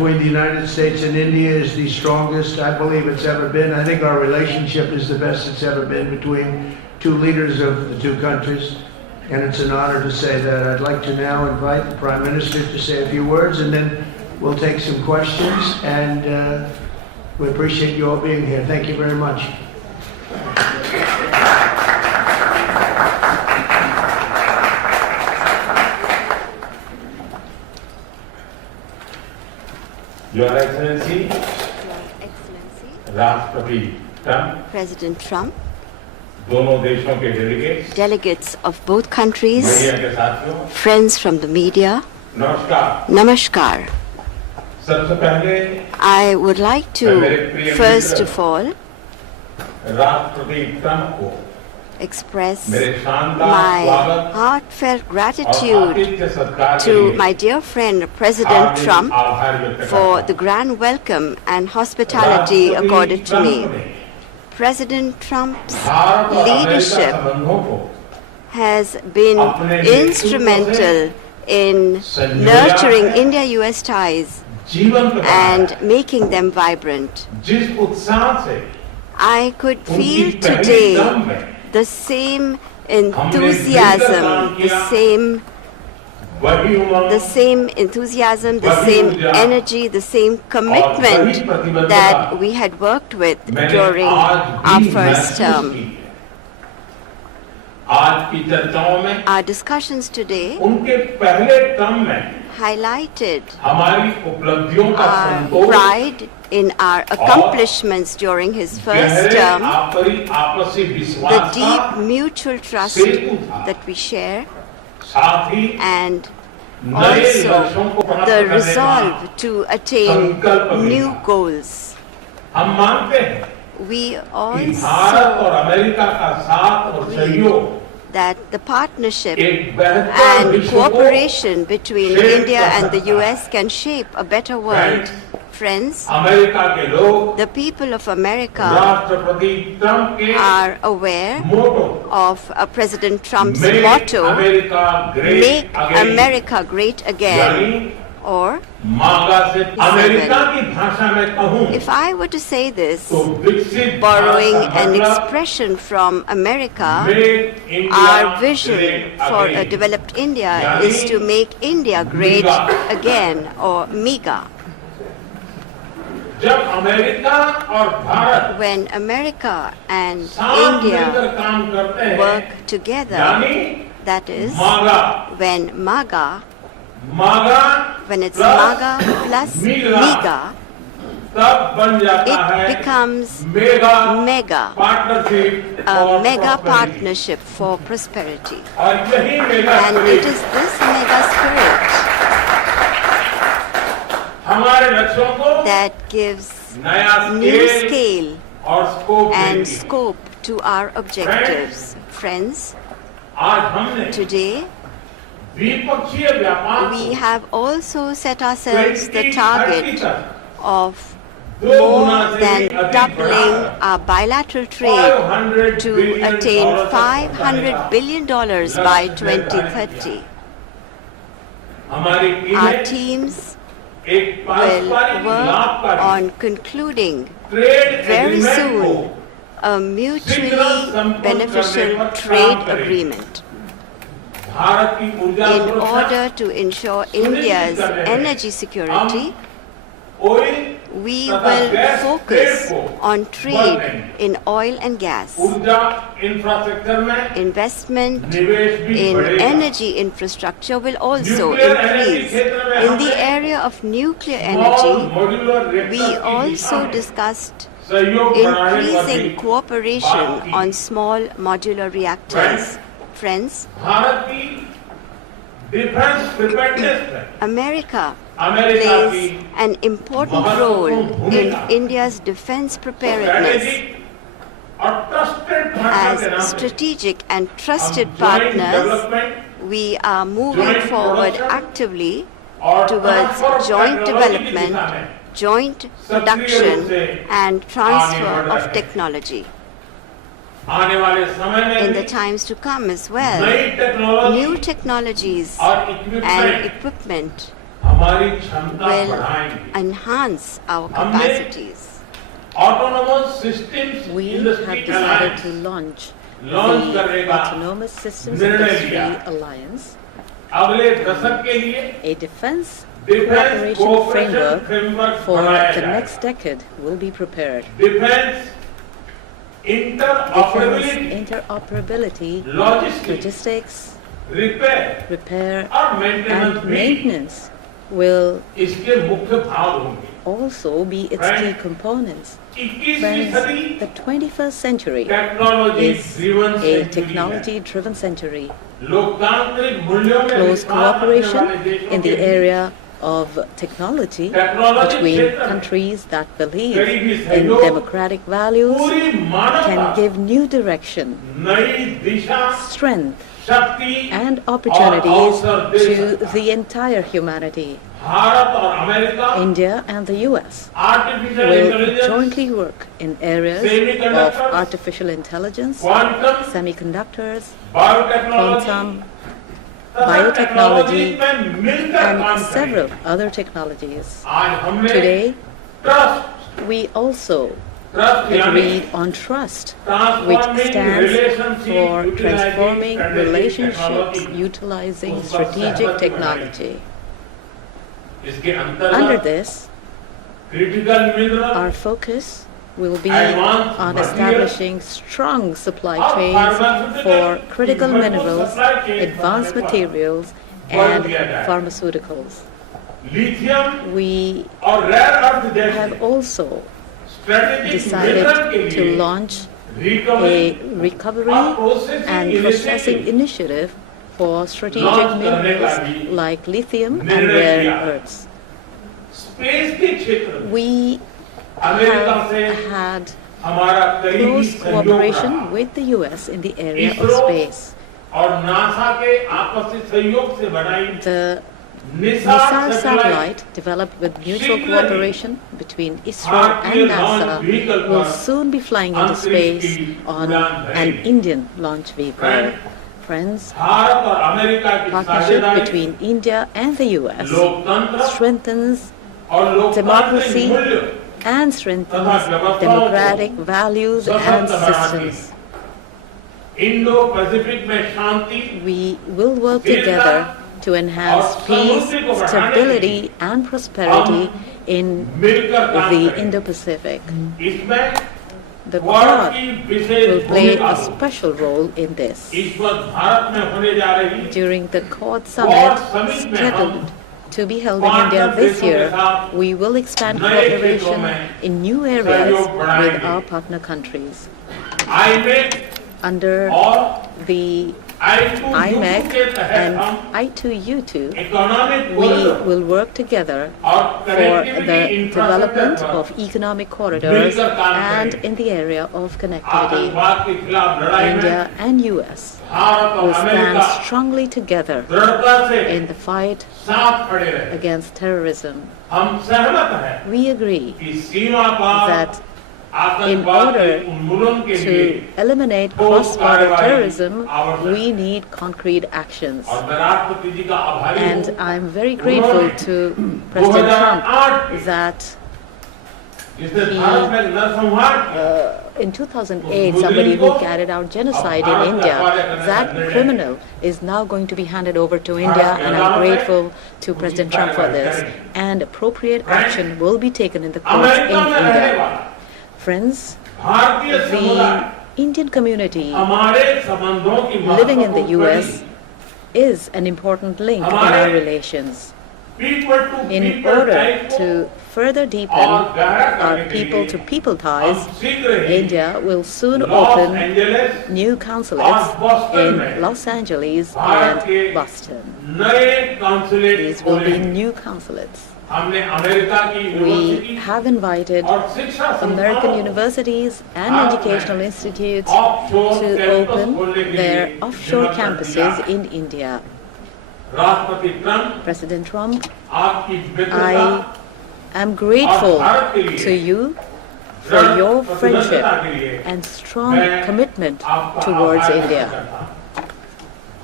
between the United States and India is the strongest I believe it's ever been. I think our relationship is the best it's ever been between two leaders of the two countries, and it's an honor to say that. I'd like to now invite the Prime Minister to say a few words, and then we'll take some questions, and we appreciate you all being here. Thank you very much. Your Excellency, Rashtrapati Trump, President Trump, दोनों देशों के delegates, delegates of both countries, media के साथियों, friends from the media, नमस्कार। Namaskar. सबसे पहले I would like to, first of all, राष्ट्रपति Trump को express मेरे शानदार my स्वागत heartfelt और gratitude आतिथ्य सत्कार के to लिए my dear friend President Hardik Trump आभार व्यक्त for करता the हूं। grand welcome and hospitality राष्ट्रपति accorded to ट्रंप me. ने President Trump's भारत और अमेरिका leadership संबंधों को has been अपने नेतृत्व instrumental in संजोया nurturing है, India-US ties जीवंत बनाया and है। making them vibrant. जिस उत्साह से I could उनकी feel पहली today टर्म में the same हमने मिलकर enthusiasm, काम the किया, same वही उमंग the वही same ऊर्जा energy, the same वही commitment प्रतिबद्धता that we had worked with मैंने during आज our भी first महसूस term. की है। आज की चर्चाओं में Our discussions today उनके पहले टर्म में highlighted हमारी उपलब्धियों का our Santosh pride in our accomplishments during his first गहरे term, आपसी the विश्वास deep का mutual trust सेतु था। that we share, साथ ही and नए लक्ष्यों also को प्राप्त the करने का resolve to attain संकल्प भी new था। goals. हम मानते हैं We कि भारत also और अमेरिका का साथ और सहयोग that the partnership एक बेहतर and विश्व को cooperation between shape India कर and the सकता है। US can shape a better world. Friends, America के लोग the people of America राष्ट्रपति ट्रंप के are aware motto of President Trump's Make motto, America Great Make Again, America Great Again, यानी or मांगा से America की भाषा में कहूं if I were to say this, तो विकसित borrowing भारत का an मतलब expression from America, Make India our vision Great for a Again, developed India यानी is to make India great MEGA. again, or MEGA. जब अमेरिका और Bharat When America and साथ India मिलकर काम करते हैं work together, यानी that is, मांगा when MAGA, मांगा when it's plus MAGA plus MEGA, MEGA, तब बन जाता it है becomes mega MEGA, partnership a mega prosperity। partnership for prosperity. और यही mega And it is this mega spirit हमारे लक्ष्यों को that gives नया new स्केल scale और स्कोप and देती है। scope to our objectives. Friends, आज हमने today द्विपक्षीय व्यापार we को have also set ourselves the 2030 target तक of दो more गुना से than भी अधिक doubling बढ़ाकर our bilateral trade $500 to billion attain तक $500 billion by 2030. हमारी Our टीमें teams एक will पारस्परिक work लाभकारी on concluding trade very agreement को soon a mutually beneficial trade agreement Bharat की ऊर्जा in सुरक्षा, order to ensure India's energy security. Oil We तथा will गैस focus ट्रेड को on बढ़ trade देंगे। in oil and gas, ऊर्जा इंफ्रास्ट्रक्चर में investment निवेश भी in बढ़ेगा। energy infrastructure will also nuclear energy increase. क्षेत्र में In the हमने area of nuclear small energy, modular we reactor की also दिशा में discussed सहयोग बढ़ाने पर भी increasing cooperation बात की। on small modular reactors. Friends, Bharat की डिफेंस प्रिपेयर्डनेस में America अमेरिका की plays an important role in India's defense preparedness. Strategic और ट्रस्टेड पार्टनर के नाम As पे strategic and हम trusted joint partners, development we are moving joint forward production actively और towards transfer of joint technology की दिशा development, में joint सक्रिय रूप production से and आगे transfer बढ़ रहे of हैं। technology. आने वाले समय में In भी the times to come as well, नई टेक्नोलॉजी new technologies और and इक्विपमेंट equipment हमारी क्षमता will बढ़ाएंगे। enhance our हमने capacities. Autonomous systems We industry have decided to alliance launch launch the करने का Autonomous Systems निर्णय Industry लिया। Alliance, अगले दशक के लिए a defense defence cooperation cooperation framework framework for बनाया the जाएगा। next decade will be prepared. Defence Defense interoperability, interoperability, logistics, logistics, repair repair, और मेंटेनेंस and भी maintenance will इसके मुख्य भाग होंगे। also be its key components. 21वीं Friends, सदी the 21st century technology is driven a century है। technology-driven century. लोकतांत्रिक मूल्यों में Close विश्वास रखने cooperation वाले देशों in के the beach area of technology technology between क्षेत्र में countries that believe करीबी in सहयोग democratic values पूरी मानवता can give new direction, नई दिशा, strength, शक्ति and और opportunities अवसर दे to सकता है। the entire humanity. भारत और America India and the US artificial will intelligence, jointly work in areas Semiconductors, of artificial intelligence, quantum, semiconductors, biotechnology quantum, तथा biotechnology, technology में मिलकर and काम several करेंगे। other technologies. आज हमने Today, ट्रस्ट we also यानी agreed on trust, which transforming stands relationship for utilizing transforming strategic relationships technology। utilizing उस पर strategic सहमति technology. इसके Under अंतर्गत this, critical mineral our focus will be Advanced on materials establishing strong supply of chains pharmaceutical for critical equipment minerals, supply chain advanced बनाने पर materials, बल and दिया जाए। pharmaceuticals. लिथियम We और rare earth जैसे have also strategic decided mineral के to लिए launch recovery a recovery और processing and processing initiative initiative for strategic launch करने का minerals भी like lithium and निर्णय rare लिया। earths. स्पेस के क्षेत्र में We अमेरिका have से had हमारा करीबी close सहयोग cooperation रहा। with the US in the area of ISRO space. और नासा के आपसी सहयोग से बनाई The Nisar NISAR satellite satellite, developed with mutual शीघ्र ही cooperation between ISRO भारतीय and launch NASA, vehicle will पर soon be flying into अंतरिक्ष space की on उड़ान an भरेगी। Indian launch vehicle. Friends, Bharat और अमेरिका की partnership साझेदारी between India and the US लोकतंत्र strengthens और लोकतांत्रिक democracy मूल्य and strengthens democratic values and systems. Indo Pacific में शांति We will work together to enhance peace, stability, and prosperity in मिलकर काम the करें। Indo-Pacific. इसमें The क्वाड Quad की will विशेष play भूमिका a होगी। special role in this. इस वक्त भारत में होने जा रही During the Quad Summit scheduled to be held in India this year, we will expand cooperation in new areas with our partner countries. IMEC Under और the I2U IMEC के तहत and हम I2U2, economic we corridor will work together और for connectivity the development infrastructure of economic corridors and in the area of connectivity. आतंकवाद के खिलाफ लड़ाई में India and US भारत और will stand America strongly together दृढ़ता से in the fight साथ खड़े रहे। against terrorism. हम सहमत हैं We agree कि सीमा पार that in आतंकवाद के order उन्मूलन के लिए to eliminate cross-border terrorism, we need concrete actions. और मैं राष्ट्रपति जी का आभारी And हूँ I'm very grateful to President Trump 2008 that जिसने भारत में नरसंहार in 2008, somebody who carried out genocide in India, that criminal is now going to be handed over to India, and I'm grateful to President Trump for this. And appropriate action will be taken in the courts in America में रहने India. वाला Friends, भारतीय समुदाय the Indian community हमारे संबंधों की living in the महत्वपूर्ण US is an important link in our relations. people to In people order type को to further deepen और गहरा our करने के लिए people-to-people हम ties, शीघ्र ही India will soon loss open Angeles new consulates और बॉस्टन in में Los Angeles भारत के and Boston. नए कॉन्सुलेट These will be खोलेंगे। new consulates. हमने अमेरिका की We यूनिवर्सिटी have invited और शिक्षा American संस्थानों universities and भारत educational में institutes offshore to campus open खोलने के their लिए offshore निमंत्रण campuses दिया। in India. राष्ट्रपति ट्रम्प President Trump, आपकी मित्रता I am grateful to you for your friendship and strong commitment towards India.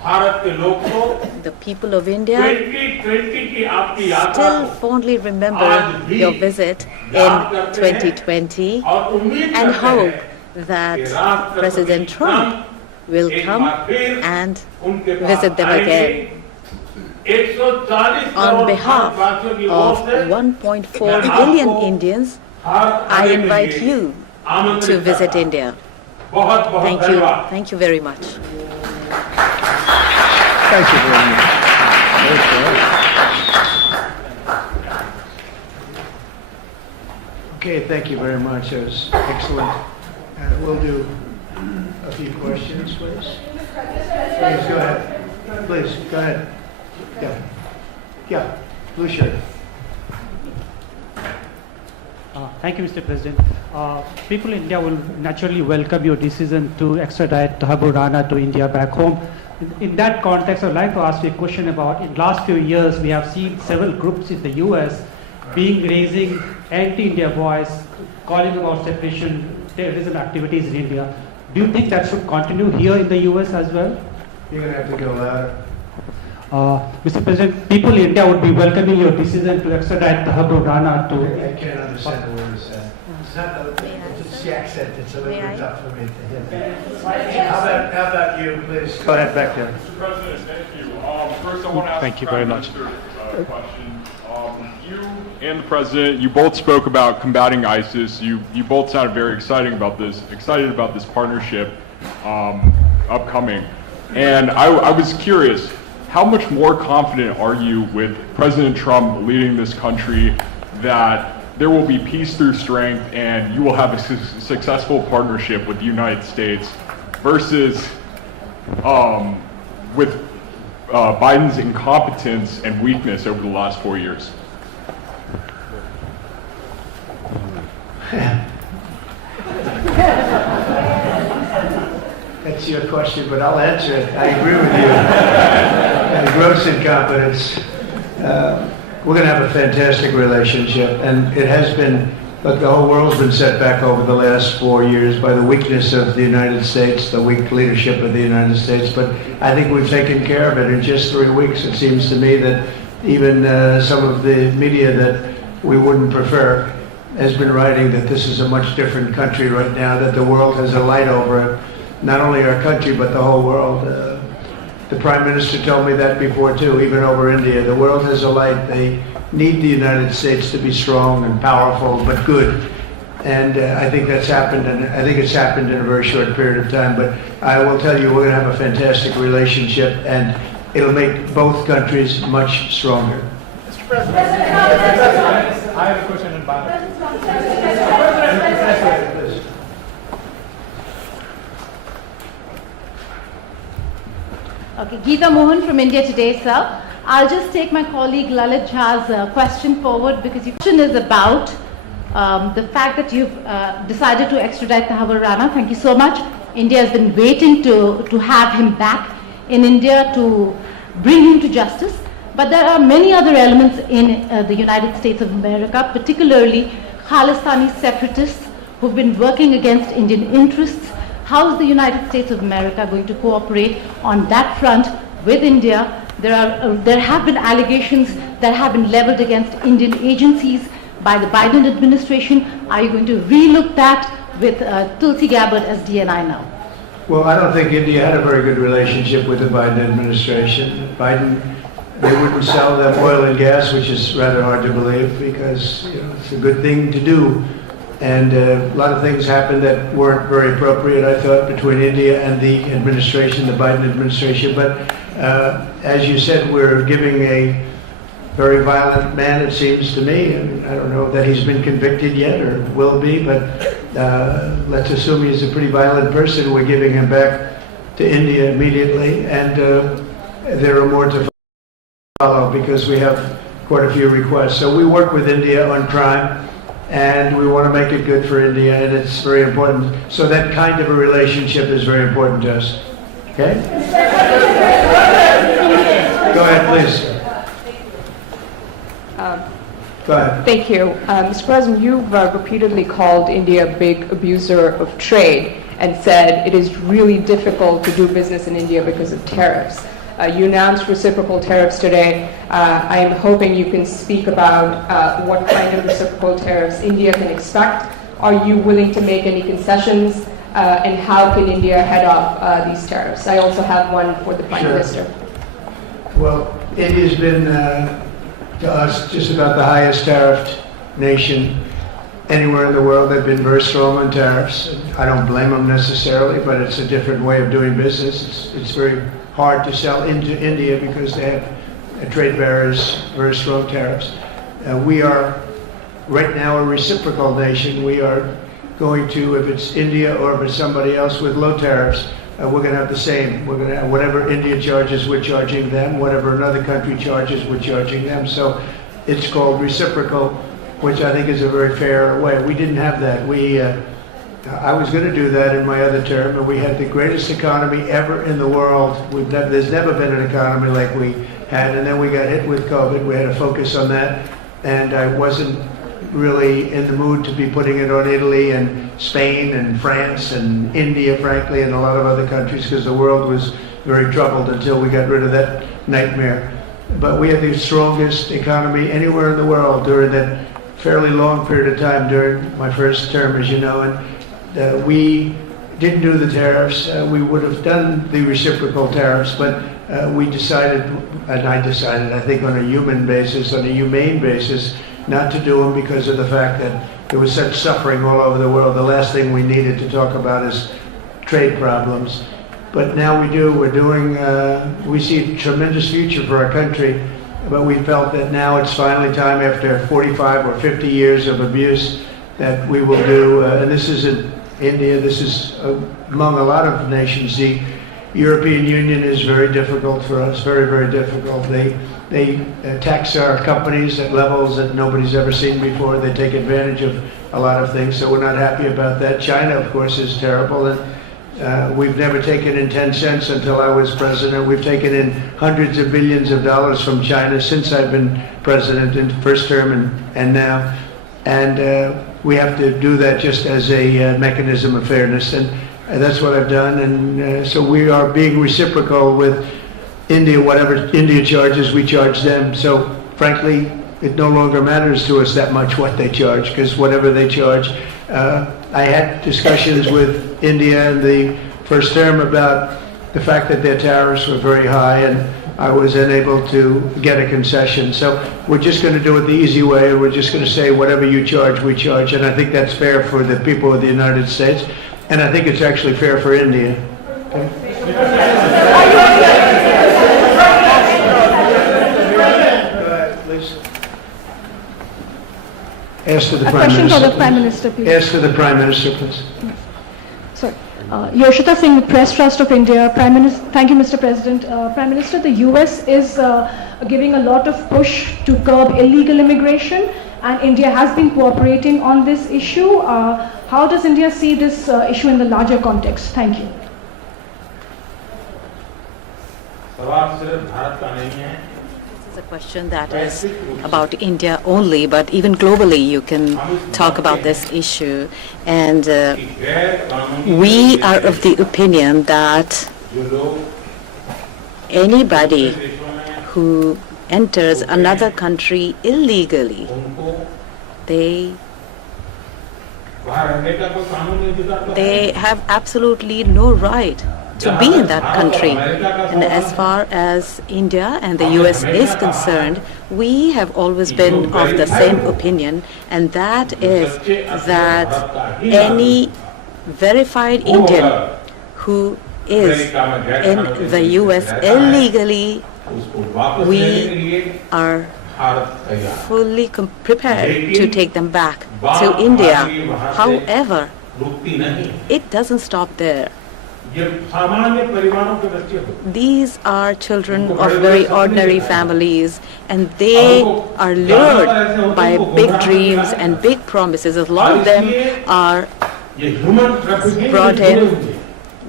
Bharat के लोग तो The people of India 2020 की आपकी यात्रा still को fondly remember your visit in 2020 और उम्मीद and करते hope हैं that कि राष्ट्रपति President Trump will एक come बार फिर and उनके पास visit them आएंगे। again. 140 On करोड़ behalf भारतवासियों की ओर of से 1.4 मैं billion आपको Indians, हर I आने के invite लिए you आमंत्रित to visit करता हूं। India. बहुत बहुत Thank you. धन्यवाद। Thank you very much. Thank you very much. Okay, thank you very much. That was excellent. We'll do a few questions, please. Please, go ahead. Please, go ahead. Yeah. Yeah, blue shirt. Thank you, Mr. President. People in India will naturally welcome your decision to extradite Thakur Rana to India back home. In that context, I would like to ask you a question about, in the last few years, we have seen several groups in the US raising anti-India voice, calling about separation, terrorism activities in India. Do you think that should continue here in the US as well? You're going to have to go louder. Mr. President, people in India would be welcoming your decision to extradite Thakur Rana to... I can't understand the word you said. It's not it's the accent. It's a little bit tough for me to hear. How about you, please? Go ahead, back there. Mr. President, thank you. First, I want to ask Thank you the Prime very much. Minister a question. You and the President, you both spoke about combating ISIS. You both sounded very excited about this partnership upcoming. And I was curious, how much more confident are you with President Trump leading this country that there will be peace through strength and you will have a successful partnership with the United States versus with Biden's incompetence and weakness over the last 4 years? That's your question, but I'll answer it. I agree with you. Gross incompetence. We're going to have a fantastic relationship, and it has been, look, the whole world's been set back over the last 4 years by the weakness of the United States, the weak leadership of the United States, but I think we've taken care of it in just 3 weeks. It seems to me that even some of the media that we wouldn't prefer has been writing that this is a much different country right now, that the world has a light over it, not only our country, but the whole world. The Prime Minister told me that before too, even over India. The world has a light. They need the United States to be strong and powerful, but good. And I think that's happened, and I think it's happened in a very short period of time. But I will tell you, we're going to have a fantastic relationship, and it'll make both countries much stronger. Mr. President, I have a question in Bangladesh. Okay, Geeta Mohan from India Today, sir. I'll just take my colleague Lalit Jha's question forward because your question is about the fact that you've decided to extradite Thakur Rana. Thank you so much. India has been waiting to have him back in India to bring him to justice. But there are many other elements in the United States of America, particularly Khalistani separatists who've been working against Indian interests. How is the United States of America going to cooperate on that front with India? There have been allegations that have been leveled against Indian agencies by the Biden administration. Are you going to relook that with Tulsi Gabbard as DNI now? Well, I don't think India had a very good relationship with the Biden administration. They wouldn't sell them oil and gas, which is rather hard to believe because it's a good thing to do. And a lot of things happened that weren't very appropriate, I thought, between India and the administration, the Biden administration. But as you said, we're giving a very violent man, it seems to me. I don't know that he's been convicted yet or will be, but let's assume he's a pretty violent person. We're giving him back to India immediately. And there are more to follow because we have quite a few requests. So we work with India on crime. And we want to make it good for India, and it's very important. So that kind of a relationship is very important to us. Okay? Go ahead, please. Go ahead. Thank you. Mr. President, you've repeatedly called India a big abuser of trade and said it is really difficult to do business in India because of tariffs. You announced reciprocal tariffs today. I am hoping you can speak about what kind of reciprocal tariffs India can expect. Are you willing to make any concessions? And how can India head off these tariffs? I also have one for the Prime Minister. Well, India's been, to us, just about the highest tariffed nation anywhere in the world. They've been very strong on tariffs. I don't blame them necessarily, but it's a different way of doing business. It's very hard to sell into India because they have trade barriers, very strong tariffs. We are right now a reciprocal nation. We are going to, if it's India or if it's somebody else with low tariffs, we're going to have the same. We're going to have whatever India charges, we're charging them. Whatever another country charges, we're charging them. So it's called reciprocal, which I think is a very fair way. We didn't have that. I was going to do that in my other term, and we had the greatest economy ever in the world. There's never been an economy like we had, and then we got hit with COVID. We had to focus on that, and I wasn't really in the mood to be putting it on Italy and Spain and France and India, frankly, and a lot of other countries, because the world was very troubled until we got rid of that nightmare. But we had the strongest economy anywhere in the world during that fairly long period of time during my first term, as you know, and we didn't do the tariffs. We would have done the reciprocal tariffs, but we decided, and I decided, I think on a human basis, on a humane basis, not to do them because of the fact that there was such suffering all over the world. The last thing we needed to talk about is trade problems. But now we do. We're doing, we see a tremendous future for our country, but we felt that now it's finally time, after 45 or 50 years of abuse, that we will do, and this isn't India, this is among a lot of nations. The European Union is very difficult for us, very, very difficult. They tax our companies at levels that nobody's ever seen before. They take advantage of a lot of things, so we're not happy about that. China, of course, is terrible, and we've never taken in 10 cents until I was president. We've taken in hundreds of billions of dollars from China since I've been president in first term and now. And we have to do that just as a mechanism of fairness, and that's what I've done. And so we are being reciprocal with India. Whatever India charges, we charge them. So frankly, it no longer matters to us that much what they charge, because whatever they charge, I had discussions with India in the first term about the fact that their tariffs were very high, and I was unable to get a concession. So we're just going to do it the easy way. We're just going to say whatever you charge, we charge. And I think that's fair for the people of the United States. And I think it's actually fair for India. Okay? Please. Ask to the Prime Minister. A question for the Prime Minister, please. Ask to the Prime Minister, please. Sorry. Yoshita Singh, Press Trust of India. Prime Minister, thank you, Mr. President. Prime Minister, the US is giving a lot of push to curb illegal immigration, and India has been cooperating on this issue. How does India see this issue in the larger context? Thank you. This is a question that is about India only, but even globally you can talk about this issue. And we are of the opinion that anybody who enters another country illegally, they have absolutely no right to be in that country. And as far as India and the US is concerned, we have always been of the same opinion, and that is that any verified Indian who is in the US illegally, we are fully prepared to take them back to India. However, it doesn't stop there. These are children of very ordinary families, and they are lured by big dreams and big promises. A lot of them are brought in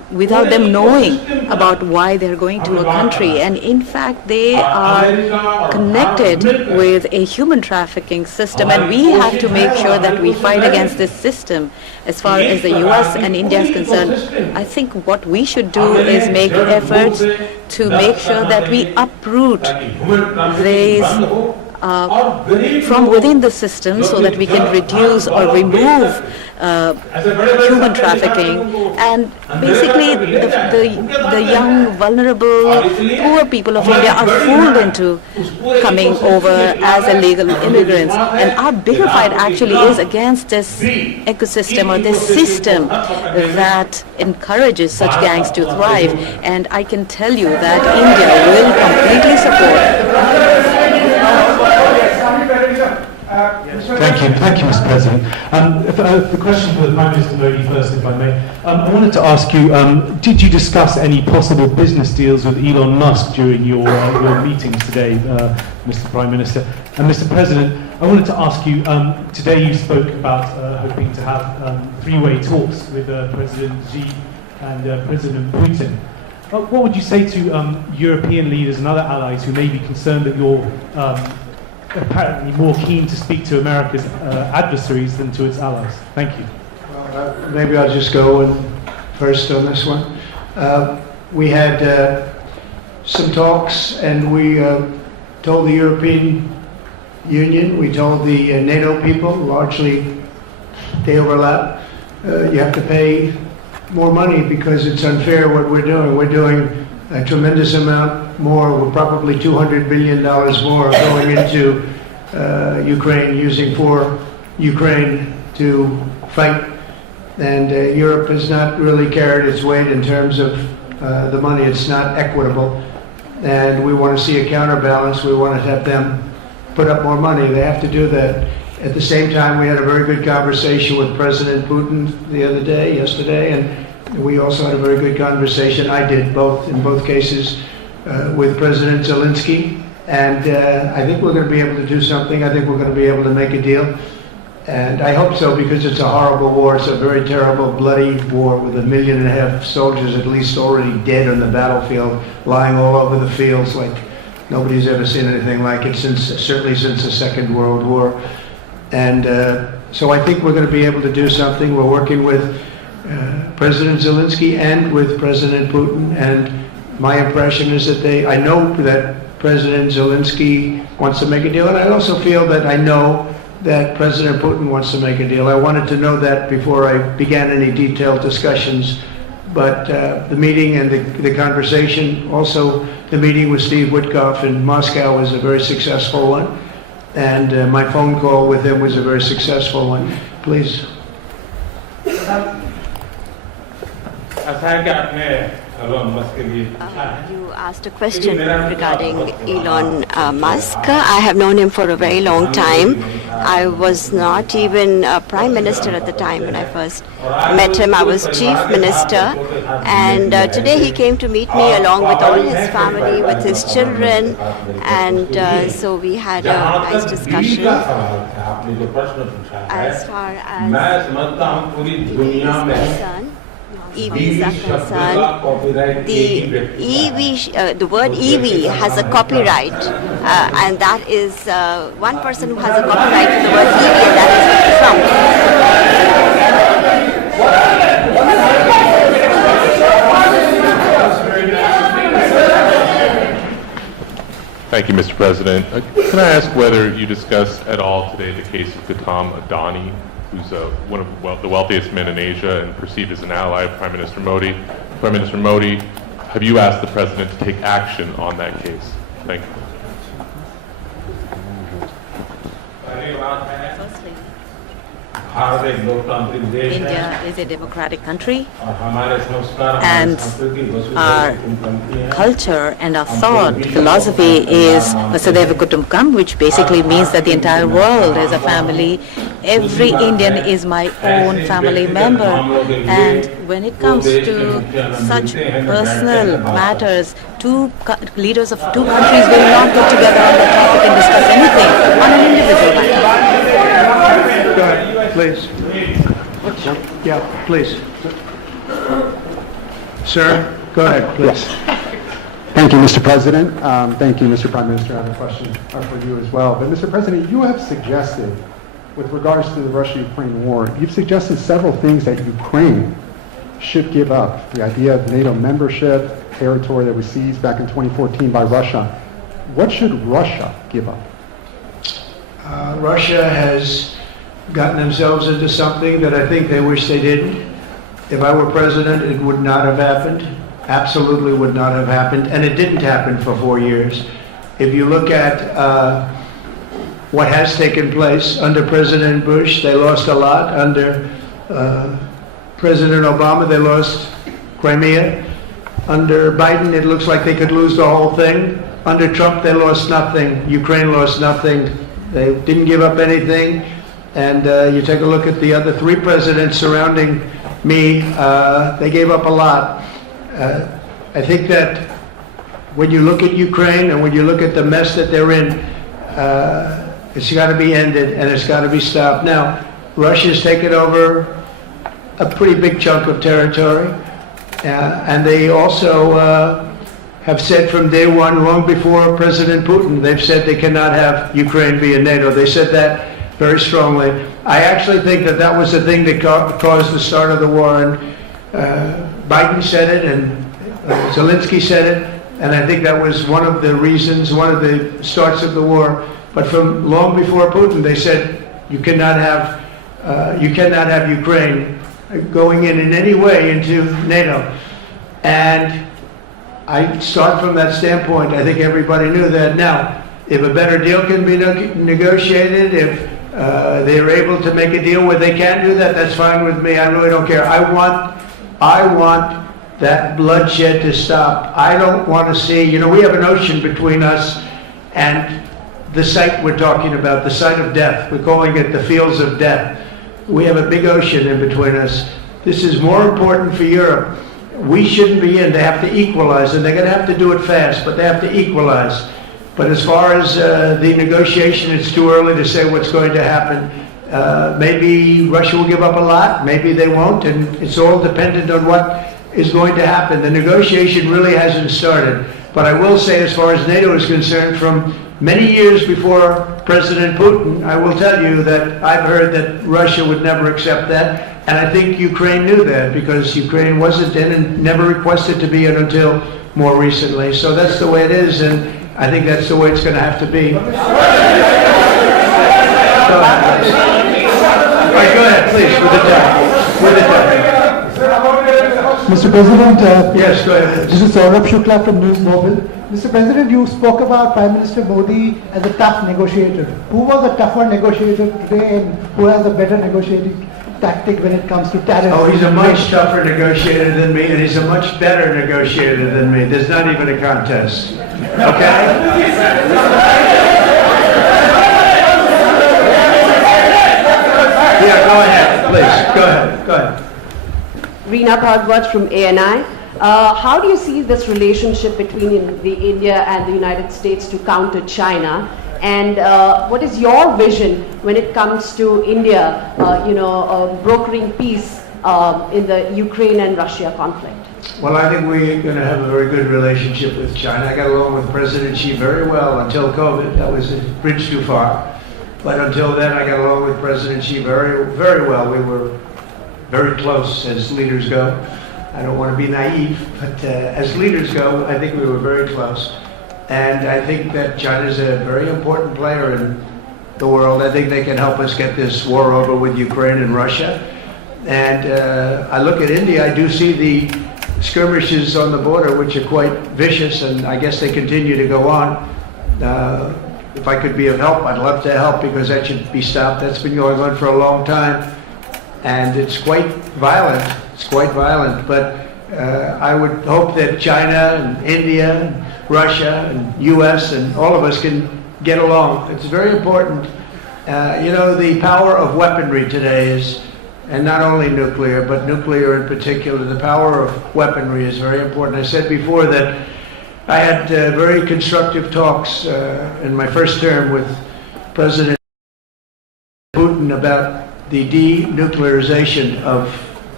without them knowing about why they're going to a country. And in fact, they are connected with a human trafficking system, and we have to make sure that we fight against this system. As far as the US and India is concerned, I think what we should do is make efforts to make sure that we uproot these from within the system so that we can reduce or remove human trafficking. And basically the young, vulnerable, poor people of India are fooled into coming over as illegal immigrants. And our bigger fight actually is against this ecosystem or this system that encourages such gangs to thrive. And I can tell you that India will completely support. Thank you, Mr. President. The question for the Prime Minister Modi first, if I may. I wanted to ask you, did you discuss any possible business deals with Elon Musk during your meetings today, Mr. Prime Minister? And Mr. President, I wanted to ask you, today you spoke about hoping to have three-way talks with President Xi and President Putin. What would you say to European leaders and other allies who may be concerned that you're apparently more keen to speak to America's adversaries than to its allies? Thank you. Maybe I'll just go first on this one. We had some talks, and we told the European Union, we told the NATO people, largely they overlap, you have to pay more money because it's unfair what we're doing. We're doing a tremendous amount more. We're probably $200 billion more going into Ukraine, using for Ukraine to fight. And Europe has not really carried its weight in terms of the money. It's not equitable. And we want to see a counterbalance. We want to have them put up more money. They have to do that. At the same time, we had a very good conversation with President Putin yesterday, and we also had a very good conversation. I did in both cases, with President Zelensky. And I think we're going to be able to do something. I think we're going to be able to make a deal. And I hope so, because it's a horrible war. It's a very terrible, bloody war with 1.5 million soldiers at least already dead on the battlefield, lying all over the fields like nobody's ever seen anything like it, certainly since the Second World War. And so I think we're going to be able to do something. We're working with President Zelensky and with President Putin. And my impression is that I know that President Zelensky wants to make a deal. And I also feel that I know that President Putin wants to make a deal. I wanted to know that before I began any detailed discussions. But the meeting and the conversation, also the meeting with Steve Witkoff in Moscow, was a very successful one. And my phone call with him was a very successful one. Please. You asked a question regarding Elon Musk. I have known him for a very long time. I was not even a prime minister at the time when I first met him. I was chief minister. And today he came to meet me along with all his family, with his children. And so we had a nice discussion. As far as EVs are concerned, the word EV has a copyright, and that is one person who has a copyright to the word EV, and that is Trump. Thank you, Mr. President. Can I ask whether you discussed at all today the case of Gautam Adani, who's one of the wealthiest men in Asia and perceived as an ally of Prime Minister Modi. Prime Minister Modi, have you asked the President to take action on that case? Thank you. India is a democratic country, and our culture and our thought philosophy is Vasudhaiva Kutumbakam, which basically means that the entire world is a family. Every Indian is my own family member, and when it comes to such personal matters, leaders of two countries will not get together on the topic and discuss anything on an individual matter. Go ahead, please. Yeah, please. Sir, go ahead, please. Thank you, Mr. President. Thank you, Mr. Prime Minister. I have a question for you as well. But, Mr. President, you have suggested, with regards to the Russia-Ukraine war, you've suggested several things that Ukraine should give up. The idea of NATO membership, territory that was seized back in 2014 by Russia. What should Russia give up? Russia has gotten themselves into something that I think they wish they didn't. If I were president, it would not have happened. Absolutely would not have happened. And it didn't happen for 4 years. If you look at what has taken place under President Bush, they lost a lot. Under President Obama, they lost Crimea. Under Biden, it looks like they could lose the whole thing. Under Trump, they lost nothing. Ukraine lost nothing. They didn't give up anything. And you take a look at the other 3 presidents surrounding me, they gave up a lot. I think that when you look at Ukraine and when you look at the mess that they're in, it's got to be ended and it's got to be stopped. Now, Russia's taken over a pretty big chunk of territory, and they also have said from day one, long before President Putin, they've said they cannot have Ukraine be in NATO. They said that very strongly. I actually think that that was the thing that caused the start of the war, and Biden said it, and Zelensky said it, and I think that was one of the reasons, one of the starts of the war. But from long before Putin, they said you cannot have Ukraine going in any way into NATO. And I start from that standpoint. I think everybody knew that. Now, if a better deal can be negotiated, if they're able to make a deal where they can do that, that's fine with me. I really don't care. I want that bloodshed to stop. I don't want to see, we have an ocean between us and the site we're talking about, the site of death. We're calling it the fields of death. We have a big ocean in between us. This is more important for Europe. We shouldn't be in. They have to equalize, and they're going to have to do it fast, but they have to equalize. But as far as the negotiation, it's too early to say what's going to happen. Maybe Russia will give up a lot, maybe they won't, and it's all dependent on what is going to happen. The negotiation really hasn't started. But I will say, as far as NATO is concerned, from many years before President Putin, I will tell you that I've heard that Russia would never accept that. And I think Ukraine knew that, because Ukraine wasn't in and never requested to be in until more recently. So that's the way it is, and I think that's the way it's going to have to be. Go ahead, please, with the time. With the time. Mr. President, yes, go ahead. This is Saurabh Shukla from News Mobile. Mr. President, you spoke about Prime Minister Modi as a tough negotiator. Who was a tougher negotiator today, and who has a better negotiating tactic when it comes to tariffs? Oh, he's a much tougher negotiator than me, and he's a much better negotiator than me. There's not even a contest. Okay? Yeah, go ahead, please. Go ahead. Go ahead. Reena Bhagwat from ANI. How do you see this relationship between India and the United States to counter China? And what is your vision when it comes to India, brokering peace in the Ukraine and Russia conflict? Well, I think we're going to have a very good relationship with China. I got along with President Xi very well until COVID. That was a bridge too far. But until then, I got along with President Xi very, very well. We were very close as leaders go. I don't want to be naive, but as leaders go, I think we were very close. And I think that China's a very important player in the world. I think they can help us get this war over with Ukraine and Russia. And I look at India, I do see the skirmishes on the border, which are quite vicious, and I guess they continue to go on. If I could be of help, I'd love to help, because that should be stopped. That's been going on for a long time. And it's quite violent. It's quite violent. But I would hope that China and India and Russia and U.S. and all of us can get along. It's very important. The power of weaponry today is, and not only nuclear, but nuclear in particular, the power of weaponry is very important. I said before that I had very constructive talks in my first term with President Putin about the denuclearization of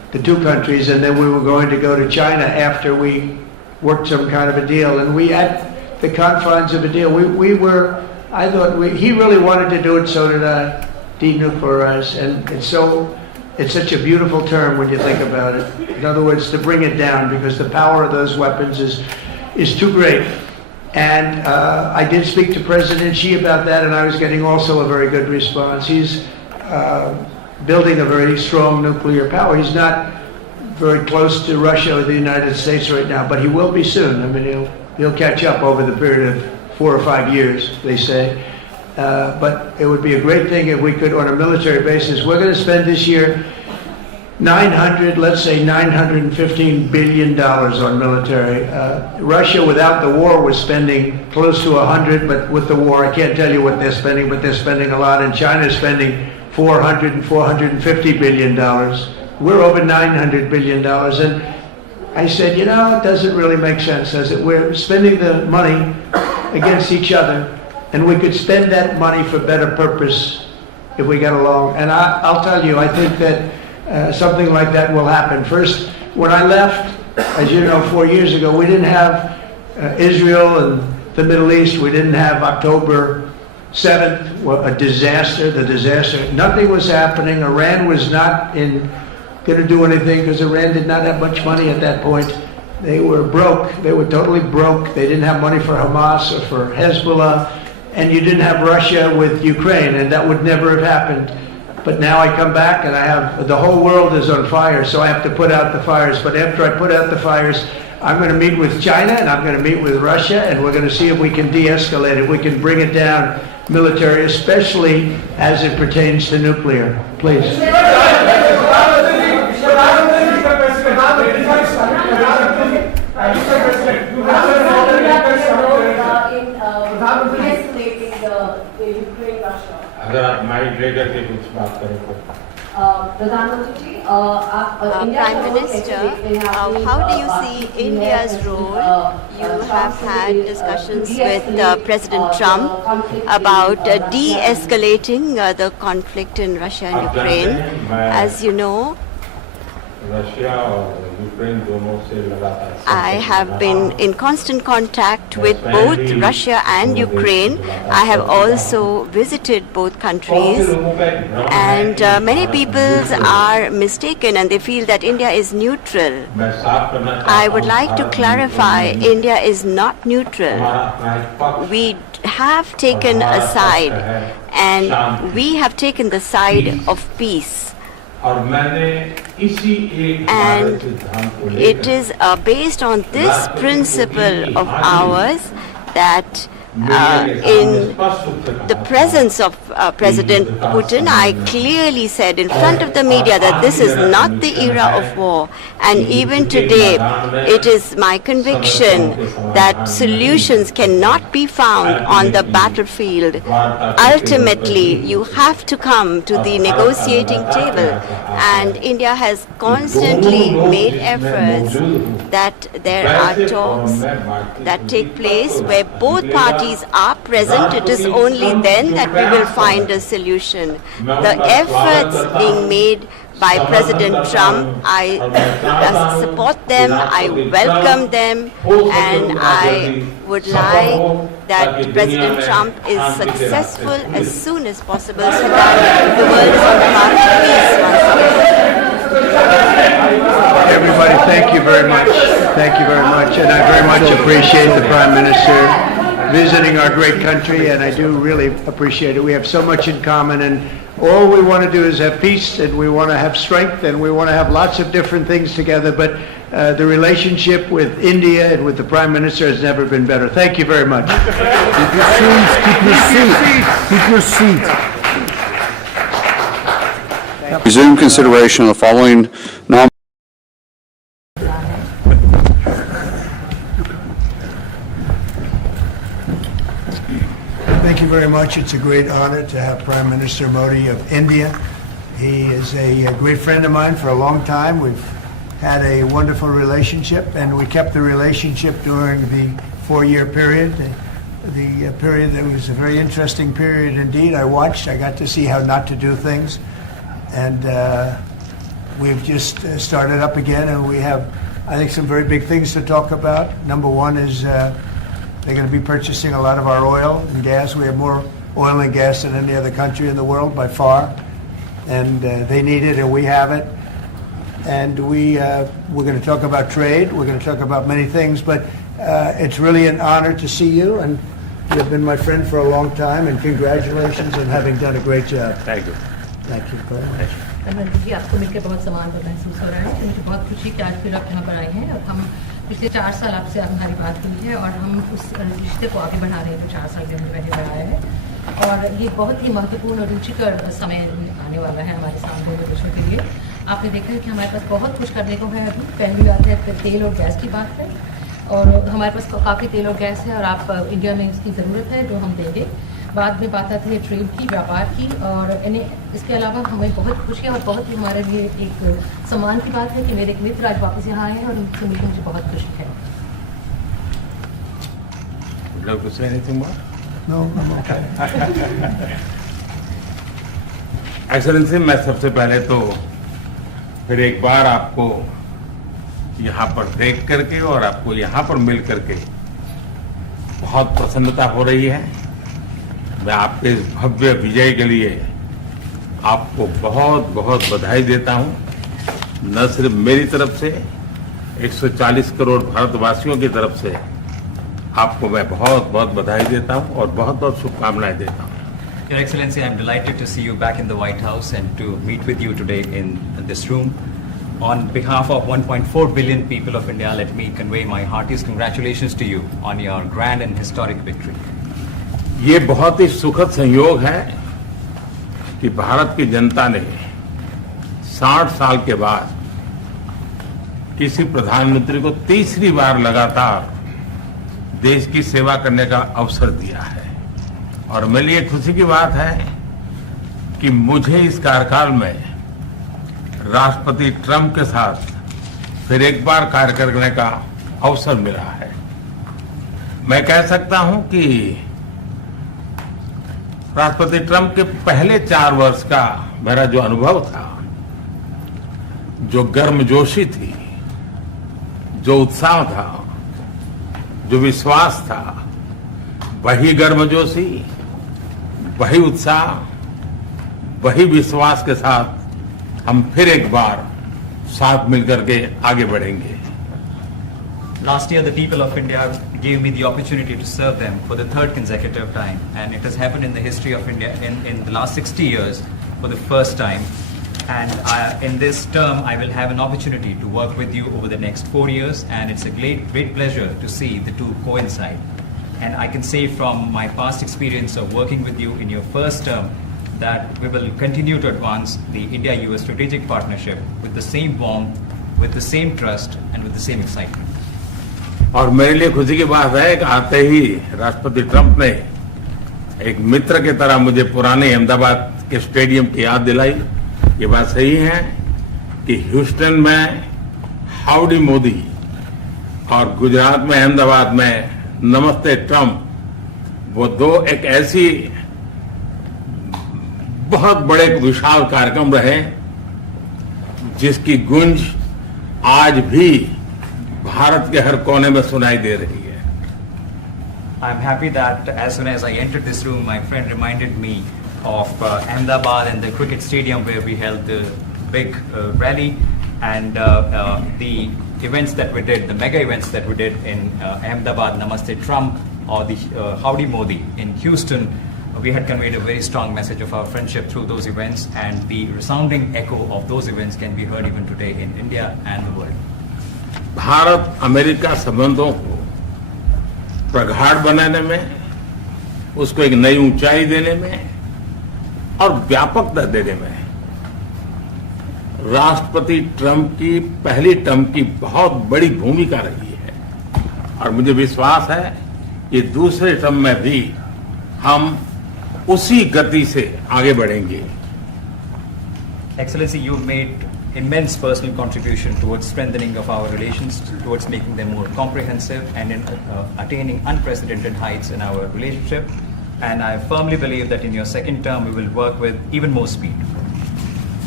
the two countries, and then we were going to go to China after we worked some kind of a deal. And we at the confines of a deal. He really wanted to do it, so did I, denuclearize. And it's such a beautiful term when you think about it. In other words, to bring it down, because the power of those weapons is too great. And I did speak to President Xi about that, and I was getting also a very good response. He's building a very strong nuclear power. He's not very close to Russia or the United States right now, but he will be soon. I mean, he'll catch up over the period of 4 or 5 years, they say. But it would be a great thing if we could, on a military basis. We're going to spend this year $915 billion on military. Russia, without the war, was spending close to 100, but with the war, I can't tell you what they're spending, but they're spending a lot. And China is spending $400 and $450 billion. We're over $900 billion. And I said, it doesn't really make sense, does it? We're spending the money against each other, and we could spend that money for better purpose if we get along. And I'll tell you, I think that something like that will happen. First, when I left, as you know, 4 years ago, we didn't have Israel and the Middle East. We didn't have October 7th, a disaster, the disaster. Nothing was happening. Iran was not going to do anything because Iran did not have much money at that point. They were broke. They were totally broke. They didn't have money for Hamas or for Hezbollah. And you didn't have Russia with Ukraine, and that would never have happened. But now I come back and the whole world is on fire, so I have to put out the fires. But after I put out the fires, I'm going to meet with China and I'm going to meet with Russia, and we're going to see if we can de-escalate it. We can bring it down military, especially as it pertains to nuclear. Please. अगर आप mic लेकर के कुछ बात करें तो Prime Minister, how do you see India's role? You have had discussions with President Trump about de-escalating the conflict in Russia and Ukraine. As you know, I have been in constant contact with both Russia and Ukraine. I have also visited both countries, and many people are mistaken and they feel that India is neutral. I would like to clarify, India is not neutral. We have taken a side, and we have taken the side of peace. And it is based on this principle of ours that in the presence of President Putin, I clearly said in front of the media that this is not the era of war. And even today, it is my conviction that solutions cannot be found on the battlefield. Ultimately, you have to come to the negotiating table. And India has constantly made efforts that there are talks that take place where both parties are present. It is only then that we will find a solution. The efforts being made by President Trump, I support them, I welcome them, and I would like that President Trump is successful as soon as possible so that the world is on the path to peace once again. Everybody, thank you very much. Thank you very much. And I very much appreciate the Prime Minister visiting our great country, and I do really appreciate it. We have so much in common, and all we want to do is have peace, and we want to have strength, and we want to have lots of different things together, but the relationship with India and with the Prime Minister has never been better. Thank you very much. Keep your seats, keep your seats, keep your seats. Resume consideration of the following nominations. Thank you very much. It's a great honor to have Prime Minister Modi of India. He is a great friend of mine for a long time. We've had a wonderful relationship, and we kept the relationship during the 4-year period. The period that was a very interesting period indeed. I got to see how not to do things. And we've just started up again, and we have, I think, some very big things to talk about. Number one is they're going to be purchasing a lot of our oil and gas. We have more oil and gas than any other country in the world by far, and they need it, and we have it. And we're going to talk about trade. We're going to talk about many things, but it's really an honor to see you, and you've been my friend for a long time, and congratulations on having done a great job. Thank you. Thank you very much. Narendra जी, आपको मिलकर बहुत सम्मान और महसूस हो रहा है। मुझे बहुत खुशी कि आज फिर आप यहाँ पर आए हैं और हम पिछले 4 साल आपसे हमारी बात हुई है और हम उस रिश्ते को आगे बढ़ा रहे हैं जो 4 साल के हमने पहले बढ़ाया है। और ये बहुत ही महत्वपूर्ण और रुचिकर समय आने वाला है हमारे सामने देशों के लिए। आपने देखा है कि हमारे पास बहुत कुछ करने को है। अभी पहली बात है तेल और गैस की बात है, और हमारे पास काफ़ी तेल और गैस है और आप इंडिया में इसकी ज़रूरत है जो हम देंगे। बाद में बात आती है ट्रेड की, व्यापार की, और इसके अलावा हमें बहुत खुशी है और बहुत ही हमारे लिए एक सम्मान की बात है कि मेरे एक मित्र आज वापस यहाँ आए हैं और उनसे मिलकर मुझे बहुत खुशी है। एक्सेलेंसी, मैं सबसे पहले तो फिर एक बार आपको यहाँ पर देख करके और आपको यहाँ पर मिल करके बहुत प्रसन्नता हो रही है। मैं आपके इस भव्य विजय के लिए आपको बहुत बहुत बधाई देता हूँ। न सिर्फ मेरी तरफ से, 140 करोड़ भारतवासियों की तरफ से आपको मैं बहुत बहुत बधाई देता हूँ और बहुत बहुत शुभकामनाएं देता हूँ। Your Excellency, I'm delighted to see you back in the White House and to meet with you today in this room. On behalf of 1.4 billion people of India, let me convey my heartiest congratulations to you on your grand and historic victory. ये बहुत ही सुखद संयोग है कि भारत की जनता ने 60 साल के बाद किसी प्रधानमंत्री को तीसरी बार लगातार देश की सेवा करने का अवसर दिया है। और मेरे लिए खुशी की बात है कि मुझे इस कार्यकाल में राष्ट्रपति ट्रंप के साथ फिर एक बार कार्य करने का अवसर मिला है। मैं कह सकता हूं कि राष्ट्रपति ट्रंप के पहले 4 वर्ष का मेरा जो अनुभव था, जो गर्मजोशी थी, जो उत्साह था, जो विश्वास था, वही गर्मजोशी, वही उत्साह, वही विश्वास के साथ हम फिर एक बार साथ मिलकर के आगे बढ़ेंगे। Last year, the people of India gave me the opportunity to serve them for the 3rd consecutive time, and it has happened in the history of India in the last 60 years for the first time. And in this term, I will have an opportunity to work with you over the next 4 years, and it's a great pleasure to see the two coincide. And I can say from my past experience of working with you in your first term that we will continue to advance the India-US strategic partnership with the same warmth, with the same trust, and with the same excitement. और मेरे लिए खुशी की बात है कि आते ही राष्ट्रपति ट्रंप ने एक मित्र की तरह मुझे पुराने अहमदाबाद के स्टेडियम की याद दिलाई। ये बात सही है कि ह्यूस्टन में हाउडी मोदी और गुजरात में अहमदाबाद में नमस्ते ट्रंप, वो दो एक ऐसी बहुत बड़े विशाल कार्यक्रम रहे जिसकी गूंज आज भी भारत के हर कोने में सुनाई दे रही है। I'm happy that as soon as I entered this room, my friend reminded me of Ahmedabad and the cricket stadium where we held the big rally, and the events that we did, the mega events that we did in Ahmedabad, Namaste Trump, or the Howdy Modi in Houston. We had conveyed a very strong message of our friendship through those events, and the resounding echo of those events can be heard even today in India and the world. Bharat America संबंधों को प्रगाढ़ बनाने में, उसको एक नई ऊंचाई देने में और व्यापकता देने में राष्ट्रपति ट्रंप की पहली टर्म की बहुत बड़ी भूमिका रही है। और मुझे विश्वास है कि दूसरे टर्म में भी हम उसी गति से आगे बढ़ेंगे। Excellency, you made immense personal contribution towards strengthening of our relations, towards making them more comprehensive, and in attaining unprecedented heights in our relationship. And I firmly believe that in your second term, we will work with even more speed.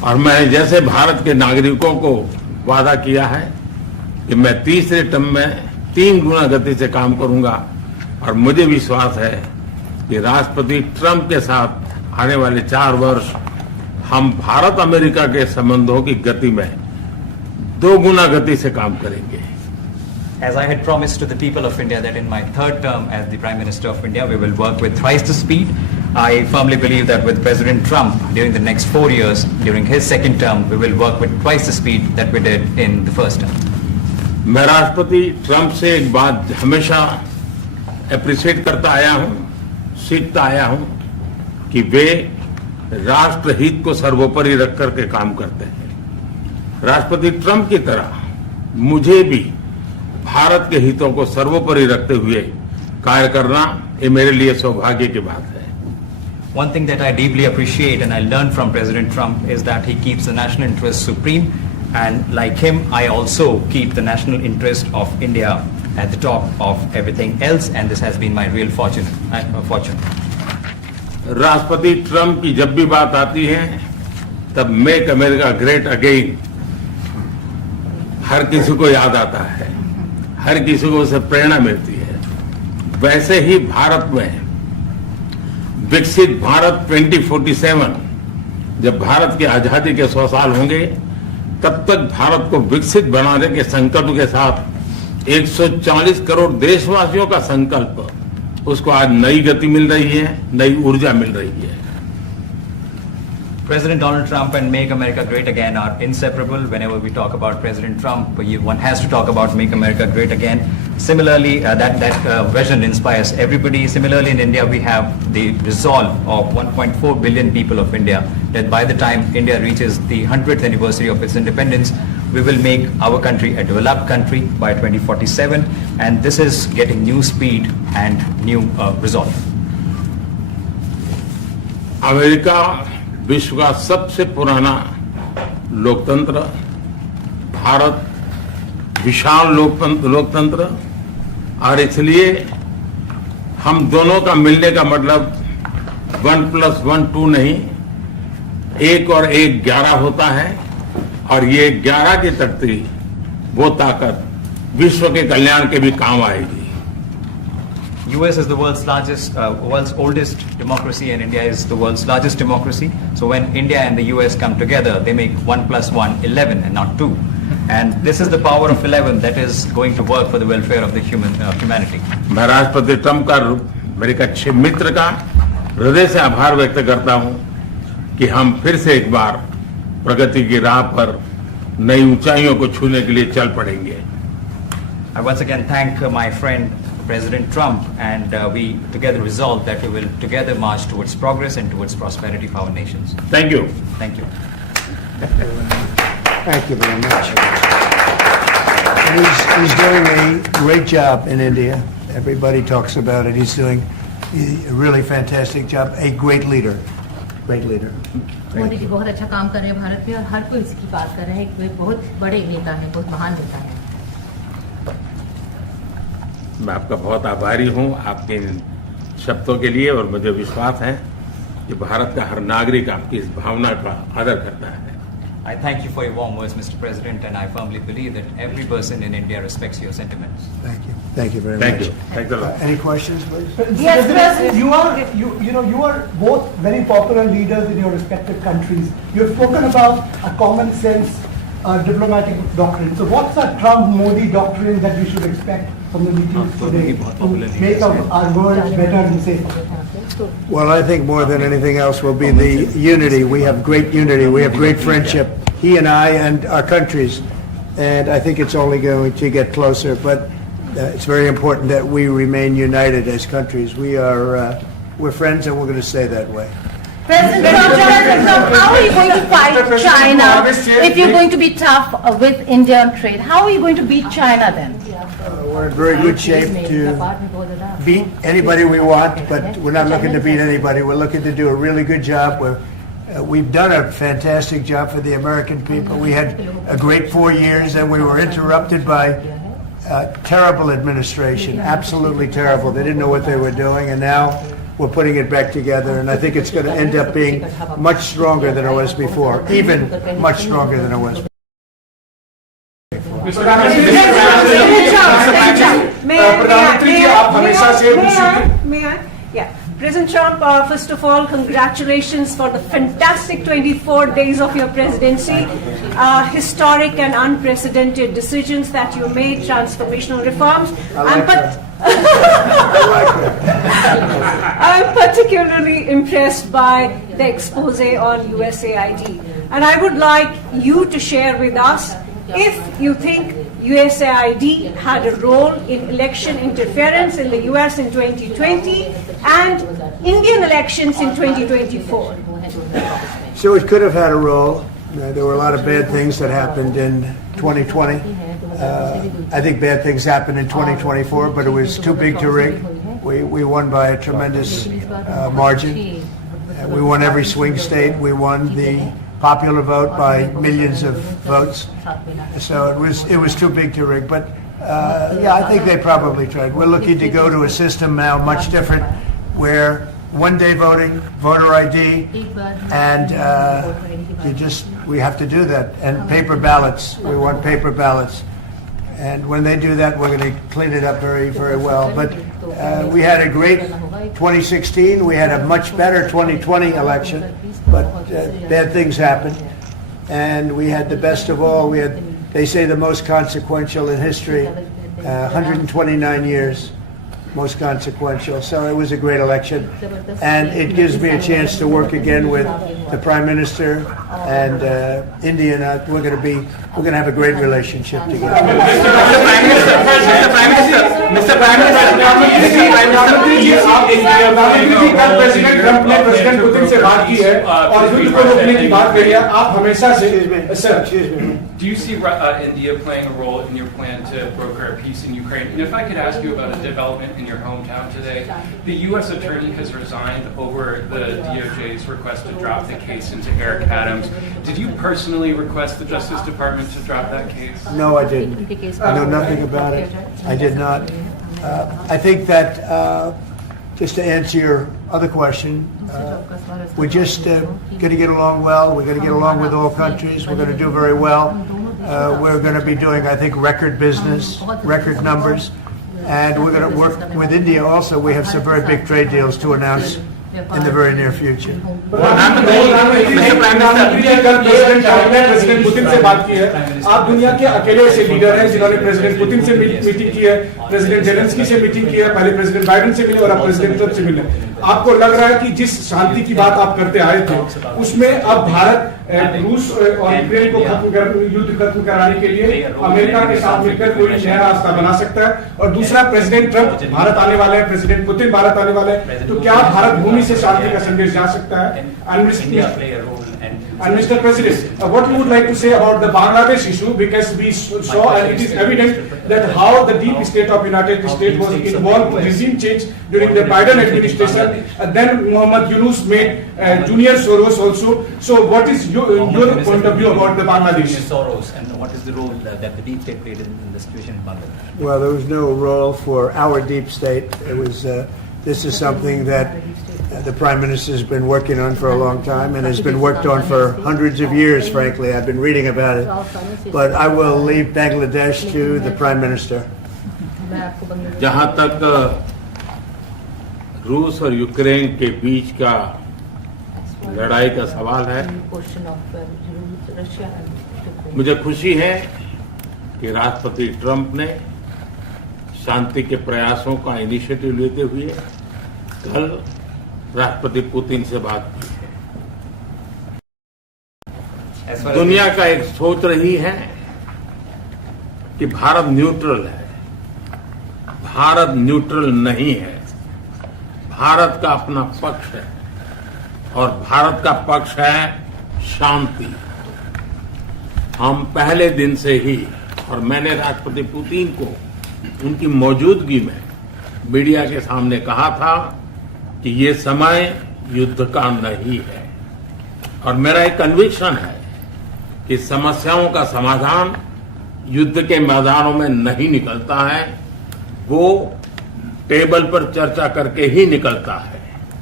और मैंने जैसे भारत के नागरिकों को वादा किया है कि मैं तीसरे टर्म में 3 गुना गति से काम करूंगा, और मुझे विश्वास है कि राष्ट्रपति ट्रंप के साथ आने वाले 4 वर्ष हम भारत अमेरिका के संबंधों की गति में 2 गुना गति से काम करेंगे। As I had promised to the people of India that in my third term as the Prime Minister of India, we will work with thrice the speed. I firmly believe that with President Trump, during the next 4 years, during his second term, we will work with twice the speed that we did in the first term. मैं राष्ट्रपति Trump से एक बात हमेशा appreciate करता आया हूं, सीखता आया हूं कि वे राष्ट्रहित को सर्वोपरि रख करके काम करते हैं। राष्ट्रपति ट्रंप की तरह मुझे भी भारत के हितों को सर्वोपरि रखते हुए कार्य करना ये मेरे लिए सौभाग्य की बात है। One thing that I deeply appreciate and I learned from President Trump is that he keeps the national interest supreme, and like him, I also keep the national interest of India at the top of everything else, and this has been my real fortune. राष्ट्रपति Trump की जब भी बात आती है तब make America great again हर किसी को याद आता है, हर किसी को उससे प्रेरणा मिलती है। वैसे ही भारत में विकसित भारत 2047, जब भारत की आजादी के 100 साल होंगे, तब तक भारत को विकसित बनाने के संकल्प के साथ 140 करोड़ देशवासियों का संकल्प, उसको आज नई गति मिल रही है, नई ऊर्जा मिल रही है। President Donald Trump and Make America Great Again are inseparable. Whenever we talk about President Trump, one has to talk about Make America Great Again. Similarly, that vision inspires everybody. Similarly, in India, we have the resolve of 1.4 billion people of India that by the time India reaches the 100th anniversary of its independence, we will make our country a developed country by 2047. And this is getting new speed and new resolve. America विश्व का सबसे पुराना लोकतंत्र, भारत विशाल लोकतंत्र, और इसलिए हम दोनों का मिलने का मतलब 1+1 2 नहीं, 1 और 1 11 होता है, और ये 11 की तख्ती वो ताकत विश्व के कल्याण के भी काम आएगी। US is the world's oldest democracy, and India is the world's largest democracy. So when India and the US come together, they make 1+1 11 and not 2. And this is the power of 11 that is going to work for the welfare of the humanity. मैं राष्ट्रपति Trump का, मेरे एक अच्छे मित्र का हृदय से आभार व्यक्त करता हूं कि हम फिर से एक बार प्रगति की राह पर नई ऊंचाइयों को छूने के लिए चल पड़ेंगे। I once again thank my friend President Trump, and we together resolve that we will together march towards progress and towards prosperity for our nations. Thank you. Thank you. Thank you very much. And he's doing a great job in India. Everybody talks about it. He's doing a really fantastic job. A great leader. Great leader. Modi ji बहुत अच्छा काम कर रहे हैं भारत में, और हर कोई इसकी बात कर रहे हैं। वे बहुत बड़े नेता हैं, बहुत महान नेता हैं। मैं आपका बहुत आभारी हूं आपके इन शब्दों के लिए, और मुझे विश्वास है कि भारत का हर नागरिक आपकी इस भावना का आदर करता है। I thank you for your warm words, Mr. President, and I firmly believe that every person in India respects your sentiments. Thank you. Thank you very Thank much. you. Thanks a lot. Any questions, please? Yes, President. You are both very popular leaders in your respective countries. You have spoken about a common sense diplomatic doctrine. So what's the Trump-Modi doctrine that we should expect from the meetings today to make our world better and safer? Well, I think more than anything else will be the unity. We have great unity. We have great friendship, he and I and our countries. And I think it's only going to get closer. But it's very important that we remain united as countries. We're friends, and we're going to stay that way. President Trump, how are you going to fight China if you're going to be tough with India on trade? How are you going to beat China then? We're in very good shape to beat anybody we want, but we're not looking to beat anybody. We're looking to do a really good job. We've done a fantastic job for the American people. We had a great 4 years, and we were interrupted by terrible administration, absolutely terrible. They didn't know what they were doing, and now we're putting it back together, and I think it's going to end up being much stronger than it was before, even much stronger than it was before. President Trump, first of all, congratulations for the fantastic 24 days of your presidency. Historic and unprecedented decisions that you made, transformational reforms. I'm particularly impressed by the expose on USAID. And I would like you to share with us if you think USAID had a role in election interference in the US in 2020 and Indian elections in 2024. So it could have had a role. There were a lot of bad things that happened in 2020. I think bad things happened in 2024, but it was too big to rig. We won by a tremendous margin. We won every swing state. We won the popular vote by millions of votes. So it was too big to rig. But yeah, I think they probably tried. We're looking to go to a system now much different, where one-day voting, voter ID, and we have to do that. And paper ballots. We want paper ballots. And when they do that, we're going to clean it up very, very well. But we had a great 2016. We had a much better 2020 election. But bad things happened. And we had the best of all. We had, they say, the most consequential in history, 129 years. Most consequential. So it was a great election, and it gives me a chance to work again with the Prime Minister and India. And we're going to have a great relationship together. Mr. Prime Minister, कल president Trump ने president Putin से बात की है और युद्ध को रोकने की बात कही है. आप हमेशा से Do you see India playing a role in your plan to broker a peace in Ukraine? And if I could ask you about a development in your hometown today, the U.S. attorney has resigned over the DOJ's request to drop the case into Eric Adams. Did you personally request the Justice Department to drop that case? No, I didn't. I know nothing about it. I did not. I think that, just to answer your other question, we're just going to get along well. We're going to get along with all countries. We're going to do very well. We're going to be doing, I think, record business, record numbers. And we're going to work with India also. We have some very big trade deals to announce in the very near future. President Putin से बात की है. आप दुनिया के अकेले ऐसे leader हैं जिन्होंने प्रेसिडेंट पुतिन से मीटिंग की है, प्रेसिडेंट जेलेंस्की से मीटिंग की है, पहले प्रेसिडेंट बाइडेन से मिले और अब प्रेसिडेंट ट्रंप से मिले. आपको लग रहा है कि जिस शांति की बात आप करते आए थे, उसमें अब भारत रूस और यूक्रेन को युद्ध खत्म कराने के लिए अमेरिका के साथ मिलकर कोई नया रास्ता बना सकता है? और दूसरा, प्रेसिडेंट ट्रंप भारत आने वाले हैं, प्रेसिडेंट पुतिन भारत आने वाले हैं, तो क्या भारत भूमि से शांति का संदेश जा सकता है? And Mr. President, what you would like to say about the Bangladesh issue, because we saw and it is evident that how the deep state of United States was involved in regime change during the Biden administration, and then Muhammad Yunus made Junior Soros also. So what is your point of view about the Bangladesh? Soros, and what is the role that the deep state played in the situation in Bangladesh? Well, there was no role for our deep state. It was, this is something that the Prime Minister has been working on for a long time and has been worked on for hundreds of years, frankly. I've been reading about it. But I will leave Bangladesh to the Prime Minister. जहां तक रूस और Ukraine के बीच का लड़ाई का सवाल है, मुझे खुशी है कि राष्ट्रपति ट्रंप ने शांति के प्रयासों का इनिशिएटिव लेते हुए कल राष्ट्रपति पुतिन से बात की है. दुनिया का एक सोच रही है कि भारत न्यूट्रल है. भारत न्यूट्रल नहीं है. भारत का अपना पक्ष है और भारत का पक्ष है शांति. हम पहले दिन से ही, और मैंने राष्ट्रपति पुतिन को उनकी मौजूदगी में मीडिया के सामने कहा था कि ये समय युद्ध का नहीं है, और मेरा एक कन्विक्शन है कि समस्याओं का समाधान युद्ध के मैदानों में नहीं निकलता है, वो टेबल पर चर्चा करके ही निकलता है.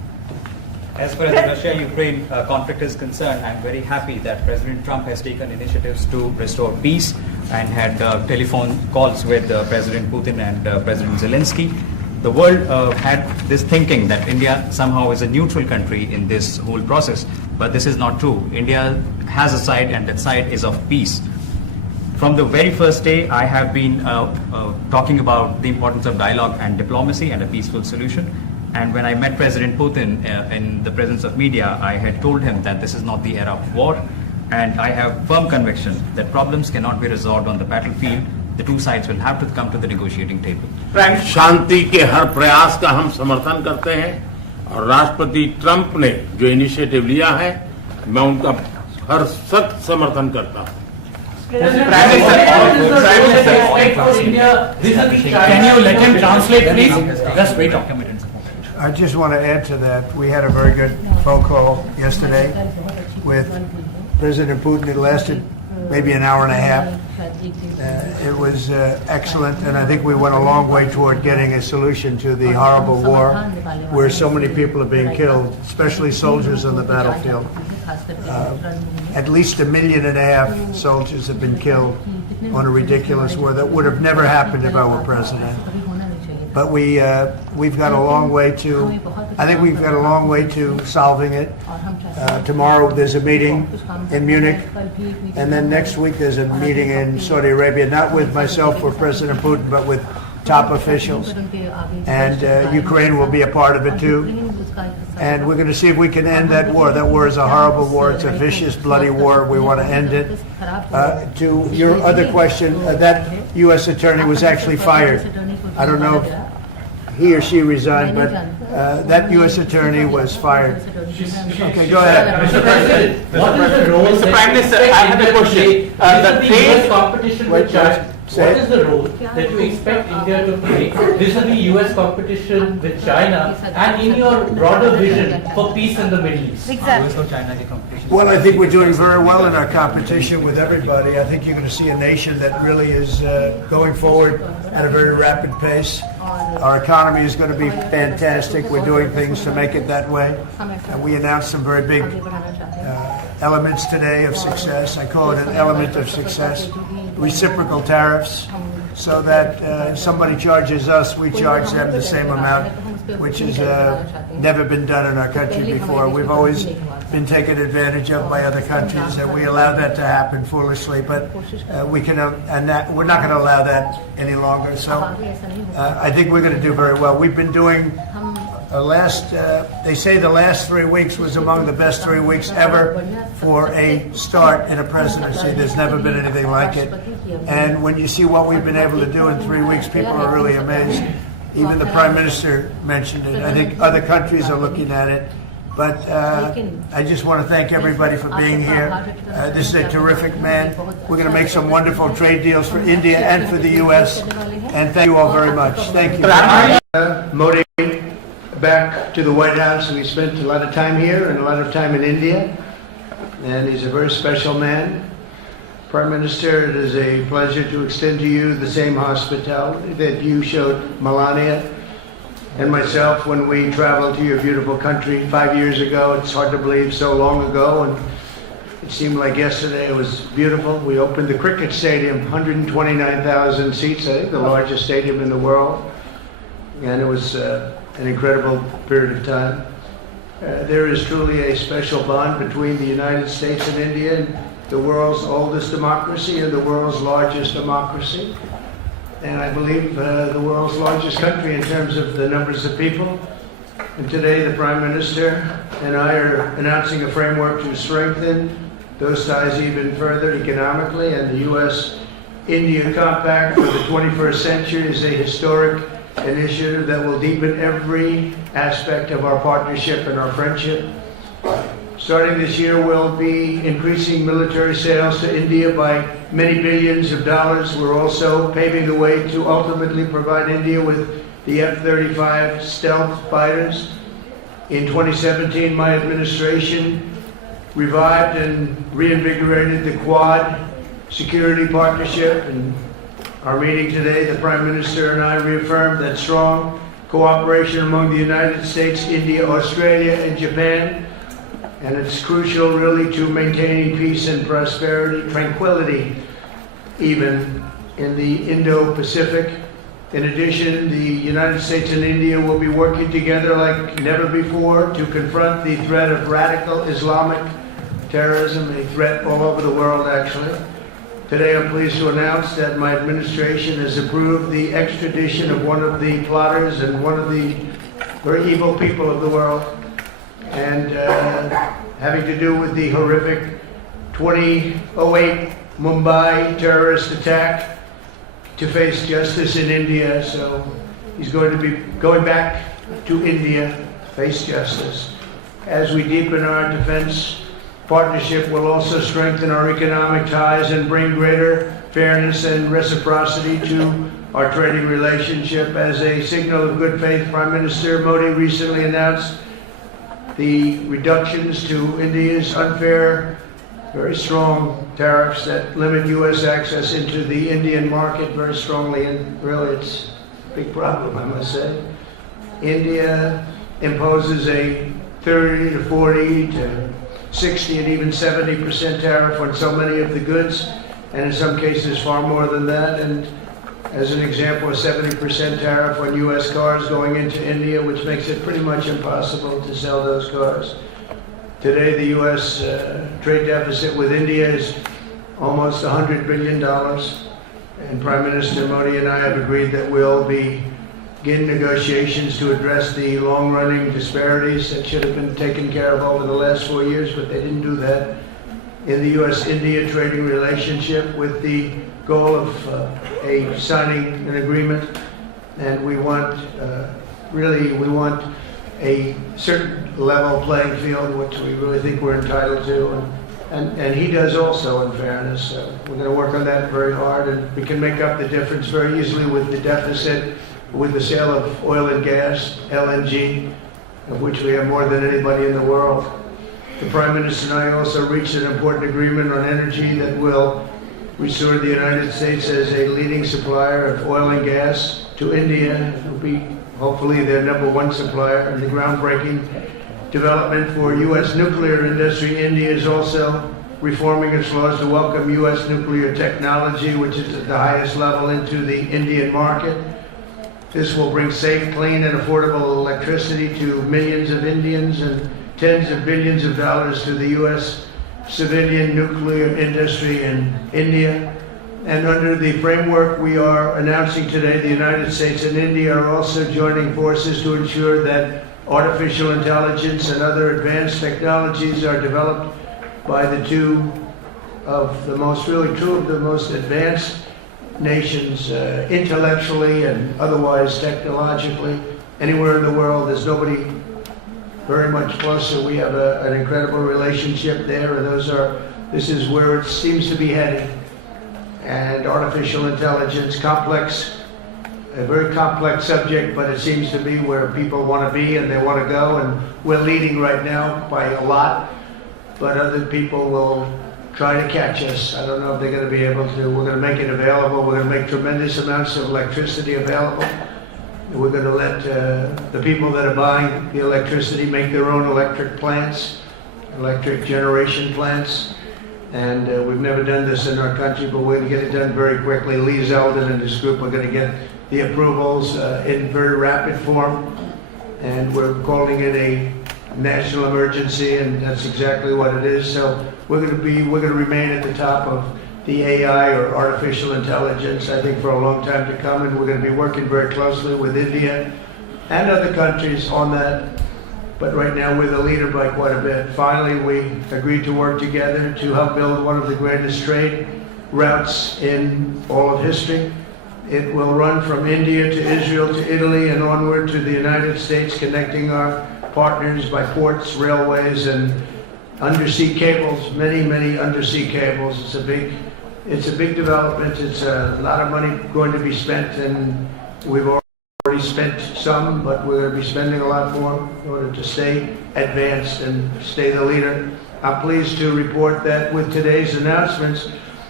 As far as the Russia-Ukraine conflict is concerned, I'm very happy that President Trump has taken initiatives to restore peace and had telephone calls with President Putin and President Zelensky. The world had this thinking that India somehow is a neutral country in this whole process, but this is not true. India has a side, and that side is of peace. From the very first day, I have been talking about the importance of dialogue and diplomacy and a peaceful solution. And when I met President Putin in the presence of media, I had told him that this is not the era of war, and I have firm conviction that problems cannot be resolved on the battlefield. The two sides will have to come to the negotiating table. शांति के हर प्रयास का हम समर्थन करते हैं और राष्ट्रपति Trump ने जो इनिशिएटिव लिया है, मैं उनका हर सख्त समर्थन करता हूं। Can you let him translate, please? Just wait. I just want to add to that. We had a very good phone call yesterday with President Putin. It lasted maybe an hour and a half. It was excellent, and I think we went a long way toward getting a solution to the horrible war where so many people are being killed, especially soldiers on the battlefield. At least 1.5 million soldiers have been killed on a ridiculous war that would have never happened if I were president. But we've got a long way to, I think we've got a long way to solving it. Tomorrow there's a meeting in Munich, and then next week there's a meeting in Saudi Arabia, not with myself or President Putin, but with top officials. And Ukraine will be a part of it too. And we're going to see if we can end that war. That war is a horrible war. It's a vicious, bloody war. We want to end it. To your other question, that U.S. attorney was actually fired. I don't know if he or she resigned, but that U.S. attorney was fired. Okay, go ahead. Mr. President, what is the role? Mr. Prime Minister, I have a question. The trade competition with China. What is the role that you expect India to play vis-a-vis U.S. competition with China and in your broader vision for peace in the Middle East? Well, I think we're doing very well in our competition with everybody. I think you're going to see a nation that really is going forward at a very rapid pace. Our economy is going to be fantastic. We're doing things to make it that way. And we announced some very big elements today of success. I call it an element of success. Reciprocal tariffs, so that if somebody charges us, we charge them the same amount, which has never been done in our country before. We've always been taken advantage of by other countries, and we allow that to happen foolishly, but we can, we're not going to allow that any longer. So I think we're going to do very well. We've been doing they say the last 3 weeks was among the best 3 weeks ever for a start in a presidency. There's never been anything like it. And when you see what we've been able to do in 3 weeks, people are really amazed. Even the Prime Minister mentioned it. I think other countries are looking at it. But I just want to thank everybody for being here. This is a terrific man. We're going to make some wonderful trade deals for India and for the U.S. And thank you all very much. Thank you. Modi back to the White House, and we spent a lot of time here and a lot of time in India. And he's a very special man. Prime Minister, it is a pleasure to extend to you the same hospitality that you showed Melania and myself when we traveled to your beautiful country 5 years ago. It's hard to believe, so long ago, and it seemed like yesterday. It was beautiful. We opened the cricket stadium, 129,000 seats, I think the largest stadium in the world, and it was an incredible period of time. There is truly a special bond between the United States and India, the world's oldest democracy and the world's largest democracy. And I believe the world's largest country in terms of the numbers of people. And today the Prime Minister and I are announcing a framework to strengthen those ties even further economically. And the U.S.-India Compact for the 21st century is a historic initiative that will deepen every aspect of our partnership and our friendship. Starting this year, we'll be increasing military sales to India by many billions of dollars. We're also paving the way to ultimately provide India with the F-35 stealth fighters. In 2017, my administration revived and reinvigorated the Quad security partnership. And our meeting today, the Prime Minister and I reaffirmed that strong cooperation among the United States, India, Australia, and Japan. And it's crucial really to maintaining peace and prosperity, tranquility, even in the Indo-Pacific. In addition, the United States and India will be working together like never before to confront the threat of radical Islamic terrorism, a threat all over the world actually. Today I'm pleased to announce that my administration has approved the extradition of one of the plotters and one of the very evil people of the world, and having to do with the horrific 2008 Mumbai terrorist attack, to face justice in India. So he's going to be going back to India, face justice. As we deepen our defense partnership, will also strengthen our economic ties and bring greater fairness and reciprocity to our trading relationship. As a signal of good faith, Prime Minister Modi recently announced the reductions to India's unfair, very strong tariffs that limit U.S. access into the Indian market very strongly, and really it's a big problem, I must say. India imposes a 30 to 40 to 60 and even 70% tariff on so many of the goods, and in some cases far more than that. And as an example, a 70% tariff on U.S. cars going into India, which makes it pretty much impossible to sell those cars. Today, the U.S. Trade deficit with India is almost $100 billion, and Prime Minister Modi and I have agreed that we'll begin negotiations to address the long-running disparities that should have been taken care of over the last 4 years, but they didn't do that, in the U.S.-India trading relationship, with the goal of signing an agreement. And we want, we want a certain level playing field, which we really think we're entitled to, and he does also, in fairness. We're going to work on that very hard, and we can make up the difference very easily with the deficit, with the sale of oil and gas, LNG, of which we have more than anybody in the world. The Prime Minister and I also reached an important agreement on energy that will restore the United States as a leading supplier of oil and gas to India. It will be hopefully their #1 supplier, in the groundbreaking development for U.S. nuclear industry. India is also reforming its laws to welcome U.S. nuclear technology, which is at the highest level, into the Indian market. This will bring safe, clean, and affordable electricity to millions of Indians and tens of billions of dollars to the U.S. civilian nuclear industry in India. And under the framework we are announcing today, the United States and India are also joining forces to ensure that artificial intelligence and other advanced technologies are developed by two of the most advanced nations, intellectually and otherwise technologically. Anywhere in the world, there's nobody very much closer. We have an incredible relationship there, and this is where it seems to be headed. And artificial intelligence, a very complex subject, but it seems to be where people want to be and they want to go, and we're leading right now by a lot, but other people will try to catch us. I don't know if they're going to be able to. We're going to make it available. We're going to make tremendous amounts of electricity available. We're going to let the people that are buying the electricity make their own electric plants, electric generation plants. And we've never done this in our country, but we're going to get it done very quickly. Lee Zeldin and his group are going to get the approvals in very rapid form, and we're calling it a national emergency, and that's exactly what it is. So we're going to remain at the top of the AI, or artificial intelligence, I think, for a long time to come, and we're going to be working very closely with India and other countries on that. But right now we're the leader by quite a bit. Finally, we agreed to work together to help build one of the greatest trade routes in all of history. It will run from India to Israel to Italy and onward to the United States, connecting our partners by ports, railways, and undersea cables, many undersea cables. It's a big development. It's a lot of money going to be spent, and we've already spent some, but we're going to be spending a lot more in order to stay advanced and stay the leader. I'm pleased to report that with today's announcements,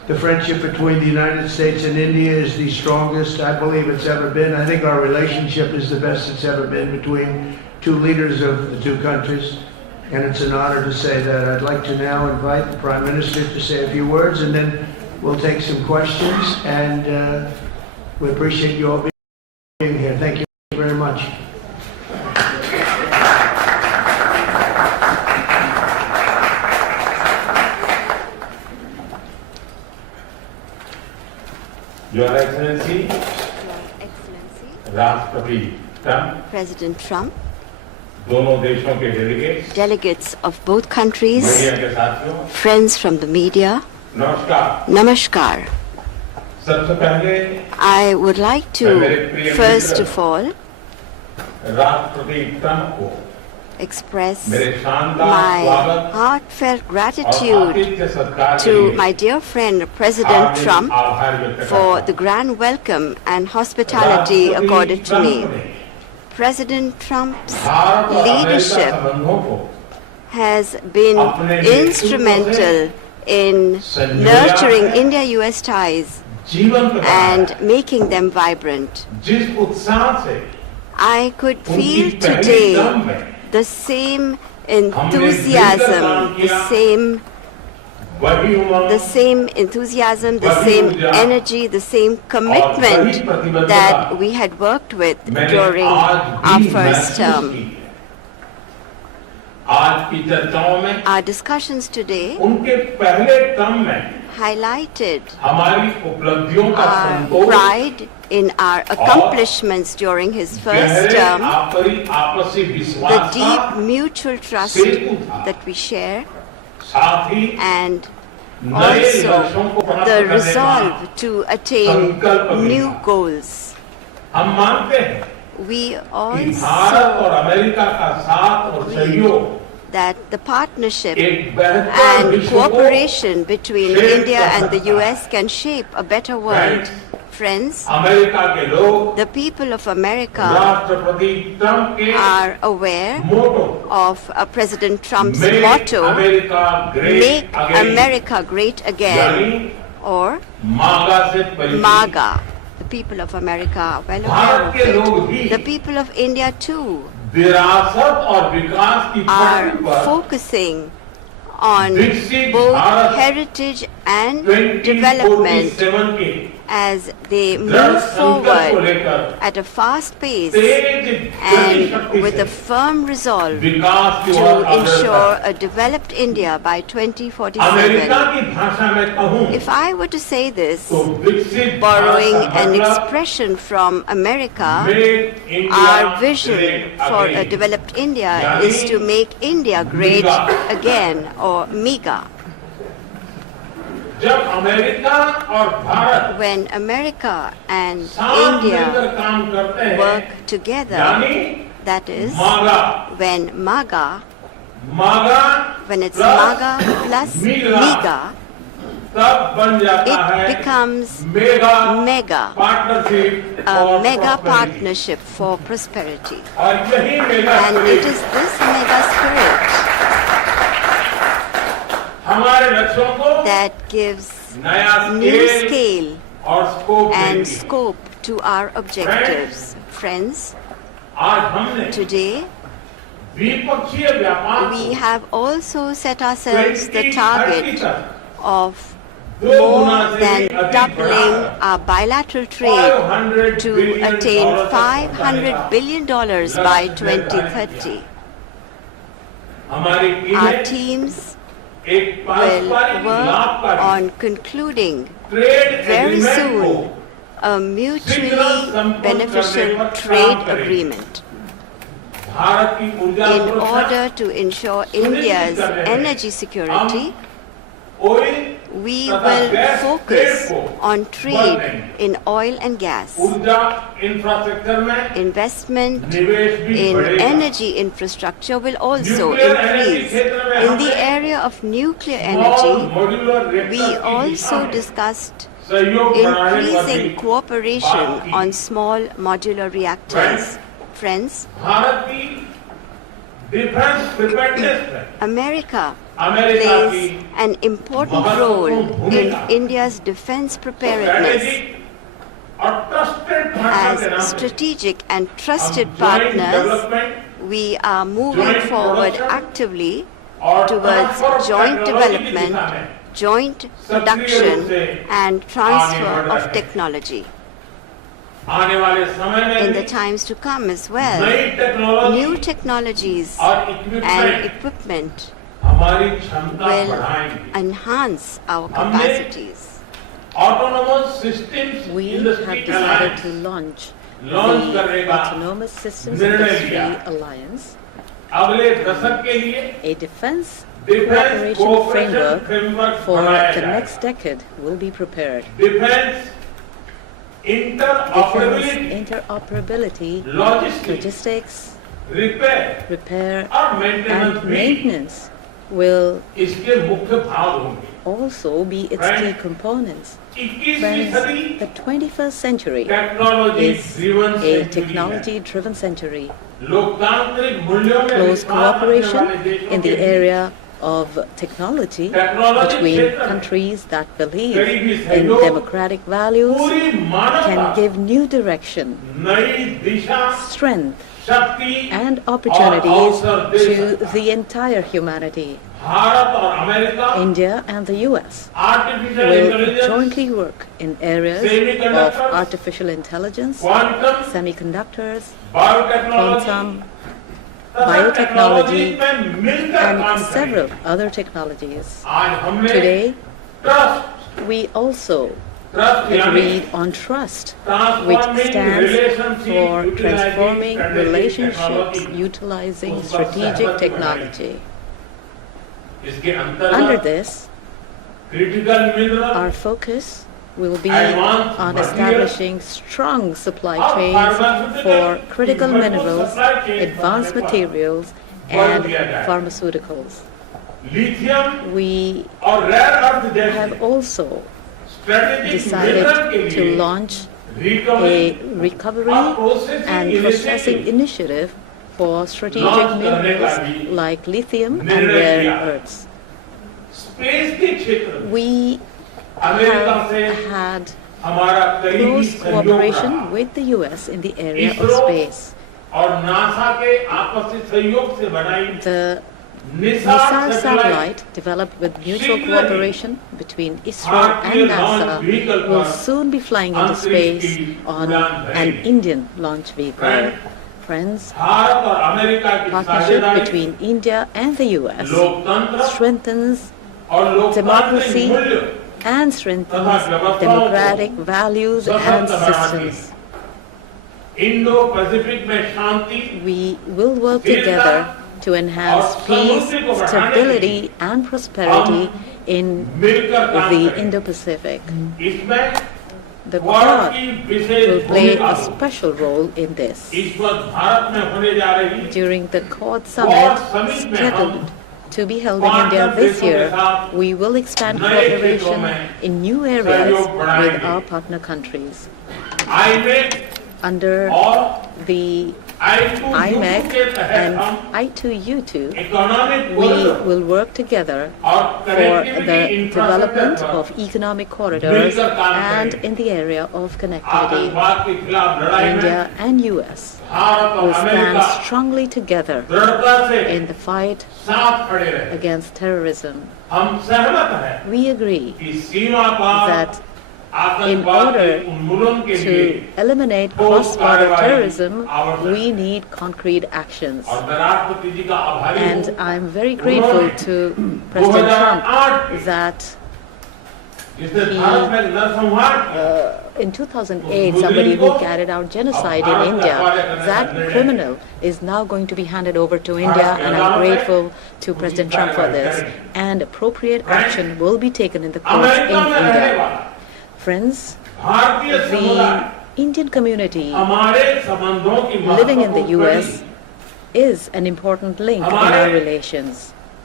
The friendship between the United States and India is the strongest I believe it's ever been. I think our relationship is the best it's ever been between two leaders of the two countries. And it's an honor to say that. I'd like to now invite the Prime Minister to say a few words, and then we'll take some questions. And we appreciate you all being here. Thank you very much. Your Excellency, Rashtrapati Trump, President Trump, दोनों देशों के delegates, delegates of both countries, media के साथियों, friends from the media, नमस्कार. Namaskar. सबसे पहले I would like to, first of all, राष्ट्रपति Trump को express मेरे शानदार my स्वागत heartfelt और gratitude आतिथ्य सत्कार के to लिए my dear friend President Hardik Trump आभार व्यक्त करता for हूं. the grand welcome and hospitality राष्ट्रपति accorded to ट्रंप me. ने President Trump's भारत और अमेरिका leadership संबंधों को has been अपने नेतृत्व instrumental in nurturing India-US ties जीवंत बनाया and making them vibrant. जिस उत्साह से I could उनकी feel पहली today टर्म में the same enthusiasm, the same enthusiasm, the same energy, the same commitment that we had worked with during our first term. आज की चर्चाओं में Our discussions today उनके पहले टर्म में highlighted हमारी उपलब्धियों का our Santosh pride in our accomplishments during his first गहरे term, आपसी the विश्वास deep का mutual trust सेतु था. that we share, साथ ही and नए लक्ष्यों also को प्राप्त the करने का resolve to attain संकल्प भी new था. goals. हम मानते हैं We कि भारत और also अमेरिका का साथ और सहयोग that the partnership एक बेहतर and विश्व को cooperation between shape India कर and the सकता है. US can shape a better world. Friends, America के लोग the people of America राष्ट्रपति ट्रंप के are aware motto of President Trump's Make motto, America Great Make Again, America Great Again, यानी or मागा से परिचित. MAGA. The people of America are well Bharat के aware लोग of भी it. The people of India too विरासत और विकास की are पटरी पर focusing on विकसित both Bharat heritage and development 2047 के as they दृढ़ move संकल्प को forward लेकर at a fast pace तेज गति and शक्ति with से a firm resolve विकास की to ओर अग्रसर ensure है. a developed India by America 2047. की भाषा में कहूं If I were to say this, तो विकसित borrowing भारत का an मतलब expression from America, Make India our vision Great for a Again. developed India यानी is to make India great MEGA. again, or MEGA. जब अमेरिका और Bharat When America and साथ मिलकर India काम करते हैं work together, यानी that is, मागा when MAGA, मागा when it's plus MAGA plus MEGA, MEGA, तब बन जाता it है becomes mega MEGA, partnership a mega partnership for prosperity. और यही mega And it is this mega spirit हमारे लक्ष्यों को that gives नया new स्केल scale और स्कोप and देगी. scope to our objectives. Friends, आज हमने today द्विपक्षीय व्यापार we को have also set ourselves the 2030 target तक of दो गुना more से than भी अधिक doubling बढ़ाकर our bilateral trade $500 to billion attain तक पहुंचाने $500 का billion by 2030. हमारी Our टीमें teams एक will पारस्परिक work लाभकारी on concluding trade very agreement को soon a mutually beneficial trade agreement Bharat की ऊर्जा in सुरक्षा, order to ensure India's energy security. Oil We तथा will गैस focus ट्रेड को on trade in oil and gas, ऊर्जा infrastructure में investment निवेश भी in बढ़ेगा. energy infrastructure will also Nuclear energy increase. क्षेत्र में In the हमने area of nuclear small energy, modular reactors we की दिशा also में discussed सहयोग बढ़ाने पर भी increasing cooperation बात की. on small modular reactors. Friends, Bharat की America plays an important role in India's defense preparedness. As strategic and trusted partners, we are moving forward actively towards joint development, joint production, and transfer of technology. In the times to come as well, new technologies and equipment will enhance our capacities. We have decided to launch the Autonomous Systems Industry Alliance, a defense cooperation framework for the next decade will be prepared. Defense interoperability, logistics, repair and maintenance will also be its key components. Friends, the 21st century is a technology-driven century. Close cooperation in the area of technology between countries that believe in democratic values can give new direction, strength, and opportunities to the entire humanity. India and the US will jointly work in areas of artificial intelligence, semiconductors, quantum, biotechnology, and several other technologies. Today, we also agreed on trust, which stands for transforming relationships utilizing strategic technology. Under this, our focus will be on establishing strong supply chains for critical minerals, advanced materials, and pharmaceuticals. We have also decided to launch a recovery and processing initiative for strategic minerals like lithium and rare earths. We have had close cooperation with the US in the area of space. The NISAR satellite, developed with mutual cooperation between ISRO and NASA, will soon be flying into space on an Indian launch vehicle. Friends, partnership between India and the US strengthens democracy and strengthens democratic values and systems. We will work together to enhance peace, stability, and prosperity in the Indo-Pacific. The Quad will play a special role in this. During the Quad Summit, scheduled to be held in India this year, we will expand cooperation in new areas with our partner countries. Under the IMEC and I2U2, we will work together for the development of economic corridors and in the area of connectivity. India and US will stand strongly together in the fight against terrorism. We agree that in order to eliminate cross-border terrorism, we need concrete actions. And I'm very grateful to President Trump that in 2008, somebody who carried out genocide in India, that criminal is now going to be handed over to India, and I'm grateful to President Trump for this. And appropriate action will be taken in the courts in India. Friends, the Indian community living in the US is an important link in our relations.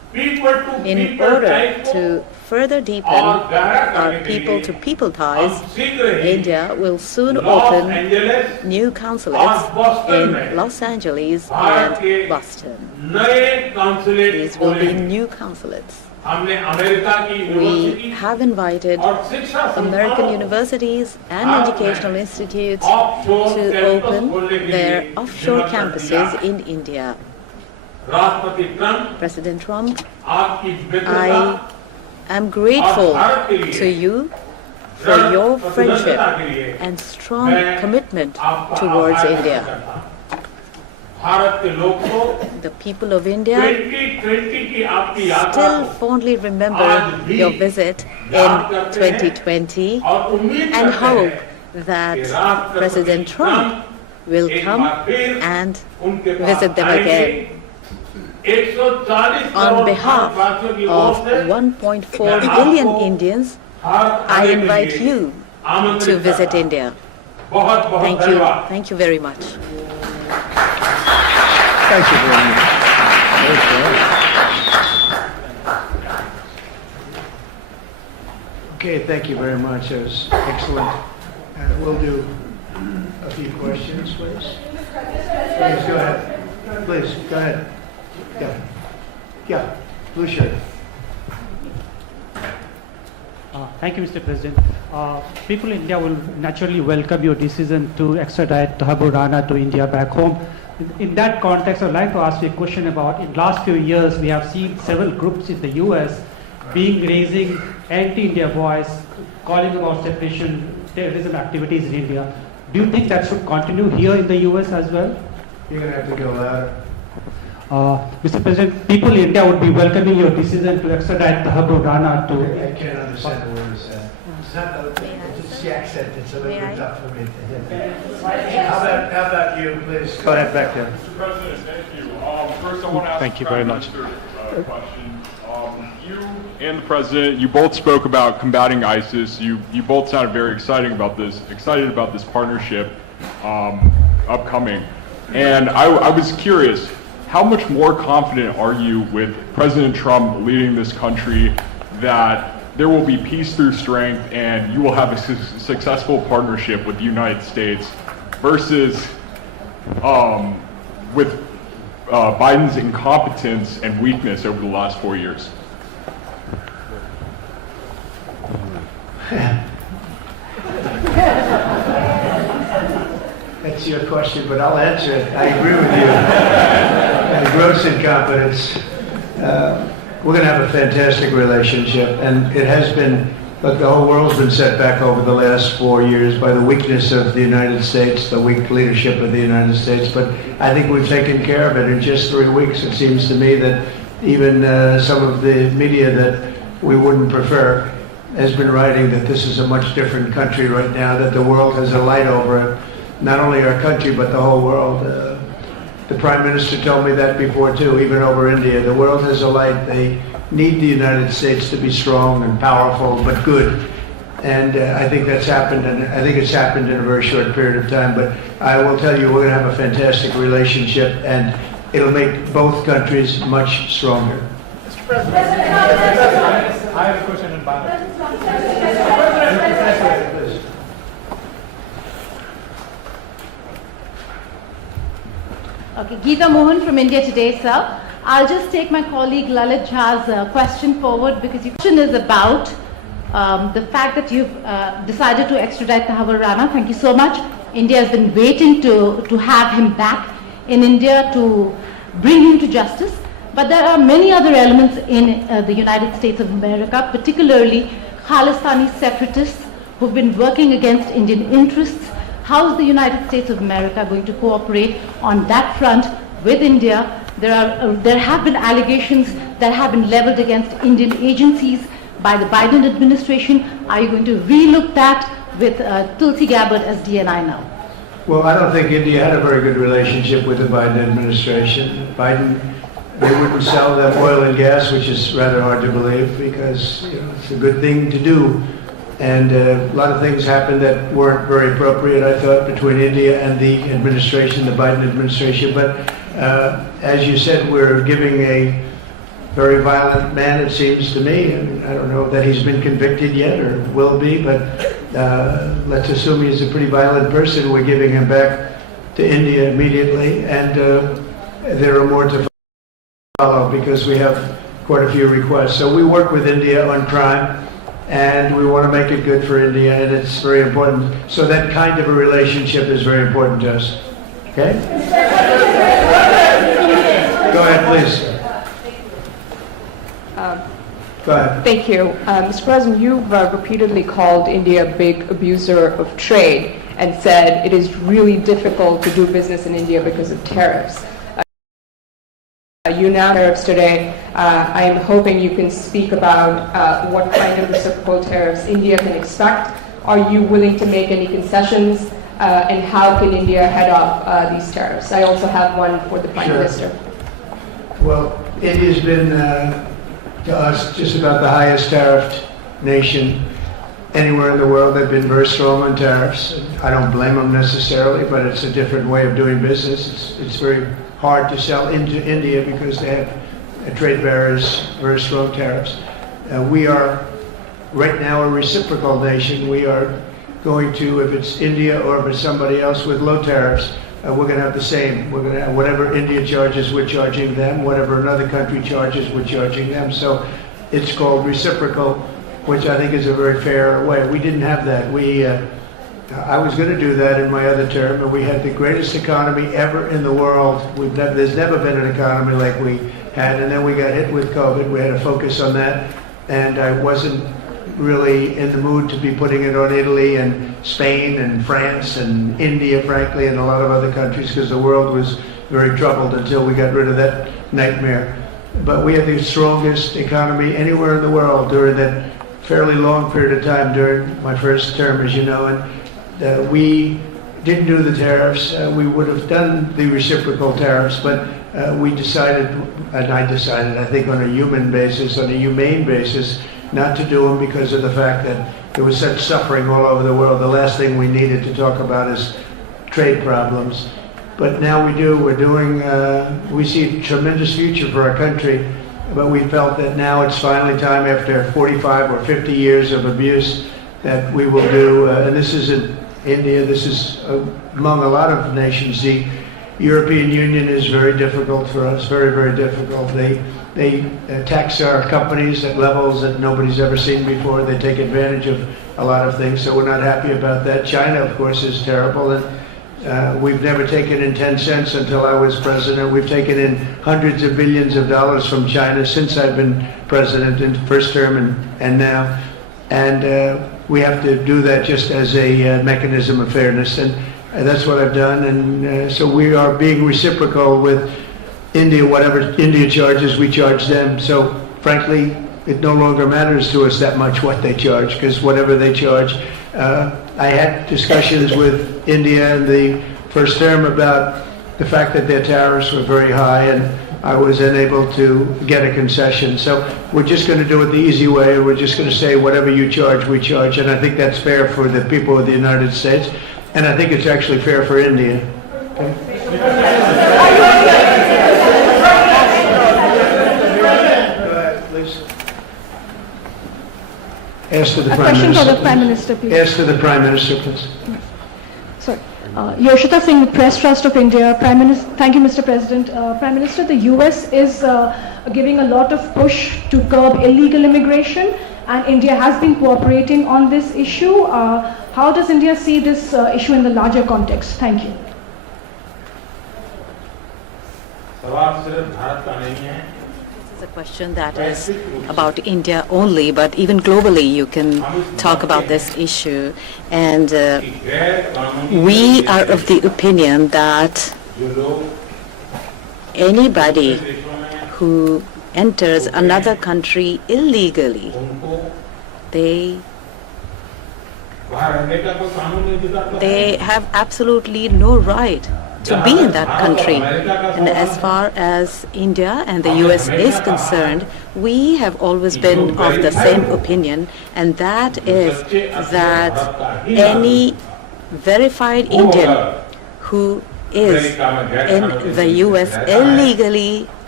In order to further deepen our people-to-people ties, India will soon open new consulates in Los Angeles and Boston. These will be new consulates. We have invited American universities and educational institutes to open their offshore campuses in India. President Trump, I am grateful to you for your friendship and strong commitment towards India. The people of India still fondly remember your visit in 2020 and hope that President Trump will come and visit them again. On behalf of 1.4 billion Indians, I invite you to visit India. Thank you. Thank you very much. Thank you very much. Okay, thank you very much. That was excellent. We'll do a few questions, please. Please, go ahead. Please, go ahead. Yeah, blue shirt. Thank you, Mr. President. People in India will naturally welcome your decision to extradite Thakur Rana to India back home. In that context, I'd like to ask you a question about, in the last few years, we have seen several groups in the US raising anti-India voice, calling about separation, terrorism activities in India. Do you think that should continue here in the US as well? You're going to have to go louder. Mr. President, people in India would be welcoming your decision to extradite Thakur Rana to... I can't understand the words. It's not the accent. It's a little bit tough for me to hit. How about you, please? Go ahead, back there. Mr. President, thank you. First, I want to ask Thank you very much. a question. You and the President, you both spoke about combating ISIS. You both sounded very excited about this partnership upcoming. And I was curious, how much more confident are you with President Trump leading this country that there will be peace through strength and you will have a successful partnership with the United States versus with Biden's incompetence and weakness over the last 4 years? That's your question, but I'll answer it. I agree with you. Gross incompetence. We're going to have a fantastic relationship, and it has been, look, the whole world's been set back over the last 4 years by the weakness of the United States, the weak leadership of the United States, but I think we've taken care of it in just 3 weeks. It seems to me that even some of the media that we wouldn't prefer has been writing that this is a much different country right now, that the world has a light over it, not only our country, but the whole world. The Prime Minister told me that before too, even over India. The world has a light. They need the United States to be strong and powerful, but good. And I think that's happened, and I think it's happened in a very short period of time. But I will tell you, we're going to have a fantastic relationship, and it'll make both countries much stronger. Mr. President, I have a question on Bharat. Okay, Geeta Mohan from India Today, sir. I'll just take my colleague Lalit Jha's question forward because your question is about the fact that you've decided to extradite Thakur Rana. Thank you so much. India has been waiting to have him back in India to bring him to justice. But there are many other elements in the United States of America, particularly Khalistani separatists who've been working against Indian interests. How is the United States of America going to cooperate on that front with India? There have been allegations that have been leveled against Indian agencies by the Biden administration. Are you going to relook that with Tulsi Gabbard as DNI now? Well, I don't think India had a very good relationship with the Biden administration. They wouldn't sell them oil and gas, which is rather hard to believe because it's a good thing to do. And a lot of things happened that weren't very appropriate, I thought, between India and the administration, the Biden administration. But as you said, we're giving very violent man, it seems to me. I mean, I don't know that he's been convicted yet or will be, but let's assume he's a pretty violent person. We're giving him back to India immediately, and there are more to follow because we have quite a few requests. So we work with India on crime, and we want to make it good for India, and it's very important. So that kind of a relationship is very important to us. Okay? Go ahead, please. Go ahead. Thank you. Mr. President, you've repeatedly called India a big abuser of trade and said it is really difficult to do business in India because of tariffs. You now tariffs today. I am hoping you can speak about what kind of reciprocal tariffs India can expect. Are you willing to make any concessions? And how can India head off these tariffs? I also have one for the Prime Minister. Well, India's been to us just about the highest tariffed nation anywhere in the world. They've been very strong on tariffs. I don't blame them necessarily, but it's a different way of doing business. It's very hard to sell into India because they have trade barriers, very strong tariffs. We are right now a reciprocal nation. We are going to, if it's India or if it's somebody else with low tariffs, we're going to have the same. We're going to have whatever India charges, we're charging them. Whatever another country charges, we're charging them. So it's called reciprocal, which I think is a very fair way. We didn't have that. I was going to do that in my other term, and we had the greatest economy ever in the world. There's never been an economy like we had, and then we got hit with COVID. We had to focus on that, and I wasn't really in the mood to be putting it on Italy and Spain and France and India, frankly, and a lot of other countries, because the world was very troubled until we got rid of that nightmare. But we had the strongest economy anywhere in the world during that fairly long period of time during my first term, as you know, and we didn't do the tariffs. We would have done the reciprocal tariffs, but we decided, and I decided, I think on a human basis, on a humane basis, not to do them because of the fact that there was such suffering all over the world. The last thing we needed to talk about is trade problems. But now we do. We're doing, we see a tremendous future for our country, but we felt that now it's finally time, after 45 or 50 years of abuse, that we will do, and this isn't India, this is among a lot of nations. The European Union is very difficult for us, very, very difficult. They tax our companies at levels that nobody's ever seen before. They take advantage of a lot of things, so we're not happy about that. China, of course, is terrible, and we've never taken in 10 cents until I was president. We've taken in hundreds of billions of dollars from China since I've been president in the first term and now. And we have to do that just as a mechanism of fairness, and that's what I've done. And so we are being reciprocal with India. Whatever India charges, we charge them. So frankly, it no longer matters to us that much what they charge, because whatever they charge, I had discussions with India in the first term about the fact that their tariffs were very high, and I was unable to get a concession. So we're just going to do it the easy way. We're just going to say whatever you charge, we charge, and I think that's fair for the people of the United States, and I think it's actually fair for India. Ask to the Prime question Minister. for the Prime Minister, please. Ask to the Prime Minister, please. Sorry. Yoshita Singh, the Press Trust of India. Prime Minister, thank you, Mr. President. Prime Minister, the US is giving a lot of push to curb illegal immigration, and India has been cooperating on this issue. How does India see this issue in the larger context? Thank you. This is a question that is about India only, but even globally you can talk about this issue. And we are of the opinion that anybody who enters another country illegally, they have absolutely no right to be in that country. And as far as India and the US is concerned, we have always been of the same opinion, and that is that any verified Indian who is in the US illegally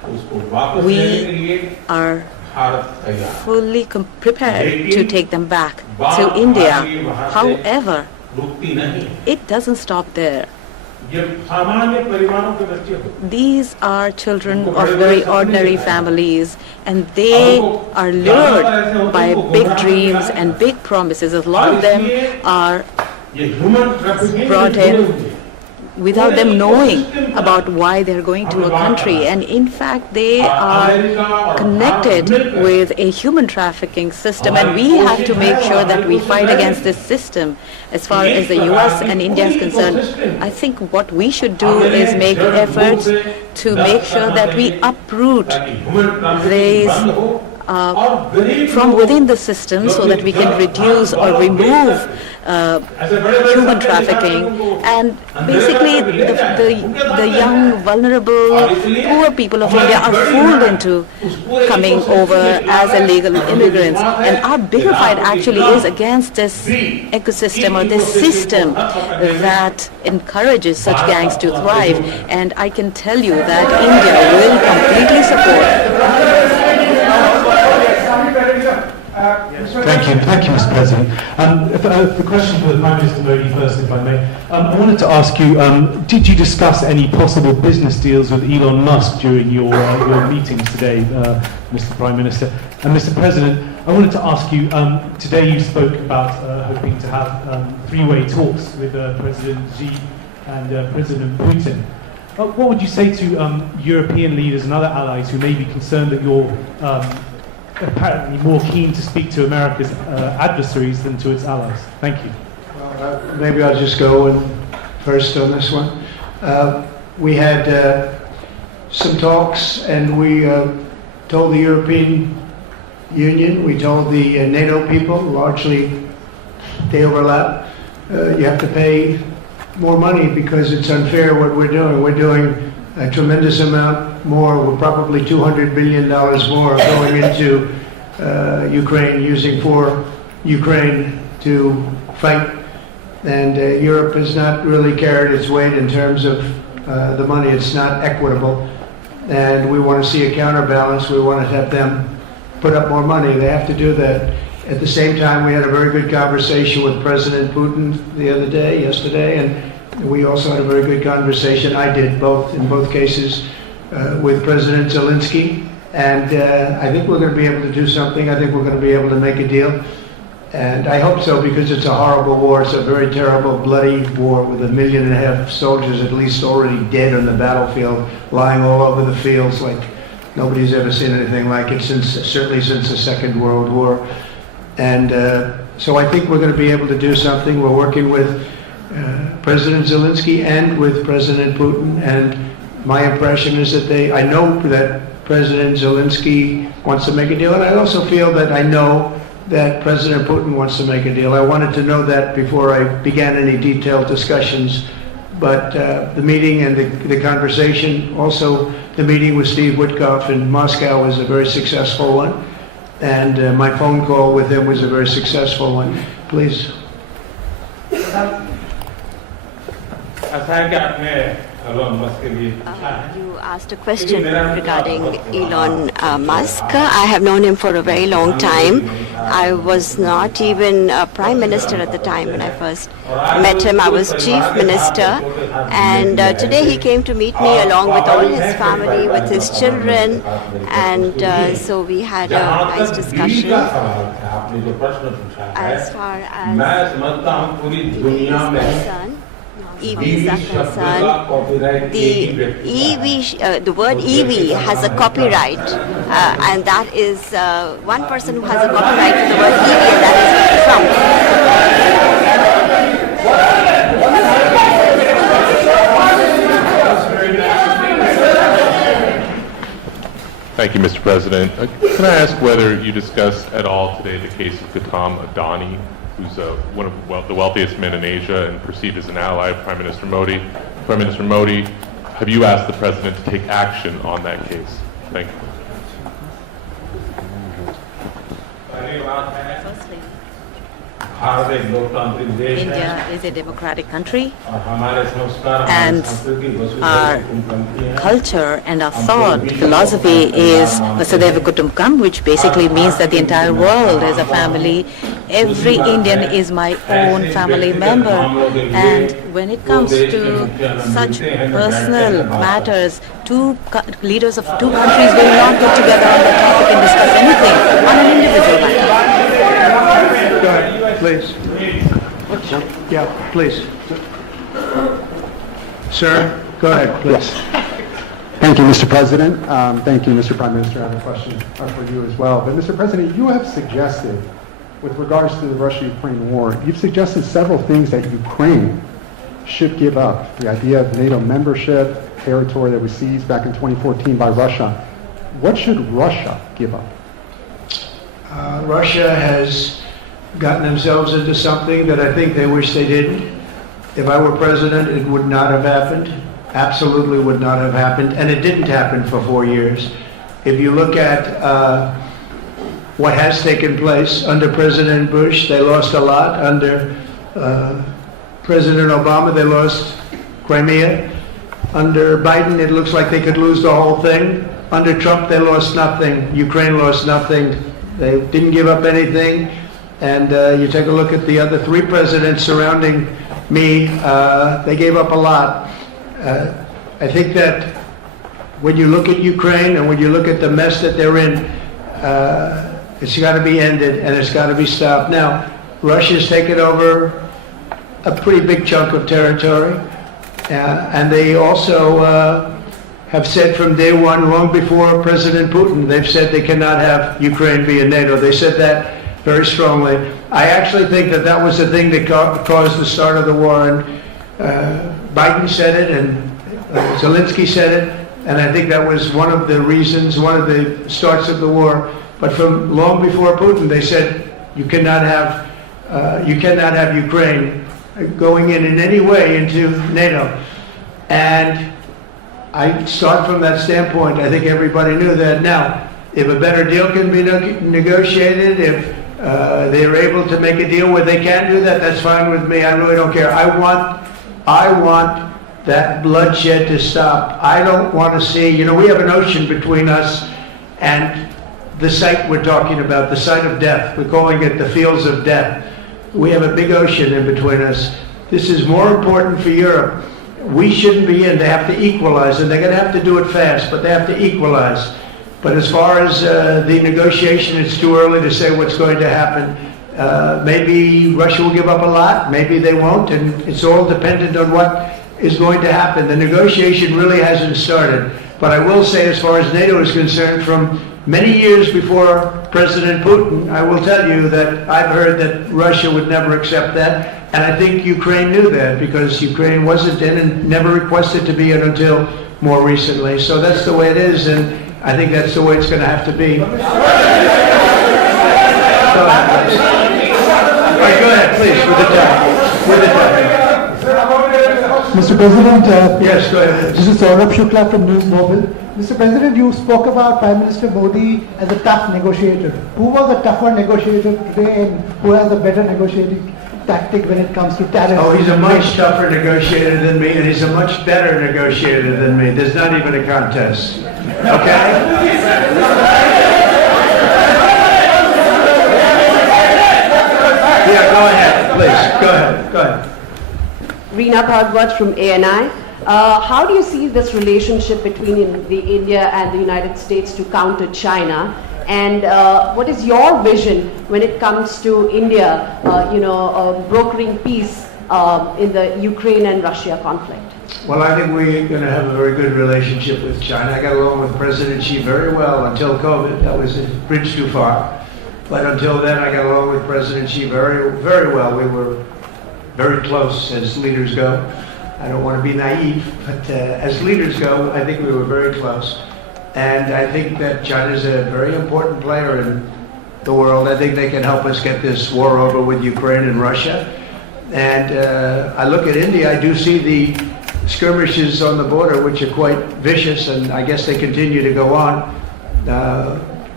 We are fully prepared to take them back to India. However, it doesn't stop there. These are children of very ordinary families, and they are lured by big dreams and big promises. A lot of them are brought in without them knowing about why they're going to a country, and in fact they are connected with a human trafficking system, and we have to make sure that we fight against this system. As far as the US and India is concerned, I think what we should do is make efforts to make sure that we uproot these from within the system, so that we can reduce or remove human trafficking, and basically the young, vulnerable, poor people of India are fooled into coming over as illegal immigrants. And our bigger fight actually is against this ecosystem or this system that encourages such gangs to thrive. And I can tell you that India will completely support. Thank you, Mr. President. The question for the Prime Minister Modi first, if I may. I wanted to ask you, did you discuss any possible business deals with Elon Musk during your meetings today, Mr. Prime Minister? And Mr. President, I wanted to ask you, today you spoke about hoping to have three-way talks with President Xi and President Putin. What would you say to European leaders and other allies who may be concerned that you're apparently more keen to speak to America's adversaries than to its allies? Thank you. Well, maybe I'll just go first on this one. We had some talks, and we told the European Union, we told the NATO people, largely they overlap, you have to pay more money because it's unfair what we're doing. We're doing a tremendous amount more. We're probably $200 billion more going into Ukraine, using for Ukraine to fight. And Europe has not really carried its weight in terms of the money. It's not equitable. And we want to see a counterbalance. We want to have them put up more money. They have to do that. At the same time, we had a very good conversation with President Putin yesterday, and we also had a very good conversation. I did in both cases with President Zelensky, and I think we're going to be able to do something. I think we're going to be able to make a deal, and I hope so, because it's a horrible war. It's a very terrible, bloody war with 1.5 million soldiers at least already dead on the battlefield, lying all over the fields like nobody's ever seen anything like it certainly since the Second World War. And so I think we're going to be able to do something. We're working with President Zelensky and with President Putin, and my impression is that I know that President Zelensky wants to make a deal, and I also feel that I know that President Putin wants to make a deal. I wanted to know that before I began any detailed discussions, but the meeting and the conversation, also the meeting with Steve Witkoff in Moscow was a very successful one, and my phone call with him was a very successful one. Please. You asked a question regarding Elon Musk. I have known him for a very long time. I was not even a prime minister at the time when I first met him. I was chief minister, and today he came to meet me along with all his family, with his children, and so we had a nice discussion. As far as EVs are concerned, the word EV has a copyright, and that is one person who has a copyright to the word EV, and that is Trump. Thank you, Mr. President. Can I ask whether you discussed at all today the case of Gautam Adani, who's one of the wealthiest men in Asia and perceived as an ally of Prime Minister Modi. Prime Minister Modi, have you asked the President to take action on that case? Thank you. Bharat एक लोकतांत्रिक देश है India is a democratic country, और हमारे संस्कार and संस्कृति our culture and our thought philosophy is Vasudhaiva Kutumbakam, which basically means that the entire world is a family. Every Indian is my own family member. And when it comes to such personal matters, leaders of two countries will not get together on the topic and discuss anything on an individual matter. Go ahead, please. Yeah, please. Sir, go ahead, please. Thank you, Mr. President. Thank you, Mr. Prime Minister. I have a question for you as well. But, Mr. President, you have suggested, with regards to the Russia-Ukraine war, you've suggested several things that Ukraine should give up. The idea of NATO membership, territory that was seized back in 2014 by Russia. What should Russia give up? Russia has gotten themselves into something that I think they wish they didn't. If I were president, it would not have happened. Absolutely would not have happened. And it didn't happen for 4 years. If you look at what has taken place under President Bush, they lost a lot. Under President Obama, they lost Crimea. Under Biden, it looks like they could lose the whole thing. Under Trump, they lost nothing. Ukraine lost nothing. They didn't give up anything. And you take a look at the other three presidents surrounding me, they gave up a lot. I think that when you look at Ukraine and when you look at the mess that they're in, it's got to be ended and it's got to be stopped. Now, Russia's taken over a pretty big chunk of territory, and they also have said from day one, long before President Putin, they've said they cannot have Ukraine be in NATO. They said that very strongly. I actually think that that was the thing that caused the start of the war, and Biden said it, and Zelensky said it, and I think that was one of the reasons, one of the starts of the war. But from long before Putin, they said you cannot have Ukraine going in any way into NATO. And I start from that standpoint. I think everybody knew that. Now, if a better deal can be negotiated, if they're able to make a deal where they can do that, that's fine with me. I really don't care. I want that bloodshed to stop. I don't want to see, we have an ocean between us and the site we're talking about, the site of death. We're calling it the fields of death. We have a big ocean in between us. This is more important for Europe. We shouldn't be in. They have to equalize, and they're going to have to do it fast, but they have to equalize. But as far as the negotiation, it's too early to say what's going to happen. Maybe Russia will give up a lot, maybe they won't, and it's all dependent on what is going to happen. The negotiation really hasn't started. But I will say, as far as NATO is concerned, from many years before President Putin, I will tell you that I've heard that Russia would never accept that. And I think Ukraine knew that, because Ukraine wasn't in and never requested to be in until more recently. So that's the way it is, and I think that's the way it's going to have to be. All right, go ahead, please, with the time. Mr. President, yes, go ahead. This is Saurabh Shukla from News Mobile. Mr. President, you spoke about Prime Minister Modi as a tough negotiator. Who was a tougher negotiator today, and who has a better negotiating tactic when it comes to tariffs? Oh, he's a much tougher negotiator than me, and he's a much better negotiator than me. There's not even a contest. Okay? Yeah, go ahead, please. Go ahead. Reena Bhagwat from ANI. How do you see this relationship between the India and the United States to counter China? And what is your vision when it comes to India, brokering peace in the Ukraine and Russia conflict? Well, I think we're going to have a very good relationship with China. I got along with President Xi very well until COVID. That was a bridge too far. But until then, I got along with President Xi very, very well. We were very close as leaders go. I don't want to be naive, but as leaders go, I think we were very close. And I think that China's a very important player in the world. I think they can help us get this war over with Ukraine and Russia. And I look at India, I do see the skirmishes on the border, which are quite vicious, and I guess they continue to go on.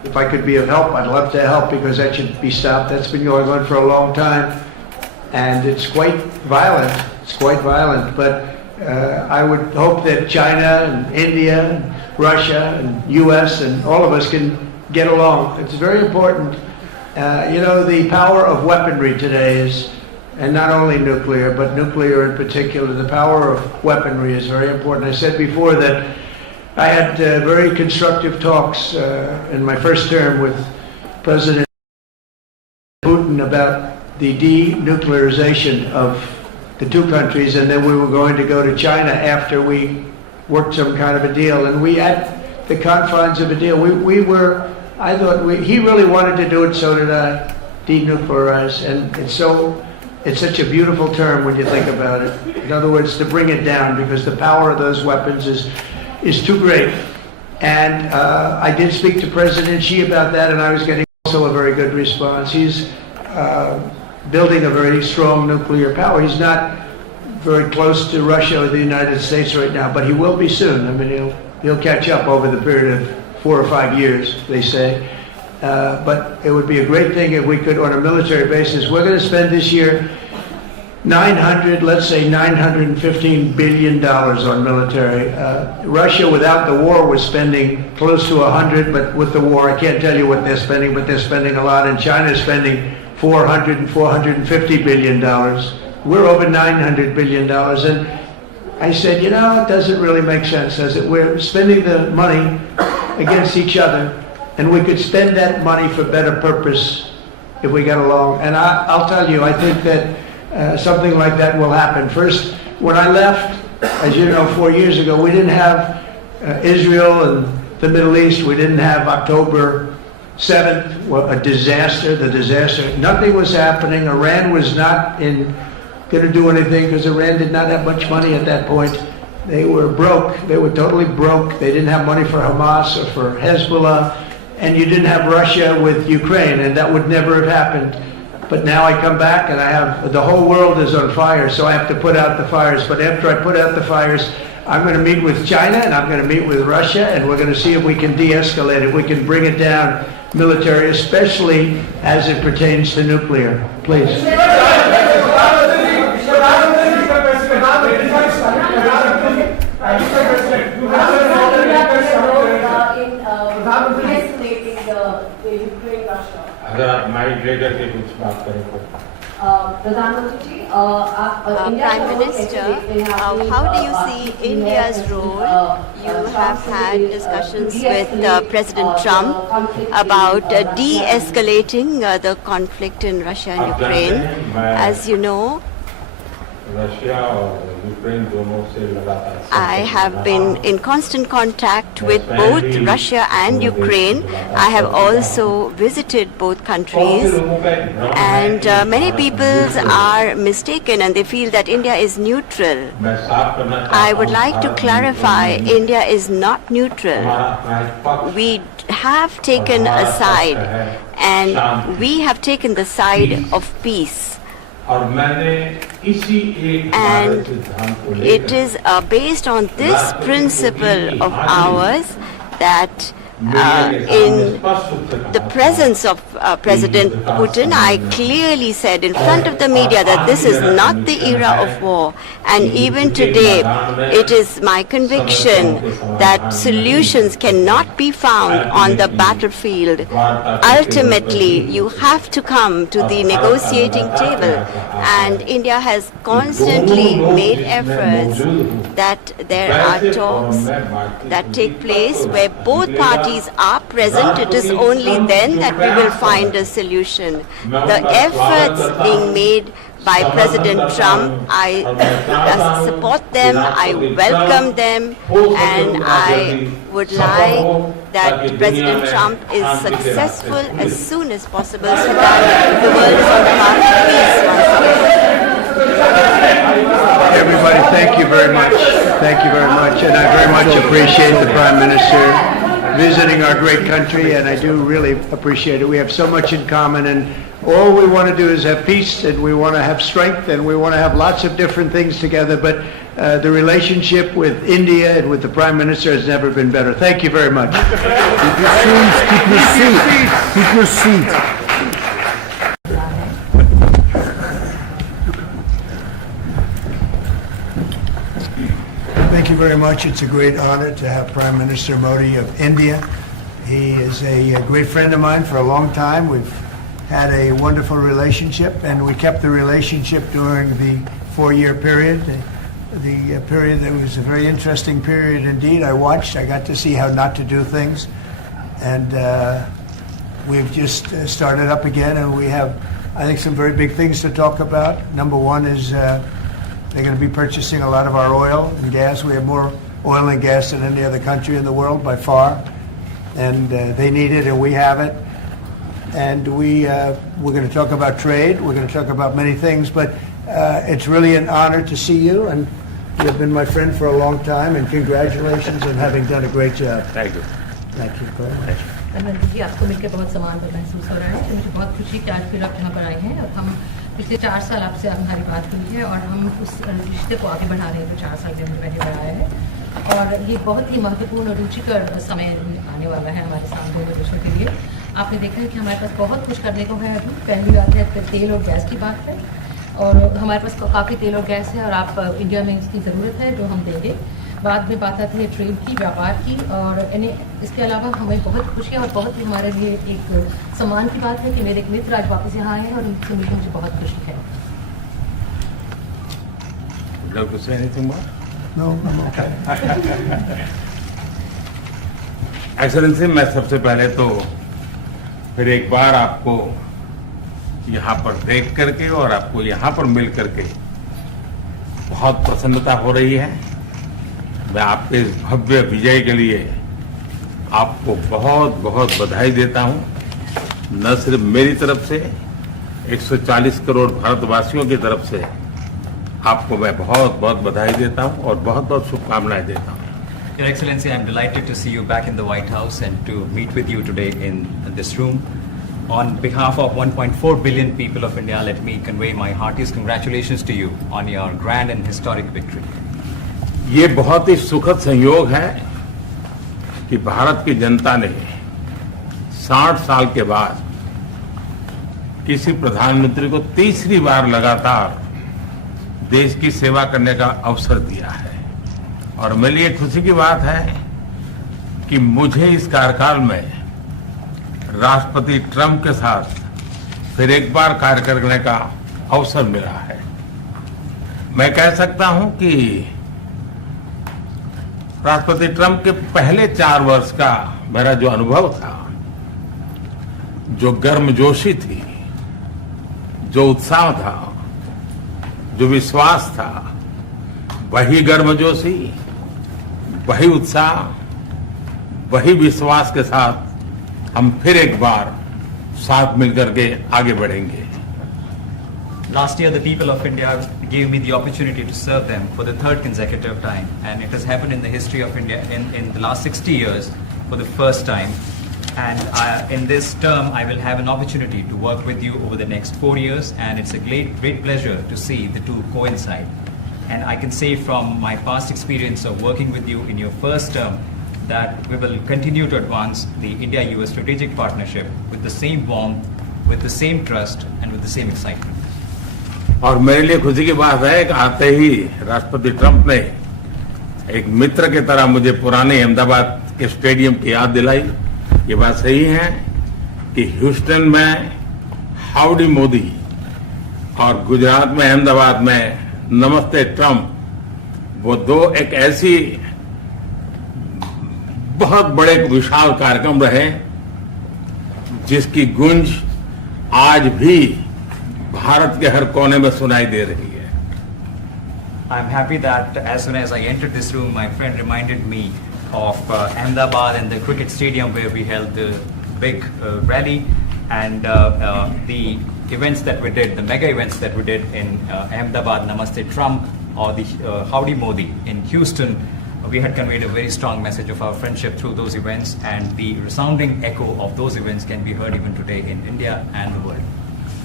if I could be of help, I'd love to help because that should be stopped. That's been going on for a long time, and it's quite violent. It's quite violent, but I would hope that China and India and Russia and U.S. and all of us can get along. It's very important. The power of weaponry today is, and not only nuclear, but nuclear in particular, the power of weaponry is very important. I said before that I had very constructive talks in my first term with President Putin about the denuclearization of the two countries, and then we were going to go to China after we worked some kind of a deal. And we at the confines of a deal. I thought he really wanted to do it, so did I, denuclearize. And it's such a beautiful term when you think about it. In other words, to bring it down, because the power of those weapons is too great. And I did speak to President Xi about that, and I was getting also a very good response. He's building a very strong nuclear power. He's not very close to Russia or the United States right now, but he will be soon. I mean, he'll catch up over the period of 4 or 5 years, they say. But it would be a great thing if we could, on a military basis. We're going to spend this year $915 billion on military. Russia, without the war, was spending close to 100, but with the war, I can't tell you what they're spending, but they're spending a lot. And China's spending $400 and $450 billion. We're over $900 billion. And I said, it doesn't really make sense, does it? We're spending the money against each other, and we could spend that money for better purpose if we got along. And I'll tell you, I think that something like that will happen. First, when I left, as you know, 4 years ago, we didn't have Israel and the Middle East. We didn't have October 7th, a disaster, the disaster. Nothing was happening. Iran was not going to do anything because Iran did not have much money at that point. They were broke. They were totally broke. They didn't have money for Hamas or for Hezbollah. And you didn't have Russia with Ukraine, and that would never have happened. But now I come back and the whole world is on fire, so I have to put out the fires. But after I put out the fires, I'm going to meet with China and I'm going to meet with Russia, and we're going to see if we can de-escalate it. We can bring it down military, especially as it pertains to nuclear. Please. Prime Minister, how do you see India's role? You have had discussions with President Trump about de-escalating the conflict in Russia and Ukraine. As you know, I have been in constant contact with both Russia and Ukraine. I have also visited both countries, and many people are mistaken and they feel that India is neutral. I would like to clarify, India is not neutral. We have taken a side, and we have taken the side of peace. And it is based on this principle of ours that in the presence of President Putin, I clearly said in front of the media that this is not the era of war. And even today, it is my conviction that solutions cannot be found on the battlefield. Ultimately, you have to come to the negotiating table. And India has constantly made efforts that there are talks that take place where both parties are present. It is only then that we will find a solution. The efforts being made by President Trump, I support them, I welcome them, and I would like that President Trump is successful as soon as possible so that the world is on the path to peace once again. Everybody, thank you very much. Thank you very much. And I very much appreciate the Prime Minister visiting our great country, and I do really appreciate it. We have so much in common, and All we want to do is have peace, and we want to have strength, and we want to have lots of different things together. But the relationship with India and with the Prime Minister has never been better. Thank you very much. Keep your seats. Keep your seats. Keep your seats. Thank you very much. It's a great honor to have Prime Minister Modi of India. He is a great friend of mine for a long time. We've had a wonderful relationship, and we kept the relationship during the 4-year period. The period that was a very interesting period indeed. I got to see how not to do things. And we've just started up again, and we have, I think, some very big things to talk about. Number one is they're going to be purchasing a lot of our oil and gas. We have more oil and gas than any other country in the world by far. And they need it, and we have it. And we're going to talk about trade. We're going to talk about many things. But it's really an honor to see you. And you've been my friend for a long time. And congratulations on having done a great job. Thank you. Thank you very much. Narendra जी, आपको मिलकर बहुत सम्मान महसूस हो रहा है। तो मुझे बहुत खुशी कि आज फिर आप यहाँ पर आए हैं और हम पिछले 4 साल आपसे हमारी बात हुई है और हम उस रिश्ते को आगे बढ़ा रहे हैं जो 4 साल से हमने पहले बढ़ाया है। और ये बहुत ही महत्वपूर्ण और रुचिकर समय आने वाला है हमारे साथ दोनों देशों के लिए। आपने देखा है कि हमारे पास बहुत कुछ करने को है। अभी पहली बात है तेल और गैस की बात है, और हमारे पास काफ़ी तेल और गैस है और आप इंडिया में इसकी ज़रूरत है जो हम देंगे। बाद में बात आती है ट्रेड की, व्यापार की, और इसके अलावा हमें बहुत खुशी है और बहुत ही हमारे लिए एक सम्मान की बात है कि मेरे एक मित्र आज वापस यहाँ आए हैं और उनसे मिलकर मुझे बहुत खुशी है। Love to say anything more? No, I'm okay. Excellency, मैं सबसे पहले तो फिर एक बार आपको यहाँ पर देख करके और आपको यहाँ पर मिल करके बहुत प्रसन्नता हो रही है। मैं आपके इस भव्य विजय के लिए आपको बहुत बहुत बधाई देता हूँ। न सिर्फ मेरी तरफ से, 140 करोड़ भारतवासियों की तरफ से आपको मैं बहुत बहुत बधाई देता हूँ और बहुत बहुत शुभकामनाएं देता हूँ। Your Excellency, I am delighted to see you back in the White House and to meet with you today in this room. On behalf of 1.4 billion people of India, let me convey my heartiest congratulations to you on your grand and historic victory. ये बहुत ही सुखद संयोग है कि भारत की जनता ने 60 साल के बाद किसी प्रधानमंत्री को तीसरी बार लगातार देश की सेवा करने का अवसर दिया है। और मेरे लिए खुशी की बात है कि मुझे इस कार्यकाल में राष्ट्रपति ट्रंप के साथ फिर एक बार कार्य करने का अवसर मिला है। मैं कह सकता हूं कि राष्ट्रपति ट्रंप के पहले 4 वर्ष का मेरा जो अनुभव था, जो गर्मजोशी थी, जो उत्साह था, जो विश्वास था, वही गर्मजोशी, वही उत्साह, वही विश्वास के साथ हम फिर एक बार साथ मिलकर के आगे बढ़ेंगे। Last year, the people of India gave me the opportunity to serve them for the 3rd consecutive time, and it has happened in the history of India in the last 60 years for the first time. And in this term, I will have an opportunity to work with you over the next 4 years, and it's a great pleasure to see the two coincide. And I can say from my past experience of working with you in your first term that we will continue to advance the India-US strategic partnership with the same warmth, with the same trust, and with the same excitement. और मेरे लिए खुशी की बात है कि आते ही राष्ट्रपति ट्रंप ने एक मित्र की तरह मुझे पुराने अहमदाबाद के स्टेडियम की याद दिलाई। ये बात सही है कि ह्यूस्टन में हाउडी मोदी और गुजरात में अहमदाबाद में नमस्ते ट्रंप, वो दो एक ऐसी बहुत बड़े विशाल कार्यक्रम रहे जिसकी गूंज आज भी भारत के हर कोने में सुनाई दे रही है। I'm happy that as soon as I entered this room, my friend reminded me of Ahmedabad and the cricket stadium where we held the big rally, and the events that we did, the mega events that we did in Ahmedabad, Namaste Trump, or the Howdy Modi in Houston. We had conveyed a very strong message of our friendship through those events, and the resounding echo of those events can be heard even today in India and the world.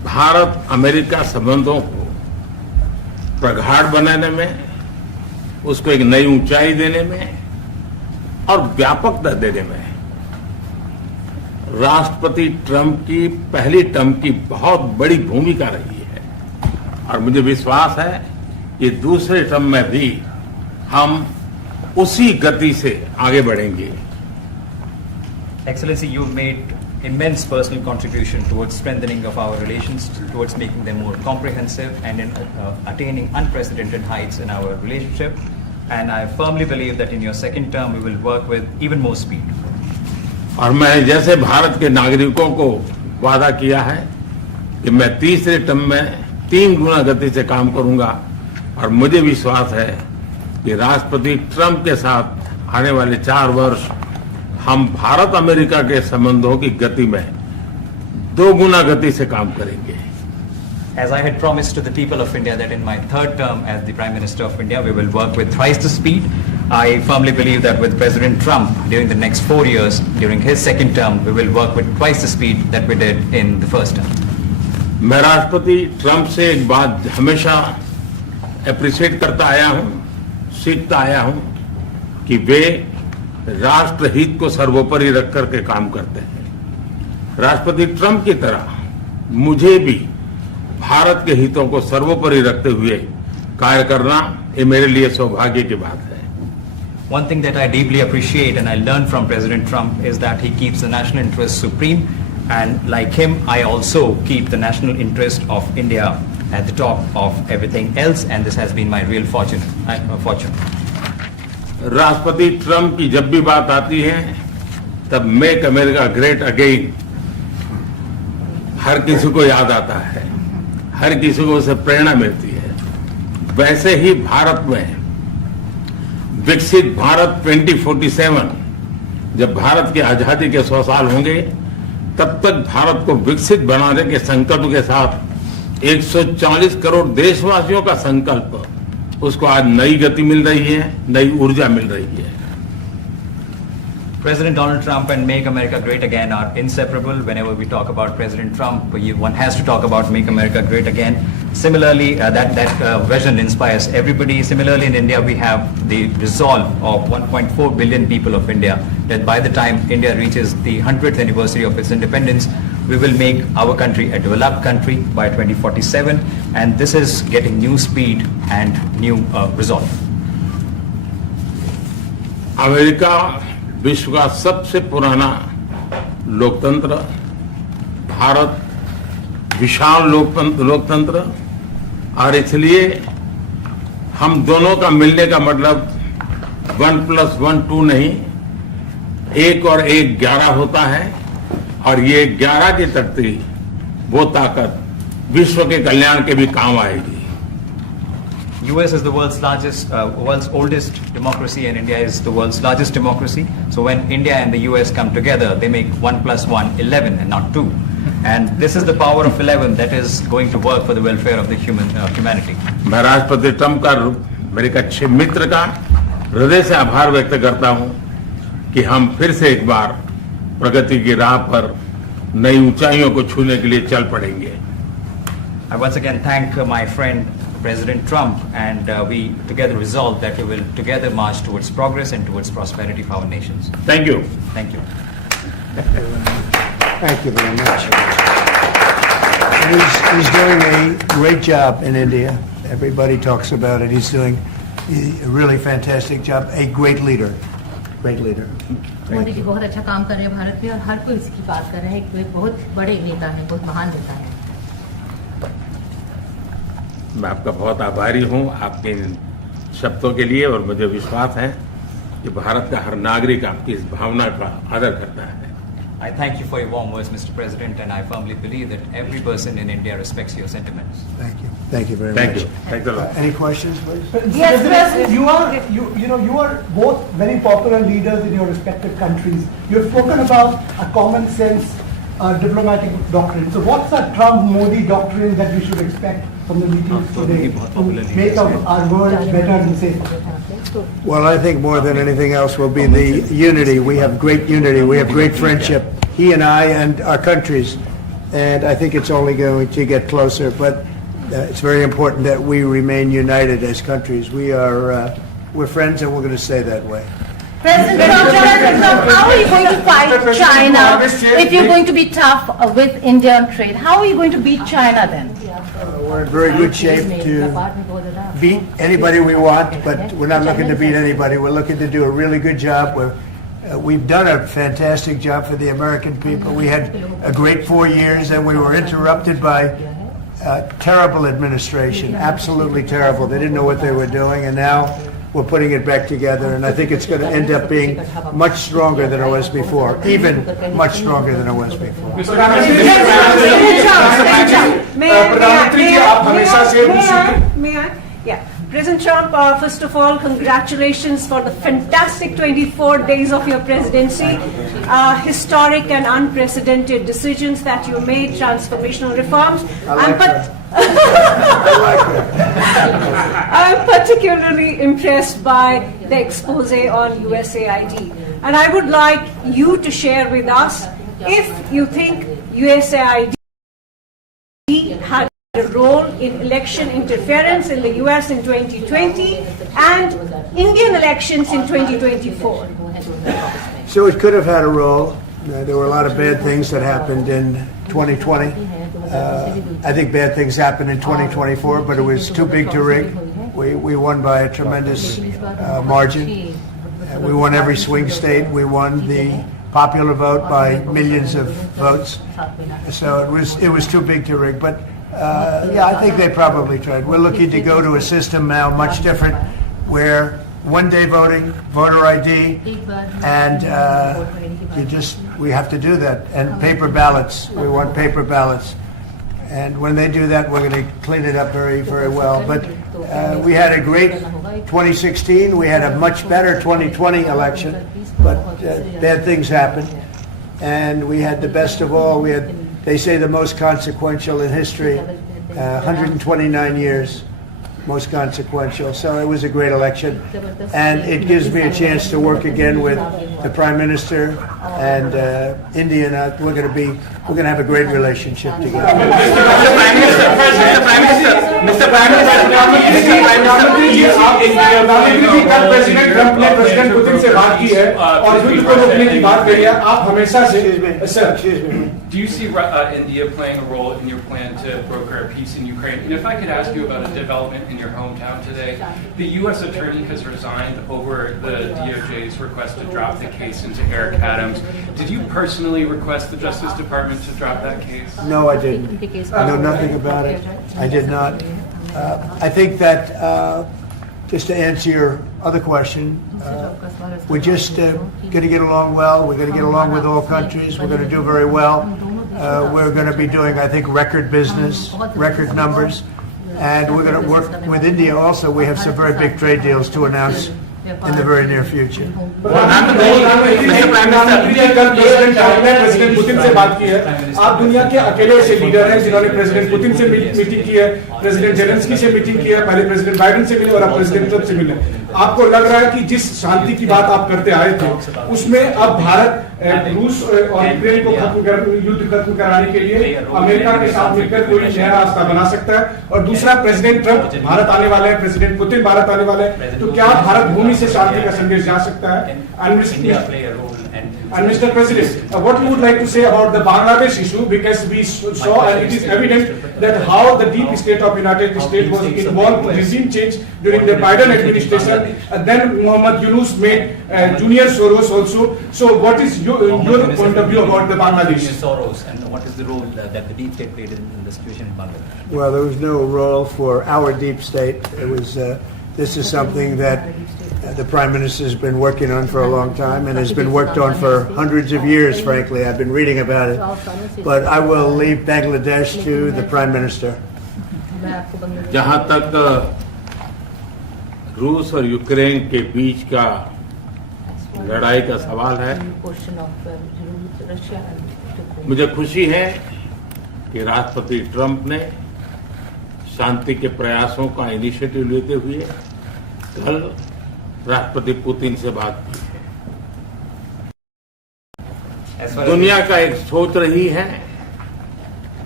Bharat America संबंधों को प्रगाढ़ बनाने में, उसको एक नई ऊंचाई देने में और व्यापकता देने में राष्ट्रपति ट्रंप की पहली टर्म की बहुत बड़ी भूमिका रही है। और मुझे विश्वास है कि दूसरे टर्म में भी हम उसी गति से आगे बढ़ेंगे। Excellency, you've made immense personal contribution towards strengthening of our relations, towards making them more comprehensive and in attaining unprecedented heights in our relationship. And I firmly believe that in your second term, we will work with even more speed. और मैं जैसे भारत के नागरिकों को वादा किया है कि मैं तीसरे टर्म में 3 गुना गति से काम करूंगा, और मुझे विश्वास है कि राष्ट्रपति ट्रंप के साथ आने वाले 4 वर्ष हम भारत अमेरिका के संबंधों की गति में 2 गुना गति से काम करेंगे। As I had promised to the people of India that in my third term as the Prime Minister of India, we will work with thrice the speed. I firmly believe that with President Trump during the next 4 years, during his second term, we will work with twice the speed that we did in the first term. मैं राष्ट्रपति Trump से एक बात हमेशा appreciate करता आया हूं, सीखता आया हूं कि वे राष्ट्रहित को सर्वोपरि रख करके काम करते हैं। राष्ट्रपति ट्रंप की तरह मुझे भी भारत के हितों को सर्वोपरि रखते हुए कार्य करना, ये मेरे लिए सौभाग्य की बात है। One thing that I deeply appreciate and I learned from President Trump is that he keeps the national interest supreme, and like him, I also keep the national interest of India at the top of everything else, and this has been my real fortune. राष्ट्रपति Trump की जब भी बात आती है तब make America great again हर किसी को याद आता है, हर किसी को उससे प्रेरणा मिलती है। वैसे ही भारत में विकसित भारत 2047, जब भारत की आजादी के 100 साल होंगे, तब तक भारत को विकसित बनाने के संकल्प के साथ 140 करोड़ देशवासियों का संकल्प, उसको आज नई गति मिल रही है, नई ऊर्जा मिल रही है। President Donald Trump and Make America Great Again are inseparable. Whenever we talk about President Trump, one has to talk about Make America Great Again. Similarly, that vision inspires everybody. Similarly, in India, we have the resolve of 1.4 billion people of India that by the time India reaches the 100th anniversary of its independence, we will make our country a developed country by 2047. And this is getting new speed and new resolve. America विश्व का सबसे पुराना लोकतंत्र, भारत विशाल लोकतंत्र, और इसलिए हम दोनों का मिलने का मतलब 1+1 2 नहीं, 1 और 1 11 होता है, और ये 11 की तख्ती वो ताकत विश्व के कल्याण के भी काम आएगी। US is the world's oldest democracy, and India is the world's largest democracy. So when India and the US come together, they make 1+1 11 and not 2. And this is the power of 11 that is going to work for the welfare of the humanity. मैं राष्ट्रपति Trump का, मेरे एक अच्छे मित्र का हृदय से आभार व्यक्त करता हूं कि हम फिर से एक बार प्रगति की राह पर नई ऊंचाइयों को छूने के लिए चल पड़ेंगे। I once again thank my friend President Trump, and we together resolve that we will together march towards progress and towards prosperity for our nations. Thank you. Thank you. Thank you very much. He's doing a great job in India. Everybody talks about it. He's doing a really fantastic job. A great leader. Great leader. Modi ji बहुत अच्छा काम कर रहे हैं भारत में, और हर कोई इसकी बात कर रहा है कि वे बहुत बड़े नेता हैं, बहुत महान नेता हैं। मैं आपका बहुत आभारी हूं आपके इन शब्दों के लिए, और मुझे विश्वास है कि भारत का हर नागरिक आपकी इस भावना का आदर करता है। I thank you for your warm words, Mr. President, and I firmly believe that every person in India respects your sentiments. Thank you. Thank you very Thank much. you. Thanks a lot. Any questions, please? Yes, President. You are both very popular leaders in your respective countries. You have spoken about a common sense diplomatic doctrine. So what's the Trump-Modi doctrine that we should expect from the meetings today to make our world better and safer? Well, I think more than anything else will be the unity. We have great unity. We have great friendship. He and I and our countries and I think it's only going to get closer. But it's very important that we remain united as countries. We're friends, and we're going to stay that way. President Trump, how are you going to fight China if you're going to be tough with India on trade? How are you going to beat China then? We're in very good shape to beat anybody we want, but we're not looking to beat anybody. We're looking to do a really good job. We've done a fantastic job for the American people. We had a great 4 years, and we were interrupted by terrible administration, absolutely terrible. They didn't know what they were doing, and now we're putting it back together, and I think it's going to end up being much stronger than it was before, even much stronger than it was before. May I? Yeah. President Trump, first of all, congratulations for the fantastic 24 days of your presidency. Historic and unprecedented decisions that you made, transformational reforms. I'm particularly impressed by the expose on USAID. And I would like you to share with us if you think USAID had a role in election interference in the US in 2020 and Indian elections in 2024. So it could have had a role. There were a lot of bad things that happened in 2020. I think bad things happened in 2024, but it was too big to rig. We won by a tremendous margin. We won every swing state. We won the popular vote by millions of votes. So it was too big to rig. But yeah, I think they probably tried. We're looking to go to a system now much different, where one-day voting, voter ID, and we have to do that. And paper ballots. We want paper ballots. And when they do that, we're going to clean it up very, very well. But we had a great 2016. We had a much better 2020 election. But bad things happened. And we had the best of all. We had, they say, the most consequential in history, 129 years. Most consequential. So it was a great election, and it gives me a chance to work again with the Prime Minister and India. And we're going to have a great relationship together. Mr. Prime Minister, president Trump ने president Putin से बात की है और युद्ध को रोकने की बात कही है. आप हमेशा से Do you see India playing a role in your plan to broker a peace in Ukraine? And if I could ask you about a development in your hometown today, the U.S. attorney has resigned over the DOJ's request to drop the case into Eric Adams. Did you personally request the Justice Department to drop that case? No, I didn't. I know nothing about it. I did not. I think that, just to answer your other question, we're just going to get along well. We're going to get along with all countries. We're going to do very well. We're going to be doing, I think, record business, record numbers. And we're going to work with India also. We have some very big trade deals to announce in the very near future. President Putin से बात की है. आप दुनिया के अकेले ऐसे leader हैं जिन्होंने प्रेसिडेंट पुतिन से मीटिंग की है, प्रेसिडेंट जेलेंस्की से मीटिंग की है, पहले प्रेसिडेंट बाइडेन से मिले और अब प्रेसिडेंट ट्रंप से मिले. आपको लग रहा है कि जिस शांति की बात आप करते आए थे, उसमें अब भारत रूस और यूक्रेन को युद्ध खत्म कराने के लिए अमेरिका के साथ मिलकर कोई नया रास्ता बना सकता है? और दूसरा, प्रेसिडेंट ट्रंप भारत आने वाले हैं, प्रेसिडेंट पुतिन भारत आने वाले हैं, तो क्या भारत भूमि से शांति का संदेश जा सकता है? And Mr. President, what you would like to say about the Bangladesh issue, because we saw and it is evident that how the deep state of United States was involved in regime change during the Biden administration, and then Mohammed Yunus made Junior Soros also. So what is your point of view about the Bangladesh? Soros, and what is the role that the deep state played in the situation in Bangladesh? Well, there was no role for our deep state. It was. This is something that the Prime Minister has been working on for a long time and has been worked on for hundreds of years, frankly. I've been reading about it. But I will leave Bangladesh to the Prime Minister. जहां तक रूस और Ukraine के बीच का लड़ाई का सवाल है, मुझे खुशी है कि राष्ट्रपति ट्रंप ने शांति के प्रयासों का इनिशिएटिव लेते हुए कल राष्ट्रपति पुतिन से बात की है. दुनिया का एक सोच रही है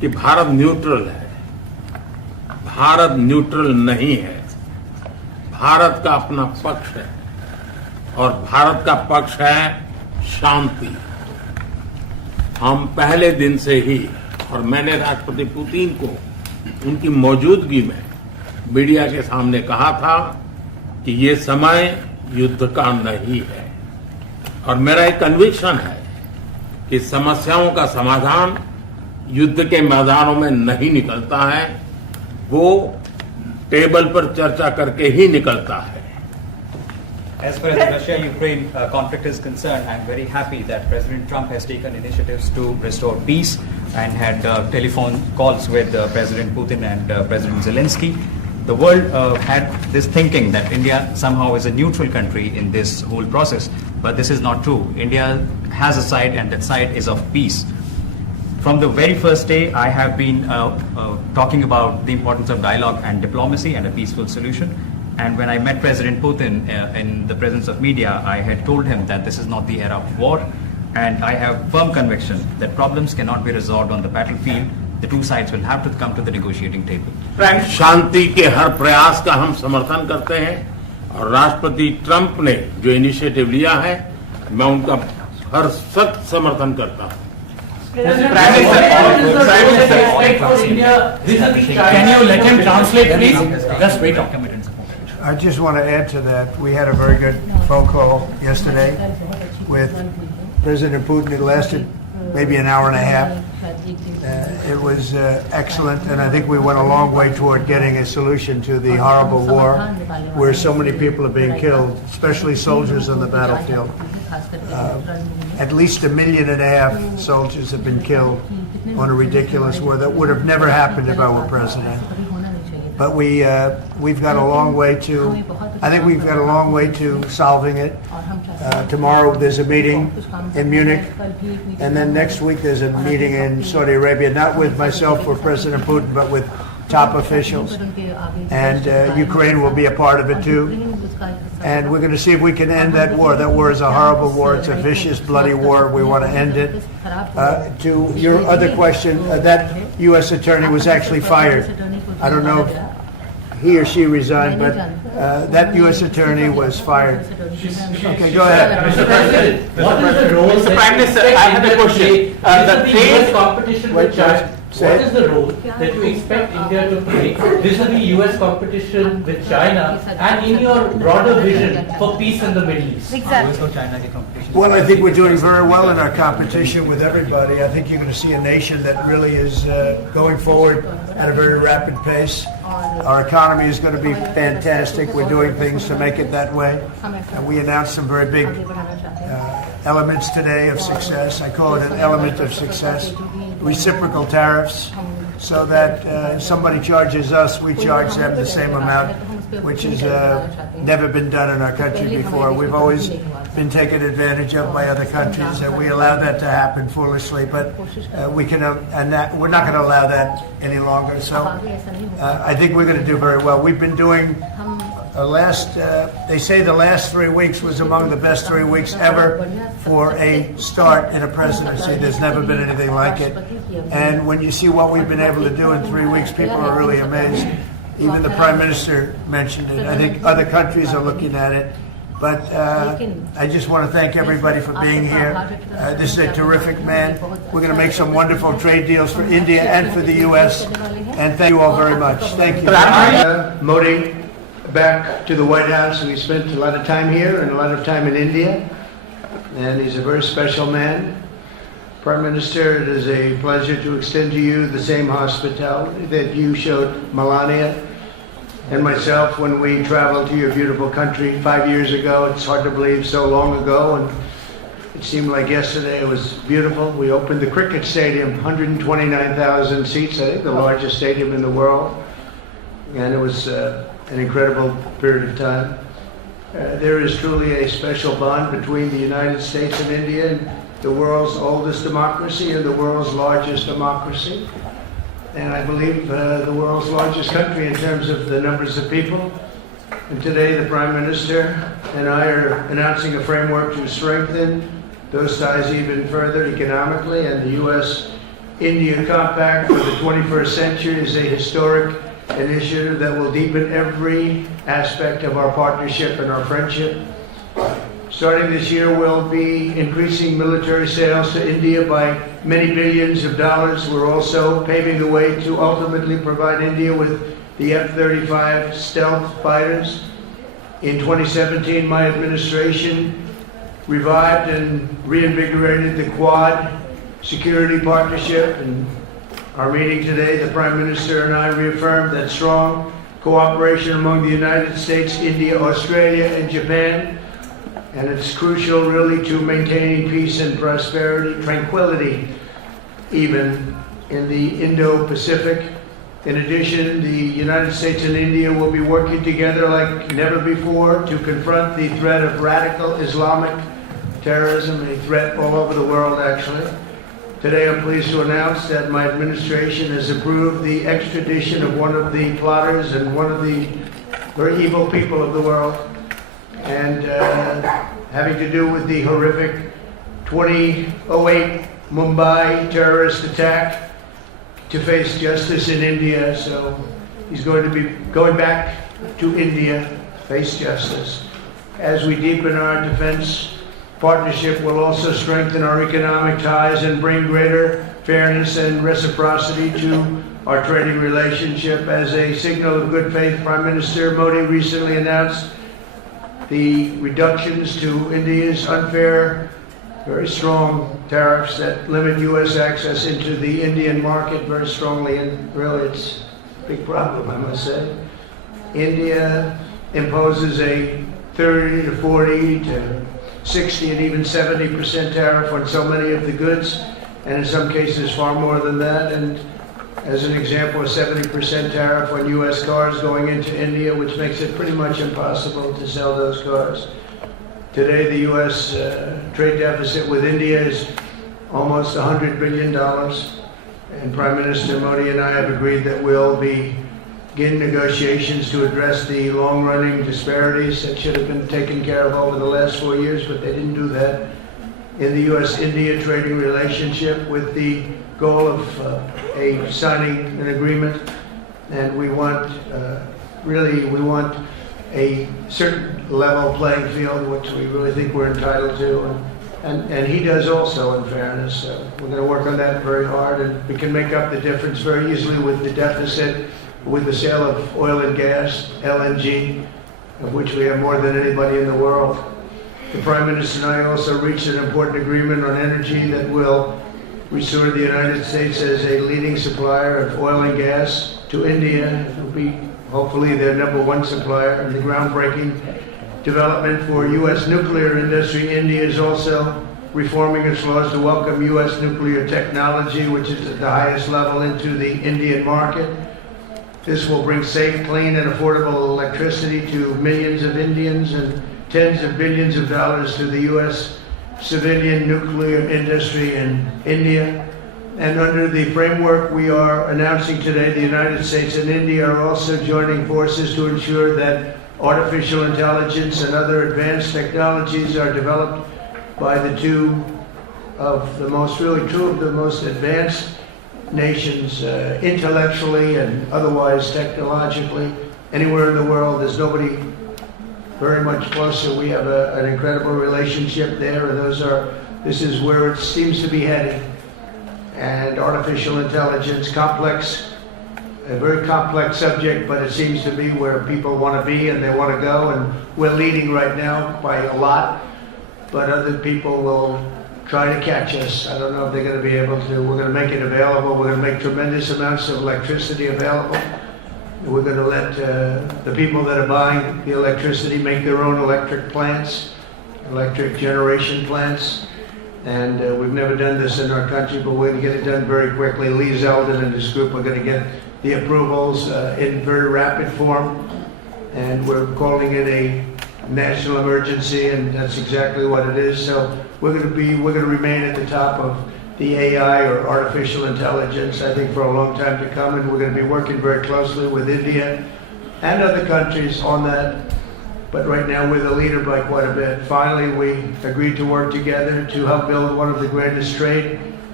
कि भारत न्यूट्रल है। भारत न्यूट्रल नहीं है। भारत का अपना पक्ष है और भारत का पक्ष है शांति। हम पहले दिन से ही, और मैंने राष्ट्रपति पुतिन को उनकी मौजूदगी में मीडिया के सामने कहा था कि ये समय युद्ध का नहीं है, और मेरा एक कन्विक्शन है कि समस्याओं का समाधान युद्ध के मैदानों में नहीं निकलता है, वो टेबल पर चर्चा करके ही निकलता है। As far as the Russia-Ukraine conflict is concerned, I am very happy that President Trump has taken initiatives to restore peace and had telephone calls with President Putin and President Zelensky. The world had this thinking that India somehow is a neutral country in this whole process, but this is not true. India has a side, and that side is of peace. From the very first day, I have been talking about the importance of dialogue and diplomacy and a peaceful solution. And when I met President Putin in the presence of media, I had told him that this is not the era of war, and I have firm conviction that problems cannot be resolved on the battlefield. The two sides will have to come to the negotiating table. शांति के हर प्रयास का हम समर्थन करते हैं, और राष्ट्रपति Trump ने जो इनिशिएटिव लिया है, मैं उनका हर सख्त समर्थन करता हूं। Can you let him translate, please? Just wait. I just want to add to that. We had a very good phone call yesterday with President Putin. It lasted maybe an hour and a half. It was excellent, and I think we went a long way toward getting a solution to the horrible war where so many people are being killed, especially soldiers on the battlefield. At least 1.5 million soldiers have been killed on a ridiculous war that would have never happened if I were president. But we've got a long way to, I think we've got a long way to solving it. Tomorrow there's a meeting in Munich, and then next week there's a meeting in Saudi Arabia, not with myself or President Putin, but with top officials. And Ukraine will be a part of it too. And we're going to see if we can end that war. That war is a horrible war. It's a vicious, bloody war. We want to end it. To your other question, that U.S. attorney was actually fired. I don't know if he or she resigned, but that U.S. attorney was fired. Okay, go ahead. Mr. President, what is the role? Mr. Prime Minister, I have a question. The trade competition with China. What is the role that you expect India to play vis-a-vis U.S. competition with China, and in your broader vision for peace in the Middle East? Well, I think we're doing very well in our competition with everybody. I think you're going to see a nation that really is going forward at a very rapid pace. Our economy is going to be fantastic. We're doing things to make it that way. And we announced some very big elements today of success. I call it an element of success. Reciprocal tariffs, so that if somebody charges us, we charge them the same amount, which has never been done in our country before. We've always been taken advantage of by other countries, and we allow that to happen foolishly. But we can, we're not going to allow that any longer. So I think we're going to do very well. We've been doing. They say the last 3 weeks was among the best 3 weeks ever for a start in a presidency. There's never been anything like it. And when you see what we've been able to do in 3 weeks, people are really amazed. Even the Prime Minister mentioned it. I think other countries are looking at it. But I just want to thank everybody for being here. This is a terrific man. We're going to make some wonderful trade deals for India and for the U.S. And thank you all very much. Thank you. Modi. Back to the White House, and we spent a lot of time here and a lot of time in India, and he's a very special man. Prime Minister, it is a pleasure to extend to you the same hospitality that you showed Melania and myself when we traveled to your beautiful country 5 years ago. It's hard to believe, so long ago, and it seemed like yesterday. It was beautiful. We opened the cricket stadium, 129,000 seats, I think the largest stadium in the world, and it was an incredible period of time. There is truly a special bond between the United States and India, the world's oldest democracy and the world's largest democracy. And I believe the world's largest country in terms of the numbers of people. And today the Prime Minister and I are announcing a framework to strengthen those ties even further economically, and the U.S. India Compact for the 21st century is a historic initiative that will deepen every aspect of our partnership and our friendship. Starting this year, we'll be increasing military sales to India by many billions of dollars. We're also paving the way to ultimately provide India with the F-35 stealth fighters. In 2017, my administration revived and reinvigorated the Quad security partnership. And our meeting today, the Prime Minister and I reaffirmed that strong cooperation among the United States, India, Australia, and Japan. And it's crucial really to maintaining peace and prosperity, tranquility, even in the Indo-Pacific. In addition, the United States and India will be working together like never before to confront the threat of radical Islamic terrorism, a threat all over the world actually. Today I'm pleased to announce that my administration has approved the extradition of one of the plotters and one of the very evil people of the world, and having to do with the horrific 2008 Mumbai terrorist attack, to face justice in India. So he's going to be going back to India, face justice. As we deepen our defense partnership, we'll also strengthen our economic ties and bring greater fairness and reciprocity to our trading relationship. As a signal of good faith, Prime Minister Modi recently announced the reductions to India's unfair, very strong tariffs that limit U.S. access into the Indian market very strongly, and really it's a big problem, I must say. India imposes a 30 to 40 to 60 and even 70% tariff on so many of the goods, and in some cases far more than that. And as an example, a 70% tariff on U.S. cars going into India, which makes it pretty much impossible to sell those cars. Today, the U.S. Trade deficit with India is almost $100 billion, and Prime Minister Modi and I have agreed that we'll begin negotiations to address the long-running disparities that should have been taken care of over the last 4 years, but they didn't do that in the U.S.-India trading relationship, with the goal of signing an agreement. And we want, we want a certain level playing field, which we really think we're entitled to, and he does also, in fairness. So we're going to work on that very hard, and we can make up the difference very easily with the deficit, with the sale of oil and gas, LNG, of which we have more than anybody in the world. The Prime Minister and I also reached an important agreement on energy that will restore the United States as a leading supplier of oil and gas to India. It will be hopefully their #1 supplier, and the groundbreaking development for U.S. nuclear industry. India is also reforming its laws to welcome U.S. nuclear technology, which is at the highest level, into the Indian market. This will bring safe, clean, and affordable electricity to millions of Indians and tens of billions of dollars to the U.S. civilian nuclear industry in India. And under the framework we are announcing today, the United States and India are also joining forces to ensure that artificial intelligence and other advanced technologies are developed by two of the most advanced nations, intellectually and otherwise technologically. Anywhere in the world, there's nobody very much closer. We have an incredible relationship there, and this is where it seems to be headed. And artificial intelligence, a very complex subject, but it seems to be where people want to be and they want to go, and we're leading right now by a lot, but other people will try to catch us. I don't know if they're going to be able to. We're going to make it available. We're going to make tremendous amounts of electricity available. We're going to let the people that are buying the electricity make their own electric plants, electric generation plants. And we've never done this in our country, but we're going to get it done very quickly. Lee Zeldin and his group are going to get the approvals in very rapid form, and we're calling it a national emergency, and that's exactly what it is. So we're going to remain at the top of the AI, or artificial intelligence, I think, for a long time to come, and we're going to be working very closely with India and other countries on that. But right now we're the leader by quite a bit. Finally, we agreed to work together to help build one of the greatest trade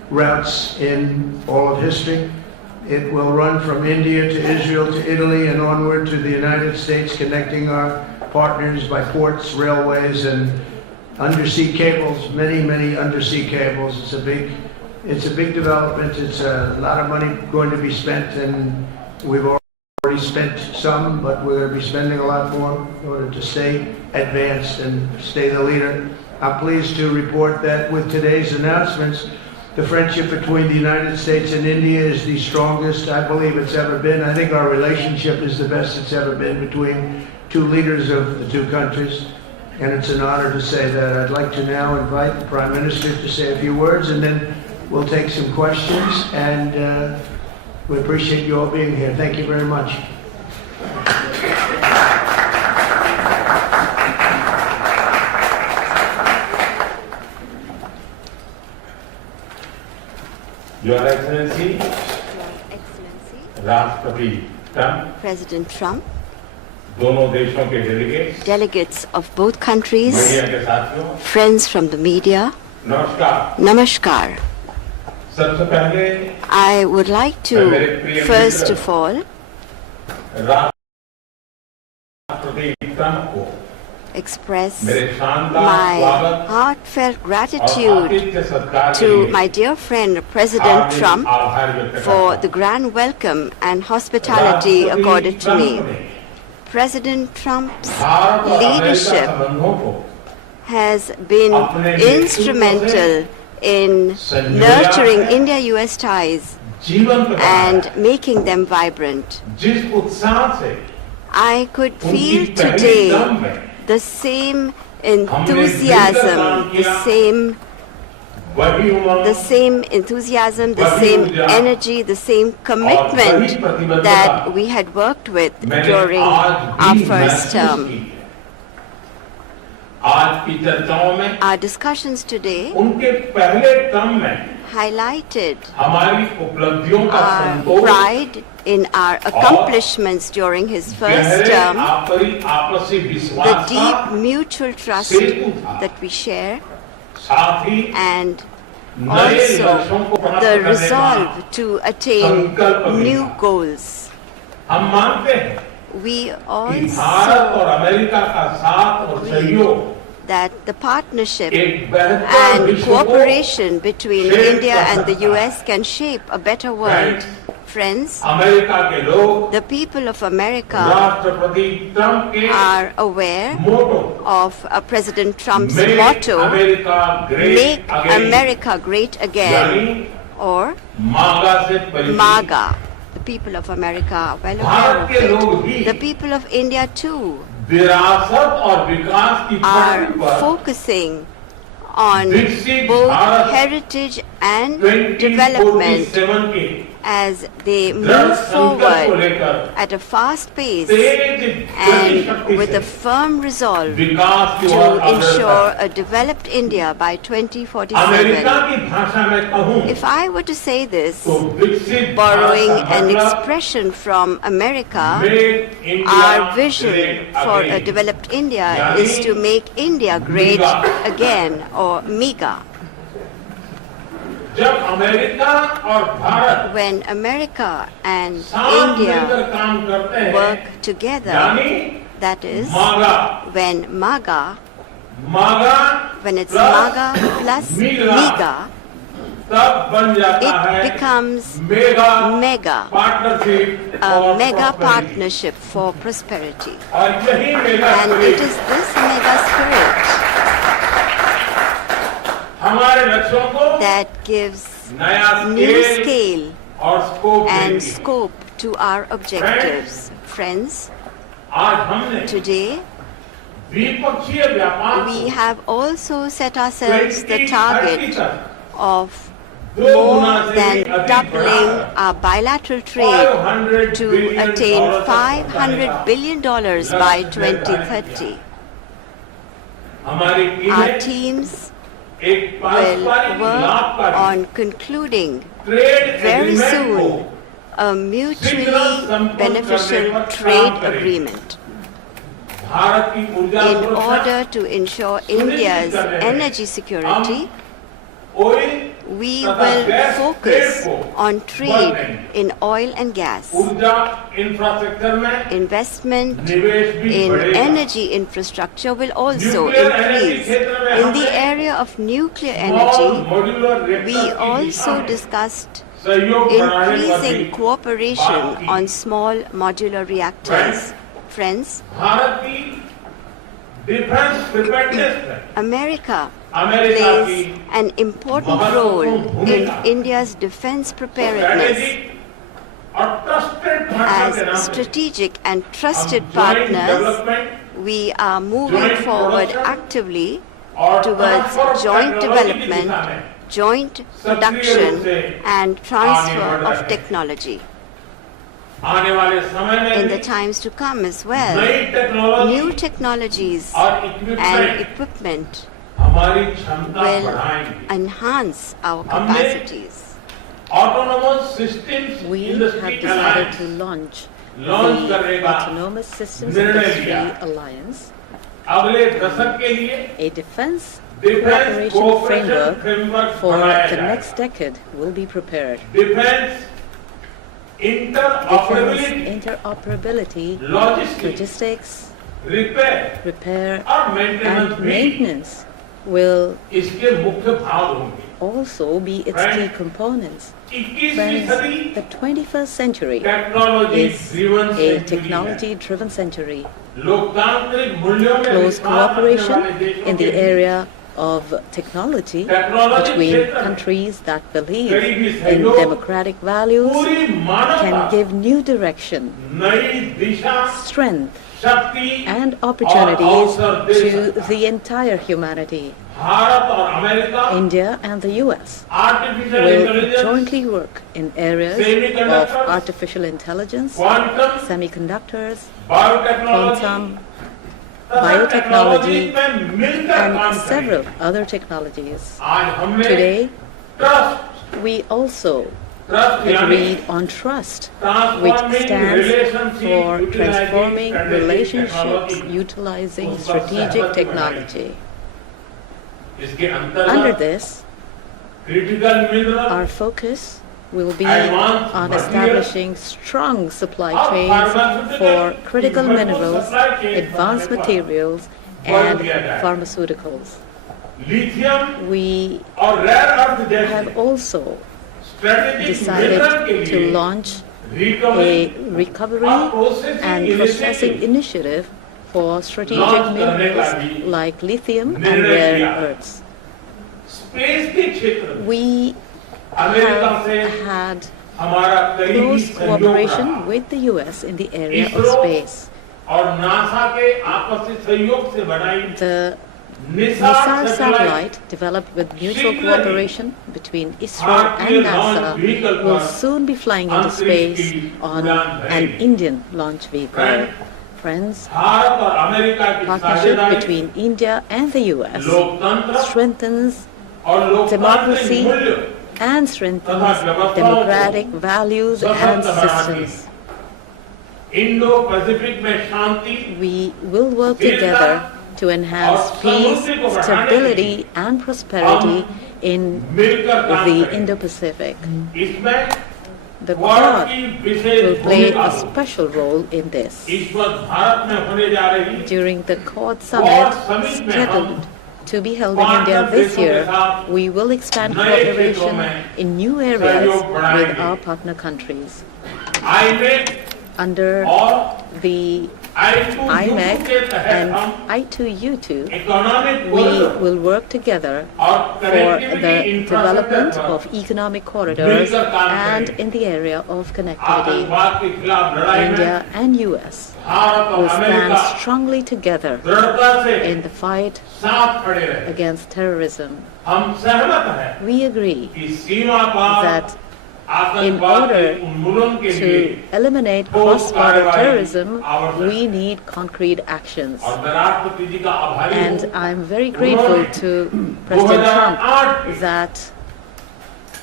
routes in all of history. It will run from India to Israel to Italy and onward to the United States, connecting our partners by ports, railways, and undersea cables, many undersea cables. It's a big development. It's a lot of money going to be spent, and we've already spent some, but we're going to be spending a lot more in order to stay advanced and stay the leader. I'm pleased to report that with today's announcements, the friendship between the United States and India is the strongest I believe it's ever been. I think our relationship is the best it's ever been between two leaders of the two countries. And it's an honor to say that. I'd like to now invite the Prime Minister to say a few words, and then we'll take some questions. And we appreciate you all being here. Thank you very much. Your Excellency, Rashtrapati Trump, President Trump, दोनों देशों के delegates, delegates of both countries, media के साथियों, friends from the media, नमस्कार. Namaskar. सबसे पहले I would like to, first of all, राष्ट्रपति Trump को express मेरे शानदार my स्वागत heartfelt और gratitude आतिथ्य सत्कार के to लिए my dear friend President Hardik Trump आभार व्यक्त करता for हूं. the grand welcome and hospitality राष्ट्रपति accorded to ट्रंप me. ने President Trump's भारत और अमेरिका leadership संबंधों को has been अपने नेतृत्व instrumental in संजोया nurturing है, India-US ties जीवंत बनाया and है. making them vibrant. जिस उत्साह से I could उनकी feel पहली today टर्म में the same हमने enthusiasm, मिलकर काम the किया, same वही उमंग the same enthusiasm, the वही same ऊर्जा energy, the same और commitment वही प्रतिबद्धता that we had worked with मैंने during आज our भी first महसूस term. की है. आज की चर्चाओं में Our discussions today उनके पहले टर्म में highlighted हमारी उपलब्धियों का our Santosh pride in our accomplishments during his first गहरे term, आपसी the विश्वास deep का mutual trust सेतु था. that we share, साथ ही and नए लक्ष्यों को also प्राप्त the करने का resolve to attain संकल्प भी new था. goals. हम मानते हैं We कि भारत also और अमेरिका का साथ और सहयोग that the partnership एक बेहतर and विश्व को cooperation between shape India कर and the सकता है. US can shape a better world. Friends, America के लोग the people of America राष्ट्रपति ट्रंप के are aware motto of President Trump's Make motto, America Great Make Again, America Great Again, यानी or मागा से परिचित. MAGA. The people of America are well Bharat के aware लोग of भी it. The people of India too विरासत और विकास की are पटरी पर focusing on विकसित both Bharat heritage and development 2047 के as they दृढ़ move संकल्प को forward लेकर at a fast pace तेज गति and शक्ति with से a firm resolve विकास की to ओर अग्रसर ensure a developed India by America 2047. की भाषा में कहूं If I were to say this, तो विकसित borrowing भारत का an मतलब expression from America, Make India our vision Great for a Again. developed India यानी is to make India great MEGA. again, or MEGA. जब अमेरिका और Bharat When America and साथ मिलकर India काम करते हैं work together, यानी that is, मागा when MAGA, मागा when it's plus MAGA plus MEGA, MEGA, तब बन जाता it है becomes mega MEGA, partnership a mega partnership for prosperity. और यही mega And it is this mega spirit हमारे लक्ष्यों को that gives नया new स्केल scale और स्कोप and देगी. scope to our objectives. Friends, आज हमने today द्विपक्षीय व्यापार we को have also set ourselves the 2030 target तक of दो गुना more से than भी अधिक doubling बढ़ाकर our bilateral trade $500 to billion attain तक पहुंचाने $500 का billion by 2030. हमारी Our टीमें teams एक will पारस्परिक work लाभकारी on concluding trade very agreement को soon a mutually beneficial trade agreement Bharat की ऊर्जा in सुरक्षा order to ensure India's energy security oil We will focus on trade in oil and gas. Investment in energy infrastructure will also increase. In the area of nuclear energy, we also discussed increasing cooperation on small modular reactors. Friends, America plays an important role in India's defense preparedness. As strategic and trusted partners, we are moving forward actively towards joint development, joint production, and transfer of technology. In the times to come as well, new technologies and equipment will enhance our capacities. We have decided to launch the Autonomous Systems Industry Alliance, a defense cooperation framework for the next decade will be prepared. Defense interoperability, logistics, repair and maintenance will also be its key components. Friends, the 21st century is a technology-driven century. Close cooperation in the area of technology between countries that believe in democratic values can give new direction, strength, and opportunities to the entire humanity. India and the US will jointly work in areas of artificial intelligence, semiconductors, quantum, biotechnology, and several other technologies. Today, we also agreed on trust, which stands for transforming relationships utilizing strategic technology. Under this, our focus will be on establishing strong supply chains for critical minerals, advanced materials, and pharmaceuticals. We have also decided to launch a recovery and processing initiative for strategic minerals like lithium and rare earths. We have had close cooperation with the US in the area of space. The NISAR satellite, developed with mutual cooperation between ISRO and NASA, will soon be flying into space on an Indian launch vehicle. Friends, partnership between India and the US strengthens democracy and strengthens democratic values and systems. We will work together to enhance peace, stability, and prosperity in the Indo-Pacific. The Quad will play a special role in this. During the Quad Summit scheduled to be held in India this year, we will expand cooperation in new areas with our partner countries. Under the IMEC and I2U2, we will work together for the development of economic corridors and in the area of connectivity. India and US will stand strongly together in the fight against terrorism. We agree that in order to eliminate cross-border terrorism, we need concrete actions. And I'm very grateful to President Trump that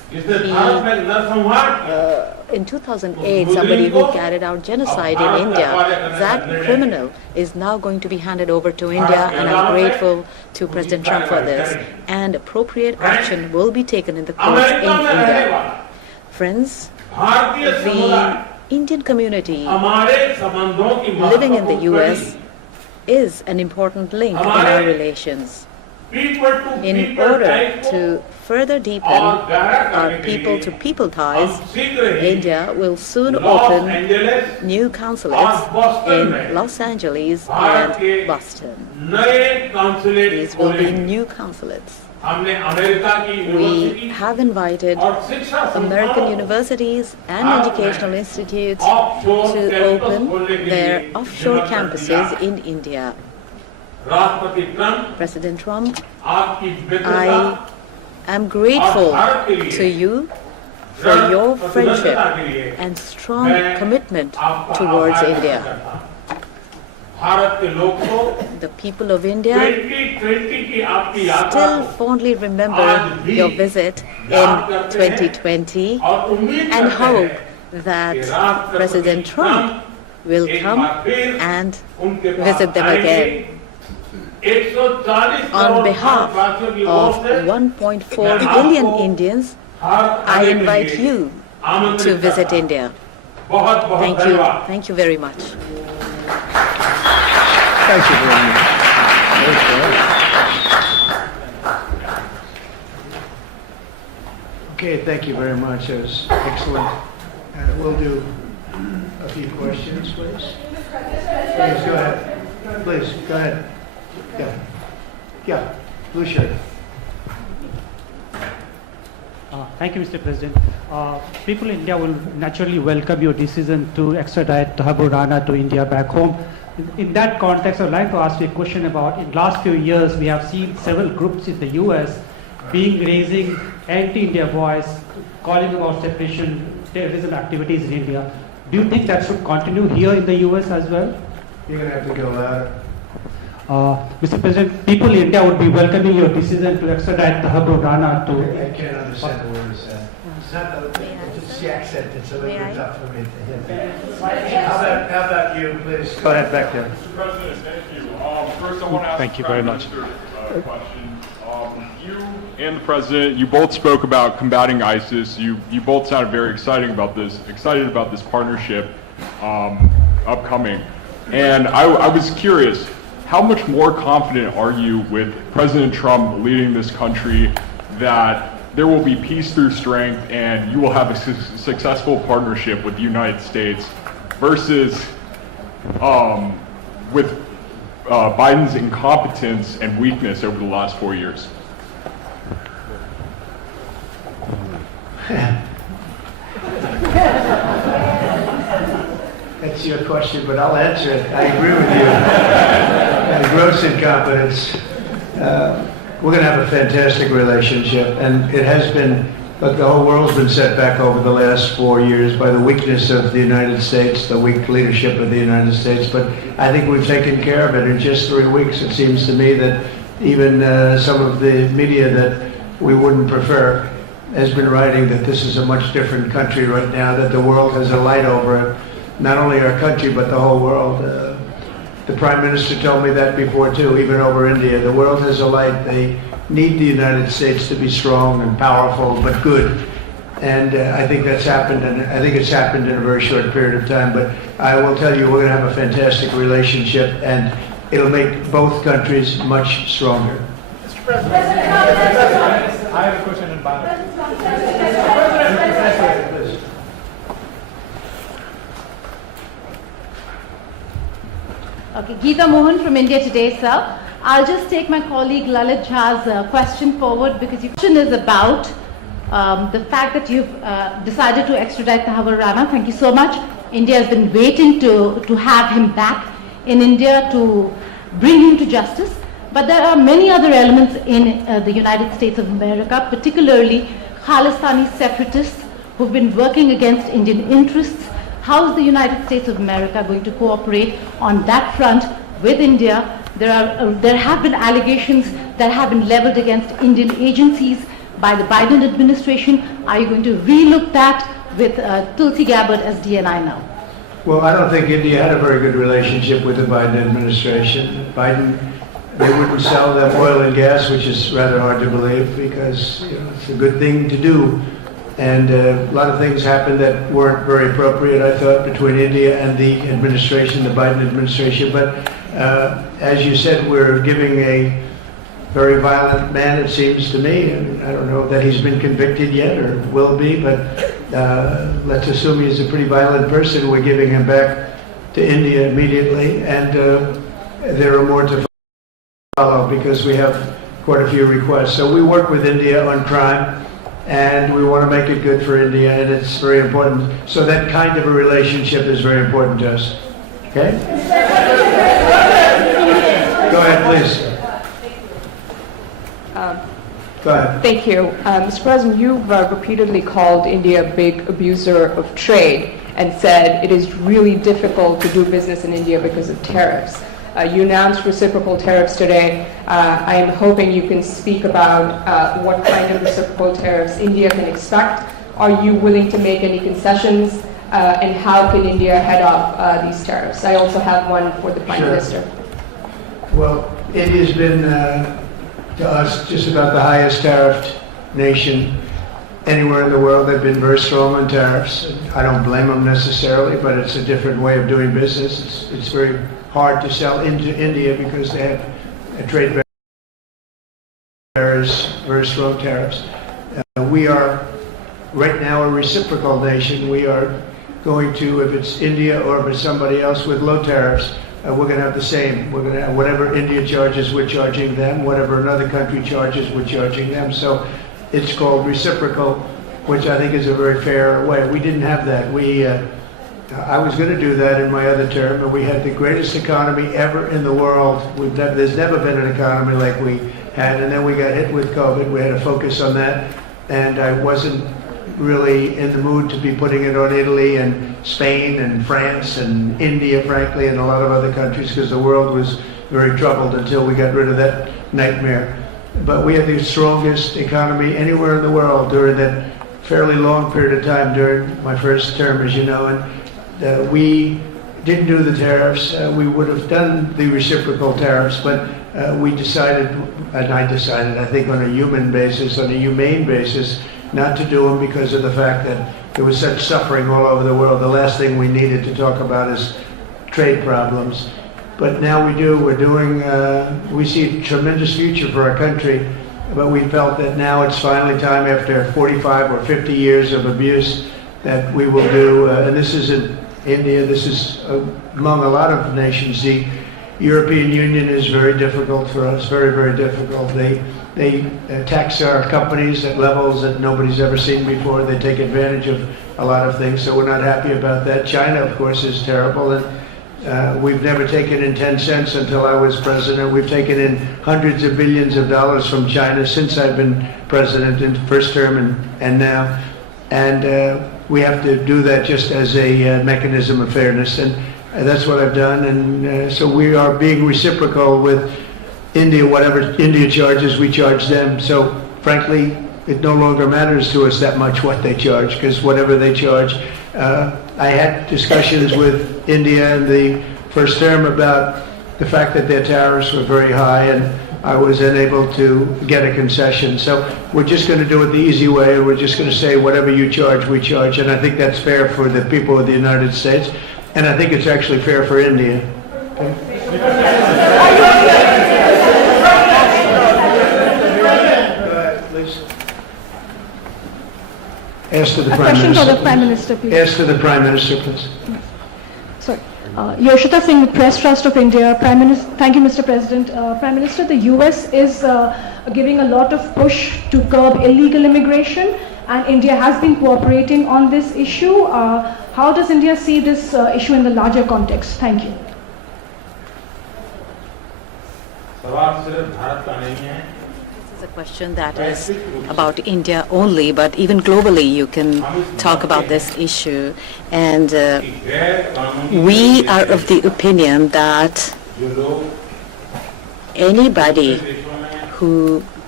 In 2008, somebody who carried out genocide in India, that criminal is now going to be handed over to India, and I'm grateful to President Trump for this. And appropriate action will be taken in the courts in India. Friends, the Indian community living in the US is an important link in our relations. In order to further deepen our people-to-people ties, India will soon open new consulates in Los Angeles and Boston. These will be new consulates. We have invited American universities and educational institutes to open their offshore campuses in India. President Trump, I am grateful to you for your friendship and strong commitment towards India. The people of India still fondly remember your visit in 2020 and hope that President Trump will come and visit them again. On behalf of 1.4 billion Indians, I invite you to visit India. Thank you. Thank you very much. Thank you very much. Okay, thank you very much. That was excellent. We'll do a few questions, please. Please, go ahead. Please, go ahead. Yeah, blue shirt. Thank you, Mr. President. People in India will naturally welcome your decision to extradite Thakur Rana to India back home. In that context, I would like to ask you a question about, in the last few years, we have seen several groups in the US raising anti-India voice, calling about separation, terrorism activities in India. Do you think that should continue here in the US as well? You're going to have to go louder. Mr. President, people in India would be welcoming your decision to extradite Thakur Rana to... I can't understand the word you said. It's not it's the accent. It's a little bit tough for me to hear. How about you, please? Go ahead, back there. Mr. President, thank you. First, I want to ask Thank you very much. a question. You and the President, you both spoke about combating ISIS. You both sounded very excited about this partnership upcoming. And I was curious, how much more confident are you with President Trump leading this country that there will be peace through strength and you will have a successful partnership with the United States versus with Biden's incompetence and weakness over the last 4 years? That's your question, but I'll answer it. I agree with you. Gross incompetence. We're going to have a fantastic relationship, and it has been, but the whole world's been set back over the last 4 years by the weakness of the United States, the weak leadership of the United States, but I think we've taken care of it in just 3 weeks. It seems to me that even some of the media that we wouldn't prefer has been writing that this is a much different country right now, that the world has a light over it, not only our country, but the whole world. The Prime Minister told me that before too, even over India. The world has a light. They need the United States to be strong and powerful, but good. And I think that's happened, and I think it's happened in a very short period of time. But I will tell you, we're going to have a fantastic relationship, and it'll make both countries much stronger. Mr. President, I have a question in Bangladesh. Okay, Geeta Mohan from India Today, sir. I'll just take my colleague Lalit Jha's question forward because your question is about the fact that you've decided to extradite Thakur Rana. Thank you so much. India has been waiting to have him back in India to bring him to justice. But there are many other elements in the United States of America, particularly Khalistani separatists who've been working against Indian interests. How is the United States of America going to cooperate on that front with India? There have been allegations that have been leveled against Indian agencies by the Biden administration? Are you going to relook that with Tulsi Gabbard as DNI now? Well, I don't think India had a very good relationship with the Biden administration. They wouldn't sell them oil and gas, which is rather hard to believe because it's a good thing to do. And a lot of things happened that weren't very appropriate, I thought, between India and the administration, the Biden administration. But as you said, we're giving a very violent man, it seems to me. And I don't know that he's been convicted yet or will be, but let's assume he's a pretty violent person. We're giving him back to India immediately. And there are more to follow because we have quite a few requests. So we work with India on crime. And we want to make it good for India, and it's very important. So that kind of a relationship is very important to us. Okay? Go ahead, please. Go ahead. Thank you. Mr. President, you've repeatedly called India a big abuser of trade and said it is really difficult to do business in India because of tariffs. You announced reciprocal tariffs today. I am hoping you can speak about what kind of reciprocal tariffs India can expect. Are you willing to make any concessions? And how can India head off these tariffs? I also have one for the Prime Minister. Well, India's been, to us, just about the highest tariffed nation anywhere in the world. They've been very strong on tariffs. I don't blame them necessarily, but it's a different way of doing business. It's very hard to sell into India because they have trade barriers, very strong tariffs. We are right now a reciprocal nation. We are going to, if it's India or if it's somebody else with low tariffs, we're going to have the same. We're going to have whatever India charges, we're charging them. Whatever another country charges, we're charging them. So it's called reciprocal, which I think is a very fair way. We didn't have that. I was going to do that in my other term, and we had the greatest economy ever in the world. There's never been an economy like we had, and then we got hit with COVID. We had to focus on that, and I wasn't really in the mood to be putting it on Italy and Spain and France and India, frankly, and a lot of other countries, because the world was very troubled until we got rid of that nightmare. But we had the strongest economy anywhere in the world during that fairly long period of time during my first term, as you know, and we didn't do the tariffs. We would have done the reciprocal tariffs, but we decided, and I decided, I think on a human basis, on a humane basis, not to do them because of the fact that there was such suffering all over the world. The last thing we needed to talk about is trade problems. But now we do. We're doing, we see a tremendous future for our country, but we felt that now it's finally time, after 45 or 50 years of abuse, that we will do, and this isn't India, this is among a lot of nations. The European Union is very difficult for us, very, very difficult. They tax our companies at levels that nobody's ever seen before. They take advantage of a lot of things, so we're not happy about that. China, of course, is terrible, and we've never taken in 10 cents until I was president. We've taken in hundreds of billions of dollars from China since I've been president in the first term and now. And we have to do that just as a mechanism of fairness, and that's what I've done. And so we are being reciprocal with India. Whatever India charges, we charge them. So frankly, it no longer matters to us that much what they charge, because whatever they charge, I had discussions with India in the first term about the fact that their tariffs were very high, and I was unable to get a concession. So we're just going to do it the easy way. We're just going to say whatever you charge, we charge. And I think that's fair for the people of the United States. And I think it's actually fair for India. Okay? Please. Ask to the Prime Minister. A question for the Prime Minister, please. Ask to the Prime Minister, please. Sorry. Yoshita Singh, Press Trust of India. Prime Minister, thank you, Mr. President. Prime Minister, the US is giving a lot of push to curb illegal immigration, and India has been cooperating on this issue. How does India see this issue in the larger context? Thank you. This is a question that is about India only, but even globally you can talk about this issue. And we are of the opinion that anybody who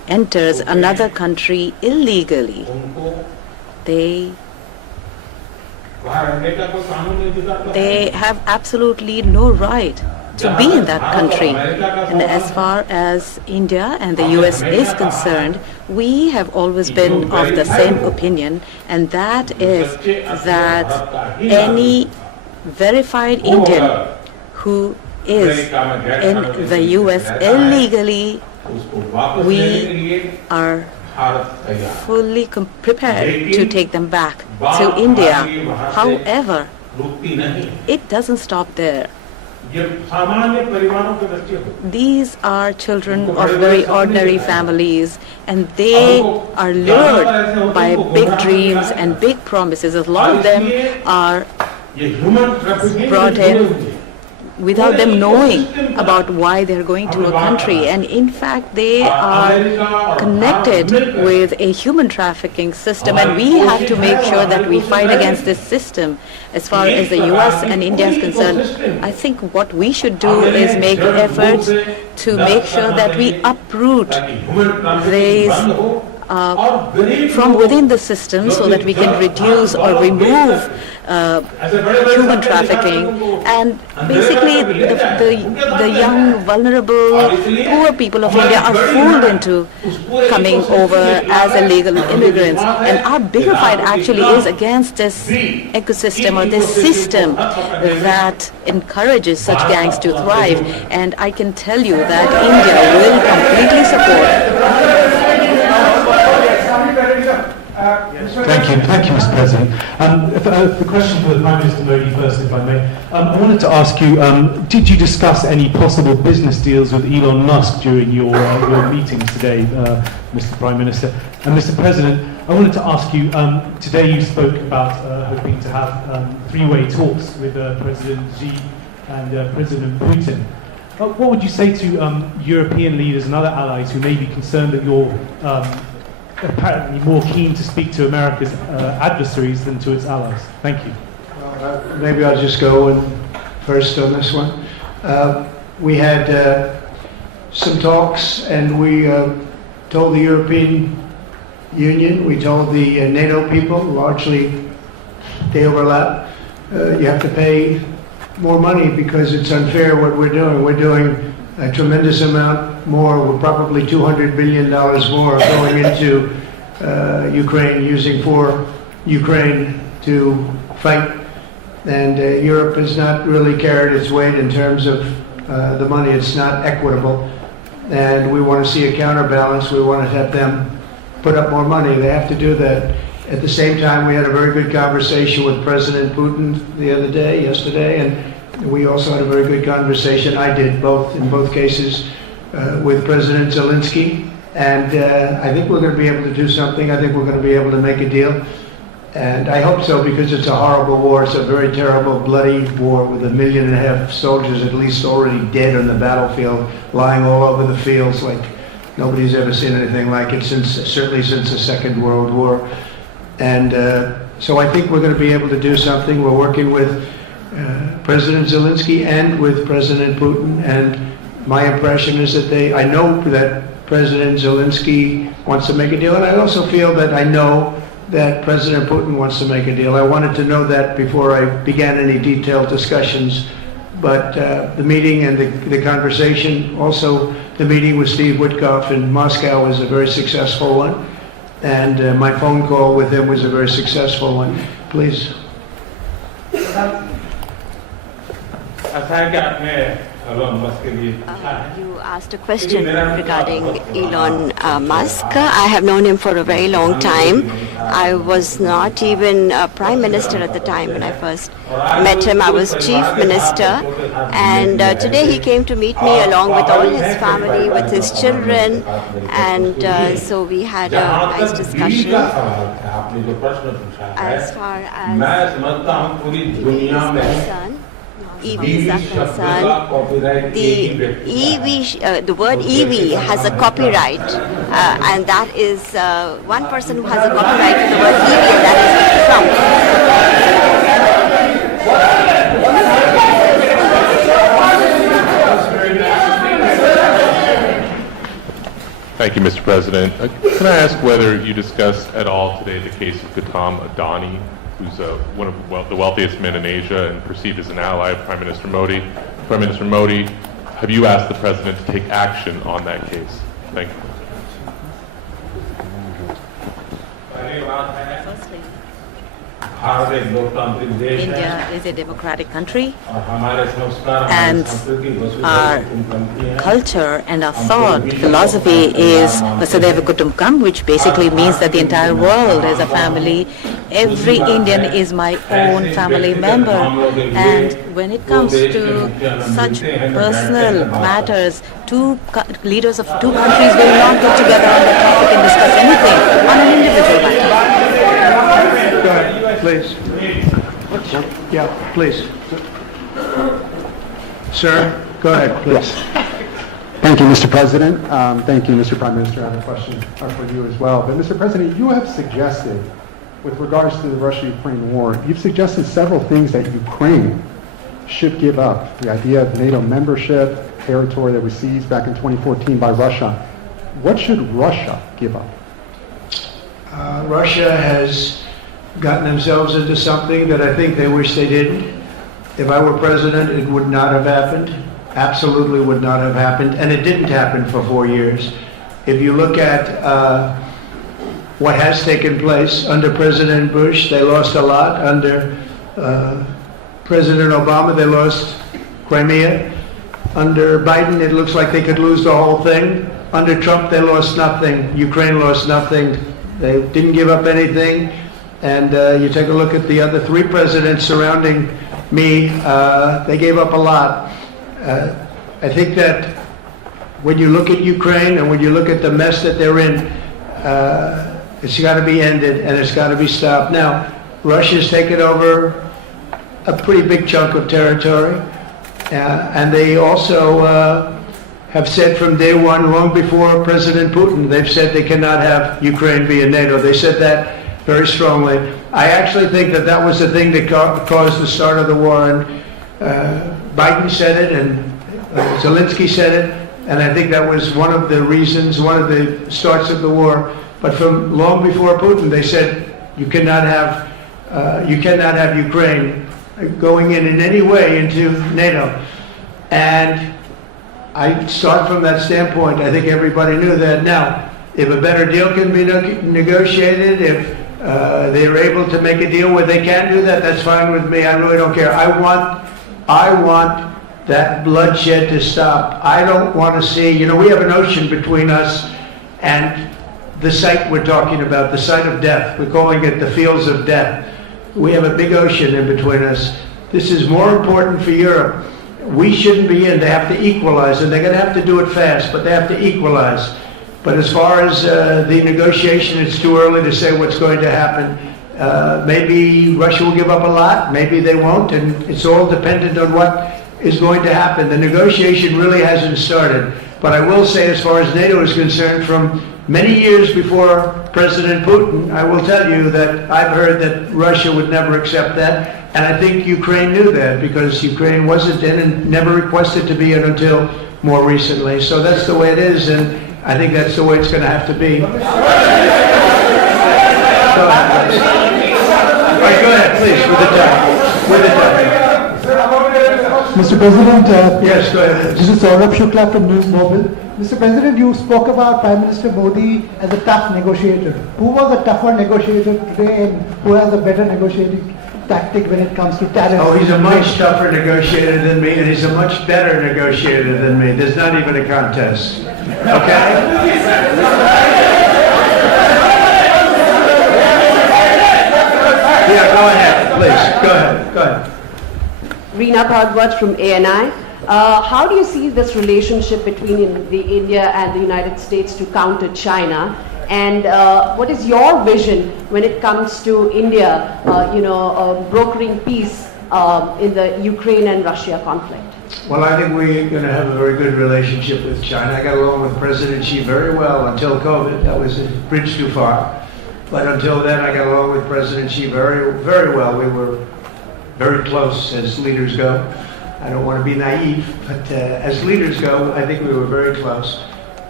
enters another country illegally, they have absolutely no right to be in that country. And as far as India and the US is concerned, we have always been of the same opinion, and that is that any verified Indian who is in the US illegally, we are fully prepared to take them back to India. However, it doesn't stop there. These are children of very ordinary families, and they are lured by big dreams and big promises. A lot of them are brought in without them knowing about why they're going to a country, and in fact they are connected with a human trafficking system, and we have to make sure that we fight against this system. As far as the US and India is concerned, I think what we should do is make efforts to make sure that we uproot these from within the system, so that we can reduce or remove human trafficking, and basically the young, vulnerable, poor people of India are fooled into coming over as illegal immigrants. And our bigger fight actually is against this ecosystem or this system that encourages such gangs to thrive. And I can tell you that India will completely support. Thank you, Mr. President. The question for the Prime Minister Modi first, if I may. I wanted to ask you, did you discuss any possible business deals with Elon Musk during your meetings today, Mr. Prime Minister? And Mr. President, I wanted to ask you, today you spoke about hoping to have three-way talks with President Xi and President Putin. What would you say to European leaders and other allies who may be concerned that you're apparently more keen to speak to America's adversaries than to its allies? Thank you. Maybe I'll just go first on this one. We had some talks, and we told the European Union, we told the NATO people, largely they overlap, you have to pay more money because it's unfair what we're doing. We're doing a tremendous amount more. We're probably $200 billion more going into Ukraine, using for Ukraine to fight. And Europe has not really carried its weight in terms of the money. It's not equitable. And we want to see a counterbalance. We want to have them put up more money. They have to do that. At the same time, we had a very good conversation with President Putin yesterday, and we also had a very good conversation. I did in both cases, with President Zelensky. And I think we're going to be able to do something. I think we're going to be able to make a deal. And I hope so, because it's a horrible war. It's a very terrible, bloody war with 1.5 million soldiers at least already dead on the battlefield, lying all over the fields like nobody's ever seen anything like it, certainly since the Second World War. And so I think we're going to be able to do something. We're working with President Zelensky and with President Putin, and my impression is that I know that President Zelensky wants to make a deal, and I also feel that I know that President Putin wants to make a deal. I wanted to know that before I began any detailed discussions, but the meeting and the conversation, also the meeting with Steve Witkoff in Moscow was a very successful one, and my phone call with him was a very successful one. Please. You asked a question regarding Elon Musk. I have known him for a very long time. I was not even Prime Minister at the time when I first met him. I was Chief Minister. And today he came to meet me along with all his family, with his children. And so we had a nice discussion. As far as EVs are concerned, the word EV has a copyright, and that is one person who has a copyright to the word EV, and that is Trump. Thank you, Mr. President. Can I ask whether you discussed at all today the case of Gautam Adani, who's one of the wealthiest men in Asia and perceived as an ally of Prime Minister Modi? Prime Minister Modi, have you asked the President to take action on that case? Thank you. Firstly, India is a democratic country, and our culture and our thought philosophy is Vasudhaiva Kutumbakam, which basically means that the entire world is a family. Every Indian is my own family member, and when it comes to such personal matters, leaders of two countries will not get together on the topic and discuss anything on an individual matter. Go ahead, please. Yeah, please. Sir, go ahead, please. Thank you, Mr. President. Thank you, Mr. Prime Minister. I have a question for you as well. But, Mr. President, you have suggested, with regards to the Russia-Ukraine war, you've suggested several things that Ukraine should give up. The idea of NATO membership, territory that was seized back in 2014 by Russia. What should Russia give up? Russia has gotten themselves into something that I think they wish they didn't. If I were president, it would not have happened. Absolutely would not have happened. And it didn't happen for 4 years. If you look at what has taken place under President Bush, they lost a lot. Under President Obama, they lost Crimea. Under Biden, it looks like they could lose the whole thing. Under Trump, they lost nothing. Ukraine lost nothing. They didn't give up anything. And you take a look at the other three presidents surrounding me, they gave up a lot. I think that when you look at Ukraine and when you look at the mess that they're in, it's got to be ended and it's got to be stopped. Now, Russia's taken over a pretty big chunk of territory, and they also have said from day one, long before President Putin, they've said they cannot have Ukraine be in NATO. They said that very strongly. I actually think that that was the thing that caused the start of the war, and Biden said it, and Zelensky said it, and I think that was one of the reasons, one of the starts of the war. But from long before Putin, they said you cannot have Ukraine going in any way into NATO. And I start from that standpoint. I think everybody knew that. Now, if a better deal can be negotiated, if they're able to make a deal where they can do that, that's fine with me. I really don't care. I want that bloodshed to stop. I don't want to see, we have an ocean between us and the site we're talking about, the site of death. We're calling it the fields of death. We have a big ocean in between us. This is more important for Europe. We shouldn't be in. They have to equalize, and they're going to have to do it fast, but they have to equalize. But as far as the negotiation, it's too early to say what's going to happen. Maybe Russia will give up a lot, maybe they won't, and it's all dependent on what is going to happen. The negotiation really hasn't started. But I will say, as far as NATO is concerned, from many years before President Putin, I will tell you that I've heard that Russia would never accept that. And I think Ukraine knew that, because Ukraine wasn't in and never requested to be in until more recently. So that's the way it is, and I think that's the way it's going to have to be. Go ahead, please, with the time. With the time. Mr. President, yes, go ahead. This is Saurabh Shukla from News Mobile. Mr. President, you spoke about Prime Minister Modi as a tough negotiator. Who was a tougher negotiator today, and who has a better negotiating tactic when it comes to tariffs? Oh, he's a much tougher negotiator than me, and he's a much better negotiator than me. There's not even a contest. Okay? Yeah, go ahead, please. Go ahead. Go ahead. Reena Bhagwat from ANI. How do you see this relationship between India and the United States to counter China? And what is your vision when it comes to India, brokering peace in the Ukraine and Russia conflict? Well, I think we're going to have a very good relationship with China. I got along with President Xi very well until COVID. That was a bridge too far. But until then, I got along with President Xi very, very well. We were very close as leaders go. I don't want to be naive, but as leaders go, I think we were very close.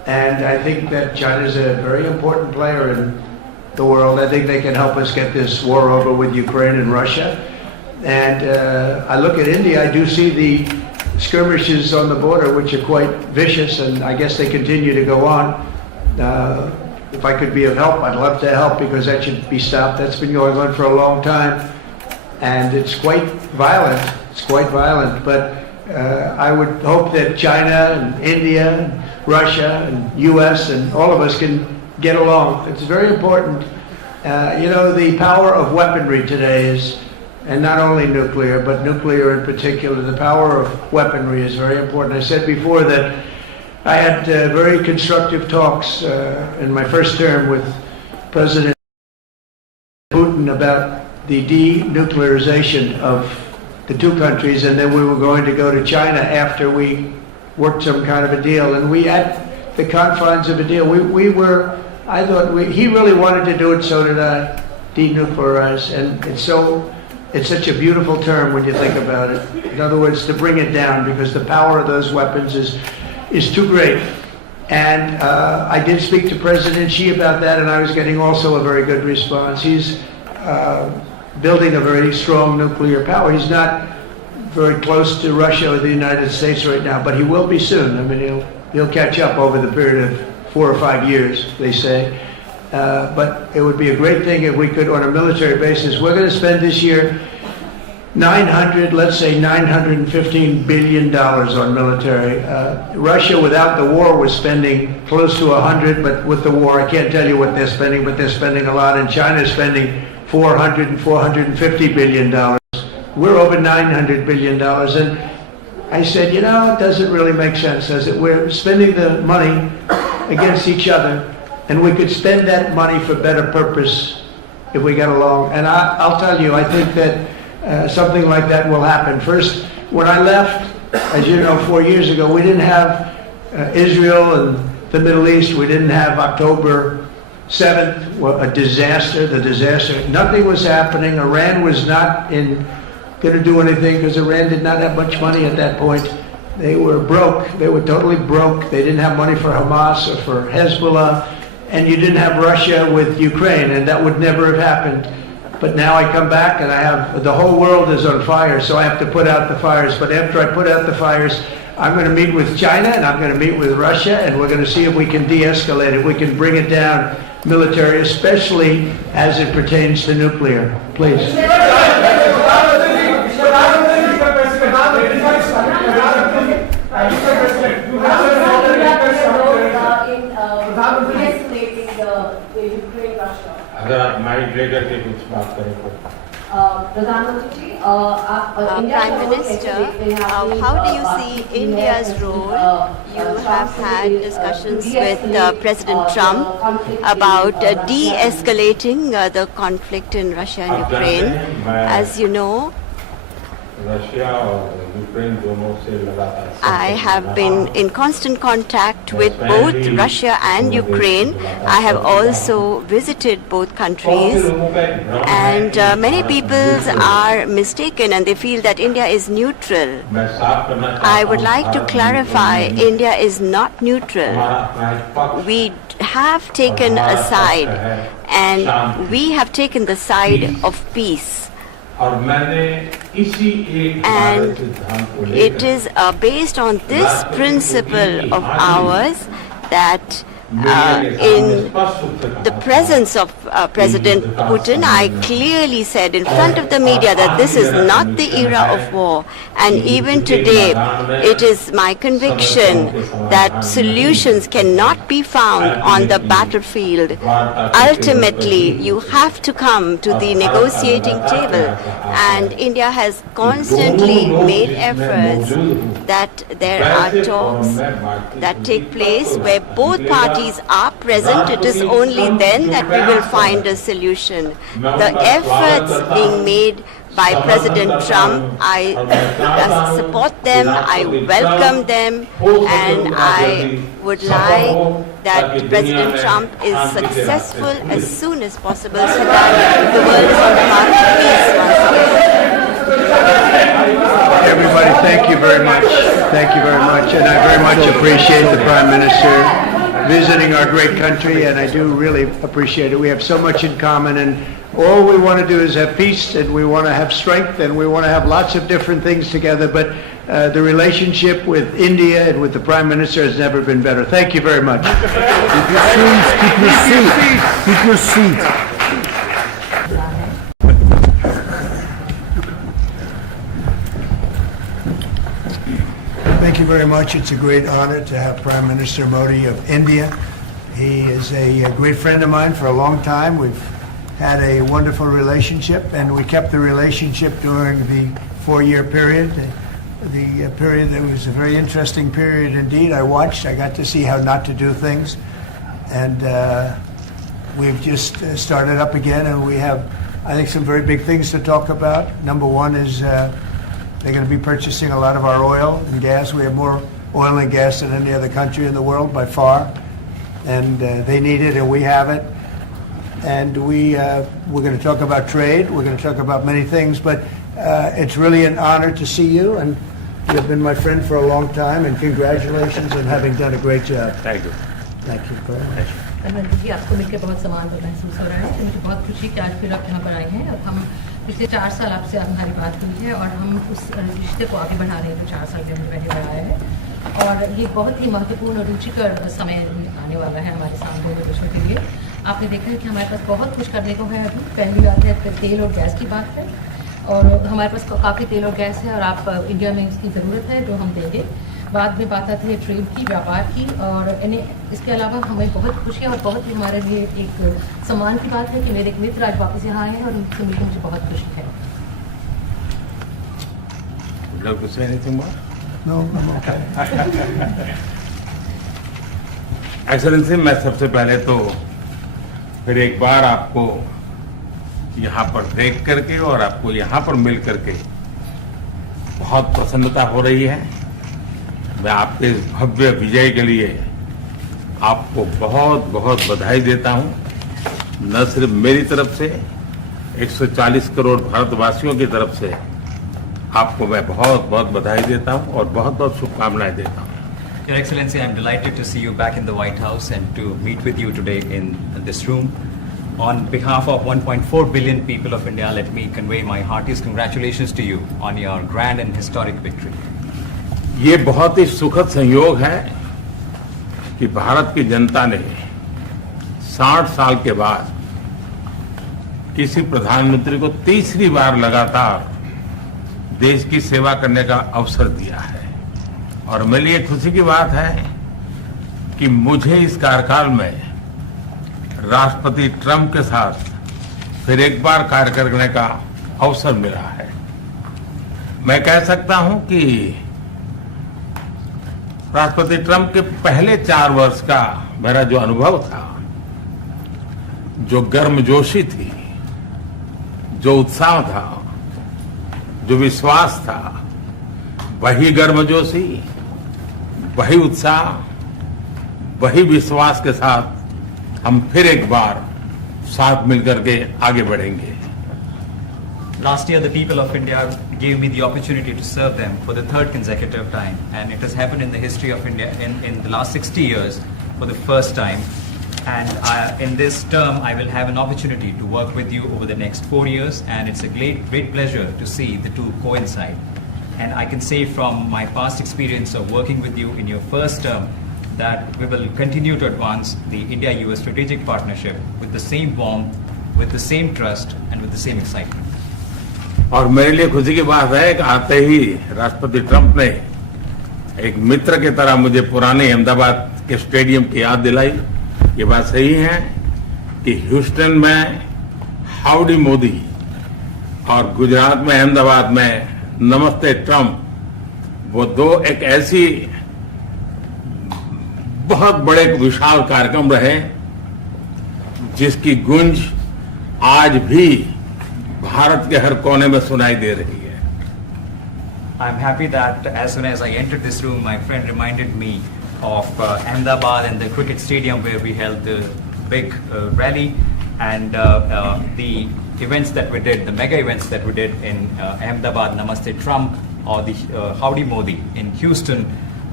And I think that China is a very important player in the world. I think they can help us get this war over with Ukraine and Russia. And I look at India, I do see the skirmishes on the border, which are quite vicious, and I guess they continue to go on. If I could be of help, I'd love to help, because that should be stopped. That's been going on for a long time, and it's quite violent. It's quite violent, but I would hope that China and India and Russia and U.S. and all of us can get along. It's very important. The power of weaponry today is, and not only nuclear, but nuclear in particular, the power of weaponry is very important. I said before that I had very constructive talks in my first term with President Putin about the denuclearization of the two countries, and then we were going to go to China after we worked some kind of a deal. And we had the confines of a deal. I thought he really wanted to do it, so did I, denuclearize. And it's such a beautiful term when you think about it. In other words, to bring it down, because the power of those weapons is too great. And I did speak to President Xi about that, and I was getting also a very good response. He's building a very strong nuclear power. He's not very close to Russia or the United States right now, but he will be soon. I mean, he'll catch up over the period of 4 or 5 years, they say. But it would be a great thing if we could, on a military basis. We're going to spend this year $915 billion on military. Russia, without the war, was spending close to 100, but with the war, I can't tell you what they're spending, but they're spending a lot. And China's spending $400 and $450 billion. We're over $900 billion. And I said, it doesn't really make sense, does it? We're spending the money against each other, and we could spend that money for better purpose if we get along. And I'll tell you, I think that something like that will happen. First, when I left, as you know, 4 years ago, we didn't have Israel and the Middle East. We didn't have October 7th, a disaster, the disaster. Nothing was happening. Iran was not going to do anything, because Iran did not have much money at that point. They were broke. They were totally broke. They didn't have money for Hamas or for Hezbollah. And you didn't have Russia with Ukraine, and that would never have happened. But now I come back and the whole world is on fire, so I have to put out the fires. But after I put out the fires, I'm going to meet with China, and I'm going to meet with Russia, and we're going to see if we can de-escalate it. We can bring it down military, especially as it pertains to nuclear. Please. अगर आप mic लेकर के कुछ बात करें तो Prime Minister, how do you see India's role? You have had discussions with President Trump about de-escalating the conflict in Russia and Ukraine. As you know, I have been in constant contact with both Russia and Ukraine. I have also visited both countries, and many people are mistaken and they feel that India is neutral. I would like to clarify, India is not neutral. We have taken a side, and we have taken the side of peace. And it is based on this principle of ours that in the presence of President Putin, I clearly said in front of the media that this is not the era of war. And even today, it is my conviction that solutions cannot be found on the battlefield. Ultimately, you have to come to the negotiating table. And India has constantly made efforts that there are talks that take place where both parties are present. It is only then that we will find a solution. The efforts being made by President Trump, I support them, I welcome them, and I would like that President Trump is successful as soon as possible so that the world is on the path to peace once again. Everybody, thank you very much. Thank you very much. And I very much appreciate the Prime Minister visiting our great country, and I do really appreciate it. We have so much in common, and all we want to do is have peace, and we want to have strength, and we want to have lots of different things together, but the relationship with India and with the Prime Minister has never been better. Thank you very much. Keep your seats. Keep your seats. Keep your seats. Thank you very much. It's a great honor to have Prime Minister Modi of India. He is a great friend of mine for a long time. We've had a wonderful relationship, and we kept the relationship during the 4-year period. The period that was a very interesting period indeed. I got to see how not to do things, and we've just started up again, and we have, I think, some very big things to talk about. Number one is they're going to be purchasing a lot of our oil and gas. We have more oil and gas than any other country in the world by far, and they need it, and we have it. And we're going to talk about trade. We're going to talk about many things, but it's really an honor to see you, and you've been my friend for a long time, and congratulations on having done a great job. Thank you. Thank you very much. Narendra जी, आपको मिलकर बहुत सम्मान महसूस हो रहा है। तो मुझे बहुत खुशी कि आज फिर आप यहाँ पर आए हैं। अब हम पिछले 4 साल आपसे हमारी बात हुई है, और हम उस रिश्ते को आगे बढ़ा रहे हैं जो 4 साल के हमने पहले बढ़ाया है। और ये बहुत ही महत्वपूर्ण और रुचिकर समय आने वाला है हमारे सामने विषय के लिए। आपने देखा है कि हमारे पास बहुत कुछ करने को है। अभी पहली बात है तेल और गैस की बात है, और हमारे पास काफ़ी तेल और गैस है, और आप इंडिया में इसकी ज़रूरत है जो हम देंगे। बाद में बात आती है ट्रेड की, व्यापार की, और इसके अलावा हमें बहुत खुशी है और बहुत ही हमारे लिए एक सम्मान की बात है कि मेरे एक मित्र आज वापस यहाँ आए हैं, और उनसे मिलकर मुझे बहुत खुशी है। एक्सेलेंसी, मैं सबसे पहले तो फिर एक बार आपको यहाँ पर देख करके और आपको यहाँ पर मिल करके बहुत प्रसन्नता हो रही है। मैं आपके इस भव्य विजय के लिए आपको बहुत बहुत बधाई देता हूँ। न सिर्फ मेरी तरफ से, 140 करोड़ भारतवासियों की तरफ से आपको मैं बहुत बहुत बधाई देता हूँ और बहुत बहुत शुभकामनाएं देता हूँ। Your Excellency, I'm delighted to see you back in the White House and to meet with you today in this room. On behalf of 1.4 billion people of India, let me convey my heartiest congratulations to you on your grand and historic victory. ये बहुत ही सुखद संयोग है कि भारत की जनता ने 60 साल के बाद किसी प्रधानमंत्री को तीसरी बार लगातार देश की सेवा करने का अवसर दिया है। और मेरे लिए खुशी की बात है कि मुझे इस कार्यकाल में राष्ट्रपति ट्रंप के साथ फिर एक बार कार्य करने का अवसर मिला है। मैं कह सकता हूं कि राष्ट्रपति ट्रंप के पहले 4 वर्ष का मेरा जो अनुभव था, जो गर्मजोशी थी, जो उत्साह था, जो विश्वास था, वही गर्मजोशी, वही उत्साह, वही विश्वास के साथ हम फिर एक बार साथ मिलकर के आगे बढ़ेंगे। Last year, the people of India gave me the opportunity to serve them for the 3rd consecutive time, and it has happened in the history of India in the last 60 years for the first time. And in this term, I will have an opportunity to work with you over the next 4 years, and it's a great pleasure to see the two coincide. And I can say from my past experience of working with you in your first term that we will continue to advance the India-US strategic partnership with the same warmth, with the same trust, and with the same excitement. और मेरे लिए खुशी की बात है कि आते ही राष्ट्रपति ट्रंप ने एक मित्र की तरह मुझे पुराने अहमदाबाद के स्टेडियम की याद दिलाई। ये बात सही है कि ह्यूस्टन में हाउडी मोदी और गुजरात में अहमदाबाद में नमस्ते ट्रंप, वो दो एक ऐसी बहुत बड़े विशाल कार्यक्रम रहे जिसकी गूंज आज भी भारत के हर कोने में सुनाई दे रही है। I'm happy that as soon as I entered this room, my friend reminded me of Ahmedabad and the cricket stadium where we held the big rally, and the events that we did, the mega events that we did in Ahmedabad, Namaste Trump, or the Howdy Modi in Houston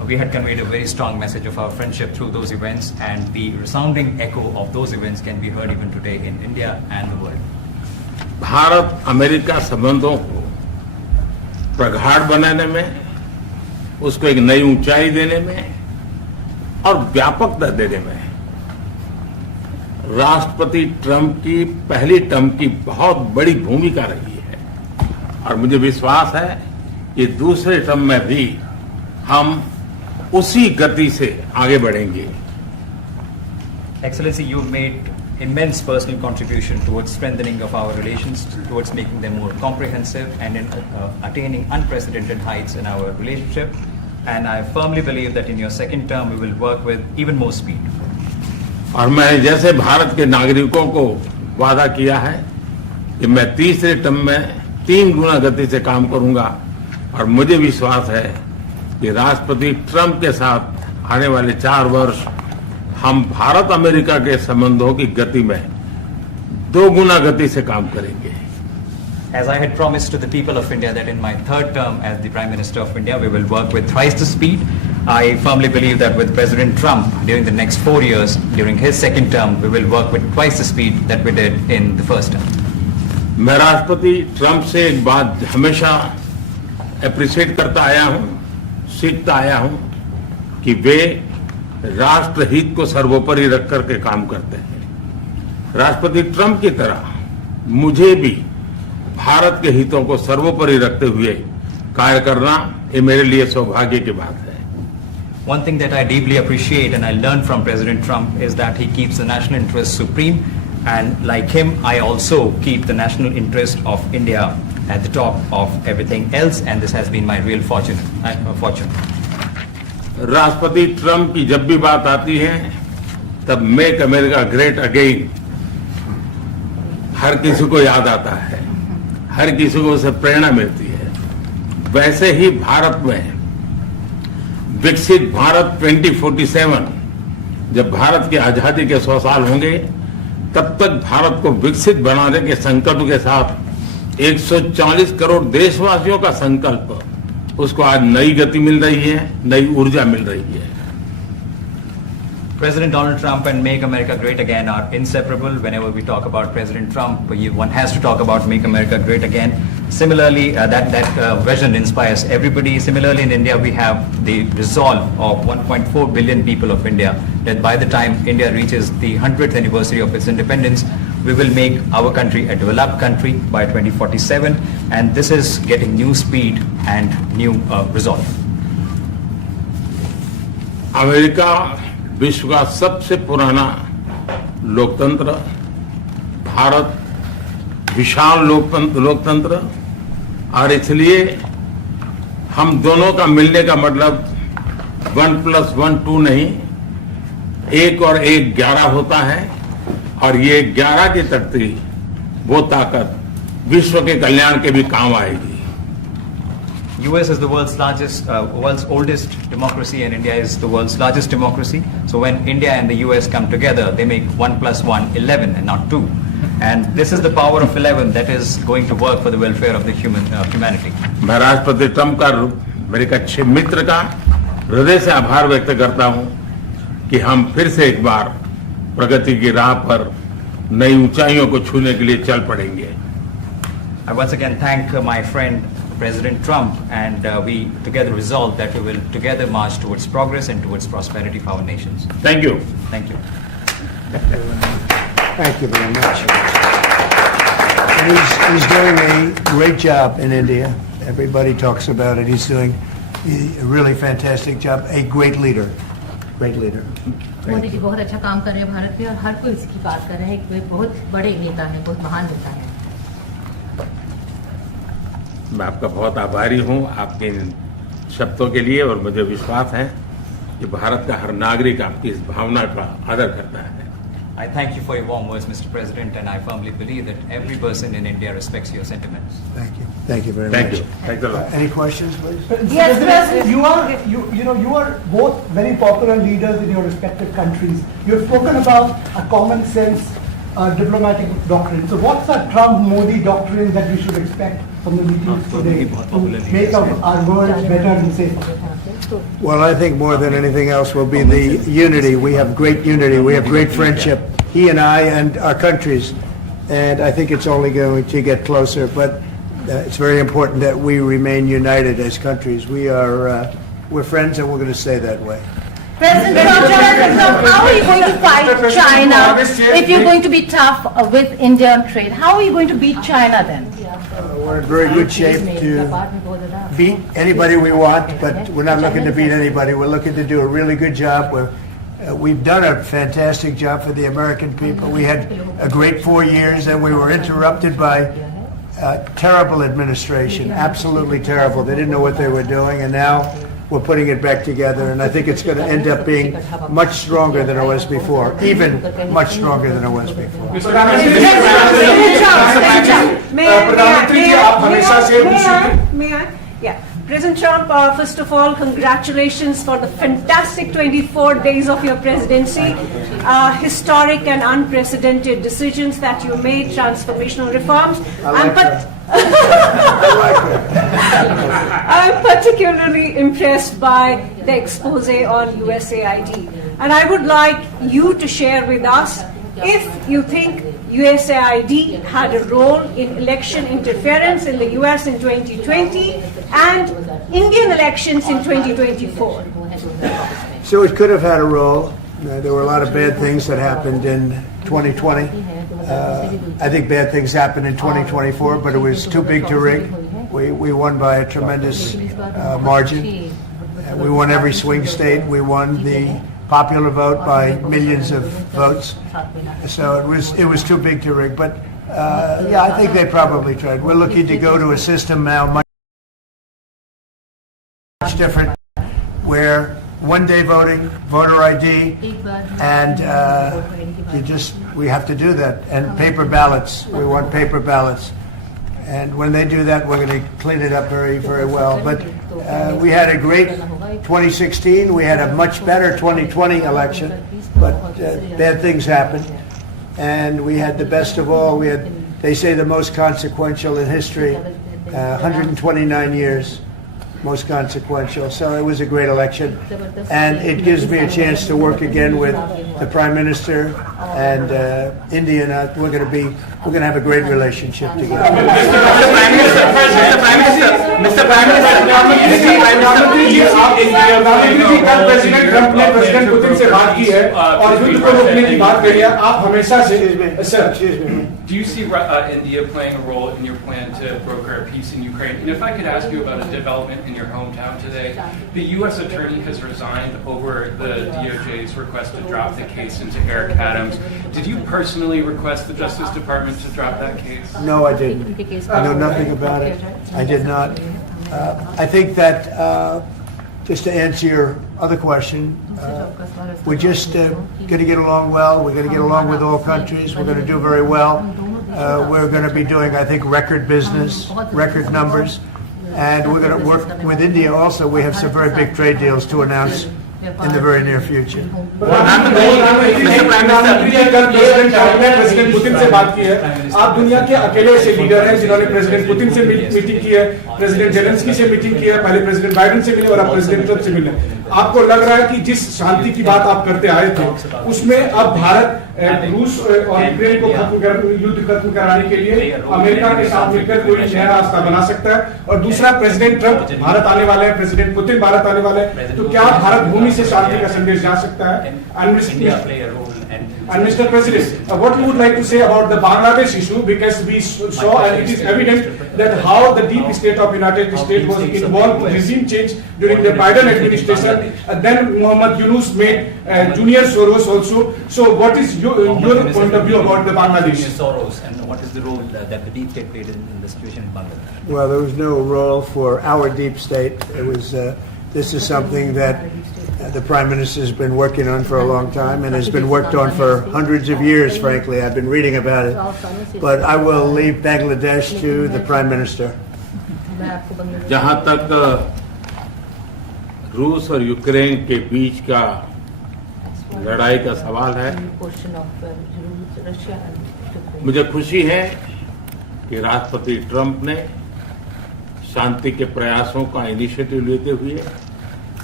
we had conveyed a very strong message of our friendship through those events, and the resounding echo of those events can be heard even today in India and the world. Bharat America संबंधों को प्रगाढ़ बनाने में, उसको एक नई ऊंचाई देने में और व्यापकता देने में राष्ट्रपति ट्रंप की पहली टर्म की बहुत बड़ी भूमिका रही है, और मुझे विश्वास है कि दूसरे टर्म में भी हम उसी गति से आगे बढ़ेंगे. Excellency, you made immense personal contribution towards strengthening of our relations, towards making them more comprehensive, and in attaining unprecedented heights in our relationship. And I firmly believe that in your second term, we will work with even more speed. और मैं जैसे भारत के नागरिकों को वादा किया है कि मैं तीसरे टर्म में 3 गुना गति से काम करूंगा, और मुझे विश्वास है कि राष्ट्रपति ट्रंप के साथ आने वाले 4 वर्ष हम भारत अमेरिका के संबंधों की गति में 2 गुना गति से काम करेंगे. As I had promised to the people of India that in my third term as the Prime Minister of India, we will work with thrice the speed. I firmly believe that with President Trump during the next 4 years, during his second term, we will work with twice the speed that we did in the first term. मैं राष्ट्रपति Trump से एक बात हमेशा appreciate करता आया हूं, सीखता आया हूं कि वे राष्ट्रहित को सर्वोपरि रख करके काम करते हैं. राष्ट्रपति ट्रंप की तरह मुझे भी भारत के हितों को सर्वोपरि रखते हुए कार्य करना ये मेरे लिए सौभाग्य की बात है. One thing that I deeply appreciate and I learned from President Trump is that he keeps the national interest supreme, and like him, I also keep the national interest of India at the top of everything else, and this has been my real fortune. राष्ट्रपति Trump की जब भी बात आती है तब make America great again हर किसी को याद आता है, हर किसी को उससे प्रेरणा मिलती है. वैसे ही भारत में विकसित भारत 2047, जब भारत की आजादी के 100 साल होंगे, तब तक भारत को विकसित बनाने के संकल्प के साथ 140 करोड़ देशवासियों का संकल्प, उसको आज नई गति मिल रही है, नई ऊर्जा मिल रही है. President Donald Trump and Make America Great Again are inseparable. Whenever we talk about President Trump, one has to talk about Make America Great Again. Similarly, that vision inspires everybody. Similarly, in India, we have the resolve of 1.4 billion people of India that by the time India reaches the 100th anniversary of its independence, we will make our country a developed country by 2047. And this is getting new speed and new resolve. America विश्व का सबसे पुराना लोकतंत्र, भारत विशाल लोकतंत्र, और इसलिए हम दोनों का मिलने का मतलब 1+1 2 नहीं, 1 और 1 11 होता है, और ये 11 की तकती वो ताकत विश्व के कल्याण के भी काम आएगी. US is the world's oldest democracy, and India is the world's largest democracy. So when India and the US come together, they make 1+1 11 and not 2. And this is the power of 11 that is going to work for the welfare of the humanity. मैं राष्ट्रपति Trump का, मेरे एक अच्छे मित्र का हृदय से आभार व्यक्त करता हूं कि हम फिर से एक बार प्रगति की राह पर नई ऊंचाइयों को छूने के लिए चल पड़ेंगे. I once again thank my friend President Trump, and we together resolve that we will together march towards progress and towards prosperity for our nations. Thank you. Thank you. Thank you very much. And he's doing a great job in India. Everybody talks about it. He's doing a really fantastic job. A great leader. Great leader. Modi ji बहुत अच्छा काम कर रहे हैं भारत में, और हर कोई इसकी बात कर रहे हैं. एक बहुत बड़े नेता हैं, बहुत महान नेता हैं. मैं आपका बहुत आभारी हूं आपके इन शब्दों के लिए, और मुझे विश्वास है कि भारत का हर नागरिक आपकी इस भावना का आदर करता है. I thank you for your warm words, Mr. President, and I firmly believe that every person in India respects your sentiments. Thank you. Thank you very Thank much. you. Thanks a lot. Any questions, please? Yes, President. You are both very popular leaders in your respective countries. You have spoken about a common sense diplomatic doctrine. So what's the Trump-Modi doctrine that we should expect from the meetings today to make our world better and safer? Well, I think more than anything else will be the unity. We have great unity. We have great friendship. He and I and our countries. And I think it's only going to get closer. But it's very important that we remain united as countries. We're friends and we're going to stay that way. President Trump, how are you going to fight China if you're going to be tough with India on trade? How are you going to beat China then? We're in very good shape to beat anybody we want, but we're not looking to beat anybody. We're looking to do a really good job. We've done a fantastic job for the American people. We had a great 4 years, and we were interrupted by terrible administration, absolutely terrible. They didn't know what they were doing, and now we're putting it back together, and I think it's going to end up being much stronger than it was before, even much stronger than it was before. May I? Yeah. President Trump, first of all, congratulations for the fantastic 24 days of your presidency. Historic and unprecedented decisions that you made, transformational reforms. I'm particularly impressed by the expose on USAID. And I would like you to share with us if you think USAID had a role in election interference in the US in 2020 and Indian elections in 2024. So it could have had a role. There were a lot of bad things that happened in 2020. I think bad things happened in 2024, but it was too big to rig. We won by a tremendous margin. We won every swing state. We won the popular vote by millions of votes. So it was too big to rig. But yeah, I think they probably tried. We're looking to go to a system now much different, where one-day voting, voter ID, and we have to do that. And paper ballots. We want paper ballots. And when they do that, we're going to clean it up very, very well. But we had a great 2016. We had a much better 2020 election. But bad things happened. And we had the best of all. We had, they say, the most consequential in history, 129 years. Most consequential. So it was a great election, and it gives me a chance to work again with the Prime Minister and India. And we're going to have a great relationship together. Mr. Prime Minister, कल president Trump ने president Putin से बात की है और युद्ध को रोकने की बात कही है. आप हमेशा से Do you see India playing a role in your plan to broker a peace in Ukraine? And if I could ask you about a development in your hometown today, the U.S. attorney has resigned over the DOJ's request to drop the case into Eric Adams. Did you personally request the Justice Department to drop that case? No, I didn't. I know nothing about it. I did not. I think that, just to answer your other question, we're just going to get along well. We're going to get along with all countries. We're going to do very well. We're going to be doing, I think, record business, record numbers. And we're going to work with India also. We have some very big trade deals to announce in the very near future. President Putin से बात की है. आप दुनिया के अकेले ऐसे leader हैं जिन्होंने प्रेसिडेंट पुतिन से मीटिंग की है, प्रेसिडेंट जेलेंस्की से मीटिंग की है, पहले प्रेसिडेंट बाइडेन से मिले और अब प्रेसिडेंट ट्रंप से मिले. आपको लग रहा है कि जिस शांति की बात आप करते आए थे उसमें अब भारत रूस और यूक्रेन को युद्ध खत्म कराने के लिए अमेरिका के साथ मिलकर कोई नया रास्ता बना सकता है? और दूसरा, प्रेसिडेंट ट्रंप भारत आने वाले हैं, प्रेसिडेंट पुतिन भारत आने वाले हैं, तो क्या भारत भूमि से शांति का संदेश जा सकता है? And Mr. President, what you would like to say about the Bangladesh issue, because we saw and it is evident that how the deep state of United States was involved with regime change during the Biden administration, and then Mohammed Yunus made Junior Soros also. So what is your point of view about the Bangladesh? Soros, and what is the role that the deep state played in the situation in Bangladesh? Well, there was no role for our deep state. It was. This is something that the Prime Minister has been working on for a long time and has been worked on for hundreds of years, frankly. I've been reading about it. But I will leave Bangladesh to the Prime Minister. जहां तक रूस और Ukraine के बीच का लड़ाई का सवाल है, मुझे खुशी है कि राष्ट्रपति ट्रंप ने शांति के प्रयासों का इनिशिएटिव लेते हुए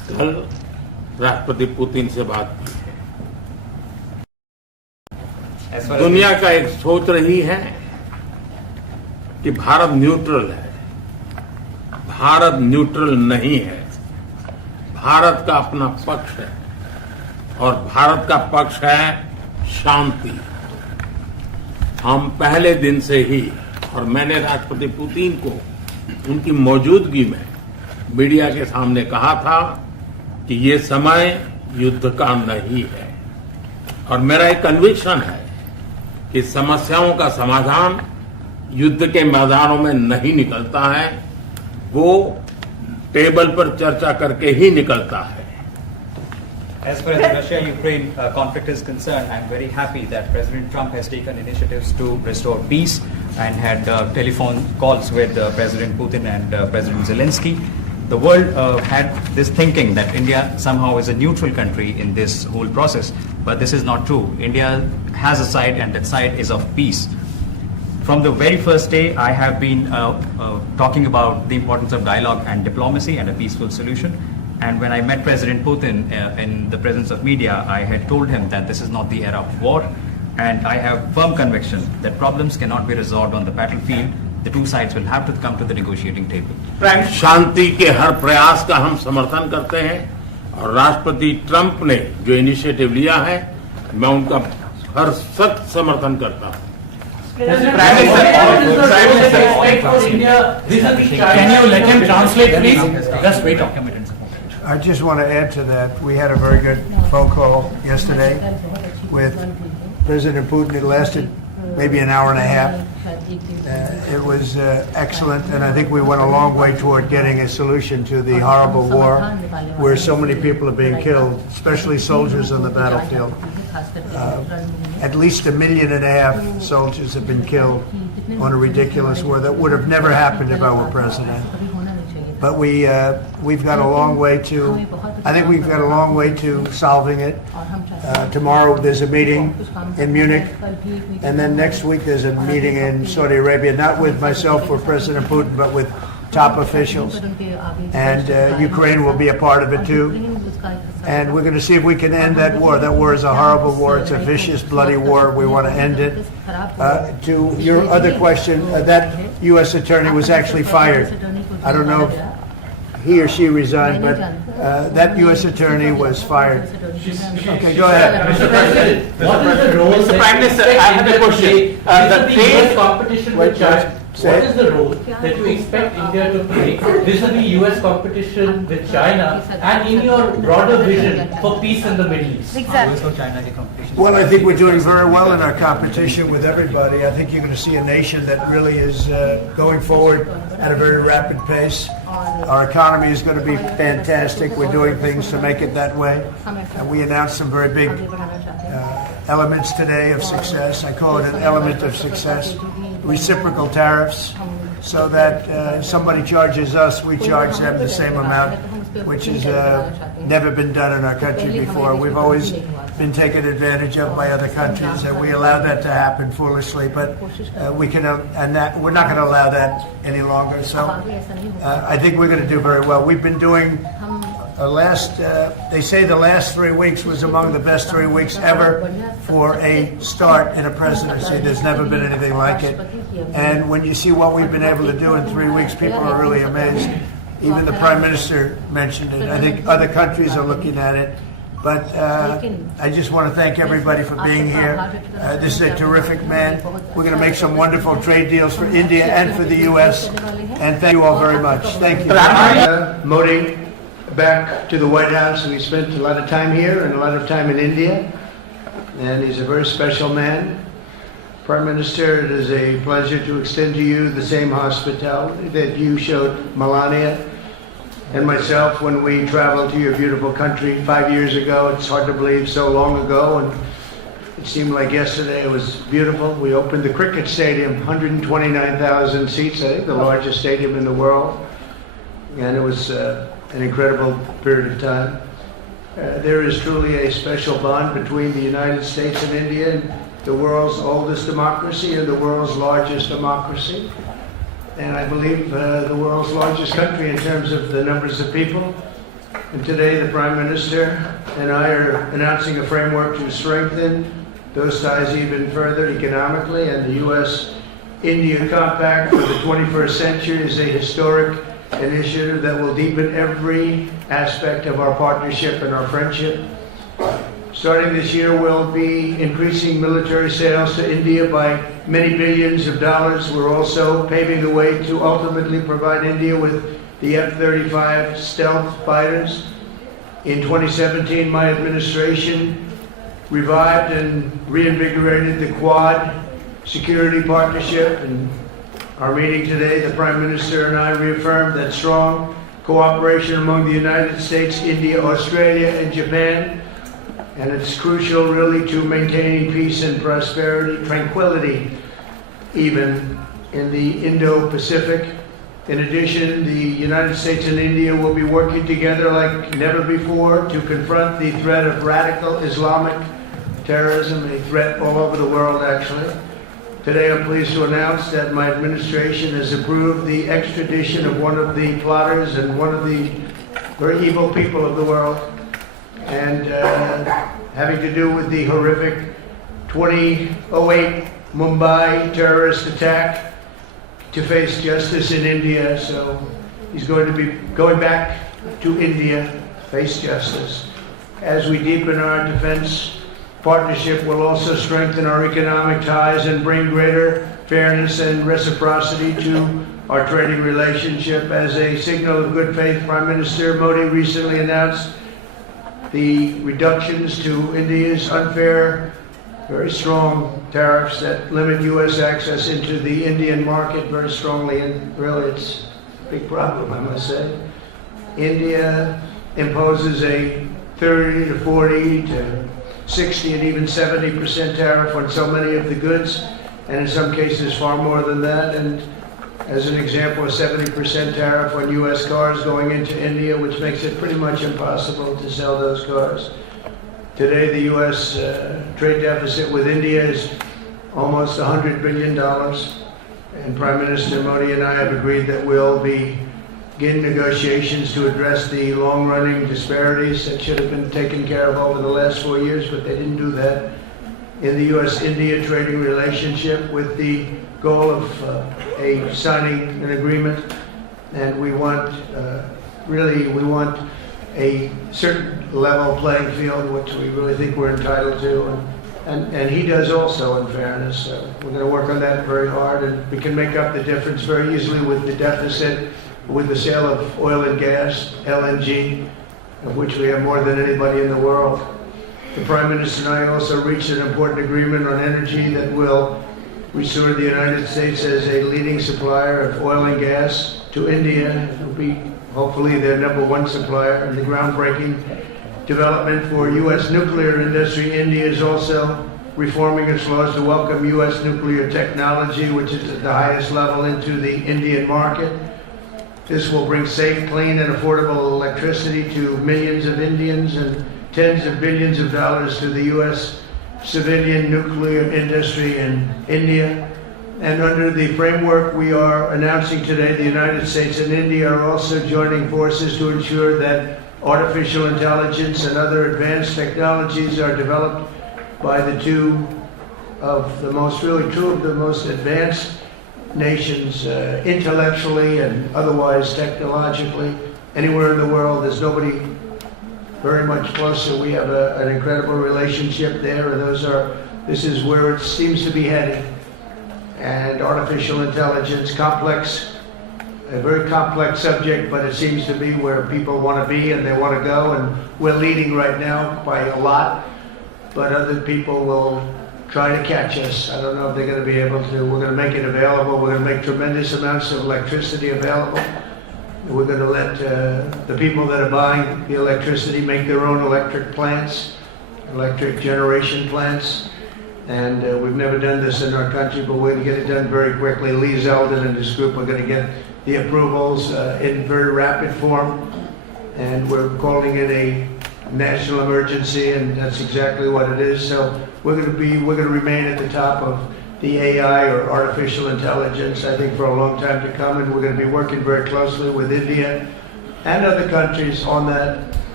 कल राष्ट्रपति पुतिन से बात की है। दुनिया का एक सोच रही है कि भारत न्यूट्रल है। भारत न्यूट्रल नहीं है। भारत का अपना पक्ष है और भारत का पक्ष है शांति। हम पहले दिन से ही, और मैंने राष्ट्रपति पुतिन को उनकी मौजूदगी में मीडिया के सामने कहा था कि ये समय युद्ध का नहीं है, और मेरा एक कन्विक्शन है कि समस्याओं का समाधान युद्ध के मैदानों में नहीं निकलता है, वो टेबल पर चर्चा करके ही निकलता है। As far as the Russia-Ukraine conflict is concerned, I am very happy that President Trump has taken initiatives to restore peace and had telephone calls with President Putin and President Zelensky. The world had this thinking that India somehow is a neutral country in this whole process, but this is not true. India has a side, and that side is of peace. From the very first day, I have been talking about the importance of dialogue and diplomacy and a peaceful solution. And when I met President Putin in the presence of media, I had told him that this is not the era of war, and I have firm conviction that problems cannot be resolved on the battlefield. The two sides will have to come to the negotiating table. शांति के हर प्रयास का हम समर्थन करते हैं, और राष्ट्रपति Trump ने जो इनिशिएटिव लिया है, मैं उनका हर सख्त समर्थन करता हूं। Can you let him translate, please? Just wait. I just want to add to that. We had a very good phone call yesterday with President Putin. It lasted maybe an hour and a half. It was excellent, and I think we went a long way toward getting a solution to the horrible war where so many people are being killed, especially soldiers on the battlefield. At least 1.5 million soldiers have been killed on a ridiculous war that would have never happened if I were president. But we've got a long way to, I think we've got a long way to solving it. Tomorrow there's a meeting in Munich, and then next week there's a meeting in Saudi Arabia, not with myself or President Putin, but with top officials. And Ukraine will be a part of it too. And we're going to see if we can end that war. That war is a horrible war. It's a vicious, bloody war. We want to end it. To your other question, that U.S. attorney was actually fired. I don't know if he or she resigned, but that U.S. attorney was fired. Okay, go ahead. Mr. President, what is the role? Mr. Prime Minister, I have a question. The trade competition with China. What is the role that you expect India to play vis-a-vis U.S. competition with China, and in your broader vision for peace in the Middle East? Exactly. Well, I think we're doing very well in our competition with everybody. I think you're going to see a nation that really is going forward at a very rapid pace. Our economy is going to be fantastic. We're doing things to make it that way. And we announced some very big elements today of success. I call it an element of success. Reciprocal tariffs, so that somebody charges us, we charge them the same amount, which has never been done in our country before. We've always been taken advantage of by other countries, and we allow that to happen foolishly. But we can, and that we're not going to allow that any longer. So I think we're going to do very well. We've been doing. They say the last 3 weeks was among the best 3 weeks ever for a start in a presidency. There's never been anything like it. And when you see what we've been able to do in 3 weeks, people are really amazed. Even the Prime Minister mentioned it. I think other countries are looking at it. But I just want to thank everybody for being here. This is a terrific man. We're going to make some wonderful trade deals for India and for the U.S. And thank you all very much. Thank you. Modi. Back to the White House. We spent a lot of time here and a lot of time in India, and he's a very special man. Prime Minister, it is a pleasure to extend to you the same hospitality that you showed Melania and myself when we traveled to your beautiful country 5 years ago. It's hard to believe, so long ago, and it seemed like yesterday. It was beautiful. We opened the cricket stadium, 129,000 seats, I think the largest stadium in the world, and it was an incredible period of time. There is truly a special bond between the United States and India, and the world's oldest democracy and the world's largest democracy. And I believe the world's largest country in terms of the numbers of people. And today the Prime Minister and I are announcing a framework to strengthen those ties even further economically, and the U.S.-India Compact for the 21st century is a historic initiative that will deepen every aspect of our partnership and our friendship. Starting this year, we'll be increasing military sales to India by many billions of dollars. We're also paving the way to ultimately provide India with the F-35 stealth fighters. In 2017, my administration revived and reinvigorated the Quad security partnership. And our meeting today, the Prime Minister and I reaffirmed that strong cooperation among the United States, India, Australia, and Japan. And it's crucial really to maintaining peace and prosperity, tranquility, even in the Indo-Pacific. In addition, the United States and India will be working together like never before to confront the threat of radical Islamic terrorism, a threat all over the world actually. Today I'm pleased to announce that my administration has approved the extradition of one of the plotters and one of the very evil people of the world, and having to do with the horrific 2008 Mumbai terrorist attack, to face justice in India. So he's going to be going back to India, face justice. As we deepen our defense partnership, will also strengthen our economic ties and bring greater fairness and reciprocity to our trading relationship. As a signal of good faith, Prime Minister Modi recently announced the reductions to India's unfair, very strong tariffs that limit U.S. access into the Indian market very strongly, and really it's a big problem, I must say. India imposes a 30 to 40 to 60 and even 70% tariff on so many of the goods, and in some cases far more than that. And as an example, a 70% tariff on U.S. cars going into India, which makes it pretty much impossible to sell those cars. Today, the U.S. Trade deficit with India is almost $100 billion, and Prime Minister Modi and I have agreed that we'll begin negotiations to address the long-running disparities that should have been taken care of over the last 4 years, but they didn't do that, in the U.S.-India trading relationship, with the goal of signing an agreement. And we want, we want a certain level playing field, which we really think we're entitled to, and he does also, in fairness. We're going to work on that very hard, and we can make up the difference very easily with the deficit, with the sale of oil and gas, LNG, of which we have more than anybody in the world. The Prime Minister and I also reached an important agreement on energy that will restore the United States as a leading supplier of oil and gas to India. It will be hopefully their #1 supplier, and the groundbreaking development for U.S. nuclear industry. India is also reforming its laws to welcome U.S. nuclear technology, which is at the highest level, into the Indian market. This will bring safe, clean, and affordable electricity to millions of Indians and tens of billions of dollars to the U.S. civilian nuclear industry in India. And under the framework we are announcing today, the United States and India are also joining forces to ensure that artificial intelligence and other advanced technologies are developed by two of the most advanced nations, intellectually and otherwise technologically. Anywhere in the world, there's nobody very much closer. We have an incredible relationship there, and this is where it seems to be heading. And artificial intelligence, a very complex subject, but it seems to be where people want to be and they want to go, and we're leading right now by a lot, but other people will try to catch us. I don't know if they're going to be able to. We're going to make it available. We're going to make tremendous amounts of electricity available. We're going to let the people that are buying the electricity make their own electric plants, electric generation plants. And we've never done this in our country, but we're going to get it done very quickly. Lee Zeldin and his group are going to get the approvals in very rapid form. And we're calling it a national emergency, and that's exactly what it is. So we're going to remain at the top of the AI, or artificial intelligence, I think, for a long time to come, and we're going to be working very closely with India and other countries on that.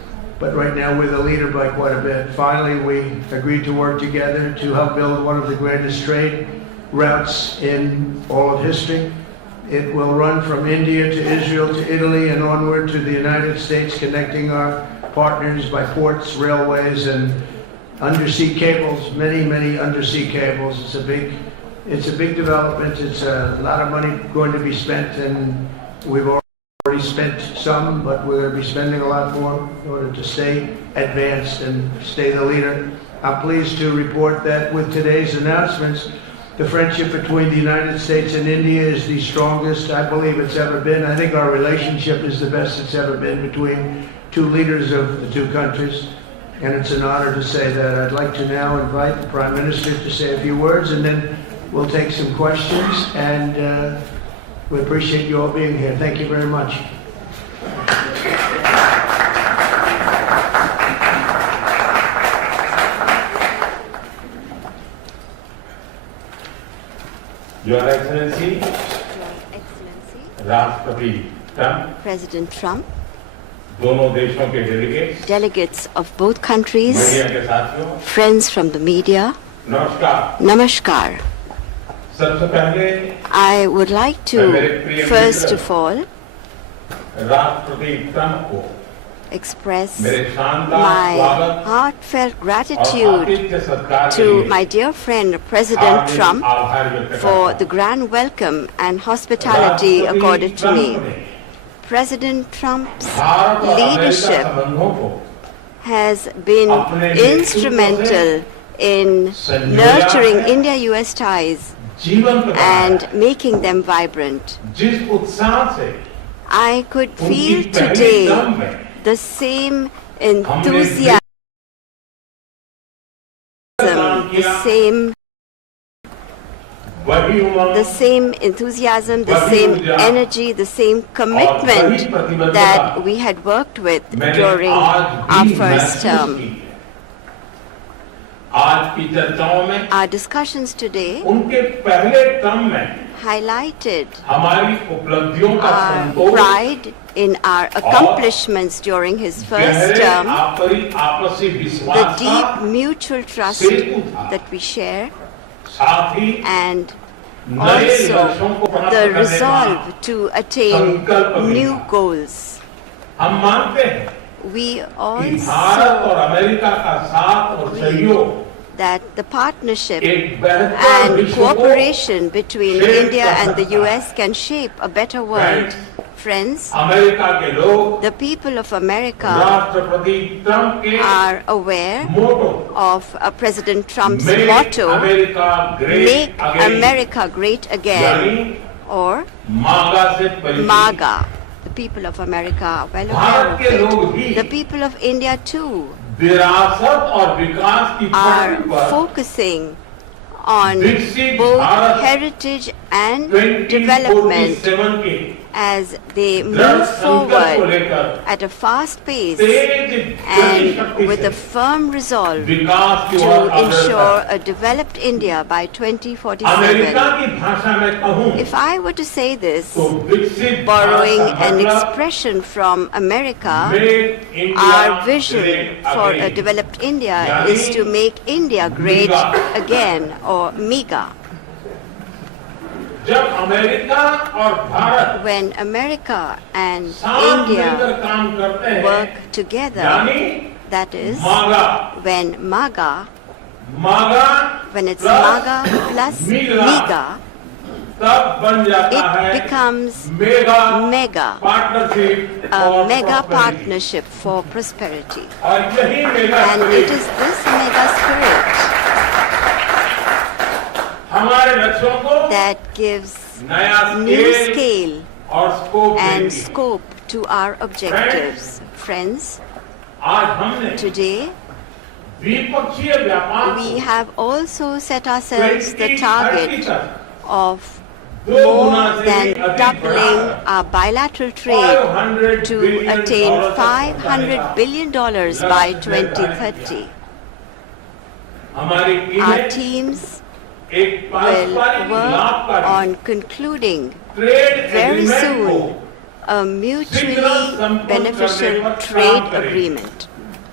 but right now we're the leader by quite a bit. Finally, we agreed to work together to help build one of the greatest trade routes in all of history. It will run from India to Israel to Italy and onward to the United States, connecting our partners by ports, railways, and undersea cables, many undersea cables. It's a big development. It's a lot of money going to be spent, and we've already spent some, but we're going to be spending a lot more in order to stay advanced and stay the leader. I'm pleased to report that with today's announcements, the friendship between the United States and India is the strongest I believe it's ever been. I think our relationship is the best it's ever been between two leaders of the two countries. And it's an honor to say that. I'd like to now invite the Prime Minister to say a few words, and then we'll take some questions. And we appreciate you all being here. Thank you very much. Your Excellency, Rashtrapati Trump, President Trump, दोनों देशों के delegates of both countries, media के साथियों, friends from the media, नमस्कार. Namaskar. सबसे पहले I would like to, first of all, राष्ट्रपति Trump को express मेरे शानदार my स्वागत heartfelt और gratitude आतिथ्य सत्कार के to लिए my dear friend President Hardik Trump आभार व्यक्त for करता the grand welcome and hospitality हूं. accorded to me. ट्रंप ने President Trump's भारत और अमेरिका leadership संबंधों को has been अपने नेतृत्व instrumental in nurturing India-US ties जीवन and making them vibrant. जिस उत्साह से I could feel उनकी पहली today टर्म में the same enthusiasm, the same enthusiasm, the same energy, the same commitment that we had worked with during our first term. आज की चर्चाओं में Our discussions today उनके पहले टर्म में highlighted हमारी उपलब्धियों का our Santosh pride in our accomplishments during his first गहरे term, आपसी the विश्वास deep का mutual trust सेतु था. that we share, साथ ही and नए लक्ष्यों also को प्राप्त the करने का resolve to attain संकल्प भी new था. goals. हम मानते हैं We कि भारत और also अमेरिका का साथ और सहयोग that the partnership एक बेहतर and विश्व को cooperation between shape India कर and the सकता है. US can shape a better world. Friends, America के लोग the people of America राष्ट्रपति ट्रंप के are aware motto of President Trump's Make motto, America Great Make Again, America Great Again, or मागा से परिचित. MAGA. The people of America are well Bharat के लोग aware of भी it. The people of India too विरासत और विकास की are पटरी पर focusing on विकसित both Bharat heritage and development 2047 के as they दृढ़ move संकल्प को forward लेकर at a fast pace तेज गति and शक्ति with से a firm resolve विकास की to ओर अग्रसर ensure है. a developed India by America 2047. की भाषा में कहूं If I were to say this, तो विकसित borrowing भारत का an मतलब expression from America, Make India our vision Great for a Again. developed India यानी is to make India great MEGA. again, or MEGA. जब अमेरिका और Bharat When America and साथ मिलकर India काम करते हैं work together, यानी that is, मागा when MAGA, मागा when it's plus MAGA plus MEGA, MEGA, तब बन जाता it है becomes mega MEGA, partnership a mega partnership for prosperity. और यही mega And it is this mega spirit हमारे लक्ष्यों को that gives नया new स्केल scale और स्कोप and देती है. scope to our objectives. Friends, आज हमने today द्विपक्षीय व्यापार we को have also set ourselves the 2030 target तक of दो more गुना से than भी अधिक doubling बढ़ाकर our bilateral trade $500 to billion attain तक $500 billion by 2030. हमारी Our टीमें teams एक will पारस्परिक work लाभकारी on concluding trade very agreement को soon a mutually beneficial trade agreement.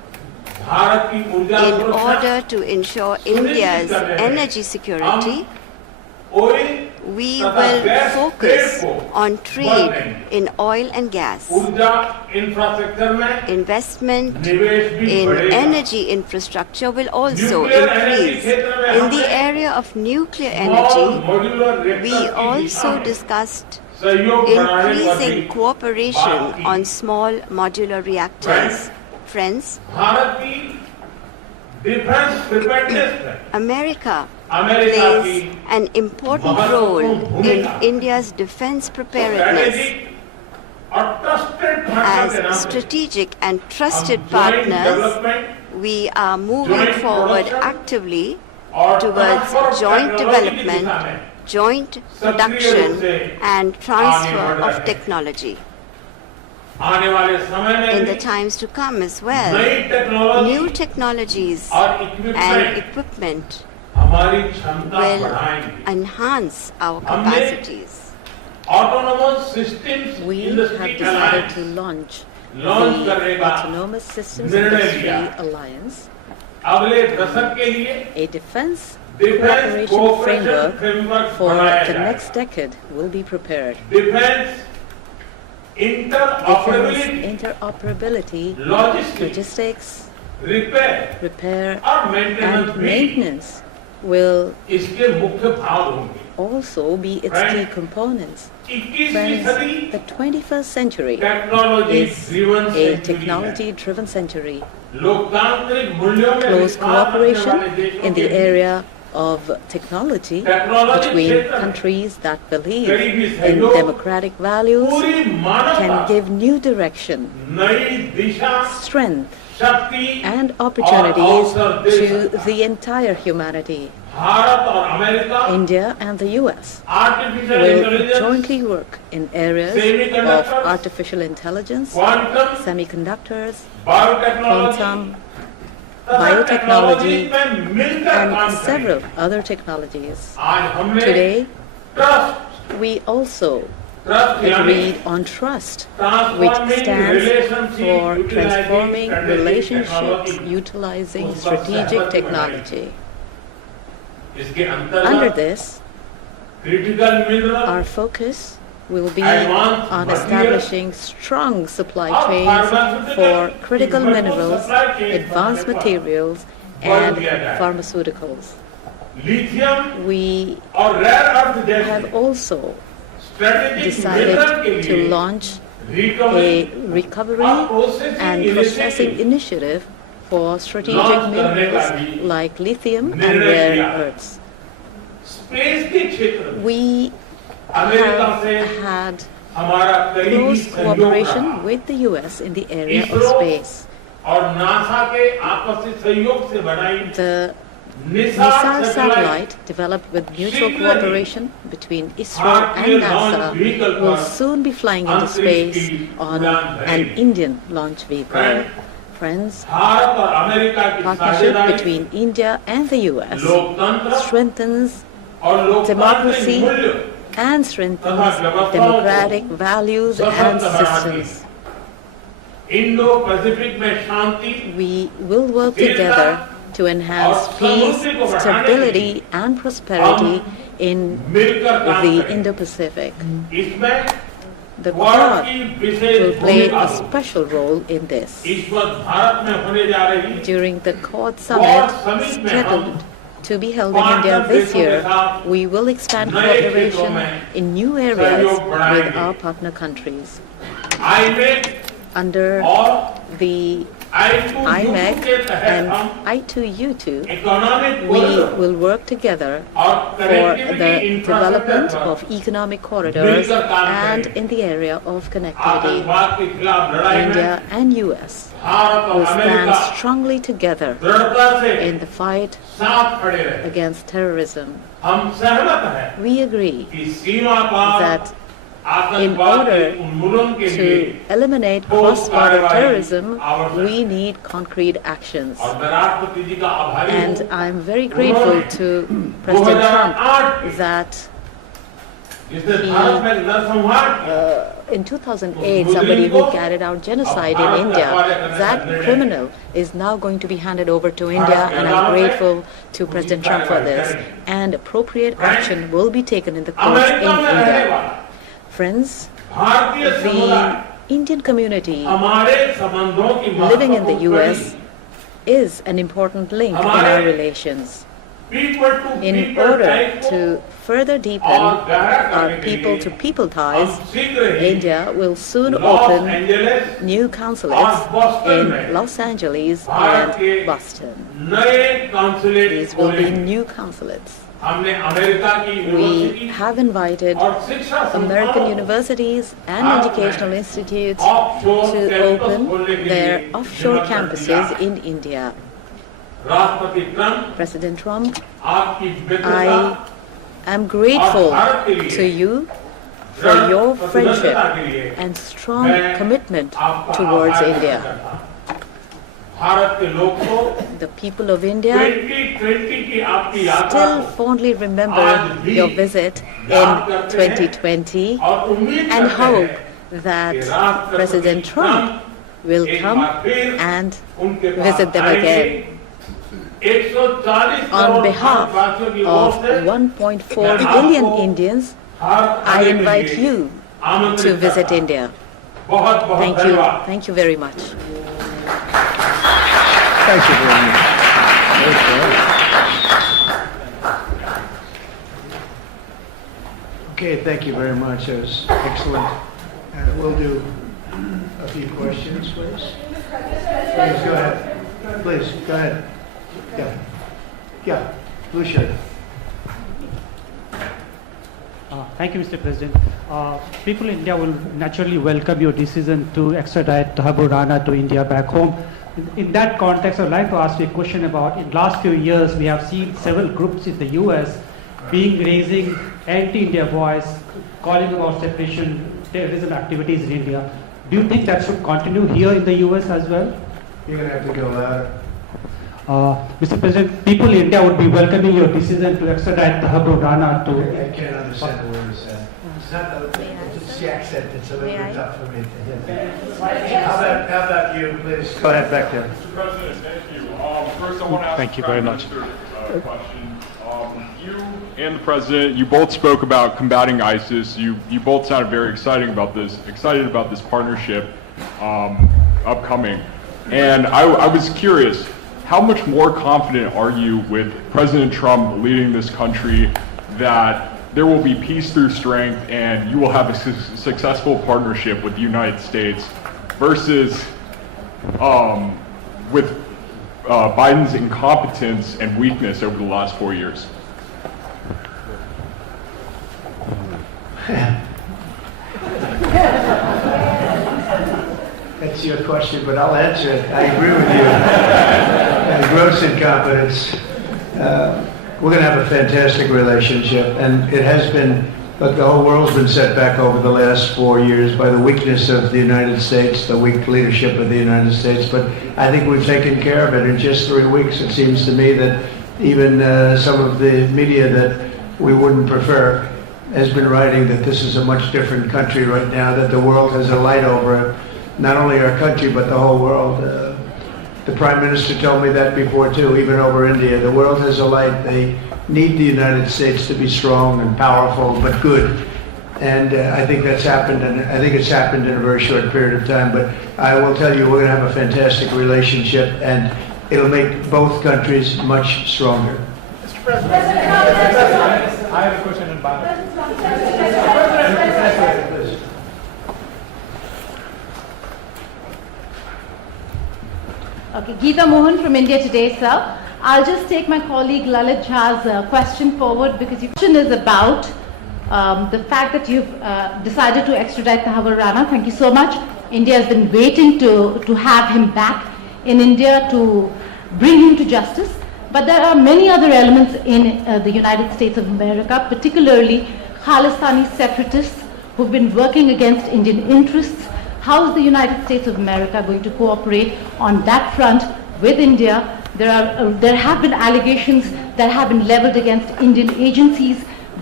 In order to ensure India's energy security, we will focus on trade in oil and gas. Investment in energy infrastructure will also increase. In the area of nuclear energy, we also discussed increasing cooperation on small modular reactors. Friends, America plays an important role in India's defense preparedness. As strategic and trusted partners, we are moving forward actively towards joint development, joint production, and transfer of technology. In the times to come as well, new technologies and equipment will enhance our capacities. We have decided to launch the Autonomous Systems Industry Alliance, a defense cooperation framework for the next decade will be prepared. Defense interoperability, logistics, repair and maintenance will also be its key components. Friends, the 21st century is a technology-driven century. Close cooperation in the area of technology between countries that believe in democratic values can give new direction, strength, and opportunities to the entire humanity. India and the US will jointly work in areas of artificial intelligence, semiconductors, quantum, biotechnology, and several other technologies. Today, we also agreed on trust, which stands for transforming relationships utilizing strategic technology. Under this, our focus will be on establishing strong supply chains for critical minerals, advanced materials, and pharmaceuticals. We have also decided to launch a recovery and processing initiative for strategic minerals like lithium and rare earths. We have had close cooperation with the US in the area of space. The NISAR satellite, developed with mutual cooperation between ISRO and NASA, will soon be flying into space on an Indian launch vehicle. Friends, partnership between India and the US strengthens democracy and strengthens democratic values and systems. We will work together to enhance peace, stability, and prosperity in the Indo-Pacific. The Quad will play a special role in this. During the Quad Summit scheduled to be held in India this year, we will expand cooperation in new areas with our partner countries. Under the IMEC and I2U2, we will work together for the development of economic corridors and in the area of connectivity. India and US will stand strongly together in the fight against terrorism. We agree that in order to eliminate cross-border terrorism, we need concrete actions. And I'm very grateful to President Trump that In 2008, somebody who carried out genocide in India, that criminal is now going to be handed over to India, and I'm grateful to President Trump for this. And appropriate action will be taken in the courts in India. Friends, the Indian community living in the US is an important link in our relations. In order to further deepen our people-to-people ties, India will soon open new consulates in Los Angeles and Boston. These will be new consulates. We have invited American universities and educational institutes to open their offshore campuses in India. President Trump, I am grateful to you for your friendship and strong commitment towards India. The people of India still fondly remember your visit in 2020 and hope that President Trump will come and visit them again. On behalf of 1.4 billion Indians, I invite you to visit India. Thank you. Thank you very much. Thank you very much. Okay, thank you very much. That was excellent. We'll do a few questions, please. Please, go ahead. Please, go ahead. Yeah, blue shirt. Thank you, Mr. President. People in India will naturally welcome your decision to extradite Thakur Rana to India back home. In that context, I would like to ask you a question about, in the last few years, we have seen several groups in the US raising anti-India voice, calling about separation, terrorism activities in India. Do you think that should continue here in the US as well? You're going to have to go louder. Mr. President, people in India would be welcoming your decision to extradite Thakur Rana to... I can't understand the word you said. It's not it's the accent. It's a little bit tough for me to hear. How about you, please? Go ahead, back there. Mr. President, thank you. First, I want to ask Thank you very much. a question. You and the President, you both spoke about combating ISIS. You both sounded very excited about this partnership upcoming. And I was curious, how much more confident are you with President Trump leading this country that there will be peace through strength and you will have a successful partnership with the United States versus with Biden's incompetence and weakness over the last 4 years? That's your question, but I'll answer it. I agree with you. Gross incompetence. We're going to have a fantastic relationship, and it has been, look, the whole world's been set back over the last 4 years by the weakness of the United States, the weak leadership of the United States, but I think we've taken care of it in just 3 weeks. It seems to me that even some of the media that we wouldn't prefer has been writing that this is a much different country right now, that the world has a light over it. Not only our country, but the whole world. The Prime Minister told me that before too, even over India. The world has a light. They need the United States to be strong and powerful, but good. And I think that's happened, and I think it's happened in a very short period of time. But I will tell you, we're going to have a fantastic relationship, and it'll make both countries much stronger. Mr. President, I have a question in Bangladesh. Okay, Geeta Mohan from India Today, sir. I'll just take my colleague Lalit Jha's question forward because your question is about the fact that you've decided to extradite Thakur Rana. Thank you so much. India has been waiting to have him back in India to bring him to justice. But there are many other elements in the United States of America, particularly Khalistani separatists who've been working against Indian interests. How is the United States of America going to cooperate on that front with India? There have been allegations that have been leveled against Indian agencies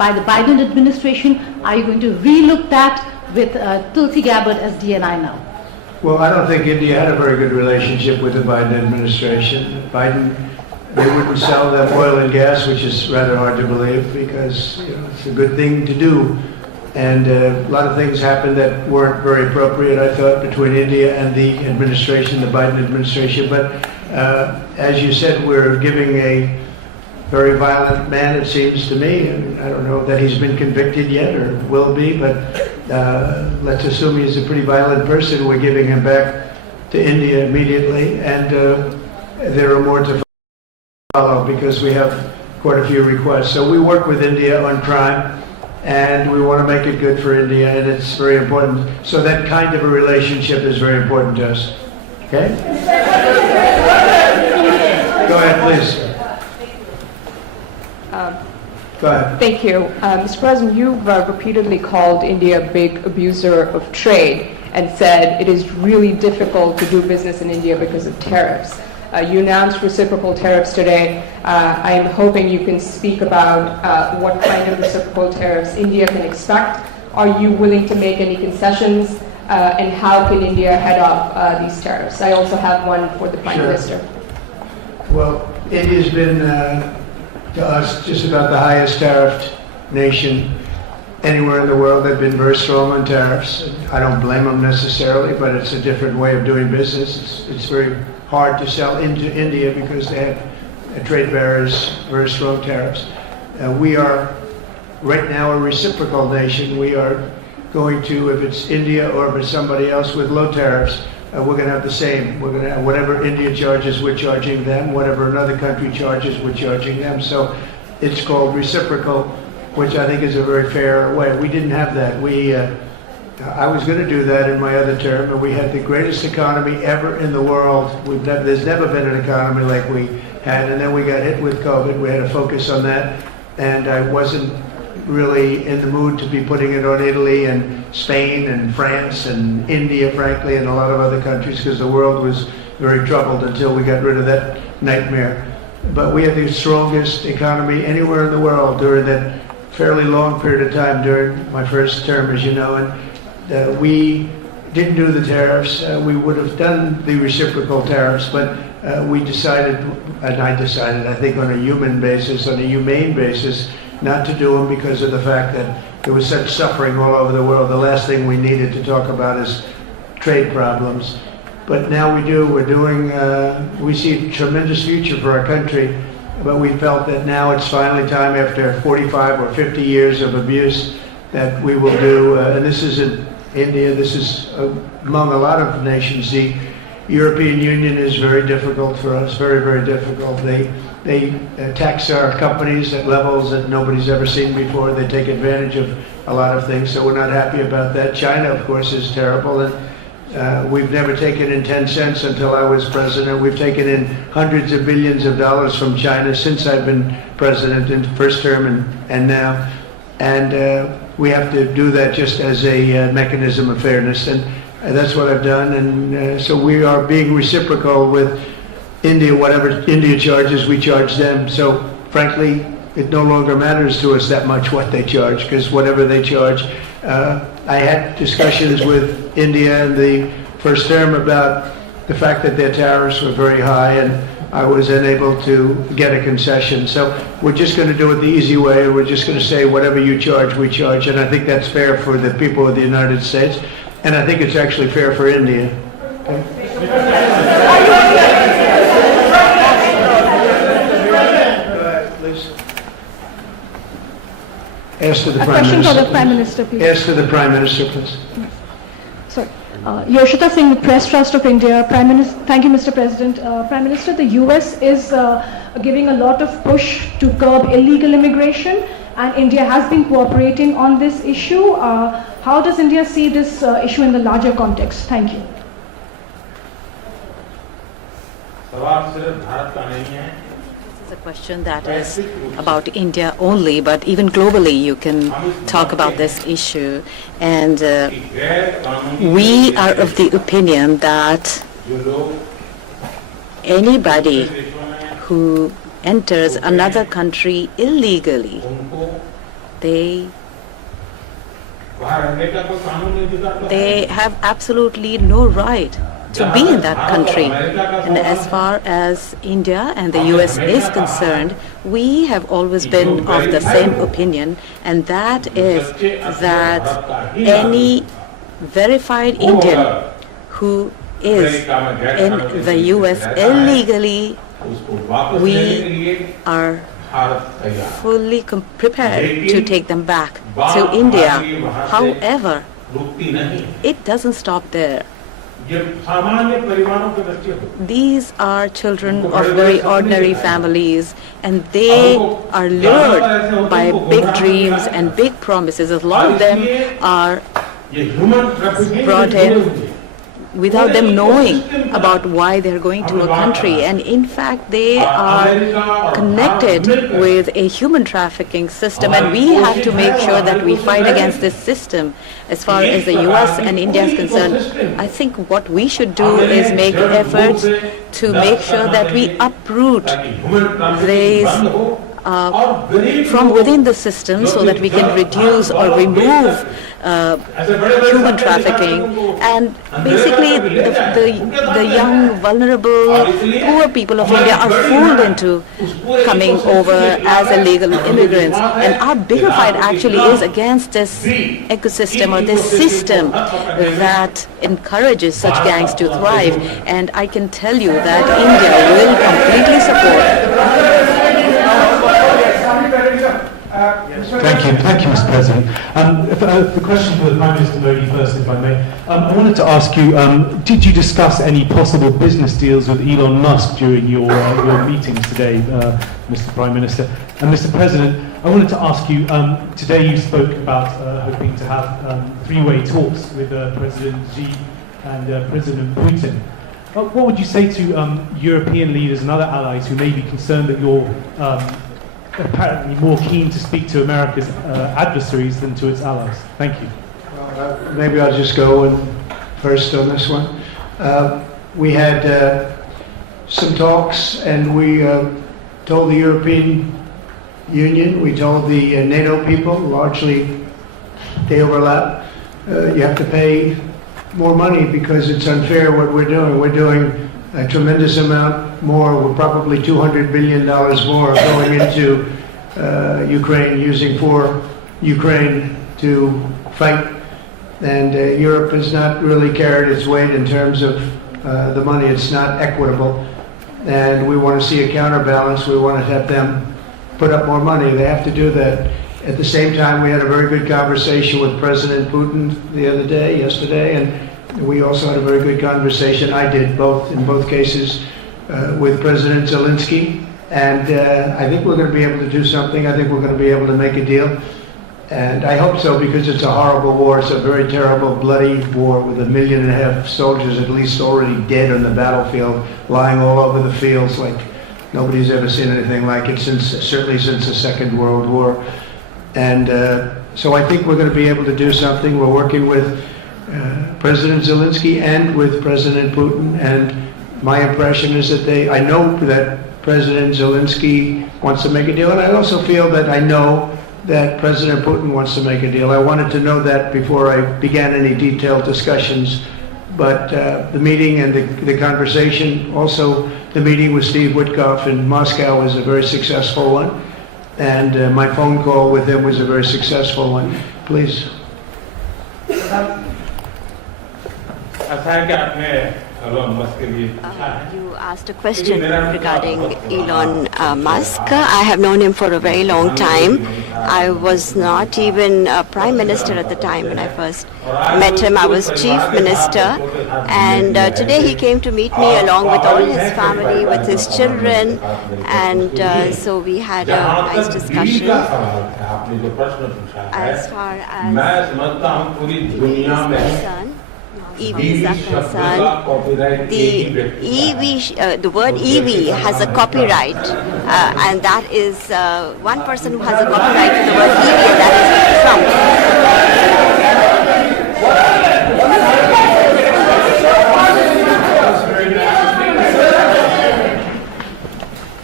by the Biden administration? Are you going to relook that with Tulsi Gabbard as DNI now? Well, I don't think India had a very good relationship with the Biden administration. They wouldn't sell them oil and gas, which is rather hard to believe because it's a good thing to do. And a lot of things happened that weren't very appropriate, I thought, between India and the administration, the Biden administration. But as you said, we're giving a very violent man, it seems to me. I don't know that he's been convicted yet or will be, but let's assume he's a pretty violent person. We're giving him back to India immediately, and there are more to follow because we have quite a few requests. So we work with India on crime, and we want to make it good for India, and it's very important. So that kind of a relationship is very important to us. Okay? Go ahead, please. Go ahead. Thank you. Mr. President, you've repeatedly called India a big abuser of trade and said it is really difficult to do business in India because of tariffs. You announced reciprocal tariffs today. I am hoping you can speak about what kind of reciprocal tariffs India can expect. Are you willing to make any concessions? And how can India head off these tariffs? I also have one for the Prime Minister. Well, India's been, to us, just about the highest tariffed nation anywhere in the world. They've been very strong on tariffs. I don't blame them necessarily, but it's a different way of doing business. It's very hard to sell into India because they have trade barriers, very strong tariffs. We are right now a reciprocal nation. We are going to, if it's India or if it's somebody else with low tariffs, we're going to have the same. We're going to have whatever India charges, we're charging them. Whatever another country charges, we're charging them. So it's called reciprocal, which I think is a very fair way. We didn't have that. I was going to do that in my other term, and we had the greatest economy ever in the world. There's never been an economy like we had, and then we got hit with COVID. We had to focus on that, and I wasn't really in the mood to be putting it on Italy and Spain and France and India, frankly, and a lot of other countries, because the world was very troubled until we got rid of that nightmare. But we had the strongest economy anywhere in the world during that fairly long period of time during my first term, as you know, and we didn't do the tariffs. We would have done the reciprocal tariffs, but we decided, and I decided, I think on a human basis, on a humane basis, not to do them because of the fact that there was such suffering all over the world. The last thing we needed to talk about is trade problems. But now we do. We're doing, we see a tremendous future for our country, but we felt that now it's finally time, after 45 or 50 years of abuse, that we will do, and this isn't India, this is among a lot of nations. The European Union is very difficult for us, very, very difficult. They tax our companies at levels that nobody's ever seen before. They take advantage of a lot of things, so we're not happy about that. China, of course, is terrible, and we've never taken in 10 cents until I was president. We've taken in hundreds of billions of dollars from China since I've been president in the first term and now. And we have to do that just as a mechanism of fairness, and that's what I've done. And so we are being reciprocal with India. Whatever India charges, we charge them. So frankly, it no longer matters to us that much what they charge, because whatever they charge, I had discussions with India in the first term about the fact that their tariffs were very high, and I was unable to get a concession. So we're just going to do it the easy way. We're just going to say whatever you charge, we charge. And I think that's fair for the people of the United States. And I think it's actually fair for India. Okay? Ask to the Prime Minister. Question for the Prime Minister, please. Ask to the Prime Minister, please. Sorry. Yoshita Singh, the Press Trust of India. Prime Minister, thank you, Mr. President. Prime Minister, the US is giving a lot of push to curb illegal immigration, and India has been cooperating on this issue. How does India see this issue in the larger context? Thank you. It's a question that is about India only, but even globally you can talk about this issue. And we are of the opinion that anybody who enters another country illegally They have absolutely no right to be in that country. And as far as India and the US is concerned, we have always been of the same opinion, and that is that any verified Indian who is in the US illegally, we are fully prepared to take them back to India. However, it doesn't stop there. These are children of very ordinary families, and they are lured by big dreams and big promises. A lot of them are brought in without them knowing about why they're going to a country, and in fact they are connected with a human trafficking system, and we have to make sure that we fight against this system. As far as the US and India is concerned, I think what we should do is make efforts to make sure that we uproot these from within the system so that we can reduce or remove human trafficking, and basically the young, vulnerable, poor people of India are fooled into coming over as illegal immigrants. And our bigger fight actually is against this ecosystem or this system that encourages such gangs to thrive. And I can tell you that India will completely support. Thank you, Mr. President. The question for the Prime Minister Modi first, if I may. I wanted to ask you, did you discuss any possible business deals with Elon Musk during your meetings today, Mr. Prime Minister? And Mr. President, I wanted to ask you, today you spoke about hoping to have three-way talks with President Xi and President Putin. What would you say to European leaders and other allies who may be concerned that you're apparently more keen to speak to America's adversaries than to its allies? Thank you. Maybe I'll just go first on this one. We had some talks, and we told the European Union, we told the NATO people, largely they overlap, you have to pay more money because it's unfair what we're doing. We're doing a tremendous amount more. We're probably $200 billion more going into Ukraine, using for Ukraine to fight. And Europe has not really carried its weight in terms of the money. It's not equitable. And we want to see a counterbalance. We want to have them put up more money. They have to do that. At the same time, we had a very good conversation with President Putin yesterday, and we also had a very good conversation. I did in both cases, with President Zelensky. And I think we're going to be able to do something. I think we're going to be able to make a deal. And I hope so, because it's a horrible war. It's a very terrible, bloody war with 1.5 million soldiers at least already dead on the battlefield, lying all over the fields like nobody's ever seen anything like it, certainly since the Second World War. And so I think we're going to be able to do something. We're working with President Zelensky and with President Putin, and my impression is that I know that President Zelensky wants to make a deal, and I also feel that I know that President Putin wants to make a deal. I wanted to know that before I began any detailed discussions, but the meeting and the conversation, also the meeting with Steve Witkoff in Moscow was a very successful one, and my phone call with him was a very successful one. Please. You asked a question regarding Elon Musk. I have known him for a very long time. I was not even a prime minister at the time when I first met him. I was chief minister, and today he came to meet me along with all his family, with his children, and so we had a nice discussion. As far as EVs are concerned, the word EV has a copyright, and that is one person who has a copyright to the word EV, and that is Trump.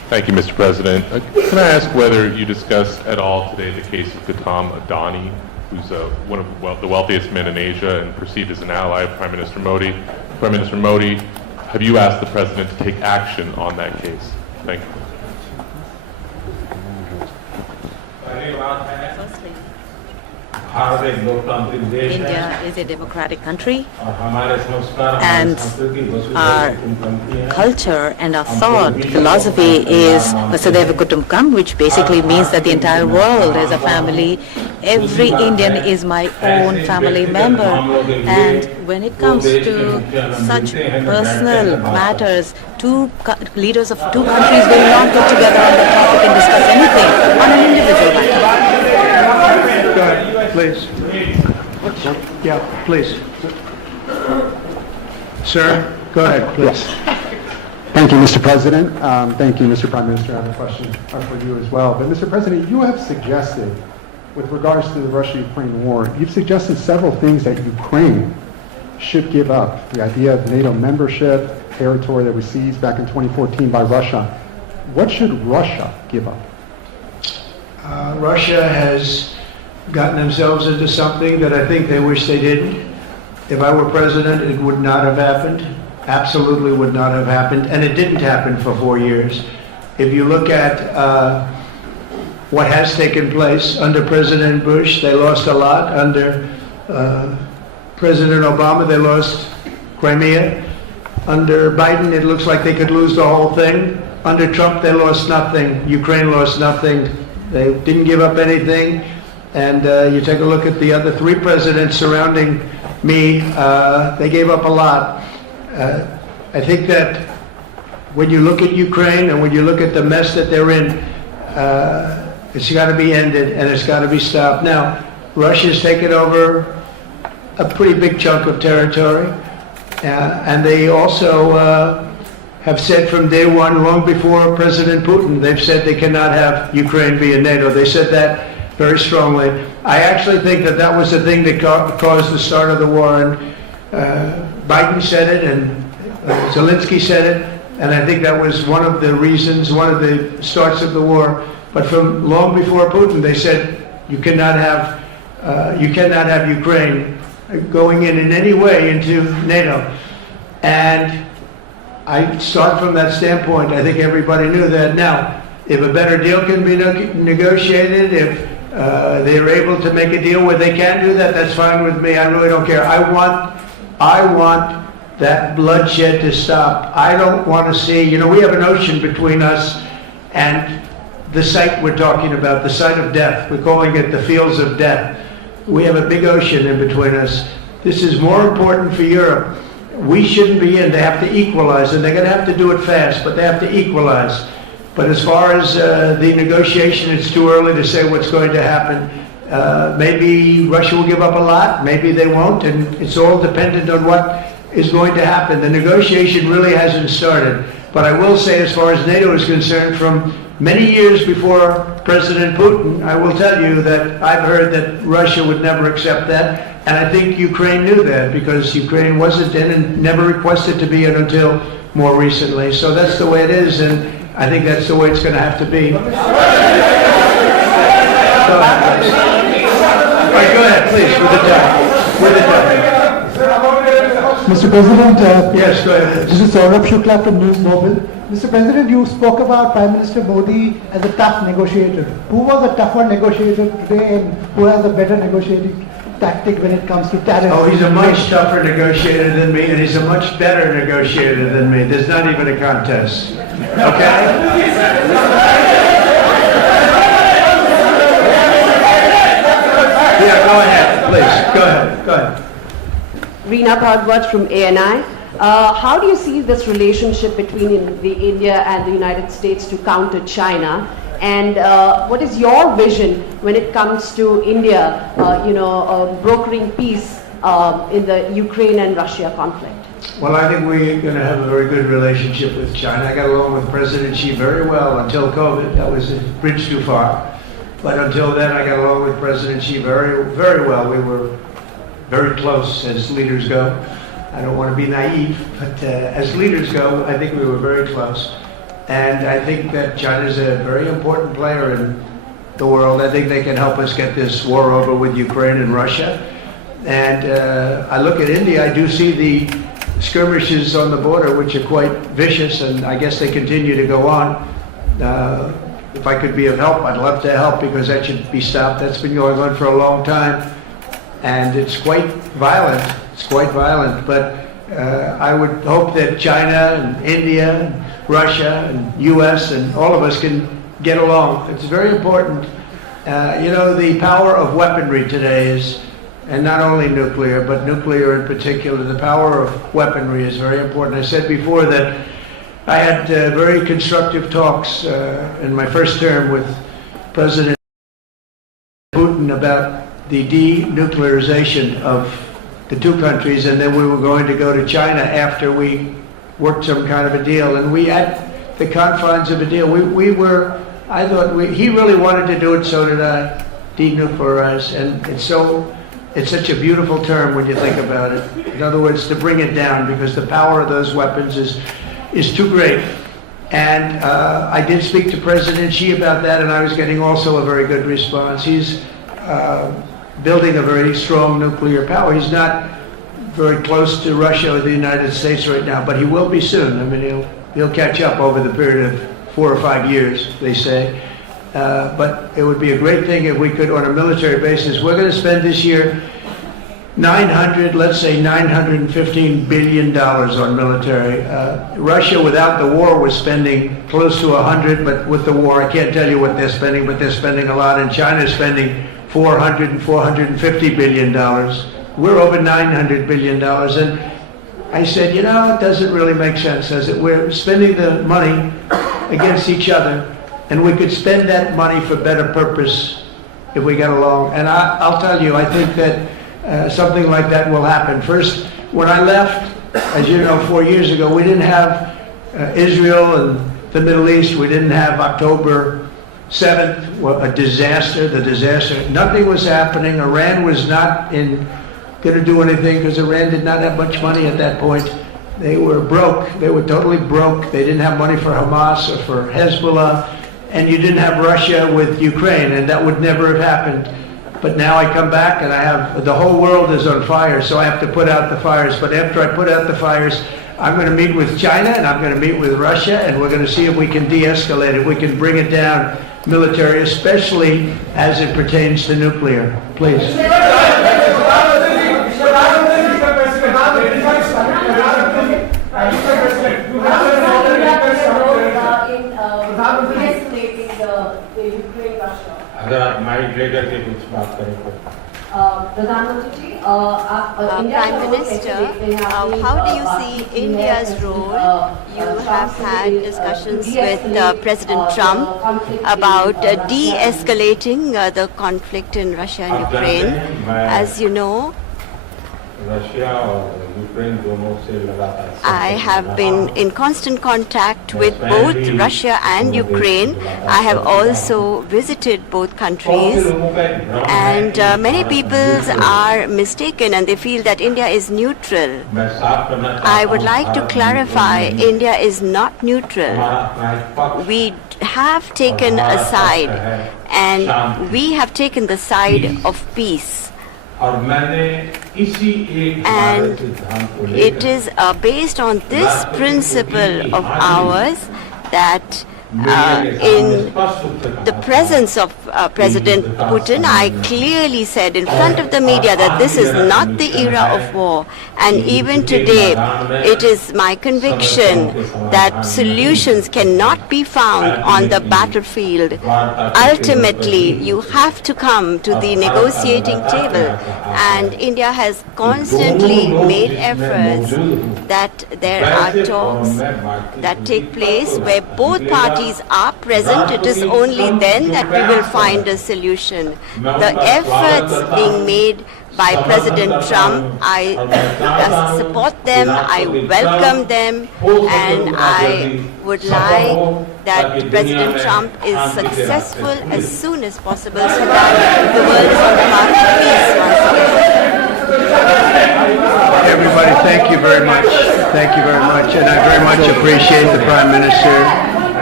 Thank you, Mr. President. Can I ask whether you discussed at all today the case of Gautam Adani, who's one of the wealthiest men in Asia and perceived as an ally of Prime Minister Modi? Prime Minister Modi, have you asked the President to take action on that case? Thank you. India is a democratic country, and our culture and our thought philosophy is Vasudhaiva Kutumbakam, which basically means that the entire world is a family. Every Indian is my own family member, and when it comes to such personal matters, leaders of two countries will not get together on the topic and discuss anything on an individual matter. Go ahead, please. Yeah, please. Sir, go ahead, please. Thank you, Mr. President. Thank you, Mr. Prime Minister. I have a question for you as well. But, Mr. President, you have suggested, with regards to the Russia-Ukraine war, you've suggested several things that Ukraine should give up. The idea of NATO membership, territory that was seized back in 2014 by Russia. What should Russia give up? Russia has gotten themselves into something that I think they wish they didn't. If I were president, it would not have happened. Absolutely would not have happened. And it didn't happen for 4 years. If you look at what has taken place under President Bush, they lost a lot. Under President Obama, they lost Crimea. Under Biden, it looks like they could lose the whole thing. Under Trump, they lost nothing. Ukraine lost nothing. They didn't give up anything. And you take a look at the other three presidents surrounding me, they gave up a lot. I think that when you look at Ukraine and when you look at the mess that they're in, it's got to be ended and it's got to be stopped. Now, Russia's taken over a pretty big chunk of territory, and they also have said from day one, long before President Putin, they've said they cannot have Ukraine be in NATO. They said that very strongly. I actually think that that was the thing that caused the start of the war, and Biden said it, and Zelensky said it, and I think that was one of the reasons, one of the starts of the war. But from long before Putin, they said you cannot have Ukraine going in any way into NATO. And I start from that standpoint. I think everybody knew that. Now, if a better deal can be negotiated, if they're able to make a deal where they can do that, that's fine with me. I really don't care. I want that bloodshed to stop. I don't want to see, we have an ocean between us and the site we're talking about, the site of death. We're calling it the fields of death. We have a big ocean in between us. This is more important for Europe. We shouldn't be in. They have to equalize, and they're going to have to do it fast, but they have to equalize. But as far as the negotiation, it's too early to say what's going to happen. Maybe Russia will give up a lot, maybe they won't, and it's all dependent on what is going to happen. The negotiation really hasn't started. But I will say, as far as NATO is concerned, from many years before President Putin, I will tell you that I've heard that Russia would never accept that. And I think Ukraine knew that, because Ukraine wasn't in and never requested to be in until more recently. So that's the way it is, and I think that's the way it's going to have to be. Go ahead, please, with the time. With the time. Mr. President, yes, go ahead. This is Saurabh Shukla from News Mobile. Mr. President, you spoke about Prime Minister Modi as a tough negotiator. Who was a tougher negotiator today, and who has a better negotiating tactic when it comes to tariffs? Oh, he's a much tougher negotiator than me, and he's a much better negotiator than me. There's not even a contest. Okay? Yeah, go ahead, please. Go ahead. Go ahead. Reena Bhagwat from ANI. How do you see this relationship between India and the United States to counter China? And what is your vision when it comes to India, brokering peace in the Ukraine and Russia conflict? Well, I think we're going to have a very good relationship with China. I got along with President Xi very well until COVID. That was a bridge too far. But until then, I got along with President Xi very, very well. We were very close as leaders go. I don't want to be naive, but as leaders go, I think we were very close. And I think that China is a very important player in the world. I think they can help us get this war over with Ukraine and Russia. And I look at India, I do see the skirmishes on the border, which are quite vicious, and I guess they continue to go on. If I could be of help, I'd love to help, because that should be stopped. That's been going on for a long time, and it's quite violent. It's quite violent, but I would hope that China and India and Russia and U.S. and all of us can get along. It's very important. The power of weaponry today is, and not only nuclear, but nuclear in particular, the power of weaponry is very important. I said before that I had very constructive talks in my first term with President Putin about the denuclearization of the two countries, and then we were going to go to China after we worked some kind of a deal. And we at the confines of a deal. I thought he really wanted to do it, so did I, denuclearize. And it's such a beautiful term when you think about it. In other words, to bring it down, because the power of those weapons is too great. And I did speak to President Xi about that, and I was getting also a very good response. He's building a very strong nuclear power. He's not very close to Russia or the United States right now, but he will be soon. I mean, he'll catch up over the period of 4 or 5 years, they say. But it would be a great thing if we could, on a military basis. We're going to spend this year $915 billion on military. Russia, without the war, was spending close to 100, but with the war, I can't tell you what they're spending, but they're spending a lot. And China is spending $400 and $450 billion. We're over $900 billion. And I said, it doesn't really make sense, does it? We're spending the money against each other, and we could spend that money for better purpose if we get along. And I'll tell you, I think that something like that will happen. First, when I left, as you know, 4 years ago, we didn't have Israel and the Middle East. We didn't have October 7th, a disaster, the disaster. Nothing was happening. Iran was not going to do anything, because Iran did not have much money at that point. They were broke. They were totally broke. They didn't have money for Hamas or for Hezbollah. And you didn't have Russia with Ukraine, and that would never have happened. But now I come back and the whole world is on fire, so I have to put out the fires. But after I put out the fires, I'm going to meet with China, and I'm going to meet with Russia, and we're going to see if we can de-escalate it. We can bring it down military, especially as it pertains to nuclear. Please. अगर आप mic लेकर के कुछ बात करें तो Prime Minister, how do you see India's role? You have had discussions with President Trump about de-escalating the conflict in Russia and Ukraine. As you know, I have been in constant contact with both Russia and Ukraine. I have also visited both countries, and many people are mistaken and they feel that India is neutral. I would like to clarify, India is not neutral. We have taken a side, and we have taken the side of peace. And it is based on this principle of ours that in the presence of President Putin, I clearly said in front of the media that this is not the era of war. And even today, it is my conviction that solutions cannot be found on the battlefield. Ultimately, you have to come to the negotiating table. And India has constantly made efforts that there are talks that take place where both parties are present. It is only then that we will find a solution. The efforts being made by President Trump, I support them, I welcome them, and I would like that President Trump is successful as soon as possible so that the world is on the path to peace once again. Everybody, thank you very much. Thank you very much. And I very much appreciate the Prime Minister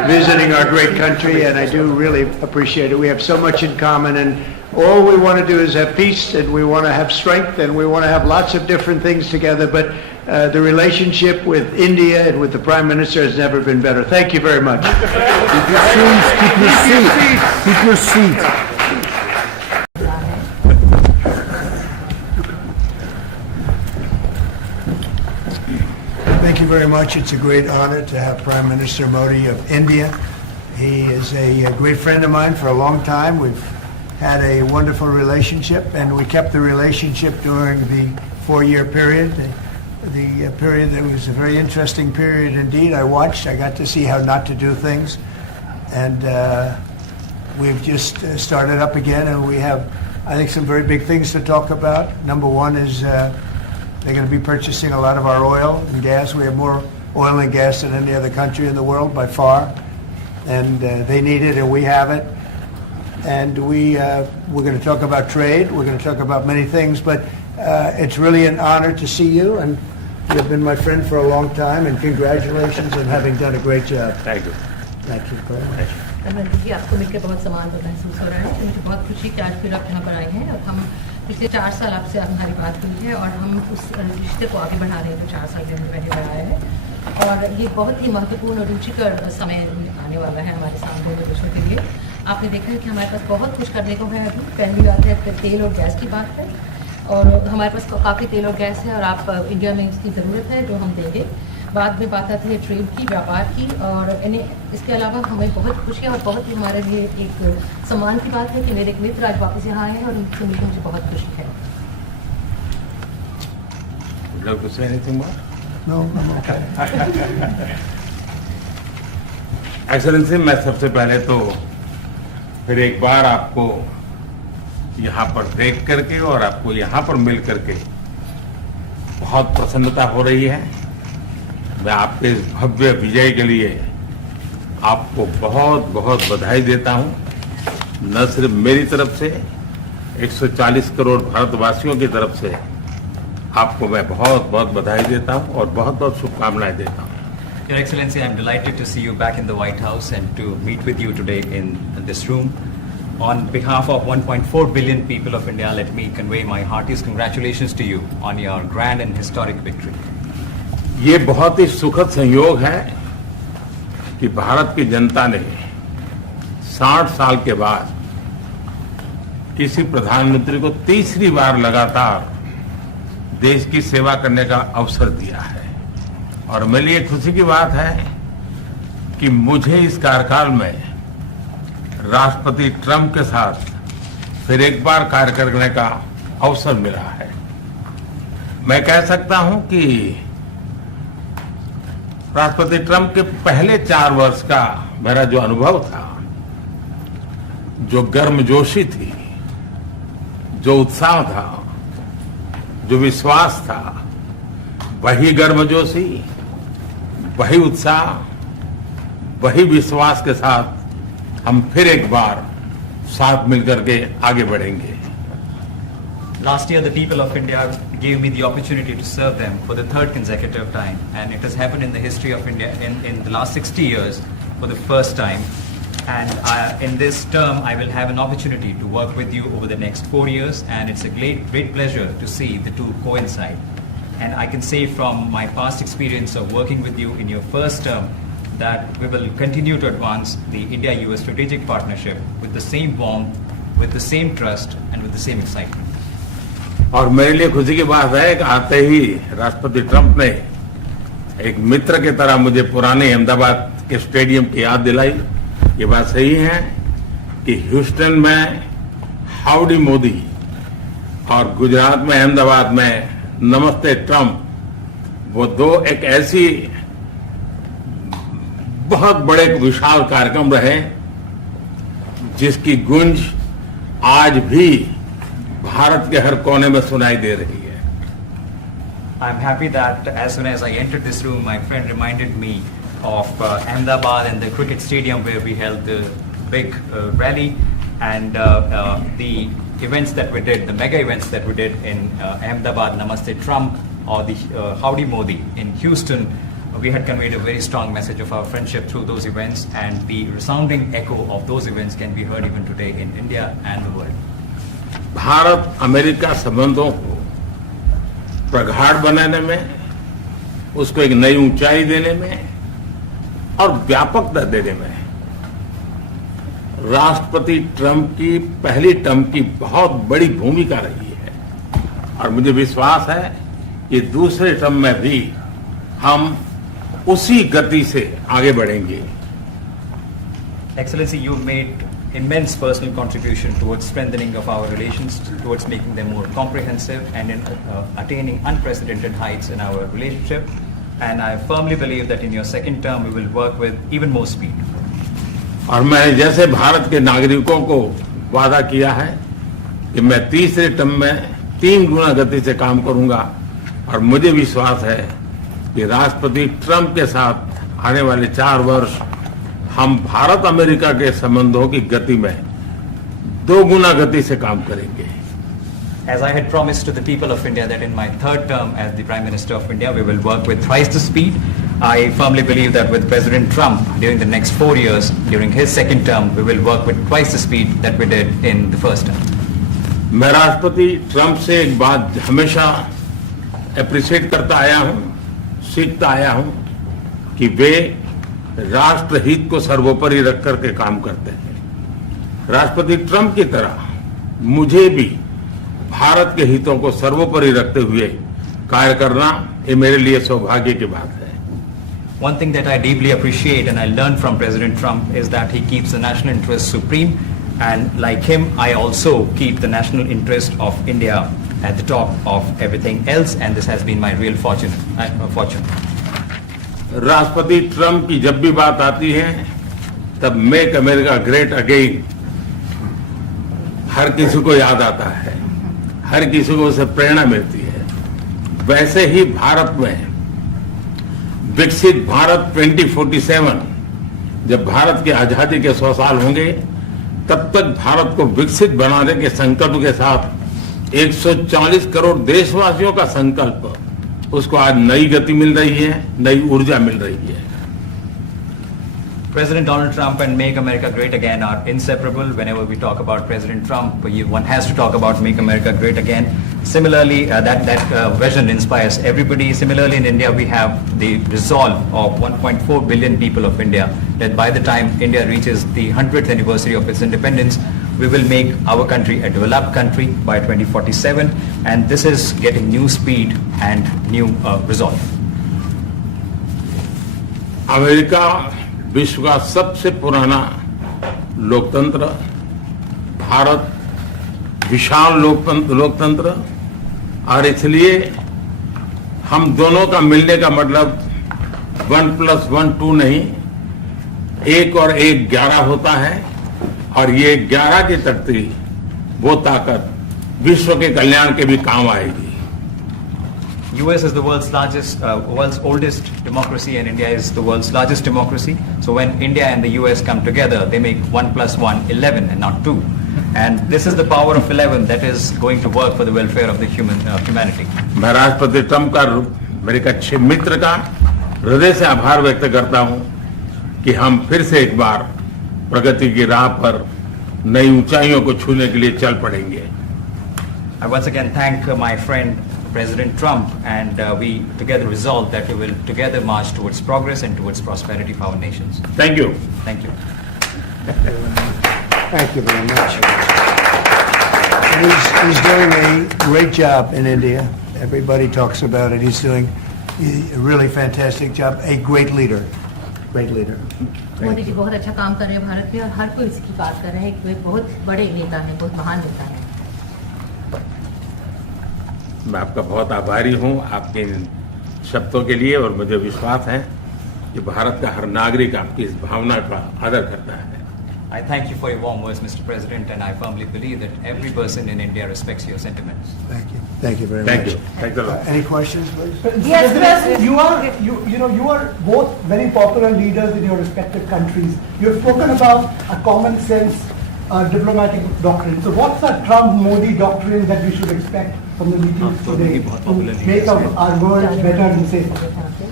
visiting our great country, and I do really appreciate it. We have so much in common, and all we want to do is have peace, and we want to have strength, and we want to have lots of different things together, but the relationship with India and with the Prime Minister has never been better. Thank you very much. Keep your seats. Keep your seats. Keep your seats. Thank you very much. It's a great honor to have Prime Minister Modi of India. He is a great friend of mine for a long time. We've had a wonderful relationship, and we kept the relationship during the 4-year period. The period that was a very interesting period indeed. I got to see how not to do things, and we've just started up again, and we have, I think, some very big things to talk about. Number one is they're going to be purchasing a lot of our oil and gas. We have more oil and gas than any other country in the world by far, and they need it, and we have it. And we're going to talk about trade. We're going to talk about many things, but it's really an honor to see you, and you've been my friend for a long time, and congratulations on having done a great job. Thank you. Thank you very much. Narendra जी, आपको मिलकर बहुत सम्मान महसूस हो रहा है। तो मुझे बहुत खुशी कि आज फिर आप यहाँ पर आए हैं और हम पिछले 4 साल आपसे हमारी बात हुई है और हम उस रिश्ते को आगे बढ़ा रहे हैं जो 4 साल के हमने पहले बढ़ाया है। और ये बहुत ही महत्वपूर्ण और रुचिकर समय आने वाला है हमारे सामने दोनों देशों के लिए। आपने देखा है कि हमारे पास बहुत कुछ करने को है। अभी पहली बात है तेल और गैस की बात है, और हमारे पास काफ़ी तेल और गैस है और आप इंडिया में इसकी ज़रूरत है जो हम देंगे। बाद में बात आती है ट्रेड की, व्यापार की, और इसके अलावा हमें बहुत खुशी है और बहुत ही हमारे लिए एक सम्मान की बात है कि मेरे एक मित्र आज वापस यहाँ आए हैं और उनसे मिलकर मुझे बहुत खुशी है। Would you like to say anything more? No, I'm okay. Excellency, मैं सबसे पहले तो फिर एक बार आपको यहाँ पर देख करके और आपको यहाँ पर मिल करके बहुत प्रसन्नता हो रही है। मैं आपके इस भव्य विजय के लिए आपको बहुत बहुत बधाई देता हूँ। न सिर्फ मेरी तरफ से, 140 करोड़ भारतवासियों की तरफ से आपको मैं बहुत बहुत बधाई देता हूँ और बहुत बहुत शुभकामनाएं देता हूँ। Your Excellency, I am delighted to see you back in the White House and to meet with you today in this room. On behalf of 1.4 billion people of India, let me convey my heartiest congratulations to you on your grand and historic victory. ये बहुत ही सुखद संयोग है कि भारत की जनता ने 60 साल के बाद किसी प्रधानमंत्री को तीसरी बार लगातार देश की सेवा करने का अवसर दिया है। और मेरे लिए खुशी की बात है कि मुझे इस कार्यकाल में राष्ट्रपति ट्रंप के साथ फिर एक बार कार्य करने का अवसर मिला है। मैं कह सकता हूं कि राष्ट्रपति ट्रंप के पहले 4 वर्ष का मेरा जो अनुभव था, जो गर्मजोशी थी, जो उत्साह था, जो विश्वास था, वही गर्मजोशी, वही उत्साह, वही विश्वास के साथ हम फिर एक बार साथ मिलकर के आगे बढ़ेंगे। Last year, the people of India gave me the opportunity to serve them for the 3rd consecutive time, and it has happened in the history of India in the last 60 years for the first time. And in this term, I will have an opportunity to work with you over the next 4 years, and it's a great pleasure to see the two coincide. And I can say from my past experience of working with you in your first term that we will continue to advance the India-US strategic partnership with the same warmth, with the same trust, and with the same excitement. और मेरे लिए खुशी की बात है कि आते ही राष्ट्रपति ट्रंप ने एक मित्र की तरह मुझे पुराने अहमदाबाद के स्टेडियम की याद दिलाई। ये बात सही है कि ह्यूस्टन में हाउडी मोदी और गुजरात में अहमदाबाद में नमस्ते ट्रंप, वो दो एक ऐसी बहुत बड़े विशाल कार्यक्रम रहे जिसकी गूंज आज भी भारत के हर कोने में सुनाई दे रही है। I'm happy that as soon as I entered this room, my friend reminded me of Ahmedabad and the cricket stadium where we held the big rally, and the events that we did, the mega events that we did in Ahmedabad, Namaste Trump, or the Howdy Modi in Houston we had conveyed a very strong message of our friendship through those events, and the resounding echo of those events can be heard even today in India and the world. Bharat America संबंधों को प्रगाढ़ बनाने में, उसको एक नई ऊंचाई देने में और व्यापकता देने में राष्ट्रपति ट्रंप की पहली टर्म की बहुत बड़ी भूमिका रही है, और मुझे विश्वास है कि दूसरे टर्म में भी हम उसी गति से आगे बढ़ेंगे. Excellency, you made immense personal contribution towards strengthening of our relations, towards making them more comprehensive and in attaining unprecedented heights in our relationship. And I firmly believe that in your second term we will work with even more speed. और मैं जैसे भारत के नागरिकों को वादा किया है कि मैं तीसरे टर्म में 3 गुना गति से काम करूंगा, और मुझे विश्वास है कि राष्ट्रपति ट्रंप के साथ आने वाले 4 वर्ष हम भारत अमेरिका के संबंधों की गति में 2 गुना गति से काम करेंगे. As I had promised to the people of India that in my third term as the Prime Minister of India we will work with thrice the speed, I firmly believe that with President Trump during the next 4 years, during his second term, we will work with twice the speed that we did in the first term. मैं राष्ट्रपति Trump से एक बात हमेशा appreciate करता आया हूं, सीखता आया हूं कि वे राष्ट्रहित को सर्वोपरि रख करके काम करते हैं. राष्ट्रपति ट्रंप की तरह मुझे भी भारत के हितों को सर्वोपरि रखते हुए कार्य करना ये मेरे लिए सौभाग्य की बात है. One thing that I deeply appreciate and I learned from President Trump is that he keeps the national interest supreme, and like him I also keep the national interest of India at the top of everything else, and this has been my real fortune. राष्ट्रपति Trump की जब भी बात आती है तब make America great again हर किसी को याद आता है, हर किसी को उससे प्रेरणा मिलती है. वैसे ही भारत में विकसित भारत 2047, जब भारत की आजादी के 100 साल होंगे, तब तक भारत को विकसित बनाने के संकल्प के साथ 140 करोड़ देशवासियों का संकल्प, उसको आज नई गति मिल रही है, नई ऊर्जा मिल रही है. President Donald Trump and Make America Great Again are inseparable. Whenever we talk about President Trump, one has to talk about Make America Great Again. Similarly, that vision inspires everybody. Similarly, in India, we have the resolve of 1.4 billion people of India that by the time India reaches the 100th anniversary of its independence, we will make our country a developed country by 2047. And this is getting new speed and new resolve. America विश्व का सबसे पुराना लोकतंत्र, भारत विशाल लोकतंत्र, और इसलिए हम दोनों का मिलने का मतलब 1+1 2 नहीं, 1 और 1 11 होता है, और ये 11 की तख्ती वो ताकत विश्व के कल्याण के भी काम आएगी. US is the world's oldest democracy, and India is the world's largest democracy. So when India and the US come together, they make 1+1 11 and not 2. And this is the power of 11 that is going to work for the welfare of the humanity. मैं राष्ट्रपति Trump का, मेरे एक अच्छे मित्र का हृदय से आभार व्यक्त करता हूं कि हम फिर से एक बार प्रगति की राह पर नई ऊंचाइयों को छूने के लिए चल पड़ेंगे. I once again thank my friend President Trump, and we together resolve that we will together march towards progress and towards prosperity for our nations. Thank you. Thank you. Thank you very much. He's doing a great job in India. Everybody talks about it. He's doing a really fantastic job. A great leader. Great leader. Modi ji बहुत अच्छा काम कर रहे हैं भारत में, और हर कोई इसकी बात कर रहा है कि वे बहुत बड़े नेता हैं, बहुत महान नेता हैं. मैं आपका बहुत आभारी हूं आपके इन शब्दों के लिए, और मुझे विश्वास है कि भारत का हर नागरिक आपकी इस भावना का आदर करता है. I thank you for your warm words, Mr. President, and I firmly believe that every person in India respects your sentiments. Thank you. Thank you very Thank much. you. Thanks a lot. Any questions, please? Yes, President. You are both very popular leaders in your respective countries. You have spoken about a common sense diplomatic doctrine. So what's a Trump-Modi doctrine that we should expect from the meetings today to make our world better and safer?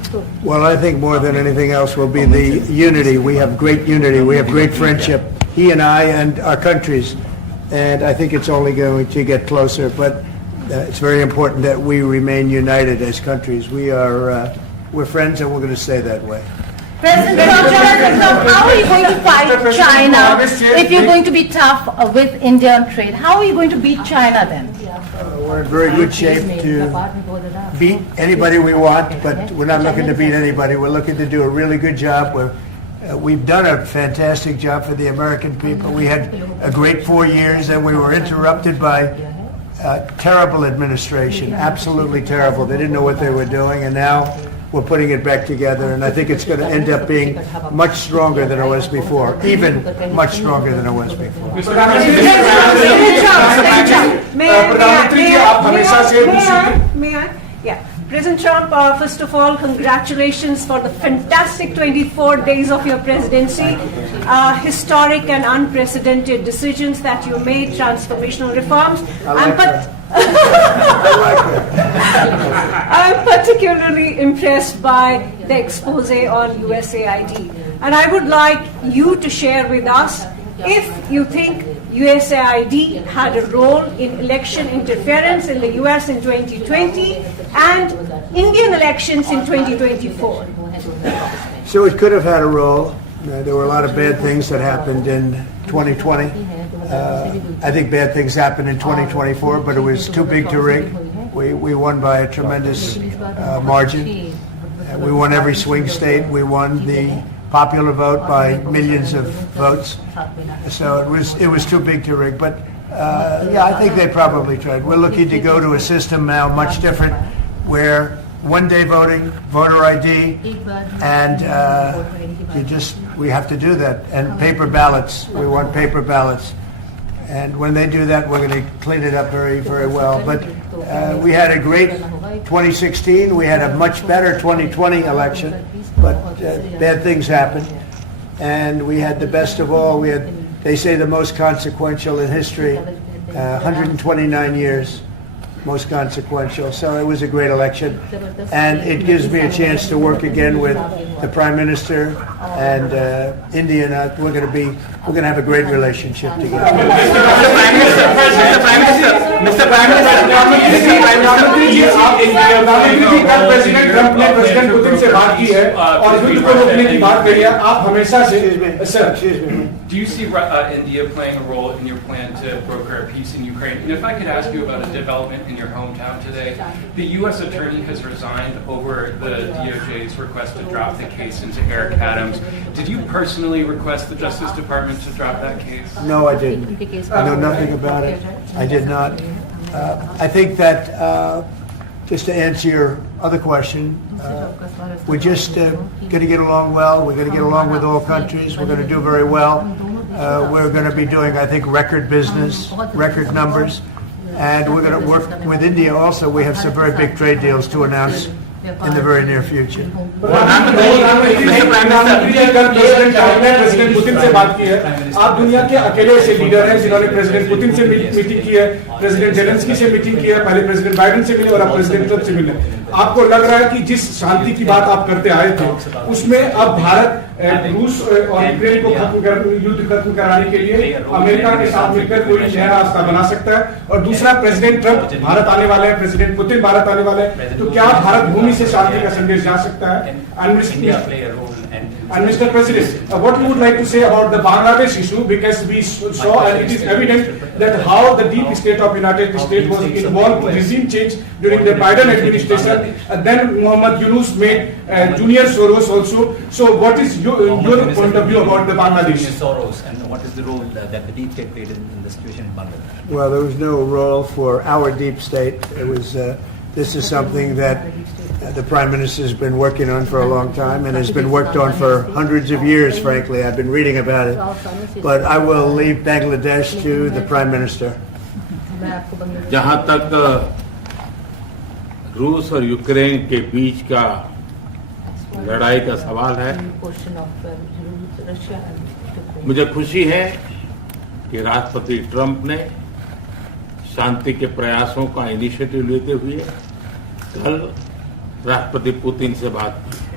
Well, I think more than anything else will be the unity. We have great unity. We have great friendship, he and I and our countries. And I think it's only going to get closer. But it's very important that we remain united as countries. We're friends and we're going to stay that way. President Trump, how are you going to fight China if you're going to be tough with India on trade? How are you going to beat China then? We're in very good shape to beat anybody we want, but we're not looking to beat anybody. We're looking to do a really good job. We've done a fantastic job for the American people. We had a great 4 years, and we were interrupted by terrible administration, absolutely terrible. They didn't know what they were doing, and now we're putting it back together, and I think it's going to end up being much stronger than it was before, even much stronger than it was before. May I? Yeah. President Trump, first of all, congratulations for the fantastic 24 days of your presidency. Historic and unprecedented decisions that you made, transformational reforms. I'm particularly impressed by the expose on USAID. And I would like you to share with us if you think USAID had a role in election interference in the US in 2020 and Indian elections in 2024. So it could have had a role. There were a lot of bad things that happened in 2020. I think bad things happened in 2024, but it was too big to rig. We won by a tremendous margin. We won every swing state. We won the popular vote by millions of votes. So it was too big to rig. But yeah, I think they probably tried. We're looking to go to a system now much different, where one-day voting, voter ID, and we have to do that. And paper ballots. We want paper ballots. And when they do that, we're going to clean it up very, very well. But we had a great 2016. We had a much better 2020 election. But bad things happened. And we had the best of all. We had, they say, the most consequential in history, 129 years. Most consequential. So it was a great election, and it gives me a chance to work again with the Prime Minister and India. And we're going to have a great relationship together. Mr. Prime Minister, do you see India playing a role in your plan to broker a peace in Ukraine? And if I could ask you about a development in your hometown today, the U.S. attorney has resigned over the DOJ's request to drop the case into Eric Adams. Did you personally request the Justice Department to drop that case? No, I didn't. I know nothing about it. I did not. I think that, just to answer your other question, we're just going to get along well. We're going to get along with all countries. We're going to do very well. We're going to be doing, I think, record business, record numbers. And we're going to work with India also. We have some very big trade deals to announce in the very near future. President Putin से बात की है. आप दुनिया के अकेले ऐसे leader हैं जिन्होंने प्रेसिडेंट पुतिन से मीटिंग की है, प्रेसिडेंट जेलेंस्की से मीटिंग की है, पहले प्रेसिडेंट बाइडेन से मिले और अब प्रेसिडेंट ट्रंप से मिले. आपको लग रहा है कि जिस शांति की बात आप करते आए थे, उसमें अब भारत रूस और यूक्रेन को युद्ध खत्म कराने के लिए अमेरिका के साथ मिलकर कोई नया रास्ता बना सकता है? और दूसरा, प्रेसिडेंट ट्रंप भारत आने वाले हैं, प्रेसिडेंट पुतिन भारत आने वाले हैं, तो क्या भारत भूमि से शांति का संदेश जा सकता है? And Mr. President, what you would like to say about the Bangladesh issue, because we saw and it is evident that how the deep state of United States was involved in regime change during the Biden administration, and then Muhammad Yunus made Junior Soros also. So what is your point of view about the Bangladesh? Soros, and what is the role that the deep state played in the situation in Bangladesh? Well, there was no role for our deep state. It was. This is something that the Prime Minister has been working on for a long time and has been worked on for hundreds of years, frankly. I've been reading about it. But I will leave Bangladesh to the Prime Minister. जहां तक रूस और Ukraine के बीच का लड़ाई का सवाल है, मुझे खुशी है कि राष्ट्रपति ट्रंप ने शांति के प्रयासों का इनिशिएटिव लेते हुए कल राष्ट्रपति पुतिन से बात की.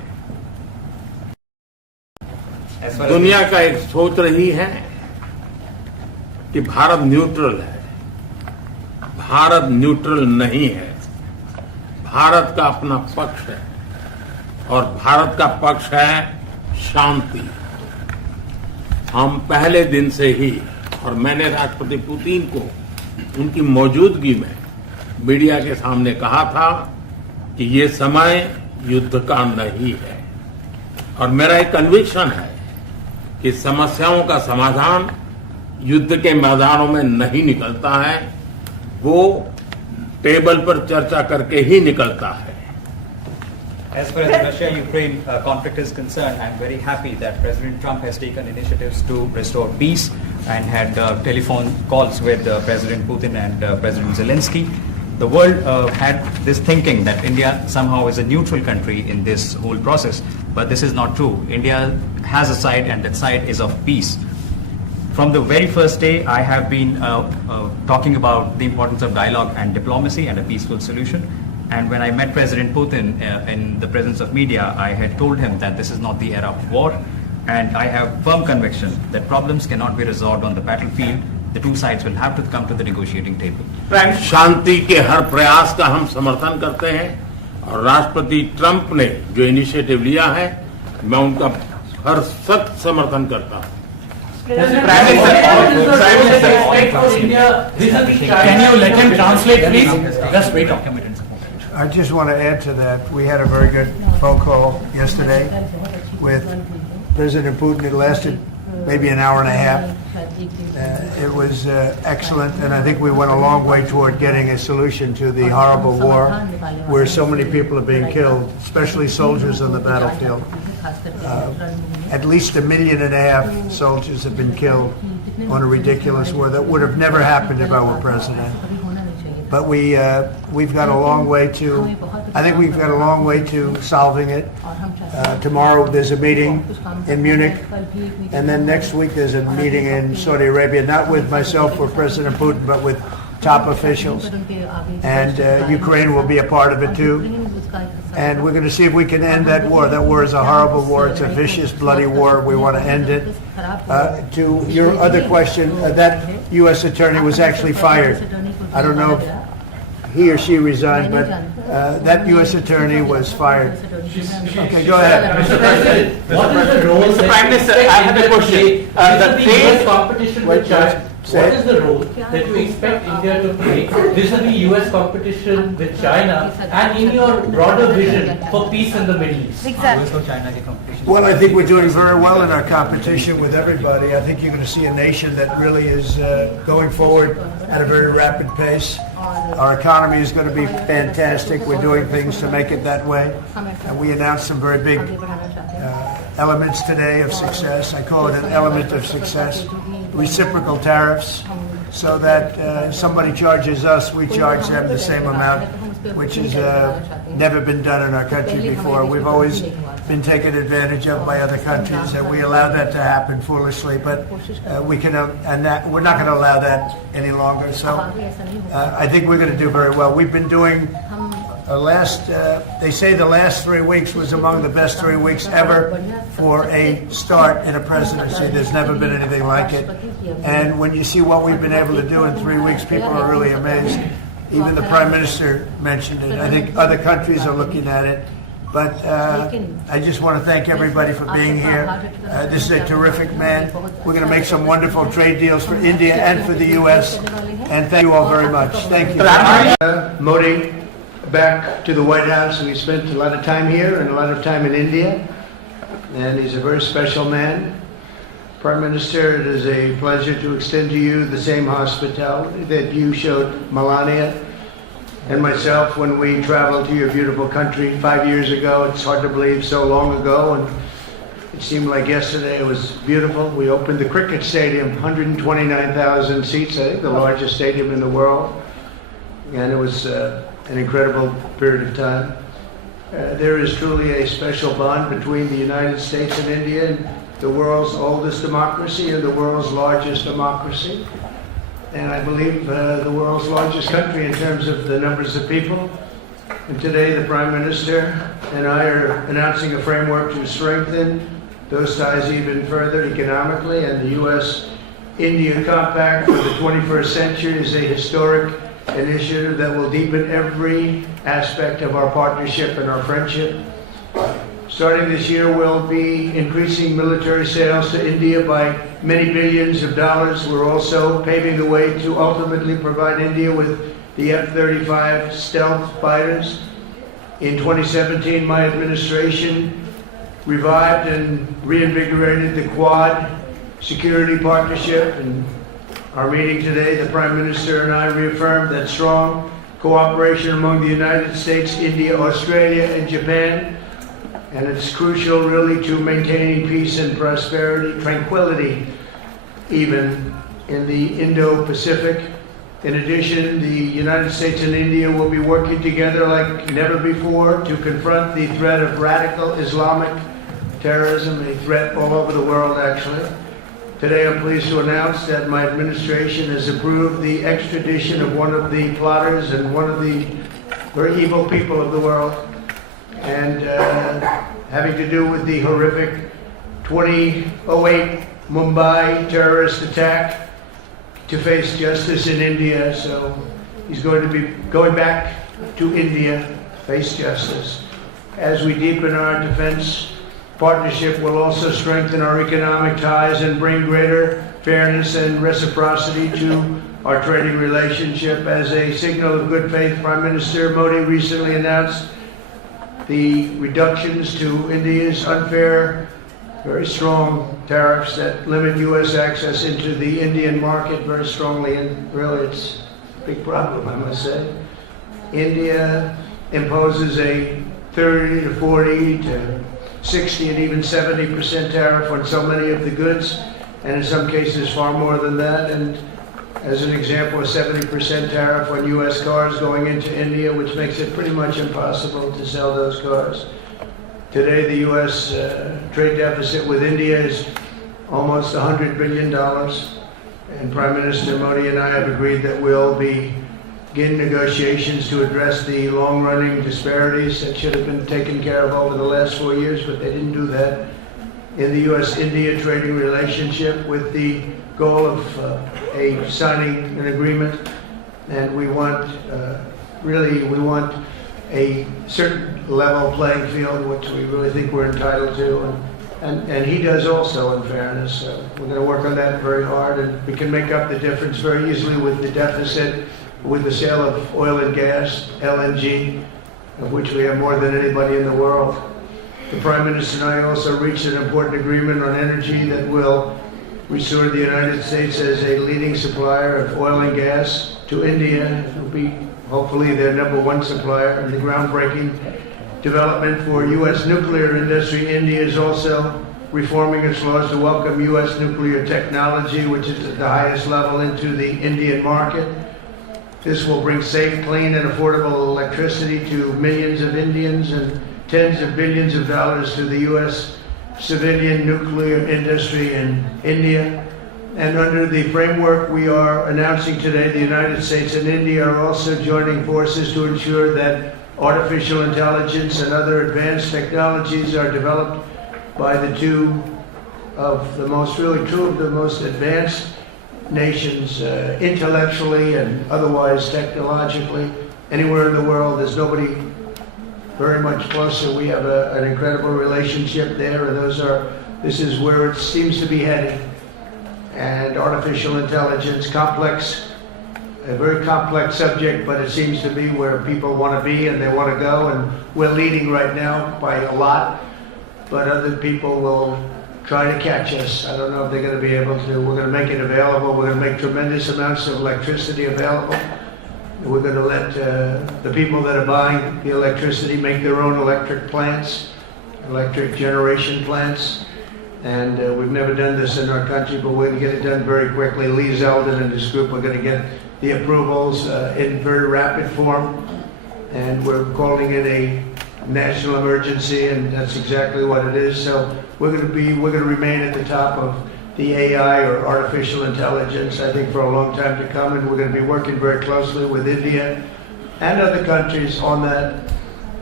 दुनिया का एक सोच रही है कि भारत न्यूट्रल है। भारत न्यूट्रल नहीं है। भारत का अपना पक्ष है और भारत का पक्ष है शांति। हम पहले दिन से ही, और मैंने राष्ट्रपति पुतिन को उनकी मौजूदगी में मीडिया के सामने कहा था कि ये समय युद्ध का नहीं है, और मेरा एक कन्विक्शन है कि समस्याओं का समाधान युद्ध के मैदानों में नहीं निकलता है, वो टेबल पर चर्चा करके ही निकलता है। As far as the Russia-Ukraine conflict is concerned, I'm very happy that President Trump has taken initiatives to restore peace and had telephone calls with President Putin and President Zelensky. The world had this thinking that India somehow is a neutral country in this whole process, but this is not true. India has a side, and that side is of peace. From the very first day, I have been talking about the importance of dialogue and diplomacy and a peaceful solution. And when I met President Putin in the presence of media, I had told him that this is not the era of war, and I have firm conviction that problems cannot be resolved on the battlefield. The two sides will have to come to the negotiating table. शांति के हर प्रयास का हम समर्थन करते हैं, और राष्ट्रपति Trump ने जो इनिशिएटिव लिया है, मैं उनका हर सख्त समर्थन करता हूं। Can you let him translate, please? Just wait. I just want to add to that. We had a very good phone call yesterday with President Putin. It lasted maybe an hour and a half. It was excellent, and I think we went a long way toward getting a solution to the horrible war where so many people are being killed, especially soldiers on the battlefield. At least 1.5 million soldiers have been killed on a ridiculous war that would have never happened if I were president. But we've got a long way to, I think we've got a long way to solving it. Tomorrow there's a meeting in Munich, and then next week there's a meeting in Saudi Arabia, not with myself or President Putin, but with top officials. And Ukraine will be a part of it too. And we're going to see if we can end that war. That war is a horrible war. It's a vicious, bloody war. We want to end it. To your other question, that U.S. attorney was actually fired. I don't know if he or she resigned, but that U.S. attorney was fired. Okay, go ahead. Mr. President, what is the role? Mr. Prime Minister, I have a question. The trade competition with China. What is the role that you expect India to play vis-a-vis U.S. competition with China, and in your broader vision for peace in the Middle East? Well, I think we're doing very well in our competition with everybody. I think you're going to see a nation that really is going forward at a very rapid pace. Our economy is going to be fantastic. We're doing things to make it that way. And we announced some very big elements today of success. I call it an element of success. Reciprocal tariffs, so that somebody charges us, we charge them the same amount, which has never been done in our country before. We've always been taken advantage of by other countries, and we allow that to happen foolishly. But we can, we're not going to allow that any longer. So I think we're going to do very well. We've been doing. They say the last 3 weeks was among the best 3 weeks ever for a start in a presidency. There's never been anything like it. And when you see what we've been able to do in 3 weeks, people are really amazed. Even the Prime Minister mentioned it. I think other countries are looking at it. But I just want to thank everybody for being here. This is a terrific man. We're going to make some wonderful trade deals for India and for the U.S. And thank you all very much. Thank you. Modi, back to the White House. We spent a lot of time here and a lot of time in India. And he's a very special man. Prime Minister, it is a pleasure to extend to you the same hospitality that you showed Melania and myself when we traveled to your beautiful country 5 years ago. It's hard to believe, so long ago, and it seemed like yesterday. It was beautiful. We opened the cricket stadium, 129,000 seats, I think the largest stadium in the world, and it was an incredible period of time. There is truly a special bond between the United States and India, the world's oldest democracy and the world's largest democracy. And I believe the world's largest country in terms of the numbers of people. And today the Prime Minister and I are announcing a framework to strengthen those ties even further economically, and the U.S.-India Compact for the 21st century is a historic initiative that will deepen every aspect of our partnership and our friendship. Starting this year, we'll be increasing military sales to India by many billions of dollars. We're also paving the way to ultimately provide India with the F-35 stealth fighters. In 2017, my administration revived and reinvigorated the Quad security partnership. In our meeting today, the Prime Minister and I reaffirmed that strong cooperation among the United States, India, Australia, and Japan, and it's crucial really to maintaining peace and prosperity, tranquility, even in the Indo-Pacific. In addition, the United States and India will be working together like never before to confront the threat of radical Islamic terrorism, a threat all over the world actually. Today I'm pleased to announce that my administration has approved the extradition of one of the plotters and one of the very evil people of the world, and having to do with the horrific 2008 Mumbai terrorist attack, to face justice in India. So he's going to be going back to India, face justice. As we deepen our defense partnership, we'll also strengthen our economic ties and bring greater fairness and reciprocity to our trading relationship. As a signal of good faith, Prime Minister Modi recently announced the reductions to India's unfair, very strong tariffs that limit U.S. access into the Indian market very strongly, and really it's a big problem, I must say. India imposes a 30 to 40 to 60 and even 70% tariff on so many of the goods, and in some cases far more than that. And as an example, a 70% tariff on U.S. cars going into India, which makes it pretty much impossible to sell those cars. Today, the U.S. Trade deficit with India is almost $100 billion, and Prime Minister Modi and I have agreed that we'll begin negotiations to address the long-running disparities that should have been taken care of over the last 4 years, but they didn't do that, in the U.S.-India trading relationship, with the goal of signing an agreement. And we want, we want a certain level playing field, which we really think we're entitled to, and he does also, in fairness. We're going to work on that very hard, and we can make up the difference very easily with the deficit, with the sale of oil and gas, LNG, of which we have more than anybody in the world. The Prime Minister and I also reached an important agreement on energy that will restore the United States as a leading supplier of oil and gas to India. It will be hopefully their #1 supplier, in the groundbreaking development for U.S. nuclear industry. India is also reforming its laws to welcome U.S. nuclear technology, which is at the highest level, into the Indian market. This will bring safe, clean, and affordable electricity to millions of Indians and tens of billions of dollars to the U.S. civilian nuclear industry in India. And under the framework we are announcing today, the United States and India are also joining forces to ensure that artificial intelligence and other advanced technologies are developed by two of the most advanced nations, intellectually and otherwise technologically. Anywhere in the world, there's nobody very much closer. We have an incredible relationship there, and this is where it seems to be heading. And artificial intelligence, a very complex subject, but it seems to be where people want to be and they want to go, and we're leading right now by a lot, but other people will try to catch us. I don't know if they're going to be able to. We're going to make it available. We're going to make tremendous amounts of electricity available. We're going to let the people that are buying the electricity make their own electric plants, electric generation plants. And we've never done this in our country, but we're going to get it done very quickly. Lee Zeldin and his group are going to get the approvals in very rapid form, and we're calling it a national emergency, and that's exactly what it is. So we're going to remain at the top of the AI, or artificial intelligence, I think, for a long time to come, and we're going to be working very closely with India and other countries on that.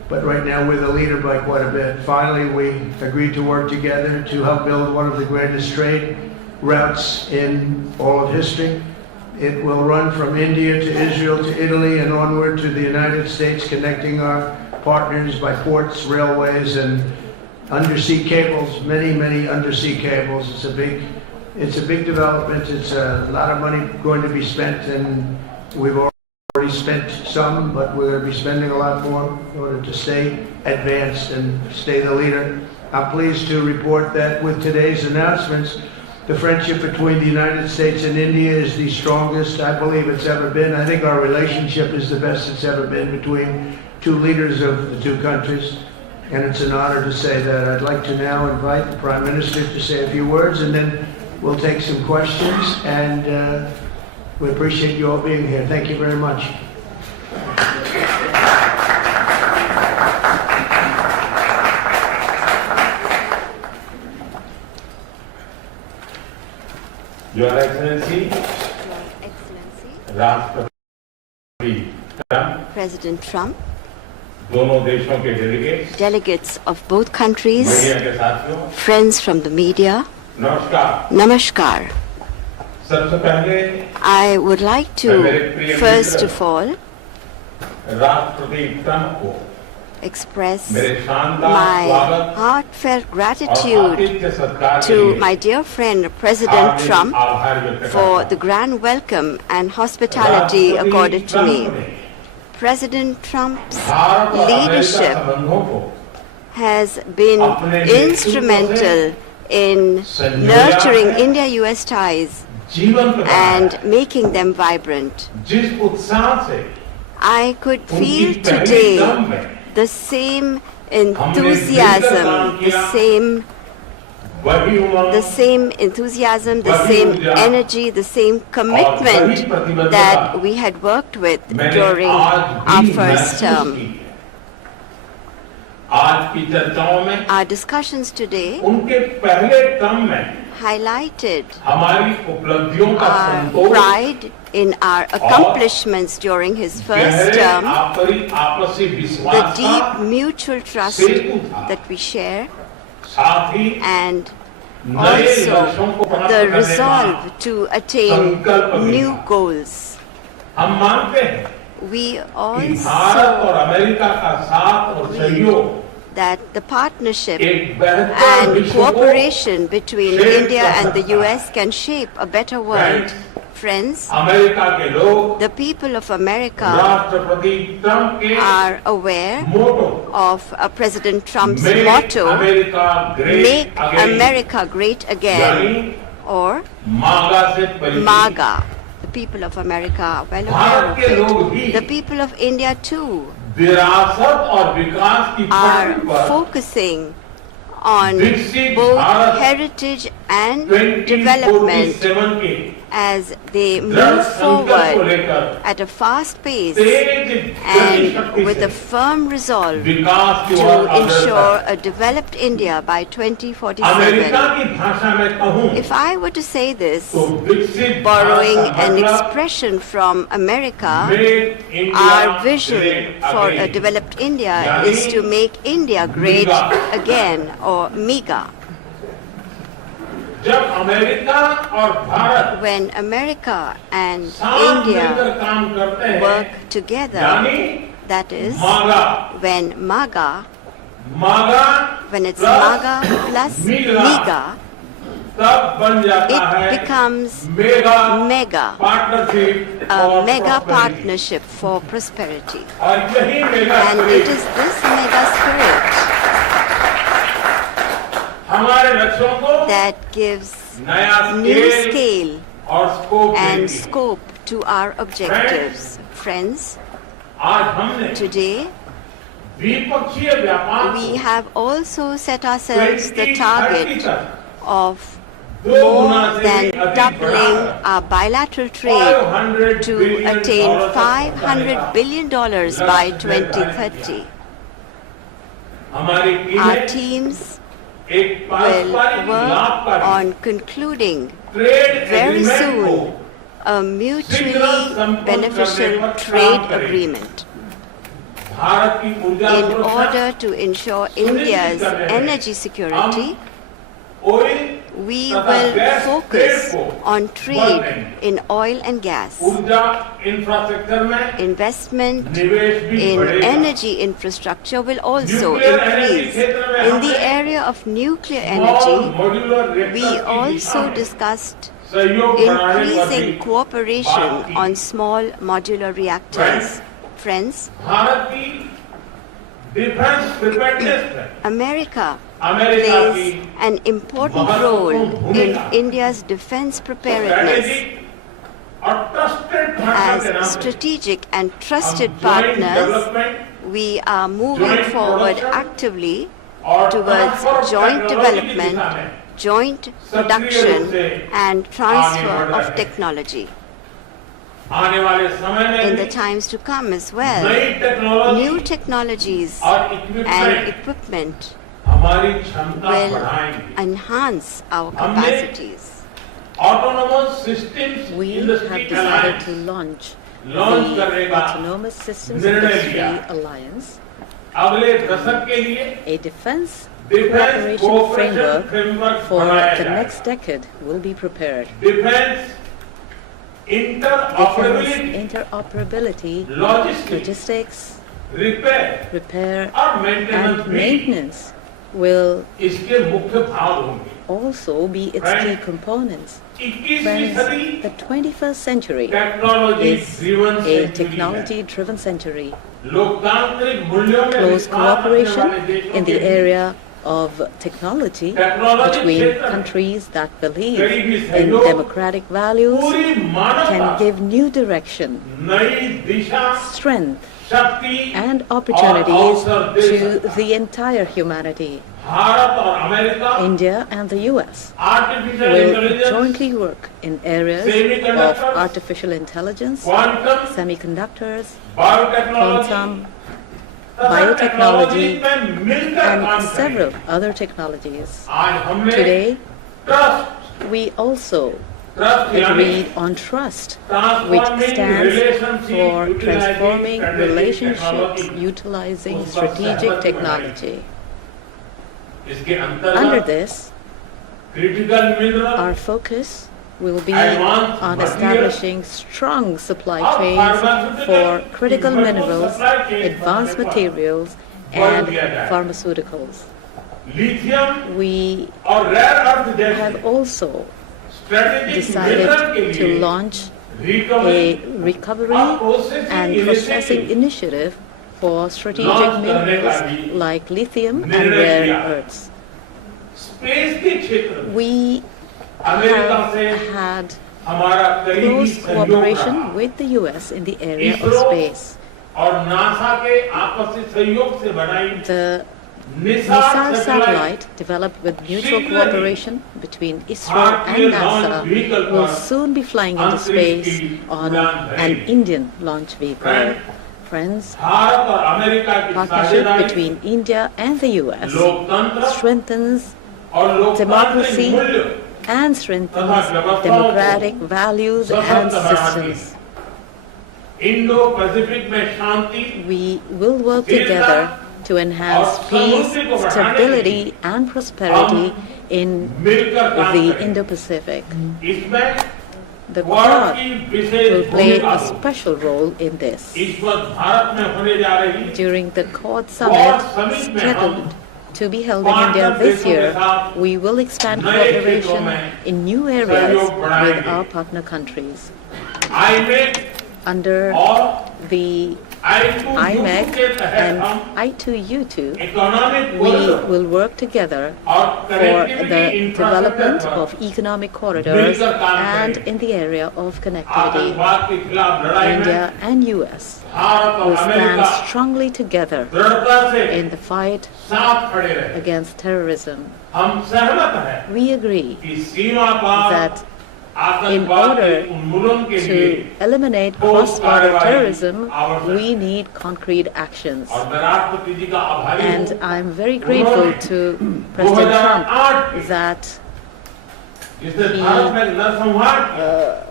but right now we're the leader by quite a bit. Finally, we agreed to work together to help build one of the greatest trade routes in all of history. It will run from India to Israel to Italy and onward to the United States, connecting our partners by ports, railways, and undersea cables, many undersea cables. It's a big development. It's a lot of money going to be spent, and we've already spent some, but we're going to be spending a lot more in order to stay advanced and stay the leader. I'm pleased to report that with today's announcements, the friendship between the United States and India is the strongest I believe it's ever been. I think our relationship is the best it's ever been between two leaders of the two countries, and it's an honor to say that. I'd like to now invite the Prime Minister to say a few words, and then we'll take some questions, and we appreciate you all being here. Thank you very much. Your Excellency, Rashtrapati Trump, President Trump, दोनों देशों के delegates of both countries, media के साथियों, friends from the media, नमस्कार. Namaskar. सबसे पहले I would like to, first of all, राष्ट्रपति Trump को express मेरे शानदार my स्वागत heartfelt और gratitude आतिथ्य सत्कार के to लिए my dear friend President Hardik Trump आभार व्यक्त करता for हूं. the grand welcome and hospitality राष्ट्रपति accorded to me. ट्रंप ने President Trump's भारत और अमेरिका leadership संबंधों को has been अपने नेतृत्व instrumental in nurturing India-US ties जीवन का and making them vibrant. जिस उत्साह से I could उनकी feel पहली today टर्म में the same enthusiasm, the same enthusiasm, the same energy, the same commitment that we had worked with during our first term. आज की चर्चाओं में Our discussions today उनके पहले टर्म में highlighted हमारी उपलब्धियों का our Santosh pride in our accomplishments during his first गहरे term, आपसी the विश्वास deep का mutual trust सेतु था. that we share, साथ ही and नए also लक्ष्यों को प्राप्त the करने का resolve to attain संकल्प भी new था. goals. हम मानते हैं We कि भारत और also अमेरिका का साथ और सहयोग that the partnership एक बेहतर and विश्व को cooperation between shape India कर and the सकता है. US can shape a better world. Friends, America के लोग the people of America राष्ट्रपति ट्रंप के are aware motto of President Trump's Make motto, America Great Make Again, America Great Again, यानी or मागा से परिचित. MAGA. The people of America are well Bharat के aware लोग of भी it. The people of India too विरासत और विकास की are पटरी पर focusing on विकसित both Bharat heritage and development 2047 के as they दृढ़ move संकल्प को forward लेकर at a fast pace तेज गति and शक्ति with a से firm resolve विकास की to ओर अग्रसर. ensure a developed India by America 2047. की भाषा में कहूं If I were to say this, तो विकसित borrowing भारत का an मतलब expression from America, Make India our vision Great for a Again. developed India यानी is to make India great MEGA. again, or MEGA. जब अमेरिका और Bharat When America and साथ मिलकर India काम करते हैं work together, यानी that is, मागा when MAGA, मागा when it's plus MAGA plus MEGA, MEGA, तब बन जाता it है becomes mega MEGA, partnership a और mega prosperity. partnership for prosperity. और यही mega And it is this mega spirit हमारे लक्ष्यों को that gives नया new स्केल scale और स्कोप and देगी. scope to our objectives. Friends, आज हमने today द्विपक्षीय व्यापार we को have also set ourselves the 2030 target तक of दो more गुना से than भी अधिक doubling बढ़ाकर our bilateral trade $500 to billion attain तक पहुंचाने $500 का billion by लक्ष्य निर्धारित 2030. हमारी Our टीमें teams एक will पारस्परिक work लाभकारी on concluding trade very agreement को soon a mutually beneficial trade agreement. In order to ensure India's energy security, we will focus on trade in oil and gas. Investment in energy infrastructure will also increase. In the area of nuclear energy, we also discussed increasing cooperation on small modular reactors. Friends, America plays an important role in India's defense preparedness. As strategic and trusted partners, we are moving forward actively towards joint development, joint production, and transfer of technology. In the times to come as well, new technologies and equipment will enhance our capacities. We have decided to launch the Autonomous Systems Industry Alliance, a defense cooperation framework for the next decade will be prepared. Defense interoperability, logistics, repair and maintenance will also be its key components. Friends, the 21st century is a technology-driven century. Close cooperation in the area of technology between countries that believe in democratic values can give new direction, strength, and opportunities to the entire humanity. India and the US will jointly work in areas of artificial intelligence, semiconductors, quantum, biotechnology, and several other technologies. Today, we also agreed on trust, which stands for transforming relationships utilizing strategic technology. Under this, our focus will be on establishing strong supply chains for critical minerals, advanced materials, and pharmaceuticals. We have also decided to launch a recovery and processing initiative for strategic minerals like lithium and rare earths. We have had close cooperation with the US in the area of space. The Nisar satellite, developed with mutual cooperation between ISRO and NASA, will soon be flying into space on an Indian launch vehicle. Friends, partnership between India and the US strengthens democracy and strengthens democratic values and systems. We will work together to enhance peace, stability, and prosperity in the Indo-Pacific. The Quad will play a special role in this. During the Quad Summit scheduled to be held in India this year, we will expand cooperation in new areas with our partner countries. Under the IMEC and I2U2, we will work together for the development of economic corridors and in the area of connectivity. India and US will stand strongly together in the fight against terrorism. We agree that in order to eliminate cross-border terrorism, we need concrete actions. And I'm very grateful to President Trump that he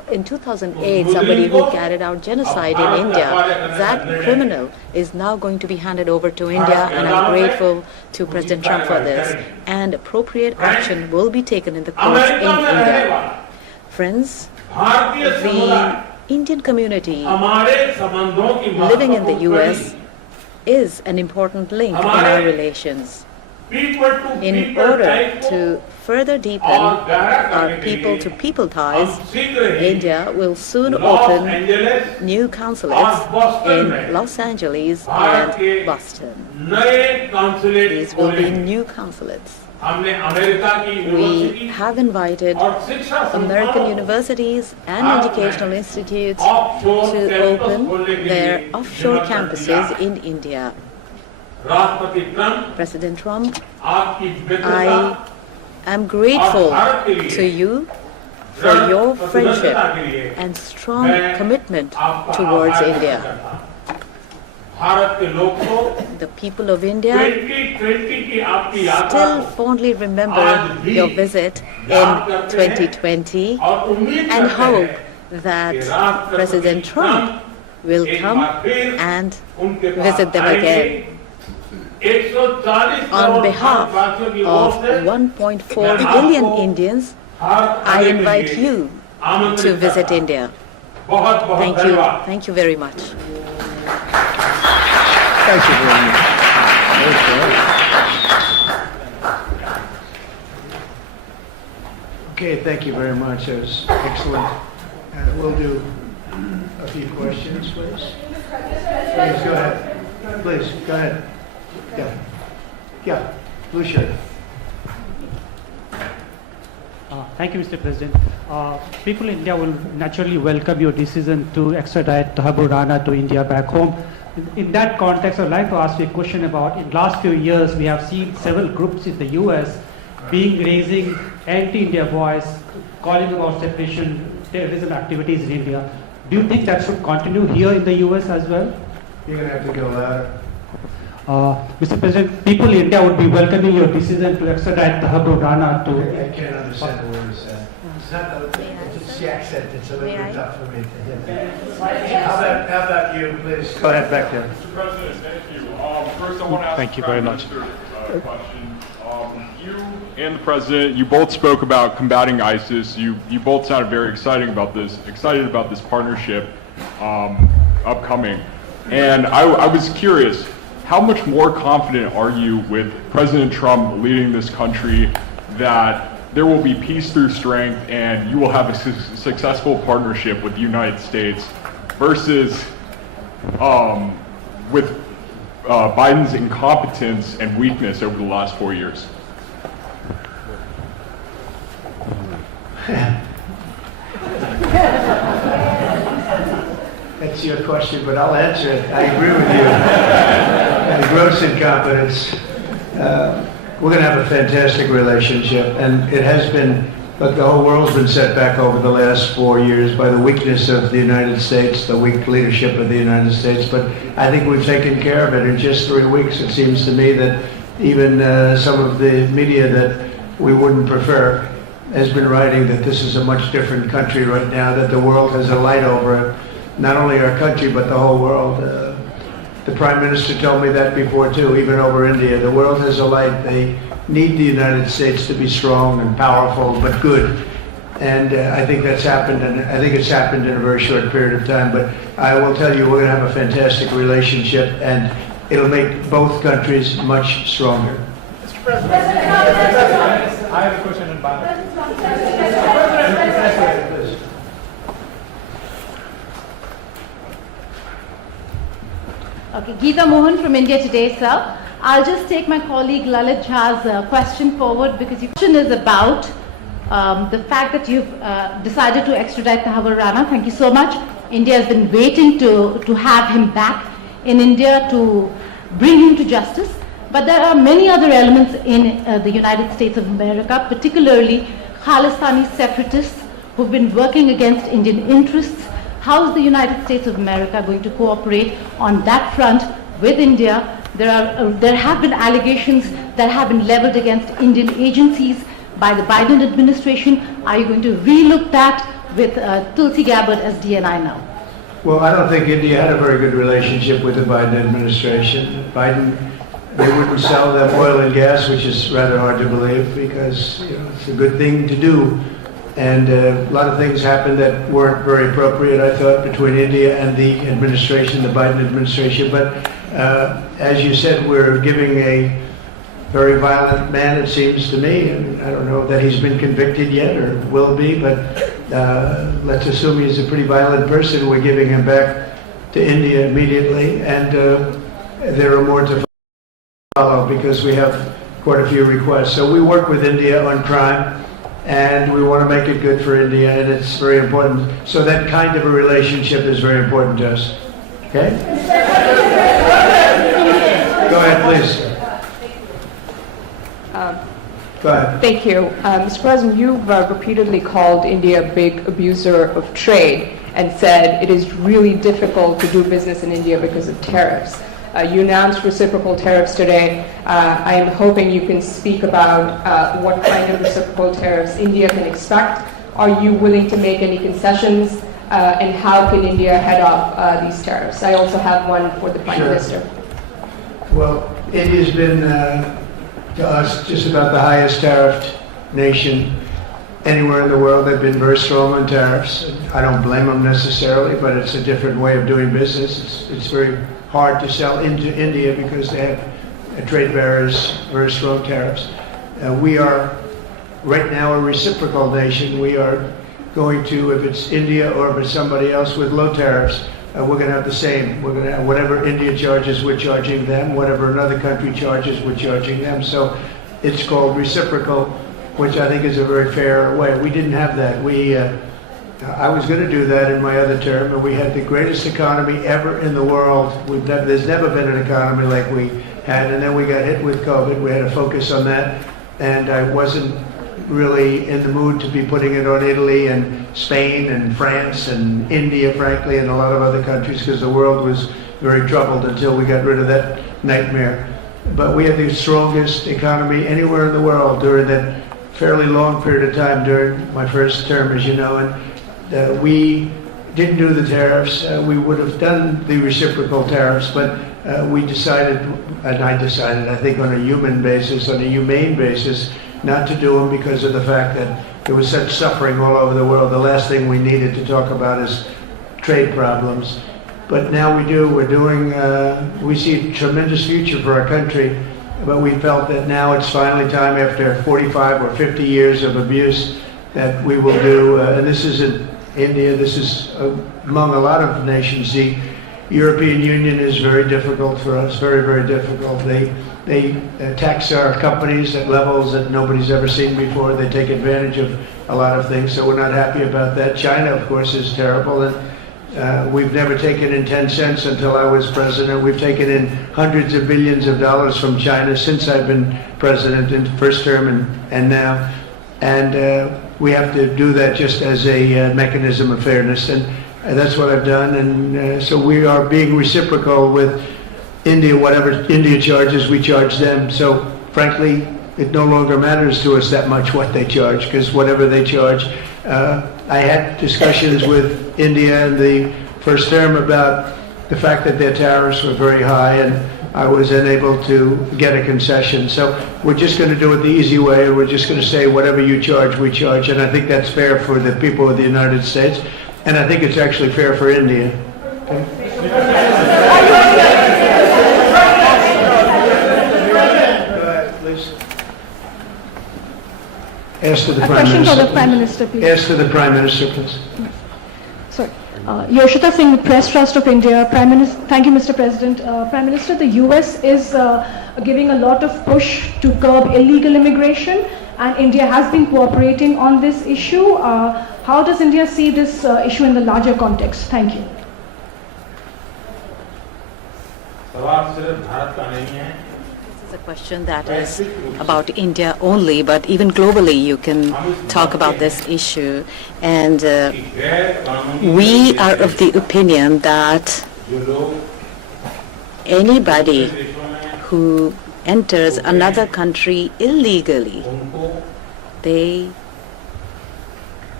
in 2008, somebody who carried out genocide in India, that criminal is now going to be handed over to India, and I'm grateful to President Trump for this. And appropriate action will be taken in the courts in India. Friends, the Indian community living in the US is an important link in our relations. In order to further deepen our people-to-people ties, India will soon open new consulates in Los Angeles and Boston. These will be new consulates. We have invited American universities and educational institutes to open their offshore campuses in India. President Trump, I am grateful to you for your friendship and strong commitment towards India. The people of India still fondly remember your visit in 2020 and hope that President Trump will come and visit them again. On behalf of 1.4 billion Indians, I invite you to visit India. Thank you. Thank you very much. Thank you very much. Okay, thank you very much. That was excellent. We'll do a few questions, please. Please, go ahead. Please, go ahead. Yeah, blue shirt. Thank you, Mr. President. People in India will naturally welcome your decision to extradite Thakur Rana to India back home. In that context, I'd like to ask you a question about, in the last few years, we have seen several groups in the US raising anti-India voice, calling about separation, terrorism activities in India. Do you think that should continue here in the US as well? You're going to have to go louder. Mr. President, people in India would be welcoming your decision to extradite Thakur Rana to... I can't understand the word you said. It's not the accent, it's a little bit tough for me to hear. How about you, please? Go ahead, back there. Mr. President, thank you. First, I want to ask Thank you very much. a question. You and the President, you both spoke about combating ISIS. You both sounded very excited about this partnership upcoming. And I was curious, how much more confident are you with President Trump leading this country that there will be peace through strength and you will have a successful partnership with the United States versus with Biden's incompetence and weakness over the last 4 years? That's your question, but I'll answer it. I agree with you. Gross incompetence. We're going to have a fantastic relationship, and it has been, look, the whole world's been set back over the last 4 years by the weakness of the United States, the weak leadership of the United States, but I think we've taken care of it in just 3 weeks. It seems to me that even some of the media that we wouldn't prefer has been writing that this is a much different country right now, that the world has a light over it, not only our country, but the whole world. The Prime Minister told me that before too, even over India. The world has a light. They need the United States to be strong and powerful, but good. And I think that's happened, and I think it's happened in a very short period of time. But I will tell you, we're going to have a fantastic relationship, and it'll make both countries much stronger. Mr. President, I have a question on Bangladesh. Okay, Geeta Mohan from India Today, sir. I'll just take my colleague Lalit Jha's question forward because your question is about the fact that you've decided to extradite Thakur Rana. Thank you so much. India has been waiting to have him back in India to bring him to justice. But there are many other elements in the United States of America, particularly Khalistani separatists who've been working against Indian interests. How is the United States of America going to cooperate on that front with India? There have been allegations that have been leveled against Indian agencies by the Biden administration. Are you going to relook that? with Tulsi Gabbard as DNI now? Well, I don't think India had a very good relationship with the Biden administration. They wouldn't sell them oil and gas, which is rather hard to believe because it's a good thing to do. And a lot of things happened that weren't very appropriate, I thought, between India and the administration, the Biden administration. But as you said, we're giving a very violent man, it seems to me. And I don't know that he's been convicted yet or will be, but let's assume he's a pretty violent person. We're giving him back to India immediately. And there are more to follow because we have quite a few requests. So we work with India on crime. And we want to make it good for India, and it's very important. So that kind of a relationship is very important to us. Okay? Go ahead, please. Go ahead. Thank you. Mr. President, you've repeatedly called India a big abuser of trade and said it is really difficult to do business in India because of tariffs. You announced reciprocal tariffs today. I am hoping you can speak about what kind of reciprocal tariffs India can expect. Are you willing to make any concessions? And how can India head off these tariffs? I also have one for the Prime Minister. Well, India's been, to us, just about the highest tariffed nation anywhere in the world. They've been very strong on tariffs. I don't blame them necessarily, but it's a different way of doing business. It's very hard to sell into India because they have trade barriers, very strong tariffs. We are right now a reciprocal nation. We are going to, if it's India or if it's somebody else with low tariffs, we're going to have the same. We're going to have whatever India charges, we're charging them. Whatever another country charges, we're charging them. So it's called reciprocal, which I think is a very fair way. We didn't have that. I was going to do that in my other term, and we had the greatest economy ever in the world. There's never been an economy like we had, and then we got hit with COVID. We had to focus on that, and I wasn't really in the mood to be putting it on Italy and Spain and France and India, frankly, and a lot of other countries, because the world was very troubled until we got rid of that nightmare. But we had the strongest economy anywhere in the world during that fairly long period of time during my first term, as you know, and we didn't do the tariffs. We would have done the reciprocal tariffs, but we decided, and I decided, I think on a human basis, on a humane basis, not to do them because of the fact that there was such suffering all over the world. The last thing we needed to talk about is trade problems. But now we do. We're doing, we see a tremendous future for our country, but we felt that now it's finally time, after 45 or 50 years of abuse, that we will do, and this isn't India, this is among a lot of nations. The European Union is very difficult for us, very, very difficult. They tax our companies at levels that nobody's ever seen before. They take advantage of a lot of things, so we're not happy about that. China, of course, is terrible, and we've never taken in 10 cents until I was president. We've taken in hundreds of billions of dollars from China since I've been president in the first term and now. And we have to do that just as a mechanism of fairness, and that's what I've done. And so we are being reciprocal with India. Whatever India charges, we charge them. So frankly, it no longer matters to us that much what they charge, because whatever they charge. I had discussions with India in the first term about the fact that their tariffs were very high, and I was unable to get a concession. So we're just going to do it the easy way. We're just going to say whatever you charge, we charge. And I think that's fair for the people of the United States. And I think it's actually fair for India. Okay? Ask to the Prime Minister. A question for the Prime Minister, please. Ask to the Prime Minister, please. Sorry. Yoshita Singh, Press Trust of India. Prime Minister, thank you, Mr. President. Prime Minister, the US is giving a lot of push to curb illegal immigration, and India has been cooperating on this issue. How does India see this issue in the larger context? Thank you. This is a question that is about India only, but even globally you can talk about this issue. And we are of the opinion that anybody who enters another country illegally, they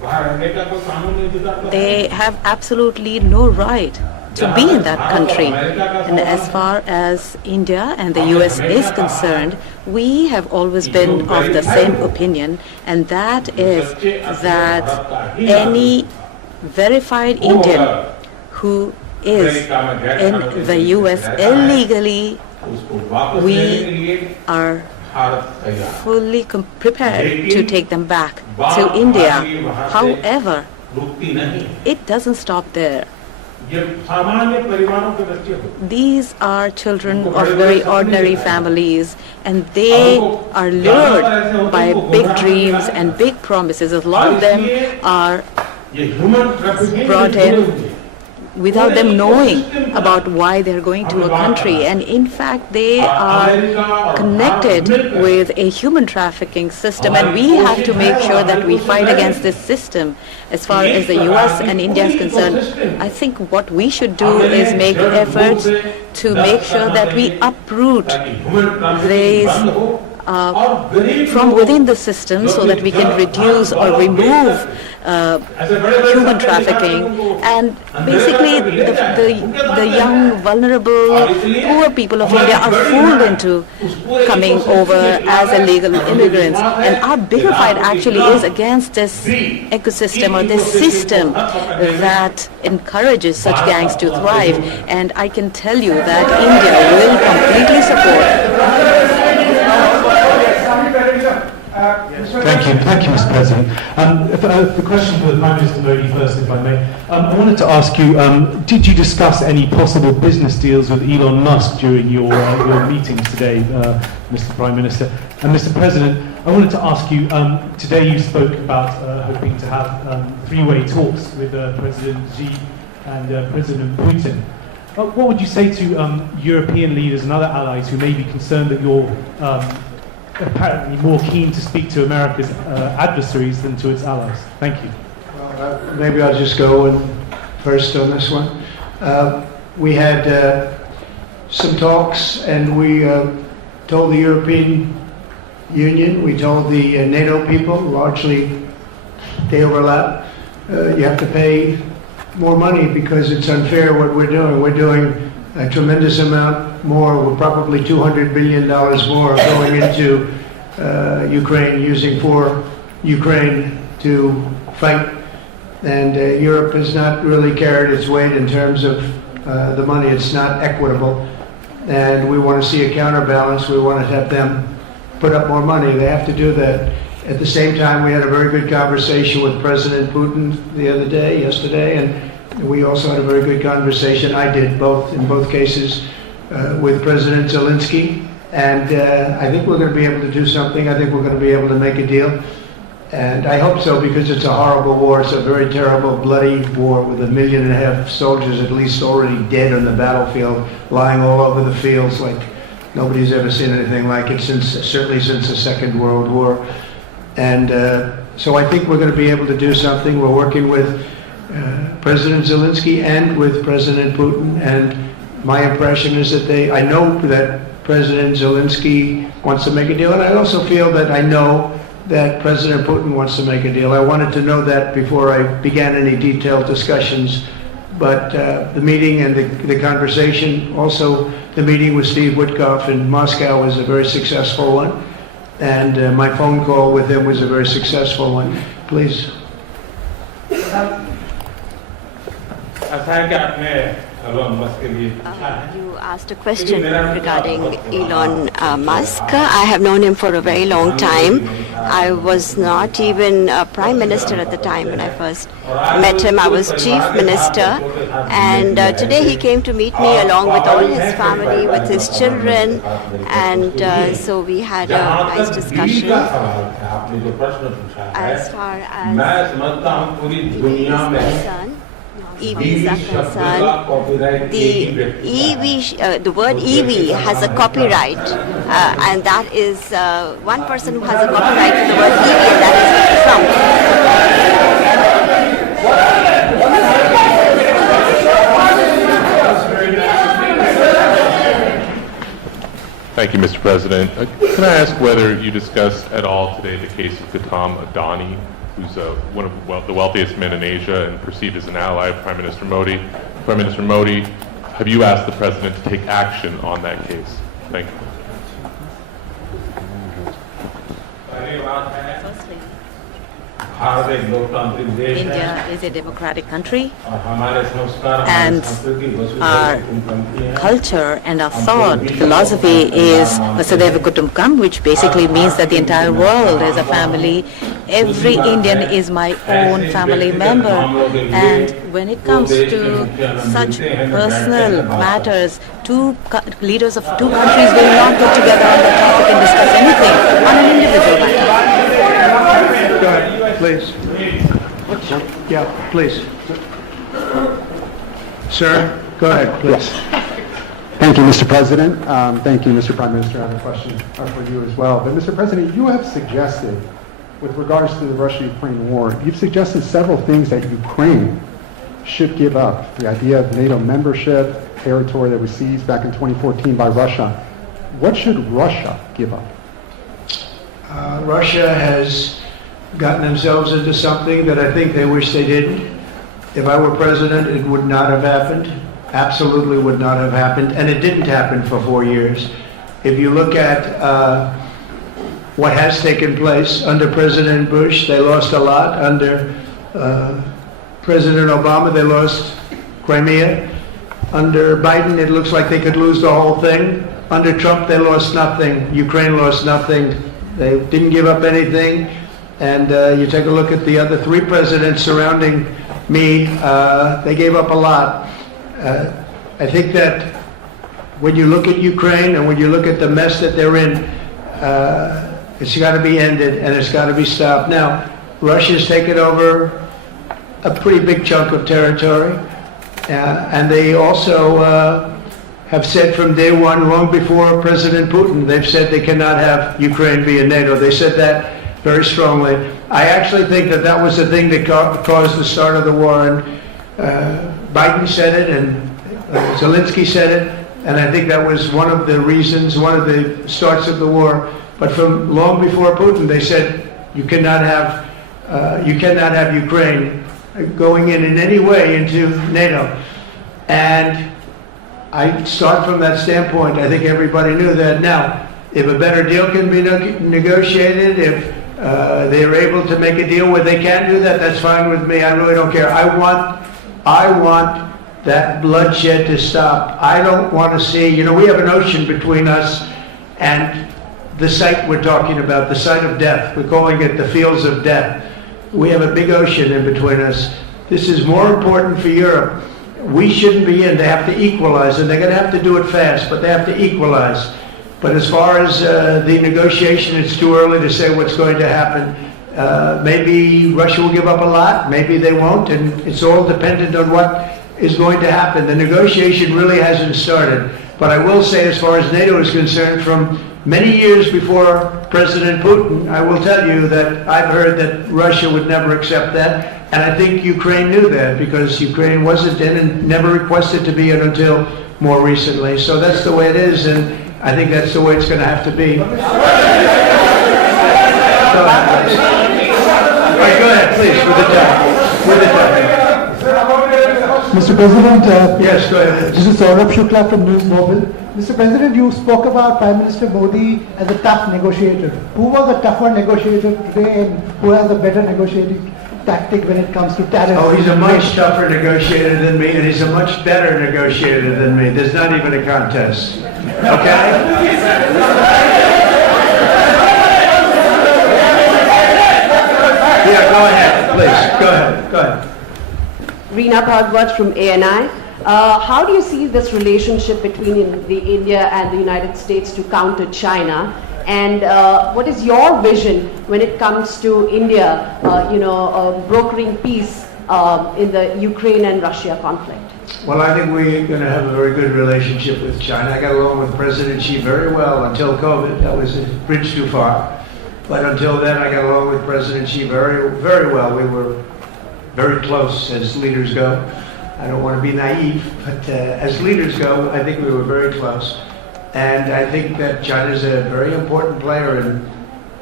They have absolutely no right to be in that country. And as far as India and the US is concerned, we have always been of the same opinion, and that is that any verified Indian who is in the US illegally, we are fully prepared to take them back to India. However, it doesn't stop there. These are children of very ordinary families, and they are lured by big dreams and big promises. A lot of them are brought in without them knowing about why they're going to a country, and in fact they are connected with a human trafficking system, and we have to make sure that we fight against this system. As far as the US and India is concerned, I think what we should do is make efforts to make sure that we uproot these from within the system so that we can reduce or remove human trafficking, and basically the young, vulnerable, poor people of India are fooled into coming over as illegal immigrants, and our bigger fight actually is against this ecosystem or this system that encourages such gangs to thrive, and I can tell you that India will completely support. Thank you, Mr. President. The question for the Prime Minister Modi first, if I may. I wanted to ask you, did you discuss any possible business deals with Elon Musk during your meetings today, Mr. Prime Minister? And Mr. President, I wanted to ask you, today you spoke about hoping to have three-way talks with President Xi and President Putin. What would you say to European leaders and other allies who may be concerned that you're apparently more keen to speak to America's adversaries than to its allies? Thank you. Well, maybe I'll just go first on this one. We had some talks, and we told the European Union, we told the NATO people, largely they overlap, you have to pay more money because it's unfair what we're doing. We're doing a tremendous amount more. We're probably $200 billion more going into Ukraine, using for Ukraine to fight. And Europe has not really carried its weight in terms of the money. It's not equitable. And we want to see a counterbalance. We want to have them put up more money. They have to do that. At the same time, we had a very good conversation with President Putin yesterday, and we also had a very good conversation. I did in both cases, with President Zelensky. And I think we're going to be able to do something. I think we're going to be able to make a deal. And I hope so, because it's a horrible war. It's a very terrible, bloody war with 1.5 million soldiers at least already dead on the battlefield, lying all over the fields like nobody's ever seen anything like it, certainly since the Second World War. And so I think we're going to be able to do something. We're working with President Zelensky and with President Putin, and my impression is that I know that President Zelensky wants to make a deal, and I also feel that I know that President Putin wants to make a deal. I wanted to know that before I began any detailed discussions, but the meeting and the conversation, also the meeting with Steve Witkoff in Moscow was a very successful one, and my phone call with him was a very successful one. Please. You asked a question regarding Elon Musk. I have known him for a very long time. I was not even Prime Minister at the time when I first met him. I was Chief Minister, and today he came to meet me along with all his family, with his children, and so we had a nice discussion. As far as EVs are concerned, the word EV has a copyright, and that is one person who has a copyright to the word EV, and that is Trump. Thank you, Mr. President. Can I ask whether you discussed at all today the case of Gautam Adani who's one of the wealthiest men in Asia and perceived as an ally of Prime Minister Modi. Prime Minister Modi, have you asked the President to take action on that case? Thank you. India is a democratic country, and our culture and our thought philosophy is Vasudhaiva Kutumbakam, which basically means that the entire world is a family. Every Indian is my own family member, and when it comes to such personal matters, leaders of two countries will not get together on the topic and discuss anything on an individual matter. Go ahead, please. Yeah, please. Sir, go ahead, please. Thank you, Mr. President. Thank you, Mr. Prime Minister. I have a question for you as well. But, Mr. President, you have suggested, with regards to the Russia-Ukraine war, you've suggested several things that Ukraine should give up. The idea of NATO membership, territory that was seized back in 2014 by Russia. What should Russia give up? Russia has gotten themselves into something that I think they wish they didn't. If I were president, it would not have happened. Absolutely would not have happened. And it didn't happen for 4 years. If you look at what has taken place under President Bush, they lost a lot. Under President Obama, they lost Crimea. Under Biden, it looks like they could lose the whole thing. Under Trump, they lost nothing. Ukraine lost nothing. They didn't give up anything. And you take a look at the other three presidents surrounding me, they gave up a lot. I think that when you look at Ukraine and when you look at the mess that they're in, it's got to be ended and it's got to be stopped. Now, Russia's taken over a pretty big chunk of territory, and they also have said from day one, long before President Putin, they've said they cannot have Ukraine be in NATO. They said that very strongly. I actually think that that was the thing that caused the start of the war, and Biden said it, and Zelensky said it, and I think that was one of the reasons, one of the starts of the war. But from long before Putin, they said you cannot have Ukraine going in any way into NATO. And I start from that standpoint. I think everybody knew that. Now, if a better deal can be negotiated, if they are able to make a deal where they can do that, that's fine with me. I really don't care. I want that bloodshed to stop. I don't want to see, we have an ocean between us and the site we're talking about, the site of death. We're calling it the fields of death. We have a big ocean in between us. This is more important for Europe. We shouldn't be in. They have to equalize, and they're going to have to do it fast, but they have to equalize. But as far as the negotiation, it's too early to say what's going to happen. Maybe Russia will give up a lot, maybe they won't, and it's all dependent on what is going to happen. The negotiation really hasn't started. But I will say, as far as NATO is concerned, from many years before President Putin, I will tell you that I've heard that Russia would never accept that. And I think Ukraine knew that, because Ukraine wasn't in and never requested to be in until more recently. So that's the way it is, and I think that's the way it's going to have to be. Go ahead, please, with the time. Mr. President, yes, go ahead. This is Saurabh Shukla from News Mobile. Mr. President, you spoke about Prime Minister Modi as a tough negotiator. Who was a tougher negotiator today, and who has a better negotiating tactic when it comes to tariffs? Oh, he's a much tougher negotiator than me, and he's a much better negotiator than me. There's not even a contest. Okay? Yeah, go ahead, please. Go ahead. Reena Bhardwaj from ANI. How do you see this relationship between the India and the United States to counter China? And what is your vision when it comes to India, brokering peace in the Ukraine and Russia conflict? Well, I think we're going to have a very good relationship with China. I got along with President Xi very well until COVID. That was a bridge too far. But until then, I got along with President Xi very, very well. We were very close as leaders go. I don't want to be naive, but as leaders go, I think we were very close. And I think that China is a very important player in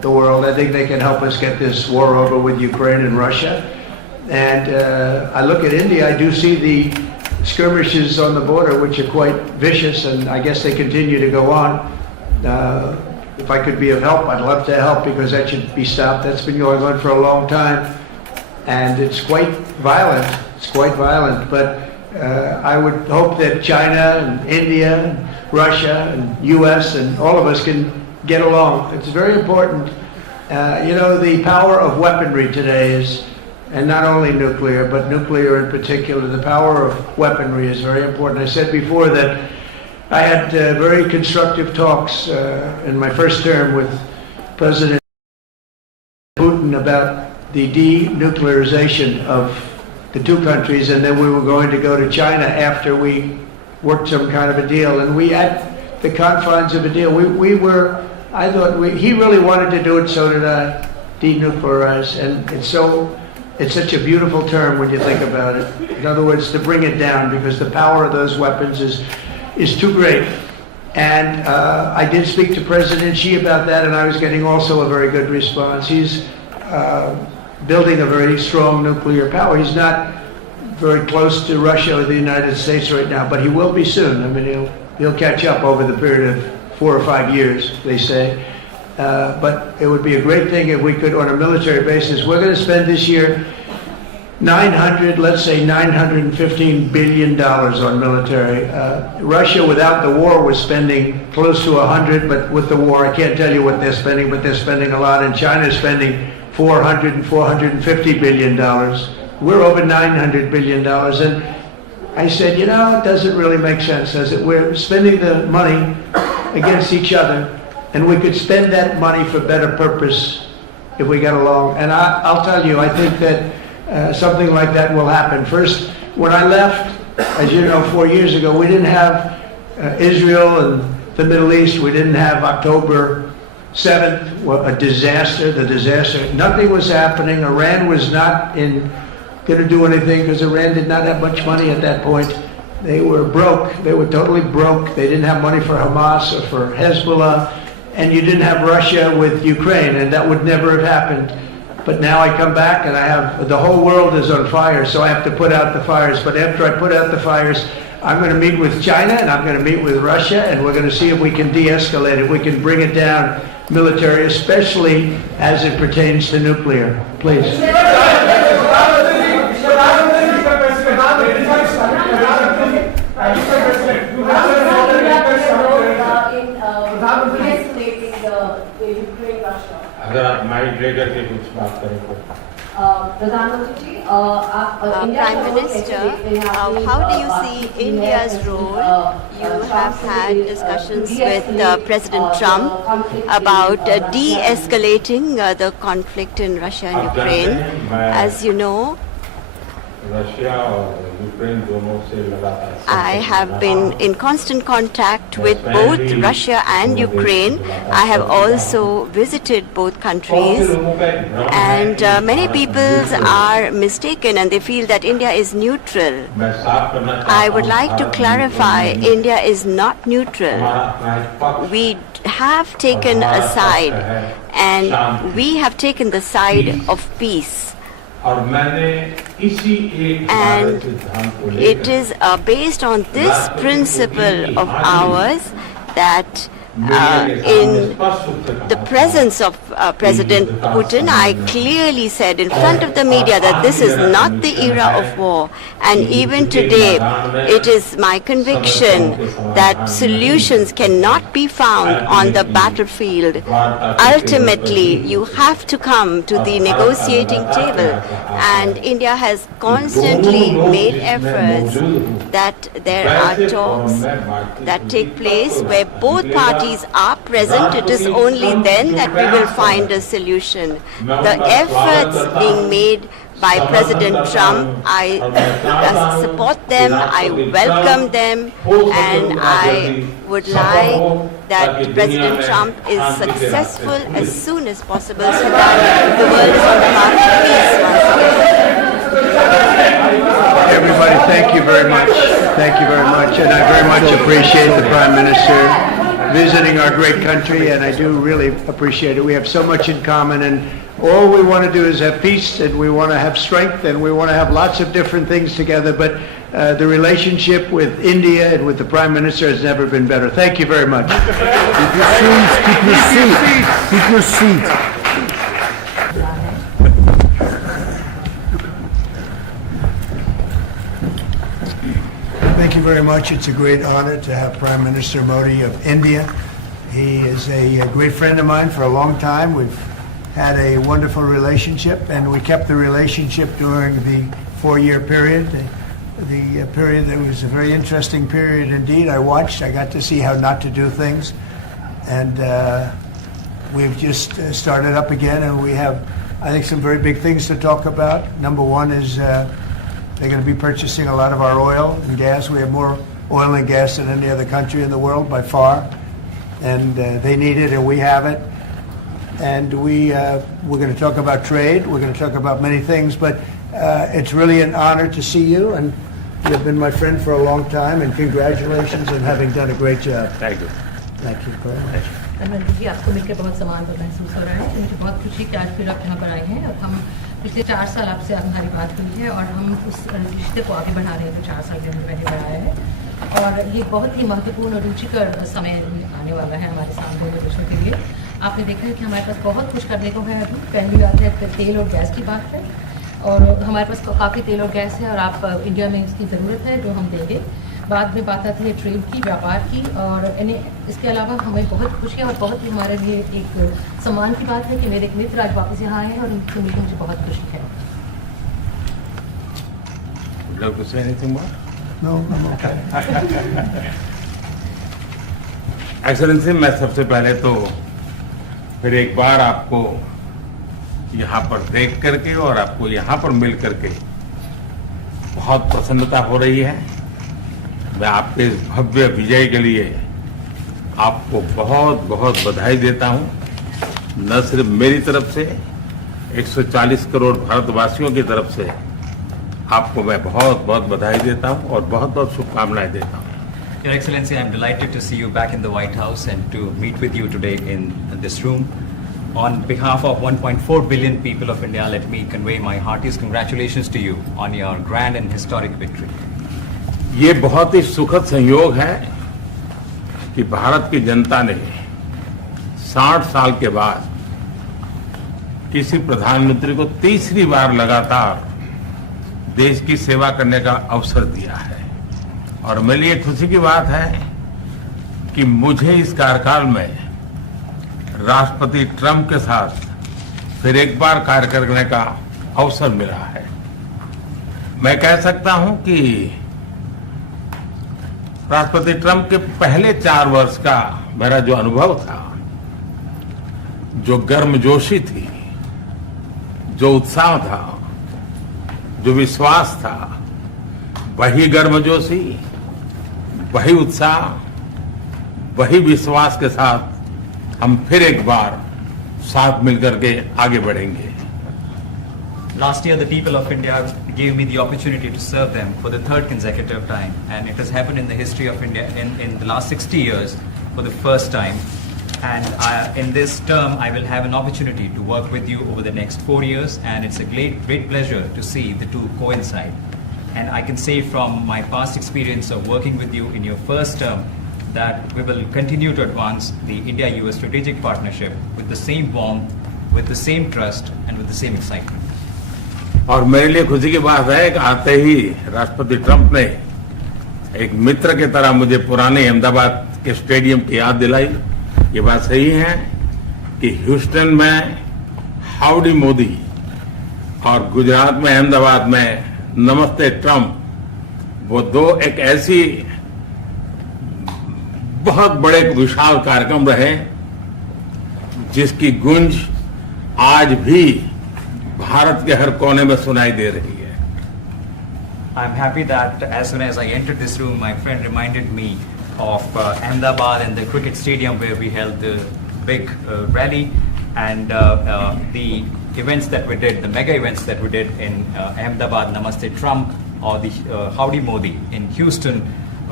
the world. I think they can help us get this war over with Ukraine and Russia. And I look at India, I do see the skirmishes on the border, which are quite vicious, and I guess they continue to go on. If I could be of help, I'd love to help, because that should be stopped. That's been going on for a long time, and it's quite violent. It's quite violent, but I would hope that China and India and Russia and U.S. and all of us can get along. It's very important. The power of weaponry today is, and not only nuclear, but nuclear in particular, the power of weaponry is very important. I said before that I had very constructive talks in my first term with President Putin about the denuclearization of the two countries, and then we were going to go to China after we worked some kind of a deal. And we had the confines of a deal. I thought he really wanted to do it, so did I, denuclearize. And it's such a beautiful term when you think about it. In other words, to bring it down, because the power of those weapons is too great. And I did speak to President Xi about that, and I was getting also a very good response. He's building a very strong nuclear power. He's not very close to Russia or the United States right now, but he will be soon. I mean, he'll catch up over the period of 4 or 5 years, they say. But it would be a great thing if we could, on a military basis. We're going to spend this year $915 billion on military. Russia, without the war, was spending close to 100, but with the war, I can't tell you what they're spending, but they're spending a lot. And China's spending $400 and $450 billion. We're over $900 billion. And I said, it doesn't really make sense, does it? We're spending the money against each other, and we could spend that money for better purpose if we got along. And I'll tell you, I think that something like that will happen. First, when I left, as you know, 4 years ago, we didn't have Israel and the Middle East. We didn't have October 7th, a disaster, the disaster. Nothing was happening. Iran was not going to do anything, because Iran did not have much money at that point. They were broke. They were totally broke. They didn't have money for Hamas or for Hezbollah. And you didn't have Russia with Ukraine, and that would never have happened. But now I come back and the whole world is on fire, so I have to put out the fires. But after I put out the fires, I'm going to meet with China, and I'm going to meet with Russia, and we're going to see if we can de-escalate it. We can bring it down military, especially as it pertains to nuclear. Please. अगर आप mic लेकर के कुछ बात करें तो Prime Minister, how do you see India's role? You have had discussions with President Trump about de-escalating the conflict in Russia and Ukraine. As you know, I have been in constant contact with both Russia and Ukraine. I have also visited both countries, and many people are mistaken and they feel that India is neutral. I would like to clarify, India is not neutral. We have taken a side, and we have taken the side of peace. And it is based on this principle of ours that in the presence of President Putin, I clearly said in front of the media that this is not the era of war. And even today, it is my conviction that solutions cannot be found on the battlefield. Ultimately, you have to come to the negotiating table. And India has constantly made efforts that there are talks that take place where both parties are present. It is only then that we will find a solution. The efforts being made by President Trump, I support them, I welcome them, and I would like that President Trump is successful as soon as possible so that the world is on the path to peace once again. Everybody, thank you very much. Thank you very much. And I very much appreciate the Prime Minister visiting our great country, and I do really appreciate it. We have so much in common, and all we want to do is have peace, and we want to have strength, and we want to have lots of different things together, but the relationship with India and with the Prime Minister has never been better. Thank you very much. Keep your seats, keep your seat. Keep your seat. Thank you very much. It's a great honor to have Prime Minister Modi of India. He is a great friend of mine for a long time. We've had a wonderful relationship, and we kept the relationship during the 4-year period. The period that was a very interesting period indeed. I got to see how not to do things, and we've just started up again, and we have, I think, some very big things to talk about. Number one is they're going to be purchasing a lot of our oil and gas. We have more oil and gas than any other country in the world by far, and they need it, and we have it. And we're going to talk about trade. We're going to talk about many things, but it's really an honor to see you, and you've been my friend for a long time, and congratulations on having done a great job. Thank you. Thank you very much. Narendra जी, आपको मिलकर बहुत सम्मान महसूस हो रहा है। मुझे बहुत खुशी कि आज फिर आप यहाँ पर आए हैं और हम पिछले 4 साल आपसे हमारी बात हुई है और हम उस रिश्ते को आगे बढ़ा रहे हैं जो 4 साल के हमने पहले बढ़ाया है। और ये बहुत ही महत्वपूर्ण और रुचिकर समय आने वाला है हमारे सामने दोनों देशों के लिए। आपने देखा है कि हमारे पास बहुत कुछ करने को है अभी। पहली बात है तेल और गैस की बात है, और हमारे पास काफ़ी तेल और गैस है और आप इंडिया में इसकी ज़रूरत है जो हम देंगे। बाद में बात आती है ट्रेड की, व्यापार की, और इसके अलावा हमें बहुत खुशी है और बहुत ही हमारे लिए एक सम्मान की बात है कि मेरे एक मित्र आज वापस यहाँ आए हैं और उनसे मिलकर मुझे बहुत खुशी है। Would you like to say anything more? No, I'm okay. Excellency, मैं सबसे पहले तो फिर एक बार आपको यहाँ पर देख करके और आपको यहाँ पर मिल करके बहुत प्रसन्नता हो रही है। मैं आपके इस भव्य विजय के लिए आपको बहुत बहुत बधाई देता हूँ। न सिर्फ मेरी तरफ से, 140 करोड़ भारतवासियों की तरफ से आपको मैं बहुत बहुत बधाई देता हूँ और बहुत बहुत शुभकामनाएं देता हूँ। Your Excellency, I am delighted to see you back in the White House and to meet with you today in this room. On behalf of 1.4 billion people of India, let me convey my heartiest congratulations to you on your grand and historic victory. ये बहुत ही सुखद संयोग है कि भारत की जनता ने 60 साल के बाद किसी प्रधानमंत्री को तीसरी बार लगातार देश की सेवा करने का अवसर दिया है। और मेरे लिए खुशी की बात है कि मुझे इस कार्यकाल में राष्ट्रपति ट्रंप के साथ फिर एक बार कार्य करने का अवसर मिला है। मैं कह सकता हूं कि राष्ट्रपति ट्रंप के पहले 4 वर्ष का मेरा जो अनुभव था, जो गर्मजोशी थी, जो उत्साह था, जो विश्वास था, वही गर्मजोशी, वही उत्साह, वही विश्वास के साथ हम फिर एक बार साथ मिलकर के आगे बढ़ेंगे। Last year, the people of India gave me the opportunity to serve them for the 3rd consecutive time, and it has happened in the history of India in the last 60 years for the first time. And in this term, I will have an opportunity to work with you over the next 4 years, and it's a great pleasure to see the two coincide. And I can say from my past experience of working with you in your first term that we will continue to advance the India-US strategic partnership with the same warmth, with the same trust, and with the same excitement. और मेरे लिए खुशी की बात है कि आते ही राष्ट्रपति ट्रंप ने एक मित्र की तरह मुझे पुराने अहमदाबाद के स्टेडियम की याद दिलाई। ये बात सही है कि ह्यूस्टन में हाउडी मोदी और गुजरात में अहमदाबाद में नमस्ते ट्रंप, वो दो एक ऐसी बहुत बड़े विशाल कार्यक्रम रहे जिसकी गूंज आज भी भारत के हर कोने में सुनाई दे रही है। I'm happy that as soon as I entered this room, my friend reminded me of Ahmedabad and the cricket stadium where we held the big rally, and the events that we did, the mega events that we did in Ahmedabad, Namaste Trump, or the Howdy Modi in Houston,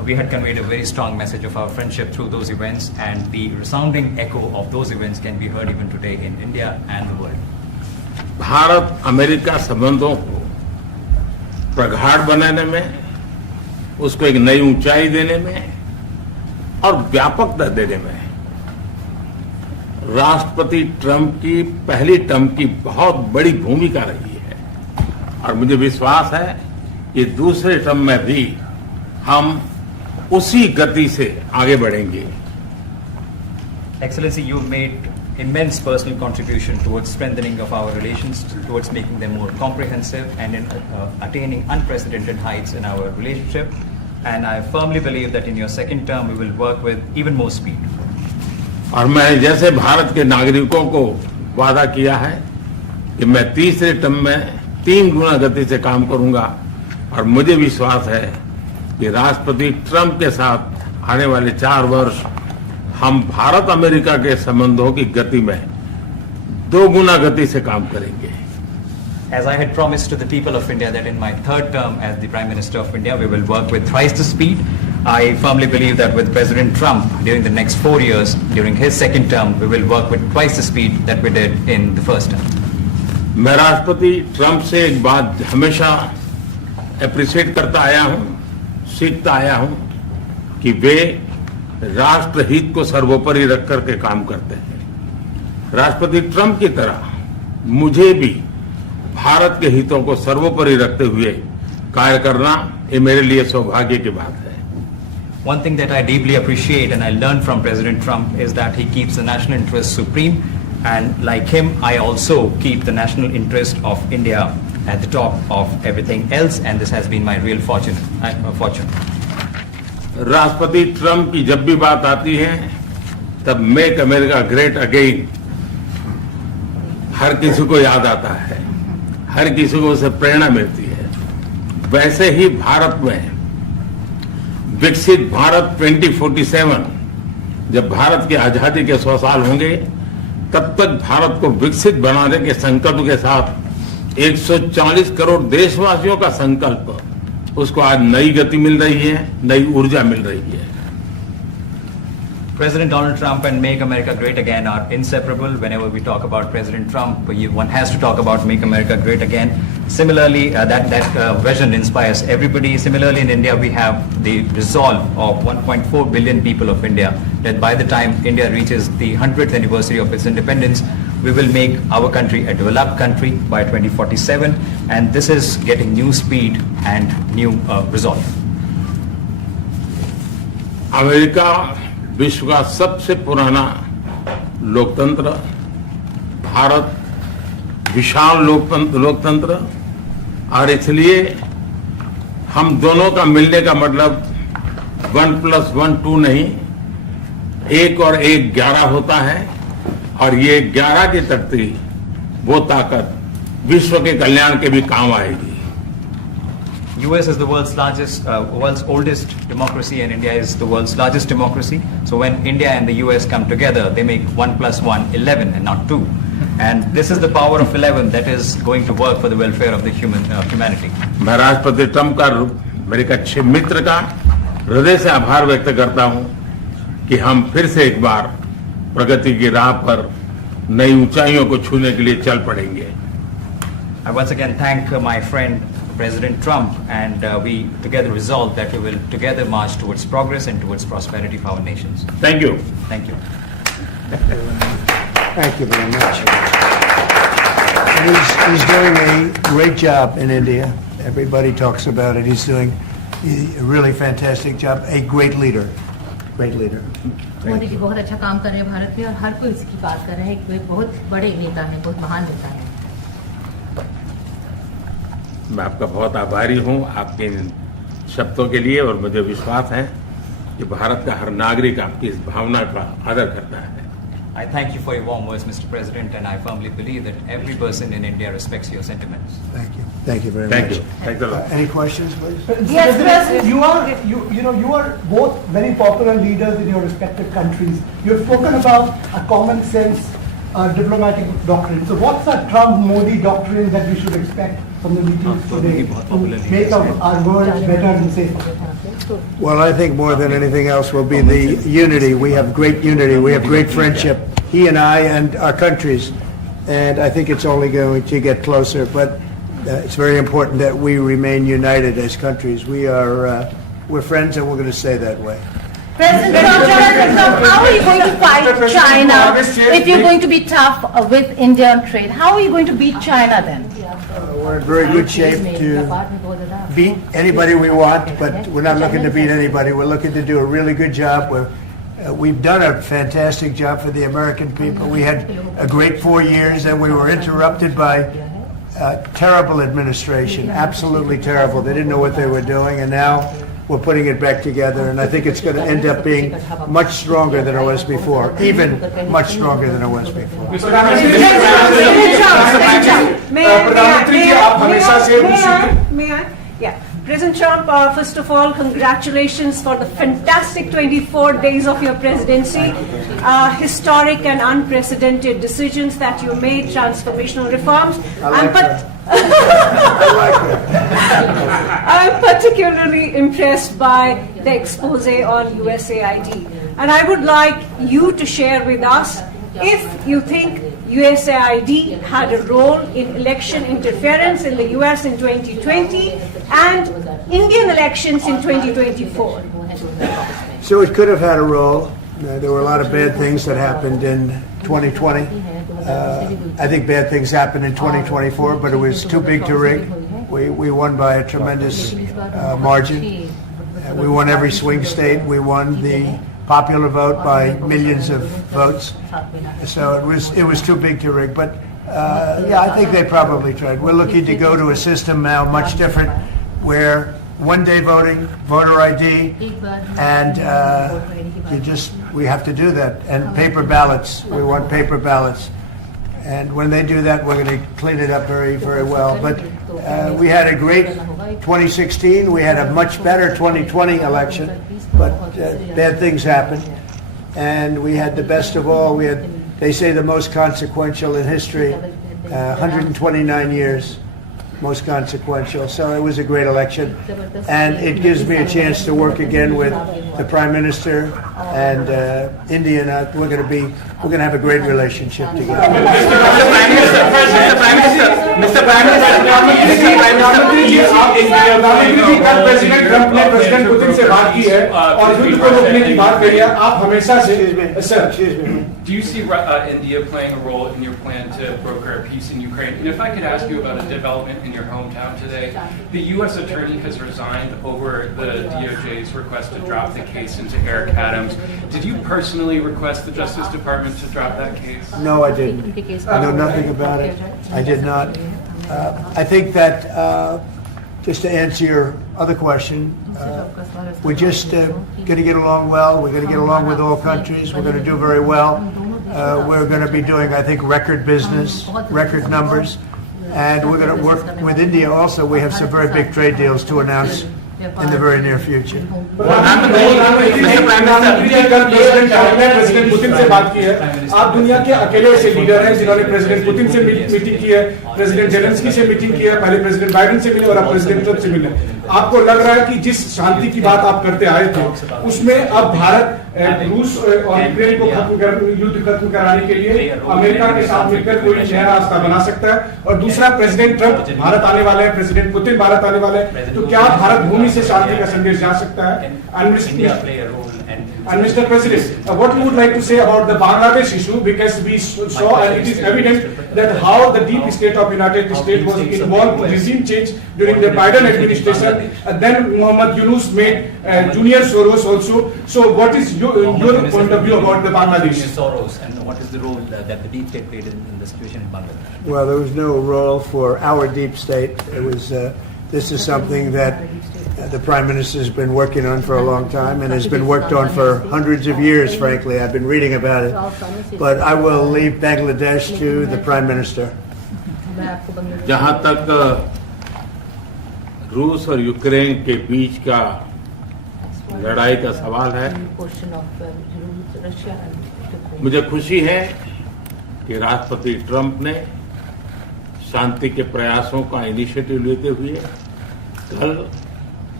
we had conveyed a very strong message of our friendship through those events, and the resounding echo of those events can be heard even today in India and the world. Bharat America संबंधों को प्रगाढ़ बनाने में, उसको एक नई ऊंचाई देने में और व्यापकता देने में राष्ट्रपति ट्रंप की पहली टर्म की बहुत बड़ी भूमिका रही है, और मुझे विश्वास है कि दूसरे टर्म में भी हम उसी गति से आगे बढ़ेंगे. Excellency, you made immense personal contribution towards strengthening of our relations, towards making them more comprehensive, and in attaining unprecedented heights in our relationship. And I firmly believe that in your second term we will work with even more speed. और मैं जैसे भारत के नागरिकों को वादा किया है कि मैं तीसरे टर्म में 3 गुना गति से काम करूंगा, और मुझे विश्वास है कि राष्ट्रपति ट्रंप के साथ आने वाले 4 वर्ष हम भारत अमेरिका के संबंधों की गति में 2 गुना गति से काम करेंगे. As I had promised to the people of India that in my third term as the Prime Minister of India, we will work with thrice the speed. I firmly believe that with President Trump during the next 4 years, during his second term, we will work with twice the speed that we did in the first term. मैं राष्ट्रपति Trump से एक बात हमेशा appreciate करता आया हूं, सीखता आया हूं कि वे राष्ट्रहित को सर्वोपरि रख करके काम करते हैं. राष्ट्रपति ट्रंप की तरह मुझे भी भारत के हितों को सर्वोपरि रखते हुए कार्य करना ये मेरे लिए सौभाग्य की बात है. One thing that I deeply appreciate and I learned from President Trump is that he keeps the national interest supreme, and like him, I also keep the national interest of India at the top of everything else, and this has been my real fortune. राष्ट्रपति Trump की जब भी बात आती है तब make America great again हर किसी को याद आता है, हर किसी को उससे प्रेरणा मिलती है. वैसे ही भारत में विकसित भारत 2047, जब भारत की आजादी के 100 साल होंगे, तब तक भारत को विकसित बनाने के संकल्प के साथ 140 करोड़ देशवासियों का संकल्प, उसको आज नई गति मिल रही है, नई ऊर्जा मिल रही है. President Donald Trump and Make America Great Again are inseparable. Whenever we talk about President Trump, one has to talk about Make America Great Again. Similarly, that vision inspires everybody. Similarly, in India, we have the resolve of 1.4 billion people of India that by the time India reaches the 100th anniversary of its independence, we will make our country a developed country by 2047. And this is getting new speed and new resolve. America विश्व का सबसे पुराना लोकतंत्र, भारत विशाल लोकतंत्र, और इसलिए हम दोनों का मिलने का मतलब 1+1 2 नहीं, 1 और 1 11 होता है, और ये 11 की तख्ती वो ताकत विश्व के कल्याण के भी काम आएगी. US is the world's oldest democracy, and India is the world's largest democracy. So when India and the US come together, they make 1+1 11 and not 2. And this is the power of 11 that is going to work for the welfare of the humanity. मैं राष्ट्रपति Trump का, मेरे एक अच्छे मित्र का हृदय से आभार व्यक्त करता हूं कि हम फिर से एक बार प्रगति की राह पर नई ऊंचाइयों को छूने के लिए चल पड़ेंगे. I once again thank my friend President Trump, and we together resolve that we will together march towards progress and towards prosperity for our nations. Thank you. Thank you. Thank you very much. He's doing a great job in India. Everybody talks about it. He's doing a really fantastic job. A great leader. Great leader. Modi ji बहुत अच्छा काम कर रहे हैं भारत में, और हर कोई इसकी बात कर रहे हैं. एक बहुत बड़े नेता हैं, बहुत महान नेता हैं. मैं आपका बहुत आभारी हूं आपके इन शब्दों के लिए, और मुझे विश्वास है कि भारत का हर नागरिक आपकी इस भावना का आदर करता है. I thank you for your warm words, Mr. President, and I firmly believe that every person in India respects your sentiments. Thank you. Thank you very Thank much. you. Thanks a lot. Any questions, please? Yes, President. You are both very popular leaders in your respective countries. You have spoken about a common sense diplomatic doctrine. So what's a Trump-Modi doctrine that we should expect from the meetings today to make our world better and safer? Well, I think more than anything else will be the unity. We have great unity. We have great friendship, he and I and our countries. And I think it's only going to get closer. But it's very important that we remain united as countries. We're friends and we're going to stay that way. President Trump, how are you going to fight China if you're going to be tough with India on trade? How are you going to beat China then? We're in very good shape to beat anybody we want, but we're not looking to beat anybody. We're looking to do a really good job. We've done a fantastic job for the American people. We had a great 4 years, and we were interrupted by terrible administration, absolutely terrible. They didn't know what they were doing, and now we're putting it back together, and I think it's going to end up being much stronger than it was before, even much stronger than it was before. May I? Yeah. President Trump, first of all, congratulations for the fantastic 24 days of your presidency. Historic and unprecedented decisions that you made, transformational reforms. I'm particularly impressed by the expose on USAID. And I would like you to share with us if you think USAID had a role in election interference in the US in 2020 and Indian elections in 2024. So it could have had a role. There were a lot of bad things that happened in 2020. I think bad things happened in 2024, but it was too big to rig. We won by a tremendous margin. We won every swing state. We won the popular vote by millions of votes. So it was too big to rig. But yeah, I think they probably tried. We're looking to go to a system now much different, where one-day voting, voter ID, and we have to do that. And paper ballots. We want paper ballots. And when they do that, we're going to clean it up very, very well. But we had a great 2016. We had a much better 2020 election. But bad things happened. And we had the best of all. We had, they say, the most consequential in history, 129 years. Most consequential. So it was a great election, and it gives me a chance to work again with the Prime Minister and India. We're going to have a great relationship together. Mr. Prime Minister, president Trump ने president Putin से बात की है और युद्ध को रोकने की बात कही है. आप हमेशा से Do you see India playing a role in your plan to broker a peace in Ukraine? And if I could ask you about a development in your hometown today, the U.S. attorney has resigned over the DOJ's request to drop the case into Eric Adams. Did you personally request the Justice Department to drop that case? No, I didn't. I know nothing about it. I did not. I think that, just to answer your other question, we're just going to get along well. We're going to get along with all countries. We're going to do very well. We're going to be doing, I think, record business, record numbers. And we're going to work with India also. We have some very big trade deals to announce in the very near future. President Putin से बात की है. आप दुनिया के अकेले ऐसे leader हैं जिन्होंने प्रेसिडेंट पुतिन से मीटिंग की है, प्रेसिडेंट जेलेंस्की से मीटिंग की है, पहले प्रेसिडेंट बाइडेन से मिले और अब प्रेसिडेंट ट्रंप से मिले. आपको लग रहा है कि जिस शांति की बात आप करते आए थे, उसमें अब भारत रूस और यूक्रेन को युद्ध खत्म कराने के लिए अमेरिका के साथ मिलकर कोई नया रास्ता बना सकता है? और दूसरा, प्रेसिडेंट ट्रंप भारत आने वाले हैं, प्रेसिडेंट पुतिन भारत आने वाले हैं, तो क्या भारत भूमि से शांति का संदेश जा सकता है? And Mr. President, what you would like to say about the Bangladesh issue, because we saw and it is evident that how the deep state of United States was involved in regime change during the Biden administration, and then Muhammad Yunus made Junior Soros also. So what is your point of view about the Bangladesh? Soros, and what is the role that the deep state played in the situation in Bangladesh? Well, there was no role for our deep state. It was. This is something that the Prime Minister has been working on for a long time and has been worked on for hundreds of years, frankly. I've been reading about it. But I will leave Bangladesh to the Prime Minister. जहां तक रूस और Ukraine के बीच का लड़ाई का सवाल है, मुझे खुशी है कि राष्ट्रपति ट्रंप ने शांति के प्रयासों का इनिशिएटिव लेते हुए कल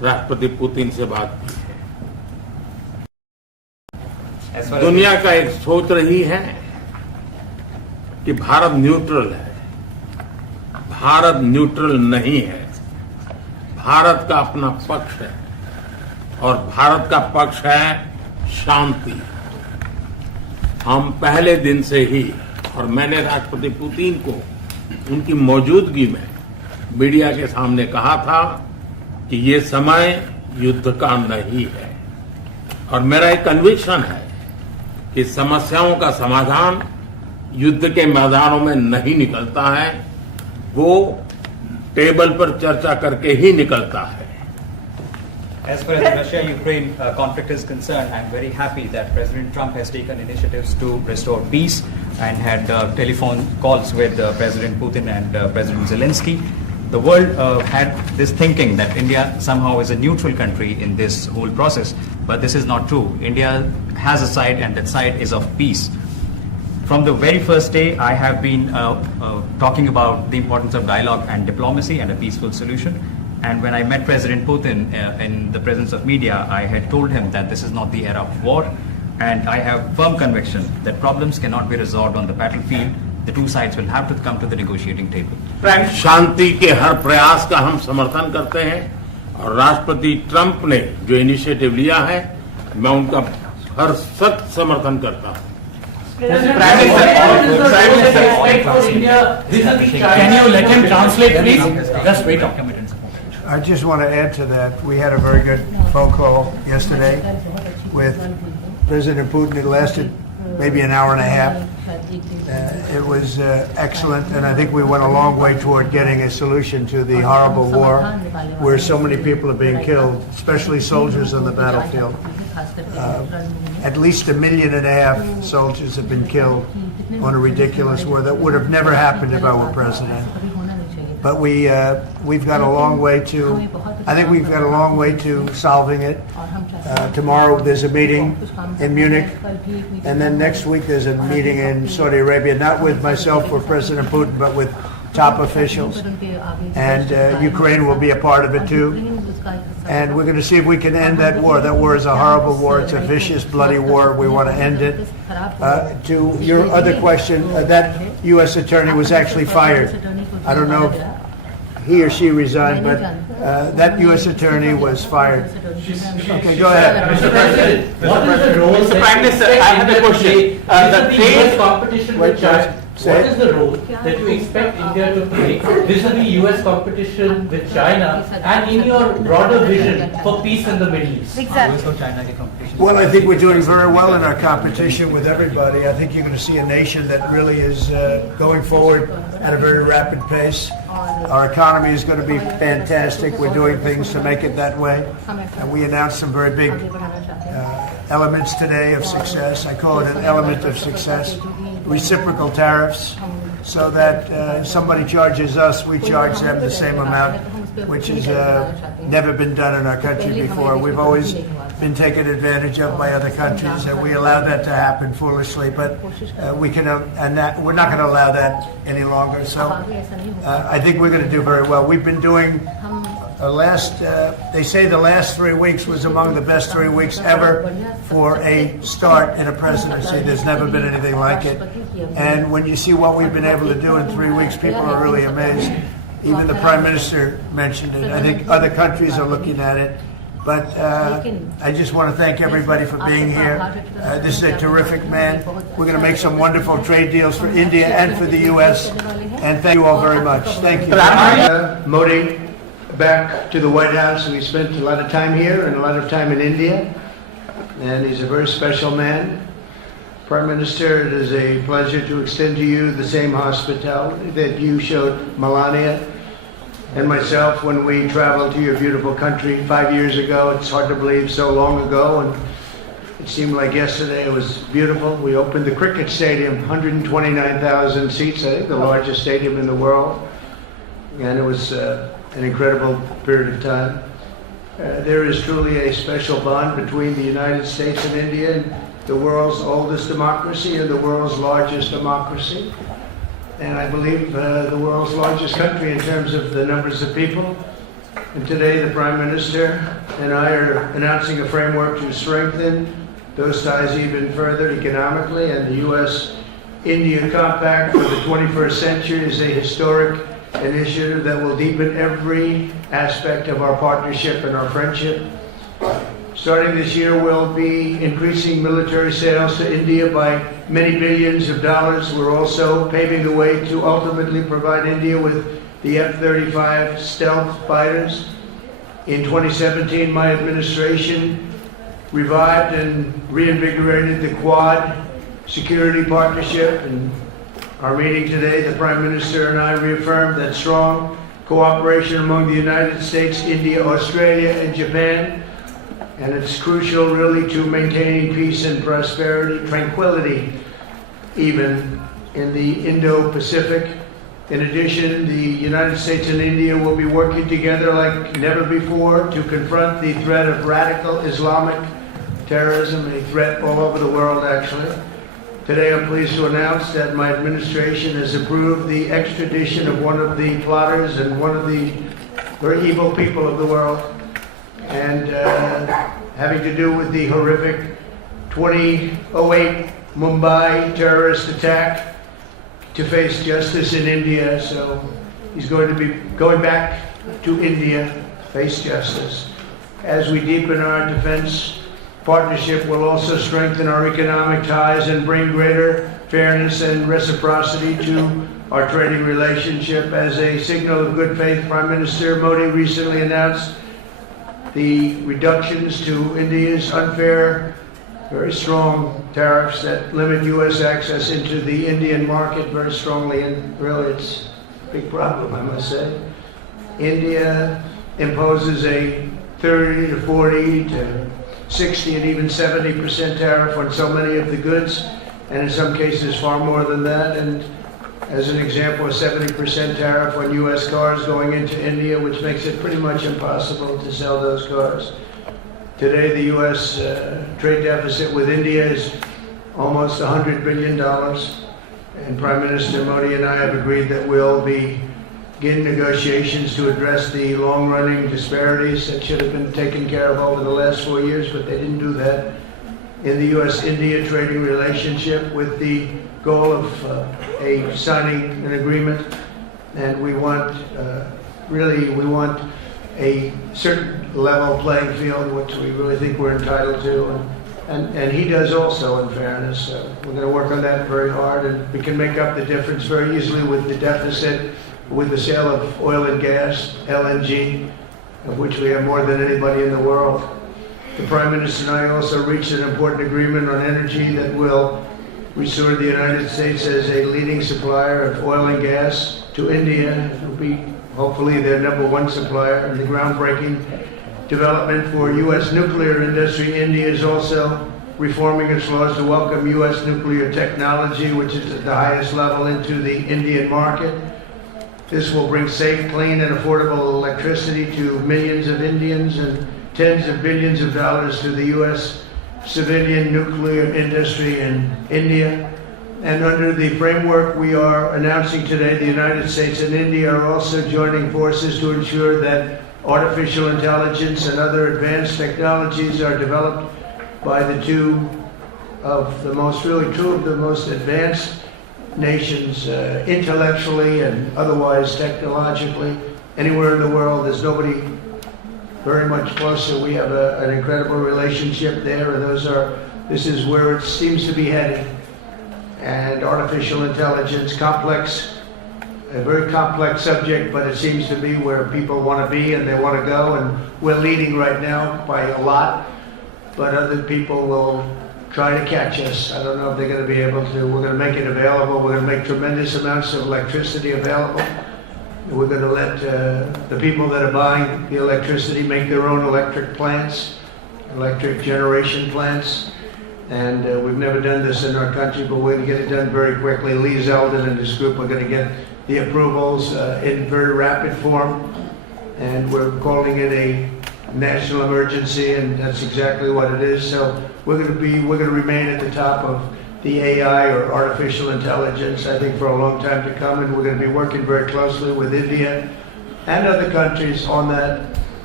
राष्ट्रपति पुतिन से बात की As है। far as दुनिया का एक सोच रही है कि भारत न्यूट्रल है। भारत न्यूट्रल नहीं है। भारत का अपना पक्ष है और भारत का पक्ष है शांति। हम पहले दिन से ही, और मैंने राष्ट्रपति पुतिन को उनकी मौजूदगी में मीडिया के सामने कहा था कि ये समय युद्ध का नहीं है, और मेरा एक कन्विक्शन है कि समस्याओं का समाधान युद्ध के मैदानों में नहीं निकलता है, वो टेबल पर चर्चा करके ही निकलता है। As far as the Russia-Ukraine conflict is concerned, I'm very happy that President Trump has taken initiatives to restore peace and had telephone calls with President Putin and President Zelensky. The world had this thinking that India somehow is a neutral country in this whole process, but this is not true. India has a side, and that side is of peace. From the very first day, I have been talking about the importance of dialogue and diplomacy and a peaceful solution. And when I met President Putin in the presence of media, I had told him that this is not the era of war, and I have firm conviction that problems cannot be resolved on the battlefield. The two sides will have to come to the negotiating table. शांति के हर प्रयास का हम समर्थन करते हैं, और राष्ट्रपति Trump ने जो इनिशिएटिव लिया है, मैं उनका हर सख्त समर्थन करता हूं। Can you let him translate, please? Just wait. I just want to add to that. We had a very good phone call yesterday with President Putin. It lasted maybe an hour and a half. It was excellent, and I think we went a long way toward getting a solution to the horrible war where so many people are being killed, especially soldiers on the battlefield. At least 1.5 million soldiers have been killed on a ridiculous war that would have never happened if I were president. But we've got a long way to, I think we've got a long way to solving it. Tomorrow there's a meeting in Munich, and then next week there's a meeting in Saudi Arabia, not with myself or President Putin, but with top officials. And Ukraine will be a part of it too. And we're going to see if we can end that war. That war is a horrible war. It's a vicious, bloody war. We want to end it. To your other question, that U.S. attorney was actually fired. I don't know if he or she resigned, but that U.S. attorney was fired. Okay, go ahead. Mr. President, Mr. Prime Minister, I have a question. The trade competition with China. What is the role that you expect India to play vis-a-vis US competition with China, and in your broader vision for peace in the Middle East? Well, I think we're doing very well in our competition with everybody. I think you're going to see a nation that really is going forward at a very rapid pace. Our economy is going to be fantastic. We're doing things to make it that way. And we announced some very big elements today of success. I call it an element of success. Reciprocal tariffs, so that somebody charges us, we charge them the same amount, which has never been done in our country before. We've always been taken advantage of by other countries, and we allow that to happen foolishly. But we're not going to allow that any longer. So I think we're going to do very well. We've been doing they say the last 3 weeks was among the best 3 weeks ever for a start in a presidency. There's never been anything like it. And when you see what we've been able to do in 3 weeks, people are really amazed. Even the Prime Minister mentioned it. I think other countries are looking at it. But I just want to thank everybody for being here. This is a terrific man. We're going to make some wonderful trade deals for India and for the U.S. And thank you all very much. Thank you. Modi, back to the White House. We spent a lot of time here and a lot of time in India. And he's a very special man. Prime Minister, it is a pleasure to extend to you the same hospitality that you showed Melania and myself when we traveled to your beautiful country 5 years ago. It's hard to believe, so long ago, and it seemed like yesterday. It was beautiful. We opened the cricket stadium, 129,000 seats, I think the largest stadium in the world, and it was an incredible period of time. There is truly a special bond between the United States and India, the world's oldest democracy and the world's largest democracy. And I believe the world's largest country in terms of the numbers of people. And today the Prime Minister and I are announcing a framework to strengthen those ties even further economically, and the U.S.-India Compact for the 21st century is a historic initiative that will deepen every aspect of our partnership and our friendship. Starting this year, we'll be increasing military sales to India by many billions of dollars. We're also paving the way to ultimately provide India with the F-35 stealth fighters. In 2017, my administration revived and reinvigorated the Quad security partnership. And our meeting today, the Prime Minister and I reaffirmed that strong cooperation among the United States, India, Australia, and Japan. And it's crucial really to maintaining peace and prosperity, tranquility, even in the Indo-Pacific. In addition, the United States and India will be working together like never before to confront the threat of radical Islamic terrorism, a threat all over the world actually. Today I'm pleased to announce that my administration has approved the extradition of one of the plotters and one of the very evil people of the world, and having to do with the horrific 2008 Mumbai terrorist attack, to face justice in India. So he's going to be going back to India, face justice. As we deepen our defense partnership, we'll also strengthen our economic ties and bring greater fairness and reciprocity to our trading relationship. As a signal of good faith, Prime Minister Modi recently announced the reductions to India's unfair, very strong tariffs that limit U.S. access into the Indian market very strongly, and really it's a big problem, I must say. India imposes a 30 to 40 to 60 and even 70% tariff on so many of the goods, and in some cases far more than that. And as an example, a 70% tariff on U.S. cars going into India, which makes it pretty much impossible to sell those cars. Today, the U.S. Trade deficit with India is almost $100 billion, and Prime Minister Modi and I have agreed that we'll begin negotiations to address the long-running disparities that should have been taken care of over the last 4 years, but they didn't do that in the U.S.-India trading relationship, with the goal of signing an agreement. And we want, we want a certain level playing field, which we really think we're entitled to, and he does also, in fairness. We're going to work on that very hard, and we can make up the difference very easily with the deficit, with the sale of oil and gas, LNG, of which we have more than anybody in the world. The Prime Minister and I also reached an important agreement on energy that will restore the United States as a leading supplier of oil and gas to India. It will be hopefully their #1 supplier, and the groundbreaking development for U.S. nuclear industry. India is also reforming its laws to welcome U.S. nuclear technology, which is at the highest level, into the Indian market. This will bring safe, clean, and affordable electricity to millions of Indians and tens of billions of dollars to the U.S. civilian nuclear industry in India. And under the framework we are announcing today, the United States and India are also joining forces to ensure that artificial intelligence and other advanced technologies are developed by two of the most advanced nations, intellectually and otherwise technologically. Anywhere in the world, there's nobody very much closer. We have an incredible relationship there, and this is where it seems to be headed. And artificial intelligence, a very complex subject, but it seems to be where people want to be and they want to go, and we're leading right now by a lot, but other people will try to catch us. I don't know if they're going to be able to. We're going to make it available. We're going to make tremendous amounts of electricity available. We're going to let the people that are buying the electricity make their own electric plants, electric generation plants. And we've never done this in our country, but we're going to get it done very quickly. Lee Zeldin and his group are going to get the approvals in very rapid form, and we're calling it a national emergency, and that's exactly what it is. So we're going to remain at the top of the AI, or artificial intelligence, I think, for a long time to come, and we're going to be working very closely with India and other countries on that.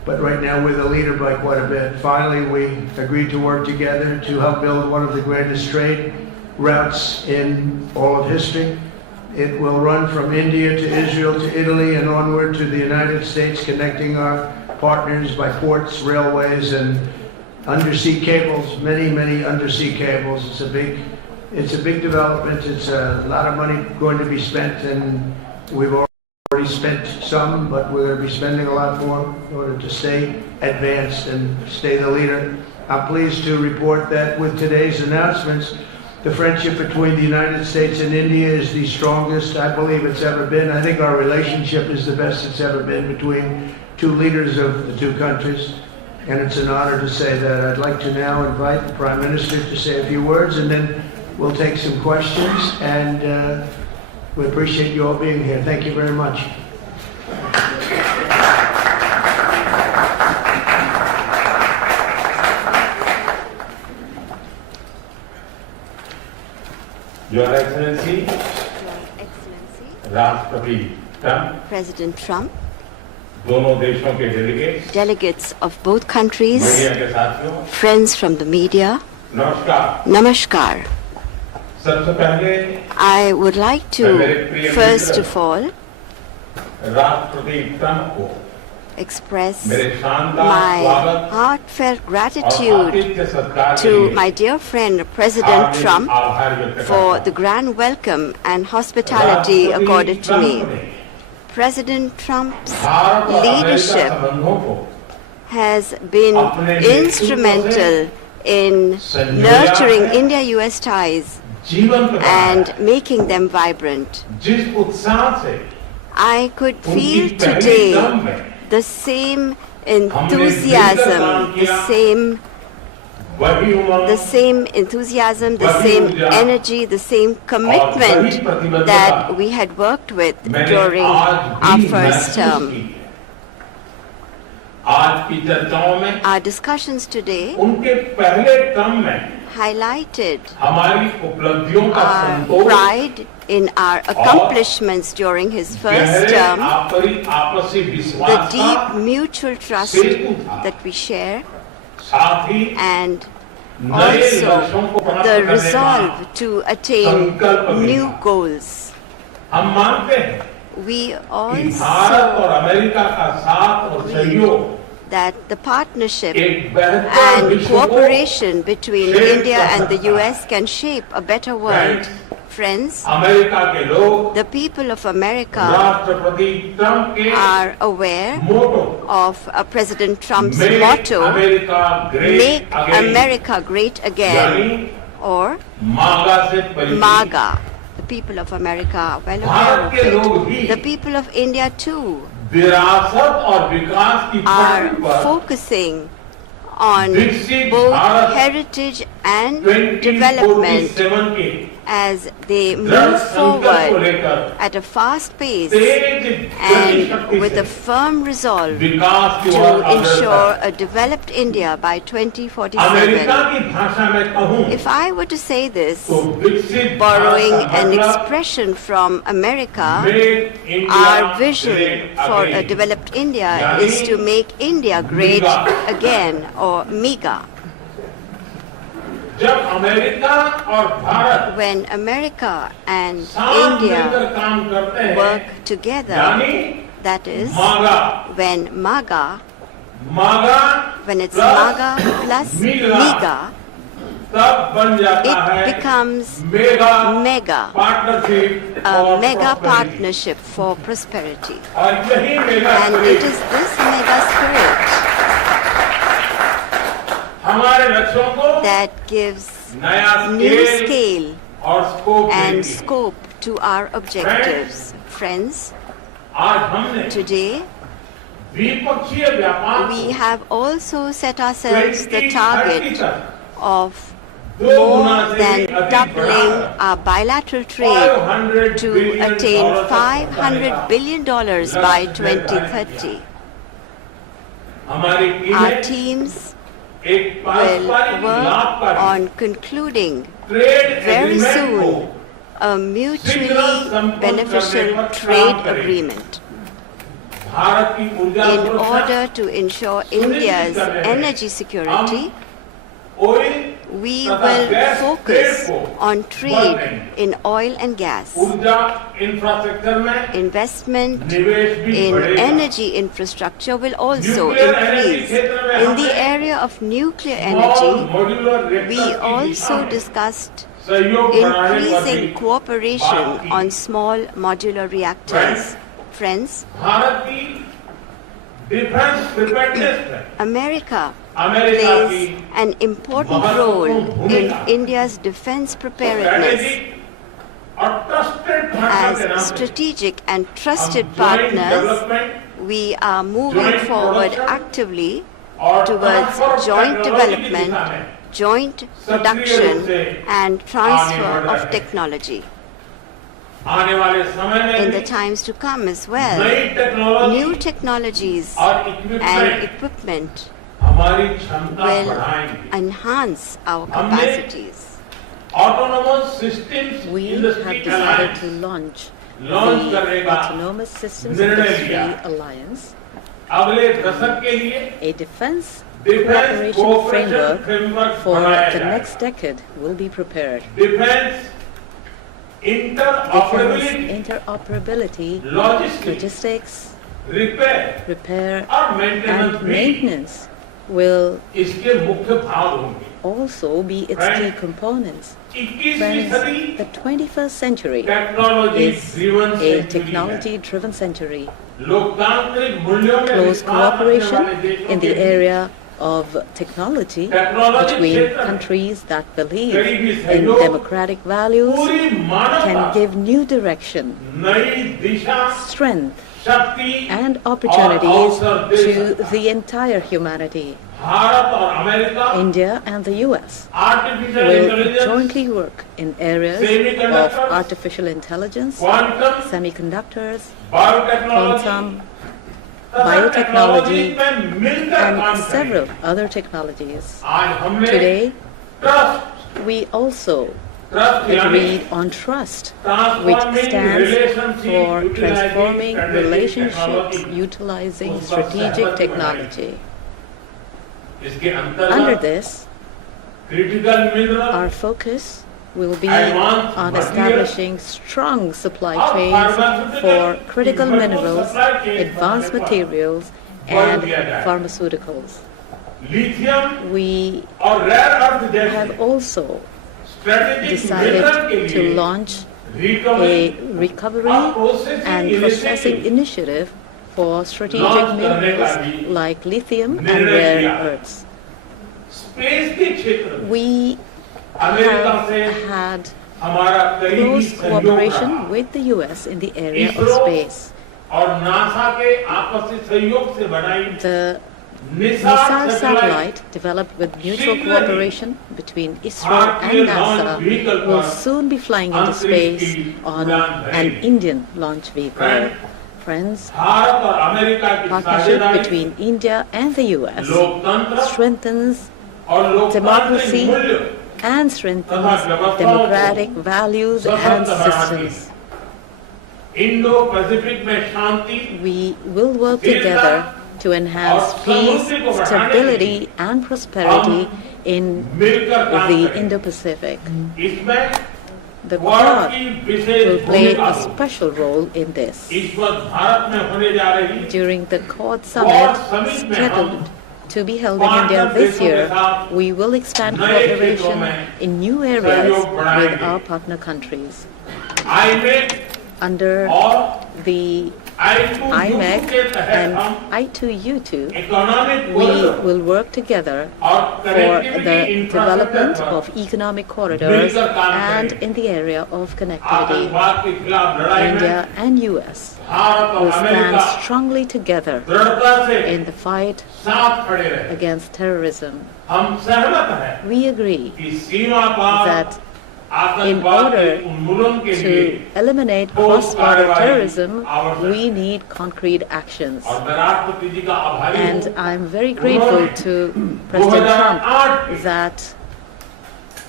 but right now we're the leader by quite a bit. Finally, we agreed to work together to help build one of the greatest trade routes in all of history. It will run from India to Israel to Italy and onward to the United States, connecting our partners by ports, railways, and undersea cables, many undersea cables. It's a big development. It's a lot of money going to be spent, and we've already spent some, but we're going to be spending a lot more in order to stay advanced and stay the leader. I'm pleased to report that with today's announcements, the friendship between the United States and India is the strongest I believe it's ever been. I think our relationship is the best it's ever been between two leaders of the two countries, and it's an honor to say that. I'd like to now invite the Prime Minister to say a few words, and then we'll take some questions, and we appreciate you all being here. Thank you very much. Your Excellency, Rashtrapati Trump, President Trump, दोनों देशों के delegates of both countries, media के साथियों, friends from the media, नमस्कार. Namaskar. सबसे पहले I would like to, first of all, राष्ट्रपति Trump को express मेरे शानदार my स्वागत heartfelt और gratitude आतिथ्य सत्कार के to लिए my dear friend President Hardik Trump आभार व्यक्त करता for हूं. the grand welcome and hospitality राष्ट्रपति accorded to me. ट्रंप ने President Trump's भारत और अमेरिका leadership संबंधों को has been अपने नेतृत्व instrumental in nurturing India-US ties जीवन का and making them vibrant. जिस उत्साह से I could उनकी feel पहली today टर्म में the same enthusiasm, the same enthusiasm, the same energy, the same commitment that we had worked with during our first term. आज की चर्चाओं में Our discussions today उनके पहले टर्म में highlighted हमारी उपलब्धियों का our Santosh pride in our accomplishments during his first गहरे term, आपसी the विश्वास deep का mutual trust सेतु था. that we share, साथ ही and नए also लक्ष्यों को प्राप्त the करने का resolve to attain संकल्प भी new था. goals. हम मानते हैं We कि also भारत और अमेरिका का साथ और सहयोग that the partnership एक बेहतर and विश्व को cooperation between shape India कर and the सकता है. US can shape a better world. Friends, America के लोग the people of America राष्ट्रपति ट्रंप के are aware motto of President Trump's Make motto, America Great Make Again, America Great Again, यानी or मागा से परिचित. MAGA. The people of America are well Bharat के लोग aware of भी it. The people of India too विरासत और विकास की are पटरी पर focusing on विकसित both Bharat heritage and development 2047 के as they दृढ़ move संकल्प को forward लेकर at a fast pace तेज गति and शक्ति with a से firm resolve विकास की to ओर अग्रसर. ensure a developed India by America 2047. की भाषा में कहूं If I were to say this, तो विकसित borrowing भारत का an मतलब expression from America, Make India our vision Great for a Again. developed India यानी is to make India great MEGA. again, or MEGA. जब अमेरिका और Bharat When America and साथ मिलकर India काम करते हैं work together, यानी that is, मागा when MAGA, मागा when it's plus MAGA plus MEGA, MEGA, तब बन जाता it है becomes mega MEGA, partnership a mega partnership for prosperity. और यही mega And it is this mega spirit हमारे लक्ष्यों को that gives नया new scale और स्कोप and देगी. scope to our objectives. Friends, आज हमने today द्विपक्षीय व्यापार we have also set ourselves the 2030 target तक of दो more गुना से than भी अधिक doubling बढ़ाकर our bilateral trade $500 to billion attain तक $500 billion by 2030. हमारी Our टीमें teams एक will पारस्परिक work लाभकारी on concluding trade very agreement को soon a mutually beneficial trade agreement. In order to ensure India's energy security, we will focus on trade in oil and gas. Investment in energy infrastructure will also increase. In the area of nuclear energy, we also discussed increasing cooperation on small modular reactors. Friends, America plays an important role in India's defense preparedness. As strategic and trusted partners, we are moving forward actively towards joint development, joint production, and transfer of technology. In the times to come as well, new technologies and equipment will enhance our capacities. We have decided to launch the Autonomous Systems Industry Alliance, a defense cooperation framework for the next decade will be prepared. Defense interoperability, logistics, repair and maintenance will also be its key components. Friends, the 21st century is a technology-driven century. Close cooperation in the area of technology between countries that believe in democratic values can give new direction, strength, and opportunities to the entire humanity. India and the US will jointly work in areas of artificial intelligence, semiconductors, quantum, biotechnology, and several other technologies. Today, we also agreed on trust, which stands for transforming relationships utilizing strategic technology. Under this, our focus will be on establishing strong supply chains for critical minerals, advanced materials, and pharmaceuticals. We have also decided to launch a recovery and processing initiative for strategic minerals like lithium and rare earths. We have had close cooperation with the US in the area of space. The missile satellite, developed with mutual cooperation between ISRO and NASA, will soon be flying into space on an Indian launch vehicle. Friends, partnership between India and the US strengthens democracy and strengthens democratic values and systems. We will work together to enhance peace, stability, and prosperity in the Indo-Pacific. The Quad will play a special role in this. During the Quad Summit scheduled to be held in India this year, we will expand cooperation in new areas with our partner countries. Under the IMEC and I2U2, we will work together for the development of economic corridors and in the area of connectivity. India and US will stand strongly together in the fight against terrorism. We agree that in order to eliminate cross-border terrorism, we need concrete actions. And I'm very grateful to President Trump that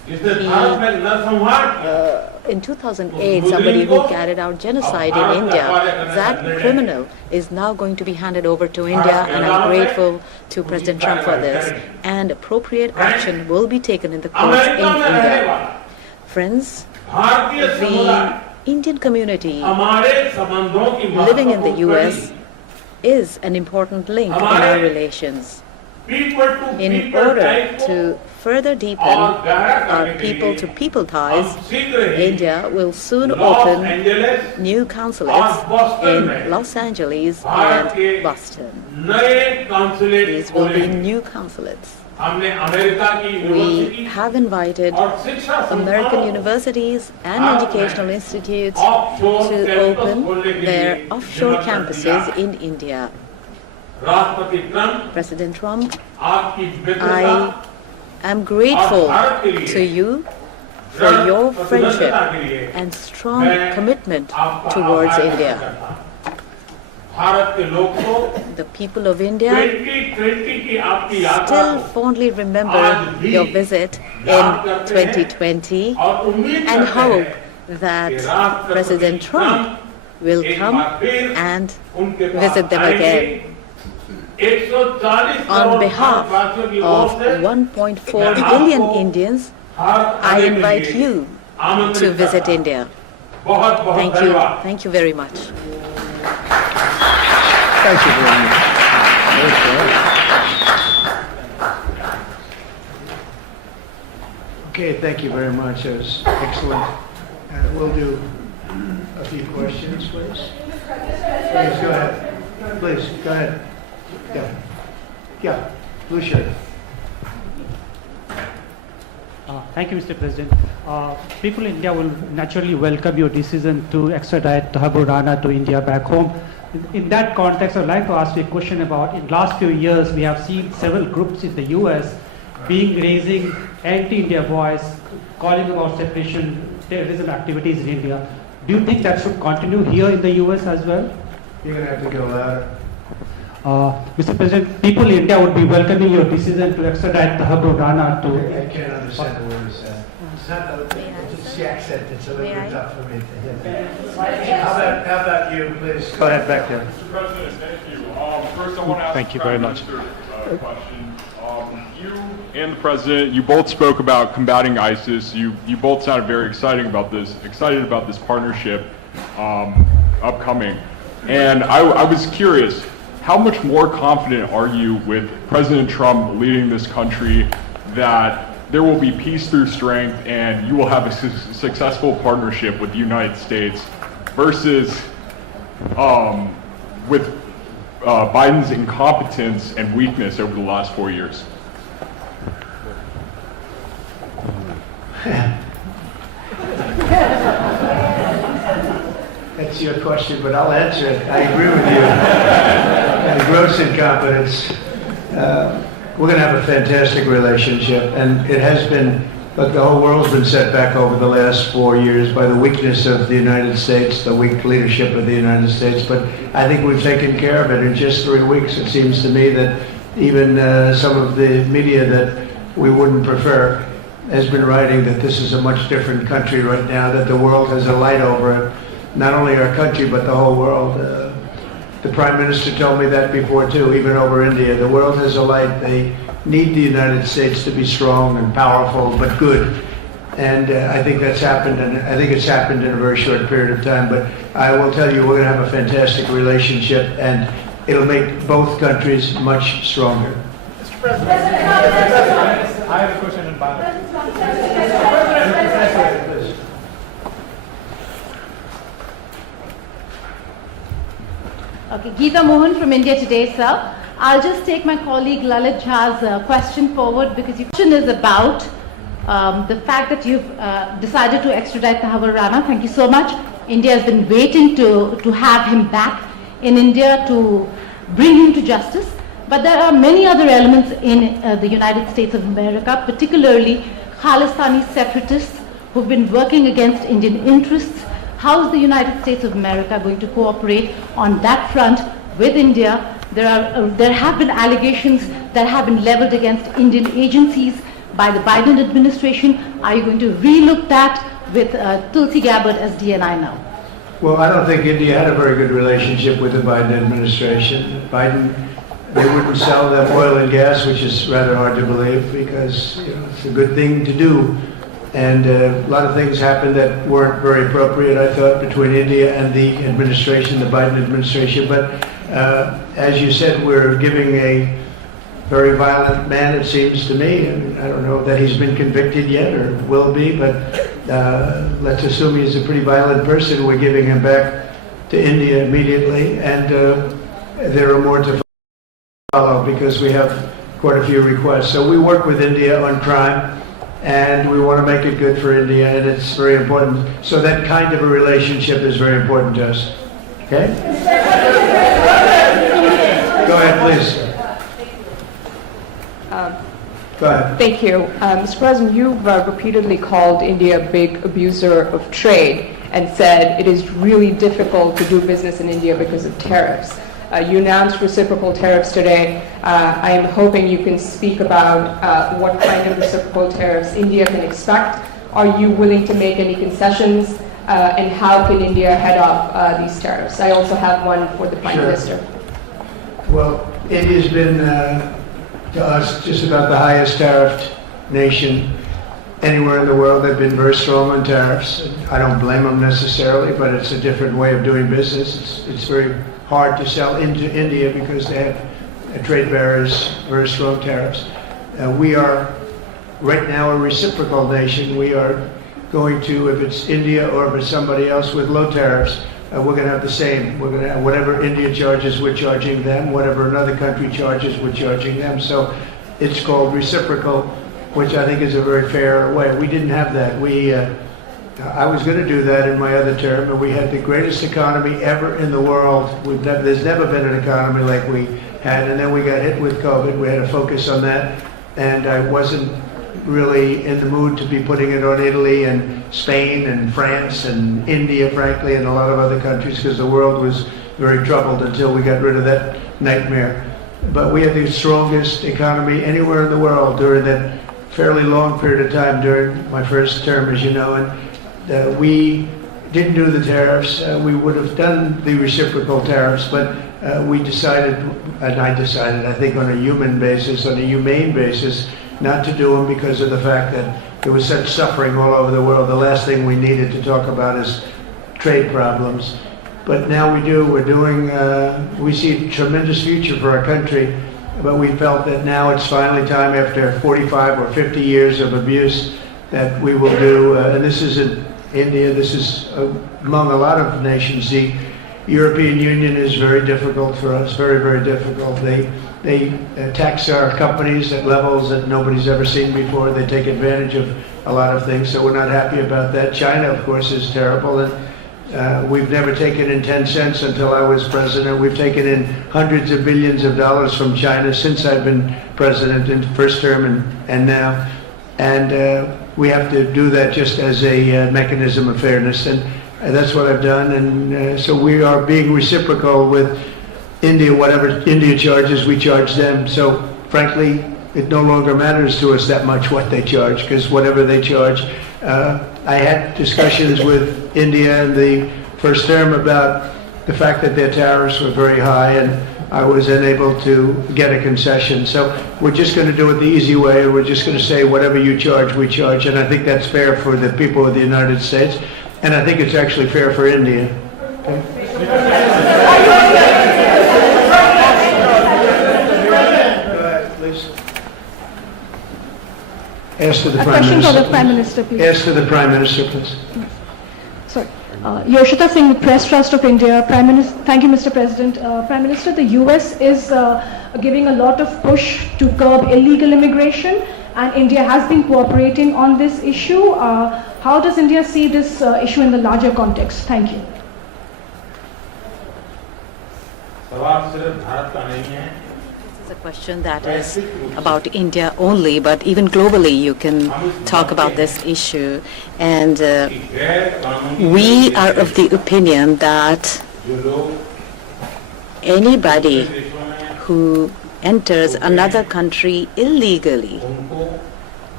In 2008, somebody who carried out genocide in India, that criminal is now going to be handed over to India, and I'm grateful to President Trump for this. And appropriate action will be taken in the courts in India. Friends, the Indian community living in the US is an important link in our relations. In order to further deepen our people-to-people ties, India will soon open new consulates in Los Angeles and Boston. These will be new consulates. We have invited American universities and educational institutes to open their offshore campuses in India. President Trump, I am grateful to you for your friendship and strong commitment towards India. The people of India still fondly remember your visit in 2020 and hope that President Trump will come and visit them again. On behalf of 1.4 billion Indians, I invite you to visit India. Thank you. Thank you very much. Thank you very much. Okay, thank you very much. That was excellent. We'll do a few questions, please. Please, go ahead. Please, go ahead. Yeah, blue shirt. Thank you, Mr. President. People in India will naturally welcome your decision to extradite Thakur Rana to India back home. In that context, I'd like to ask you a question about, in the last few years, we have seen several groups in the US raising anti-India voice, calling about separation, terrorism activities in India. Do you think that should continue here in the US as well? You're going to have to go louder. Mr. President, people in India would be welcoming your decision to extradite Thakur Rana to... I can't understand the word you said. It's not the accent, it's a little bit tough for me to hear. How about you, please? Go ahead, back there. Mr. President, thank you. First, I want to ask Thank you very much. a question. You and the President, you both spoke about combating ISIS. You both sounded very excited about this partnership upcoming. And I was curious, how much more confident are you with President Trump leading this country that there will be peace through strength and you will have a successful partnership with the United States versus with Biden's incompetence and weakness over the last 4 years? That's your question, but I'll answer it. I agree with you. Gross incompetence. We're going to have a fantastic relationship, and it has been, look, the whole world's been set back over the last 4 years by the weakness of the United States, the weak leadership of the United States, but I think we've taken care of it in just 3 weeks. It seems to me that even some of the media that we wouldn't prefer has been writing that this is a much different country right now, that the world has a light over it. Not only our country, but the whole world. The Prime Minister told me that before too, even over India. The world has a light. They need the United States to be strong and powerful, but good. And I think that's happened, and I think it's happened in a very short period of time. But I will tell you, we're going to have a fantastic relationship, and it'll make both countries much stronger. Mr. President, I have a question in Bangladesh. Okay, Geeta Mohan from India Today, sir. I'll just take my colleague Lalit Jha's question forward because your question is about the fact that you've decided to extradite Thakur Rana. Thank you so much. India has been waiting to have him back in India to bring him to justice. But there are many other elements in the United States of America, particularly Khalistani separatists who've been working against Indian interests. How is the United States of America going to cooperate on that front with India? There have been allegations that have been leveled against Indian agencies by the Biden administration? Are you going to relook that with Tulsi Gabbard as DNI now? Well, I don't think India had a very good relationship with the Biden administration. They wouldn't sell them oil and gas, which is rather hard to believe because it's a good thing to do. And a lot of things happened that weren't very appropriate, I thought, between India and the administration, the Biden administration. But as you said, we're giving a very violent man, it seems to me. I don't know that he's been convicted yet or will be, but let's assume he's a pretty violent person. We're giving him back to India immediately, and there are more to follow because we have quite a few requests. So we work with India on crime, and we want to make it good for India, and it's very important. So that kind of a relationship is very important to us. Okay? Go ahead, please. Go ahead. Thank you. Mr. President, you've repeatedly called India a big abuser of trade and said it is really difficult to do business in India because of tariffs. You announced reciprocal tariffs today. I am hoping you can speak about what kind of reciprocal tariffs India can expect. Are you willing to make any concessions? And how can India head off these tariffs? I also have one for the Prime Minister. Well, India's been, to us, just about the highest tariffed nation anywhere in the world. They've been very strong on tariffs. I don't blame them necessarily, but it's a different way of doing business. It's very hard to sell into India because they have trade barriers, very strong tariffs. We are right now a reciprocal nation. We are going to, if it's India or if it's somebody else with low tariffs, we're going to have the same. We're going to have whatever India charges, we're charging them. Whatever another country charges, we're charging them. So it's called reciprocal, which I think is a very fair way. We didn't have that. I was going to do that in my other term, and we had the greatest economy ever in the world. There's never been an economy like we had, and then we got hit with COVID. We had to focus on that, and I wasn't really in the mood to be putting it on Italy and Spain and France and India, frankly, and a lot of other countries, because the world was very troubled until we got rid of that nightmare. But we had the strongest economy anywhere in the world during that fairly long period of time during my first term, as you know, and we didn't do the tariffs. We would have done the reciprocal tariffs, but we decided, and I decided, I think on a human basis, on a humane basis, not to do them because of the fact that there was such suffering all over the world. The last thing we needed to talk about is trade problems. But now we do. We're doing, we see a tremendous future for our country, but we felt that now it's finally time, after 45 or 50 years of abuse, that we will do, and this isn't India, this is among a lot of nations. The European Union is very difficult for us, very, very difficult. They tax our companies at levels that nobody's ever seen before. They take advantage of a lot of things, so we're not happy about that. China, of course, is terrible, and we've never taken in 10 cents until I was president. We've taken in hundreds of billions of dollars from China since I've been president in first term and now. And we have to do that just as a mechanism of fairness, and that's what I've done. And so we are being reciprocal with India. Whatever India charges, we charge them. So frankly, it no longer matters to us that much what they charge, because whatever they charge, I had discussions with India in the first term about the fact that their tariffs were very high, and I was unable to get a concession. So we're just going to do it the easy way, and we're just going to say whatever you charge, we charge. And I think that's fair for the people of the United States, and I think it's actually fair for India. Ask to the Prime Minister. Question for the Prime Minister, please. Ask to the Prime Minister, please. Sorry. Yoshita Singh, Press Trust of India. Prime Minister, thank you, Mr. President. Prime Minister, the US is giving a lot of push to curb illegal immigration, and India has been cooperating on this issue. How does India see this issue in the larger context? Thank you. This is a question that is about India only, but even globally you can talk about this issue. And we are of the opinion that anybody who enters another country illegally,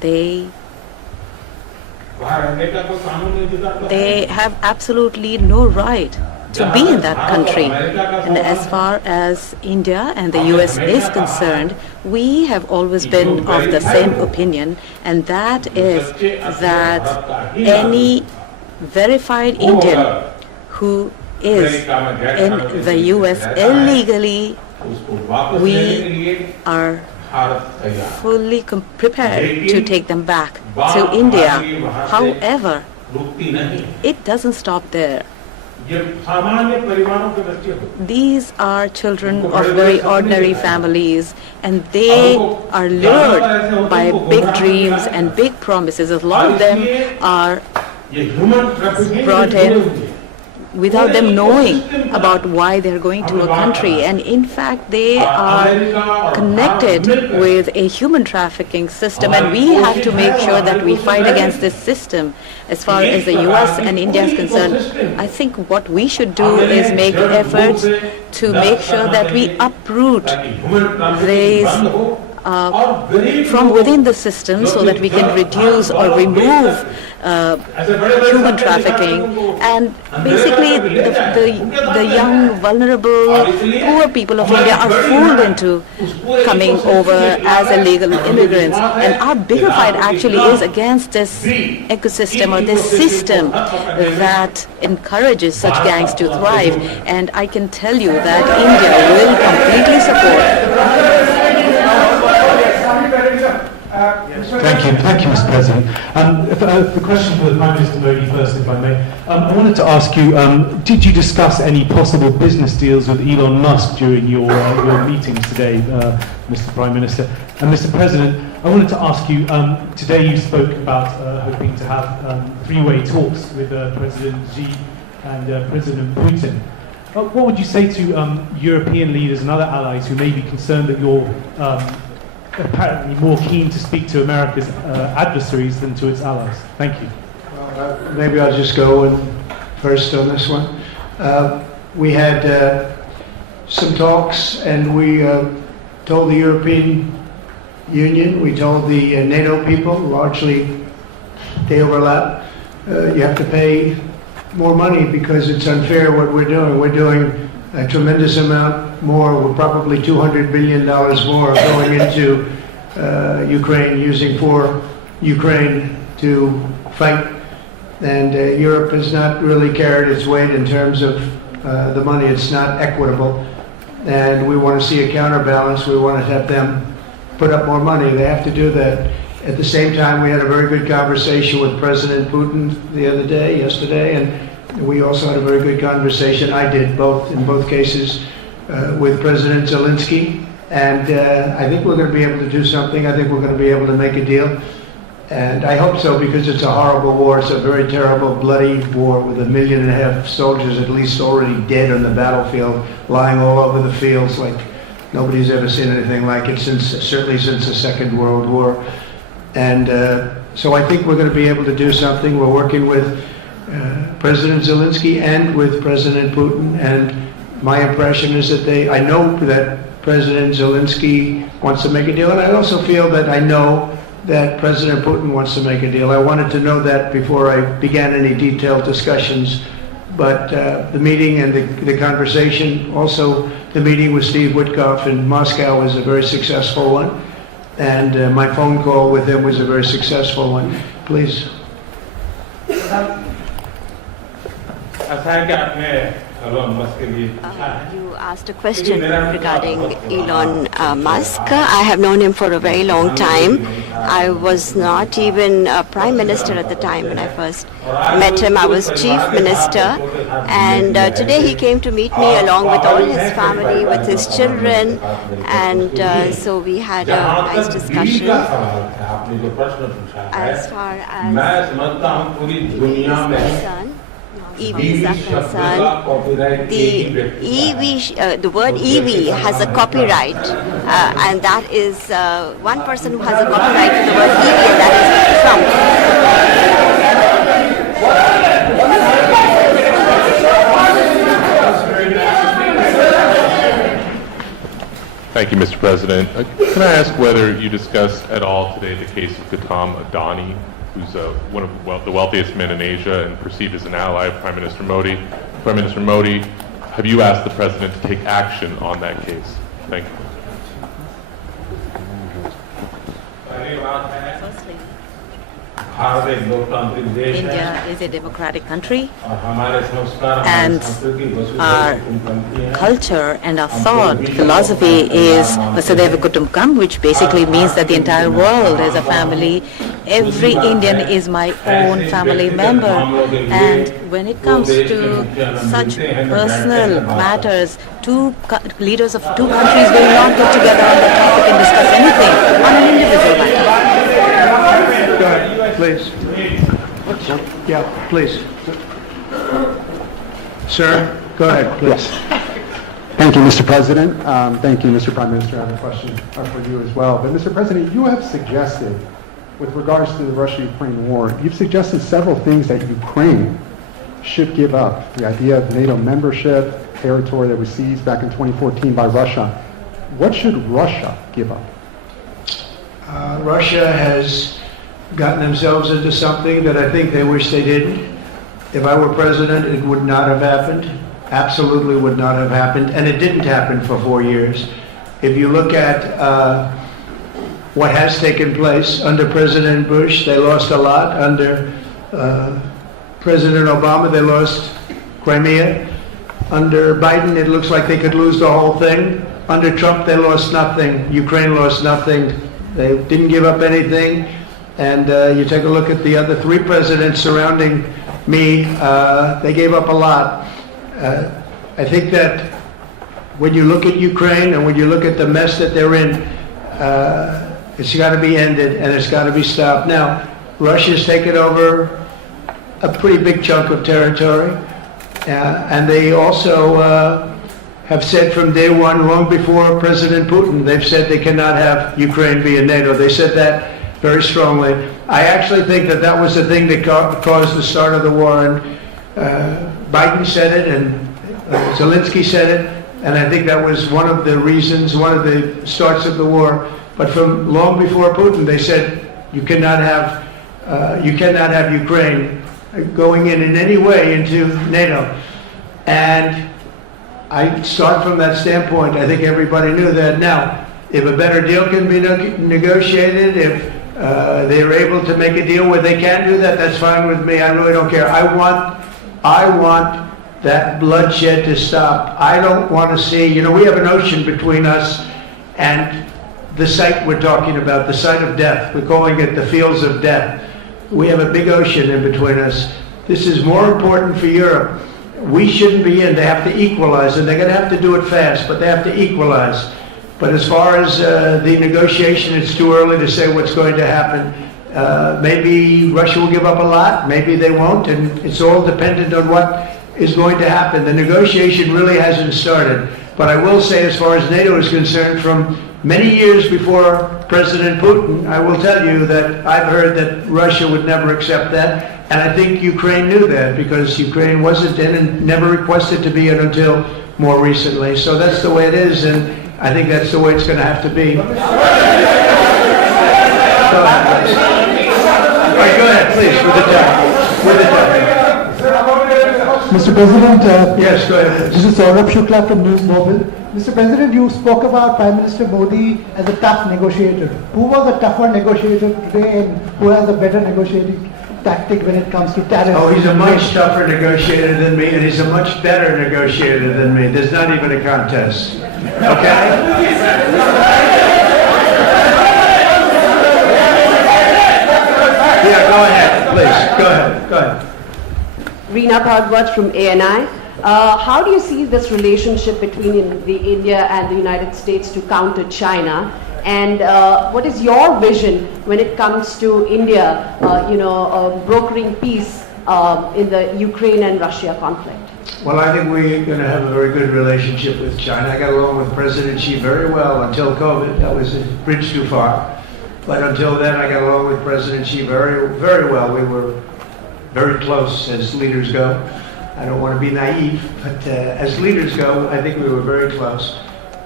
They have absolutely no right to be in that country. And as far as India and the US is concerned, we have always been of the same opinion, and that is that any verified Indian who is in the US illegally, we are fully prepared to take them back to India. However, it doesn't stop there. These are children of very ordinary families, and they are lured by big dreams and big promises. A lot of them are brought in without them knowing about why they're going to a country, and in fact they are connected with a human trafficking system, and we have to make sure that we fight against this system. As far as the US and India is concerned, I think what we should do is make efforts to make sure that we uproot these from within the system so that we can reduce or remove human trafficking, and basically the young, vulnerable, poor people of India are fooled into coming over as illegal immigrants, and our bigger fight actually is against this ecosystem or this system that encourages such gangs to thrive, and I can tell you that India will completely support. Thank you, Mr. President. The question for the Prime Minister Modi first, if I may. I wanted to ask you, did you discuss any possible business deals with Elon Musk during your meetings today, Mr. Prime Minister? And Mr. President, I wanted to ask you, today you spoke about hoping to have three-way talks with President Xi and President Putin. What would you say to European leaders and other allies who may be concerned that you're apparently more keen to speak to America's adversaries than to its allies? Thank you. Well, maybe I'll just go first on this one. We had some talks, and we told the European Union, we told the NATO people, largely they overlap, you have to pay more money because it's unfair what we're doing. We're doing a tremendous amount more. We're probably $200 billion more going into Ukraine, using for Ukraine to fight. And Europe has not really carried its weight in terms of the money. It's not equitable. And we want to see a counterbalance. We want to have them put up more money. They have to do that. At the same time, we had a very good conversation with President Putin yesterday, and we also had a very good conversation. I did in both cases, with President Zelensky, and I think we're going to be able to do something. I think we're going to be able to make a deal, and I hope so, because it's a horrible war. It's a very terrible, bloody war with 1.5 million soldiers at least already dead on the battlefield, lying all over the fields like nobody's ever seen anything like it certainly since the Second World War. And so I think we're going to be able to do something. We're working with President Zelensky and with President Putin, and my impression is that I know that President Zelensky wants to make a deal, and I also feel that I know that President Putin wants to make a deal. I wanted to know that before I began any detailed discussions, but the meeting and the conversation, also the meeting with Steve Witkoff in Moscow, was a very successful one, and my phone call with him was a very successful one. Please. You asked a question regarding Elon Musk. I have known him for a very long time. I was not even a prime minister at the time when I first met him. I was chief minister, and today he came to meet me along with all his family, with his children, and so we had a nice discussion. As far as EVs are concerned, the word EV has a copyright, and that is one person who has a copyright to the word EV, and that is Trump. Thank you, Mr. President. Can I ask whether you discussed at all today the case of Gautam Adani, who's one of the wealthiest men in Asia and perceived as an ally of Prime Minister Modi? Prime Minister Modi, have you asked the President to take action on that case? Thank you. India is a democratic country, and our culture and our thought philosophy is Vasudhaiva Kutumbakam, which basically means that the entire world is a family. Every Indian is my own family member, and when it comes to such personal matters, leaders of two countries will not get together on the topic and discuss anything on an individual matter. Go ahead, please. Yeah, please. Sir, go ahead, please. Thank you, Mr. President. Thank you, Mr. Prime Minister. I have a question for you as well. But, Mr. President, you have suggested, with regards to the Russia-Ukraine war, you've suggested several things that Ukraine should give up. The idea of NATO membership, territory that was seized back in 2014 by Russia. What should Russia give up? Russia has gotten themselves into something that I think they wish they didn't. If I were president, it would not have happened. Absolutely would not have happened. And it didn't happen for 4 years. If you look at what has taken place under President Bush, they lost a lot. Under President Obama, they lost Crimea. Under Biden, it looks like they could lose the whole thing. Under Trump, they lost nothing. Ukraine lost nothing. They didn't give up anything. And you take a look at the other three presidents surrounding me, they gave up a lot. I think that when you look at Ukraine and when you look at the mess that they're in, it's got to be ended and it's got to be stopped. Now, Russia's taken over a pretty big chunk of territory, and they also have said from day one, long before President Putin, they've said they cannot have Ukraine be in NATO. They said that very strongly. I actually think that that was the thing that caused the start of the war, and Biden said it, and Zelensky said it, and I think that was one of the reasons, one of the starts of the war. But from long before Putin, they said you cannot have Ukraine going in any way into NATO. And I start from that standpoint. I think everybody knew that. Now, if a better deal can be negotiated, if they're able to make a deal where they can do that, that's fine with me. I really don't care. I want that bloodshed to stop. I don't want to see, we have an ocean between us and the site we're talking about, the site of death. We're calling it the fields of death. We have a big ocean in between us. This is more important for Europe. We shouldn't be in. They have to equalize, and they're going to have to do it fast, but they have to equalize. But as far as the negotiation, it's too early to say what's going to happen. Maybe Russia will give up a lot, maybe they won't, and it's all dependent on what is going to happen. The negotiation really hasn't started. But I will say, as far as NATO is concerned, from many years before President Putin, I will tell you that I've heard that Russia would never accept that. And I think Ukraine knew that, because Ukraine wasn't in and never requested to be in until more recently. So that's the way it is, and I think that's the way it's going to have to be. Go ahead, please, with the time. With the time. Mr. President, yes, go ahead. This is Saurabh Shukla from News Mobile. Mr. President, you spoke about Prime Minister Modi as a tough negotiator. Who was a tougher negotiator today, and who has a better negotiating tactic when it comes to tariffs? Oh, he's a much tougher negotiator than me, and he's a much better negotiator than me. There's not even a contest. Okay? Yeah, go ahead, please. Go ahead. Go ahead. Reena Bhardwaj from ANI. How do you see this relationship between the India and the United States to counter China? And what is your vision when it comes to India, brokering peace in the Ukraine and Russia conflict? Well, I think we're going to have a very good relationship with China. I got along with President Xi very well until COVID. That was a bridge too far. But until then, I got along with President Xi very, very well. We were very close as leaders go. I don't want to be naive, but as leaders go, I think we were very close.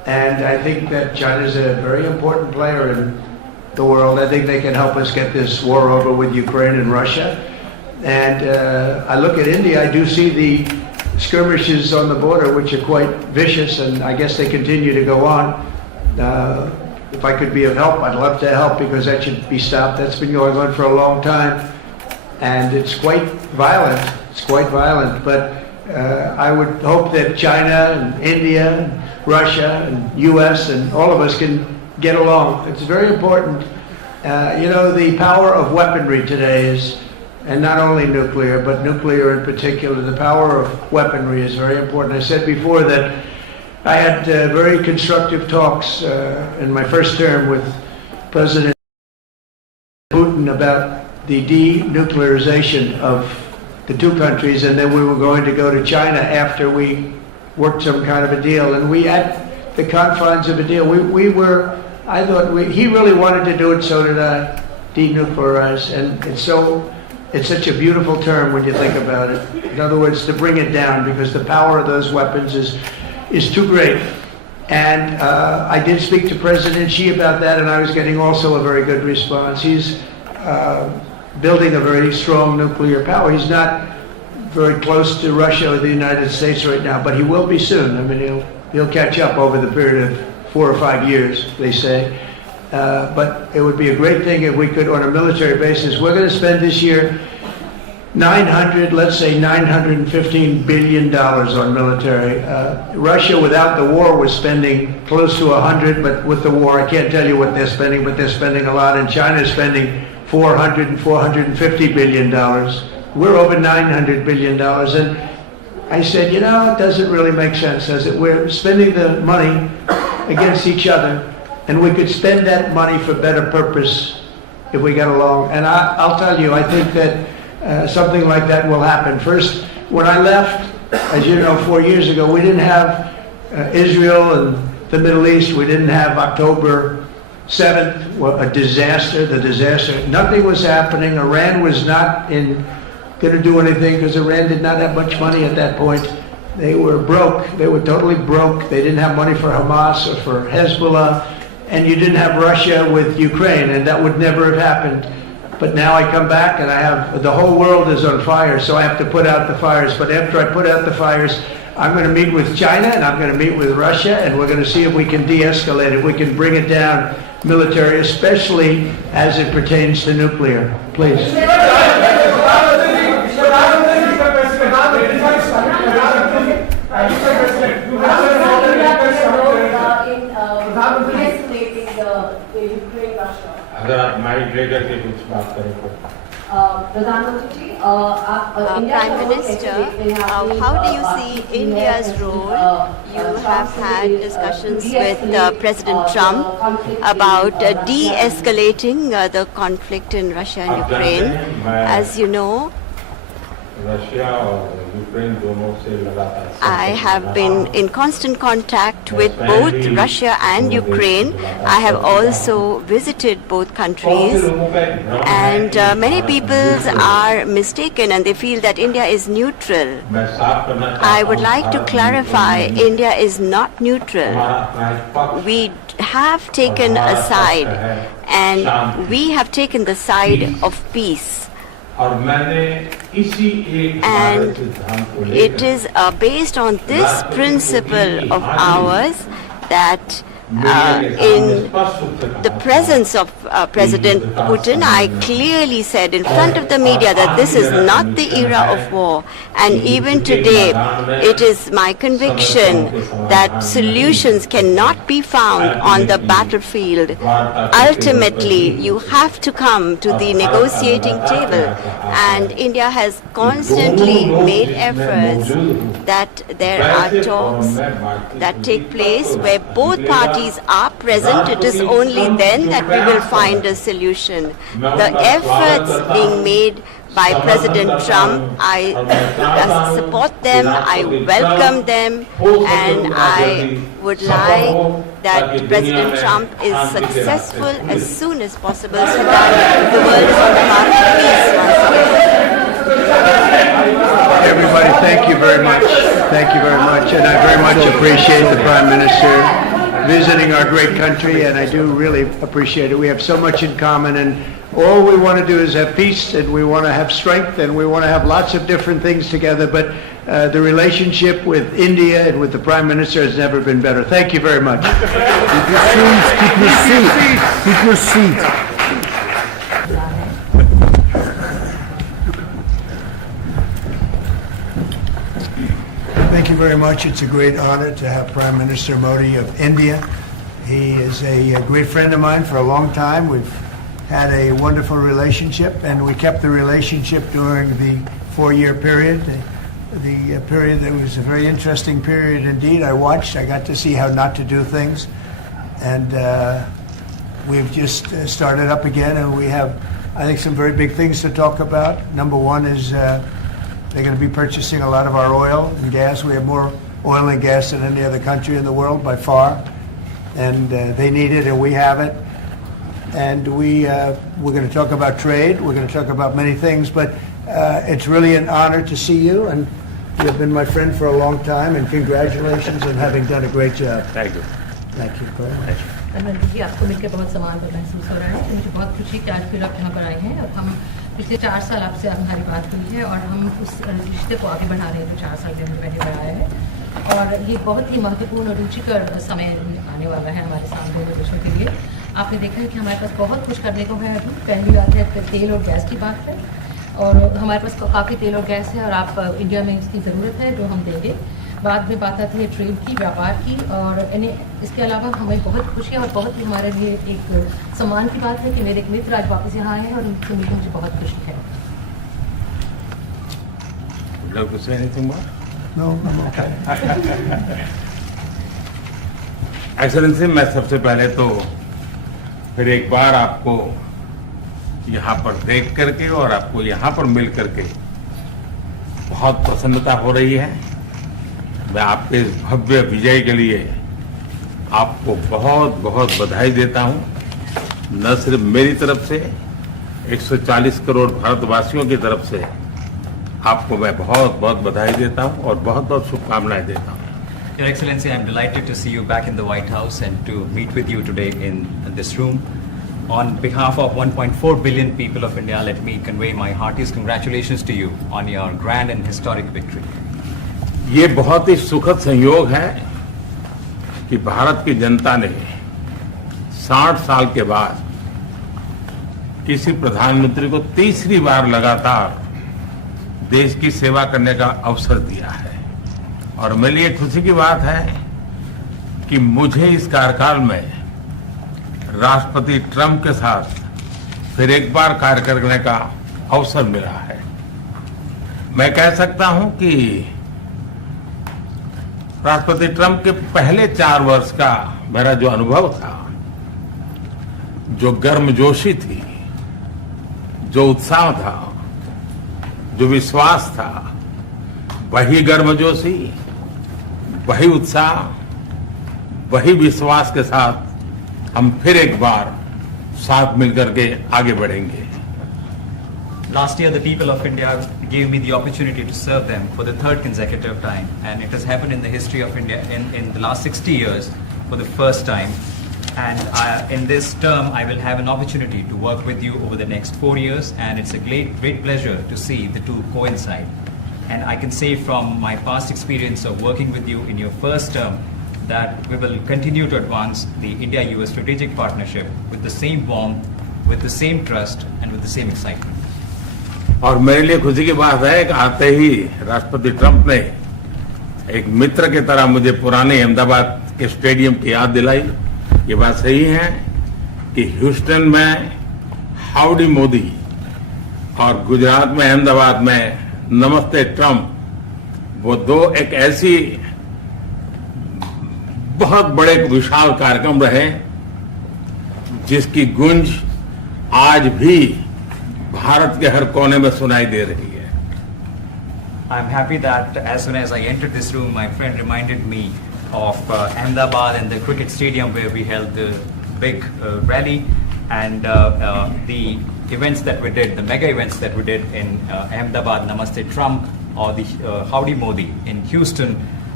And I think that China is a very important player in the world. I think they can help us get this war over with Ukraine and Russia. And I look at India, I do see the skirmishes on the border, which are quite vicious, and I guess they continue to go on. If I could be of help, I'd love to help, because that should be stopped. That's been going on for a long time, and it's quite violent. It's quite violent, but I would hope that China and India and Russia and U.S. and all of us can get along. It's very important. The power of weaponry today is, and not only nuclear, but nuclear in particular, the power of weaponry is very important. I said before that I had very constructive talks in my first term with President Putin about the denuclearization of the two countries, and then we were going to go to China after we worked some kind of a deal. And we had the confines of a deal. I thought he really wanted to do it, so did I, denuclearize. And it's such a beautiful term when you think about it. In other words, to bring it down, because the power of those weapons is too great. And I did speak to President Xi about that, and I was getting also a very good response. He's building a very strong nuclear power. He's not very close to Russia or the United States right now, but he will be soon. I mean, he'll catch up over the period of 4 or 5 years, they say. But it would be a great thing if we could, on a military basis. We're going to spend this year $915 billion on military. Russia, without the war, was spending close to 100, but with the war, I can't tell you what they're spending, but they're spending a lot. And China is spending $400 and $450 billion. We're over $900 billion. And I said, it doesn't really make sense, does it? We're spending the money against each other, and we could spend that money for better purpose if we get along. And I'll tell you, I think that something like that will happen. First, when I left, as you know, 4 years ago, we didn't have Israel and the Middle East. We didn't have October 7th, a disaster, the disaster. Nothing was happening. Iran was not going to do anything, because Iran did not have much money at that point. They were broke. They were totally broke. They didn't have money for Hamas or for Hezbollah. And you didn't have Russia with Ukraine, and that would never have happened. But now I come back and the whole world is on fire, so I have to put out the fires. But after I put out the fires, I'm going to meet with China, and I'm going to meet with Russia, and we're going to see if we can de-escalate it. We can bring it down military, especially as it pertains to nuclear. Please. अगर आप mic लेकर के कुछ बात करें तो Prime Minister, how do you see India's role? You have had discussions with President Trump about de-escalating the conflict in Russia and Ukraine. As you know, I have been in constant contact with both Russia and Ukraine. I have also visited both countries, and many people are mistaken and they feel that India is neutral. I would like to clarify, India is not neutral. We have taken a side, and we have taken the side of peace. And it is based on this principle of ours that in the presence of President Putin, I clearly said in front of the media that this is not the era of war. And even today, it is my conviction that solutions cannot be found on the battlefield. Ultimately, you have to come to the negotiating table. And India has constantly made efforts that there are talks that take place where both parties are present. It is only then that we will find a solution. The efforts being made by President Trump, I support them, I welcome them, and I would like that President Trump is successful as soon as possible so that the world is on the path to peace once again. Everybody, thank you very much. Thank you very much. And I very much appreciate the Prime Minister visiting our great country, and I do really appreciate it. We have so much in common, and all we want to do is have peace, and we want to have strength, and we want to have lots of different things together, but the relationship with India and with the Prime Minister has never been better. Thank you very much. Keep your seat. Keep your seat. Thank you very much. It's a great honor to have Prime Minister Modi of India. He is a great friend of mine for a long time. We've had a wonderful relationship, and we kept the relationship during the 4-year period. The period that was a very interesting period indeed. I got to see how not to do things, and we've just started up again, and we have, I think, some very big things to talk about. Number one is they're going to be purchasing a lot of our oil and gas. We have more oil and gas than any other country in the world by far, and they need it, and we have it. And we're going to talk about trade. We're going to talk about many things, but it's really an honor to see you, and you've been my friend for a long time, and congratulations on having done a great job. Thank you. Thank you very much. Narendra जी, आपको मिलकर बहुत सम्मान महसूस हो रहा है। मुझे बहुत खुशी कि आज फिर आप यहाँ पर आए हैं और हम पिछले 4 साल आपसे हमारी बात हुई है और हम उस रिश्ते को आगे बढ़ा रहे हैं जो 4 साल के हमने पहले बढ़ाया है। और ये बहुत ही महत्वपूर्ण और रुचिकर समय आने वाला है हमारे सामने दोनों देशों के लिए। आपने देखा है कि हमारे पास बहुत कुछ करने को है अभी। पहली बात है तेल और गैस की बात है, और हमारे पास काफ़ी तेल और गैस है और आप इंडिया में इसकी ज़रूरत है जो हम देंगे। बाद में बात आती है ट्रेड की, व्यापार की, और इसके अलावा हमें बहुत खुशी है और बहुत ही हमारे लिए एक सम्मान की बात है कि मेरे एक मित्र आज वापस यहाँ आए हैं और उनसे मिलकर मुझे बहुत खुशी है। Love to say anything more? No, I'm okay. Excellency, मैं सबसे पहले तो फिर एक बार आपको यहाँ पर देख करके और आपको यहाँ पर मिल करके बहुत प्रसन्नता हो रही है। मैं आपके इस भव्य विजय के लिए आपको बहुत बहुत बधाई देता हूँ। न सिर्फ मेरी तरफ से, 140 करोड़ भारतवासियों की तरफ से आपको मैं बहुत बहुत बधाई देता हूँ और बहुत बहुत शुभकामनाएं देता हूँ। Your Excellency, I'm delighted to see you back in the White House and to meet with you today in this room. On behalf of 1.4 billion people of India, let me convey my heartiest congratulations to you on your grand and historic victory. ये बहुत ही सुखद संयोग है कि भारत की जनता ने 60 साल के बाद किसी प्रधानमंत्री को तीसरी बार लगातार देश की सेवा करने का अवसर दिया है। और मेरे लिए खुशी की बात है कि मुझे इस कार्यकाल में राष्ट्रपति ट्रंप के साथ फिर एक बार कार्य करने का अवसर मिला है। मैं कह सकता हूं कि राष्ट्रपति ट्रंप के पहले 4 वर्ष का मेरा जो अनुभव था, जो गर्मजोशी थी, जो उत्साह था, जो विश्वास था, वही गर्मजोशी, वही उत्साह, वही विश्वास के साथ हम फिर एक बार साथ मिलकर के आगे बढ़ेंगे। Last year, the people of India gave me the opportunity to serve them for the 3rd consecutive time, and it has happened in the history of India in the last 60 years for the first time. And in this term, I will have an opportunity to work with you over the next 4 years, and it's a great pleasure to see the two coincide. And I can say from my past experience of working with you in your first term that we will continue to advance the India-US strategic partnership with the same warmth, with the same trust, and with the same excitement. और मेरे लिए खुशी की बात है कि आते ही राष्ट्रपति ट्रंप ने एक मित्र की तरह मुझे पुराने अहमदाबाद के स्टेडियम की याद दिलाई। ये बात सही है कि ह्यूस्टन में हाउडी मोदी और गुजरात में अहमदाबाद में नमस्ते ट्रंप, वो दो एक ऐसी बहुत बड़े विशाल कार्यक्रम रहे जिसकी गूंज आज भी भारत के हर कोने में सुनाई दे रही है। I'm happy that as soon as I entered this room, my friend reminded me of Ahmedabad and the cricket stadium where we held the big rally, and the events that we did, the mega events that we did in Ahmedabad, Namaste Trump, or the Howdy Modi in Houston,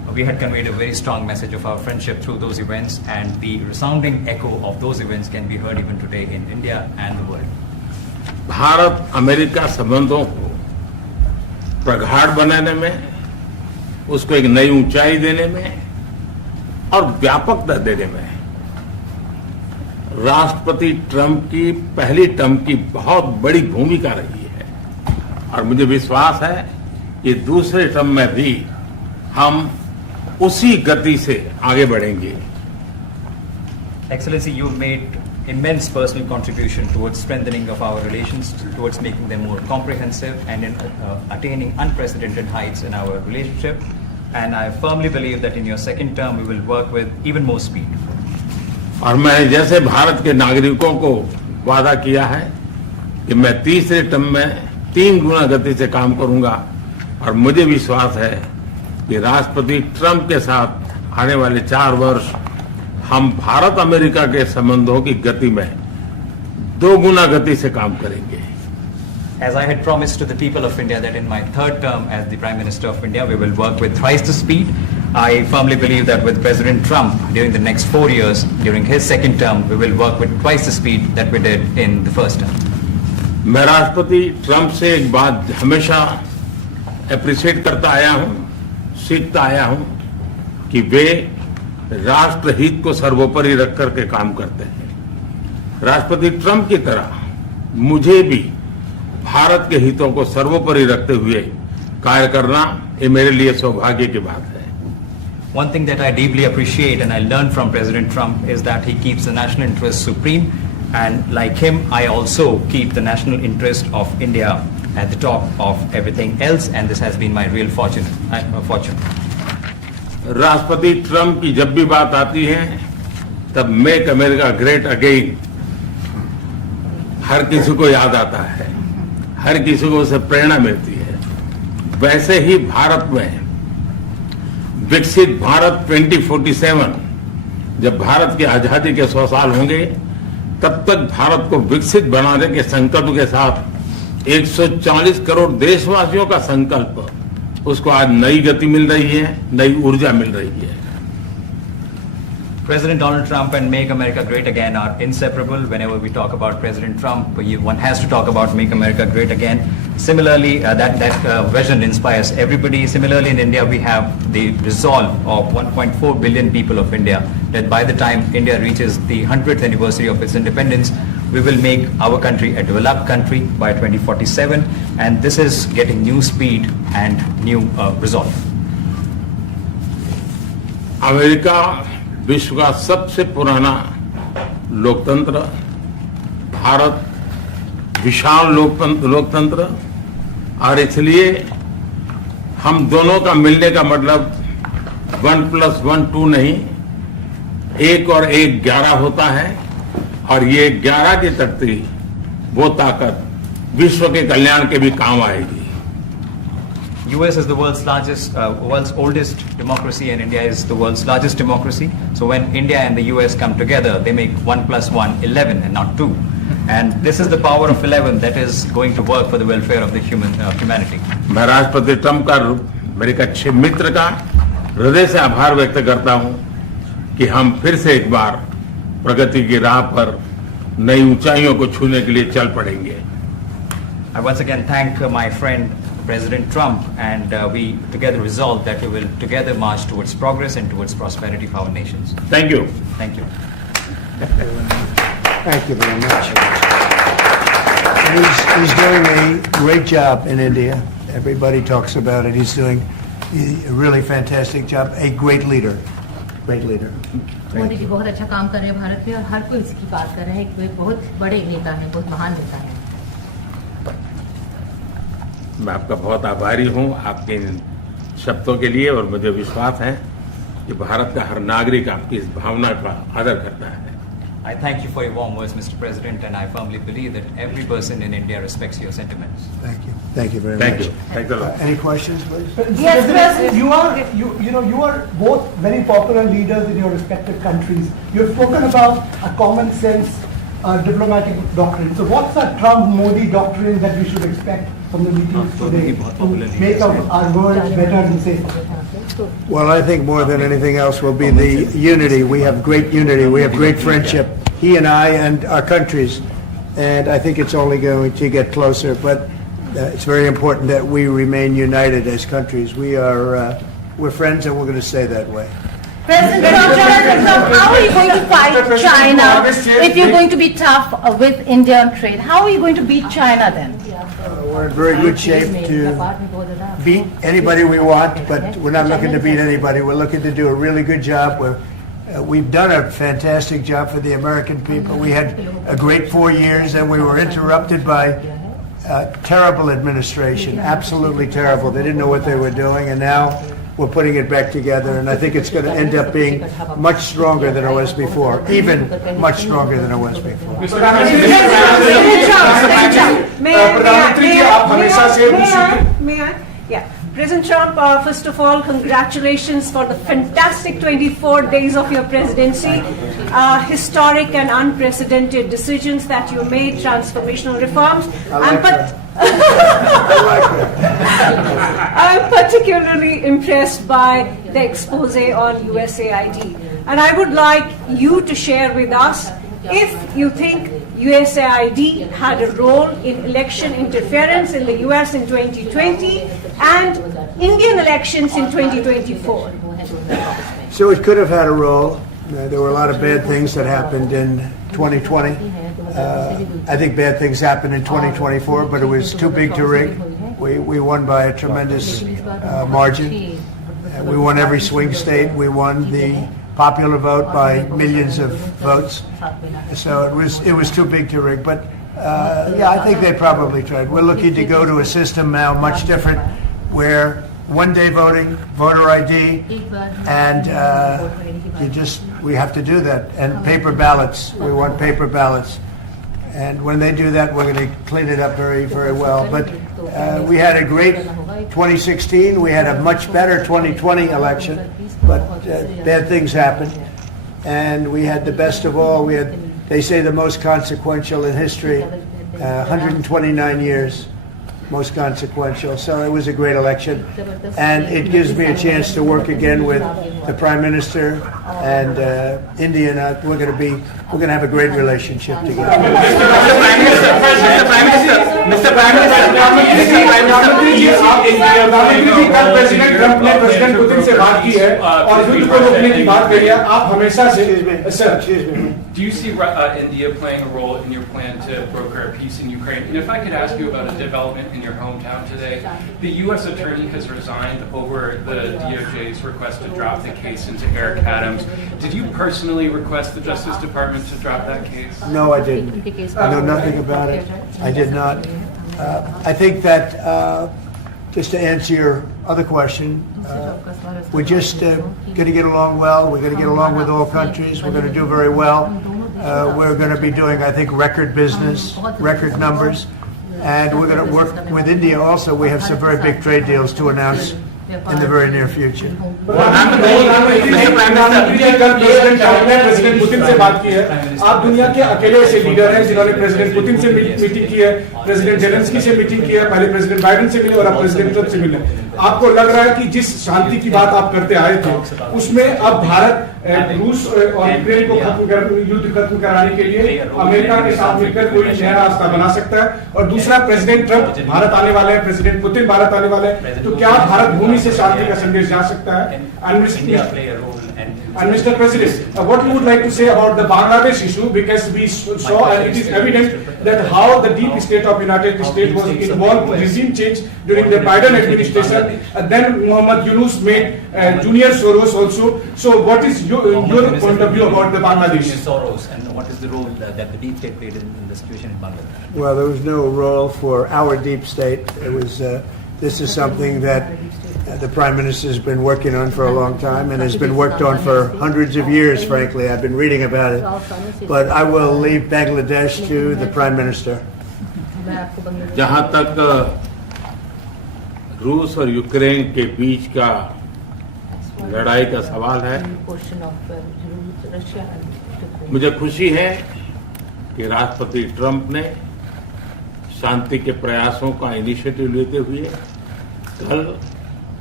We had conveyed a very strong message of our friendship through those events, and the resounding echo of those events can be heard even today in India and the world. Bharat America संबंधों को प्रगाढ़ बनाने में, उसको एक नई ऊंचाई देने में और व्यापकता देने में राष्ट्रपति ट्रंप की पहली टर्म की बहुत बड़ी भूमिका रही है, और मुझे विश्वास है कि दूसरे टर्म में भी हम उसी गति से आगे बढ़ेंगे. Excellency, you made immense personal contribution towards strengthening of our relations, towards making them more comprehensive, and in attaining unprecedented heights in our relationship. And I firmly believe that in your second term, we will work with even more speed. और मैं जैसे भारत के नागरिकों को वादा किया है कि मैं तीसरे टर्म में 3 गुना गति से काम करूंगा, और मुझे विश्वास है कि राष्ट्रपति ट्रंप के साथ आने वाले 4 वर्ष हम भारत अमेरिका के संबंधों की गति में 2 गुना गति से काम करेंगे. As I had promised to the people of India that in my third term as the Prime Minister of India, we will work with thrice the speed. I firmly believe that with President Trump during the next 4 years, during his second term, we will work with twice the speed that we did in the first term. मैं राष्ट्रपति Trump से एक बात हमेशा appreciate करता आया हूं, सीखता आया हूं कि वे राष्ट्रहित को सर्वोपरि रख करके काम करते हैं. राष्ट्रपति ट्रंप की तरह मुझे भी भारत के हितों को सर्वोपरि रखते हुए कार्य करना ये मेरे लिए सौभाग्य की बात है. One thing that I deeply appreciate and I learned from President Trump is that he keeps the national interest supreme, and like him, I also keep the national interest of India at the top of everything else, and this has been my real fortune. राष्ट्रपति Trump की जब भी बात आती है तब make America great again हर किसी को याद आता है, हर किसी को उससे प्रेरणा मिलती है. वैसे ही भारत में विकसित भारत 2047, जब भारत की आजादी के 100 साल होंगे, तब तक भारत को विकसित बनाने के संकल्प के साथ 140 करोड़ देशवासियों का संकल्प, उसको आज नई गति मिल रही है, नई ऊर्जा मिल रही है. President Donald Trump and Make America Great Again are inseparable. Whenever we talk about President Trump, one has to talk about Make America Great Again. Similarly, that vision inspires everybody. Similarly, in India, we have the resolve of 1.4 billion people of India that by the time India reaches the 100th anniversary of its independence, we will make our country a developed country by 2047. And this is getting new speed and new resolve. America विश्व का सबसे पुराना लोकतंत्र, भारत विशाल लोकतंत्र, और इसलिए हम दोनों का मिलने का मतलब 1+1 2 नहीं, 1 और 1 11 होता है, और ये 11 की तकती वो ताकत विश्व के कल्याण के भी काम आएगी. US is the world's oldest democracy, and India is the world's largest democracy. So when India and the US come together, they make 1+1 11 and not 2. And this is the power of 11 that is going to work for the welfare of the humanity. मैं राष्ट्रपति Trump का, मेरे एक अच्छे मित्र का हृदय से आभार व्यक्त करता हूं कि हम फिर से एक बार प्रगति की राह पर नई ऊंचाइयों को छूने के लिए चल पड़ेंगे. I once again thank my friend President Trump, and we together resolve that we will together march towards progress and towards prosperity for our nations. Thank you. Thank you. Thank you very much. He's doing a great job in India. Everybody talks about it. He's doing a really fantastic job. A great leader. Great leader. Modi ji बहुत अच्छा काम कर रहे हैं भारत में, और हर कोई इसकी बात कर रहे हैं. एक बहुत बड़े नेता हैं, बहुत महान नेता हैं. मैं आपका बहुत आभारी हूं आपके इन शब्दों के लिए, और मुझे विश्वास है कि भारत का हर नागरिक आपकी इस भावना का आदर करता है. I thank you for your warm words, Mr. President, and I firmly believe that every person in India respects your sentiments. Thank you. Thank you very Thank much. you. Thanks a lot. Any questions, please? Yes, President. You are both very popular leaders in your respective countries. You have spoken about a common sense diplomatic doctrine. So what's a Trump-Modi doctrine that we should expect from the meetings today to make our world better and safer? Well, I think more than anything else will be the unity. We have great unity. We have great friendship, he and I and our countries. And I think it's only going to get closer. But it's very important that we remain united as countries. We're friends and we're going to stay that way. President Trump, how are you going to fight China if you're going to be tough with India on trade? How are you going to beat China then? We're in very good shape to beat anybody we want, but we're not looking to beat anybody. We're looking to do a really good job. We've done a fantastic job for the American people. We had a great 4 years, and we were interrupted by terrible administration, absolutely terrible. They didn't know what they were doing, and now we're putting it back together, and I think it's going to end up being much stronger than it was before, even much stronger than it was before. May I? Yeah. President Trump, first of all, congratulations for the fantastic 24 days of your presidency. Historic and unprecedented decisions that you made, transformational reforms. I'm particularly impressed by the expose on USAID. And I would like you to share with us if you think USAID had a role in election interference in the US in 2020 and Indian elections in 2024. So it could have had a role. There were a lot of bad things that happened in 2020. I think bad things happened in 2024, but it was too big to rig. We won by a tremendous margin. We won every swing state. We won the popular vote by millions of votes. So it was too big to rig. But yeah, I think they probably tried. We're looking to go to a system now much different, where one-day voting, voter ID, and we have to do that. And paper ballots. We want paper ballots. And when they do that, we're going to clean it up very, very well. But we had a great 2016. We had a much better 2020 election. But bad things happened. And we had the best of all. We had, they say, the most consequential in history, 129 years. Most consequential. So it was a great election, and it gives me a chance to work again with the Prime Minister and India. And we're going to have a great relationship together. Mr. Prime Minister, कल president Trump ने president Putin से बात की है और युद्ध को रोकने की बात कही है. आप हमेशा से Do you see India playing a role in your plan to broker a peace in Ukraine? And if I could ask you about a development in your hometown today, the U.S. attorney has resigned over the DOJ's request to drop the case into Eric Adams. Did you personally request the Justice Department to drop that case? No, I didn't. I know nothing about it. I did not. I think that, just to answer your other question, we're just going to get along well. We're going to get along with all countries. We're going to do very well. We're going to be doing, I think, record business, record numbers. And we're going to work with India also. We have some very big trade deals to announce in the very near future. President Putin से बात की है. आप दुनिया के अकेले ऐसे leader हैं जिन्होंने प्रेसिडेंट पुतिन से मीटिंग की है, प्रेसिडेंट जेलेंस्की से मीटिंग की है, पहले प्रेसिडेंट बाइडेन से मिले और अब प्रेसिडेंट ट्रंप से मिले. आपको लग रहा है कि जिस शांति की बात आप करते आए थे, उसमें अब भारत रूस और यूक्रेन को युद्ध खत्म कराने के लिए अमेरिका के साथ मिलकर कोई नया रास्ता बना सकता है? और दूसरा, प्रेसिडेंट ट्रंप भारत आने वाले हैं, प्रेसिडेंट पुतिन भारत आने वाले हैं, तो क्या भारत भूमि से शांति का संदेश जा सकता है? And Mr. President, what you would like to say about the Bangladesh issue, because we saw and it is evident that how the deep state of United States was involved in regime change during the Biden administration, and then Mohammed Yunus made Junior Soros also. So what is your point of view about the Bangladesh? Soros, and what is the role that the deep state played in the situation in Bangladesh? Well, there was no role for our deep state. It was. This is something that the Prime Minister has been working on for a long time and has been worked on for hundreds of years, frankly. I've been reading about it. But I will leave Bangladesh to the Prime Minister. जहां तक रूस और Ukraine के बीच का लड़ाई का सवाल है, मुझे खुशी है कि राष्ट्रपति ट्रंप ने शांति के प्रयासों का इनिशिएटिव लेते हुए कल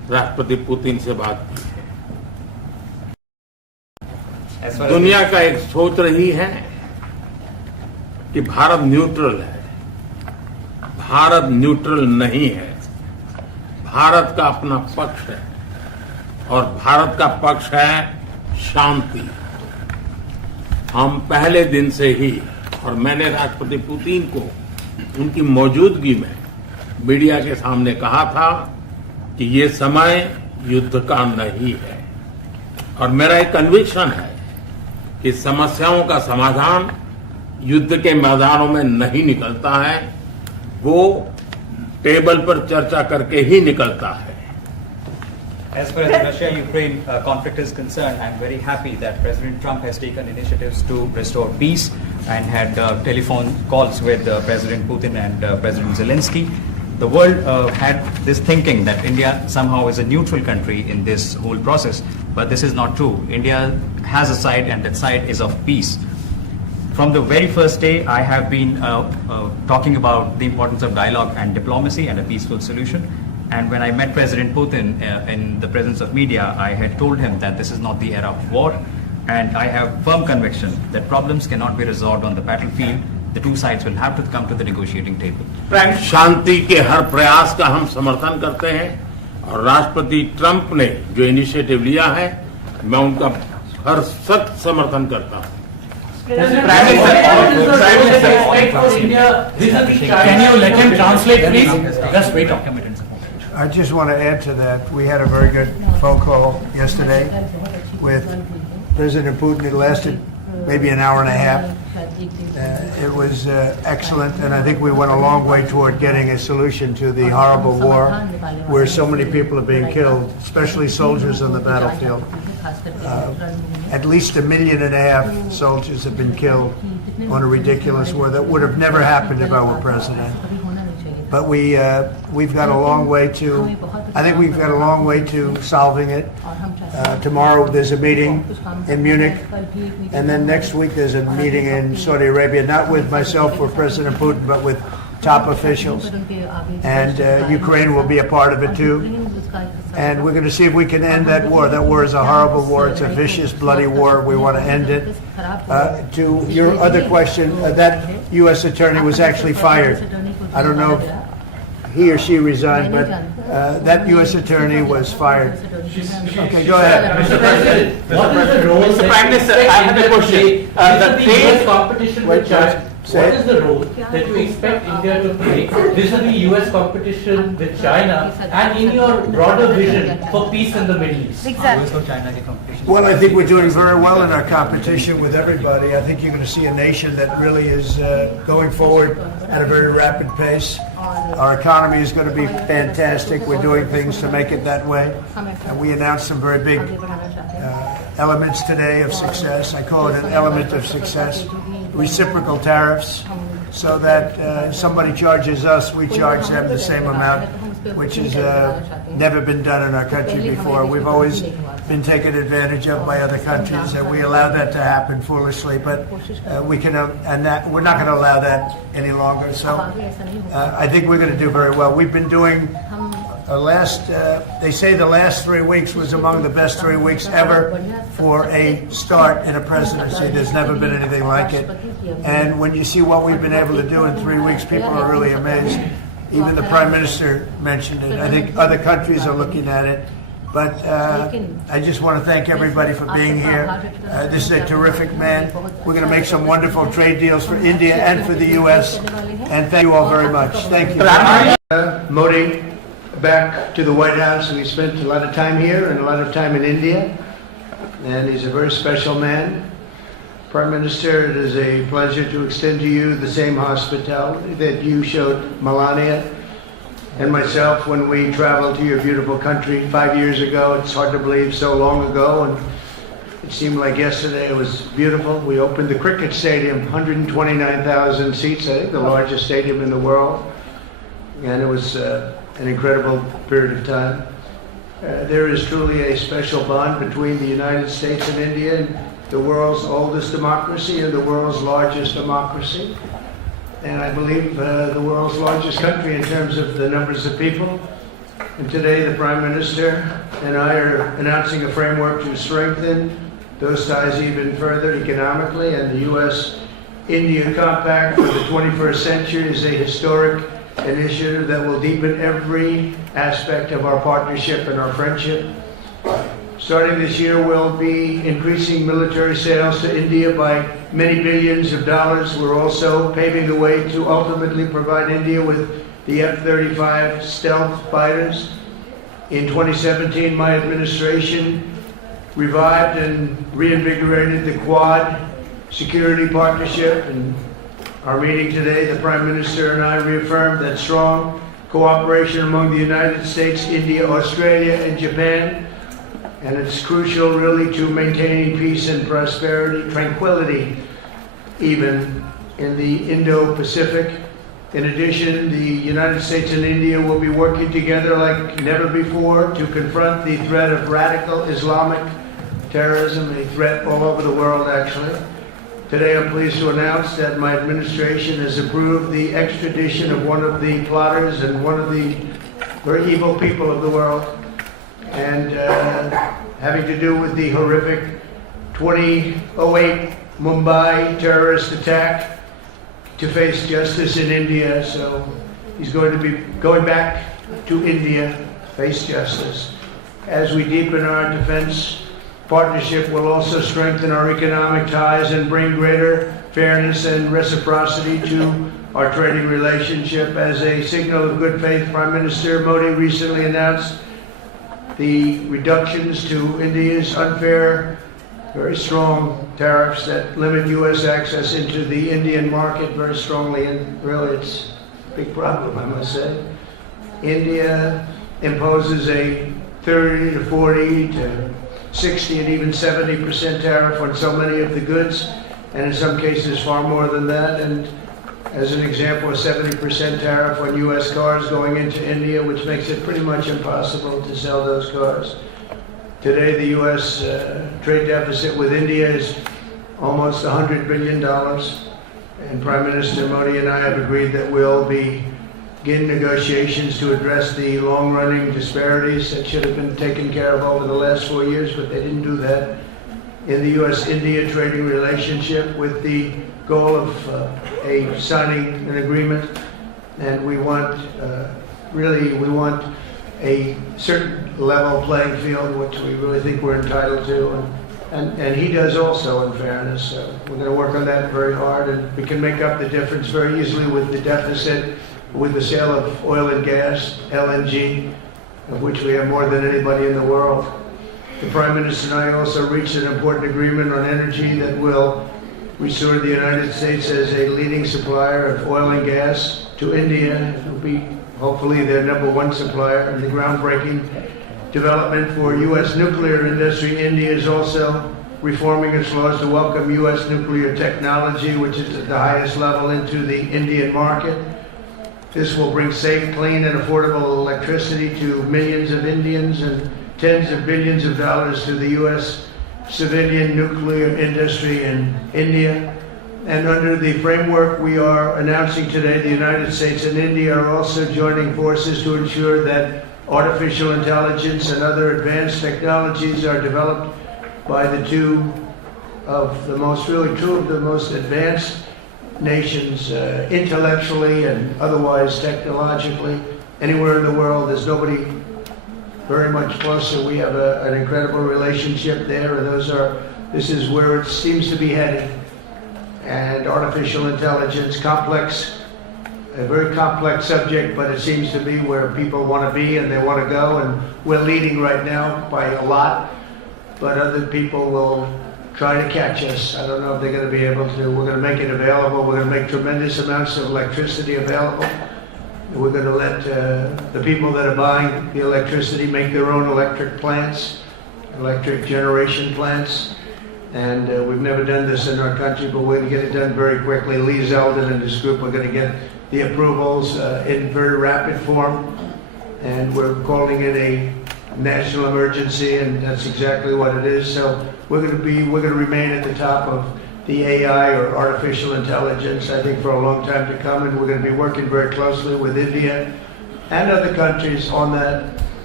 राष्ट्रपति पुतिन से बात की As है। far as दुनिया का एक सोच रही है कि भारत न्यूट्रल है। भारत न्यूट्रल नहीं है। भारत का अपना पक्ष है और भारत का पक्ष है शांति। हम पहले दिन से ही, और मैंने राष्ट्रपति पुतिन को उनकी मौजूदगी में मीडिया के सामने कहा था कि ये समय युद्ध का नहीं है, और मेरा एक कन्विक्शन है कि समस्याओं का समाधान युद्ध के मैदानों में नहीं निकलता है, वो टेबल पर चर्चा करके ही निकलता है। As far as the Russia-Ukraine conflict is concerned, I'm very happy that President Trump has taken initiatives to restore peace and had telephone calls with President Putin and President Zelensky. The world had this thinking that India somehow is a neutral country in this whole process, but this is not true. India has a side, and that side is of peace. From the very first day, I have been talking about the importance of dialogue and diplomacy and a peaceful solution. And when I met President Putin in the presence of media, I had told him that this is not the era of war, and I have firm conviction that problems cannot be resolved on the battlefield. The two sides will have to come to the negotiating table. शांति के हर प्रयास का हम समर्थन करते हैं, और राष्ट्रपति Trump ने जो इनिशिएटिव लिया है, मैं उनका हर सख्त समर्थन करता हूं। Can you let him translate, please? Just wait. I just want to add to that. We had a very good phone call yesterday with President Putin. It lasted maybe an hour and a half. It was excellent, and I think we went a long way toward getting a solution to the horrible war where so many people are being killed, especially soldiers on the battlefield. At least 1.5 million soldiers have been killed on a ridiculous war that would have never happened if I were president. But we've got a long way to, I think we've got a long way to solving it. Tomorrow there's a meeting in Munich, and then next week there's a meeting in Saudi Arabia, not with myself or President Putin, but with top officials. And Ukraine will be a part of it too. And we're going to see if we can end that war. That war is a horrible war. It's a vicious, bloody war. We want to end it. To your other question, that U.S. attorney was actually fired. I don't know if he or she resigned, but that U.S. attorney was fired. Okay, go ahead. Mr. President, what is the role? Mr. Prime Minister, I have a question. The trade competition with China. What is the role that you expect India to play vis-a-vis U.S. competition with China, and in your broader vision for peace in the Middle East? Well, I think we're doing very well in our competition with everybody. I think you're going to see a nation that really is going forward at a very rapid pace. Our economy is going to be fantastic. We're doing things to make it that way. And we announced some very big elements today of success. I call it an element of success. Reciprocal tariffs, so that somebody charges us, we charge them the same amount, which has never been done in our country before. We've always been taken advantage of by other countries, and we allow that to happen foolishly. But we can, and that we're not going to allow that any longer. So I think we're going to do very well. We've been doing. They say the last 3 weeks was among the best 3 weeks ever for a start in a presidency. There's never been anything like it. And when you see what we've been able to do in 3 weeks, people are really amazed. Even the Prime Minister mentioned it. I think other countries are looking at it. But I just want to thank everybody for being here. This is a terrific man. We're going to make some wonderful trade deals for India and for the U.S. And thank you all very much. Thank you. Modi. Back to the White House, and he spent a lot of time here and a lot of time in India, and he's a very special man. Prime Minister, it is a pleasure to extend to you the same hospitality that you showed Melania and myself when we traveled to your beautiful country 5 years ago. It's hard to believe, so long ago, and it seemed like yesterday. It was beautiful. We opened the cricket stadium, 129,000 seats, I think the largest stadium in the world, and it was an incredible period of time. There is truly a special bond between the United States and India, the world's oldest democracy and the world's largest democracy. And I believe the world's largest country in terms of the numbers of people. And today the Prime Minister and I are announcing a framework to strengthen those ties even further economically, and the U.S.-India Compact for the 21st century is a historic initiative that will deepen every aspect of our partnership and our friendship. Starting this year, we'll be increasing military sales to India by many billions of dollars. We're also paving the way to ultimately provide India with the F-35 stealth fighters. In 2017, my administration revived and reinvigorated the Quad security partnership. And our meeting today, the Prime Minister and I reaffirmed that strong cooperation among the United States, India, Australia, and Japan. And it's crucial really to maintaining peace and prosperity, tranquility, even in the Indo-Pacific. In addition, the United States and India will be working together like never before to confront the threat of radical Islamic terrorism, a threat all over the world actually. Today I'm pleased to announce that my administration has approved the extradition of one of the plotters and one of the very evil people of the world, and having to do with the horrific 2008 Mumbai terrorist attack, to face justice in India. So he's going to be going back to India, face justice. As we deepen our defense partnership, we'll also strengthen our economic ties and bring greater fairness and reciprocity to our trading relationship. As a signal of good faith, Prime Minister Modi recently announced the reductions to India's unfair, very strong tariffs that limit U.S. access into the Indian market very strongly, and really it's a big problem, I must say. India imposes a 30 to 40 to 60 and even 70% tariff on so many of the goods, and in some cases far more than that. And as an example, a 70% tariff on U.S. cars going into India, which makes it pretty much impossible to sell those cars. Today, the U.S. Trade deficit with India is almost $100 billion, and Prime Minister Modi and I have agreed that we'll begin negotiations to address the long-running disparities that should have been taken care of over the last 4 years, but they didn't do that in the U.S.-India trading relationship, with the goal of signing an agreement. And we want, we want a certain level playing field, which we really think we're entitled to, and he does also, in fairness. So we're going to work on that very hard, and we can make up the difference very easily with the deficit, with the sale of oil and gas, LNG, of which we have more than anybody in the world. The Prime Minister and I also reached an important agreement on energy that will restore the United States as a leading supplier of oil and gas to India. It will be hopefully their #1 supplier, in the groundbreaking development for U.S. nuclear industry. India is also reforming its laws to welcome U.S. nuclear technology, which is at the highest level, into the Indian market. This will bring safe, clean, and affordable electricity to millions of Indians and tens of billions of dollars to the U.S. civilian nuclear industry in India. And under the framework we are announcing today, the United States and India are also joining forces to ensure that artificial intelligence and other advanced technologies are developed by two of the most advanced nations, intellectually and otherwise technologically. Anywhere in the world, there's nobody very much closer. We have an incredible relationship there, and this is where it seems to be headed. And artificial intelligence, a very complex subject, but it seems to be where people want to be and they want to go, and we're leading right now by a lot, but other people will try to catch us. I don't know if they're going to be able to. We're going to make it available. We're going to make tremendous amounts of electricity available. We're going to let the people that are buying the electricity make their own electric plants, electric generation plants. And we've never done this in our country, but we're going to get it done very quickly. Lee Zeldin and his group are going to get the approvals in very rapid form, and we're calling it a national emergency, and that's exactly what it is. So we're going to remain at the top of the AI, or artificial intelligence, I think, for a long time to come, and we're going to be working very closely with India and other countries on that.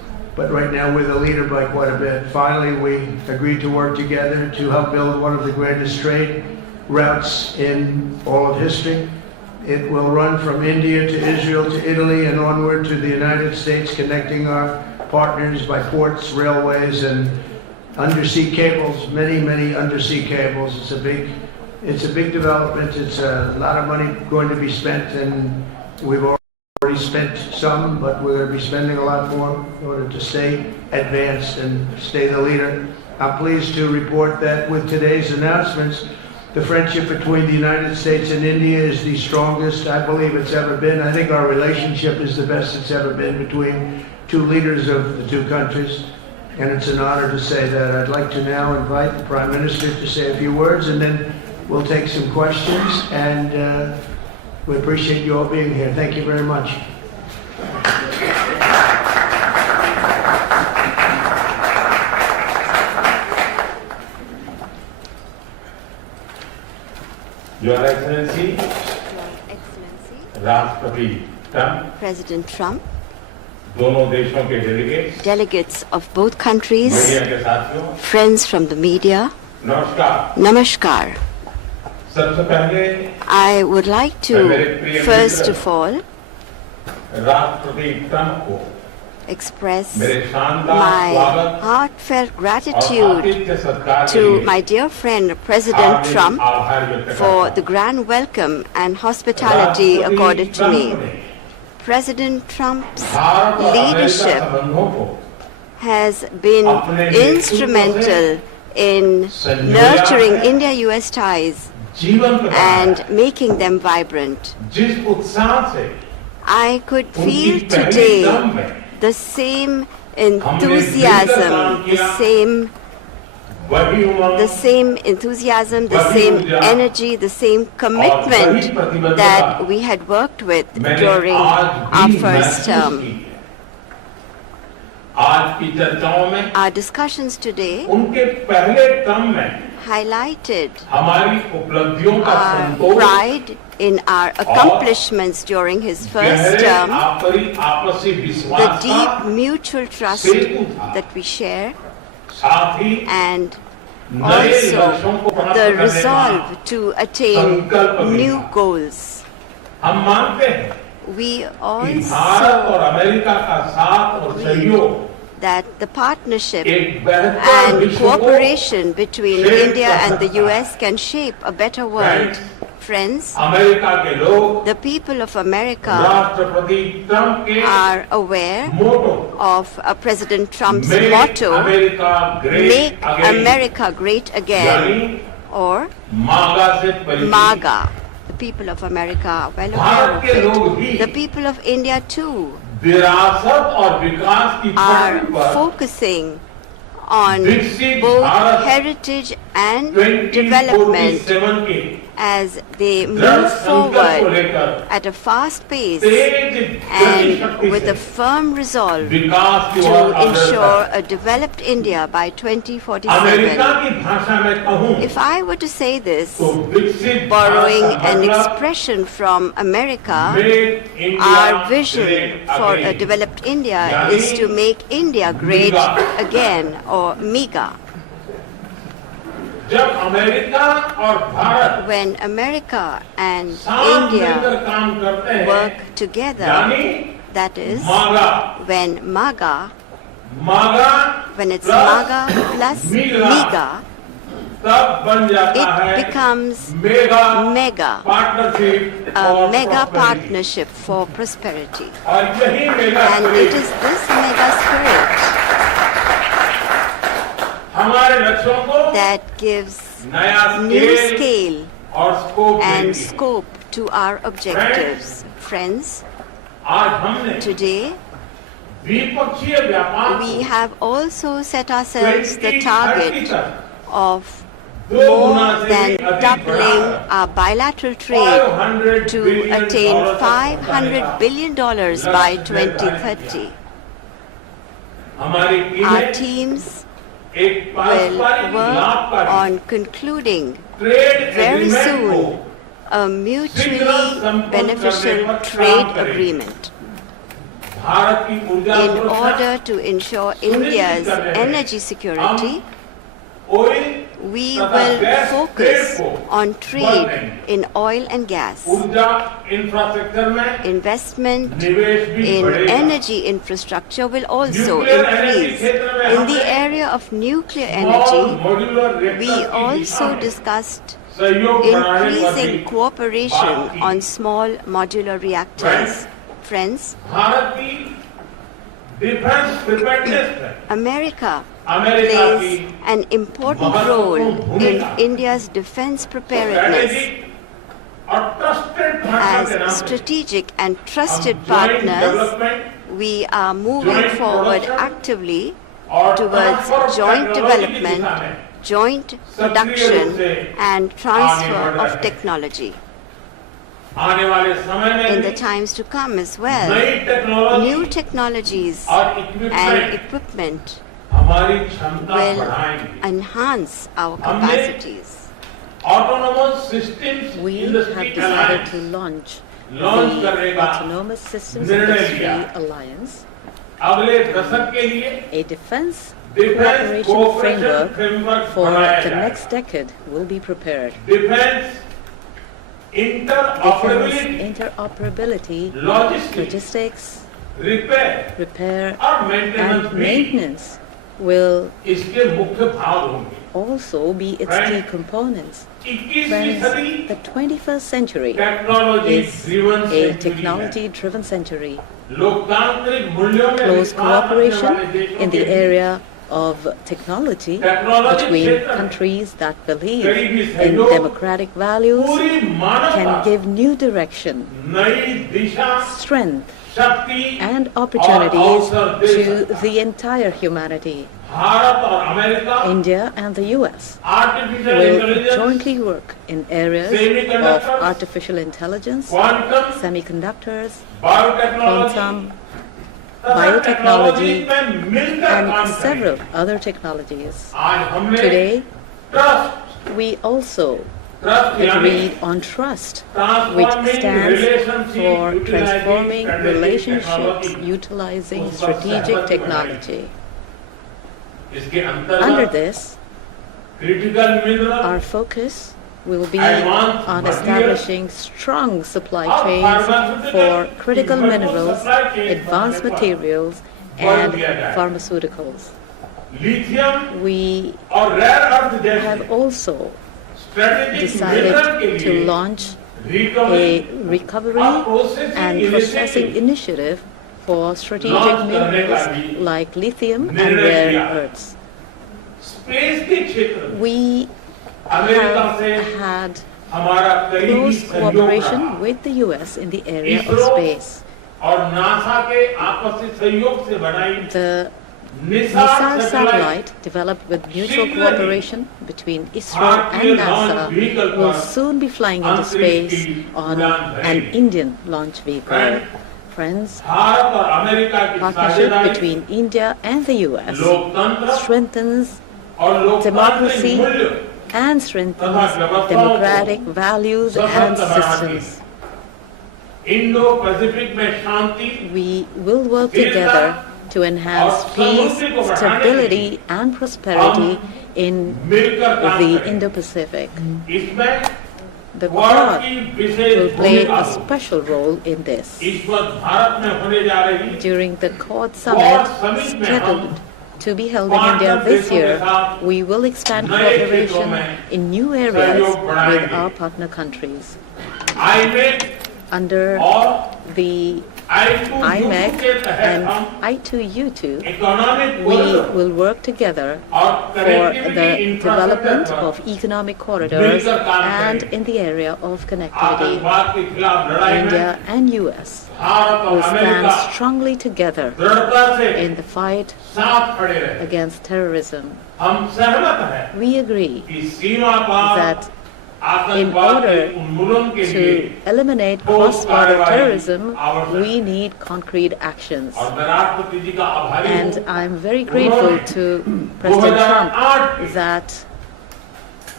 but right now we're the leader by quite a bit. Finally, we agreed to work together to help build one of the greatest trade routes in all of history. It will run from India to Israel to Italy and onward to the United States, connecting our partners by ports, railways, and undersea cables, many undersea cables. It's a big development. It's a lot of money going to be spent, and we've already spent some, but we're going to be spending a lot more in order to stay advanced and stay the leader. I'm pleased to report that with today's announcements, the friendship between the United States and India is the strongest I believe it's ever been. I think our relationship is the best it's ever been between two leaders of the two countries. And it's an honor to say that. I'd like to now invite the Prime Minister to say a few words, and then we'll take some questions. And we appreciate you all being here. Thank you very much. Your Excellency, Rashtrapati Trump, President Trump, दोनों देशों के delegates, delegates of both countries, media के साथियों, friends from the media, नमस्कार. Namaskar. सबसे पहले I would like to, first of all, राष्ट्रपति Trump को express मेरे शानदार my स्वागत heartfelt gratitude आतिथ्य सत्कार के to लिए my dear friend President Hardik Trump आभार व्यक्त करता for हूं. the grand welcome and hospitality राष्ट्रपति accorded to ट्रंप me. ने President Trump's भारत और अमेरिका leadership संबंधों को has been अपने नेतृत्व instrumental in संजोया nurturing है, India-US ties जीवन बनाया and है. making them vibrant. जिस उत्साह से I could उनकी feel पहली today टर्म में the same enthusiasm, the same enthusiasm, the same energy, the same commitment that we had worked with during our first term. आज की चर्चाओं में Our discussions today उनके पहले टर्म में highlighted हमारी उपलब्धियों का our Santosh pride in our accomplishments during his first term, आपसी the विश्वास deep mutual trust that we share, साथ ही and नए लक्ष्यों को also प्राप्त the करने का resolve to attain संकल्प भी new था. goals. हम मानते हैं We कि भारत also और अमेरिका का साथ और सहयोग that the partnership एक बेहतर and विश्व को cooperation between shape India कर and the सकता है. US can shape a better world. Friends, America के लोग the people of America राष्ट्रपति ट्रंप के are aware motto of President Trump's Make motto, America Great Make Again, America Great Again, यानी or मागा से परिचित. MAGA. The people of America are well Bharat के लोग aware of भी it. The people of India too विरासत और विकास की are पटरी पर focusing on विकसित both Bharat heritage and development 2047 के as they दृढ़ move संकल्प को forward लेकर at a fast pace Tej and Gatishakti with a से firm resolve विकास की to ओर अग्रसर ensure a developed India by America 2047. की भाषा में कहूं If I were to say this, तो विकसित borrowing भारत का an मतलब expression from America, Make India our vision Great for a Again. developed India यानी is to make India great MEGA. again, or MEGA. जब अमेरिका और Bharat When America and साथ मिलकर India काम करते हैं work together, यानी that is, मागा when MAGA, मागा when it's plus MAGA plus MEGA, MEGA, तब बन जाता it है becomes mega mega, partnership a और mega prosperity. partnership for prosperity. और यही mega And it is this mega spirit हमारे लक्ष्यों को that gives नया new scale और स्कोप and देती है. scope to our objectives. Friends, आज हमने today द्विपक्षीय व्यापार we have also set ourselves the 2030 target तक of दो गुना more से than भी अधिक doubling बढ़ाकर our bilateral trade 500 to billion attain dollars तक $500 billion by लक्ष्य निर्धारित 2030. हमारी Our टीमें teams एक will पारस्परिक work लाभकारी on concluding trade very agreement को soon a mutually beneficial trade agreement. In order to ensure India's energy security, we will focus on trade in oil and gas. Investment in energy infrastructure will also increase. In the area of nuclear energy, we also discussed increasing cooperation on small modular reactors. Friends, America plays an important role in India's defense preparedness. As strategic and trusted partners, we are moving forward actively towards joint development, joint production, and transfer of technology. In the times to come as well, new technologies and equipment will enhance our capacities. We have decided to launch the Autonomous Systems Industry Alliance, a defense cooperation framework for the next decade will be prepared. Defense interoperability, logistics, repair and maintenance will also be its key components. Friends, the 21st century is a technology-driven century. Close cooperation in the area of technology between countries that believe in democratic values can give new direction, strength, and opportunities to the entire humanity. India and the US will jointly work in areas of artificial intelligence, semiconductors, quantum, biotechnology, and several other technologies. Today, we also agreed on trust, which stands for transforming relationships utilizing strategic technology. Under this, our focus will be on establishing strong supply chains for critical minerals, advanced materials, and pharmaceuticals. We have also decided to launch a recovery and processing initiative for strategic minerals like lithium and rare earths. We have had close cooperation with the US in the area of space. The NISAR satellite, developed with mutual cooperation between ISRO and NASA, will soon be flying into space on an Indian launch vehicle. Friends, partnership between India and the US strengthens democracy and strengthens democratic values and systems. We will work together to enhance peace, stability, and prosperity in the Indo-Pacific. The Quad will play a special role in this. During the Quad Summit, scheduled to be held in India this year, we will expand cooperation in new areas with our partner countries. Under the IMEC and I2U2, we will work together for the development of economic corridors and in the area of connectivity. India and US will stand strongly together in the fight against terrorism. We agree that in order to eliminate cross-border terrorism, we need concrete actions. And I'm very grateful to President Trump that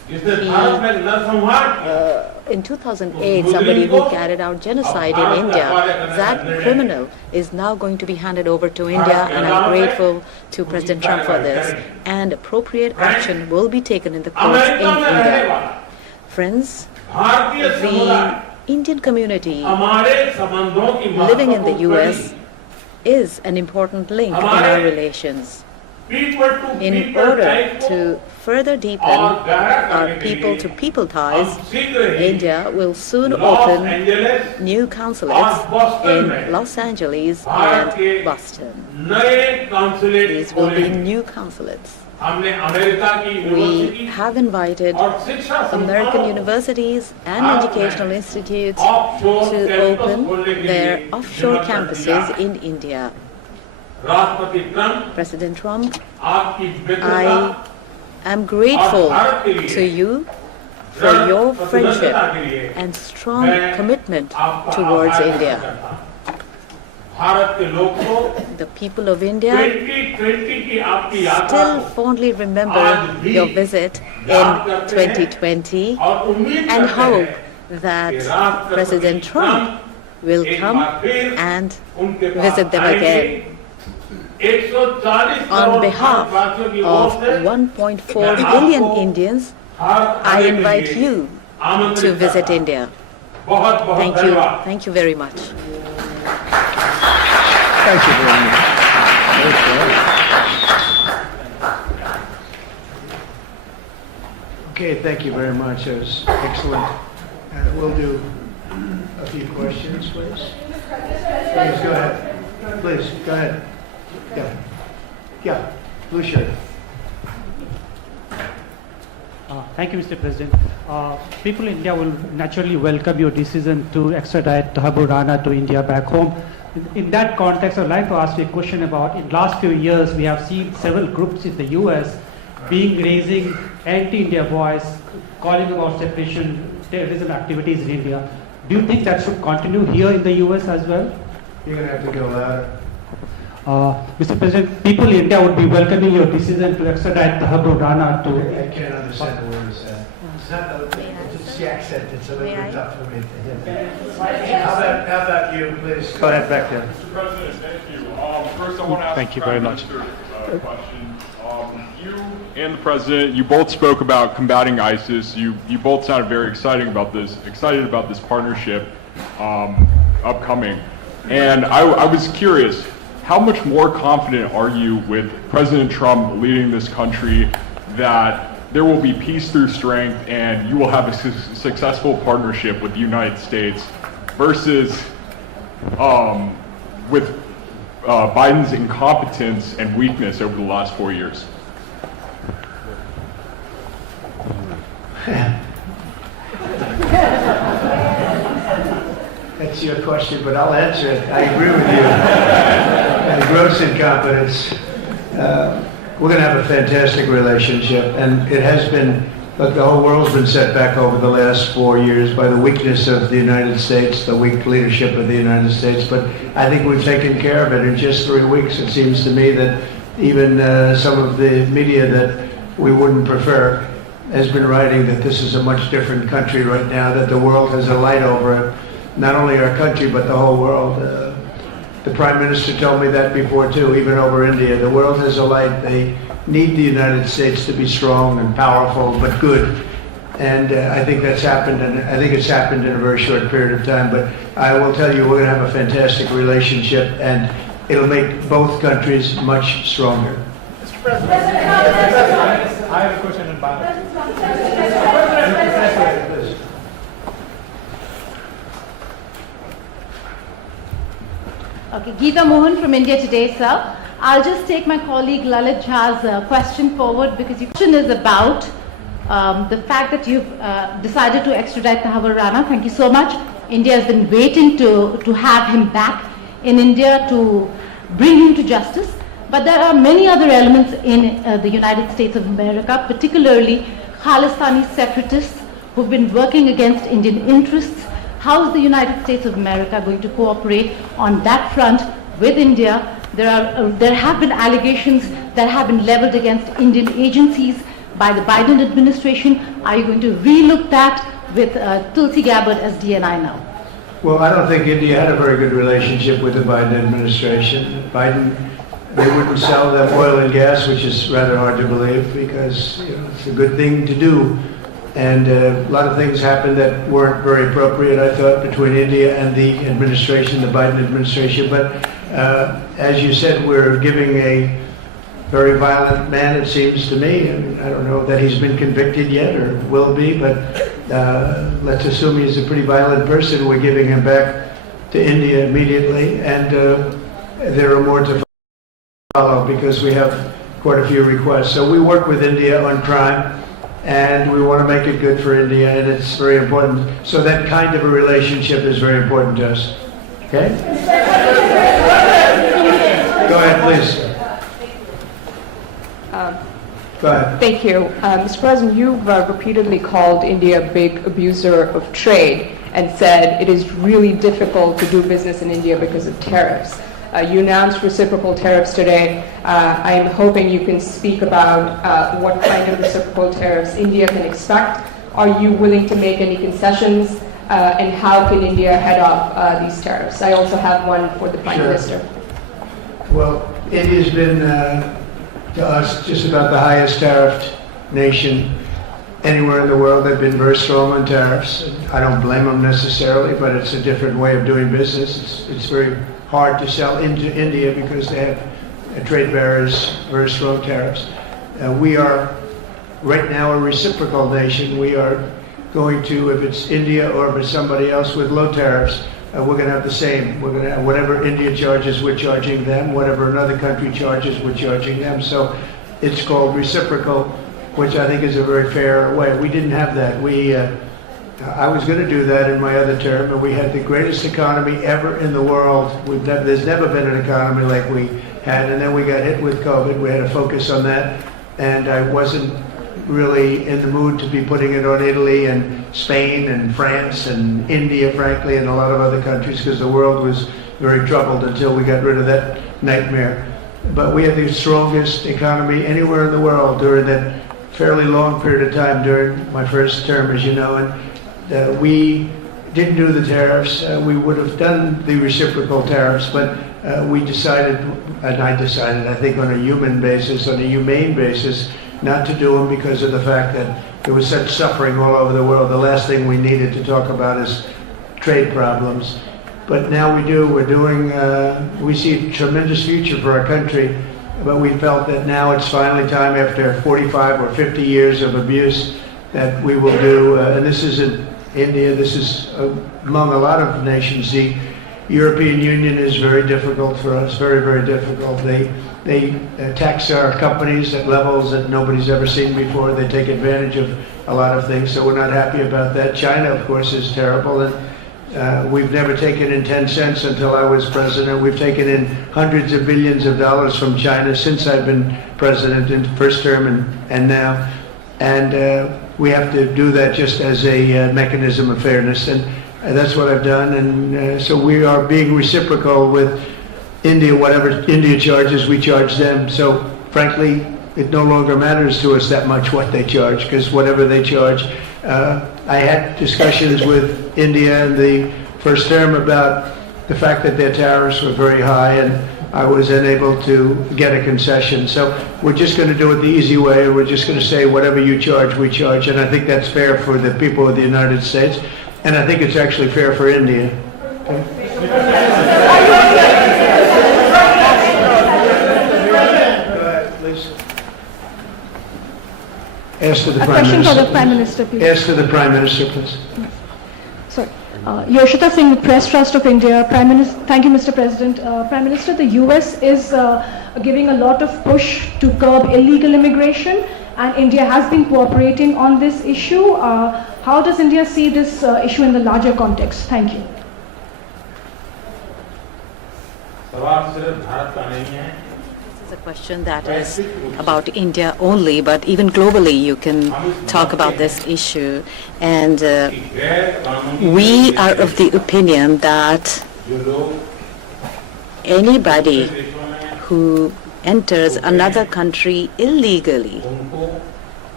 In 2008, somebody who carried out genocide in India, that criminal is now going to be handed over to India, and I'm grateful to President Trump for this. And appropriate action will be taken in the courts in India. Friends, the Indian community living in the US is an important link in our relations. In order to further deepen our people-to-people ties, India will soon open new consulates in Los Angeles and Boston. These will be new consulates. We have invited American universities and educational institutes to open their offshore campuses in India. President Trump, I am grateful to you for your friendship and strong commitment towards India. The people of India still fondly remember your visit in 2020 and hope that President Trump will come and visit them again. On behalf of 1.4 billion Indians, I invite you to visit India. Thank you. Thank you very much. Thank you very much. Okay, thank you very much. That was excellent. We'll do a few questions, please. Please, go ahead. Please, go ahead. Yeah, blue shirt. Thank you, Mr. President. People in India will naturally welcome your decision to extradite Thakur Rana to India back home. In that context, I'd like to ask you a question about, in the last few years, we have seen several groups in the US raising anti-India voice, calling about separation, terrorism activities in India. Do you think that should continue here in the US as well? You're going to have to go louder. Mr. President, people in India would be welcoming your decision to extradite Thakur Rana to... I can't understand the word you said. It's not the accent, it's a little bit tough for me to hear. How about you, please? Go ahead, back there. Mr. President, thank you. First, I want to ask Thank you very much. a question. You and the President, you both spoke about combating ISIS. You both sounded very excited about this partnership upcoming. And I was curious, how much more confident are you with President Trump leading this country that there will be peace through strength and you will have a successful partnership with the United States versus with Biden's incompetence and weakness over the last 4 years? That's your question, but I'll answer it. I agree with you. And gross incompetence. We're going to have a fantastic relationship, and it has been, look, the whole world's been set back over the last 4 years by the weakness of the United States, the weak leadership of the United States, but I think we've taken care of it in just 3 weeks. It seems to me that even some of the media that we wouldn't prefer has been writing that this is a much different country right now, that the world has a light over it. Not only our country, but the whole world. The Prime Minister told me that before too, even over India. The world has a light. They need the United States to be strong and powerful, but good. And I think that's happened, and I think it's happened in a very short period of time. But I will tell you, we're going to have a fantastic relationship, and it'll make both countries much stronger. Mr. President, I have a question on balance. Okay, Geeta Mohan from India Today, sir. I'll just take my colleague Lalit Jha's question forward because your question is about the fact that you've decided to extradite Thakur Rana. Thank you so much. India has been waiting to have him back in India to bring him to justice. But there are many other elements in the United States of America, particularly Khalistani separatists who've been working against Indian interests. How is the United States of America going to cooperate on that front with India? There have been allegations that have been leveled against Indian agencies by the Biden administration? Are you going to relook that with Tulsi Gabbard as DNI now? Well, I don't think India had a very good relationship with the Biden administration. They wouldn't sell them oil and gas, which is rather hard to believe because it's a good thing to do. And a lot of things happened that weren't very appropriate, I thought, between India and the administration, the Biden administration. But as you said, we're giving a very violent man, it seems to me. I don't know that he's been convicted yet or will be, but let's assume he's a pretty violent person. We're giving him back to India immediately, and there are more to follow because we have quite a few requests. So we work with India on crime, and we want to make it good for India, and it's very important. So that kind of a relationship is very important to us. Okay? Go ahead, please. Go ahead. Thank you. Mr. President, you've repeatedly called India a big abuser of trade and said it is really difficult to do business in India because of tariffs. You announced reciprocal tariffs today. I am hoping you can speak about what kind of reciprocal tariffs India can expect. Are you willing to make any concessions? And how can India head off these tariffs? I also have one for the Prime Minister. Well, India's been to us just about the highest tariffed nation anywhere in the world. They've been very strong on tariffs. I don't blame them necessarily, but it's a different way of doing business. It's very hard to sell into India because they have trade barriers, very strong tariffs. We are right now a reciprocal nation. We are going to, if it's India or if it's somebody else with low tariffs, we're going to have the same. We're going to have whatever India charges, we're charging them. Whatever another country charges, we're charging them. So it's called reciprocal, which I think is a very fair way. We didn't have that. I was going to do that in my other term, and we had the greatest economy ever in the world. There's never been an economy like we had, and then we got hit with COVID. We had to focus on that, and I wasn't really in the mood to be putting it on Italy and Spain and France and India, frankly, and a lot of other countries, because the world was very troubled until we got rid of that nightmare. But we had the strongest economy anywhere in the world during that fairly long period of time during my first term, as you know, and we didn't do the tariffs. We would have done the reciprocal tariffs, but we decided, and I decided, I think on a human basis, on a humane basis, not to do them because of the fact that there was such suffering all over the world. The last thing we needed to talk about is trade problems. But now we do. We're doing, we see a tremendous future for our country, but we felt that now it's finally time, after 45 or 50 years of abuse, that we will do, and this isn't India, this is among a lot of nations. The European Union is very difficult for us, very, very difficult. They tax our companies at levels that nobody's ever seen before. They take advantage of a lot of things, so we're not happy about that. China, of course, is terrible, and we've never taken in 10 cents until I was president. We've taken in hundreds of billions of dollars from China since I've been president in the first term and now. And we have to do that just as a mechanism of fairness, and that's what I've done. And so we are being reciprocal with India. Whatever India charges, we charge them. So frankly, it no longer matters to us that much what they charge, because whatever they charge, I had discussions with India in the first term about the fact that their tariffs were very high, and I was unable to get a concession. So we're just going to do it the easy way. We're just going to say whatever you charge, we charge. And I think that's fair for the people of the United States. And I think it's actually fair for India. Ask to the Prime question Minister. for the Prime Minister, please. Ask to the Prime Minister, please. Sorry. Yoshita Singh, the Press Trust of India. Prime Minister, thank you, Mr. President. Prime Minister, the US is giving a lot of push to curb illegal immigration, and India has been cooperating on this issue. How does India see this issue in the larger context? Thank you. This is a question that is about India only, but even globally you can talk about this issue. And we are of the opinion that anybody who enters another country illegally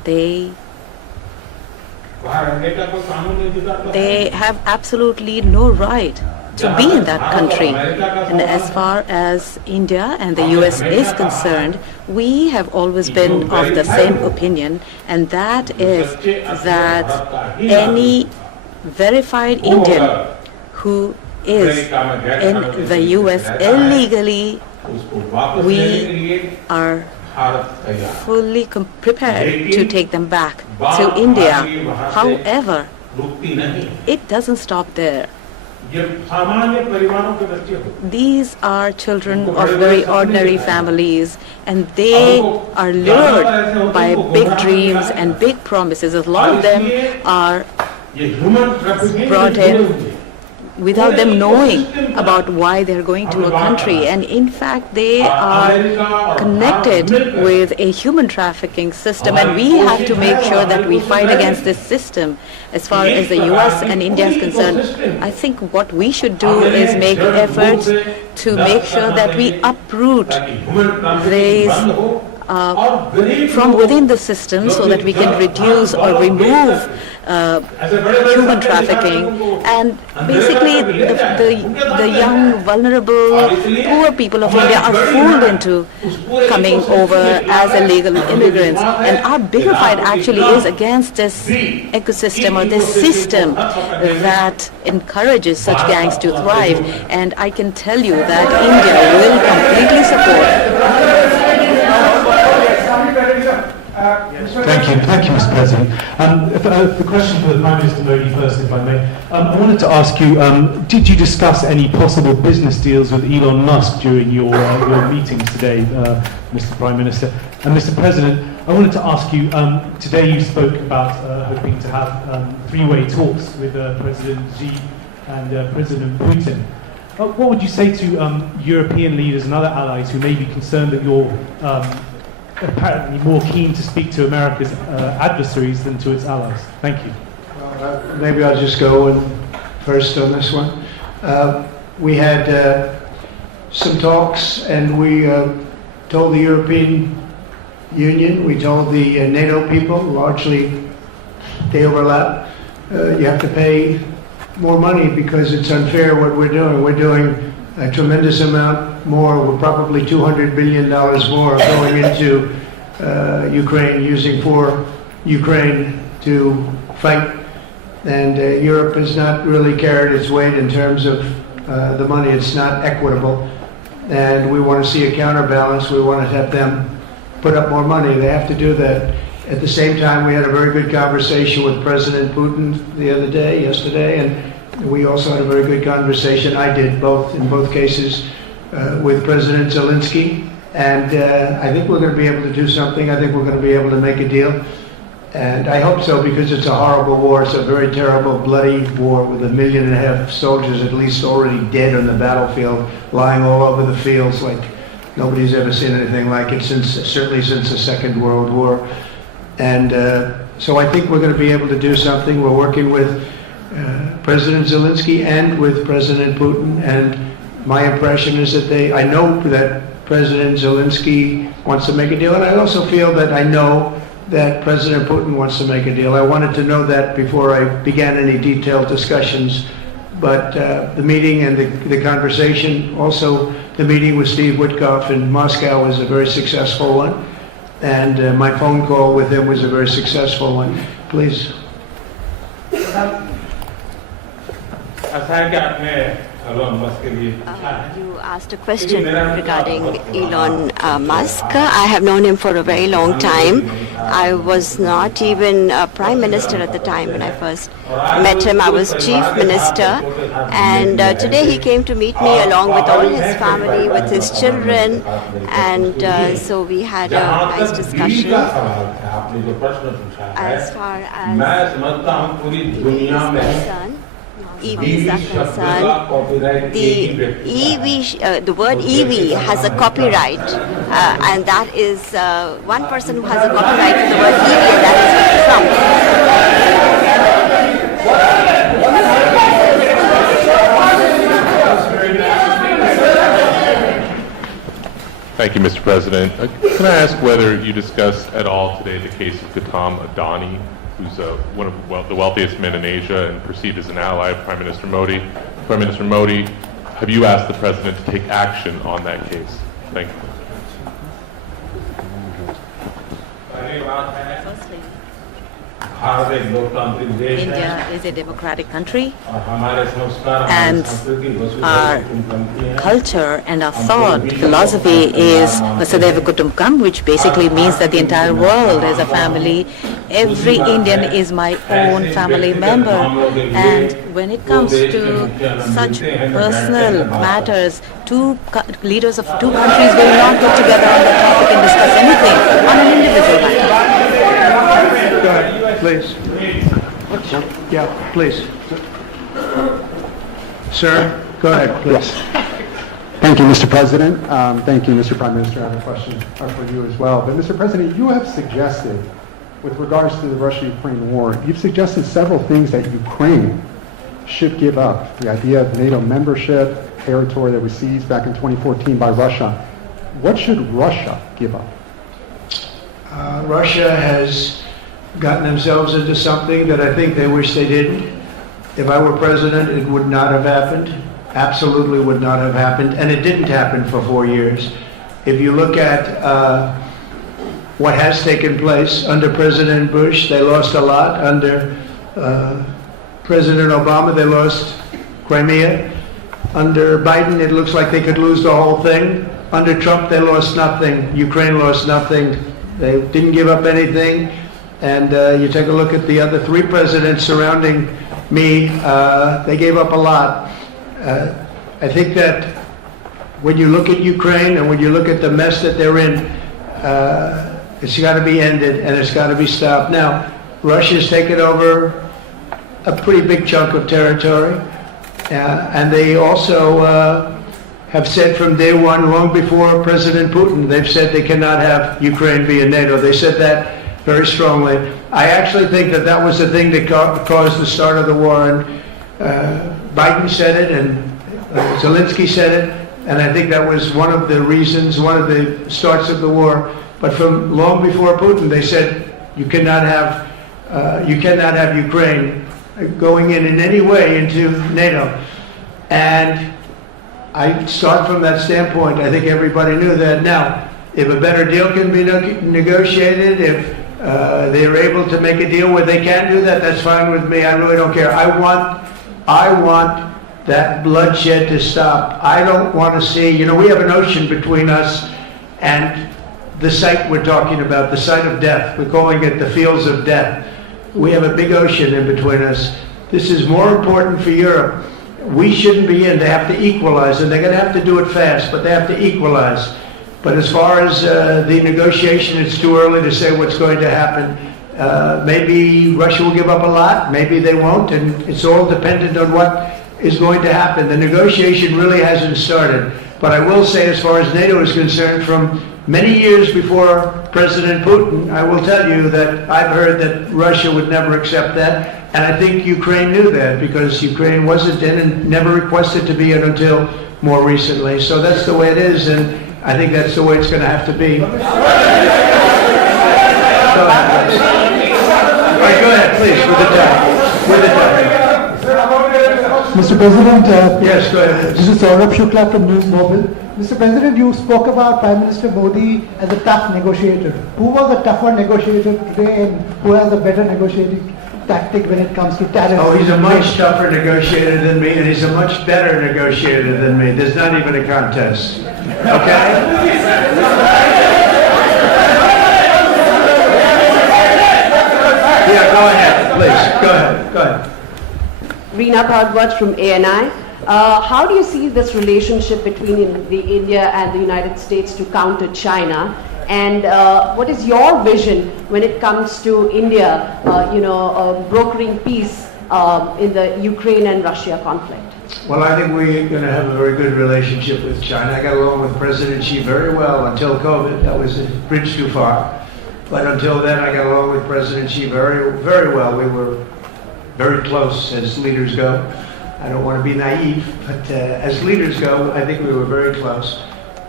They have absolutely no right to be in that country. And as far as India and the US is concerned, we have always been of the same opinion, and that is that any verified Indian who is in the US illegally, we are fully prepared to take them back to India. However, it doesn't stop there. These are children of very ordinary families, and they are lured by big dreams and big promises. A lot of them are brought in without them knowing about why they're going to a country, and in fact they are connected with a human trafficking system, and we have to make sure that we fight against this system. As far as the US and India is concerned, I think what we should do is make efforts to make sure that we uproot these from within the system, so that we can reduce or remove human trafficking, and basically the young, vulnerable, poor people of India are fooled into coming over as illegal immigrants. And our bigger fight actually is against this ecosystem or this system that encourages such gangs to thrive. And I can tell you that India will completely support. Thank you, Mr. President. The question for the Prime Minister Modi first, if I may. I wanted to ask you, did you discuss any possible business deals with Elon Musk during your meetings today, Mr. Prime Minister? And Mr. President, I wanted to ask you, today you spoke about hoping to have three-way talks with President Xi and President Putin. What would you say to European leaders and other allies who may be concerned that you're apparently more keen to speak to America's adversaries than to its allies? Thank you. Maybe I'll just go first on this one. We had some talks, and we told the European Union, we told the NATO people, largely they overlap, you have to pay more money because it's unfair what we're doing. We're doing a tremendous amount more. We're probably $200 billion more going into Ukraine, using for Ukraine to fight. And Europe has not really carried its weight in terms of the money. It's not equitable. And we want to see a counterbalance. We want to have them put up more money. They have to do that. At the same time, we had a very good conversation with President Putin yesterday, and we also had a very good conversation. I did in both cases, with President Zelensky. And I think we're going to be able to do something. I think we're going to be able to make a deal. And I hope so, because it's a horrible war. It's a very terrible, bloody war with 1.5 million soldiers at least already dead on the battlefield, lying all over the fields like nobody's ever seen anything like it, certainly since the Second World War. And so I think we're going to be able to do something. We're working with President Zelensky and with President Putin. And my impression is that I know that President Zelensky wants to make a deal. And I also feel that I know that President Putin wants to make a deal. I wanted to know that before I began any detailed discussions. But the meeting and the conversation, also the meeting with Steve Witkoff in Moscow, was a very successful one. And my phone call with him was a very successful one. Please. You asked a question regarding Elon Musk. I have known him for a very long time. I was not even a prime minister at the time when I first met him. I was chief minister. And today he came to meet me along with all his family, with his children. And so we had a nice discussion. As far as EVs are concerned, the word EV has a copyright, and that is one person who has a copyright to the word EV, and that is Thank you, Mr. President. Can I ask whether you discussed at all today the case of Gautam Adani, who's one of the wealthiest men in Asia and perceived as an ally of Prime Minister Modi? Prime Minister Modi, have you asked the President to take action on that case? Thank you. India is a democratic country, and our culture and our thought philosophy is Vasadeva Kutumbakam, which basically means that the entire world is a family. Every Indian is my own family member, and when it comes to such personal matters, leaders of two countries will not get together on the topic and discuss anything on an individual matter. Go ahead, please. Yeah, please. Sir, go ahead, please. Thank you, Mr. President. Thank you, Mr. Prime Minister. I have a question for you as well. But, Mr. President, you have suggested, with regards to the Russia-Ukraine war, you've suggested several things that Ukraine should give up. The idea of NATO membership, territory that was seized back in 2014 by Russia. What should Russia give up? Russia has gotten themselves into something that I think they wish they didn't. If I were president, it would not have happened. Absolutely would not have happened. And it didn't happen for 4 years. If you look at what has taken place under President Bush, they lost a lot. Under President Obama, they lost Crimea. Under Biden, it looks like they could lose the whole thing. Under Trump, they lost nothing. Ukraine lost nothing. They didn't give up anything. And you take a look at the other three presidents surrounding me, they gave up a lot. I think that when you look at Ukraine and when you look at the mess that they're in, it's got to be ended and it's got to be stopped. Now, Russia's taken over a pretty big chunk of territory, and they also have said from day one, long before President Putin, they've said they cannot have Ukraine be in NATO. They said that very strongly. I actually think that that was the thing that caused the start of the war. And Biden said it, and Zelensky said it, and I think that was one of the reasons, one of the starts of the war. But from long before Putin, they said you cannot have Ukraine going in any way into NATO. And I start from that standpoint. I think everybody knew that. Now, if a better deal can be negotiated, if they're able to make a deal where they can do that, that's fine with me. I really don't care. I want that bloodshed to stop. I don't want to see, we have an ocean between us and the site we're talking about, the site of death. We're calling it the fields of death. We have a big ocean in between us. This is more important for Europe. We shouldn't be in. They have to equalize, and they're going to have to do it fast, but they have to equalize. But as far as the negotiation, it's too early to say what's going to happen. Maybe Russia will give up a lot, maybe they won't, and it's all dependent on what is going to happen. The negotiation really hasn't started. But I will say, as far as NATO is concerned, from many years before President Putin, I will tell you that I've heard that Russia would never accept that. And I think Ukraine knew that, because Ukraine wasn't in and never requested to be in until more recently. So that's the way it is, and I think that's the way it's going to have to be. All right, go ahead, please, with the time. Mr. President, yes, go ahead. This is Saurabh Shukla from News Mobile. Mr. President, you spoke about Prime Minister Modi as a tough negotiator. Who was a tougher negotiator today, and who has a better negotiating tactic when it comes to tariffs? Oh, he's a much tougher negotiator than me, and he's a much better negotiator than me. There's not even a contest. Okay? Yeah, go ahead, please. Go ahead. Reena Bhardwaj from ANI. How do you see this relationship between the India and the United States to counter China? And what is your vision when it comes to India, brokering peace in the Ukraine and Russia conflict? Well, I think we're going to have a very good relationship with China. I got along with President Xi very well until COVID. That was a bridge too far. But until then, I got along with President Xi very, very well. We were very close as leaders go. I don't want to be naive, but as leaders go, I think we were very close.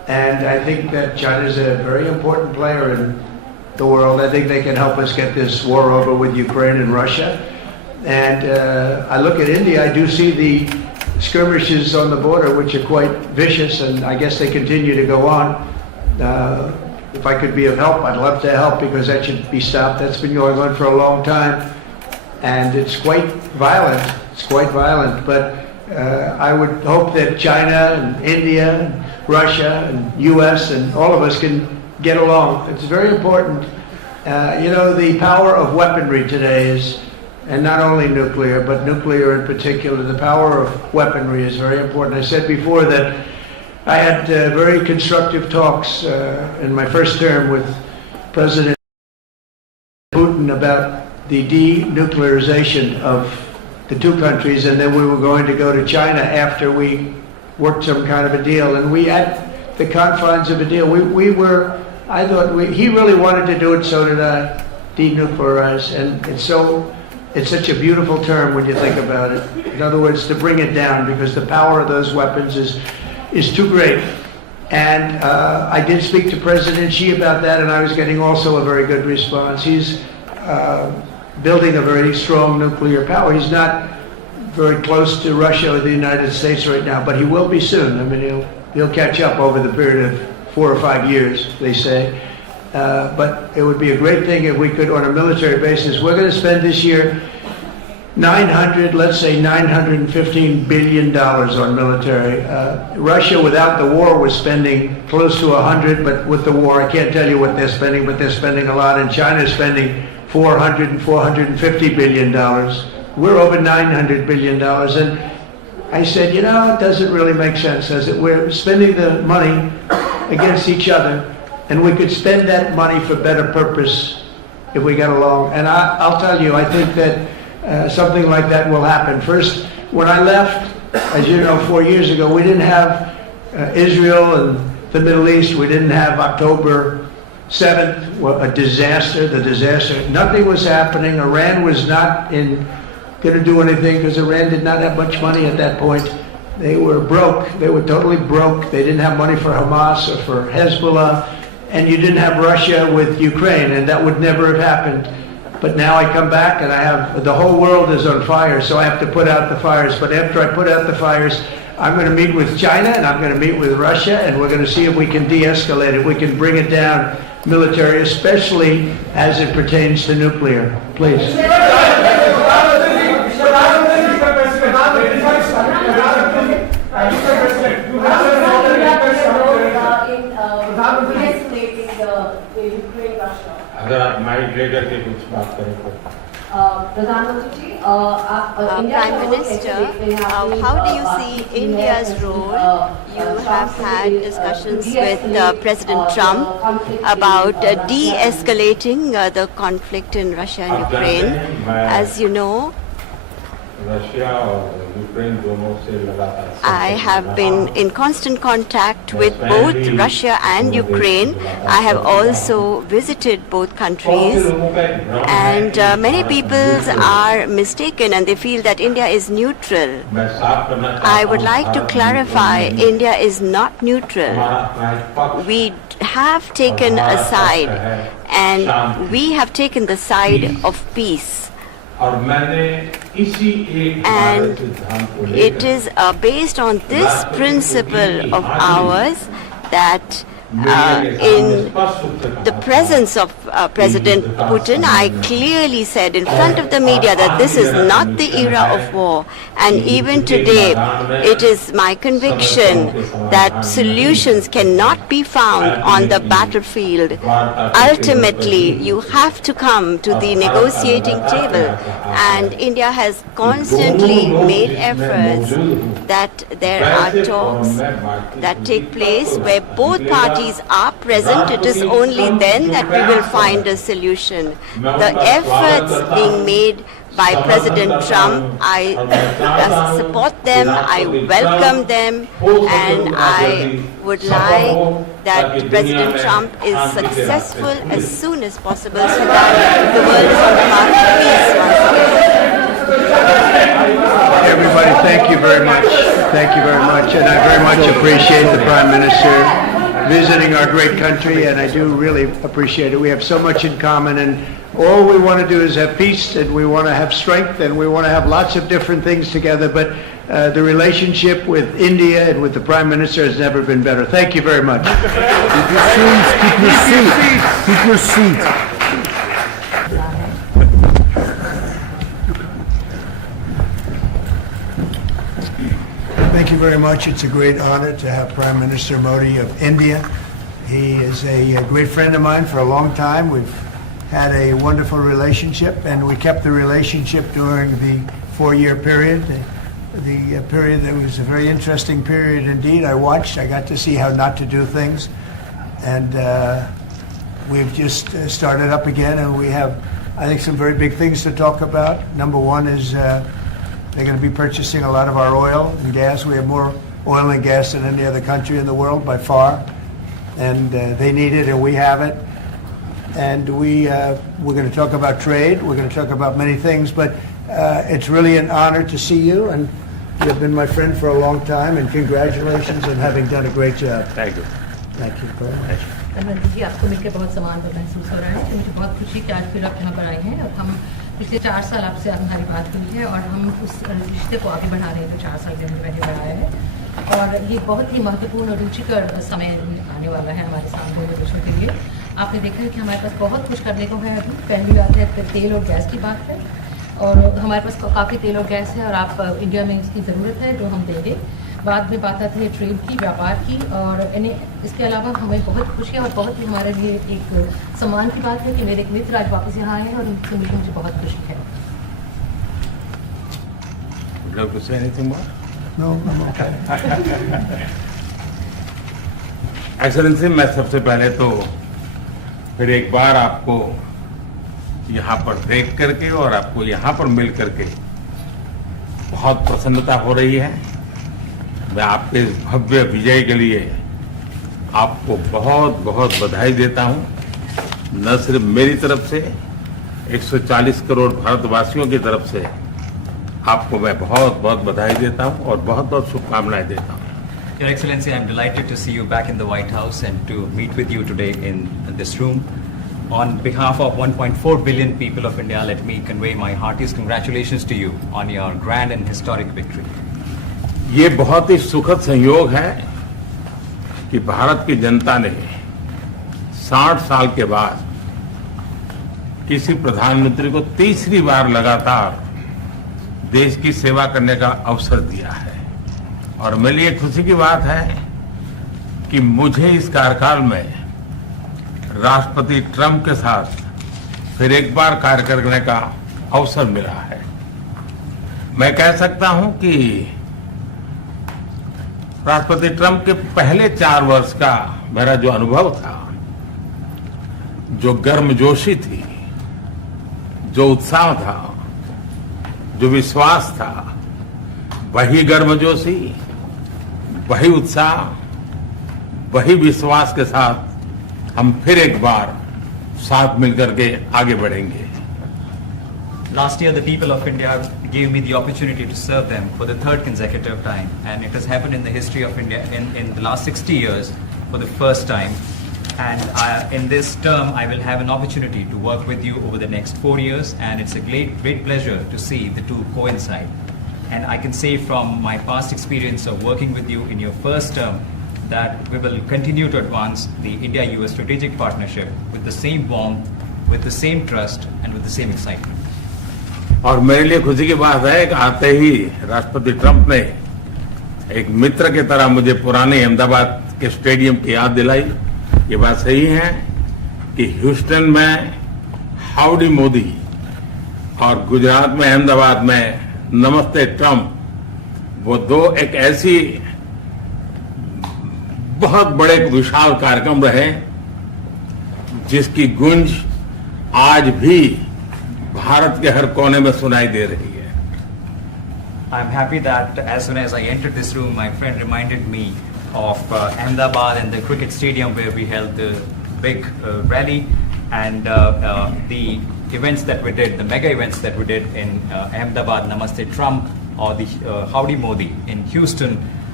And I think that China is a very important player in the world. I think they can help us get this war over with Ukraine and Russia. And I look at India, I do see the skirmishes on the border, which are quite vicious, and I guess they continue to go on. If I could be of help, I'd love to help, because that should be stopped. That's been going on for a long time, and it's quite violent. It's quite violent, but I would hope that China and India and Russia and U.S. and all of us can get along. It's very important. The power of weaponry today is, and not only nuclear, but nuclear in particular, the power of weaponry is very important. I said before that I had very constructive talks in my first term with President Putin about the denuclearization of the two countries, and then we were going to go to China after we worked some kind of a deal. And we at the confines of a deal. I thought he really wanted to do it, so did I, denuclearize. And it's such a beautiful term when you think about it. In other words, to bring it down, because the power of those weapons is too great. And I did speak to President Xi about that, and I was getting also a very good response. He's building a very strong nuclear power. He's not very close to Russia or the United States right now, but he will be soon. I mean, he'll catch up over the period of 4 or 5 years, they say. But it would be a great thing if we could, on a military basis. We're going to spend this year $915 billion on military. Russia, without the war, was spending close to 100, but with the war, I can't tell you what they're spending, but they're spending a lot, and China's spending $400 and $450 billion. We're over $900 billion, and I said, it doesn't really make sense, does it? We're spending the money against each other, and we could spend that money for better purpose if we got along. And I'll tell you, I think that something like that will happen. First, when I left, as you know, 4 years ago, we didn't have Israel and the Middle East. We didn't have October 7th, a disaster, the disaster. Nothing was happening. Iran was not going to do anything, because Iran did not have much money at that point. They were broke. They were totally broke. They didn't have money for Hamas or for Hezbollah. And you didn't have Russia with Ukraine, and that would never have happened. But now I come back and the whole world is on fire, so I have to put out the fires. But after I put out the fires, I'm going to meet with China and I'm going to meet with Russia, and we're going to see if we can de-escalate it. We can bring it down military, especially as it pertains to nuclear. Please. अगर आप mic लेकर के कुछ बात करें तो Prime Minister, how do you see India's role? You have had discussions with President Trump about de-escalating the conflict in Russia and Ukraine. As you know, I have been in constant contact with both Russia and Ukraine. I have also visited both countries, and many people are mistaken and they feel that India is neutral. I would like to clarify, India is not neutral. We have taken a side, and we have taken the side of peace. And it is based on this principle of ours that in the presence of President Putin, I clearly said in front of the media that this is not the era of war. And even today, it is my conviction that solutions cannot be found on the battlefield. Ultimately, you have to come to the negotiating table. And India has constantly made efforts that there are talks that take place where both parties are present. It is only then that we will find a solution. The efforts being made by President Trump, I support them, I welcome them, and I would like that President Trump is successful as soon as possible so that the world is on the path to peace once again. Everybody, thank you very much. Thank you very much. And I very much appreciate the Prime Minister visiting our great country, and I do really appreciate it. We have so much in common, and all we want to do is have peace, and we want to have strength, and we want to have lots of different things together, but the relationship with India and with the Prime Minister has never been better. Thank you very much. Keep your seats. Keep your seats. Keep your seats. Thank you very much. It's a great honor to have Prime Minister Modi of India. He is a great friend of mine for a long time. We've had a wonderful relationship, and we kept the relationship during the 4-year period. The period that was a very interesting period indeed. I got to see how not to do things. And we've just started up again, and we have, I think, some very big things to talk about. Number one is they're going to be purchasing a lot of our oil and gas. We have more oil and gas than any other country in the world by far. And they need it, and we have it. And we're going to talk about trade. We're going to talk about many things. But it's really an honor to see you. And you've been my friend for a long time. And congratulations on having done a great job. Thank you. Thank you very much. Narendra जी, आपको मिलकर बहुत सम्मान महसूस हो रहा है। तो मुझे बहुत खुशी कि आज फिर आप यहाँ पर आए हैं और हम पिछले 4 साल आपसे हमारी बात हुई है और हम उस रिश्ते को आगे बढ़ा रहे हैं जो 4 साल से हमने पहले बढ़ाया है। और ये बहुत ही महत्वपूर्ण और रुचिकर समय आने वाला है हमारे साथ दोनों देशों के लिए। आपने देखा है कि हमारे पास बहुत कुछ करने को है। अभी पहली बात है तेल और गैस की बात है, और हमारे पास काफ़ी तेल और गैस है और आप इंडिया में इसकी ज़रूरत है जो हम देंगे। बाद में बात आती है ट्रेड की, व्यापार की, और इसके अलावा हमें बहुत खुशी है और बहुत ही हमारे लिए एक सम्मान की बात है कि मेरे एक मित्र आज वापस यहाँ आए हैं और उनसे मिलकर मुझे बहुत खुशी है। Would you like to say anything more? No, I'm okay. Excellency, मैं सबसे पहले तो फिर एक बार आपको यहाँ पर देख करके और आपको यहाँ पर मिल करके बहुत प्रसन्नता हो रही है। मैं आपके इस भव्य विजय के लिए आपको बहुत बहुत बधाई देता हूँ। न सिर्फ मेरी तरफ से, 140 करोड़ भारतवासियों की तरफ से आपको मैं बहुत बहुत बधाई देता हूँ और बहुत बहुत शुभकामनाएं देता हूँ। Your Excellency, I am delighted to see you back in the White House and to meet with you today in this room. On behalf of 1.4 billion people of India, let me convey my heartiest congratulations to you on your grand and historic victory. ये बहुत ही सुखद संयोग है कि भारत की जनता ने 60 साल के बाद किसी प्रधानमंत्री को तीसरी बार लगातार देश की सेवा करने का अवसर दिया है। और मेरे लिए खुशी की बात है कि मुझे इस कार्यकाल में राष्ट्रपति ट्रंप के साथ फिर एक बार कार्य करने का अवसर मिला है। मैं कह सकता हूं कि राष्ट्रपति ट्रंप के पहले 4 वर्ष का मेरा जो अनुभव था, जो गर्मजोशी थी, जो उत्साह था, जो विश्वास था, वही गर्मजोशी, वही उत्साह, वही विश्वास के साथ हम फिर एक बार साथ मिलकर के आगे बढ़ेंगे। Last year, the people of India gave me the opportunity to serve them for the 3rd consecutive time, and it has happened in the history of India in the last 60 years for the first time. And in this term, I will have an opportunity to work with you over the next 4 years, and it's a great pleasure to see the two coincide. And I can say from my past experience of working with you in your first term that we will continue to advance the India-US strategic partnership with the same warmth, with the same trust, and with the same excitement. और मेरे लिए खुशी की बात है कि आते ही राष्ट्रपति ट्रंप ने एक मित्र की तरह मुझे पुराने अहमदाबाद के स्टेडियम की याद दिलाई। ये बात सही है कि ह्यूस्टन में हाउडी मोदी और गुजरात में अहमदाबाद में नमस्ते ट्रंप, वो दो एक ऐसी बहुत बड़े विशाल कार्यक्रम रहे जिसकी गूंज आज भी भारत के हर कोने में सुनाई दे रही है। I'm happy that as soon as I entered this room, my friend reminded me of Ahmedabad and the cricket stadium where we held the big rally, and the events that we did, the mega events that we did in Ahmedabad, Namaste Trump, or the Howdy Modi in Houston.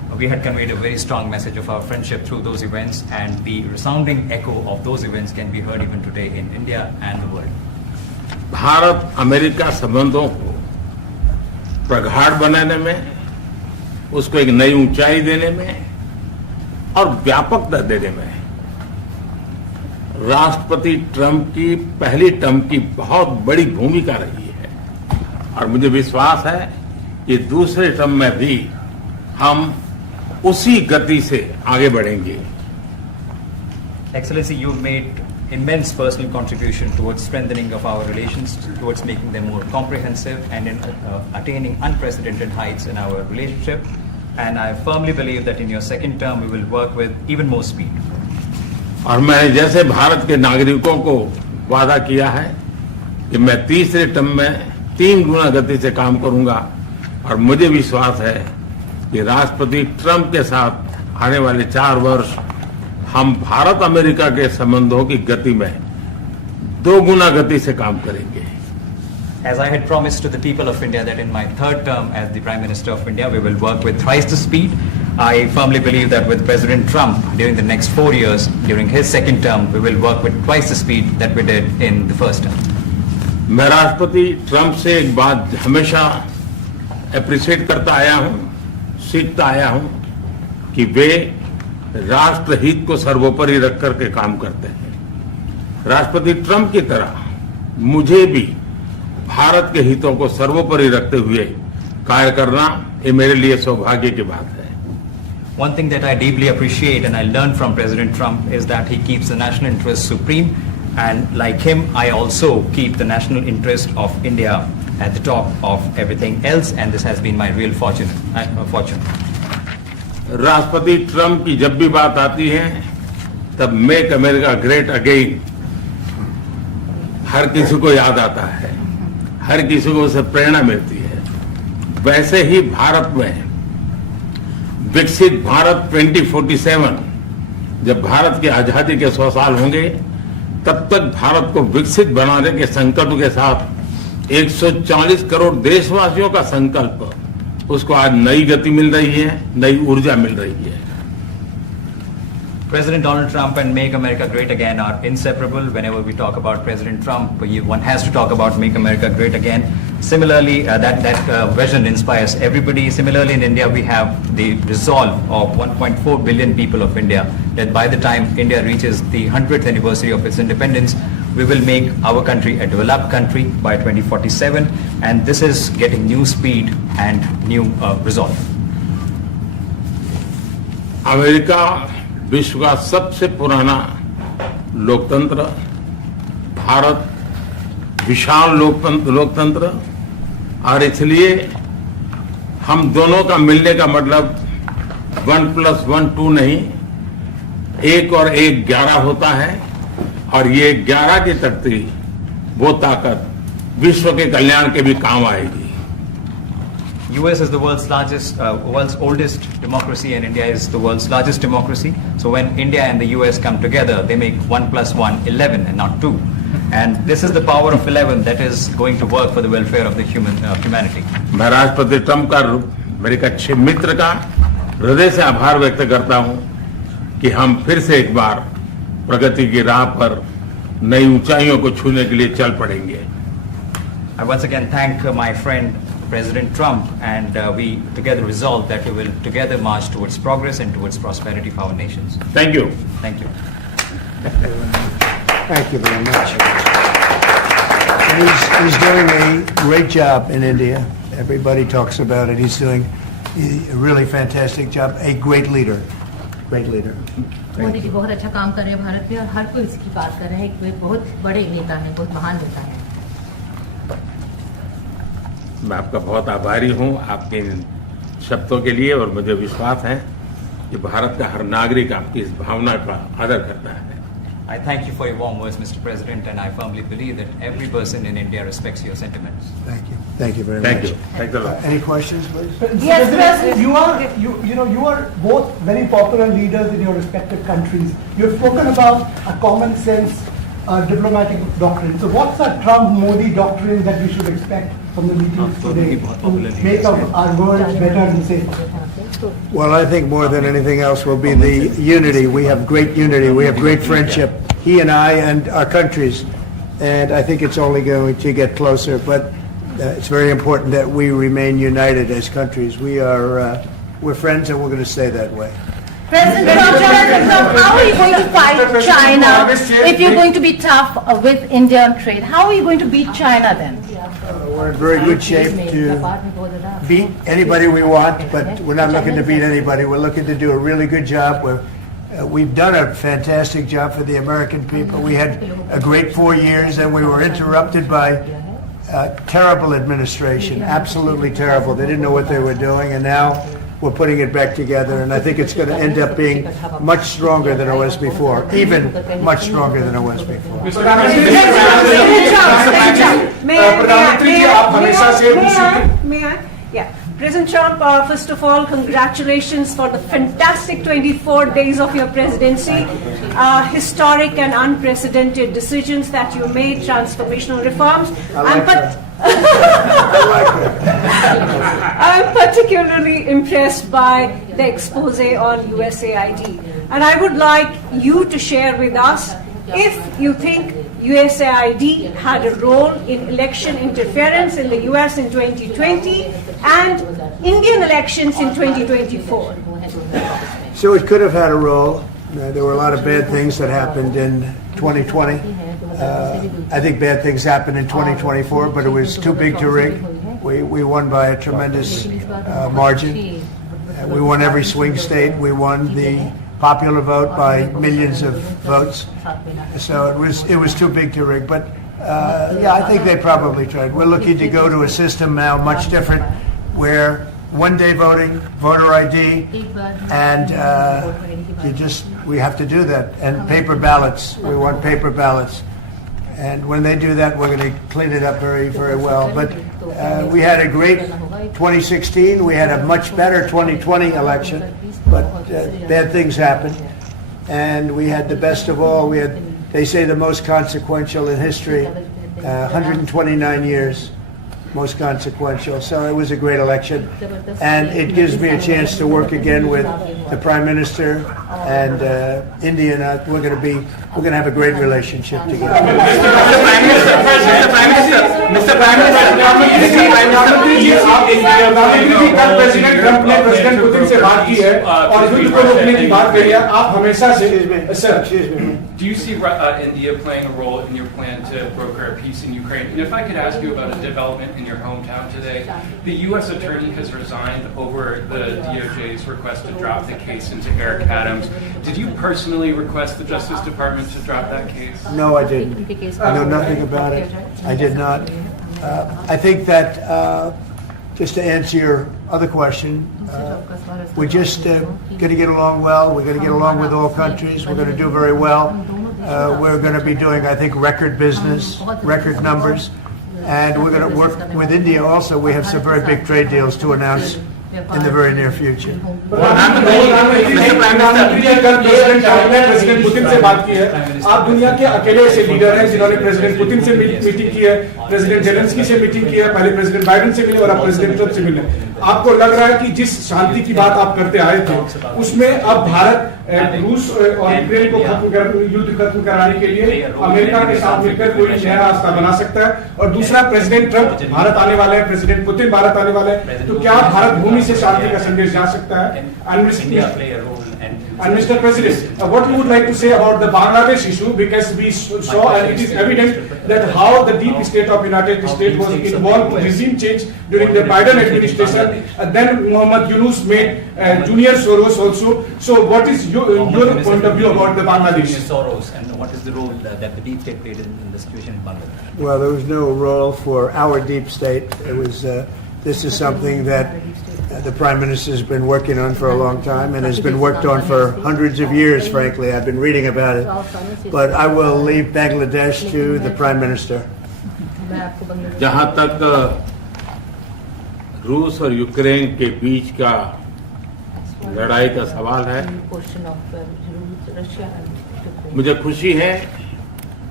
we had conveyed a very strong message of our friendship through those events, and the resounding echo of those events can be heard even today in India and the world. Bharat America संबंधों को प्रगाढ़ बनाने में, उसको एक नई ऊंचाई देने में और व्यापकता देने में राष्ट्रपति ट्रंप की पहली टर्म की बहुत बड़ी भूमिका रही है, और मुझे विश्वास है कि दूसरे टर्म में भी हम उसी गति से आगे बढ़ेंगे. Excellency, you made immense personal contribution towards strengthening of our relations, towards making them more comprehensive, and in attaining unprecedented heights in our relationship. And I firmly believe that in your second term, we will work with even more speed. और मैं जैसे भारत के नागरिकों को वादा किया है कि मैं तीसरे टर्म में 3 गुना गति से काम करूंगा, और मुझे विश्वास है कि राष्ट्रपति ट्रंप के साथ आने वाले 4 वर्ष हम भारत अमेरिका के संबंधों की गति में 2 गुना गति से काम करेंगे. As I had promised to the people of India that in my third term as the Prime Minister of India, we will work with thrice the speed. I firmly believe that with President Trump, during the next 4 years, during his second term, we will work with twice the speed that we did in the first term. मैं राष्ट्रपति Trump से एक बात हमेशा appreciate करता आया हूं, सीखता आया हूं कि वे राष्ट्रहित को सर्वोपरि रख करके काम करते हैं. राष्ट्रपति ट्रंप की तरह मुझे भी भारत के हितों को सर्वोपरि रखते हुए कार्य करना, ये मेरे लिए सौभाग्य की बात है. One thing that I deeply appreciate and I learned from President Trump is that he keeps the national interest supreme, and like him, I also keep the national interest of India at the top of everything else, and this has been my real fortune. राष्ट्रपति Trump की जब भी बात आती है तब make America great again हर किसी को याद आता है, हर किसी को उससे प्रेरणा मिलती है. वैसे ही भारत में विकसित भारत 2047, जब भारत की आजादी के 100 साल होंगे, तब तक भारत को विकसित बनाने के संकल्प के साथ 140 करोड़ देशवासियों का संकल्प, उसको आज नई गति मिल रही है, नई ऊर्जा मिल रही है. President Donald Trump and Make America Great Again are inseparable. Whenever we talk about President Trump, one has to talk about Make America Great Again. Similarly, that vision inspires everybody. Similarly, in India, we have the resolve of 1.4 billion people of India that by the time India reaches the 100th anniversary of its independence, we will make our country a developed country by 2047. And this is getting new speed and new resolve. America विश्व का सबसे पुराना लोकतंत्र, भारत विशाल लोकतंत्र, और इसलिए हम दोनों का मिलने का मतलब 1+1 2 नहीं, 1 और 1 11 होता है, और ये 11 की तख्ती वो ताकत विश्व के कल्याण के भी काम आएगी. US is the world's oldest democracy, and India is the world's largest democracy. So when India and the US come together, they make 1+1 11 and not 2. And this is the power of 11 that is going to work for the welfare of the humanity. मैं राष्ट्रपति Trump का, मेरे एक अच्छे मित्र का हृदय से आभार व्यक्त करता हूं कि हम फिर से एक बार प्रगति की राह पर नई ऊंचाइयों को छूने के लिए चल पड़ेंगे. I once again thank my friend President Trump, and we together resolve that we will together march towards progress and towards prosperity for our nations. Thank you. Thank you. Thank you very much. He's doing a great job in India. Everybody talks about it. He's doing a really fantastic job. A great leader. Great leader. Modi ji बहुत अच्छा काम कर रहे हैं भारत में, और हर कोई इसकी बात कर रहे हैं. वे बहुत बड़े नेता हैं, बहुत महान नेता हैं. मैं आपका बहुत आभारी हूं आपके इन शब्दों के लिए, और मुझे विश्वास है कि भारत का हर नागरिक आपकी इस भावना का आदर करता है. I thank you for your warm words, Mr. President, and I firmly believe that every person in India respects your sentiments. Thank you. Thank you very Thank much. you. Thank you. Any questions, please? Yes, President. You are both very popular leaders in your respective countries. You have spoken about a common sense diplomatic doctrine. So what's the Trump-Modi doctrine that we should expect from the meetings today to make our world better and safer? Well, I think more than anything else will be the unity. We have great unity. We have great friendship, he and I and our countries. And I think it's only going to get closer. But it's very important that we remain united as countries. We're friends and we're going to stay that way. President Trump, how are you going to fight China if you're going to be tough with India on trade? How are you going to beat China then? We're in very good shape to beat anybody we want, but we're not looking to beat anybody. We're looking to do a really good job. We've done a fantastic job for the American people. We had a great 4 years, and we were interrupted by terrible administration, absolutely terrible. They didn't know what they were doing, and now we're putting it back together, and I think it's going to end up being much stronger than it was before, even much stronger than it was before. May I? Yeah. President Trump, first of all, congratulations for the fantastic 24 days of your presidency. Historic and unprecedented decisions that you made, transformational reforms. I'm particularly impressed by the expose on USAID. And I would like you to share with us if you think USAID had a role in election interference in the US in 2020 and Indian elections in 2024. So it could have had a role. There were a lot of bad things that happened in 2020. I think bad things happened in 2024, but it was too big to rig. We won by a tremendous margin. We won every swing state. We won the popular vote by millions of votes. So it was too big to rig. But yeah, I think they probably tried. We're looking to go to a system now much different, where one-day voting, voter ID, and we have to do that. And paper ballots. We want paper ballots. And when they do that, we're going to clean it up very, very well. But we had a great 2016. We had a much better 2020 election. But bad things happened. And we had the best of all. We had, they say, the most consequential in history, 129 years. Most consequential. So it was a great election, and it gives me a chance to work again with the Prime Minister and India. And we're going to have a great relationship together. Mr. Prime Minister, Trump ने president Putin से बात की है और युद्ध को रोकने की बात कही है. आप हमेशा से Do you see India playing a role in your plan to broker a peace in Ukraine? And if I could ask you about a development in your hometown today, the U.S. attorney has resigned over the DOJ's request to drop the case into Eric Adams. Did you personally request the Justice Department to drop that case? No, I didn't. I know nothing about it. I did not. I think that, just to answer your other question, we're just going to get along well. We're going to get along with all countries. We're going to do very well. We're going to be doing, I think, record business, record numbers. And we're going to work with India also. We have some very big trade deals to announce in the very near future. President Putin से बात की है. आप दुनिया के अकेले ऐसे leader हैं जिन्होंने प्रेसिडेंट पुतिन से मीटिंग की है, प्रेसिडेंट जेलेंस्की से मीटिंग की है, पहले प्रेसिडेंट बाइडेन से मिले और अब प्रेसिडेंट ट्रंप से मिले. आपको लग रहा है कि जिस शांति की बात आप करते आए थे, उसमें अब भारत रूस और यूक्रेन को युद्ध खत्म कराने के लिए अमेरिका के साथ मिलकर कोई नया रास्ता बना सकता है? और दूसरा, प्रेसिडेंट ट्रंप भारत आने वाले हैं, प्रेसिडेंट पुतिन भारत आने वाले हैं, तो क्या भारत भूमि से शांति का संदेश जा सकता है? And Mr. President, what you would like to say about the Bangladesh issue, because we saw and it is evident that how the deep state of United States was involved in regime change during the Biden administration. Then Muhammad Yunus made Junior Soros also. So what is your point of view about the Bangladesh? Soros, and what is the role that the deep state played in the situation in Bangladesh? Well, there was no role for our deep state. It was. This is something that the Prime Minister has been working on for a long time and has been worked on for hundreds of years, frankly. I've been reading about it. But I will leave Bangladesh to the Prime Minister. जहां तक रूस और Ukraine के बीच का लड़ाई का सवाल है, मुझे खुशी है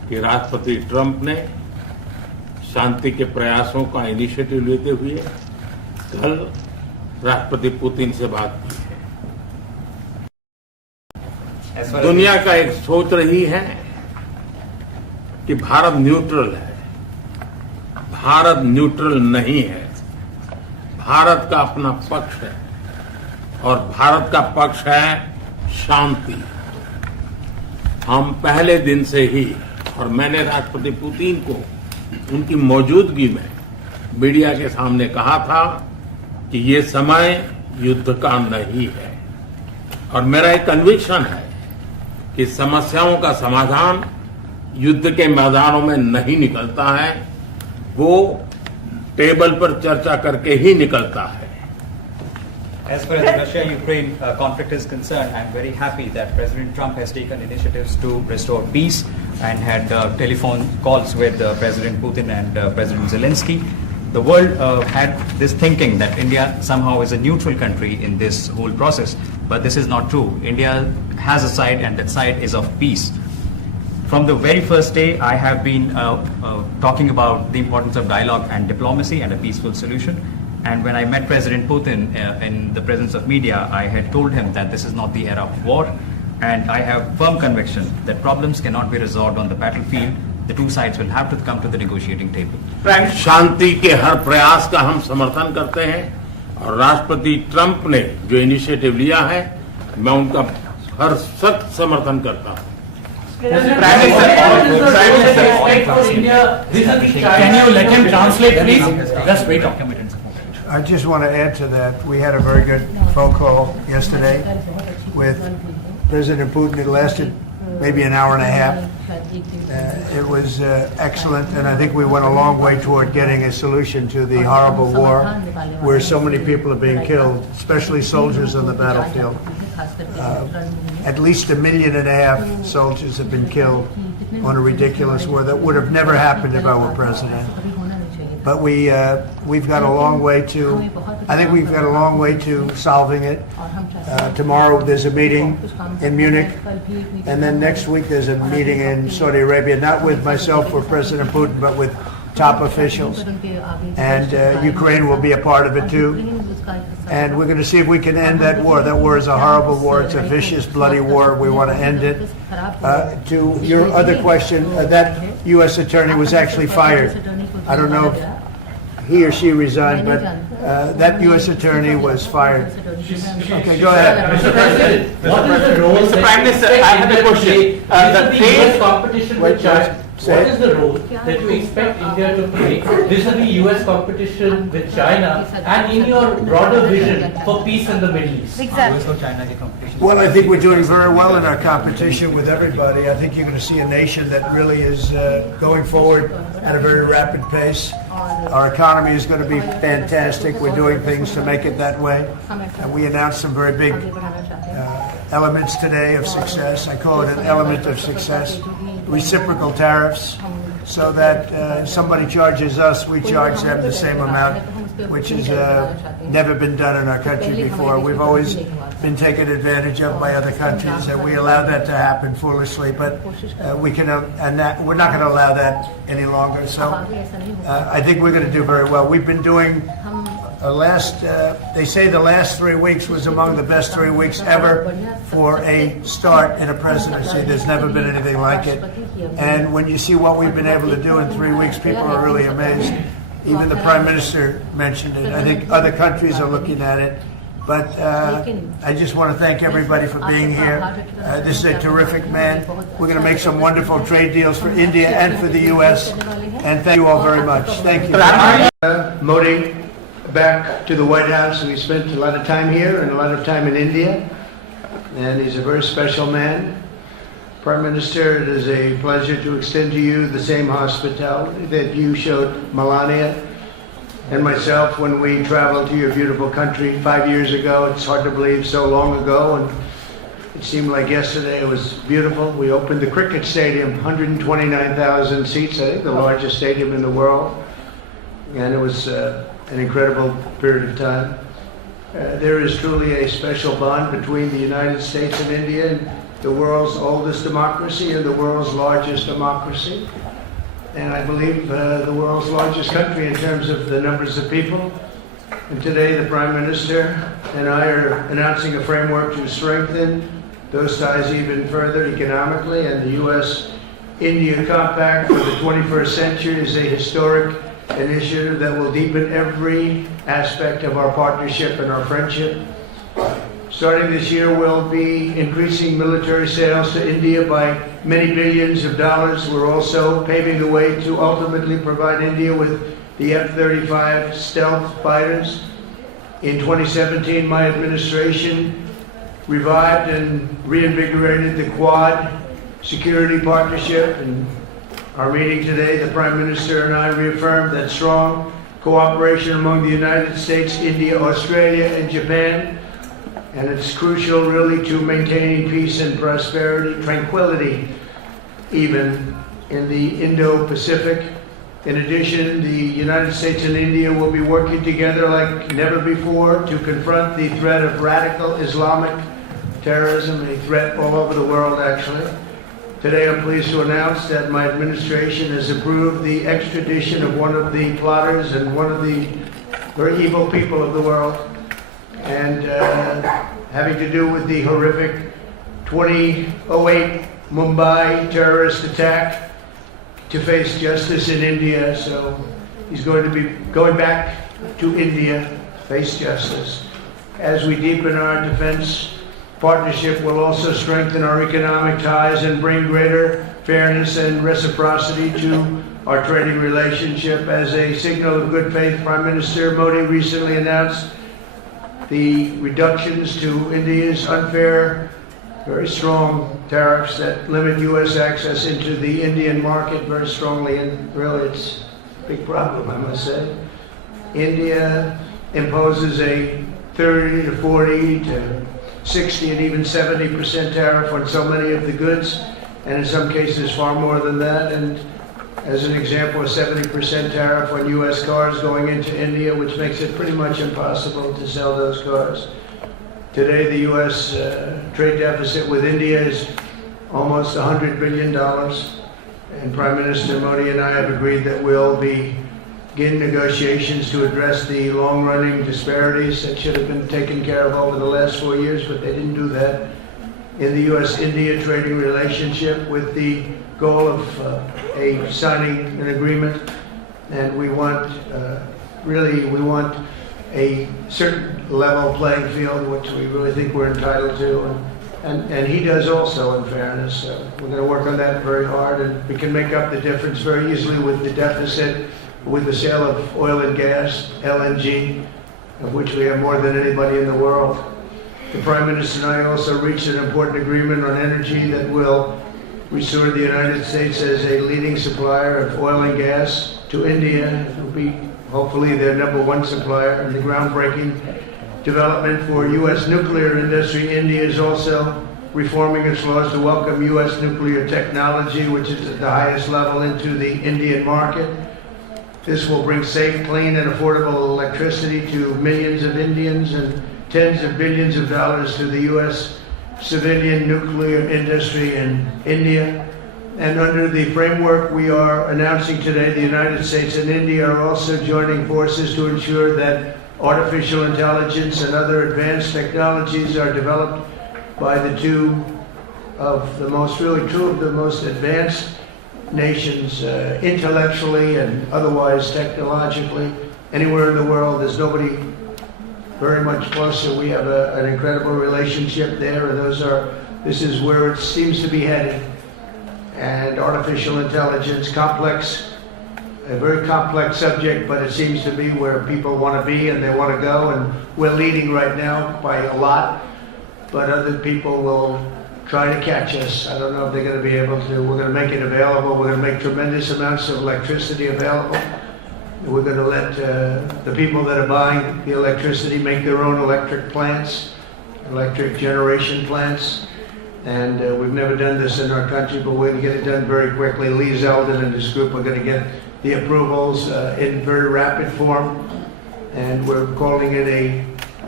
कि राष्ट्रपति ट्रंप ने शांति के प्रयासों का इनिशिएटिव लेते हुए कल राष्ट्रपति पुतिन से बात की है। दुनिया का एक सोच रही है कि भारत न्यूट्रल है। भारत न्यूट्रल नहीं है। भारत का अपना पक्ष है और भारत का पक्ष है शांति। हम पहले दिन से ही, और मैंने राष्ट्रपति पुतिन को उनकी मौजूदगी में मीडिया के सामने कहा था कि ये समय युद्ध का नहीं है, और मेरा एक कन्विक्शन है कि समस्याओं का समाधान युद्ध के मैदानों में नहीं निकलता है, वो टेबल पर चर्चा करके ही निकलता है। As far as the Russia-Ukraine conflict is concerned, I'm very happy that President Trump has taken initiatives to restore peace and had telephone calls with President Putin and President Zelensky. The world had this thinking that India somehow is a neutral country in this whole process, but this is not true. India has a side, and that side is of peace. From the very first day, I have been talking about the importance of dialogue and diplomacy and a peaceful solution. And when I met President Putin in the presence of media, I had told him that this is not the era of war, and I have firm conviction that problems cannot be resolved on the battlefield. The two sides will have to come to the negotiating table. शांति के हर प्रयास का हम समर्थन करते हैं, और राष्ट्रपति Trump ने जो इनिशिएटिव लिया है, मैं उनका हर सख्त समर्थन करता हूं। Can you let him translate, please? Just wait. I just want to add to that. We had a very good phone call yesterday with President Putin. It lasted maybe an hour and a half. It was excellent, and I think we went a long way toward getting a solution to the horrible war where so many people are being killed, especially soldiers on the battlefield. At least 1.5 million soldiers have been killed on a ridiculous war that would have never happened if I were president. But we've got a long way to, I think we've got a long way to solving it. Tomorrow there's a meeting in Munich, and then next week there's a meeting in Saudi Arabia, not with myself or President Putin, but with top officials. And Ukraine will be a part of it too. And we're going to see if we can end that war. That war is a horrible war. It's a vicious, bloody war. We want to end it. To your other question, that U.S. attorney was actually fired. I don't know if he or she resigned, but that U.S. attorney was fired. Okay, go ahead. Mr. President, what is the role? Mr. Prime Minister, I have a question. The trade competition with China. What is the role that you expect India to play vis-a-vis U.S. competition with China, and in your broader vision for peace in the Middle East? Well, I think we're doing very well in our competition with everybody. I think you're going to see a nation that really is going forward at a very rapid pace. Our economy is going to be fantastic. We're doing things to make it that way. And we announced some very big elements today of success. I call it an element of success. Reciprocal tariffs, so that somebody charges us, we charge them the same amount, which has never been done in our country before. We've always been taken advantage of by other countries, and we allow that to happen foolishly. But we can, we're not going to allow that any longer. So I think we're going to do very well. We've been doing they say the last 3 weeks was among the best 3 weeks ever for a start in a presidency. There's never been anything like it. And when you see what we've been able to do in 3 weeks, people are really amazed. Even the Prime Minister mentioned it. I think other countries are looking at it. But I just want to thank everybody for being here. This is a terrific man. We're going to make some wonderful trade deals for India and for the U.S. And thank you all very much. Thank you. Modi, back to the White House. We spent a lot of time here and a lot of time in India. And he's a very special man. Prime Minister, it is a pleasure to extend to you the same hospitality that you showed Melania and myself when we traveled to your beautiful country 5 years ago. It's hard to believe, so long ago, and it seemed like yesterday. It was beautiful. We opened the cricket stadium, 129,000 seats, I think the largest stadium in the world, and it was an incredible period of time. There is truly a special bond between the United States and India, the world's oldest democracy and the world's largest democracy. And I believe the world's largest country in terms of the numbers of people. And today the Prime Minister and I are announcing a framework to strengthen those ties even further economically, and the U.S.-India Compact for the 21st century is a historic initiative that will deepen every aspect of our partnership and our friendship. Starting this year, we'll be increasing military sales to India by many billions of dollars. We're also paving the way to ultimately provide India with the F-35 stealth fighters. In 2017, my administration revived and reinvigorated the Quad security partnership. In our meeting today, the Prime Minister and I reaffirmed that strong cooperation among the United States, India, Australia, and Japan. And it's crucial really to maintaining peace and prosperity, tranquility, even in the Indo-Pacific. In addition, the United States and India will be working together like never before to confront the threat of radical Islamic terrorism, a threat all over the world actually. Today I'm pleased to announce that my administration has approved the extradition of one of the plotters and one of the very evil people of the world, and having to do with the horrific 2008 Mumbai terrorist attack, to face justice in India. So he's going to be going back to India, face justice. As we deepen our defense partnership, will also strengthen our economic ties and bring greater fairness and reciprocity to our trading relationship. As a signal of good faith, Prime Minister Modi recently announced the reductions to India's unfair, very strong tariffs that limit U.S. access into the Indian market very strongly, and really it's a big problem, I must say. India imposes a 30 to 40 to 60 and even 70% tariff on so many of the goods, and in some cases far more than that. And as an example, a 70% tariff on U.S. cars going into India, which makes it pretty much impossible to sell those cars. Today, the U.S. Trade deficit with India is almost $100 billion, and Prime Minister Modi and I have agreed that we'll begin negotiations to address the long-running disparities that should have been taken care of over the last 4 years, but they didn't do that, in the U.S.-India trading relationship, with the goal of signing an agreement. And we want, we want a certain level playing field, which we really think we're entitled to, and he does also, in fairness. We're going to work on that very hard, and we can make up the difference very easily with the deficit, with the sale of oil and gas, LNG, of which we have more than anybody in the world. The Prime Minister and I also reached an important agreement on energy that will restore the United States as a leading supplier of oil and gas to India. It will be hopefully their #1 supplier, and the groundbreaking development for U.S. nuclear industry. India is also reforming its laws to welcome U.S. nuclear technology, which is at the highest level, into the Indian market. This will bring safe, clean, and affordable electricity to millions of Indians and tens of billions of dollars to the U.S. civilian nuclear industry in India. And under the framework we are announcing today, the United States and India are also joining forces to ensure that artificial intelligence and other advanced technologies are developed by two of the most advanced nations, intellectually and otherwise technologically. Anywhere in the world, there's nobody very much closer. We have an incredible relationship there, and this is where it seems to be headed. And artificial intelligence, a very complex subject, but it seems to be where people want to be and they want to go, and we're leading right now by a lot, but other people will try to catch us. I don't know if they're going to be able to. We're going to make it available. We're going to make tremendous amounts of electricity available. We're going to let the people that are buying the electricity make their own electric plants, electric generation plants. And we've never done this in our country, but we're going to get it done very quickly. Lee Zeldin and his group are going to get the approvals in very rapid form. And we're calling it a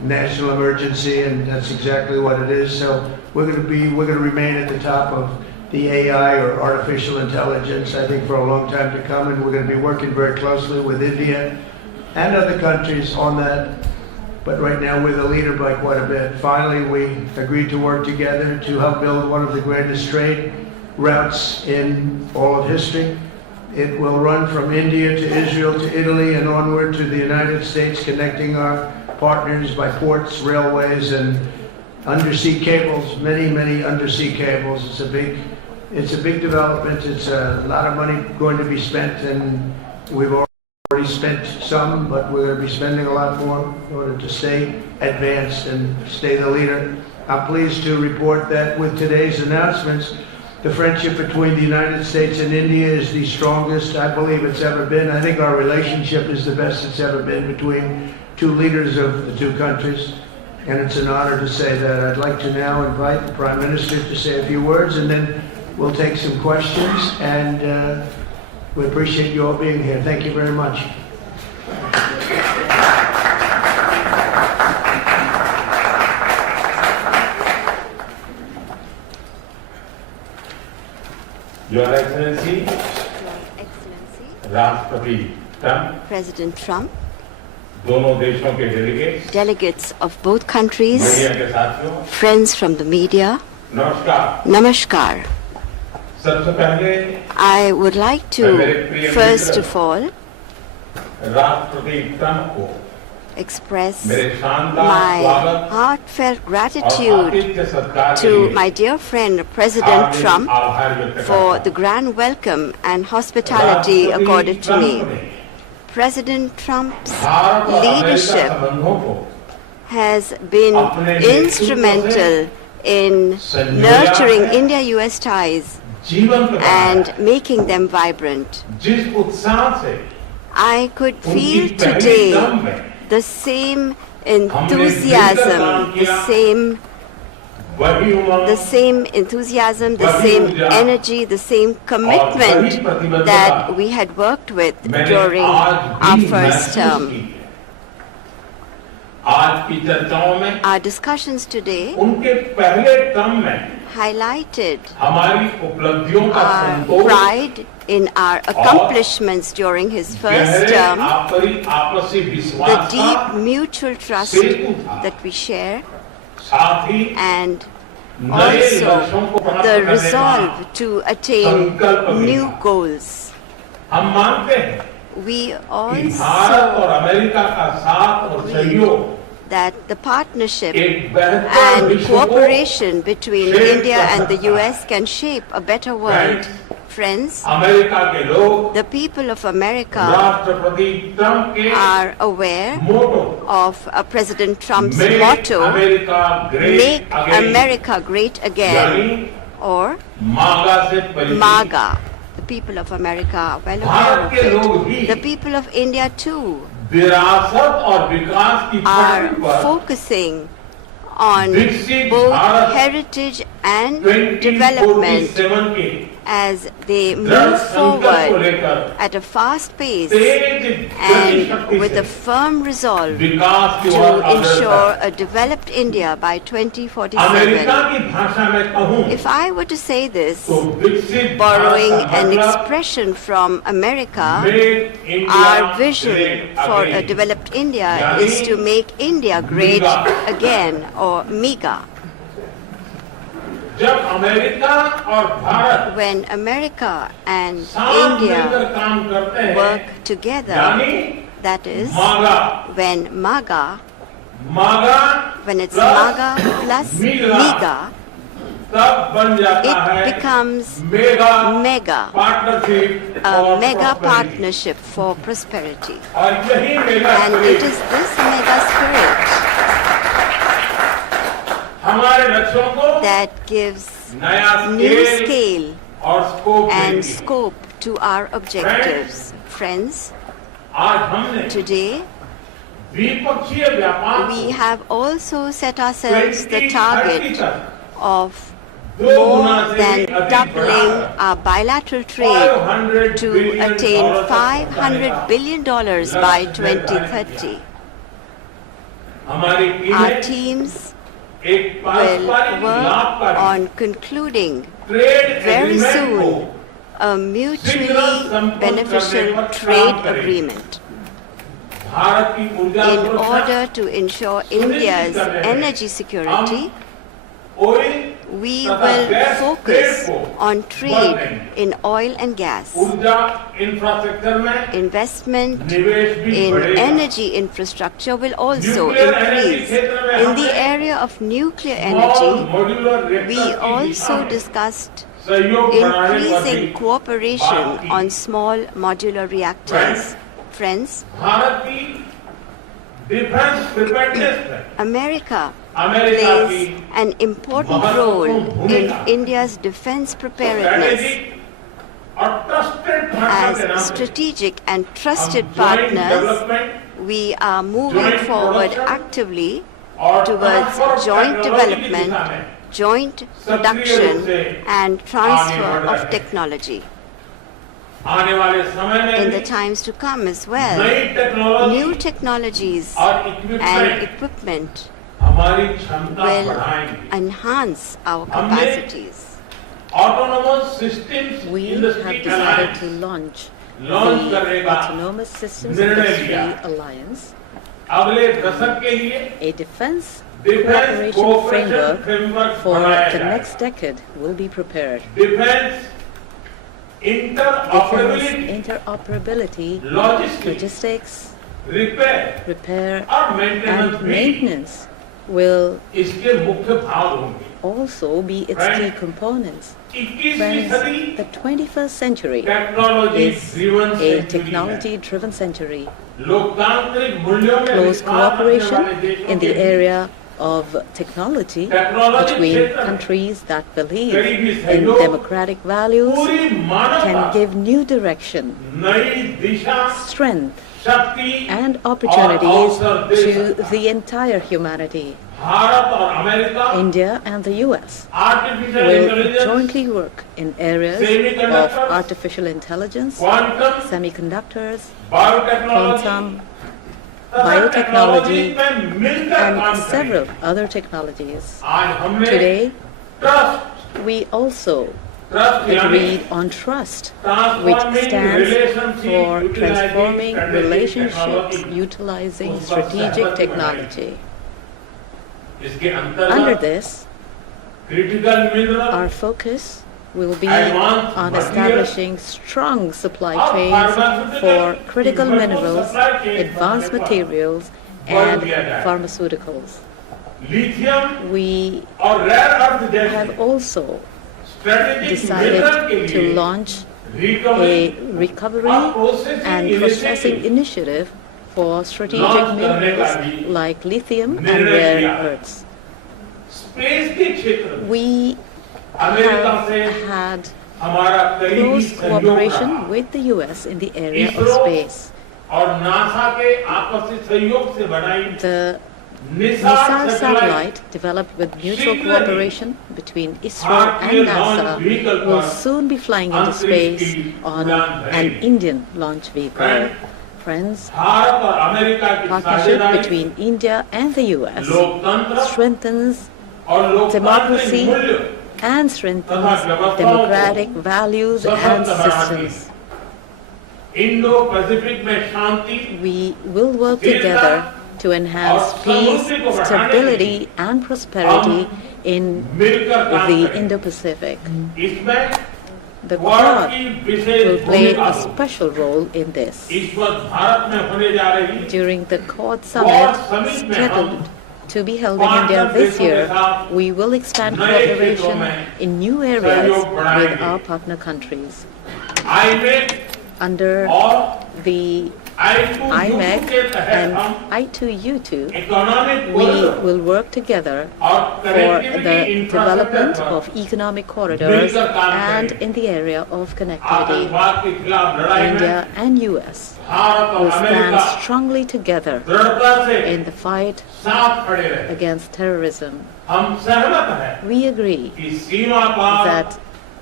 national emergency, and that's exactly what it is. So we're going to remain at the top of the AI, or artificial intelligence, I think, for a long time to come, and we're going to be working very closely with India and other countries on that. But right now we're the leader by quite a bit. Finally, we agreed to work together to help build one of the greatest trade routes in all of history. It will run from India to Israel to Italy and onward to the United States, connecting our partners by ports, railways, and undersea cables, many undersea cables. It's a big development. It's a lot of money going to be spent, and we've already spent some, but we're going to be spending a lot more in order to stay advanced and stay the leader. I'm pleased to report that with today's announcements, the friendship between the United States and India is the strongest I believe it's ever been. I think our relationship is the best it's ever been between two leaders of the two countries, and it's an honor to say that. I'd like to now invite the Prime Minister to say a few words, and then we'll take some questions, and we appreciate you all being here. Thank you very much. Your Excellency, राष्ट्रपति Trump, President Trump, दोनों देशों के delegates of both countries, media के साथियों, friends from the media, नमस्कार। Namaskar. सबसे पहले I would like to, first of all, राष्ट्रपति ट्रम्प को express मेरे शानदार my स्वागत heartfelt और gratitude आतिथ्य सत्कार के to लिए my dear friend President Hardik Trump आभार व्यक्त करता for हूं। the grand welcome and hospitality राष्ट्रपति accorded to me. ट्रम्प ने President Trump's भारत और अमेरिका leadership संबंधों को has been अपने नेतृत्व instrumental in nurturing India-US ties जीवन को and making them vibrant. जिस उत्साह से I could उनकी feel पहली today टर्म में the same enthusiasm, the same enthusiasm, the same energy, the same commitment that we had worked with during our first term. आज की चर्चाओं में Our discussions today उनके पहले टर्म में highlighted हमारी उपलब्धियों का our Santosh pride in our accomplishments during his first गहरे term, आपसी the विश्वास deep का mutual trust सेतु था। that we share, साथ ही and नए also लक्ष्यों को प्राप्त the करने का resolve to attain संकल्प भी new था। goals. हम मानते हैं We कि भारत और also अमेरिका का साथ और सहयोग that the partnership एक बेहतर and विश्व को cooperation between shape India कर and the सकता है। US can shape a better world. Friends, America के लोग the people of America राष्ट्रपति ट्रम्प के are aware motto of President Trump's Make motto, America Great Make Again, America Great Again, यानी or मागा से परिचित MAGA. The people of America are well Bharat के aware लोग of भी it. The people of India too विरासत और विकास की are पटरी पर focusing on विकसित both Bharat heritage and development 2047 के as they दृढ़ move संकल्प को forward लेकर at a fast pace तेज गति and शक्ति with a से firm resolve विकास की to ओर अग्रसर ensure a developed India by America 2047. की भाषा में कहूं If I were to say this, तो विकसित borrowing भारत का an मतलब expression from America, Make India our vision Great for a Again. developed India यानी is to make India great MEGA. again, or MEGA. जब अमेरिका और Bharat When America and साथ मिलकर India काम करते हैं work together, यानी that is, मागा when MAGA, मागा when it's plus MAGA plus MEGA, MEGA, तब बन जाता it है becomes mega MEGA, partnership a mega partnership for prosperity. और यही mega And it is this mega spirit हमारे लक्ष्यों को that gives नया new scale और स्कोप and देती है। scope to our objectives. Friends, आज हमने today द्विपक्षीय व्यापार we have also set ourselves the 2030 target तक of दो more गुना से than भी अधिक doubling बढ़ाकर our bilateral trade $500 to billion attain तक $500 billion by 2030. Our teams will work on concluding very soon a mutually beneficial trade agreement in order to ensure India's energy security. We will focus on trade in oil and gas. Investment in energy infrastructure will also increase. In the area of nuclear energy, we also discussed increasing cooperation on small modular reactors. Friends, America plays an important role in India's defense preparedness. As strategic and trusted partners, we are moving forward actively towards joint development, joint production, and transfer of technology. In the times to come as well, new technologies and equipment will enhance our capacities. We have decided to launch the Autonomous Systems Industry Alliance, a defense cooperation framework for the next decade will be prepared. Defense interoperability, logistics, repair and maintenance will also be its key components. Friends, the 21st century is a technology-driven century. Close cooperation in the area of technology between countries that believe in democratic values can give new direction, strength, and opportunities to the entire humanity. India and the US will jointly work in areas of artificial intelligence, semiconductors, quantum, biotechnology, and several other technologies. Today, we also agreed on trust, which stands for transforming relationships utilizing strategic technology. Under this, our focus will be on establishing strong supply chains for critical minerals, advanced materials, and pharmaceuticals. We have also decided to launch a recovery and processing initiative for strategic minerals like lithium and rare earths. We have had close cooperation with the US in the area of space. The missile satellite, developed with mutual cooperation between ISRO and NASA, will soon be flying into space on an Indian launch vehicle. Friends, partnership between India and the US strengthens democracy and strengthens democratic values and systems. We will work together to enhance peace, stability, and prosperity in the Indo-Pacific. The Quad will play a special role in this. During the Quad Summit scheduled to be held in India this year, we will expand cooperation in new areas with our partner countries. Under the IMEC and I2U2, we will work together for the development of economic corridors and in the area of connectivity. India and US will stand strongly together in the fight against terrorism. We agree that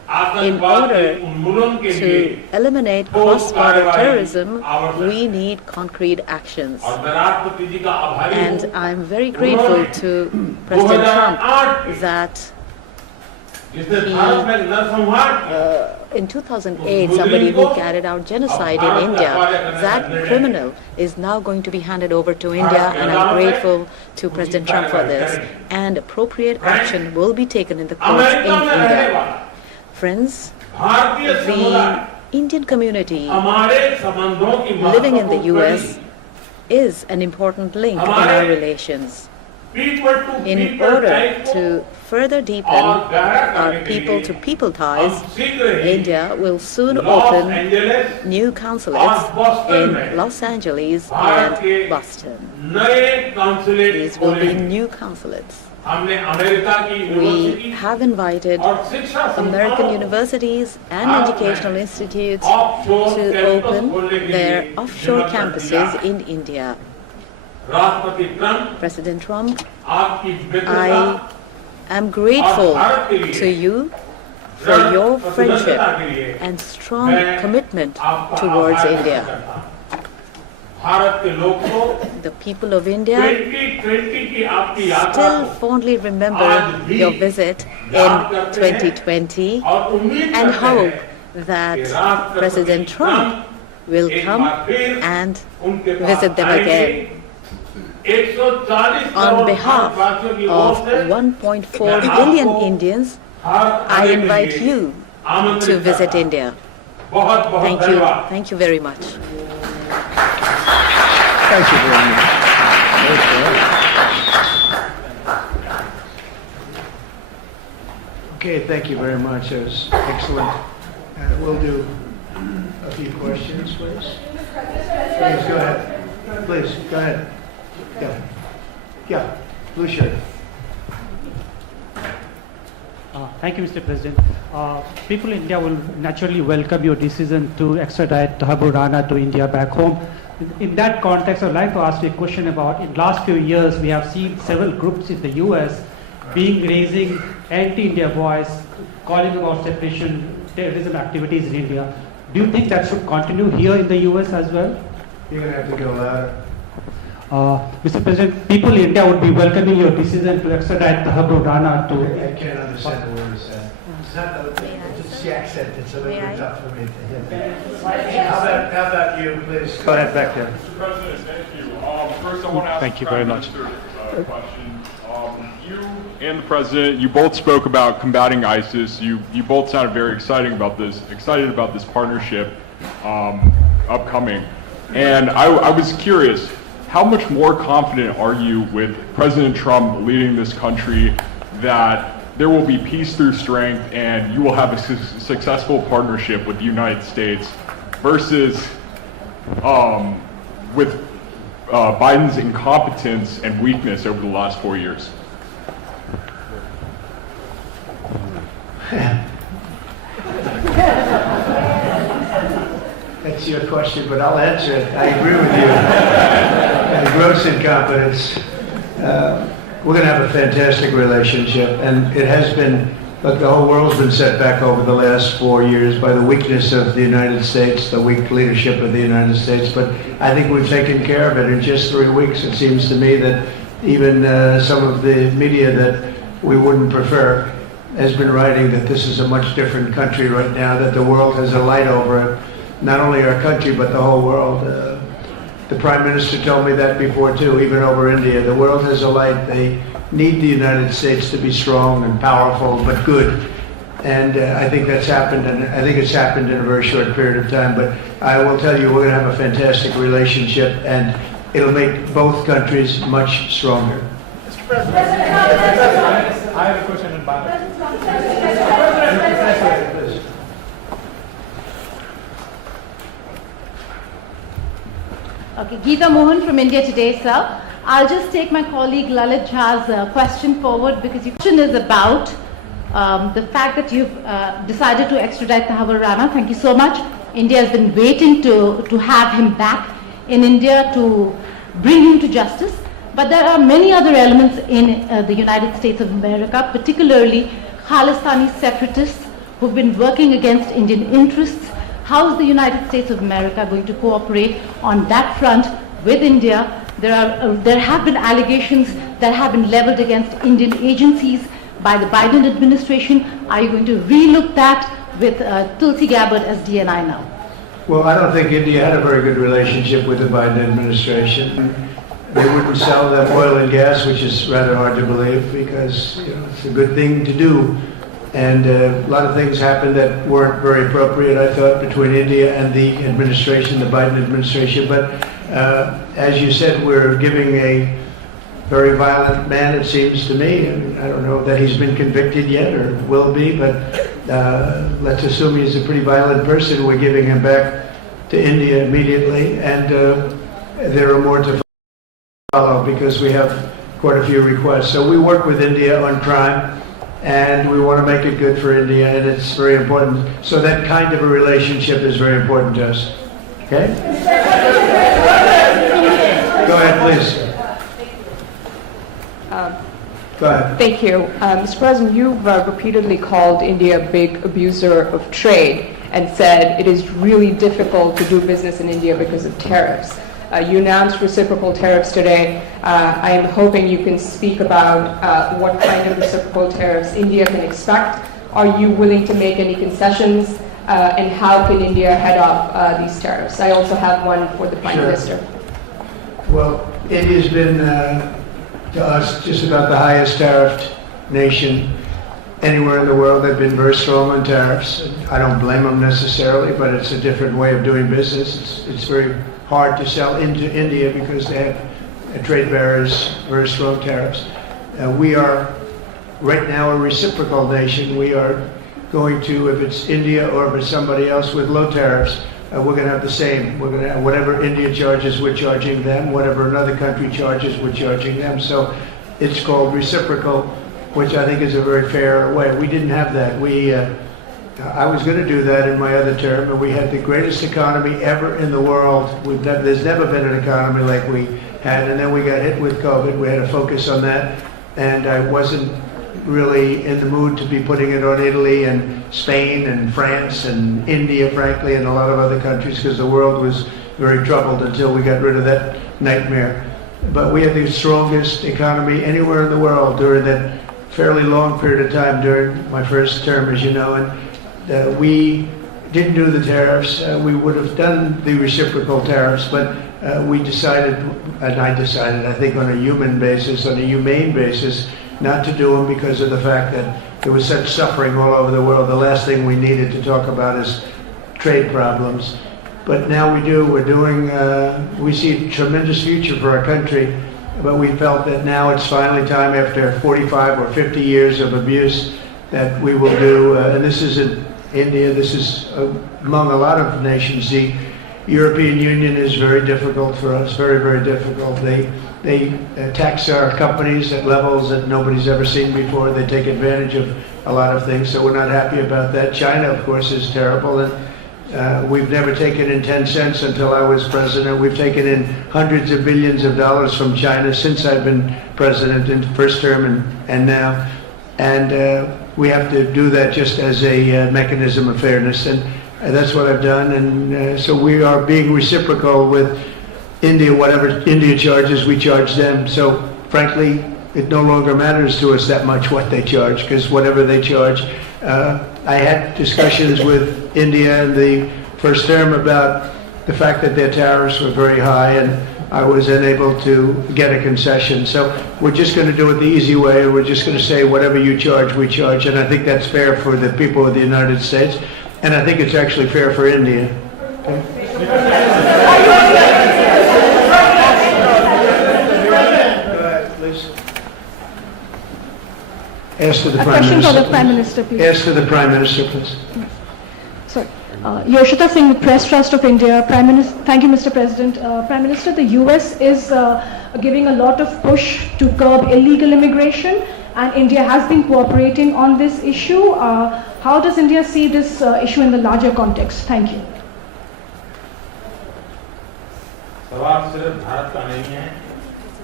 In order to eliminate cross-border terrorism, we need concrete actions. And I'm very grateful to President Trump that in 2008, somebody who carried out genocide in India, that criminal is now going to be handed over to India, and I'm grateful to President Trump for this. And appropriate action will be taken in the courts in India. Friends, the Indian community living in the US is an important link in our relations. In order to further deepen our people-to-people ties, India will soon open new consulates in Los Angeles and Boston. These will be new consulates. We have invited American universities and educational institutes to open their offshore campuses in India. President Trump, I am grateful to you for your friendship and strong commitment towards India. The people of India still fondly remember your visit in 2020 and hope that President Trump will come and visit them again. On behalf of 1.4 billion Indians, I invite you to visit India. Thank you. Thank you very much. Thank you very much. Okay, thank you very much. That was excellent. We'll do a few questions, please. Please, go ahead. Please, go ahead. Yeah, blue shirt. Thank you, Mr. President. People in India will naturally welcome your decision to extradite Thakur Rana to India back home. In that context, I'd like to ask you a question about, in the last few years, we have seen several groups in the US raising anti-India voice, calling about separation, terrorism activities in India. Do you think that should continue here in the US as well? You're going to have to go louder. Mr. President, people in India would be welcoming your decision to extradite Thakur Rana to... I can't understand the word you said. It's not the accent, it's a little bit tough for me to hear. How about you, please? Go ahead, back there. Mr. President, thank you. First, I want to ask Thank you very much. a question. You and the President, you both spoke about combating ISIS. You both sounded very excited about this partnership upcoming. And I was curious, how much more confident are you with President Trump leading this country that there will be peace through strength and you will have a successful partnership with the United States versus with Biden's incompetence and weakness over the last 4 years? That's your question, but I'll answer it. I agree with you. Gross incompetence. We're going to have a fantastic relationship, and it has been, look, the whole world's been set back over the last 4 years by the weakness of the United States, the weak leadership of the United States, but I think we've taken care of it in just 3 weeks. It seems to me that even some of the media that we wouldn't prefer has been writing that this is a much different country right now, that the world has a light over it, not only our country, but the whole world. The Prime Minister told me that before too, even over India. The world has a light. They need the United States to be strong and powerful, but good. And I think that's happened, and I think it's happened in a very short period of time. But I will tell you, we're going to have a fantastic relationship, and it'll make both countries much stronger. Mr. President, I have a question in Bangladesh. Okay, Geeta Mohan from India Today, sir. I'll just take my colleague Lalit Jha's question forward because your question is about the fact that you've decided to extradite Thakur Rana. Thank you so much. India has been waiting to have him back in India to bring him to justice. But there are many other elements in the United States of America, particularly Khalistani separatists who've been working against Indian interests. How is the United States of America going to cooperate on that front with India? There have been allegations that have been leveled against Indian agencies by the Biden administration. Are you going to relook that with Tulsi Gabbard as DNI now? Well, I don't think India had a very good relationship with the Biden administration. They wouldn't sell them oil and gas, which is rather hard to believe because it's a good thing to do. And a lot of things happened that weren't very appropriate, I thought, between India and the administration, the Biden administration. But as you said, we're giving a very violent man, it seems to me. I don't know that he's been convicted yet or will be, but let's assume he's a pretty violent person. We're giving him back to India immediately, and there are more to follow because we have quite a few requests. So we work with India on crime, and we want to make it good for India, and it's very important. So that kind of a relationship is very important to us. Okay? Go ahead, please. Go ahead. Thank you. Mr. President, you've repeatedly called India a big abuser of trade and said it is really difficult to do business in India because of tariffs. You announced reciprocal tariffs today. I am hoping you can speak about what kind of reciprocal tariffs India can expect. Are you willing to make any concessions? And how can India head off these tariffs? I also have one for the Prime Minister. Well, India's been, to us, just about the highest tariffed nation anywhere in the world. They've been very strong on tariffs. I don't blame them necessarily, but it's a different way of doing business. It's very hard to sell into India because they have trade barriers, very strong tariffs. We are right now a reciprocal nation. We are going to, if it's India or if it's somebody else with low tariffs, we're going to have the same. We're going to have whatever India charges, we're charging them. Whatever another country charges, we're charging them. So it's called reciprocal, which I think is a very fair way. We didn't have that. I was going to do that in my other term, and we had the greatest economy ever in the world. There's never been an economy like we had, and then we got hit with COVID. We had to focus on that, and I wasn't really in the mood to be putting it on Italy and Spain and France and India, frankly, and a lot of other countries, because the world was very troubled until we got rid of that nightmare. But we had the strongest economy anywhere in the world during that fairly long period of time during my first term, as you know, and we didn't do the tariffs. We would have done the reciprocal tariffs, but we decided, and I decided, I think on a human basis, on a humane basis, not to do them because of the fact that there was such suffering all over the world. The last thing we needed to talk about is trade problems. But now we do. We're doing, we see a tremendous future for our country, but we felt that now it's finally time, after 45 or 50 years of abuse, that we will do, and this isn't India, this is among a lot of nations. The European Union is very difficult for us, very, very difficult. They tax our companies at levels that nobody's ever seen before. They take advantage of a lot of things, so we're not happy about that. China, of course, is terrible, and we've never taken in 10 cents until I was president. We've taken in hundreds of billions of dollars from China since I've been president in the first term and now. And we have to do that just as a mechanism of fairness, and that's what I've done. And so we are being reciprocal with India. Whatever India charges, we charge them. So frankly, it no longer matters to us that much what they charge, because whatever they charge, I had discussions with India in the first term about the fact that their tariffs were very high, and I was unable to get a concession. So we're just going to do it the easy way. We're just going to say whatever you charge, we charge. And I think that's fair for the people of the United States. And I think it's actually fair for India. Okay? Go ahead, please. Ask to the A Prime question Minister. for the Prime Minister, please. Ask to the Prime Minister, please. Sorry. Yoshita Singh, the Press Trust of India. Prime Minister, thank you, Mr. President. Prime Minister, the US is giving a lot of push to curb illegal immigration, and India has been cooperating on this issue. How does India see this issue in the larger context? Thank you. सवाल सिर्फ भारत का नहीं है,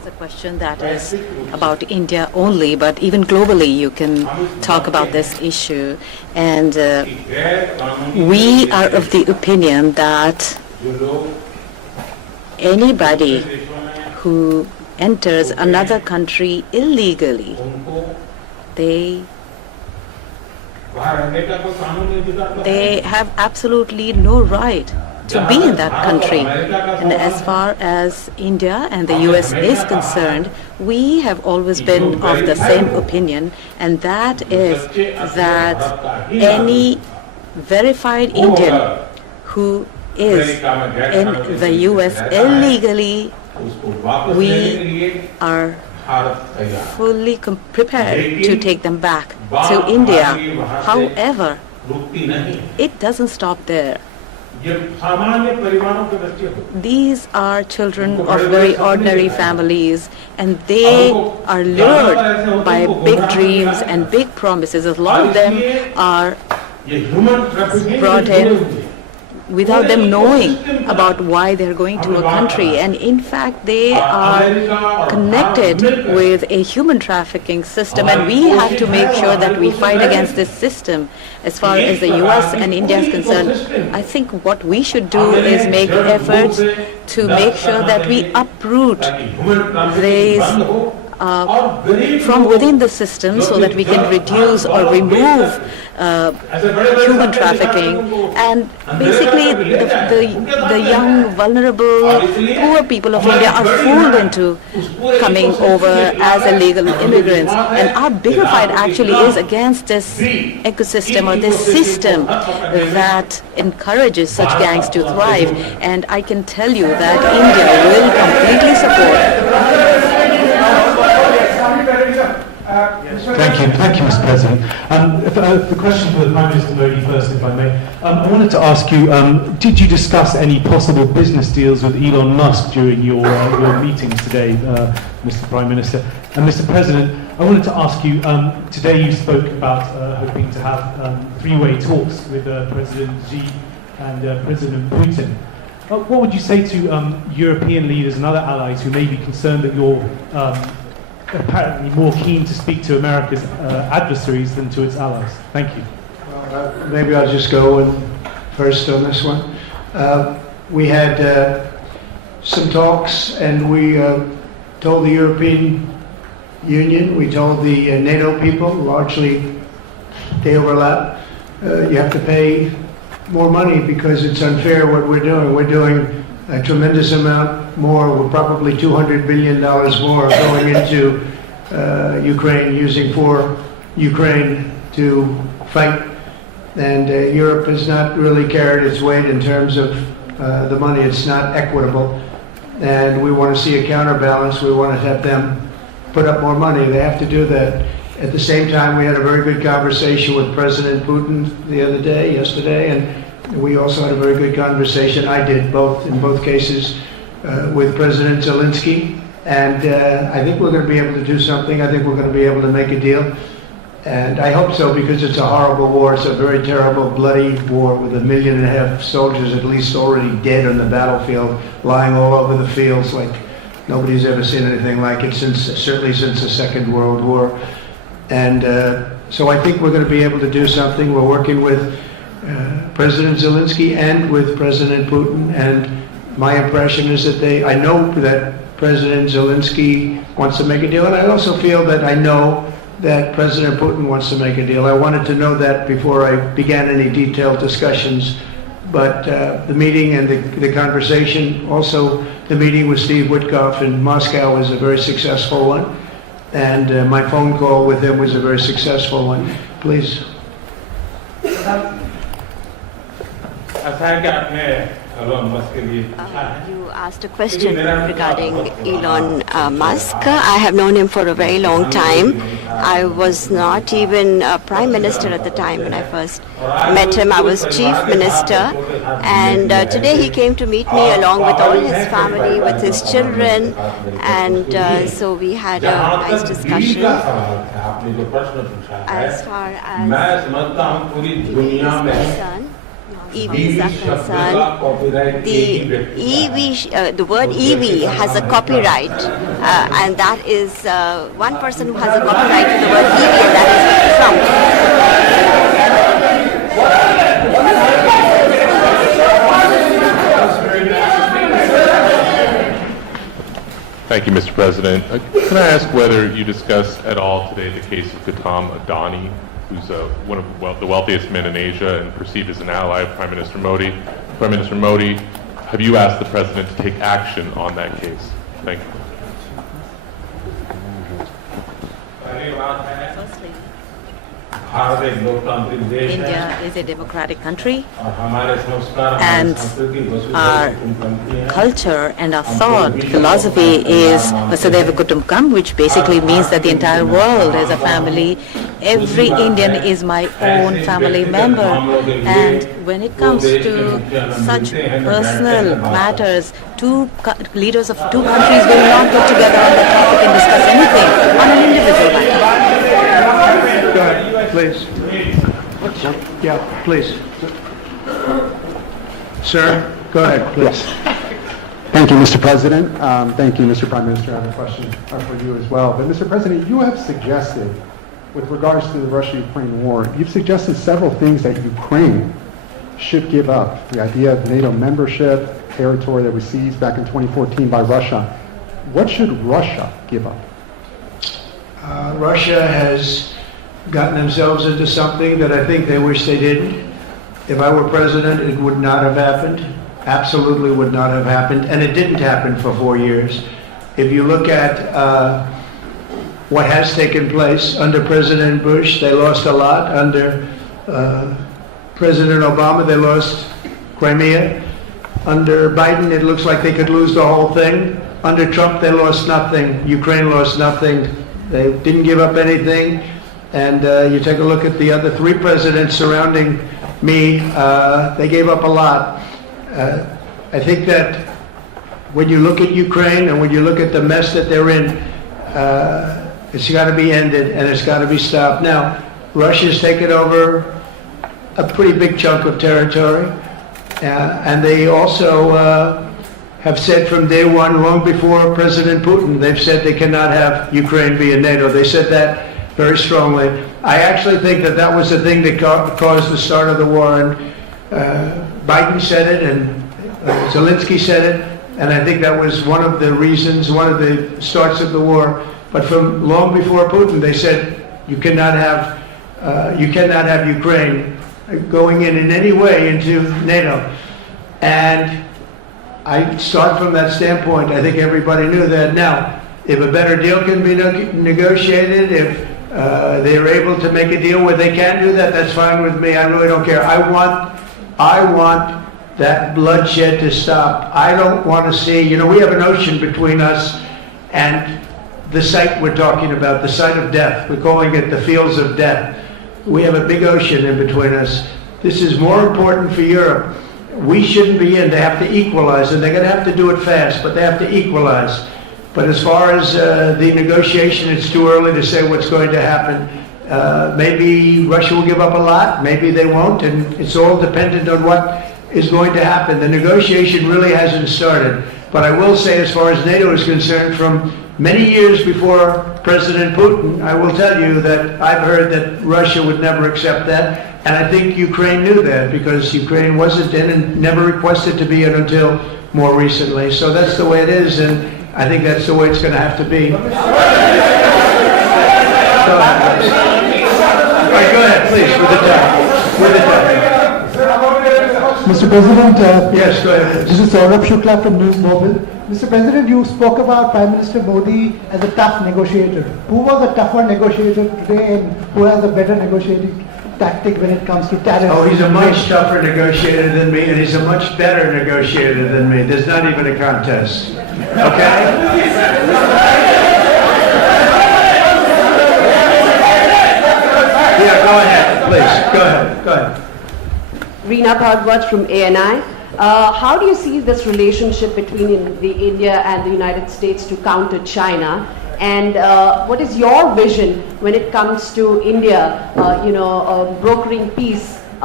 It's a question that is about India only, but even globally you can talk about this issue. And we are of the opinion that anybody who enters another country illegally, they have absolutely no right to be in that country. And as far as India and the US is concerned, we have always been of the same opinion, and that is that any verified Indian who is in the US illegally, we are fully prepared to take them back to India. However, it doesn't stop there. These are children of very ordinary families, and they are lured by big dreams and big promises. A lot of them are brought in without them knowing about why they're going to a country, and in fact they are connected with a human trafficking system, and we have to make sure that we fight against this system. As far as the US and India is concerned, I think what we should do is make efforts to make sure that we uproot these from within the system so that we can reduce or remove human trafficking, and basically the young, vulnerable, poor people of India are fooled into coming over as illegal immigrants. And our bigger fight actually is against this ecosystem or this system that encourages such gangs to thrive. And I can tell you that India will completely support. Thank you, Mr. President. The question for the Prime Minister Modi first, if I may. I wanted to ask you, did you discuss any possible business deals with Elon Musk during your meetings today, Mr. Prime Minister? And Mr. President, I wanted to ask you, today you spoke about hoping to have three-way talks with President Xi and President Putin. What would you say to European leaders and other allies who may be concerned that you're apparently more keen to speak to America's adversaries than to its allies? Thank you. Maybe I'll just go first on this one. We had some talks, and we told the European Union, we told the NATO people, largely they overlap, you have to pay more money because it's unfair what we're doing. We're doing a tremendous amount more. We're probably $200 billion more going into Ukraine, using for Ukraine to fight. And Europe has not really carried its weight in terms of the money. It's not equitable. And we want to see a counterbalance. We want to have them put up more money. They have to do that. At the same time, we had a very good conversation with President Putin yesterday, and we also had a very good conversation. I did in both cases, with President Zelensky. And I think we're going to be able to do something. I think we're going to be able to make a deal. And I hope so, because it's a horrible war. It's a very terrible, bloody war with 1.5 million soldiers at least already dead on the battlefield, lying all over the fields like nobody's ever seen anything like it, certainly since the Second World War. And so I think we're going to be able to do something. We're working with President Zelensky and with President Putin, and my impression is that I know that President Zelensky wants to make a deal, and I also feel that I know that President Putin wants to make a deal. I wanted to know that before I began any detailed discussions, but the meeting and the conversation, also the meeting with Steve Witkoff in Moscow was a very successful one, and my phone call with him was a very successful one. Please. You asked a question regarding Elon Musk. I have known him for a very long time. I was not even a prime minister at the time when I first met him. I was chief minister, and today he came to meet me along with all his family, with his children, and so we had a nice discussion. As far as he is concerned, EVs are concerned, the word EV has a copyright, and that is one person who has a copyright to the word EV, and that is Trump. Thank you, Mr. President. Can I ask whether you discussed at all today the case of Gautam Adani, who's one of the wealthiest men in Asia and perceived as an ally of Prime Minister Modi? Prime Minister Modi, have you asked the President to take action on that case? Thank you. India is a democratic country, and our culture and our thought philosophy is Vasudhaiva Kutumbakam, which basically means that the entire world is a family. Every Indian is my own family member, and when it comes to such personal matters, leaders of two countries will not get together on the topic and discuss anything on an individual matter. Go ahead, please. Yeah, please. Sir, go ahead, please. Thank you, Mr. President. Thank you, Mr. Prime Minister. I have a question for you as well. But, Mr. President, you have suggested, with regards to the Russia-Ukraine war, you've suggested several things that Ukraine should give up. The idea of NATO membership, territory that was seized back in 2014 by Russia. What should Russia give up? Russia has gotten themselves into something that I think they wish they didn't. If I were president, it would not have happened. Absolutely would not have happened. And it didn't happen for 4 years. If you look at what has taken place under President Bush, they lost a lot. Under President Obama, they lost Crimea. Under Biden, it looks like they could lose the whole thing. Under Trump, they lost nothing. Ukraine lost nothing. They didn't give up anything. And you take a look at the other three presidents surrounding me, they gave up a lot. I think that when you look at Ukraine and when you look at the mess that they're in, it's got to be ended and it's got to be stopped. Now, Russia's taken over a pretty big chunk of territory, and they also have said from day one, long before President Putin, they've said they cannot have Ukraine be in NATO. They said that very strongly. I actually think that that was the thing that caused the start of the war, and Biden said it, and Zelensky said it, and I think that was one of the reasons, one of the starts of the war. But from long before Putin, they said you cannot have Ukraine going in any way into NATO. And I start from that standpoint. I think everybody knew that. Now, if a better deal can be negotiated, if they're able to make a deal where they can do that, that's fine with me. I really don't care. I want that bloodshed to stop. I don't want to see, we have an ocean between us and the site we're talking about, the site of death. We're calling it the fields of death. We have a big ocean in between us. This is more important for Europe. We shouldn't be in. They have to equalize, and they're going to have to do it fast, but they have to equalize. But as far as the negotiation, it's too early to say what's going to happen. Maybe Russia will give up a lot, maybe they won't, and it's all dependent on what is going to happen. The negotiation really hasn't started. But I will say, as far as NATO is concerned, from many years before President Putin, I will tell you that I've heard that Russia would never accept that. And I think Ukraine knew that, because Ukraine wasn't in and never requested to be in until more recently. So that's the way it is, and I think that's the way it's going to have to be. Go ahead, please, with the time. Mr. President, yes, go ahead. This is Saurabh Shukla from News Mobile. Mr. President, you spoke about Prime Minister Modi as a tough negotiator. Who was a tougher negotiator today, and who has a better negotiating tactic when it comes to tariffs? Oh, he's a much tougher negotiator than me, and he's a much better negotiator than me. There's not even a contest. Okay? Yeah, go ahead, please. Go ahead. Reena Bhagwat from ANI. How do you see this relationship between the India and the United States to counter China? And what is your vision when it comes to India, brokering peace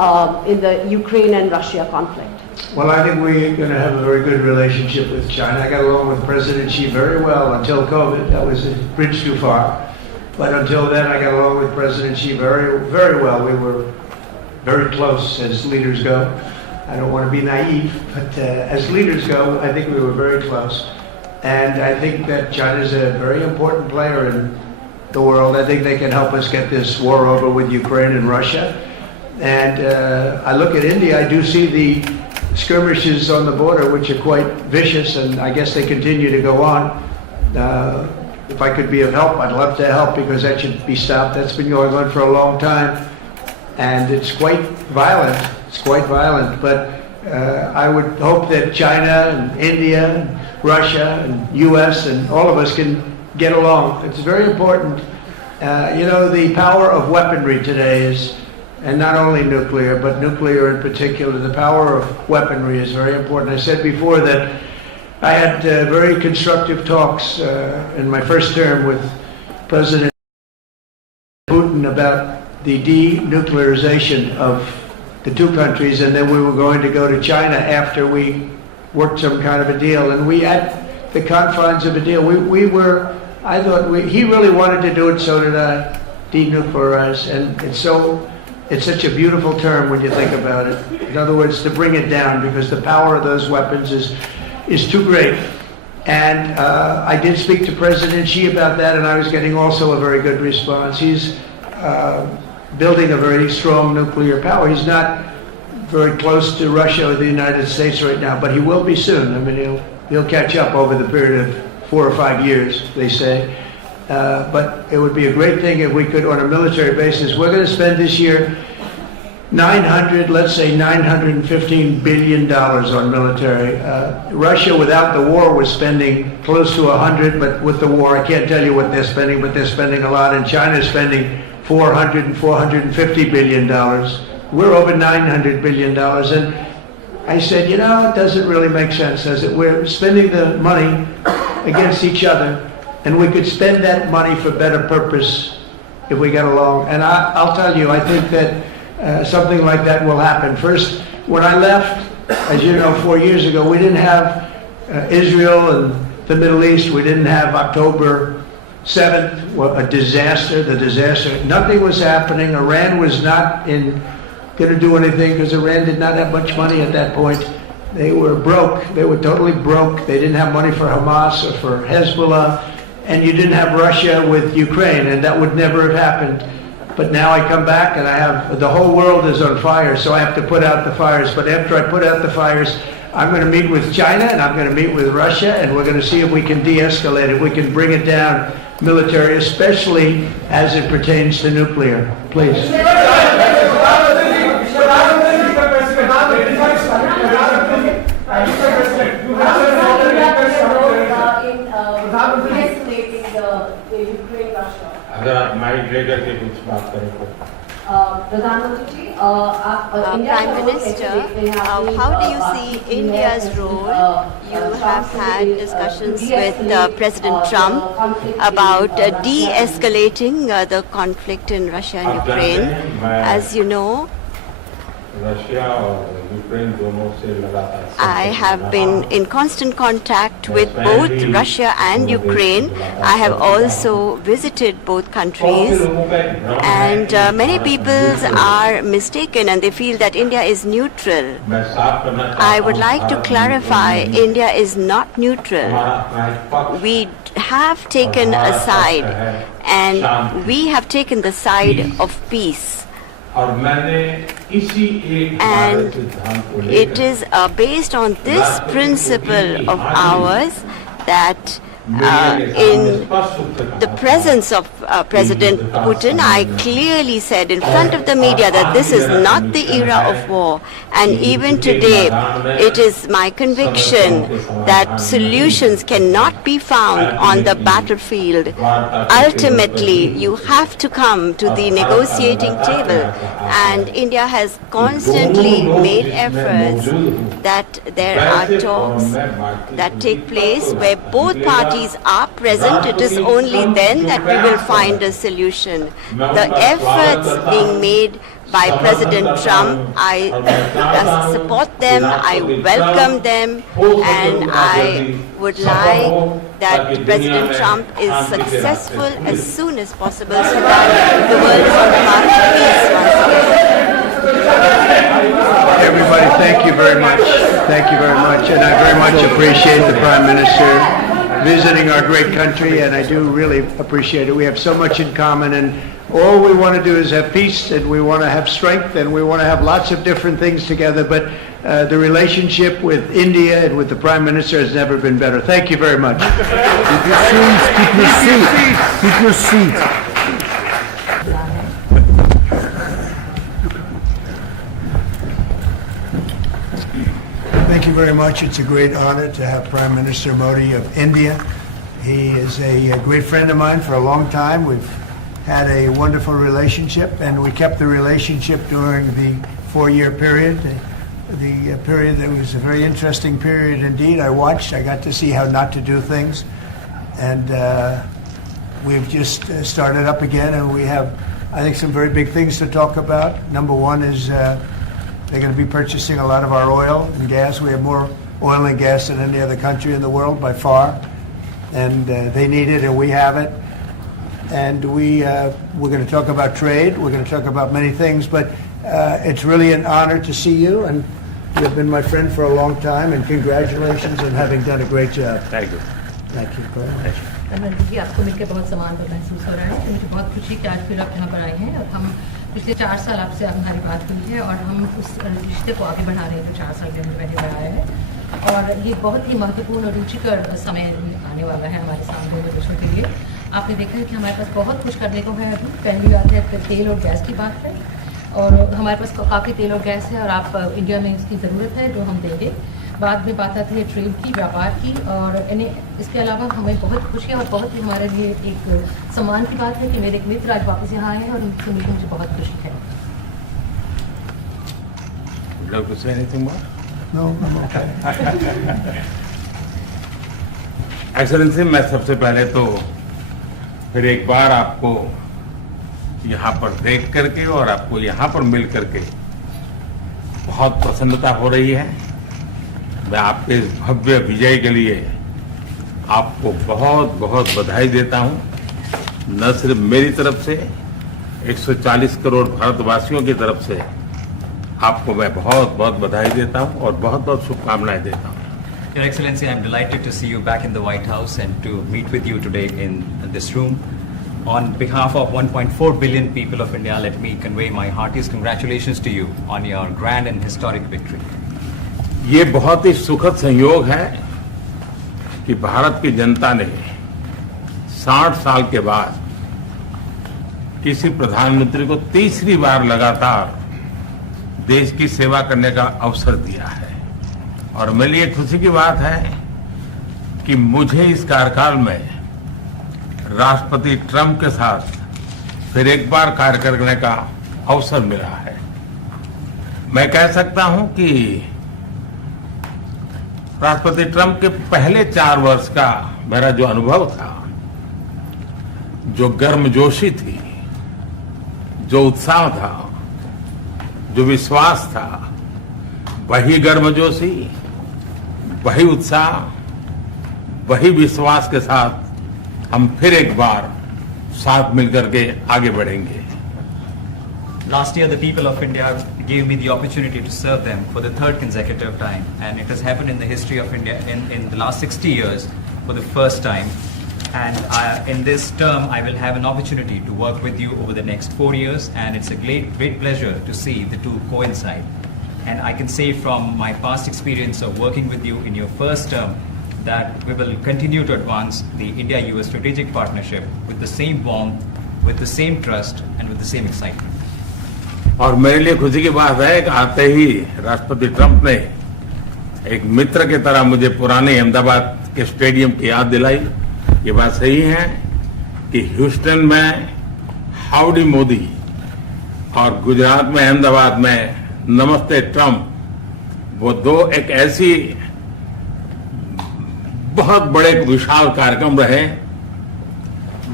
in the Ukraine and Russia conflict? Well, I think we're going to have a very good relationship with China. I got along with President Xi very well until COVID. That was a bridge too far. But until then, I got along with President Xi very, very well. We were very close as leaders go. I don't want to be naive, but as leaders go, I think we were very close. And I think that China is a very important player in the world. I think they can help us get this war over with Ukraine and Russia. And I look at India, I do see the skirmishes on the border, which are quite vicious, and I guess they continue to go on. If I could be of help, I'd love to help, because that should be stopped. That's been going on for a long time, and it's quite violent. It's quite violent, but I would hope that China and India and Russia and U.S. and all of us can get along. It's very important. You know, the power of weaponry today is, and not only nuclear, but nuclear in particular, the power of weaponry is very important. I said before that I had very constructive talks in my first term with President Putin about the denuclearization of the two countries, and then we were going to go to China after we worked some kind of a deal. And we, at the confines of a deal, I thought he really wanted to do it, so did I, denuclearize. And it's such a beautiful term when you think about it. In other words, to bring it down, because the power of those weapons is too great. And I did speak to President Xi about that, and I was getting also a very good response. He's building a very strong nuclear power. He's not very close to Russia or the United States right now, but he will be soon. I mean, he'll catch up over the period of 4 or 5 years, they say. But it would be a great thing if we could, on a military basis. We're going to spend this year let's say $915 billion on military. Russia, without the war, was spending close to 100, but with the war, I can't tell you what they're spending, but they're spending a lot. And China is spending $400 and $450 billion. We're over $900 billion. And I said, you know, it doesn't really make sense, does it? We're spending the money against each other, and we could spend that money for better purpose if we get along. And I'll tell you, I think that something like that will happen. First, when I left, as you know, 4 years ago, we didn't have Israel and the Middle East. We didn't have October 7th, a disaster, the disaster. Nothing was happening. Iran was not going to do anything, because Iran did not have much money at that point. They were broke. They were totally broke. They didn't have money for Hamas or for Hezbollah. And you didn't have Russia with Ukraine, and that would never have happened. But now I come back and I have, the whole world is on fire, so I have to put out the fires. But after I put out the fires, I'm going to meet with China and I'm going to meet with Russia, and we're going to see if we can de-escalate it. We can bring it down military, especially as it pertains to nuclear. Please. अगर आप mic लेकर के कुछ बात करें तो Prime Minister, how do you see India's role? You have had discussions with President Trump about de-escalating the conflict in Russia and Ukraine. As you know, I have been in constant contact with both Russia and Ukraine. I have also visited both countries, and many people are mistaken and they feel that India is neutral. I would like to clarify, India is not neutral. We have taken a side, and we have taken the side of peace. And it is based on this principle of ours that in the presence of President Putin, I clearly said in front of the media that this is not the era of war. And even today, it is my conviction that solutions cannot be found on the battlefield. Ultimately, you have to come to the negotiating table. And India has constantly made efforts that there are talks that take place where both parties are present. It is only then then that we will find a solution. The efforts being made by President Trump, I support them, I welcome them, and I would like that President Trump is successful as soon as possible so that the world is on the path to peace once again. Everybody, thank you very much. Thank you very much. And I very much appreciate the Prime Minister visiting our great country, and I do really appreciate it. We have so much in common, and all we want to do is have peace, and we want to have strength, and we want to have lots of different things together, but the relationship with India and with the Prime Minister has never been better. Thank you very much. Keep your seats, keep your seat, keep your seat. Thank you very much. It's a great honor to have Prime Minister Modi of India. He is a great friend of mine for a long time. We've had a wonderful relationship, and we kept the relationship during the 4-year period. The period that was a very interesting period indeed. I got to see how not to do things. And we've just started up again, and we have, I think, some very big things to talk about. Number one is they're going to be purchasing a lot of our oil and gas. We have more oil and gas than any other country in the world by far. And they need it, and we have it. And we're going to talk about trade. We're going to talk about many things. But it's really an honor to see you. And you've been my friend for a long time. And congratulations on having done a great job. Thank you. Thank you very much. Narendra जी, आपको मिलकर बहुत सम्मान महसूस हो रहा है। तो मुझे बहुत खुशी कि आज फिर आप यहाँ पर आए हैं और हम पिछले 4 साल आपसे हमारी बात हुई है और हम उस रिश्ते को आगे बढ़ा रहे हैं जो 4 साल के अंदर पहले बढ़ाया है। और ये बहुत ही महत्वपूर्ण और रुचिकर समय आने वाला है हमारे सामने दोनों देशों के लिए। आपने देखा है कि हमारे पास बहुत कुछ करने को है अभी। पहली बात है तेल और गैस की बात है, और हमारे पास काफ़ी तेल और गैस है और आप इंडिया में इसकी ज़रूरत है जो हम देंगे। बाद में बात आती है ट्रेड की, व्यापार की, और इसके अलावा हमें बहुत खुशी है और बहुत ही हमारे लिए एक सम्मान की बात है कि मेरे एक मित्र आज वापस यहाँ आए हैं और उनसे मिलकर मुझे बहुत खुशी है। Would you like to say anything more? No, I'm okay. Excellency, मैं सबसे पहले तो फिर एक बार आपको यहाँ पर देख करके और आपको यहाँ पर मिल करके बहुत प्रसन्नता हो रही है। मैं आपके इस भव्य विजय के लिए आपको बहुत बहुत बधाई देता हूँ। न सिर्फ मेरी तरफ से, 140 करोड़ भारतवासियों की तरफ से आपको मैं बहुत बहुत बधाई देता हूँ और बहुत बहुत शुभकामनाएं देता हूँ। Your Excellency, I am delighted to see you back in the White House and to meet with you today in this room. On behalf of 1.4 billion people of India, let me convey my heartiest congratulations to you on your grand and historic victory. ये बहुत ही सुखद संयोग है कि भारत की जनता ने 60 साल के बाद किसी प्रधानमंत्री को तीसरी बार लगातार देश की सेवा करने का अवसर दिया है। और मेरे लिए खुशी की बात है कि मुझे इस कार्यकाल में राष्ट्रपति ट्रंप के साथ फिर एक बार कार्य करने का अवसर मिला है। मैं कह सकता हूं कि राष्ट्रपति ट्रंप के पहले 4 वर्ष का मेरा जो अनुभव था, जो गर्मजोशी थी, जो उत्साह था, जो विश्वास था, वही गर्मजोशी, वही उत्साह, वही विश्वास के साथ हम फिर एक बार साथ मिलकर के आगे बढ़ेंगे। Last year, the people of India gave me the opportunity to serve them for the 3rd consecutive time, and it has happened in the history of India in the last 60 years for the first time. And in this term, I will have an opportunity to work with you over the next 4 years, and it's a great pleasure to see the two coincide. And I can say from my past experience of working with you in your first term that we will continue to advance the India-US strategic partnership with the same warmth, with the same trust, and with the same excitement. और मेरे लिए खुशी की बात है कि आते ही राष्ट्रपति ट्रंप ने एक मित्र की तरह मुझे पुराने अहमदाबाद के स्टेडियम की याद दिलाई। ये बात सही है कि ह्यूस्टन में हाउडी मोदी और गुजरात में अहमदाबाद में नमस्ते ट्रंप, वो दो एक ऐसी बहुत बड़े विशाल कार्यक्रम रहे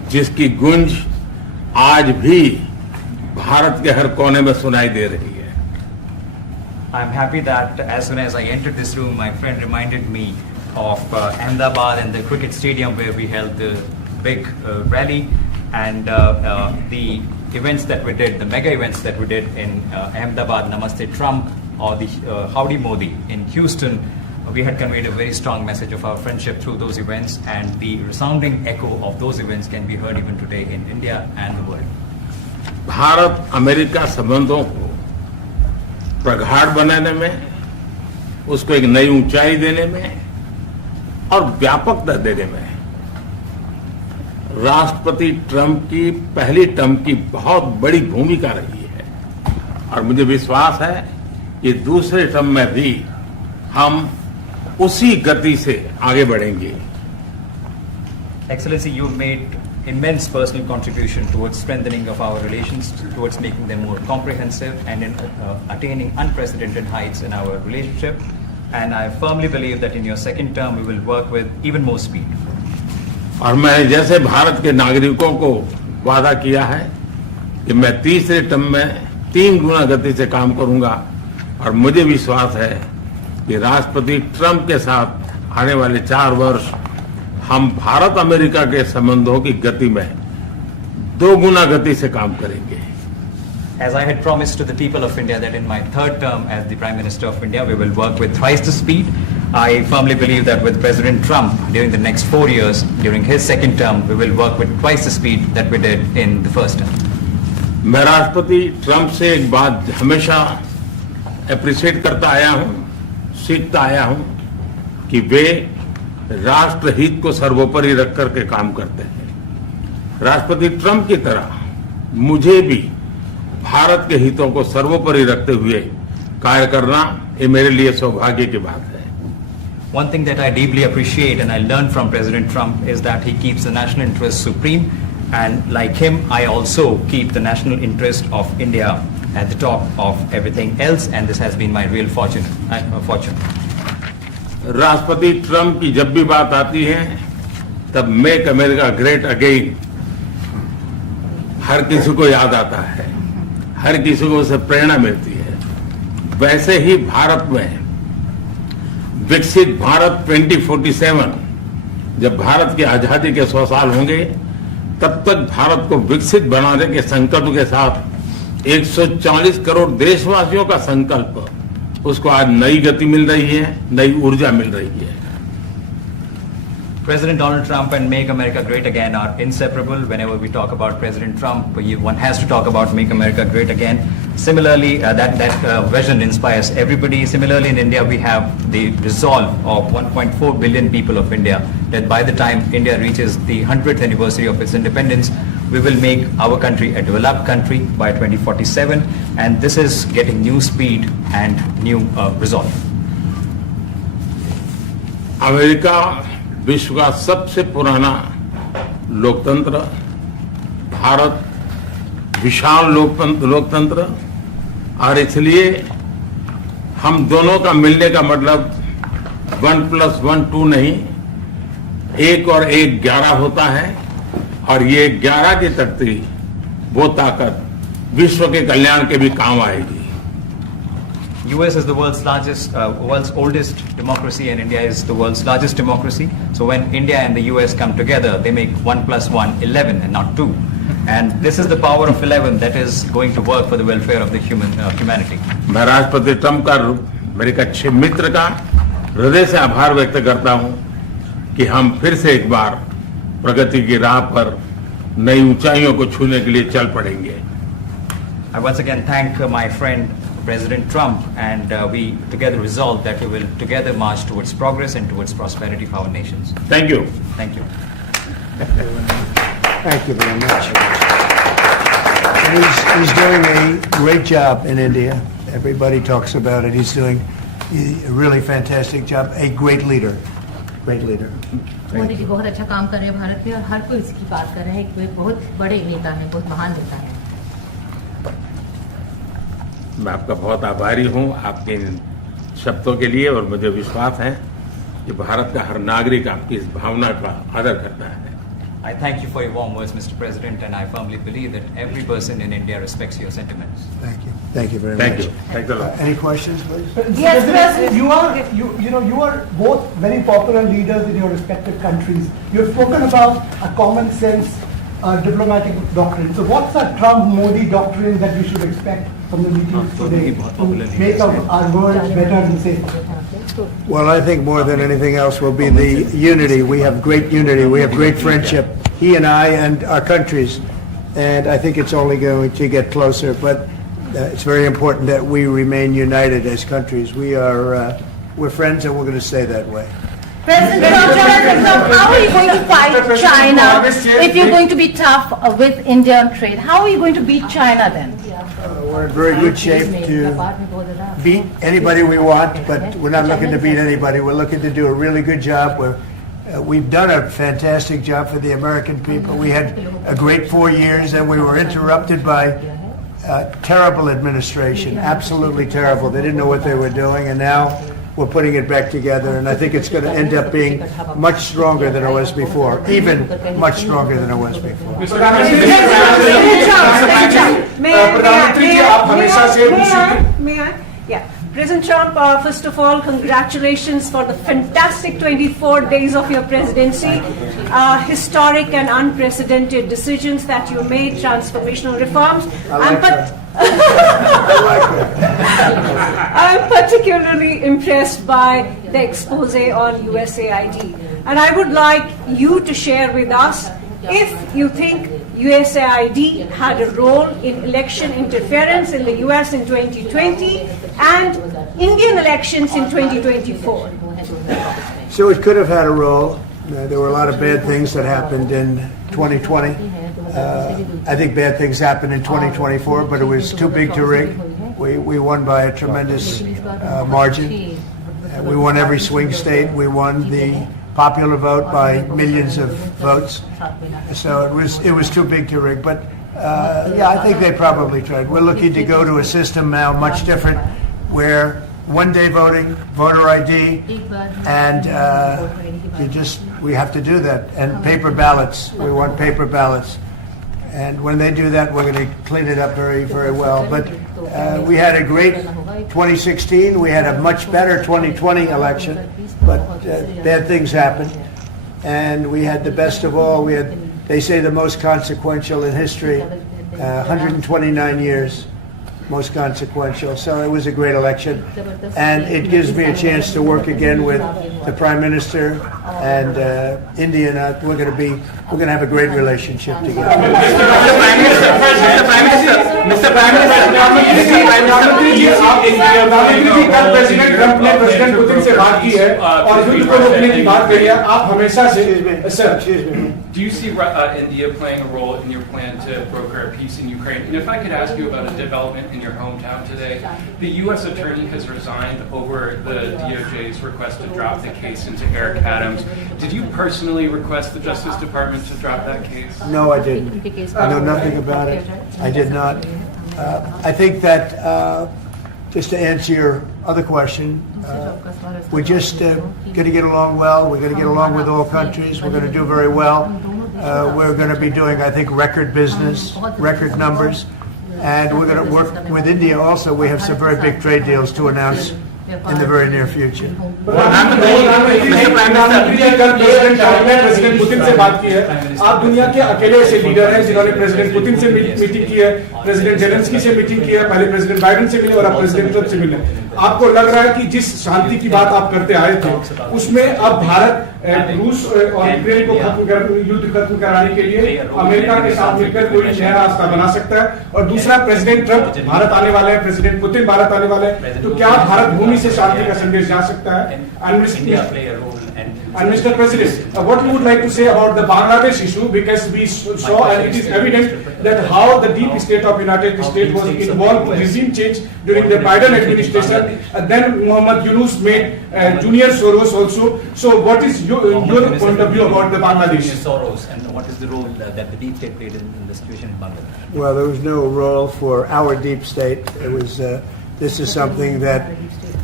जिसकी गूंज आज भी भारत के हर कोने में सुनाई दे रही है। I'm happy that as soon as I entered this room, my friend reminded me of Ahmedabad and the cricket stadium where we held the big rally, and the events that we did, the mega events that we did in Ahmedabad, Namaste Trump, or the Howdy Modi in Houston. We had conveyed a very strong message of our friendship through those events, and the resounding echo of those events can be heard even today in India and the world. Bharat America संबंधों को प्रगाढ़ बनाने में, उसको एक नई ऊंचाई देने में और व्यापकता देने में राष्ट्रपति ट्रंप की पहली टर्म की बहुत बड़ी भूमिका रही है, और मुझे विश्वास है कि दूसरे टर्म में भी हम उसी गति से आगे बढ़ेंगे। Excellency, you've made immense personal contribution towards strengthening of our relations, towards making them more comprehensive, and in attaining unprecedented heights in our relationship. And I firmly believe that in your second term, we will work with even more speed. और मैं जैसे भारत के नागरिकों को वादा किया है कि मैं तीसरे टर्म में 3 गुना गति से काम करूंगा, और मुझे विश्वास है कि राष्ट्रपति ट्रंप के साथ आने वाले 4 वर्ष हम भारत अमेरिका के संबंधों की गति में 2 गुना गति से काम करेंगे। As I had promised to the people of India that in my third term as the Prime Minister of India, we will work with thrice the speed. I firmly believe that with President Trump during the next 4 years, during his second term, we will work with twice the speed that we did in the first term. मैं राष्ट्रपति Trump से एक बात हमेशा appreciate करता आया हूं, सीखता आया हूं कि वे राष्ट्रहित को सर्वोपरि रख करके काम करते हैं। राष्ट्रपति ट्रंप की तरह मुझे भी भारत के हितों को सर्वोपरि रखते हुए कार्य करना, ये मेरे लिए सौभाग्य की बात है। One thing that I deeply appreciate and I learned from President Trump is that he keeps the national interest supreme, and like him, I also keep the national interest of India at the top of everything else, and this has been my real fortune. राष्ट्रपति Trump की जब भी बात आती है तब make America great again हर किसी को याद आता है, हर किसी को उससे प्रेरणा मिलती है। वैसे ही भारत में विकसित भारत 2047, जब भारत की आजादी के 100 साल होंगे, तब तक भारत को विकसित बनाने के संकल्प के साथ 140 करोड़ देशवासियों का संकल्प, उसको आज नई गति मिल रही है, नई ऊर्जा मिल रही है। President Donald Trump and Make America Great Again are inseparable. Whenever we talk about President Trump, one has to talk about Make America Great Again. Similarly, that vision inspires everybody. Similarly, in India, we have the resolve of 1.4 billion people of India that by the time India reaches the 100th anniversary of its independence, we will make our country a developed country by 2047. And this is getting new speed and new resolve. America विश्व का सबसे पुराना लोकतंत्र, भारत विशाल लोकतंत्र, और इसलिए हम दोनों का मिलने का मतलब 1+1 2 नहीं, 1 और 1 11 होता है, और ये 11 की तख्ती वो ताकत विश्व के कल्याण के भी काम आएगी। US is the world's oldest democracy, and India is the world's largest democracy. So when India and the US come together, they make 1+1 11 and not 2. And this is the power of 11 that is going to work for the welfare of the humanity. मैं राष्ट्रपति Trump का, मेरे एक अच्छे मित्र का हृदय से आभार व्यक्त करता हूं कि हम फिर से एक बार प्रगति की राह पर नई ऊंचाइयों को छूने के लिए चल पड़ेंगे। I once again thank my friend President Trump, and we together resolve that we will together march towards progress and towards prosperity for our nations. Thank you. Thank you. Thank you very much. He's doing a great job in India. Everybody talks about it. He's doing a really fantastic job. A great leader. Great leader. Modi ji बहुत अच्छा काम कर रहे हैं भारत में, और हर कोई इसकी बात कर रहा है कि वे बहुत बड़े नेता हैं, बहुत महान नेता हैं। मैं आपका बहुत आभारी हूं आपके इन शब्दों के लिए, और मुझे विश्वास है कि भारत का हर नागरिक आपकी इस भावना का आदर करता है। I thank you for your warm words, Mr. President, and I firmly believe that every person in India respects your sentiments. Thank you. Thank you very Thank much. you. Thanks a lot. Any questions, please? Yes, President. You are both very popular leaders in your respective countries. You have spoken about a common sense diplomatic doctrine. So what's a Trump-Modi doctrine that we should expect from the meetings today to make our world better and safer? Well, I think more than anything else will be the unity. We have great unity. We have great friendship, he and I and our countries. And I think it's only going to get closer. But it's very important that we remain united as countries. We're friends and we're going to stay that way. President Trump, how are you going to fight China if you're going to be tough with India on trade? How are you going to beat China then? We're in very good shape to beat anybody we want, but we're not looking to beat anybody. We're looking to do a really good job. We've done a fantastic job for the American people. We had a great 4 years, and we were interrupted by terrible administration, absolutely terrible. They didn't know what they were doing, and now we're putting it back together, and I think it's going to end up being much stronger than it was before, even much stronger than it was before. May I? Yeah. President Trump, first of all, congratulations for the fantastic 24 days of your presidency. Historic and unprecedented decisions that you made, transformational reforms. I'm particularly impressed by the expose on USAID. And I would like you to share with us if you think USAID had a role in election interference in the US in 2020 and Indian elections in 2024. So it could have had a role. There were a lot of bad things that happened in 2020. I think bad things happened in 2024, but it was too big to rig. We won by a tremendous margin. We won every swing state. We won the popular vote by millions of votes. So it was too big to rig. But yeah, I think they probably tried. We're looking to go to a system now much different, where one-day voting, voter ID, and we have to do that. And paper ballots. We want paper ballots. And when they do that, we're going to clean it up very, very well. But we had a great 2016. We had a much better 2020 election. But bad things happened. And we had the best of all. We had, they say, the most consequential in history, 129 years. Most consequential. So it was a great election, and it gives me a chance to work again with the Prime Minister and India. And we're going to have a great relationship together. Mr. Prime Minister, कल president Trump ने president Putin से बात की है और युद्ध को रोकने की बात करी है. आप हमेशा से Do you see India playing a role in your plan to broker a peace in Ukraine? And if I could ask you about a development in your hometown today, the U.S. attorney has resigned over the DOJ's request to drop the case into Eric Adams. Did you personally request the Justice Department to drop that case? No, I didn't. I know nothing about it. I did not. I think that, just to answer your other question, we're just going to get along well. We're going to get along with all countries. We're going to do very well. We're going to be doing, I think, record business, record numbers. And we're going to work with India also. We have some very big trade deals to announce in the very near future. President Putin से बात की है. आप दुनिया के अकेले ऐसे leader हैं जिन्होंने प्रेसिडेंट पुतिन से मीटिंग की है, प्रेसिडेंट जेलेंस्की से मीटिंग की है, पहले प्रेसिडेंट बाइडेन से मिले और अब प्रेसिडेंट ट्रंप से मिले. आपको लग रहा है कि जिस शांति की बात आप करते आए थे, उसमें अब भारत रूस और यूक्रेन को युद्ध खत्म कराने के लिए अमेरिका के साथ मिलकर कोई नया रास्ता बना सकता है? और दूसरा, प्रेसिडेंट ट्रंप भारत आने वाले हैं, प्रेसिडेंट पुतिन भारत आने वाले हैं, तो क्या भारत भूमि से शांति का संदेश जा सकता है? And Mr. President, what you would like to say about the Bangladesh issue, because we saw and it is evident that how the deep state of United States was involved in regime change during the Biden administration, and then Muhammad Yunus made Junior Soros also. So what is your point of view about the Bangladesh? Soros, and what is the role that the deep state played in the situation in Bangladesh? Well, there was no role for our deep state. It was. This is something that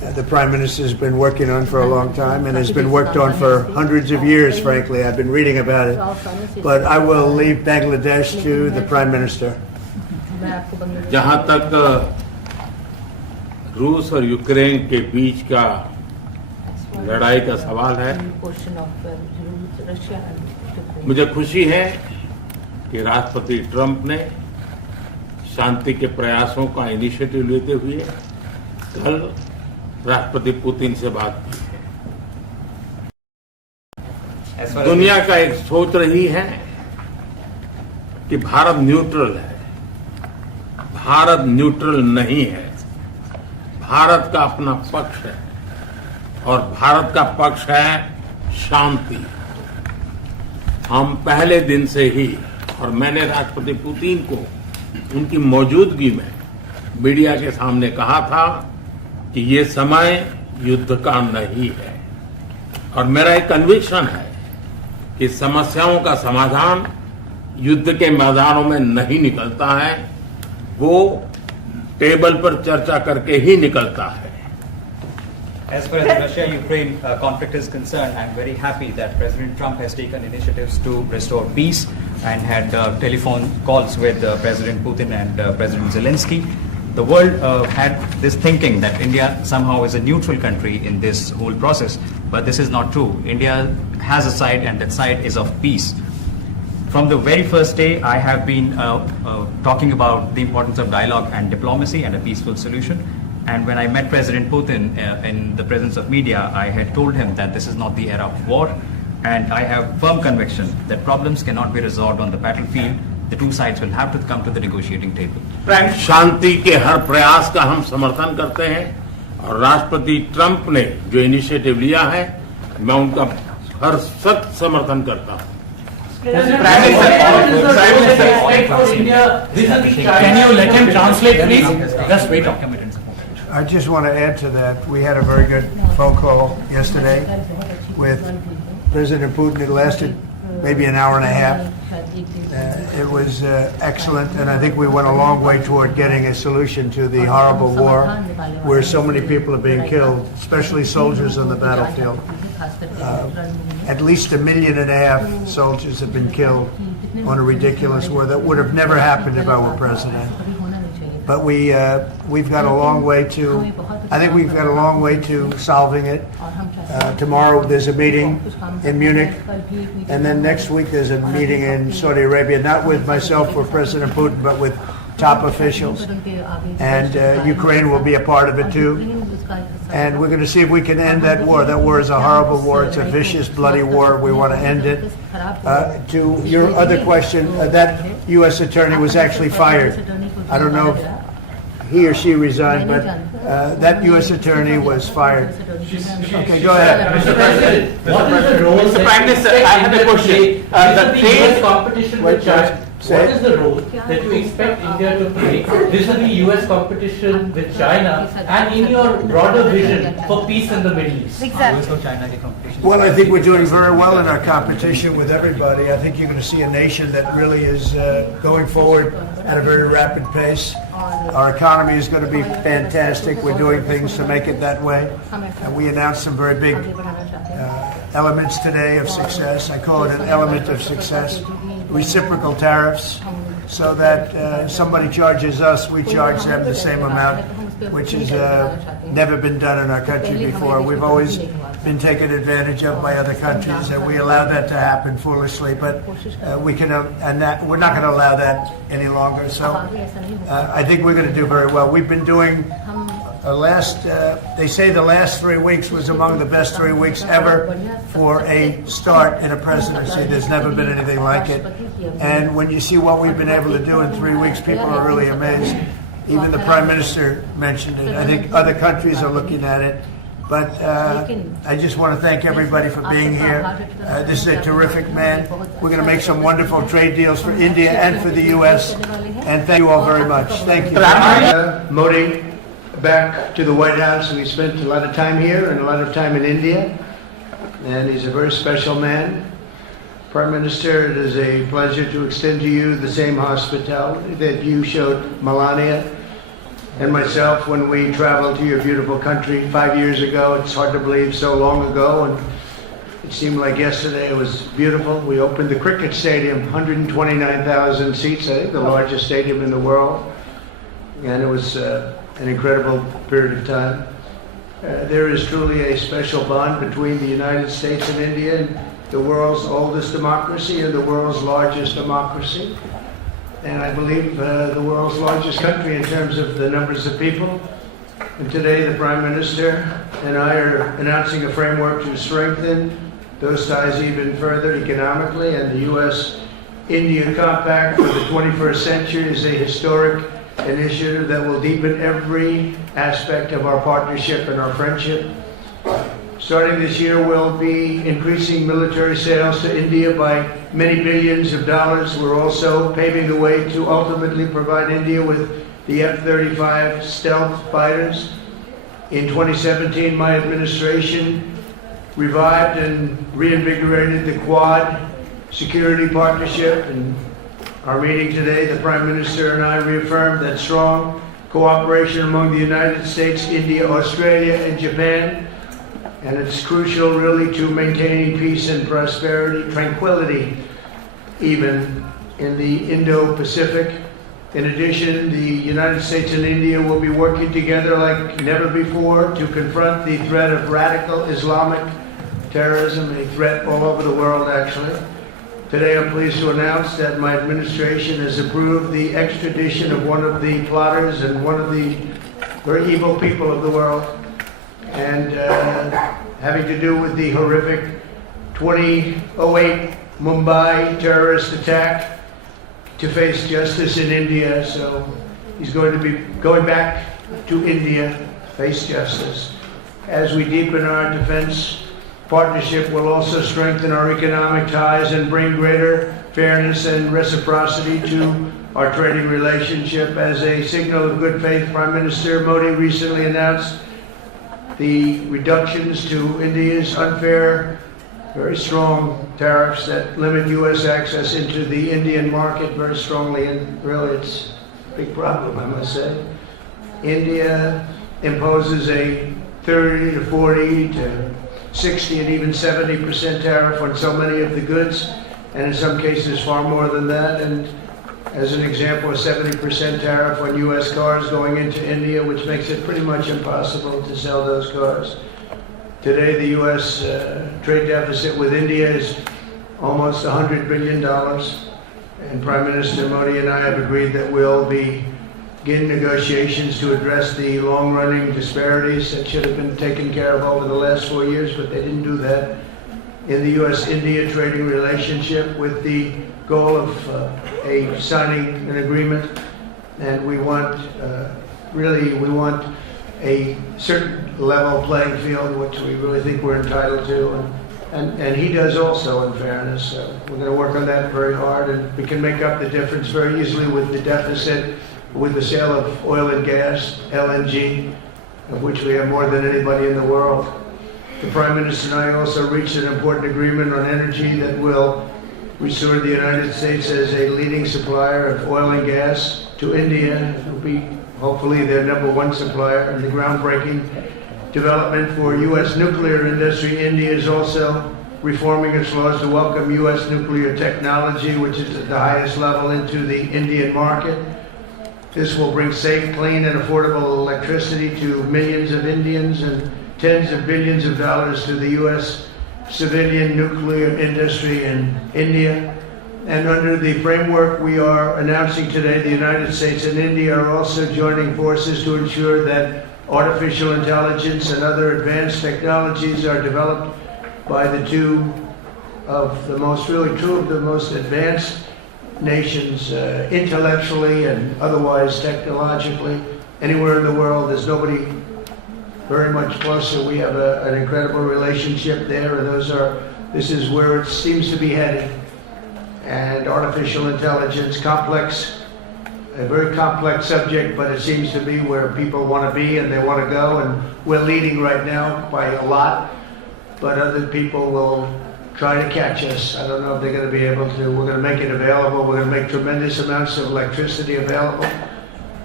the Prime Minister's been working on for a long time and has been worked on for hundreds of years, frankly. I've been reading about it. But I will leave Bangladesh to the Prime Minister. जहां तक रूस और Ukraine के बीच का लड़ाई का सवाल है, मुझे खुशी है कि राष्ट्रपति ट्रंप ने शांति के प्रयासों का इनिशिएटिव लेते हुए कल राष्ट्रपति पुतिन से बात की है। दुनिया का एक सोच रही है कि भारत न्यूट्रल है। भारत न्यूट्रल नहीं है। भारत का अपना पक्ष है और भारत का पक्ष है शांति। हम पहले दिन से ही, और मैंने राष्ट्रपति पुतिन को उनकी मौजूदगी में मीडिया के सामने कहा था कि ये समय युद्ध का नहीं है, और मेरा एक कन्विक्शन है कि समस्याओं का समाधान युद्ध के मैदानों में नहीं निकलता है, वो टेबल पर चर्चा करके ही निकलता है। As far as the Russia-Ukraine conflict is concerned, I'm very happy that President Trump has taken initiatives to restore peace and had telephone calls with President Putin and President Zelensky. The world had this thinking that India somehow is a neutral country in this whole process, but this is not true. India has a side, and that side is of peace. From the very first day, I have been talking about the importance of dialogue and diplomacy and a peaceful solution. And when I met President Putin in the presence of media, I had told him that this is not the era of war, and I have firm conviction that problems cannot be resolved on the battlefield. The two sides will have to come to the negotiating table. शांति के हर प्रयास का हम समर्थन करते हैं, और राष्ट्रपति Trump ने जो इनिशिएटिव लिया है, मैं उनका हर सख्त समर्थन करता हूं। Can you let him translate, please? Just wait. I just want to add to that. We had a very good phone call yesterday with President Putin. It lasted maybe an hour and a half. It was excellent, and I think we went a long way toward getting a solution to the horrible war where so many people are being killed, especially soldiers on the battlefield. At least 1.5 million soldiers have been killed on a ridiculous war that would have never happened if I were president. But we've got a long way to, I think we've got a long way to solving it. Tomorrow there's a meeting in Munich, and then next week there's a meeting in Saudi Arabia, not with myself or President Putin, but with top officials. And Ukraine will be a part of it too. And we're going to see if we can end that war. That war is a horrible war. It's a vicious, bloody war. We want to end it. To your other question, that U.S. attorney was actually fired. I don't know if he or she resigned, but that U.S. attorney was fired. Okay, go ahead. Mr. President, what is the role? Mr. Prime Minister, I have a question. The trade competition with China. What is the role that you expect India to play vis-a-vis US competition with China, and in your broader vision for peace in the Middle East? Well, I think we're doing very well in our competition with everybody. I think you're going to see a nation that really is going forward at a very rapid pace. Our economy is going to be fantastic. We're doing things to make it that way. And we announced some very big elements today of success. I call it an element of success. Reciprocal tariffs, so that somebody charges us, we charge them the same amount, which has never been done in our country before. We've always been taken advantage of by other countries, and we allow that to happen foolishly. But we can, we're not going to allow that any longer. So I think we're going to do very well. We've been doing. They say the last 3 weeks was among the best 3 weeks ever for a start in a presidency. There's never been anything like it. And when you see what we've been able to do in 3 weeks, people are really amazed. Even the Prime Minister mentioned it. I think other countries are looking at it. But I just want to thank everybody for being here. This is a terrific man. We're going to make some wonderful trade deals for India and for the U.S. And thank you all very much. Thank you. Modi, back to the White House. We spent a lot of time here and a lot of time in India. And he's a very special man. Prime Minister, it is a pleasure to extend to you the same hospitality that you showed Melania. and myself when we traveled to your beautiful country 5 years ago. It's hard to believe, so long ago, and it seemed like yesterday. It was beautiful. We opened the cricket stadium, 129,000 seats, I think the largest stadium in the world, and it was an incredible period of time. There is truly a special bond between the United States and India, the world's oldest democracy and the world's largest democracy. And I believe the world's largest country in terms of the numbers of people. And today the Prime Minister and I are announcing a framework to strengthen those ties even further economically, and the U.S.-India Compact for the 21st century is a historic initiative that will deepen every aspect of our partnership and our friendship. Starting this year, we'll be increasing military sales to India by many billions of dollars. We're also paving the way to ultimately provide India with the F-35 stealth fighters. In 2017, my administration revived and reinvigorated the Quad security partnership. In our meeting today, the Prime Minister and I reaffirmed that strong cooperation among the United States, India, Australia, and Japan. And it's crucial, really, to maintaining peace and prosperity, tranquility, even in the Indo-Pacific. In addition, the United States and India will be working together like never before to confront the threat of radical Islamic terrorism, a threat all over the world, actually. Today, I'm pleased to announce that my administration has approved the extradition of one of the plotters and one of the very evil people of the world, and having to do with the horrific 2008 Mumbai terrorist attack, to face justice in India. So he's going to be going back to India, face justice. As we deepen our defense partnership, will also strengthen our economic ties and bring greater fairness and reciprocity to our trading relationship. As a signal of good faith, Prime Minister Modi recently announced the reductions to India's unfair, very strong tariffs that limit U.S. access into the Indian market very strongly, and really it's a big problem, I must say. India imposes a 30 to 40 to 60 and even 70% tariff on so many of the goods, and in some cases far more than that. And as an example, a 70% tariff on U.S. cars going into India, which makes it pretty much impossible to sell those cars. Today, the U.S. Trade deficit with India is almost $100 billion, and Prime Minister Modi and I have agreed that we'll begin negotiations to address the long-running disparities that should have been taken care of over the last 4 years, but they didn't do that in the U.S.-India trading relationship, with the goal of signing an agreement. And we want, we want a certain level playing field, which we really think we're entitled to, and he does also, in fairness. So we're going to work on that very hard, and we can make up the difference very easily with the deficit, with the sale of oil and gas, LNG, of which we have more than anybody in the world. The Prime Minister and I also reached an important agreement on energy that will restore the United States as a leading supplier of oil and gas to India. It will be hopefully their #1 supplier, in the groundbreaking development for U.S. nuclear industry. India is also reforming its laws to welcome U.S. nuclear technology, which is at the highest level, into the Indian market. This will bring safe, clean, and affordable electricity to millions of Indians and tens of billions of dollars to the U.S. civilian nuclear industry in India. And under the framework we are announcing today, the United States and India are also joining forces to ensure that artificial intelligence and other advanced technologies are developed by the two of the most advanced nations, intellectually and otherwise technologically. Anywhere in the world, there's nobody very much closer. We have an incredible relationship there, and this is where it seems to be headed. And artificial intelligence, a very complex subject, but it seems to be where people want to be and they want to go, and we're leading right now by a lot, but other people will try to catch us. I don't know if they're going to be able to. We're going to make it available. We're going to make tremendous amounts of electricity available.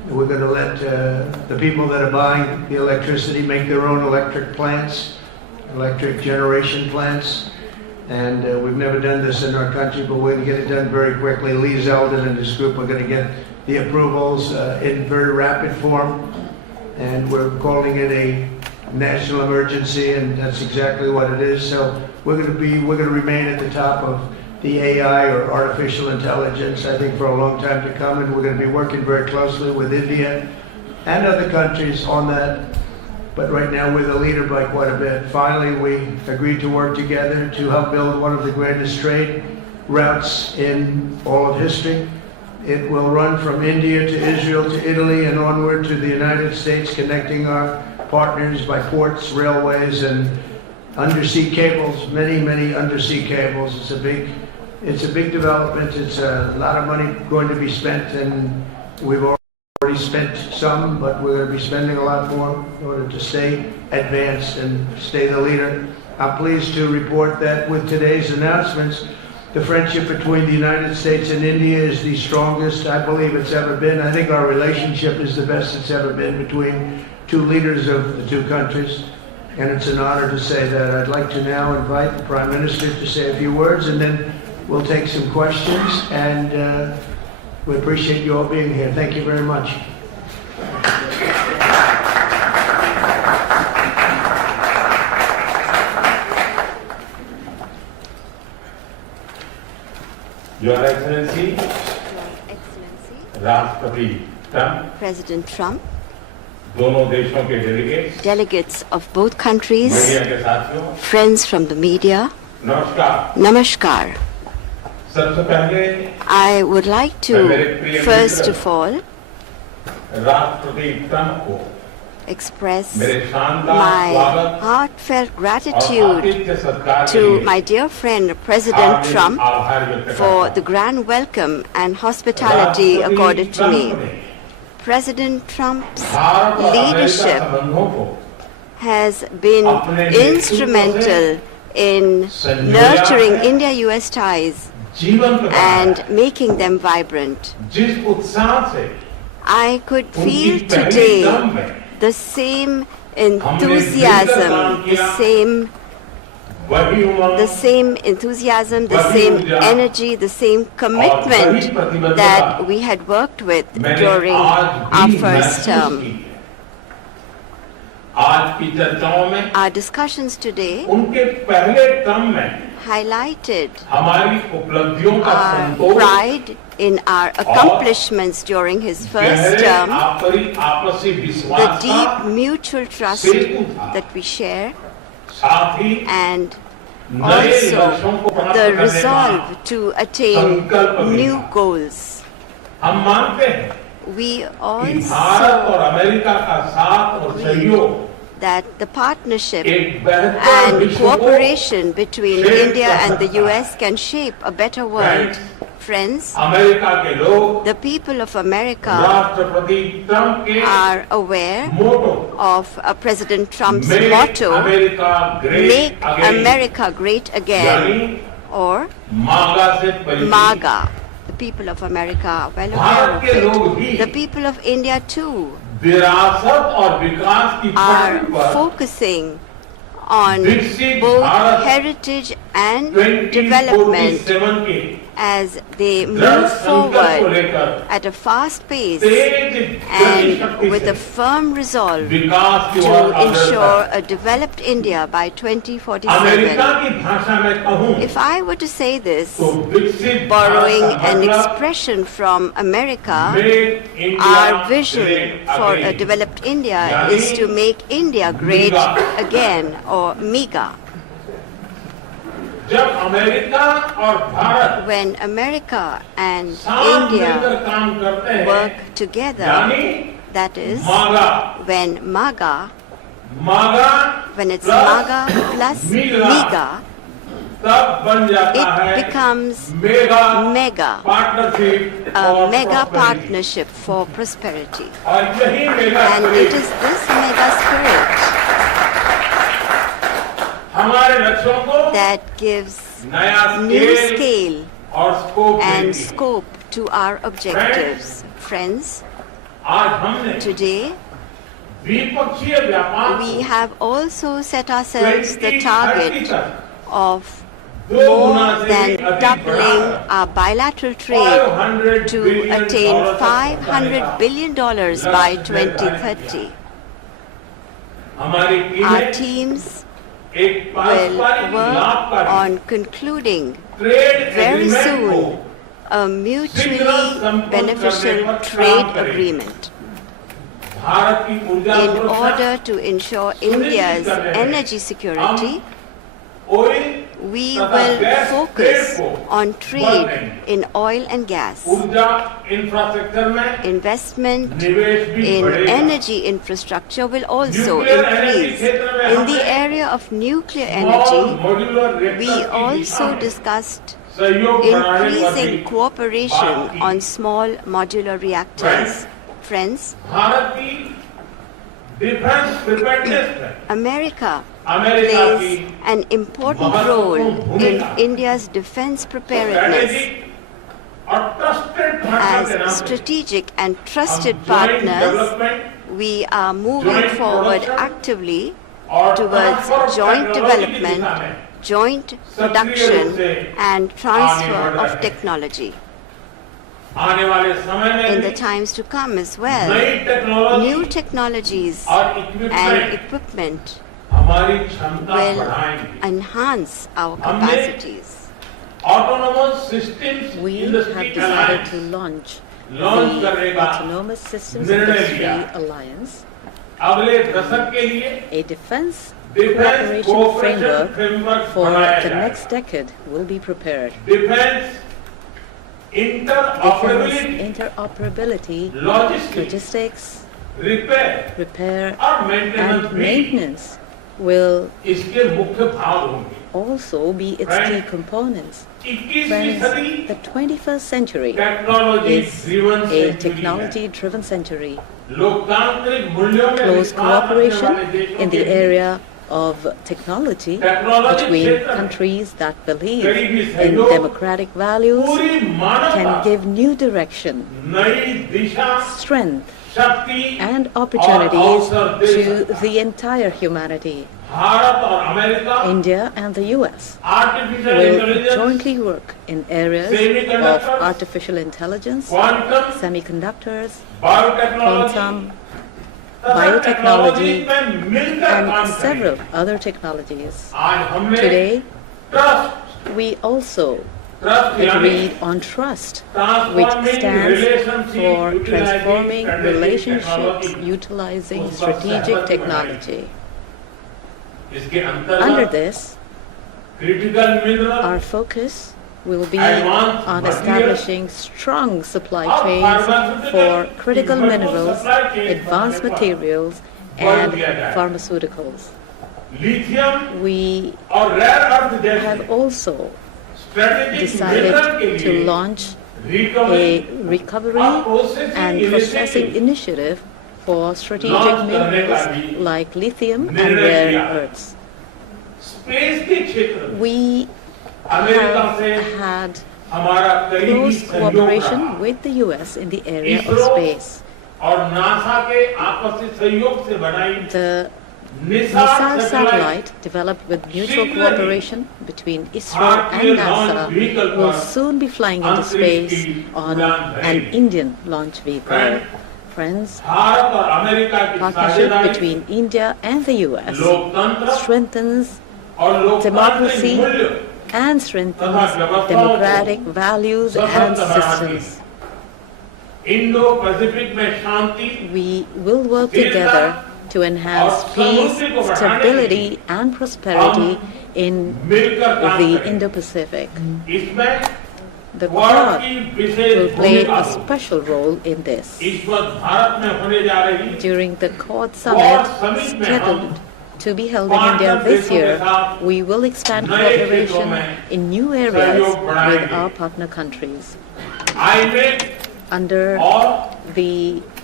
We're going to let the people that are buying the electricity make their own electric plants, electric generation plants. And we've never done this in our country, but we're going to get it done very quickly. Lee Zeldin and his group are going to get the approvals in very rapid form. And we're calling it a national emergency, and that's exactly what it is. So we're going to remain at the top of the AI, or artificial intelligence, I think, for a long time to come, and we're going to be working very closely with India and other countries on that. But right now we're the leader by quite a bit. Finally, we agreed to work together to help build one of the greatest trade routes in all of history. It will run from India to Israel to Italy and onward to the United States, connecting our partners by ports, railways, and undersea cables, many undersea cables. It's a big development. It's a lot of money going to be spent, and we've already spent some, but we're going to be spending a lot more in order to stay advanced and stay the leader. I'm pleased to report that with today's announcements, the friendship between the United States and India is the strongest I believe it's ever been. I think our relationship is the best it's ever been between two leaders of the two countries, and it's an honor to say that. I'd like to now invite the Prime Minister to say a few words, and then we'll take some questions, and we appreciate you all being here. Thank you very much. Your Excellency, Rashtrapati Trump, President Trump, दोनों देशों के delegates, delegates of both countries, media के साथियों, friends from the media, नमस्कार. Namaskar. सबसे पहले I would like to, first of all, राष्ट्रपति Trump को express मेरे शानदार my स्वागत heartfelt और gratitude आतिथ्य सत्कार के to लिए my dear friend President Hardik Trump आभार व्यक्त करता for हूं. the grand welcome and hospitality राष्ट्रपति accorded to ट्रंप me. ने President Trump's भारत और अमेरिका leadership संबंधों को has been अपने नेतृत्व instrumental in संजोया nurturing है, India-US ties जीवंत बनाया and है. making them vibrant. जिस उत्साह से I could उनकी feel पहली today टर्म में the same enthusiasm, the same enthusiasm, the same energy, the same commitment that we had worked with during our first term. आज की चर्चाओं में Our discussions today उनके पहले टर्म में highlighted हमारी उपलब्धियों का our Santosh, pride in our accomplishments during his first गहरे term, आपसी the विश्वास deep का mutual trust सेतु था. that we share, साथ ही and नए लक्ष्यों को also प्राप्त the करने का resolve to attain संकल्प भी new था. goals. हम मानते हैं We कि भारत also और अमेरिका का साथ और सहयोग that the partnership एक बेहतर and विश्व को cooperation between shape India कर and the सकता है. US can shape a better world. Friends, America के लोग the people of America राष्ट्रपति ट्रंप के are aware motto of President Trump's Make motto, America Great Make Again, America Great Again, or मागा से परिचित. MAGA. The people of America are well Bharat के aware लोग of भी it. The people of India too विरासत और विकास की are पटरी पर focusing on विकसित both Bharat heritage and development 2047 के as they दृढ़ move संकल्प को forward लेकर at a fast pace तेज गति and शक्ति with से a firm resolve विकास की to ओर अग्रसर ensure a developed India by America 2047. की भाषा में कहूं If I were to say this, तो विकसित borrowing भारत का an मतलब expression from America, Make India our vision Great for a Again. developed India यानी is to make India great MEGA. again, or MEGA. जब अमेरिका और Bharat When America and साथ मिलकर India काम करते हैं work together, यानी that is, मागा when MAGA, मागा when it's plus MAGA plus MEGA, MEGA, तब बन जाता it है becomes mega MEGA, partnership a और mega prosperity. partnership for prosperity. और यही mega And it is this mega spirit हमारे लक्ष्यों को that gives नया new स्केल scale और स्कोप and देती है. scope to our objectives. Friends, Today, we have also set ourselves the target of more than doubling our bilateral trade to attain $500 billion by 2030. Our teams will work on concluding very soon a mutually beneficial trade agreement in order to ensure India's energy security. We will focus on trade in oil and gas. Investment in energy infrastructure will also increase. In the area of nuclear energy, we also discussed increasing cooperation on small modular reactors. Friends, America plays an important role in India's defense preparedness. As strategic and trusted partners, we are moving forward actively towards joint development, joint production, and transfer of technology. In the times to come as well, new technologies and equipment will enhance our capacities. We have decided to launch the Autonomous Systems Industry Alliance, a defense cooperation framework for the next decade will be prepared. Defense interoperability, logistics, repair and maintenance will also be its key components. Friends, the 21st century is a technology-driven century. Close cooperation in the area of technology between countries that believe in democratic values can give new direction, strength, and opportunities to the entire humanity. India and the US will jointly work in areas of artificial intelligence, semiconductors, quantum, biotechnology, and several other technologies. Today, we also agreed on trust, which stands for transforming relationships utilizing strategic technology. Under this, our focus will be on establishing strong supply chains for critical minerals, advanced materials, and pharmaceuticals. We have also decided to launch a recovery and processing initiative for strategic minerals like lithium and rare earths. We have had close cooperation with the US in the area of space. The NISAR satellite, developed with mutual cooperation between ISRO and NASA, will soon be flying into space on an Indian launch vehicle. Friends, partnership between India and the US strengthens democracy and strengthens democratic values and systems. We will work together to enhance peace, stability, and prosperity in the Indo-Pacific. The Quad will play a special role in this. During the Quad Summit scheduled to be held in India this year, we will expand cooperation in new areas with our partner countries. Under the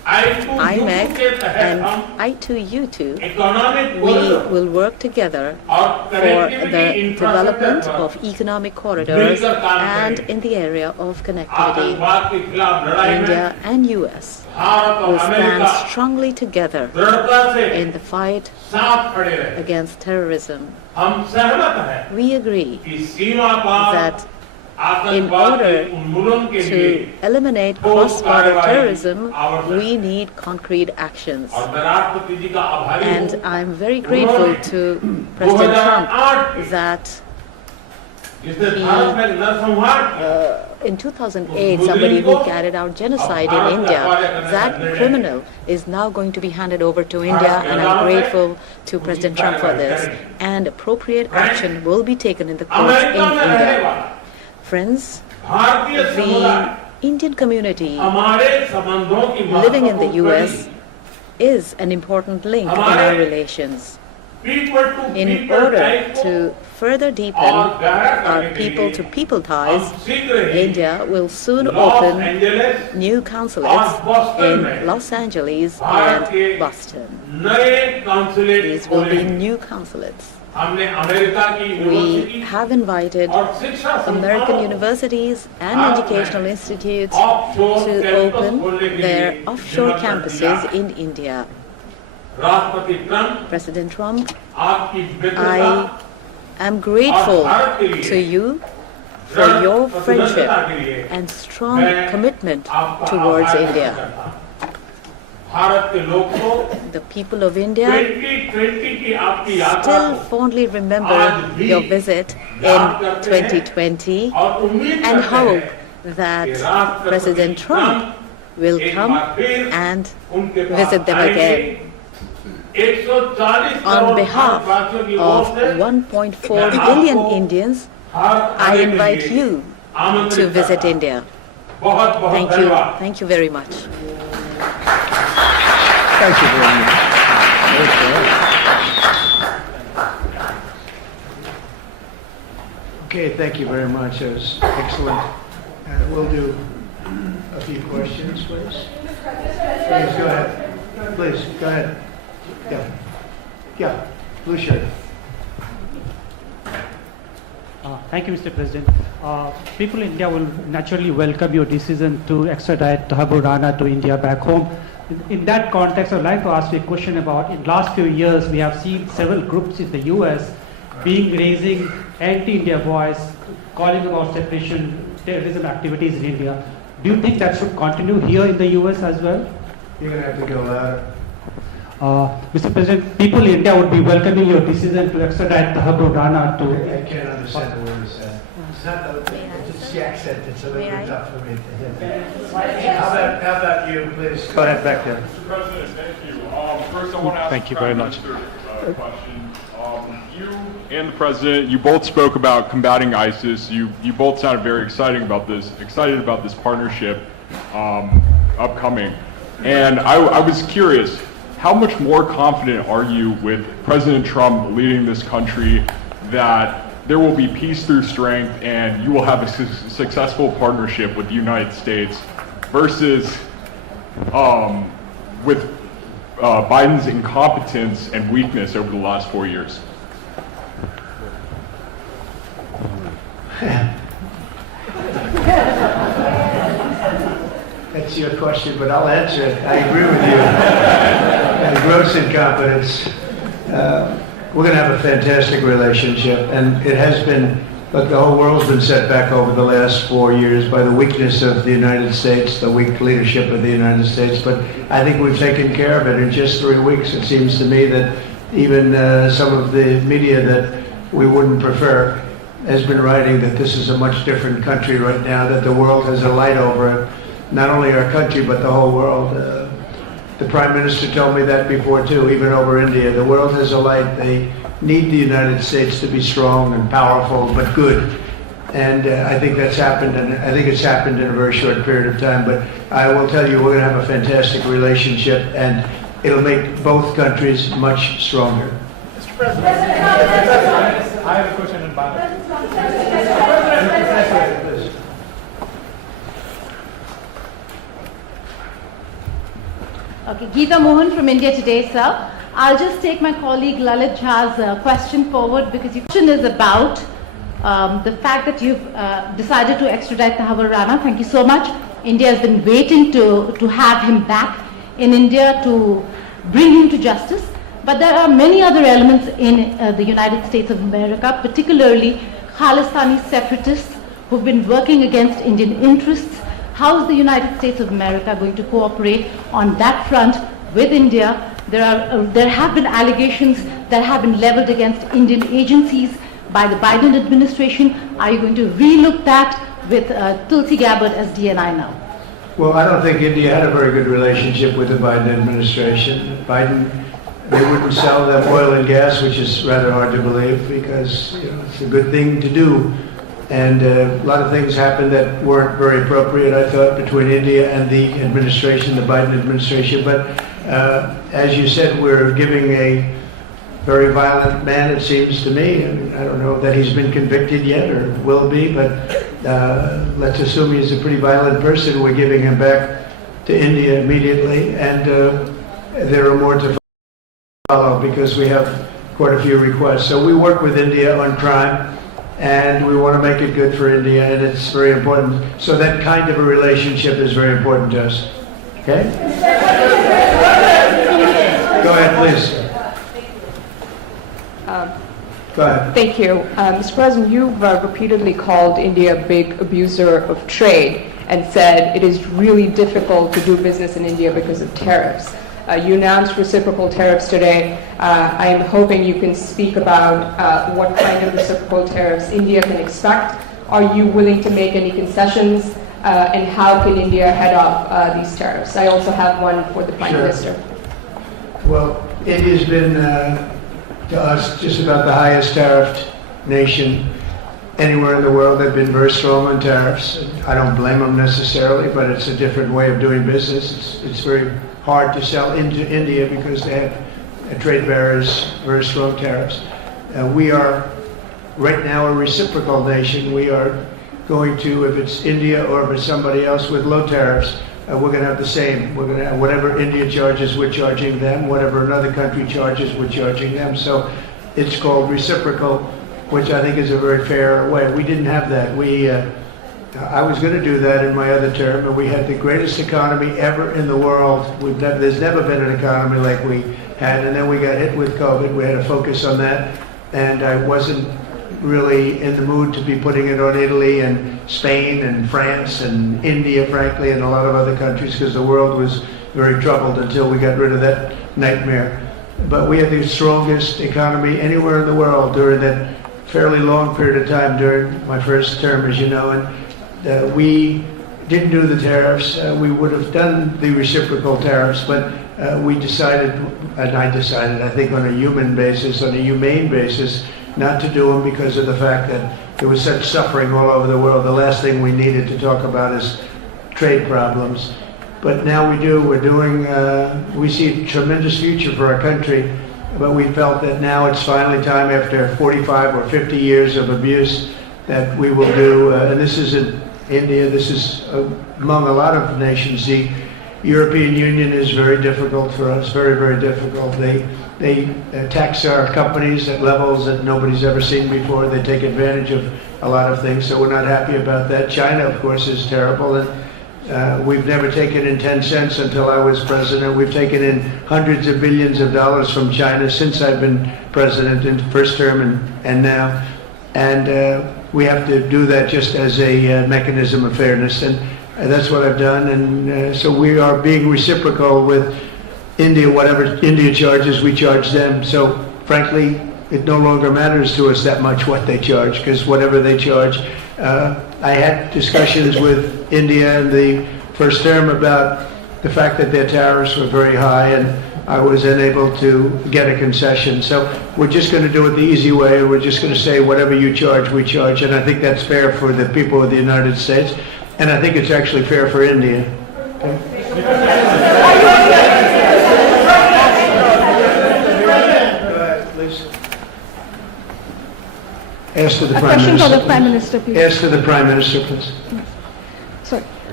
IMEC and I2U2, we will work together for the development of economic corridors and in the area of connectivity. India and US will stand strongly together in the fight against terrorism. We agree that in order to eliminate cross-border terrorism, we need concrete actions. And I'm very grateful to President Trump that in 2008, somebody who carried out genocide in India, that criminal is now going to be handed over to India, and I'm grateful to President Trump for this. And appropriate action will be taken in the courts in India. Friends, the Indian community living in the US is an important link in our relations. In order to further deepen our people-to-people ties, India will soon open new consulates in Los Angeles and Boston. These will be new consulates. We have invited American universities and educational institutes to open their offshore campuses in India. President Trump, I am grateful to you for your friendship and strong commitment towards India. The people of India still fondly remember your visit in 2020 and hope that President Trump will come and visit them again. On behalf of 1.4 billion Indians, I invite you to visit India. Thank you. Thank you very much. Thank you very much. Okay, thank you very much. That was excellent. We'll do a few questions, please. Please, go ahead. Please, go ahead. Yeah, blue shirt. Thank you, Mr. President. People in India will naturally welcome your decision to extradite Thakur Rana to India back home. In that context, I would like to ask you a question about, in the last few years, we have seen several groups in the US raising anti-India voice, calling about separation, terrorism activities in India. Do you think that should continue here in the US as well? You're going to have to go louder. Mr. President, people in India would be welcoming your decision to extradite Thakur Rana to... I can't understand the word you said. It's not it's the accent. It's a little bit tough for me. How about you, please? Go ahead, back there. Mr. President, thank you. First, I want to ask Thank you very much. a question. You and the President, you both spoke about combating ISIS. You both sounded very excited about this partnership upcoming. And I was curious, how much more confident are you with President Trump leading this country that there will be peace through strength and you will have a successful partnership with the United States versus with Biden's incompetence and weakness over the last 4 years? That's your question, but I'll answer it. I agree with you. And gross incompetence. We're going to have a fantastic relationship, and it has been, but the whole world's been set back over the last 4 years by the weakness of the United States, the weak leadership of the United States, but I think we've taken care of it in just 3 weeks. It seems to me that even some of the media that we wouldn't prefer has been writing that this is a much different country right now, that the world has a light over it. Not only our country, but the whole world. The Prime Minister told me that before too, even over India. The world has a light. They need the United States to be strong and powerful, but good. And I think that's happened, and I think it's happened in a very short period of time. But I will tell you, we're going to have a fantastic relationship, and it'll make both countries much stronger. Mr. President, I have a question in Bharat. Okay, Geeta Mohan from India Today, sir. I'll just take my colleague Lalit Jha's question forward because your question is about the fact that you've decided to extradite Tahabbur Rana. Thank you so much. India has been waiting to have him back in India to bring him to justice. But there are many other elements in the United States of America, particularly Khalistani separatists who've been working against Indian interests. How is the United States of America going to cooperate on that front with India? There have been allegations that have been leveled against Indian agencies by the Biden administration. Are you going to relook that with Tulsi Gabbard as DNI now? Well, I don't think India had a very good relationship with the Biden administration. They wouldn't sell them oil and gas, which is rather hard to believe because it's a good thing to do. And a lot of things happened that weren't very appropriate, I thought, between India and the administration, the Biden administration. But as you said, we're giving a very violent man, it seems to me. I mean, I don't know that he's been convicted yet or will be, but let's assume he's a pretty violent person. We're giving him back to India immediately, and there are more to follow because we have quite a few requests. So we work with India on crime, and we want to make it good for India, and it's very important. So that kind of a relationship is very important to us. Okay? Go ahead, please. Go ahead. Thank you. Mr. President, you've repeatedly called India a big abuser of trade and said it is really difficult to do business in India because of tariffs. You announced reciprocal tariffs today. I am hoping you can speak about what kind of reciprocal tariffs India can expect. Are you willing to make any concessions? And how can India head off these tariffs? I also have one for the Prime Minister. Well, India's been, to us, just about the highest tariffed nation anywhere in the world. They've been very strong on tariffs. I don't blame them necessarily, but it's a different way of doing business. It's very hard to sell into India because they have trade barriers, very strong tariffs. We are right now a reciprocal nation. We are going to, if it's India or if it's somebody else with low tariffs, we're going to have the same. We're going to have whatever India charges, we're charging them. Whatever another country charges, we're charging them. So it's called reciprocal, which I think is a very fair way. We didn't have that. I was going to do that in my other term, and we had the greatest economy ever in the world. There's never been an economy like we had, and then we got hit with COVID. We had to focus on that, and I wasn't really in the mood to be putting it on Italy and Spain and France and India, frankly, and a lot of other countries, because the world was very troubled until we got rid of that nightmare. But we had the strongest economy anywhere in the world during that fairly long period of time during my first term, as you know, and we didn't do the tariffs. We would have done the reciprocal tariffs, but we decided, and I decided, I think on a human basis, on a humane basis, not to do them because of the fact that there was such suffering all over the world. The last thing we needed to talk about is trade problems. But now we do. We're doing, we see a tremendous future for our country, but we felt that now it's finally time, after 45 or 50 years of abuse, that we will do, and this isn't India, this is among a lot of nations. The European Union is very difficult for us, very, very difficult. They tax our companies at levels that nobody's ever seen before. They take advantage of a lot of things, so we're not happy about that. China, of course, is terrible, and we've never taken in 10 cents until I was president. We've taken in hundreds of billions of dollars from China since I've been president in the first term and now. And we have to do that just as a mechanism of fairness, and that's what I've done. And so we are being reciprocal with India. Whatever India charges, we charge them. So frankly, it no longer matters to us that much what they charge, because whatever they charge, I had discussions with India in the first term about the fact that their tariffs were very high, and I was unable to get a concession. So we're just going to do it the easy way. We're just going to say whatever you charge, we charge. And I think that's fair for the people of the United States. And I think it's actually fair for India. Okay? Go ahead, please. Ask to the Prime Minister. Question for the Prime Minister, please. Ask to the Prime Minister, please. Sorry.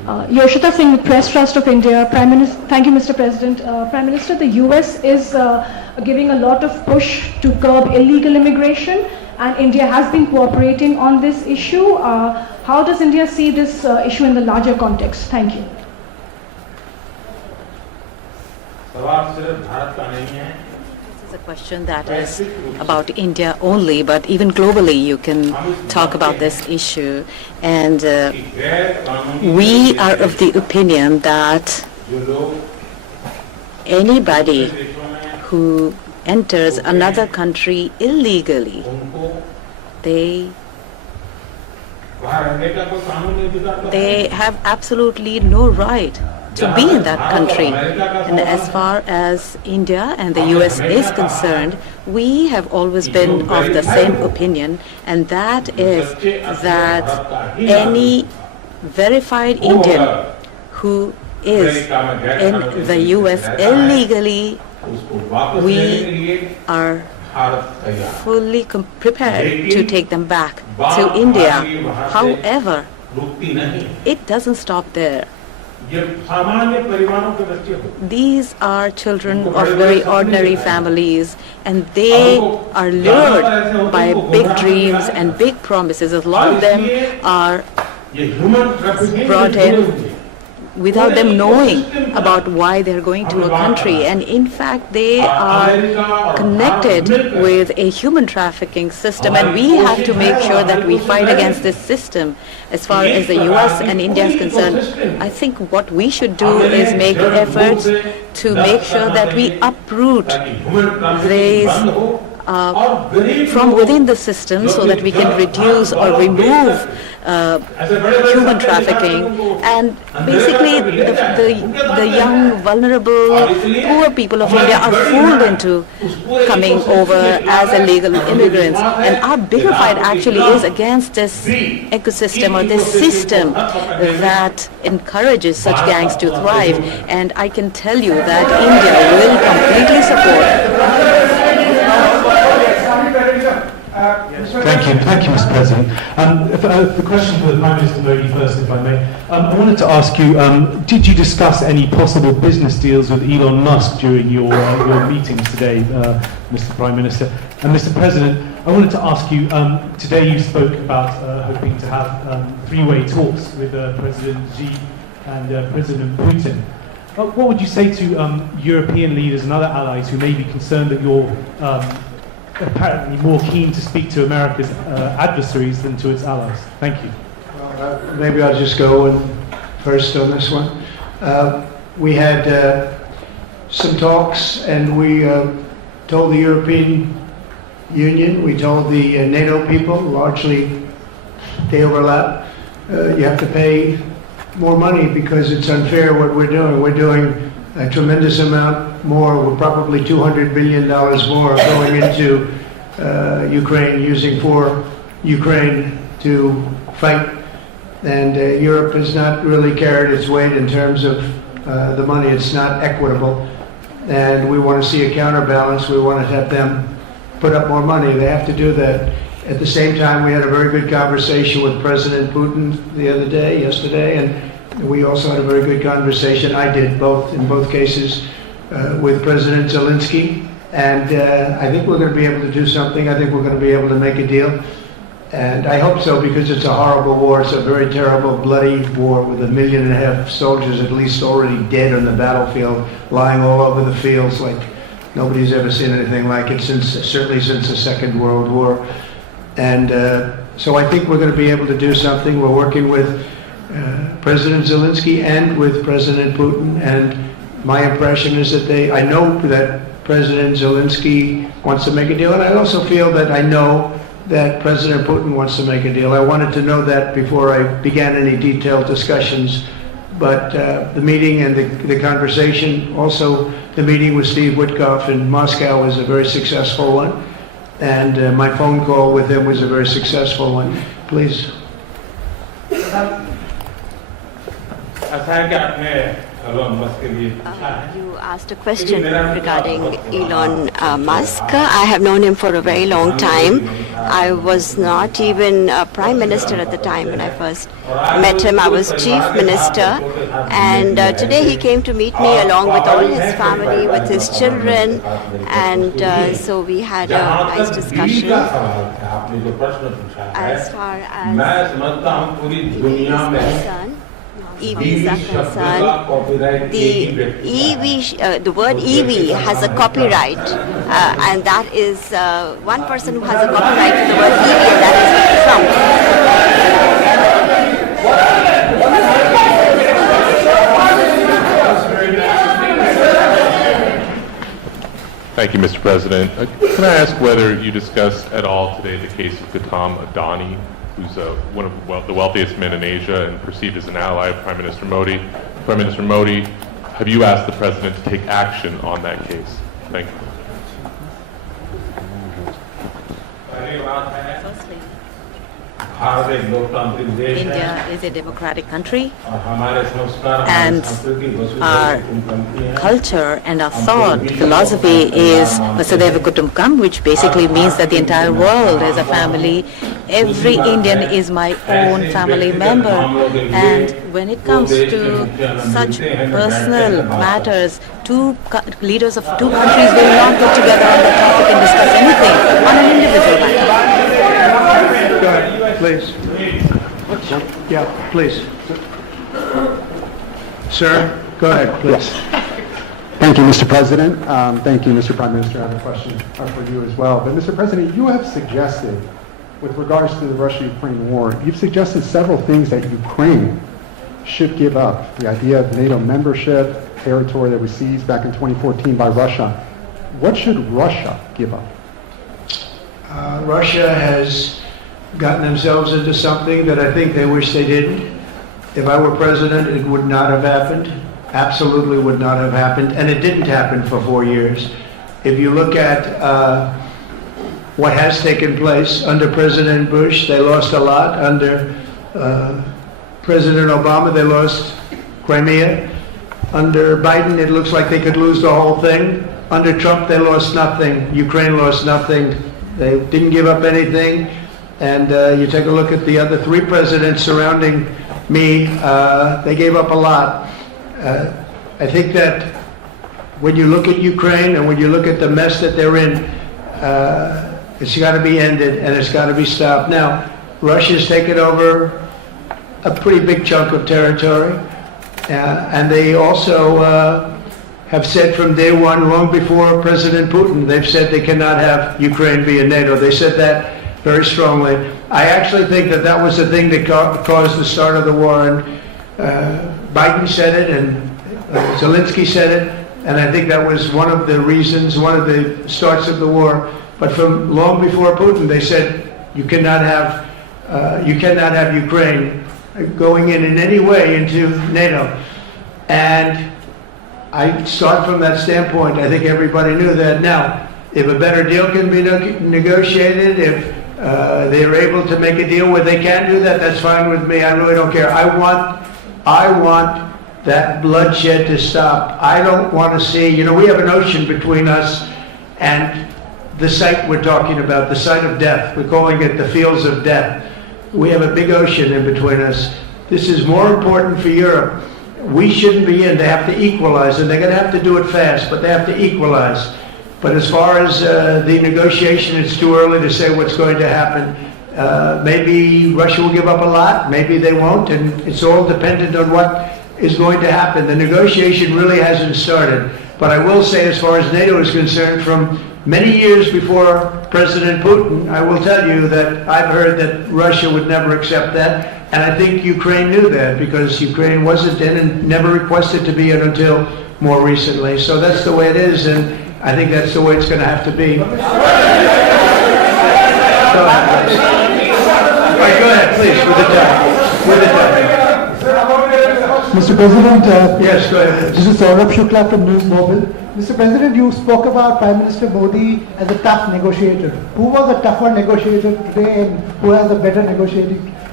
Yoshita Singh, Press Trust of India. Thank you, Mr. President. Prime Minister, the US is giving a lot of push to curb illegal immigration, and India has been cooperating on this issue. How does India see this issue in the larger context? Thank you. This is a question that is about India only, but even globally you can talk about this issue. And we are of the opinion that anybody who enters another country illegally, they have absolutely no right to be in that country. And as far as India and the US is concerned, we have always been of the same opinion, and that is that any verified Indian who is in the US illegally, we are fully prepared to take them back to India. However, it doesn't stop there. These are children of very ordinary families, and they are lured by big dreams and big promises. A lot of them are brought in without them knowing about why they're going to a country, and in fact they are connected with a human trafficking system, and we have to make sure that we fight against this system. As far as the US and India is concerned, I think what we should do is make efforts to make sure that we uproot these from within the system, so that we can reduce or remove human trafficking, and basically the young, vulnerable, poor people of India are fooled into coming over as illegal immigrants. And our bigger fight actually is against this ecosystem or this system that encourages such gangs to thrive. And I can tell you that India will completely support. Thank you, Mr. President. The question for the Prime Minister Modi first, if I may. I wanted to ask you, did you discuss any possible business deals with Elon Musk during your meetings today, Mr. Prime Minister? And Mr. President, I wanted to ask you, today you spoke about hoping to have three-way talks with President Xi and President Putin. What would you say to European leaders and other allies who may be concerned that you're apparently more keen to speak to America's adversaries than to its allies? Thank you. Maybe I'll just go first on this one. We had some talks, and we told the European Union, we told the NATO people, largely they overlap, you have to pay more money because it's unfair what we're doing. We're doing a tremendous amount more. We're probably $200 billion more going into Ukraine, using for Ukraine to fight. And Europe has not really carried its weight in terms of the money. It's not equitable. And we want to see a counterbalance. We want to have them put up more money. They have to do that. At the same time, we had a very good conversation with President Putin yesterday, and we also had a very good conversation. I did in both cases, with President Zelensky. And I think we're going to be able to do something. I think we're going to be able to make a deal. And I hope so, because it's a horrible war. It's a very terrible, bloody war with 1.5 million soldiers at least already dead on the battlefield, lying all over the fields like nobody's ever seen anything like it, certainly since the Second World War. And so I think we're going to be able to do something. We're working with President Zelensky and with President Putin, and my impression is that I know that President Zelensky wants to make a deal, and I also feel that I know that President Putin wants to make a deal. I wanted to know that before I began any detailed discussions. But the meeting and the conversation, also the meeting with Steve Witkoff in Moscow, was a very successful one. And my phone call with him was a very successful one. Please. You asked a question regarding Elon Musk. I have known him for a very long time. I was not even a prime minister at the time when I first met him. I was chief minister, and today he came to meet me along with all his family, with his children, and so we had a nice discussion. As far as EVs are concerned, the word EV has a copyright, and that is one person who has a copyright to the word EV, and that is Trump. Thank you, Mr. President. Can I ask whether you discussed at all today the case of Gautam Adani, who's one of the wealthiest men in Asia and perceived as an ally of Prime Minister Modi. Prime Minister Modi, have you asked the President to take action on that case? Thank you. India is a democratic country, and our culture and our thought philosophy is Vasudhaiva Kutumbakam, which basically means that the entire world is a family. Every Indian is my own family member, and when it comes to such personal matters, leaders of two countries will not get together on the topic and discuss anything on an individual matter. Go ahead, please. Yeah, please. Sir, go ahead, please. Thank you, Mr. President. Thank you, Mr. Prime Minister. I have a question for you as well. But, Mr. President, you have suggested, with regards to the Russia-Ukraine war, you've suggested several things that Ukraine should give up. The idea of NATO membership, territory that was seized back in 2014 by Russia. What should Russia give up? Russia has gotten themselves into something that I think they wish they didn't. If I were president, it would not have happened. Absolutely would not have happened. And it didn't happen for 4 years. If you look at what has taken place under President Bush, they lost a lot. Under President Obama, they lost Crimea. Under Biden, it looks like they could lose the whole thing. Under Trump, they lost nothing. Ukraine lost nothing. They didn't give up anything. And you take a look at the other three presidents surrounding me, they gave up a lot. I think that when you look at Ukraine and when you look at the mess that they're in, it's got to be ended and it's got to be stopped. Now, Russia's taken over a pretty big chunk of territory, and they also have said from day one, long before President Putin, they've said they cannot have Ukraine be in NATO. They said that very strongly. I actually think that that was the thing that caused the start of the war, and Biden said it, and Zelensky said it, and I think that was one of the reasons, one of the starts of the war. But from long before Putin, they said you cannot have Ukraine going in any way into NATO. And I start from that standpoint. I think everybody knew that. Now, if a better deal can be negotiated, if they are able to make a deal where they can do that, that's fine with me. I really don't care. I want that bloodshed to stop. I don't want to see, we have an ocean between us and the site we're talking about, the site of death. We're calling it the fields of death. We have a big ocean in between us. This is more important for Europe. We shouldn't be in. They have to equalize, and they're going to have to do it fast, but they have to equalize. But as far as the negotiation, it's too early to say what's going to happen. Maybe Russia will give up a lot, maybe they won't, and it's all dependent on what is going to happen. The negotiation really hasn't started. But I will say, as far as NATO is concerned, from many years before President Putin, I will tell you that I've heard that Russia would never accept that. And I think Ukraine knew that, because Ukraine wasn't in and never requested to be in until more recently. So that's the way it is, and I think that's the way it's going to have to be. Go ahead, please, with the time. Mr. President, yes, go ahead. This is Saurabh Shukla from News Mobile. Mr. President, you spoke about Prime Minister Modi as a tough negotiator. Who was a tougher negotiator today, and who has a better negotiating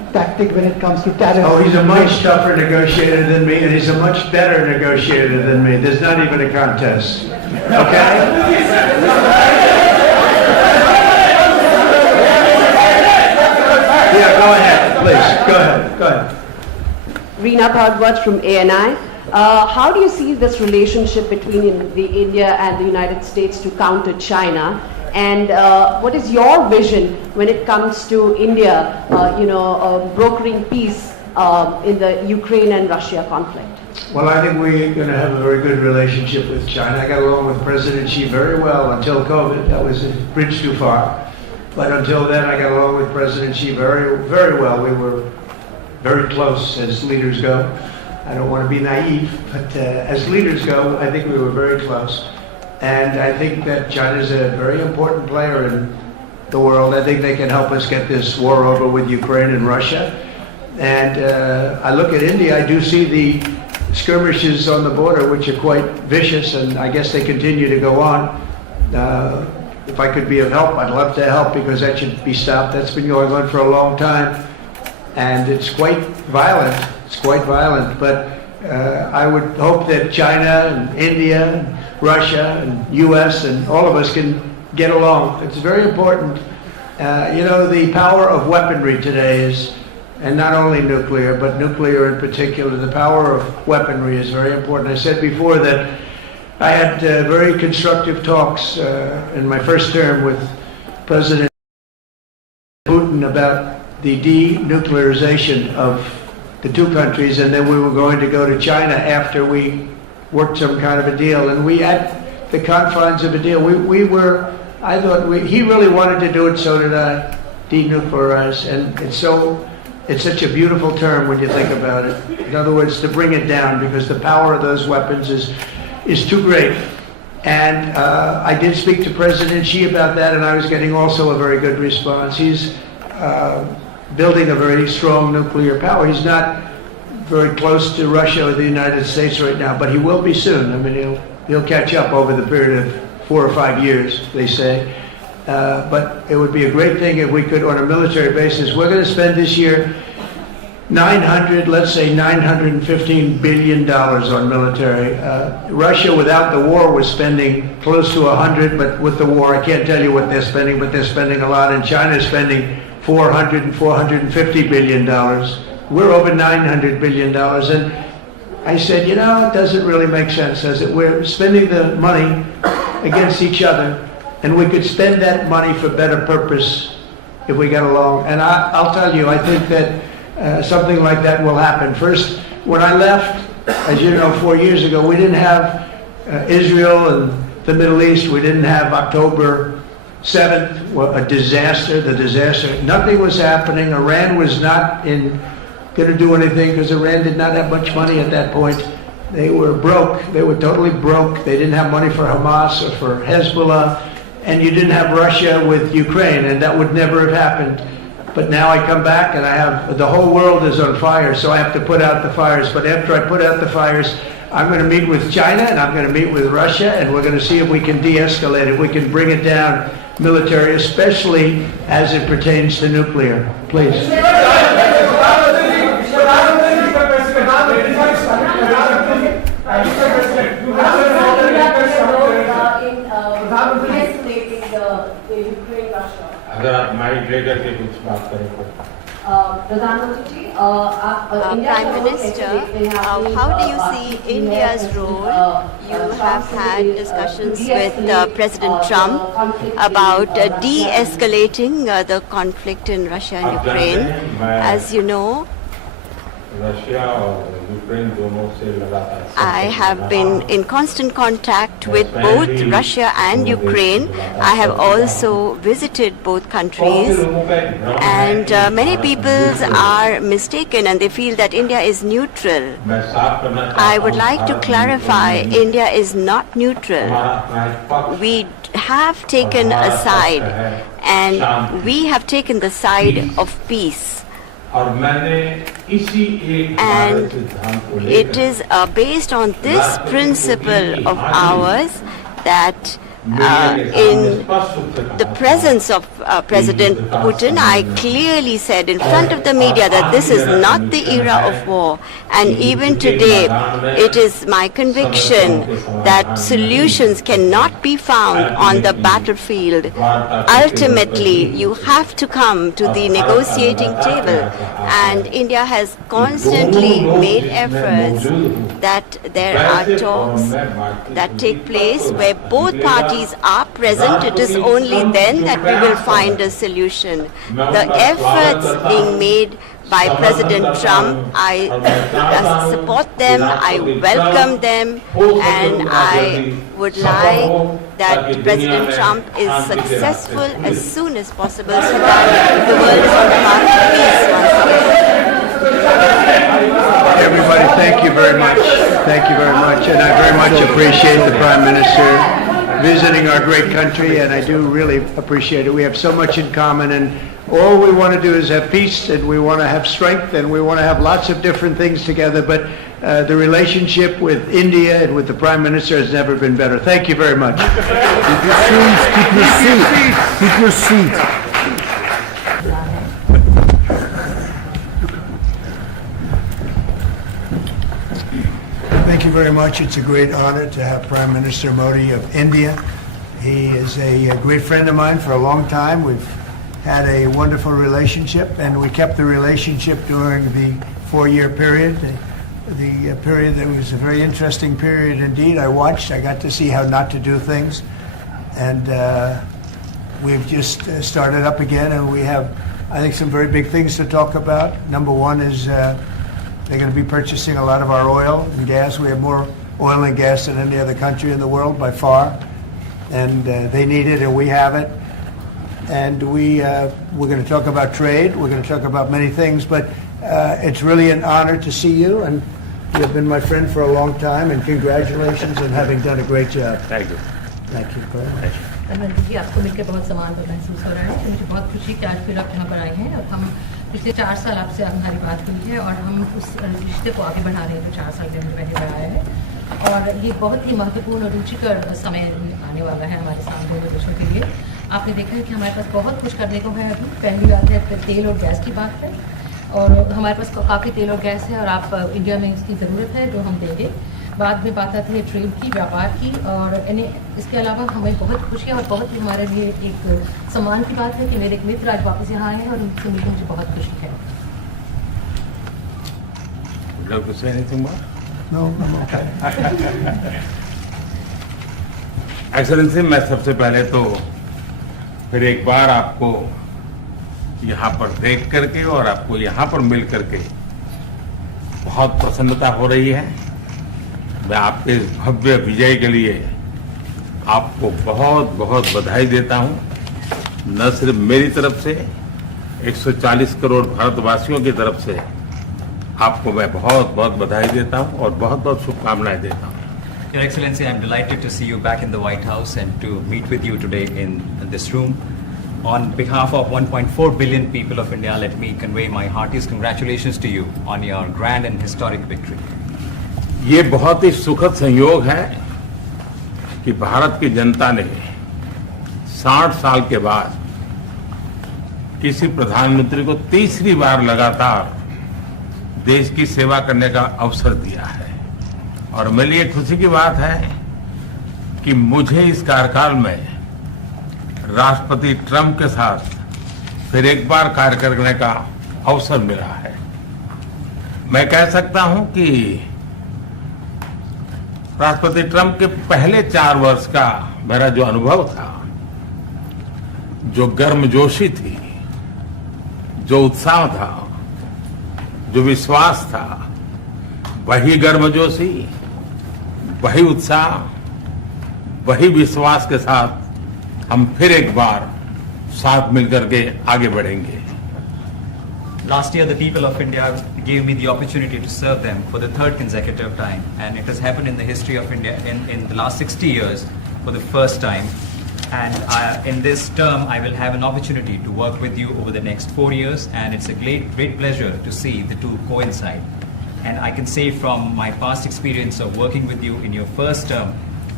tactic when it comes to tariffs. Oh, he's a much tougher negotiator than me, and he's a much better negotiator than me. There's not even a contest. Okay? Yeah, go ahead, please. Go ahead. Go ahead. Reena Bhagwat from ANI. How do you see this relationship between India and the United States to counter China? And what is your vision when it comes to India, brokering peace in the Ukraine and Russia conflict? Well, I think we're going to have a very good relationship with China. I got along with President Xi very well until COVID. That was a bridge too far. But until then, I got along with President Xi very, very well. We were very close as leaders go. I don't want to be naive, but as leaders go, I think we were very close. And I think that China is a very important player in the world. I think they can help us get this war over with Ukraine and Russia. And I look at India, I do see the skirmishes on the border, which are quite vicious, and I guess they continue to go on. If I could be of help, I'd love to help, because that should be stopped. That's been going on for a long time. And it's quite violent. It's quite violent. But I would hope that China and India and Russia and U.S. and all of us can get along. It's very important. The power of weaponry today is, and not only nuclear, but nuclear in particular, the power of weaponry is very important. I said before that I had very constructive talks in my first term with President Putin about the denuclearization of the two countries, and then we were going to go to China after we worked some kind of a deal. And we, at the confines of a deal, I thought he really wanted to do it, so did I, denuclearize. And it's such a beautiful term when you think about it. In other words, to bring it down, because the power of those weapons is too great. And I did speak to President Xi about that, and I was getting also a very good response. He's building a very strong nuclear power. He's not very close to Russia or the United States right now, but he will be soon. I mean, he'll catch up over the period of 4 or 5 years, they say. But it would be a great thing if we could, on a military basis. We're going to spend this year $915 billion on military. Russia, without the war, was spending close to 100, but with the war, I can't tell you what they're spending, but they're spending a lot. And China is spending $400 and $450 billion. We're over $900 billion. And I said, it doesn't really make sense, does it? We're spending the money against each other, and we could spend that money for better purpose if we get along. And I'll tell you, I think that something like that will happen. First, when I left, as you know, 4 years ago, we didn't have Israel and the Middle East. We didn't have October 7th, a disaster, the disaster. Nothing was happening. Iran was not going to do anything, because Iran did not have much money at that point. They were broke. They were totally broke. They didn't have money for Hamas or for Hezbollah. And you didn't have Russia with Ukraine, and that would never have happened. But now I come back and the whole world is on fire, so I have to put out the fires. But after I put out the fires, I'm going to meet with China and I'm going to meet with Russia, and we're going to see if we can de-escalate it. We can bring it down military, especially as it pertains to nuclear. Please. अगर आप mic लेकर के कुछ बात करें तो Prime Minister, how do you see India's role? You have had discussions with President Trump about de-escalating the conflict in Russia and Ukraine. As you know, I have been in constant contact with both Russia and Ukraine. I have also visited both countries, and many people are mistaken and they feel that India is neutral. I would like to clarify, India is not neutral. We have taken a side, and we have taken the side of peace. And it is based on this principle of ours that in the presence of President Putin, I clearly said in front of the media that this is not the era of war. And even today, it is my conviction that solutions cannot be found on the battlefield. Ultimately, you have to come to the negotiating table. And India has constantly made efforts that there are talks that take place where both parties are present. It is only then that we will find a solution. The efforts being made by President Trump, I support them, I welcome them, and I would like that President Trump is successful as soon as possible so that the world is on the path to peace once again. Everybody, thank you very much. Thank you very much. And I very much appreciate the Prime Minister visiting our great country, and I do really appreciate it. We have so much in common, and all we want to do is have peace, and we want to have strength, and we want to have lots of different things together, but the relationship with India and with the Prime Minister has never been better. Thank you very much. Keep your seat. Keep your seat. Thank you very much. It's a great honor to have Prime Minister Modi of India. He is a great friend of mine for a long time. We've had a wonderful relationship, and we kept the relationship during the 4-year period. The period that was a very interesting period indeed. I got to see how not to do things. And we've just started up again, and we have, I think, some very big things to talk about. Number one is they're going to be purchasing a lot of our oil and gas. We have more oil and gas than any other country in the world by far. And they need it, and we have it. And we're going to talk about trade. We're going to talk about many things. But it's really an honor to see you. And you've been my friend for a long time. And congratulations on having done a great job. Thank you. Thank you very much. Narendra जी, आपको मिलकर बहुत सम्मान महसूस हो रहा है। मुझे बहुत खुशी कि आज फिर आप यहाँ पर आए हैं और हम पिछले 4 साल आपसे हमारी बात हुई है और हम उस रिश्ते को आगे बढ़ा रहे हैं जो 4 साल के पहले बढ़ाया है। और ये बहुत ही महत्वपूर्ण और रुचिकर समय आने वाला है हमारे सामने दोनों देशों के लिए। आपने देखा है कि हमारे पास बहुत कुछ करने को है। अभी पहली बात है तेल और गैस की बात है, और हमारे पास काफ़ी तेल और गैस है और आप इंडिया में इसकी ज़रूरत है जो हम देंगे। बाद में बात आती है ट्रेड की, व्यापार की, और इसके अलावा हमें बहुत खुशी है और बहुत ही हमारे लिए एक सम्मान की बात है कि मेरे एक मित्र आज वापस यहाँ आए हैं और उनसे मिलकर मुझे बहुत खुशी है। एक्सेलेंसी, मैं सबसे पहले तो फिर एक बार आपको यहाँ पर देख करके और आपको यहाँ पर मिल करके बहुत प्रसन्नता हो रही है। मैं आपके इस भव्य विजय के लिए आपको बहुत बहुत बधाई देता हूं। न सिर्फ मेरी तरफ से, 140 करोड़ भारतवासियों की तरफ से आपको मैं बहुत बहुत बधाई देता हूं और बहुत बहुत शुभकामनाएं देता हूं। Your Excellency, I am delighted to see you back in the White House and to meet with you today in this room. On behalf of 1.4 billion people of India, let me convey my heartiest congratulations to you on your grand and historic victory. ये बहुत ही सुखद संयोग है कि भारत की जनता ने 60 साल के बाद किसी प्रधानमंत्री को तीसरी बार लगातार देश की सेवा करने का अवसर दिया है। और मेरे लिए खुशी की बात है कि मुझे इस कार्यकाल में राष्ट्रपति ट्रंप के साथ फिर एक बार कार्य करने का अवसर मिला है। मैं कह सकता हूं कि राष्ट्रपति ट्रंप के पहले 4 वर्ष का मेरा जो अनुभव था, जो गर्मजोशी थी, जो उत्साह था, जो विश्वास था, वही गर्मजोशी, वही उत्साह, वही विश्वास के साथ हम फिर एक बार साथ मिलकर के आगे बढ़ेंगे। Last year, the people of India gave me the opportunity to serve them for the 3rd consecutive time, and it has happened in the history of India in the last 60 years for the first time. And in this term, I will have an opportunity to work with you over the next 4 years, and it's a great pleasure to see the two coincide. And I can say from my past experience of working with you in your first term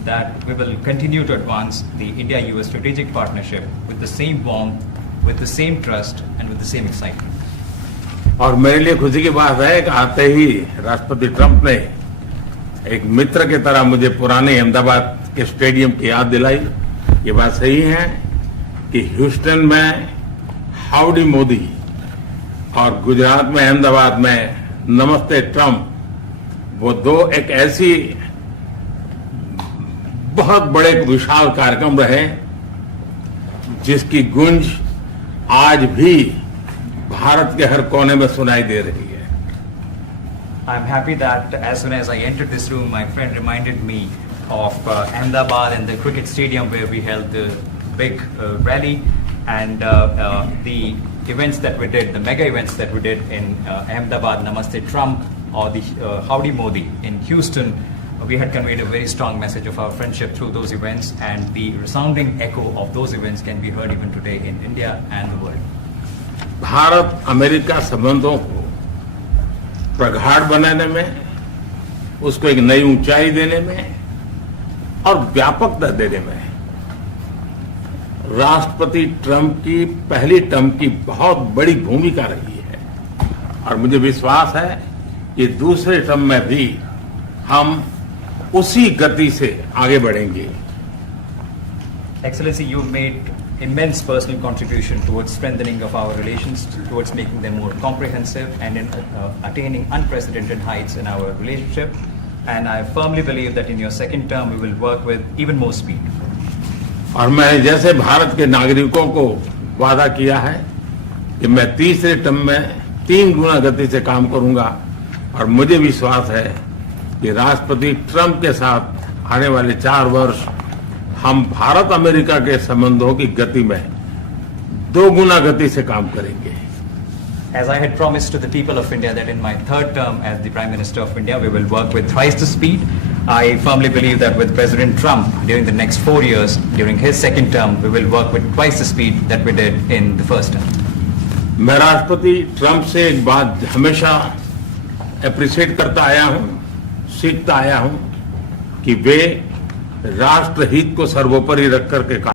that we will continue to advance the India-US strategic partnership with the same warmth, with the same trust, and with the same excitement. और मेरे लिए खुशी की बात है कि आते ही राष्ट्रपति ट्रंप ने एक मित्र की तरह मुझे पुराने अहमदाबाद के स्टेडियम की याद दिलाई। ये बात सही है कि ह्यूस्टन में हाउडी मोदी और गुजरात में अहमदाबाद में नमस्ते ट्रंप, वो दो एक ऐसी बहुत बड़े विशाल कार्यक्रम रहे जिसकी गूंज आज भी भारत के हर कोने में सुनाई दे रही है। I'm happy that as soon as I entered this room, my friend reminded me of Ahmedabad and the cricket stadium where we held the big rally, and the events that we did, the mega events that we did in Ahmedabad, Namaste Trump, or the Howdy Modi in Houston. We had conveyed a very strong message of our friendship through those events, and the resounding echo of those events can be heard even today in India and the world. Bharat America संबंधों को प्रगाढ़ बनाने में, उसको एक नई ऊंचाई देने में और व्यापकता देने में राष्ट्रपति ट्रंप की पहली टर्म की बहुत बड़ी भूमिका रही है, और मुझे विश्वास है कि दूसरे टर्म में भी हम उसी गति से आगे बढ़ेंगे। Excellency, you've made immense personal contribution towards strengthening of our relations, towards making them more comprehensive, and in attaining unprecedented heights in our relationship. And I firmly believe that in your second term, we will work with even more speed. और मैं जैसे भारत के नागरिकों को वादा किया है कि मैं तीसरे टर्म में 3 गुना गति से काम करूंगा, और मुझे विश्वास है कि राष्ट्रपति ट्रंप के साथ आने वाले 4 वर्ष हम भारत अमेरिका के संबंधों की गति में 2 गुना गति से काम करेंगे। As I had promised to the people of India that in my third term as the Prime Minister of India, we will work with thrice the speed. I firmly believe that with President Trump during the next 4 years, during his second term, we will work with twice the speed that we did in the first term. मैं राष्ट्रपति Trump से एक बात हमेशा appreciate करता आया हूं, सीखता आया हूं कि वे राष्ट्र हित को सर्वोपरि रख करके